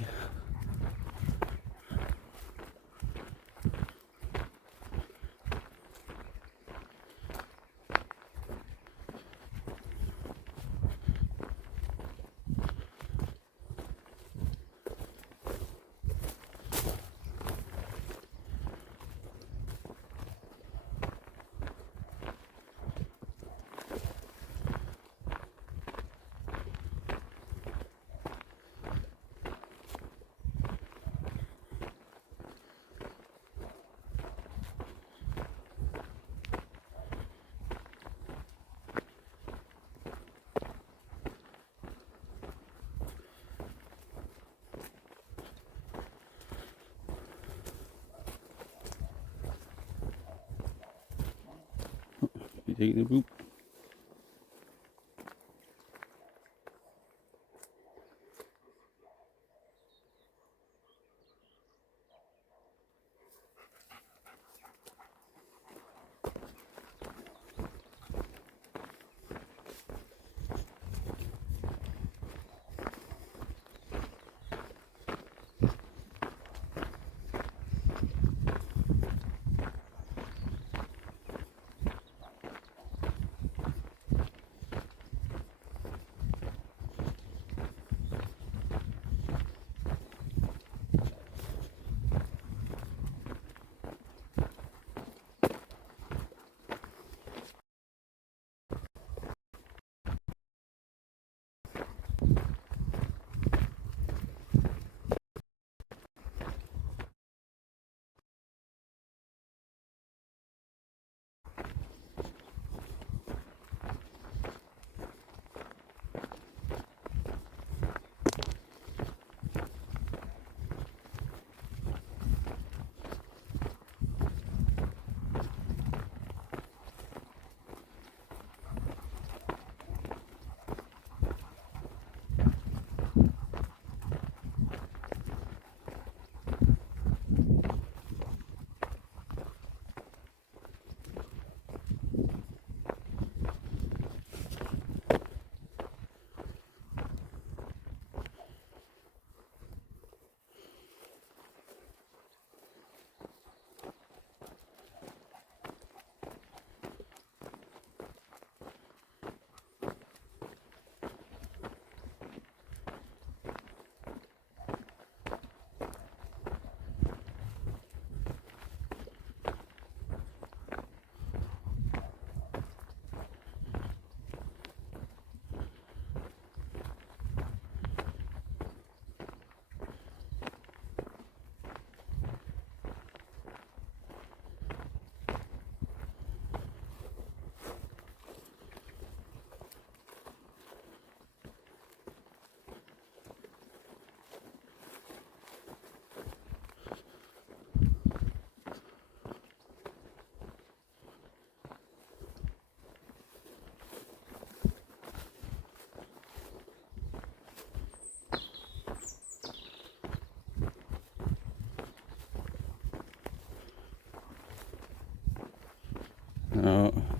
You taking a boop?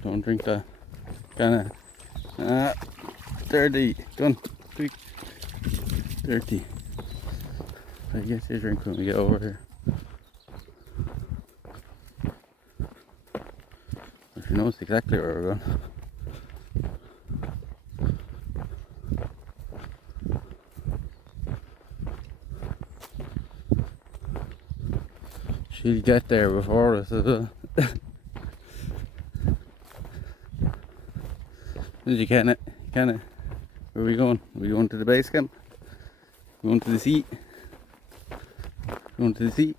Don't drink that. Kinda. Dirty. Done. Quick. Dirty. I guess you drink when we get over here. She knows exactly where we're going. She'll get there before us as well. Did you can it? Can it? Where are we going? Are we going to the base camp? Going to the seat? Going to the seat?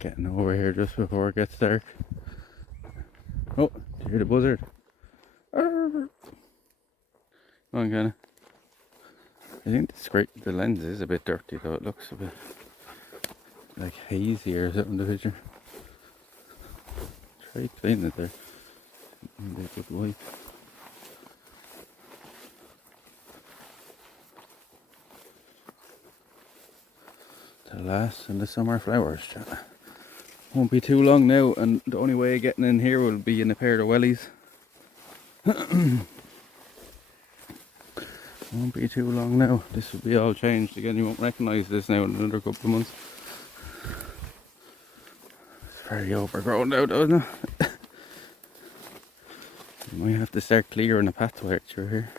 Getting over here just before it gets dark. Oh, do you hear the buzzard? Come on, Kenna. I think the lens is a bit dirty though. It looks a bit like hazy or something in the picture. Try cleaning it there. Maybe a good wipe. The last in the summer flowers, chat. Won't be too long now, and the only way of getting in here will be in a pair of wellies. Won't be too long now. This will be all changed again. You won't recognise this now in another couple of months. It's very overgrown now, doesn't it? You might have to start clearing the pathway through here.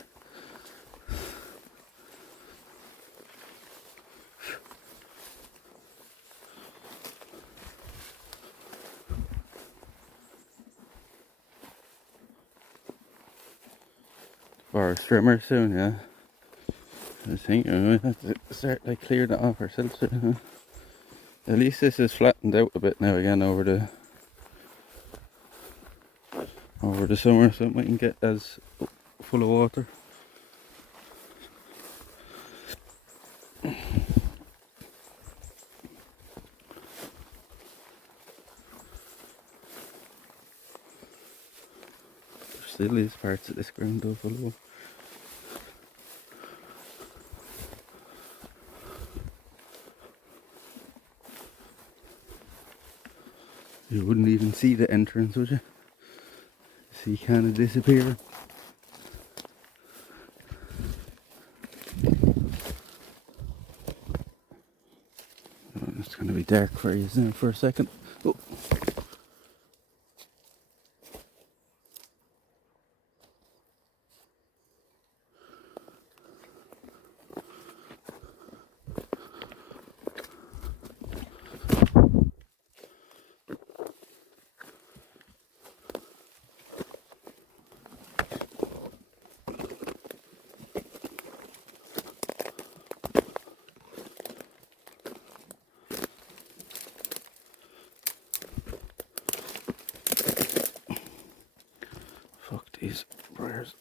For a trimmer soon, yeah. I think we might have to start like clearing that off ourselves. Huh? At least this is flattened out a bit now again over the summer, so it mightn't get as full of water. There still is parts of this ground though full of water. You wouldn't even see the entrance, would you? See kind of disappear. Oh, it's going to be dark for you, isn't it, for a second? Oh. Fuck these briars.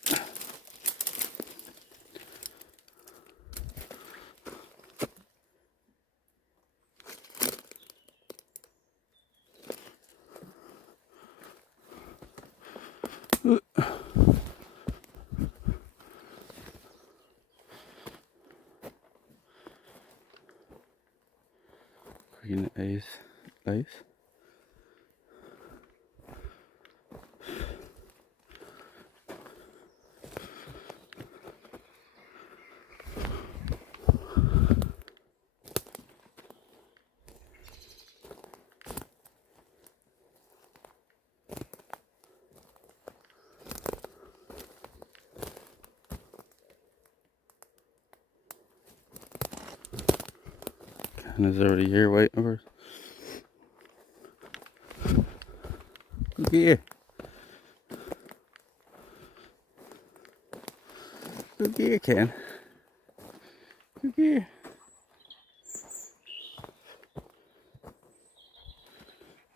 Green ice. And there's already here waiting for us. Good gear. Good gear, Ken. Good gear.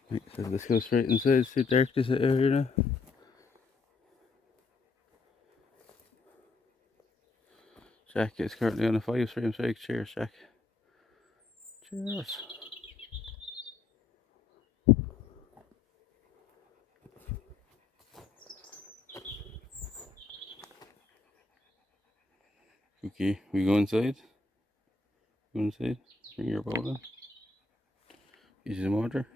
Right, so let's go straight inside. It's too dark this area now. Jack is currently on a 5-stream strike. Cheers, Jack. Cheers. Okay, we go inside. Go inside. Bring your bowl in. Use some water.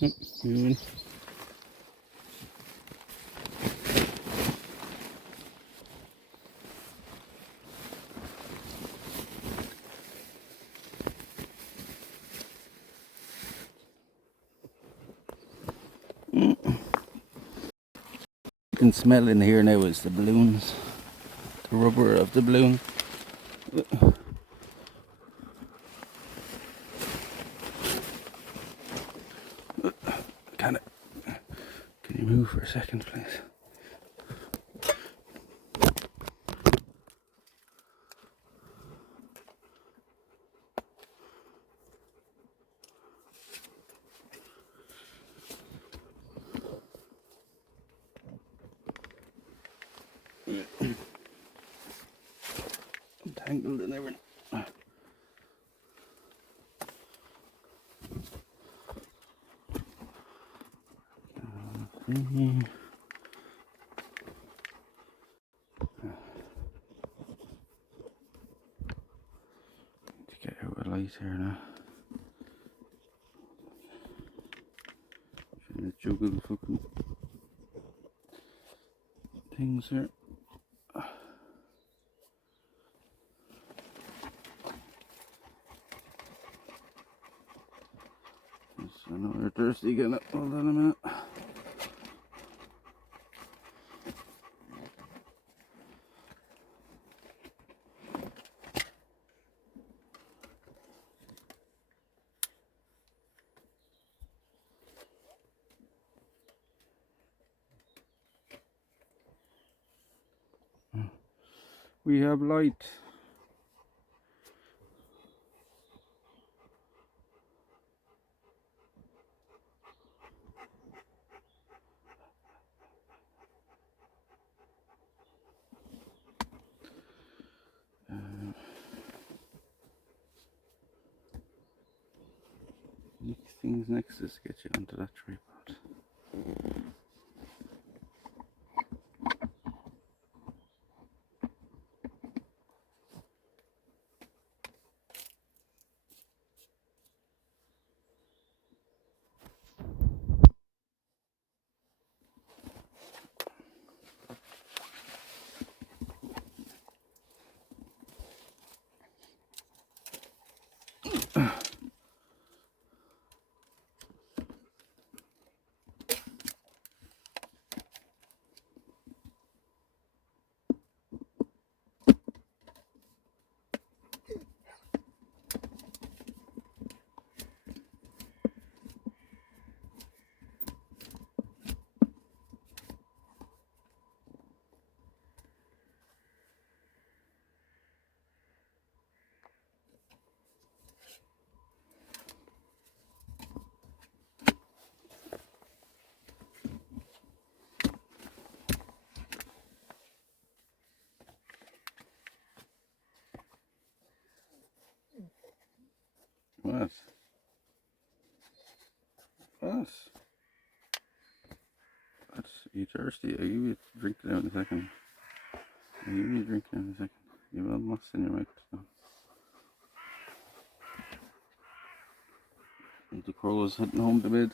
So. You can smell in here now is the balloons. The rubber of the balloon. Can you move for a second, please? I'm tangled in everything. To get out of light here now. Trying to juggle the fucking things here. I know we're thirsty again. Hold on a minute. We have light. Things next is get you onto that tripod. What? What? That's You thirsty? I'll give you a drink now in a second. I'll give you a drink now in a second. You've almost in your mouth now. And the crow's heading home to bed.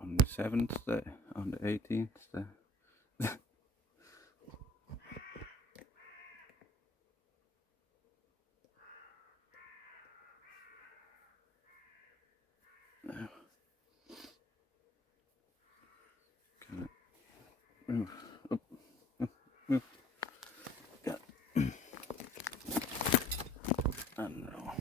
On the 7th day, on the 18th day. Now, can I move up, up, move? Yeah. And now.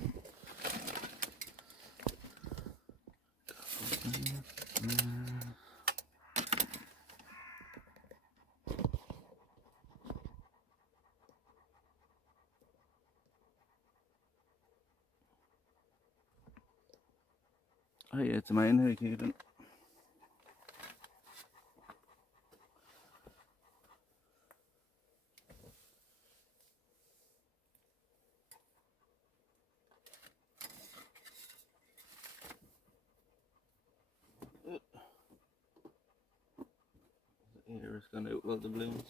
Oh yeah, it's mine here, Kieran. The air is gone out all the balloons.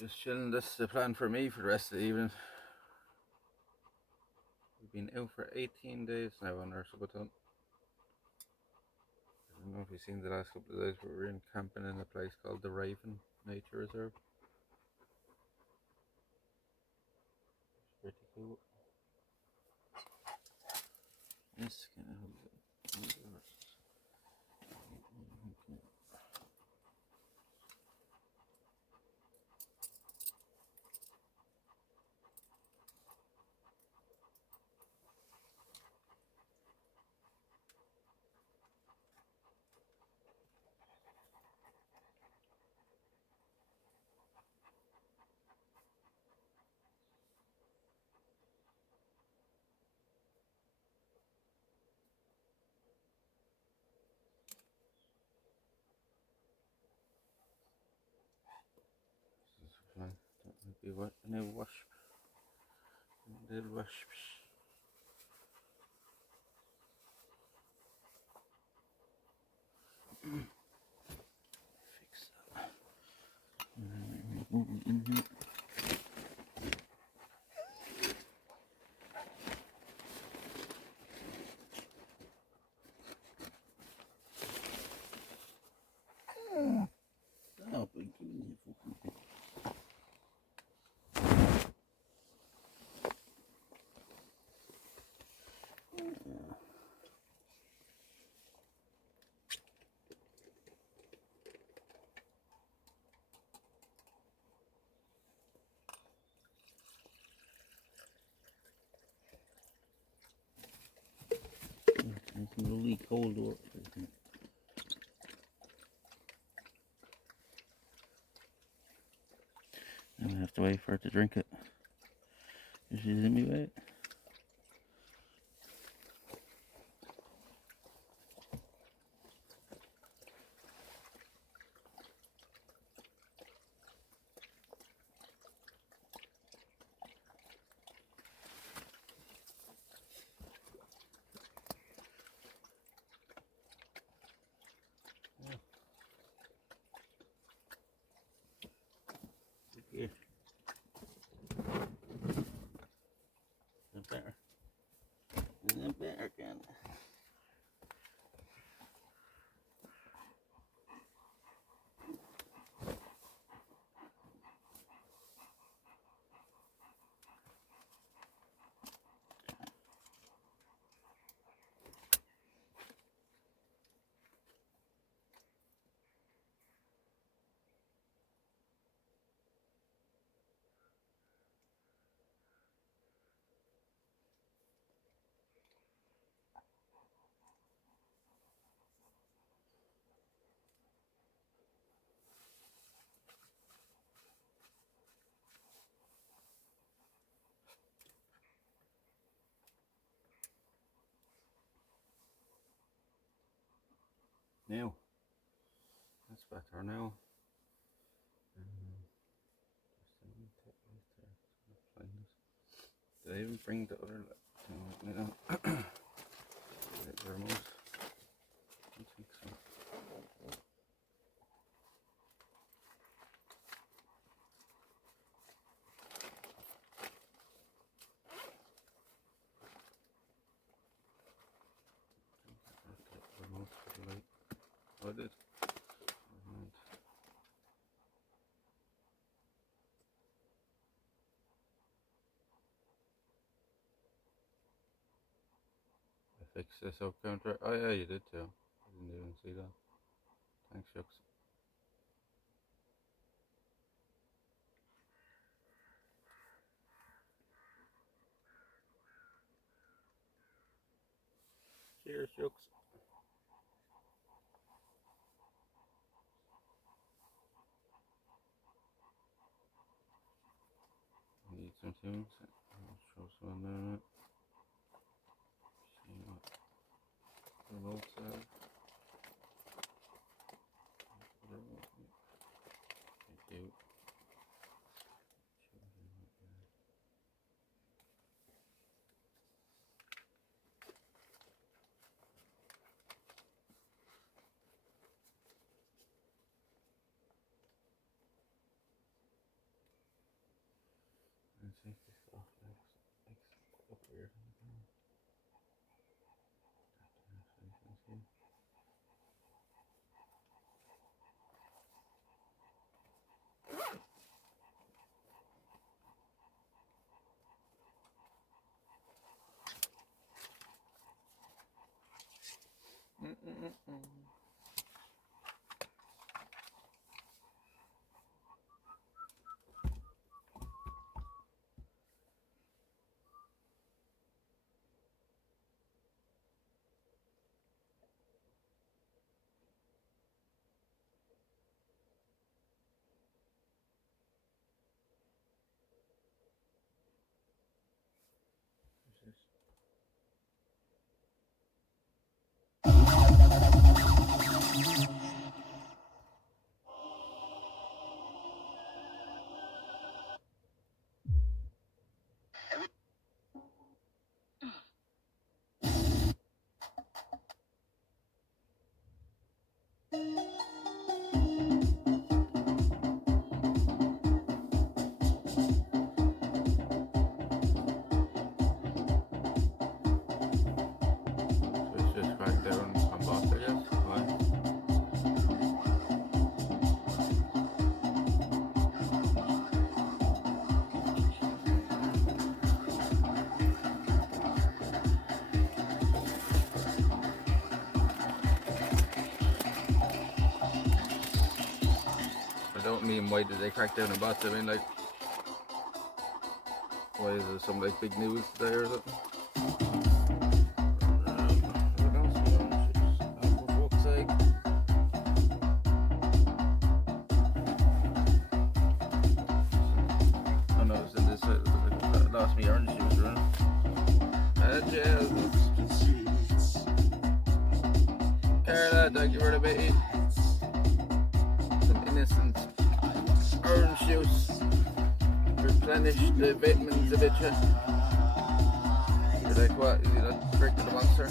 Just chilling, that's the plan for me for the rest of the evening. We've been out for 18 days now on our Subathon. I don't know if you've seen the last couple of days, but we're in camping in a place called the Raven Nature Reserve. It's pretty cool. Yes, can I hold it? Fine. That might be what a new wasp. Little wasps. Fix that. In here. Stop it, give me a fucking thing. It's really cold work. And I have to wait for her to drink it. She's in me wait. Now. That's better now. Did I even bring the other thing now? The remote? I don't think so. Remote for the light. Oh, I did. Remote. I fixed this up counter. Oh yeah, you did too. I didn't even see that. Thanks, Shucks. Cheers, Shucks. Need some tunes. I'll show some on that. See what remotes are. Thank you. And take this off like up weird. Just back there on boss, I guess. Why? I don't mean why did they crack down on bots. I mean like, why is there some like big news today or something? Lost me orange juice around. Carla, thank you for the bait. Some innocent orange juice. Replenish the vitamins a bit. You're like, what? Is he not drinking the monster?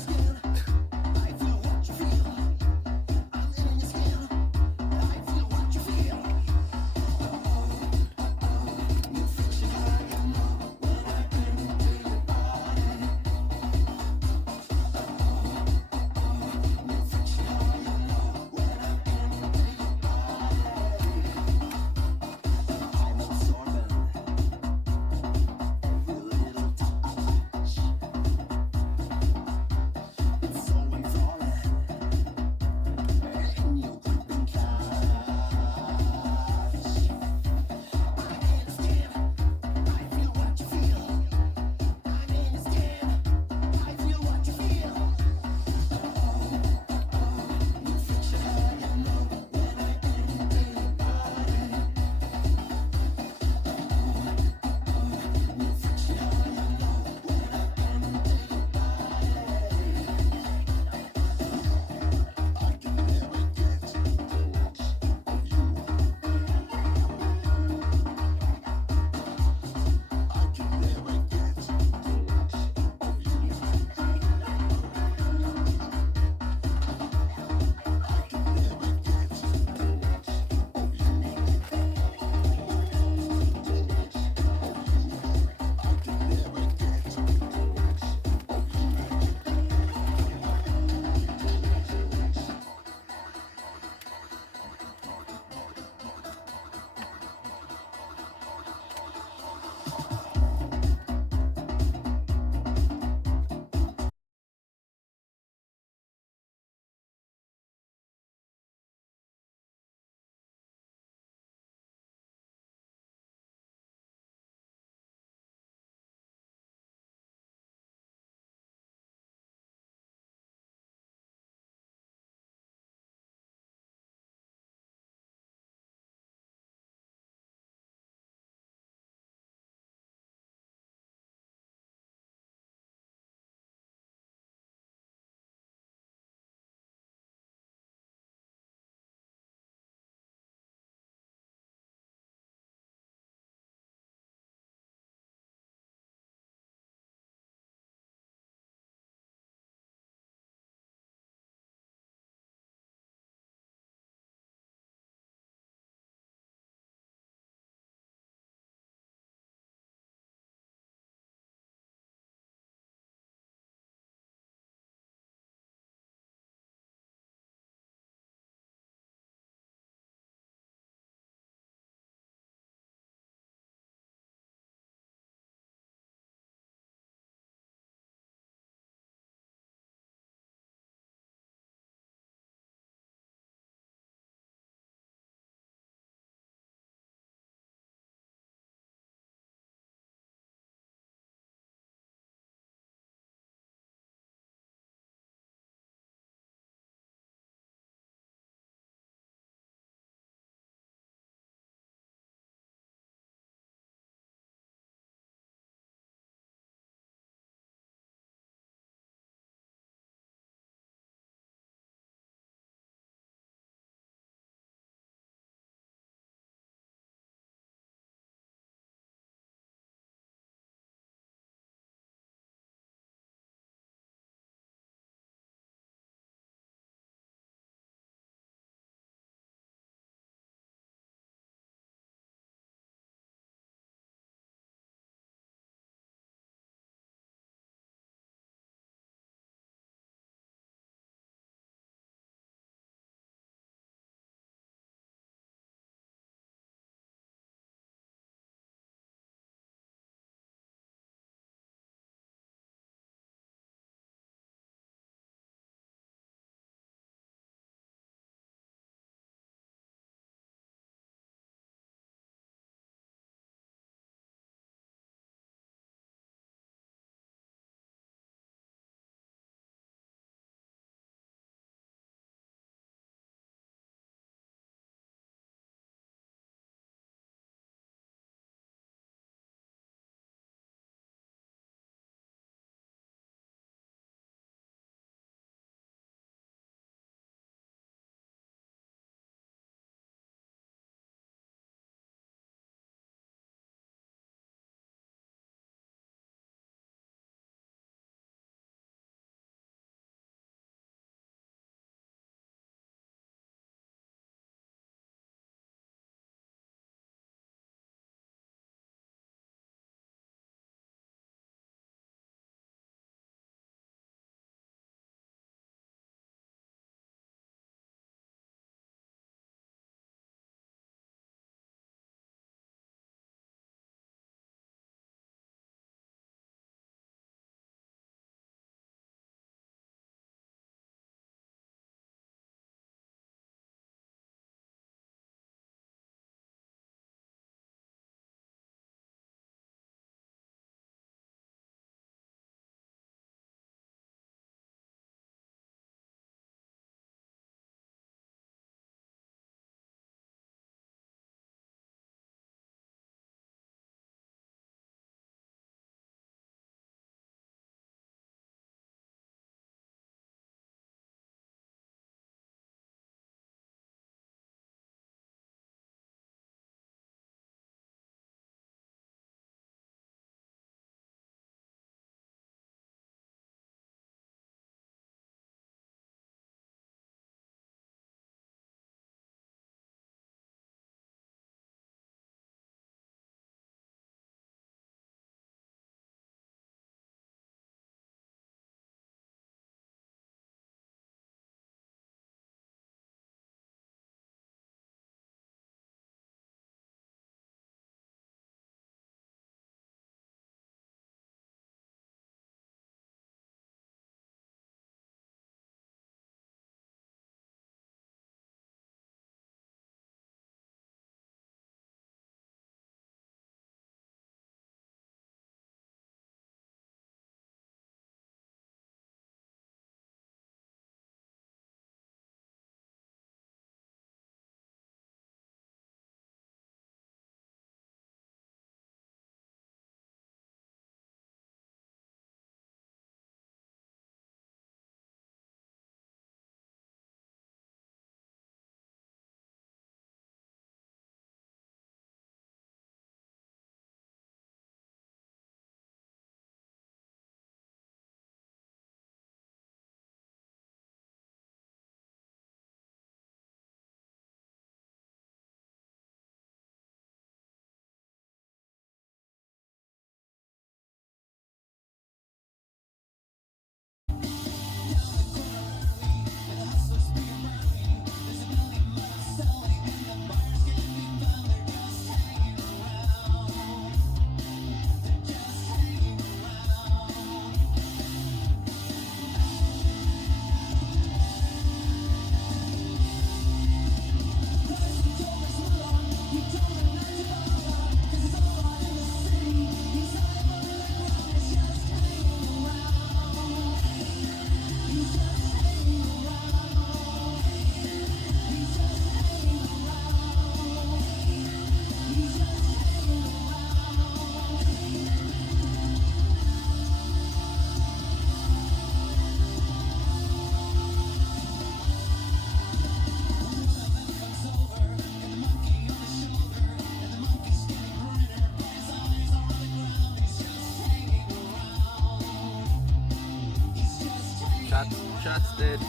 Chat's dead.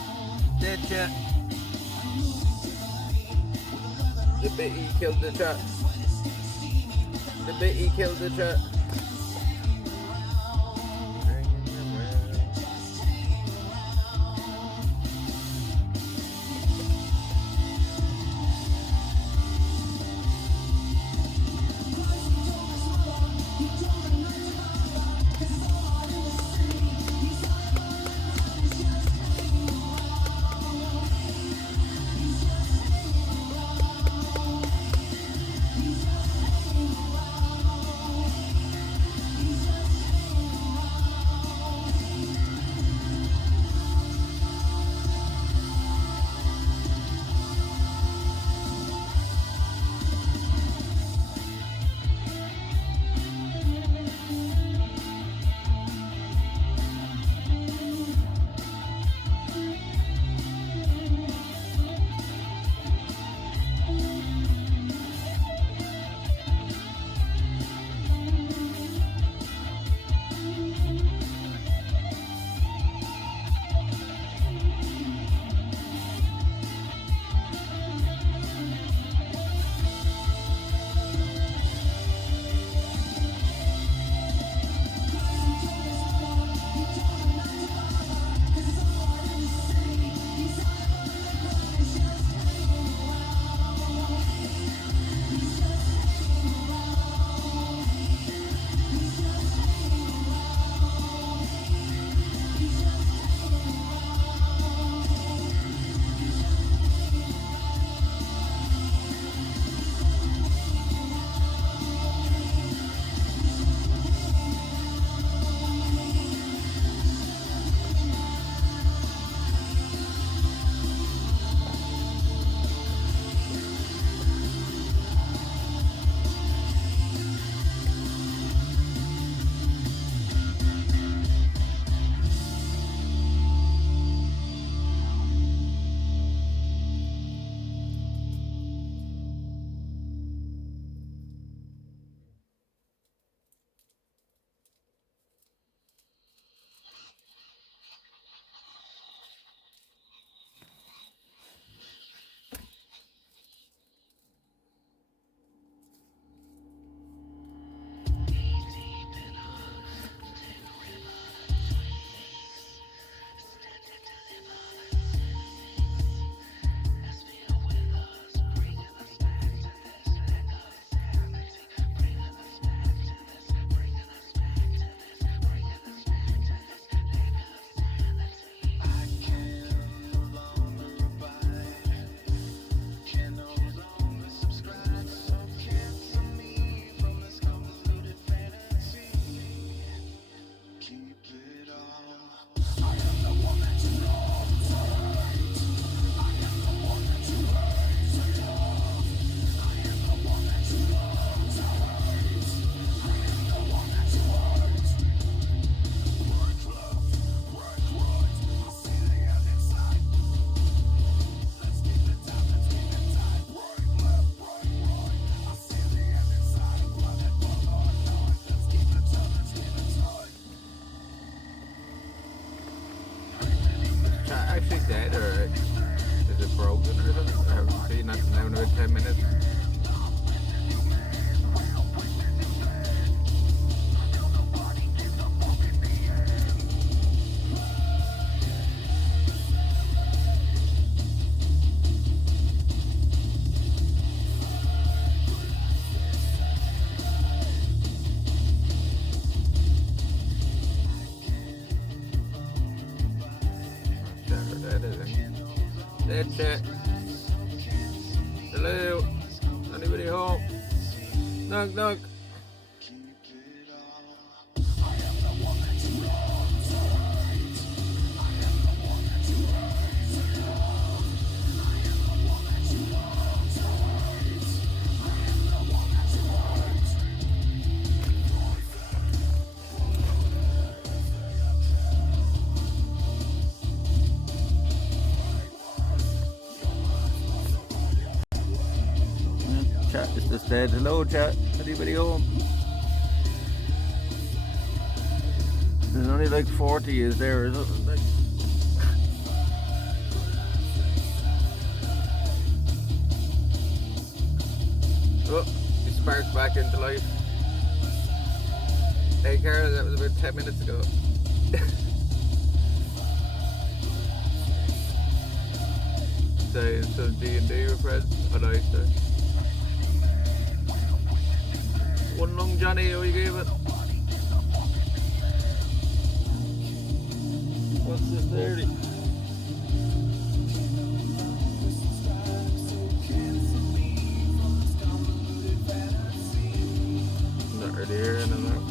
Dead chat. The bitty killed the chat. The bitty killed the chat. Actually dead, or is it broken or something? I haven't seen that now in about 10 minutes. Dead chat. Hello? Anybody home? Knock knock. Chat is just dead. Hello chat. Anybody home? There's only like 40 is there, is it? Like into life. Hey Carl, that was about 10 minutes ago. Saying some D&D with friends. Oh nice. One long Johnny, how you gave it? What's the 30? Not really hearing them now.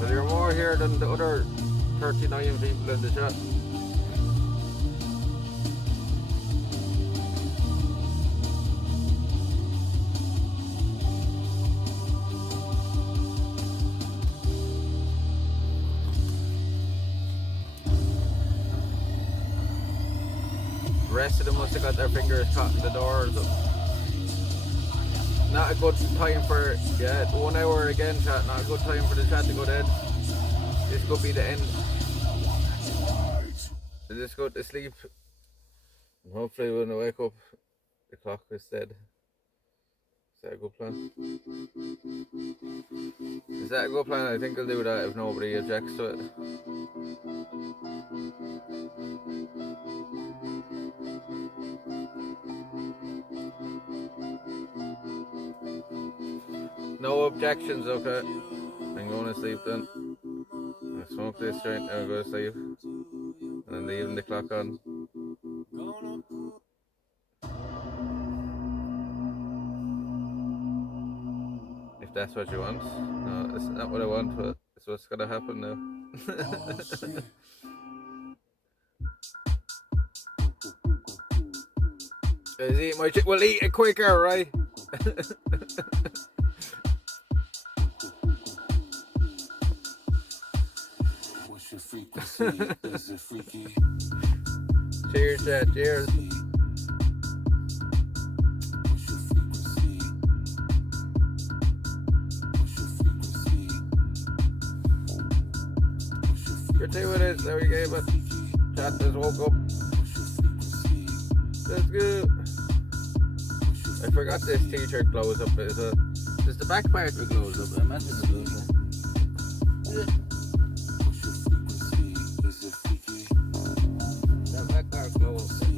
But you're more here than the other 39 people in the chat. The rest of them must have got their fingers caught in the door or something. Not a good time for, 1 hour again chat, not a good time for the chat to go dead. This could be the end. They just go to sleep. And hopefully when I wake up, the clock is dead. Is that a good plan? Is that a good plan? I think I'll do that if nobody objects to it. No objections, okay. I'm going to sleep then. I smoke this joint and I'll go to sleep. And I'm leaving the clock on. If that's what you want. No, it's not what I want, but it's what's gonna happen now. Guys, eat my chick. We'll eat it quicker, right? What's your frequency? Is it freaky? Cheers, chat. Cheers. You're two with it. There we go, but chat just woke up. That's good. I forgot this t-shirt glows up. Does the back part of it glows up? I imagine it does. That back part glows up.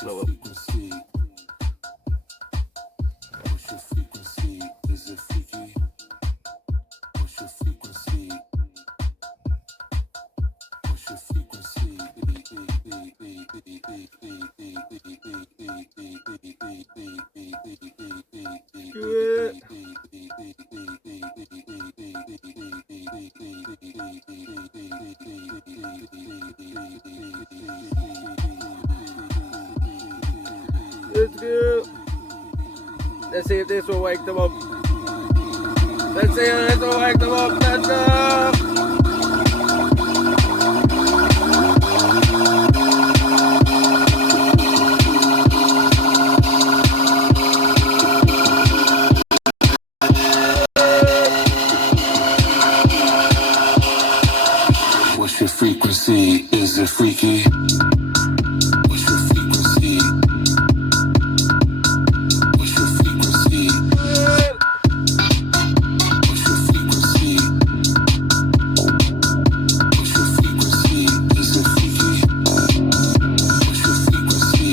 Glow up. Let's go. Let's see if this will wake them up. Let's see if this will wake them up. Let's go. What's your frequency? Is it freaky? What's your frequency? What's your frequency? What's your frequency? What's your frequency? Is it freaky? What's your frequency?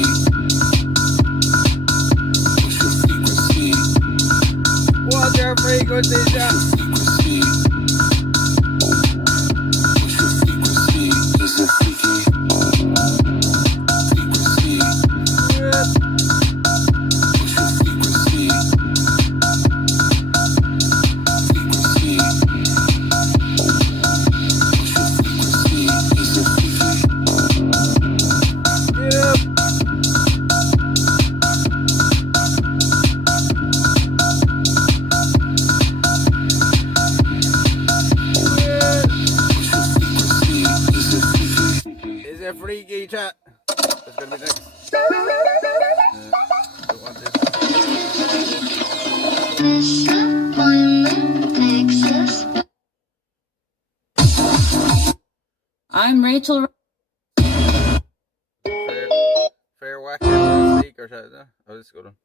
What's your frequency? What's your frequency, Jack? Freaky chat. That's gonna be next. Don't want this. Disappointment makes us Rachel. Fair whack in the speaker, oh, this is a good one.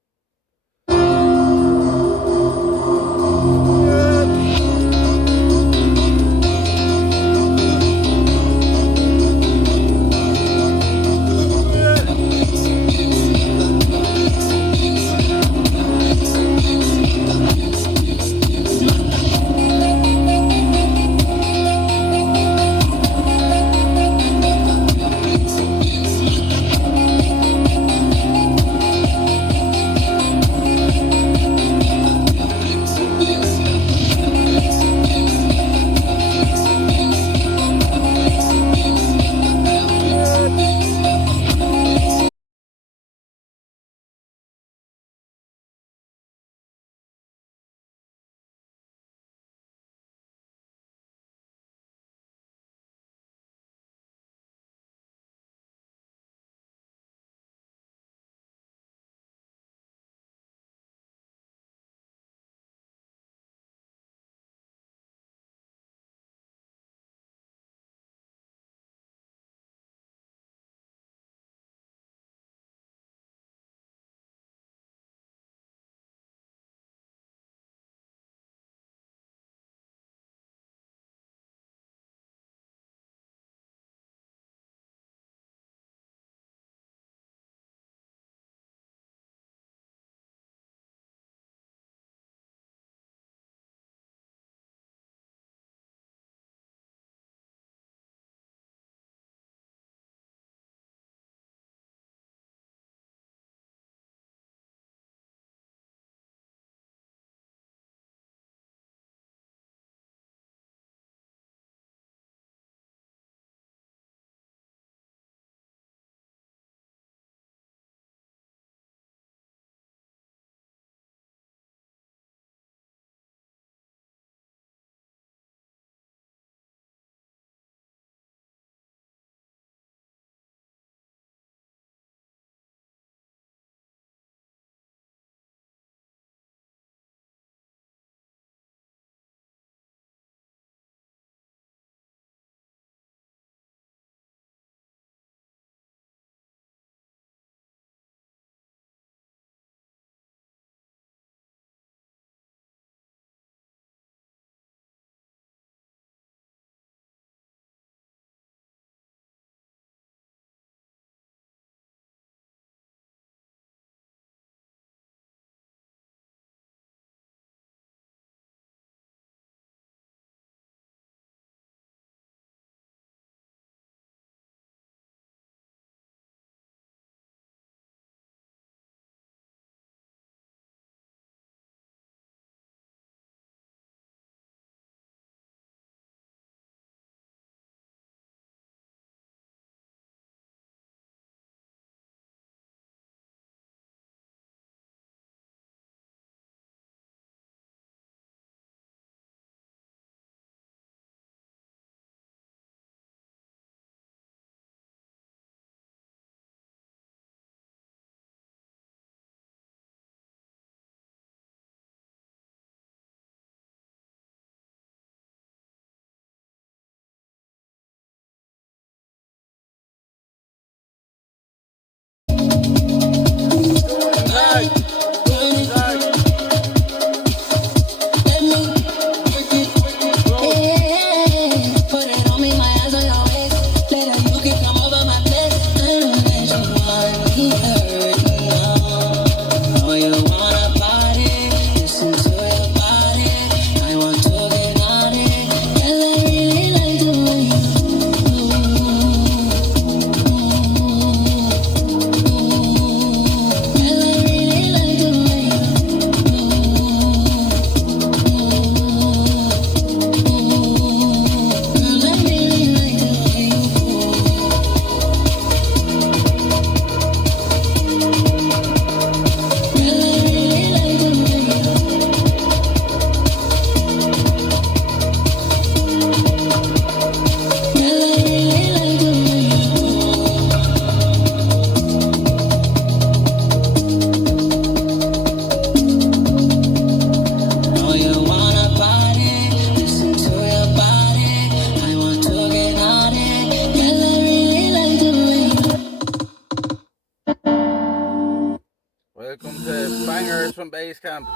Bangers from base camp.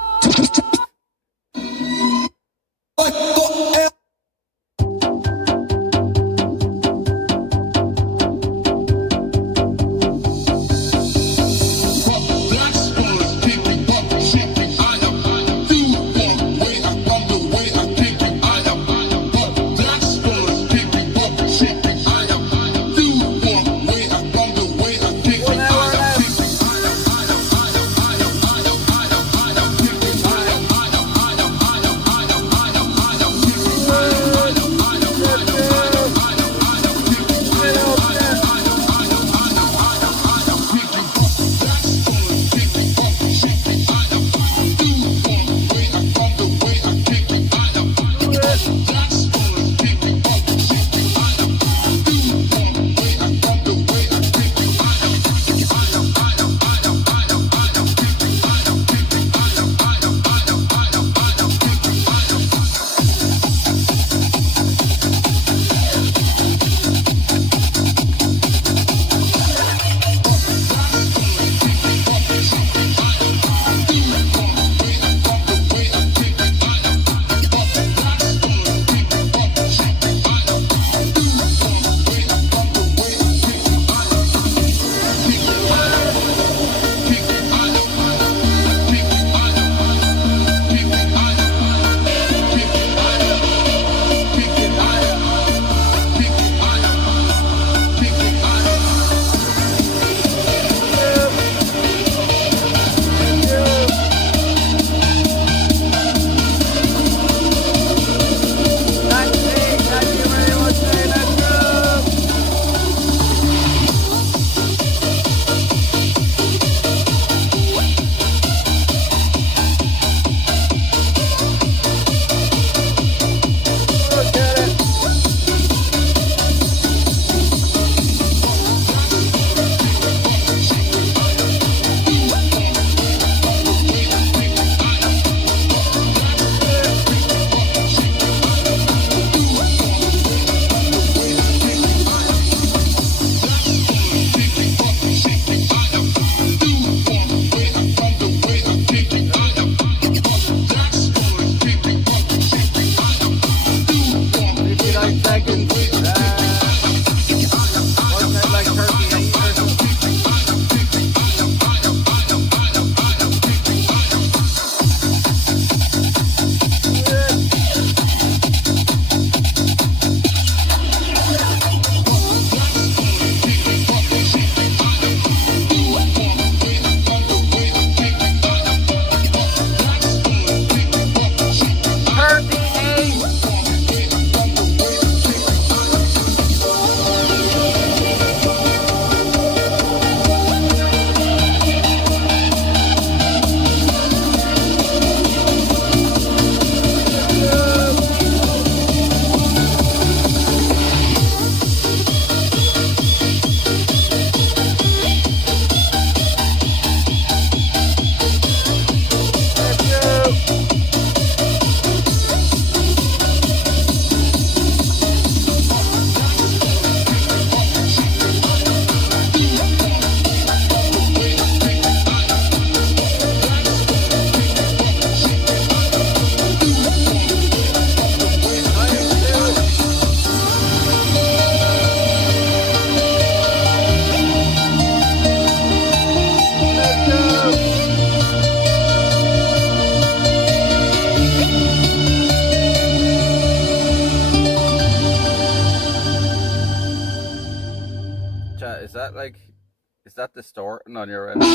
Is that distorting on your end? Is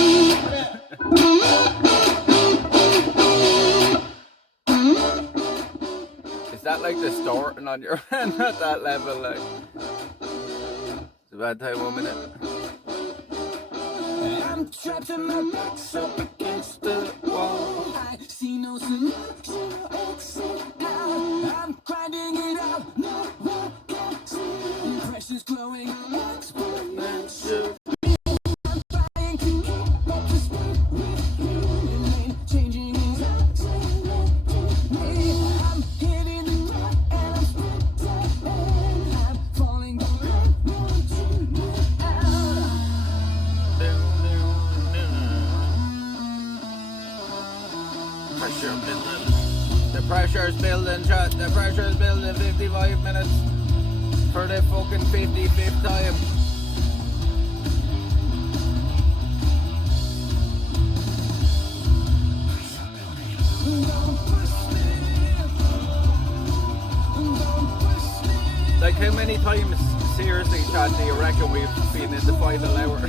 that like distorting on your end at that level? Like, it's a bad time, 1 minute. I'm trapped in my box up against the wall. I see no solution exit out. I'm grinding it out. No one can see. Pressure's growing exponential. pressure building. The pressure's building, chat. The pressure's building. 55 minutes for the fucking 55th time. Like, how many times, seriously, chat, do you reckon we've been in the final hour?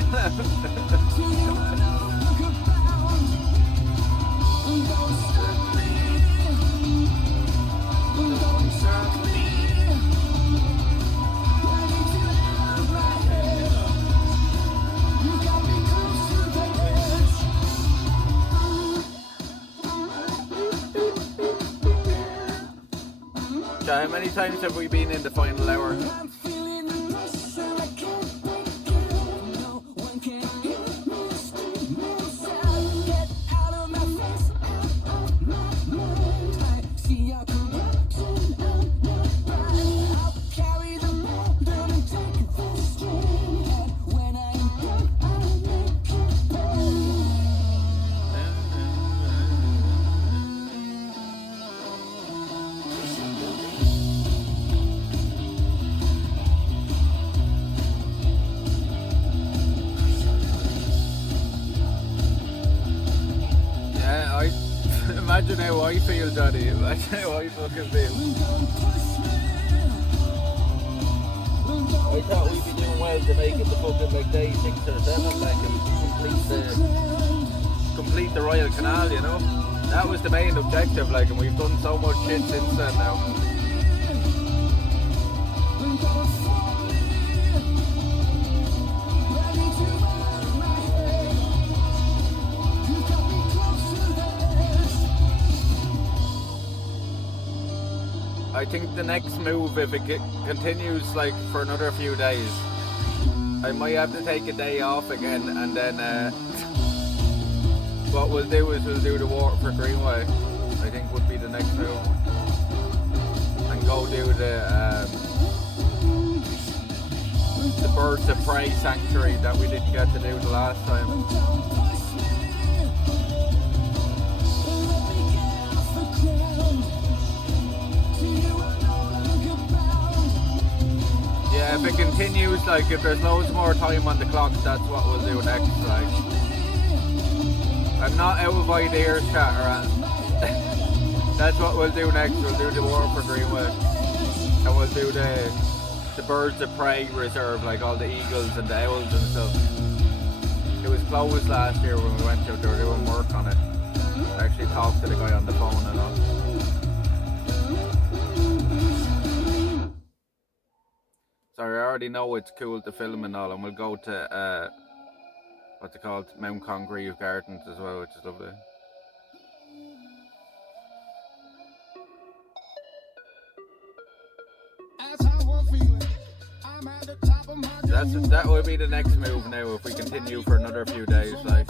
How many times have we been in the final hour? Imagine how I feel, Johnny. Imagine how I fucking feel. I thought we'd be doing well to make it the fucking like day 6 or 7, like, and complete the Royal Canal, you know? That was the main objective, like, and we've done so much shit since then now. I think the next move, if it continues like for another few days, I might have to take a day off again, and then what we'll do is we'll do the Waterford Greenway. I think would be the next move, and go do the Birds of Prey sanctuary that we didn't get to do the last time. Yeah, if it continues, like, if there's loads more time on the clock, that's what we'll do next, like. I'm not out of ideas, chat, or that's what we'll do next. We'll do the Waterford Greenway, and we'll do the Birds of Prey reserve, like all the eagles and the owls and stuff. It was closed last year when we went out. They were doing work on it. I actually talked to the guy on the phone and all. Sorry, I already know it's cool to film and all, and we'll go to what's it called, Mount Congreve Gardens as well, which is lovely. That will be the next move now if we continue for another few days, like.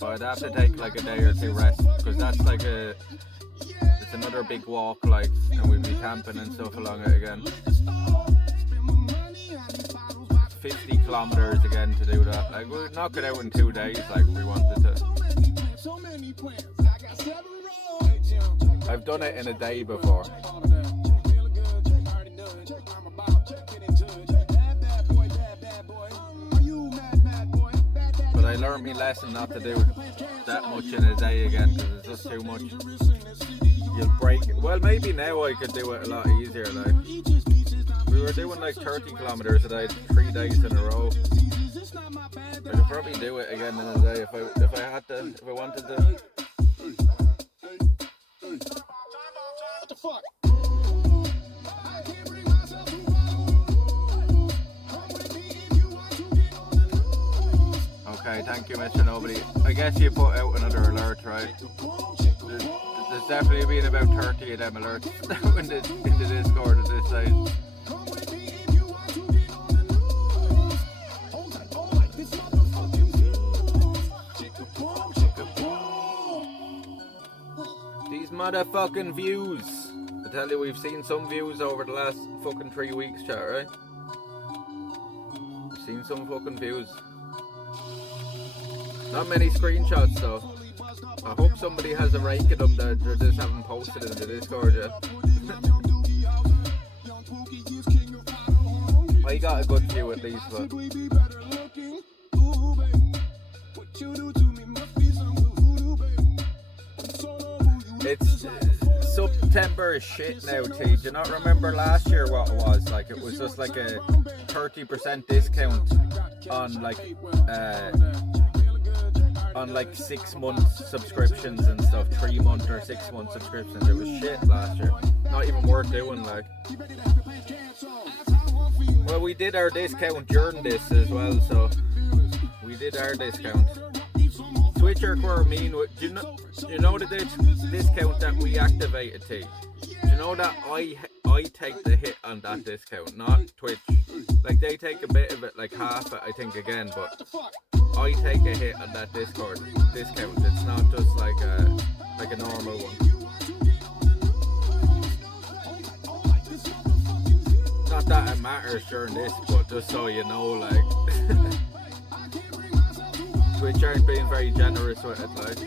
But I'd have to take like a day or two rest, because that's like it's another big walk, like, and we'll be camping and stuff along it again. 50 kilometers again to do that. Like, we'll knock it out in 2 days, like we wanted to. I've done it in a day before. But I learned my lesson not to do that much in a day again, because it's just too much. You'll break it. Well, maybe now I could do it a lot easier, like. We were doing like 30 kilometers a day, 3 days in a row. I could probably do it again in a day if I had to, if I wanted to. What the fuck? Okay, thank you, Mr. Nobody. I guess you put out another alert, right? There's definitely been about 30 of them alerts in the Discord at this stage. These motherfucking views. I tell you, we've seen some views over the last fucking 3 weeks, chat, right? We've seen some fucking views. Not many screenshots though. I hope somebody has a rank of them that they just haven't posted in the Discord yet. I got a good few at least, but it's September is shit now, T. Do you not remember last year what it was? Like, it was just like a 30% discount on like 6 month subscriptions and stuff, 3 month or 6 month subscriptions. It was shit last year. Not even worth doing, like. Well, we did our discount during this as well, so we did our discount. Twitcher were mean. Do you know the discount that we activated, T? Do you know that I take the hit on that discount, not Twitch? Like, they take a bit of it, like half it, I think, again, but I take a hit on that Discord discount. It's not just like a normal one. Not that it matters during this, but just so you know, like. Twitch aren't being very generous with it, like.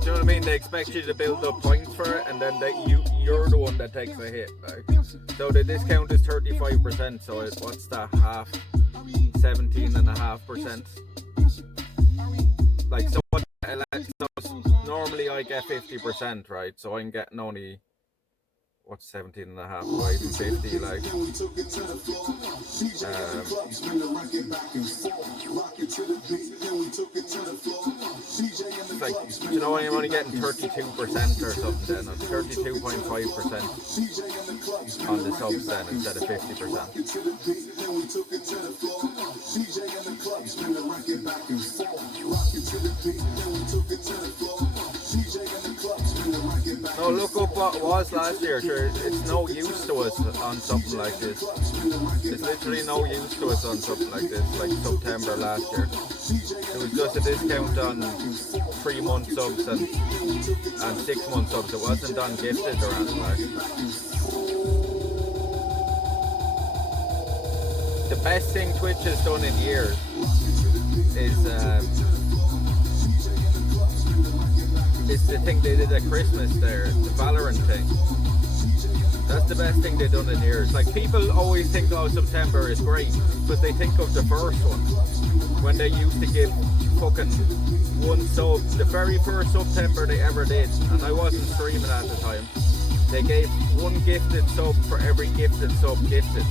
Do you know what I mean? They expect you to build up points for it, and then you're the one that takes a hit, like. So the discount is 35%, so what's that, half? 17.5%. Like, so normally I get 50%, right? So I'm getting only, what's 17.5 divided by 50, like, it's like, you know, I'm only getting 32% or something then, or 32.5% on the subs then instead of 50%. No, look up what it was last year. Sure, it's no use to us on something like this. It's literally no use to us on something like this, like September last year. It was just a discount on 3 month subs and 6 month subs. It wasn't on gifted or anything like. The best thing Twitch has done in years is the thing they did at Christmas there, the Valorant thing. That's the best thing they've done in years. Like, people always think, oh, September is great, but they think of the first one, when they used to give fucking one sub, the very first September they ever did, and I wasn't streaming at the time. They gave one gifted sub for every gifted sub gifted.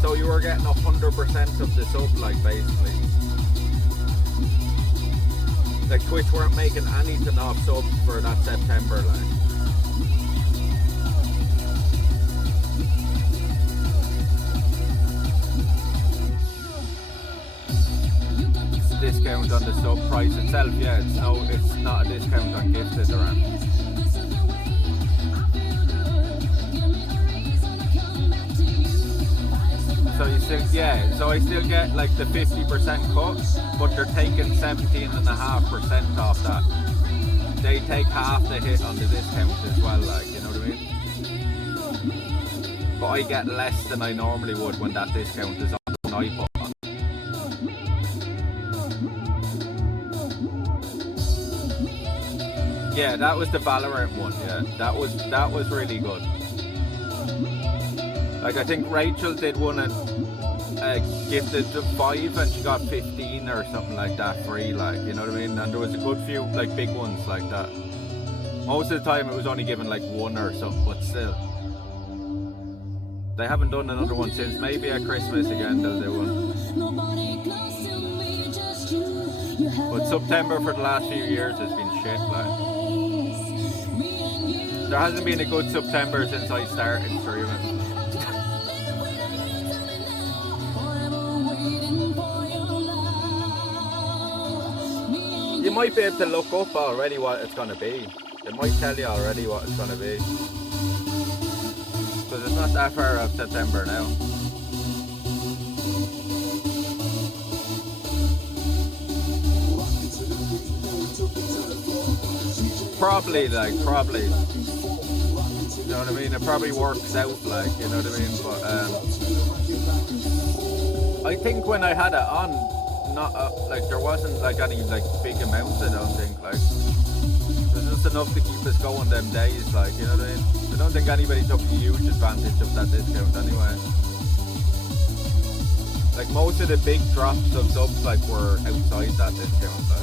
So you were getting 100% of the sub, like, basically. Like, Twitch weren't making anything off subs for that September, like. Discount on the sub price itself, yeah, it's not a discount on gifted or anything. So you still, yeah, so I still get like the 50% cut, but they're taking 17.5% off that. They take half the hit on the discount as well, like, you know what I mean? But I get less than I normally would when that discount is on the night button. Yeah, that was the Valorant one, yeah. That was really good. Like, I think Rachel did one at gifted 5 and she got 15 or something like that free, like, you know what I mean? And there was a good few like big ones like that. Most of the time it was only given like 1 or something, but still. They haven't done another one since. Maybe at Christmas again they'll do one. But September for the last few years has been shit, like. There hasn't been a good September since I started streaming. You might be able to look up already what it's going to be. It might tell you already what it's going to be. Because it's not that far of September now. Probably. You know what I mean? It probably works out, like, you know what I mean? But I think when I had it on, not like there wasn't like any like big amounts. I don't think like there's just enough to keep us going them days. Like you know what I mean? I don't think anybody took a huge advantage of that discount anyway. Like most of the big drops of subs like were outside that discount. Like.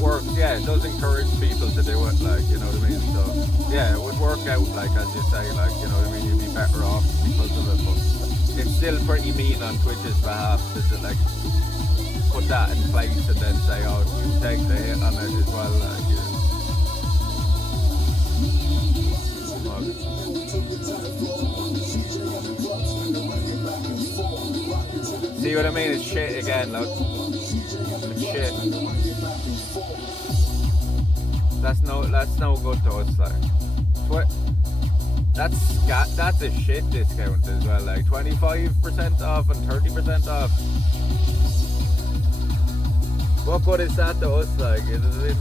Works, yeah, it does encourage people to do it, like, you know what I mean? So, yeah, it would work out, like, as you say, like, you know what I mean? You'd be better off because of it, but it's still pretty mean on Twitch's behalf to, like, put that in place and then say, oh, you take the hit on it as well, like, you know. See what I mean? It's shit again, look. It's shit. That's no good to us, like. That's a shit discount as well, like 25% off and 30% off. What good is that to us, like, you know what I mean?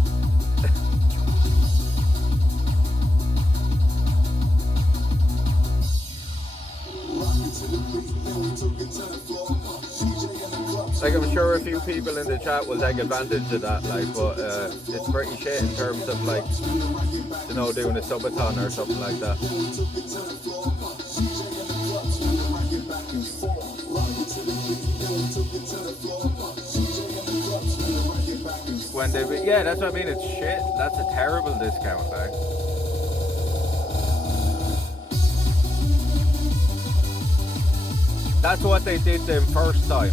Like, I'm sure a few people in the chat will take advantage of that, like, but it's pretty shit in terms of, like, you know, doing a subathon or something like that. When they, yeah, that's what I mean, it's shit. That's a terrible discount, like. That's what they did the first time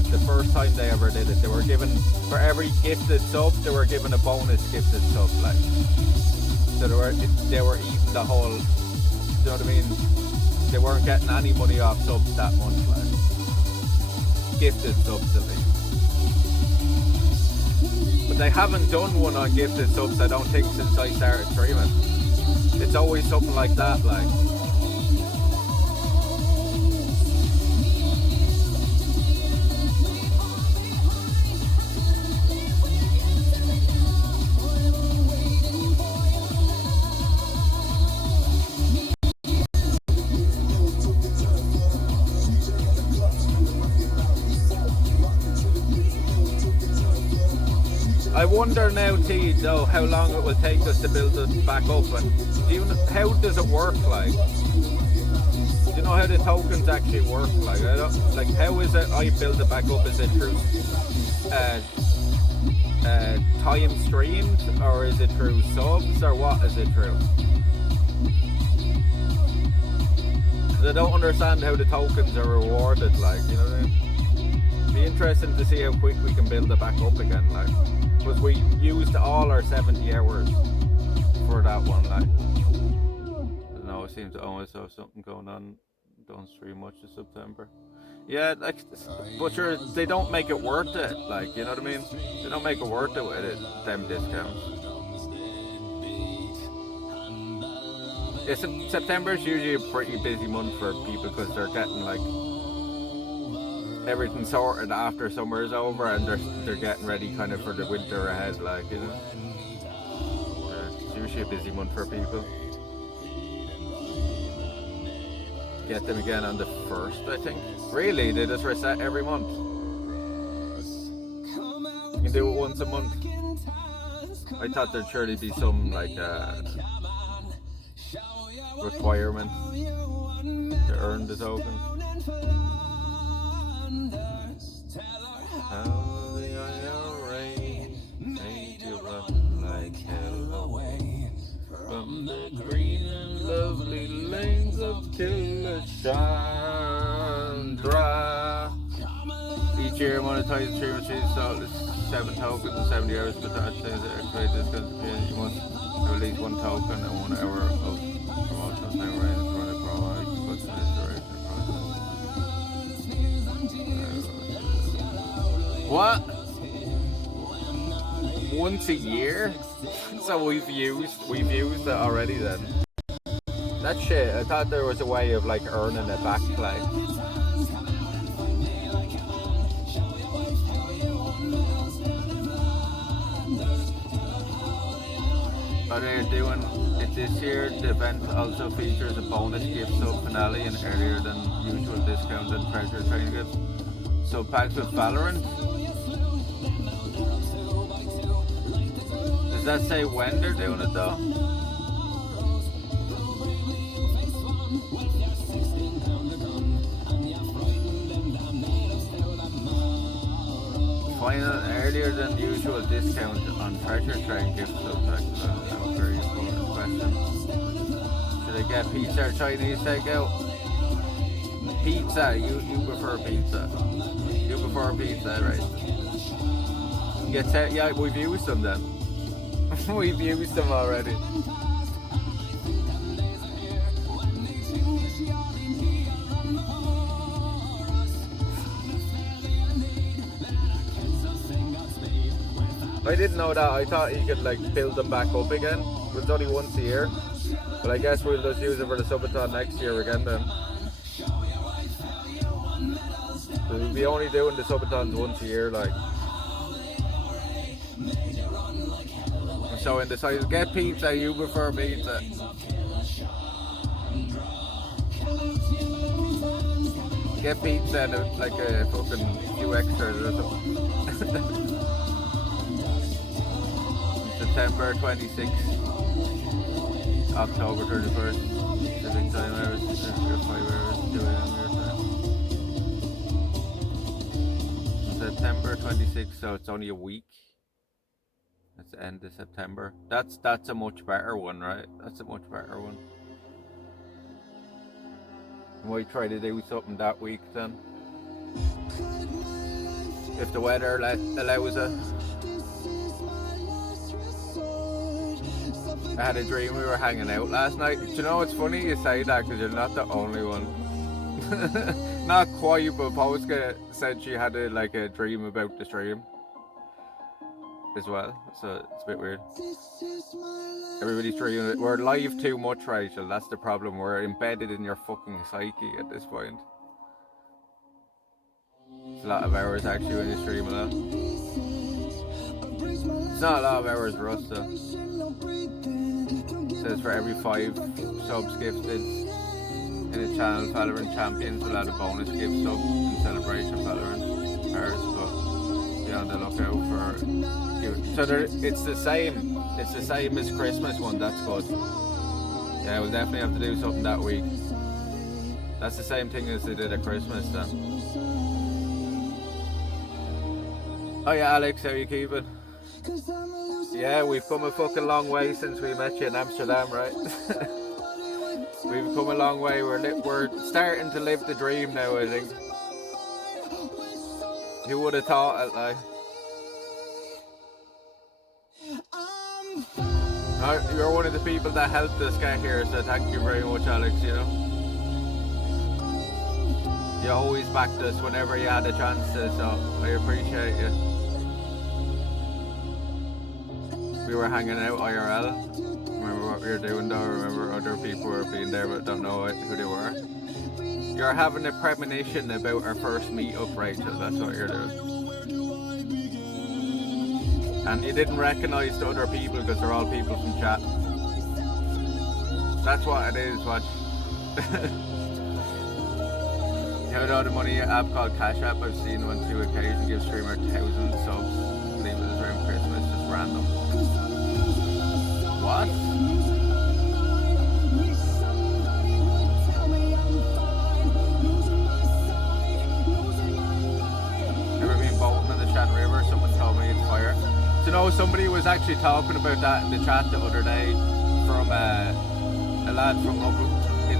they ever did it. They were given, for every gifted sub, they were given a bonus gifted sub, like. So they were eating the whole, you know what I mean? They weren't getting any money off subs that month, like. Gifted subs, at least. But they haven't done one on gifted subs, I don't think, since I started streaming. It's always something like that, like. I wonder now, T, though, how long it will take us to build it back up, and how does it work, like? Do you know how the tokens actually work, like? I don't, like, how is it I build it back up? Is it through time streamed, or is it through subs, or what is it through? Because I don't understand how the tokens are rewarded, like, you know what I mean? Be interesting to see how quick we can build it back up again, like. Because we used all our 70 hours for that one, like. I don't know, it seems to always have something going on. Don't stream much in September. Yeah, like, but they don't make it worth it, like, you know what I mean? They don't make it worth it with them discounts. Yeah, September is usually a pretty busy month for people because they're getting, like, everything sorted after summer is over, and they're getting ready kind of for the winter ahead, like, you know. Yeah, it's usually a busy month for people. Get them again on the 1st, I think. Really, they just reset every month. You can do it once a month. I thought there'd surely be some like requirement to earn the token. How the IRA made you run like hell away from the green and lovely lanes of Chandra. Each year, monetize stream machines sold 7 tokens and 70 hours per touch. Activate this because you must have at least 1 token and 1 hour of promotional time range to run a promo. Puts in this duration process. What? Once a year? So we've used it already then. That's shit. I thought there was a way of like earning it back, like. Are they doing it this year? The event also features a bonus gift sub finale and earlier than usual discount and treasure train gifts. So packs with Valorant. Does that say when they're doing it though? Final earlier than usual discount on treasure train gift subject. That's a very important question. Should I get pizza or Chinese takeout? Pizza. You prefer pizza. You prefer pizza, right? Yeah, we've used them then. We've used them already. I didn't know that. I thought you could like build them back up again. It's only once a year. But I guess we'll just use it for the Subathon next year again then. So we'll be only doing the Subathons once a year, like. So in the size, get pizza, you prefer pizza. Get pizza and like a fucking few extras or something. September 26th, October 31st, Pacific time hours, 5 hours, 2 a.m. your time. September 26th, so it's only a week. That's the end of September. That's a much better one, right? That's a much better one. Might try to do something that week then. If the weather allows it. I had a dream we were hanging out last night. Do you know it's funny you say that because you're not the only one. Not quite, but Polska said she had a dream about the stream as well, so it's a bit weird. Everybody's dreaming. We're live too much, Rachel. That's the problem. We're embedded in your fucking psyche at this point. It's a lot of hours actually when you stream a lot. It's not a lot of hours for us though. It says for every 5 subs gifted in a channel, Valorant Champions will add a bonus gift sub in celebration of Valorant Paris, but be on the lookout for. So it's the same. It's the same as Christmas one. That's good. Yeah, we'll definitely have to do something that week. That's the same thing as they did at Christmas then. Oh yeah, Alex, how you keeping? Yeah, we've come a fucking long way since we met you in Amsterdam, right? We've come a long way. We're starting to live the dream now, I think. Who would have thought it, like? You're one of the people that helped us get here, so thank you very much, Alex, you know. You always backed us whenever you had a chance to, so I appreciate you. We were hanging out IRL. Remember what we were doing though? Remember other people were being there but don't know who they were? You're having a premonition about our first meet-up, Rachel. That's what you're doing. And you didn't recognise the other people because they're all people from chat. That's what it is, watch. You know the money app called Cash App? I've seen on 2 occasions give streamer 1,000 subs. I believe it was around Christmas, just random. What? Ever been boating in the Shan River? Someone told me it's fire. So you know, somebody was actually talking about that in the chat the other day from a lad from up in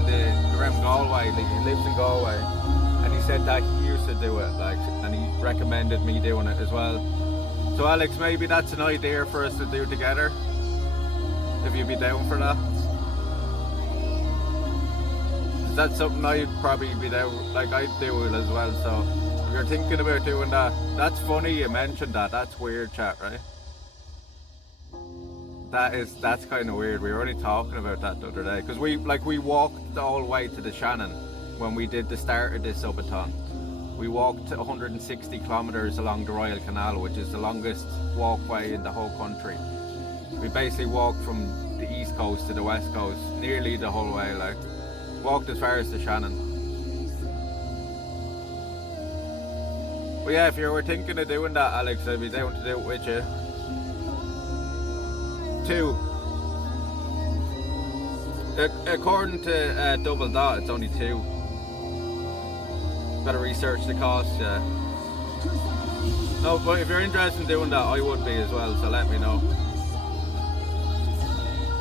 around Galway. Like, he lives in Galway, and he said that he used to do it, like, and he recommended me doing it as well. So Alex, maybe that's an idea for us to do together. If you'd be down for that. Is that something I'd probably be down, like I'd do it as well, so if you're thinking about doing that, that's funny you mentioned that. That's weird, chat, right? That's kind of weird. We were only talking about that the other day because we walked the whole way to the Shannon when we did the start of this Subathon. We walked 160 kilometers along the Royal Canal, which is the longest walkway in the whole country. We basically walked from the east coast to the west coast, nearly the whole way. Like, walked as far as the Shannon. But yeah, if you were thinking of doing that, Alex, I'd be down to do it with you. 2. According to Double Dot, it's only 2. Better research the cost, yeah. No, but if you're interested in doing that, I would be as well, so let me know.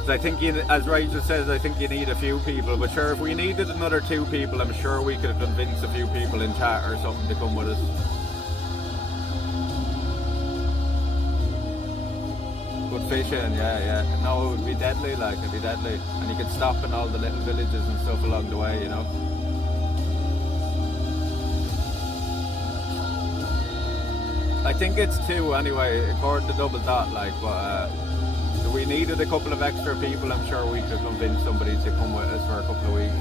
I think, as Rachel says, I think you need a few people, but sure, if we needed another 2 people, I'm sure we could convince a few people in chat or something to come with us. Good fishing, yeah. No, it would be deadly, like, it'd be deadly. And you could stop in all the little villages and stuff along the way, you know. I think it's 2 anyway, according to Double Dot, like, but if we needed a couple of extra people, I'm sure we could convince somebody to come with us for a couple of weeks.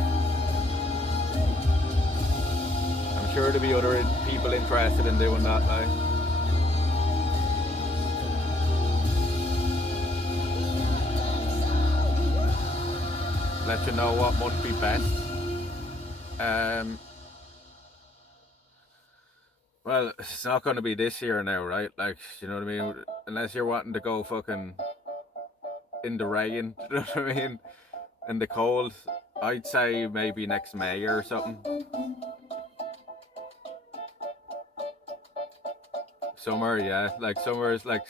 I'm sure there'll be other people interested in doing that, like. Let you know what would be best. Well, it's not going to be this year now, right? Like, you know what I mean? Unless you're wanting to go fucking in the rain, you know what I mean? In the cold, I'd say maybe next May or something. Summer, yeah. Like, summer is like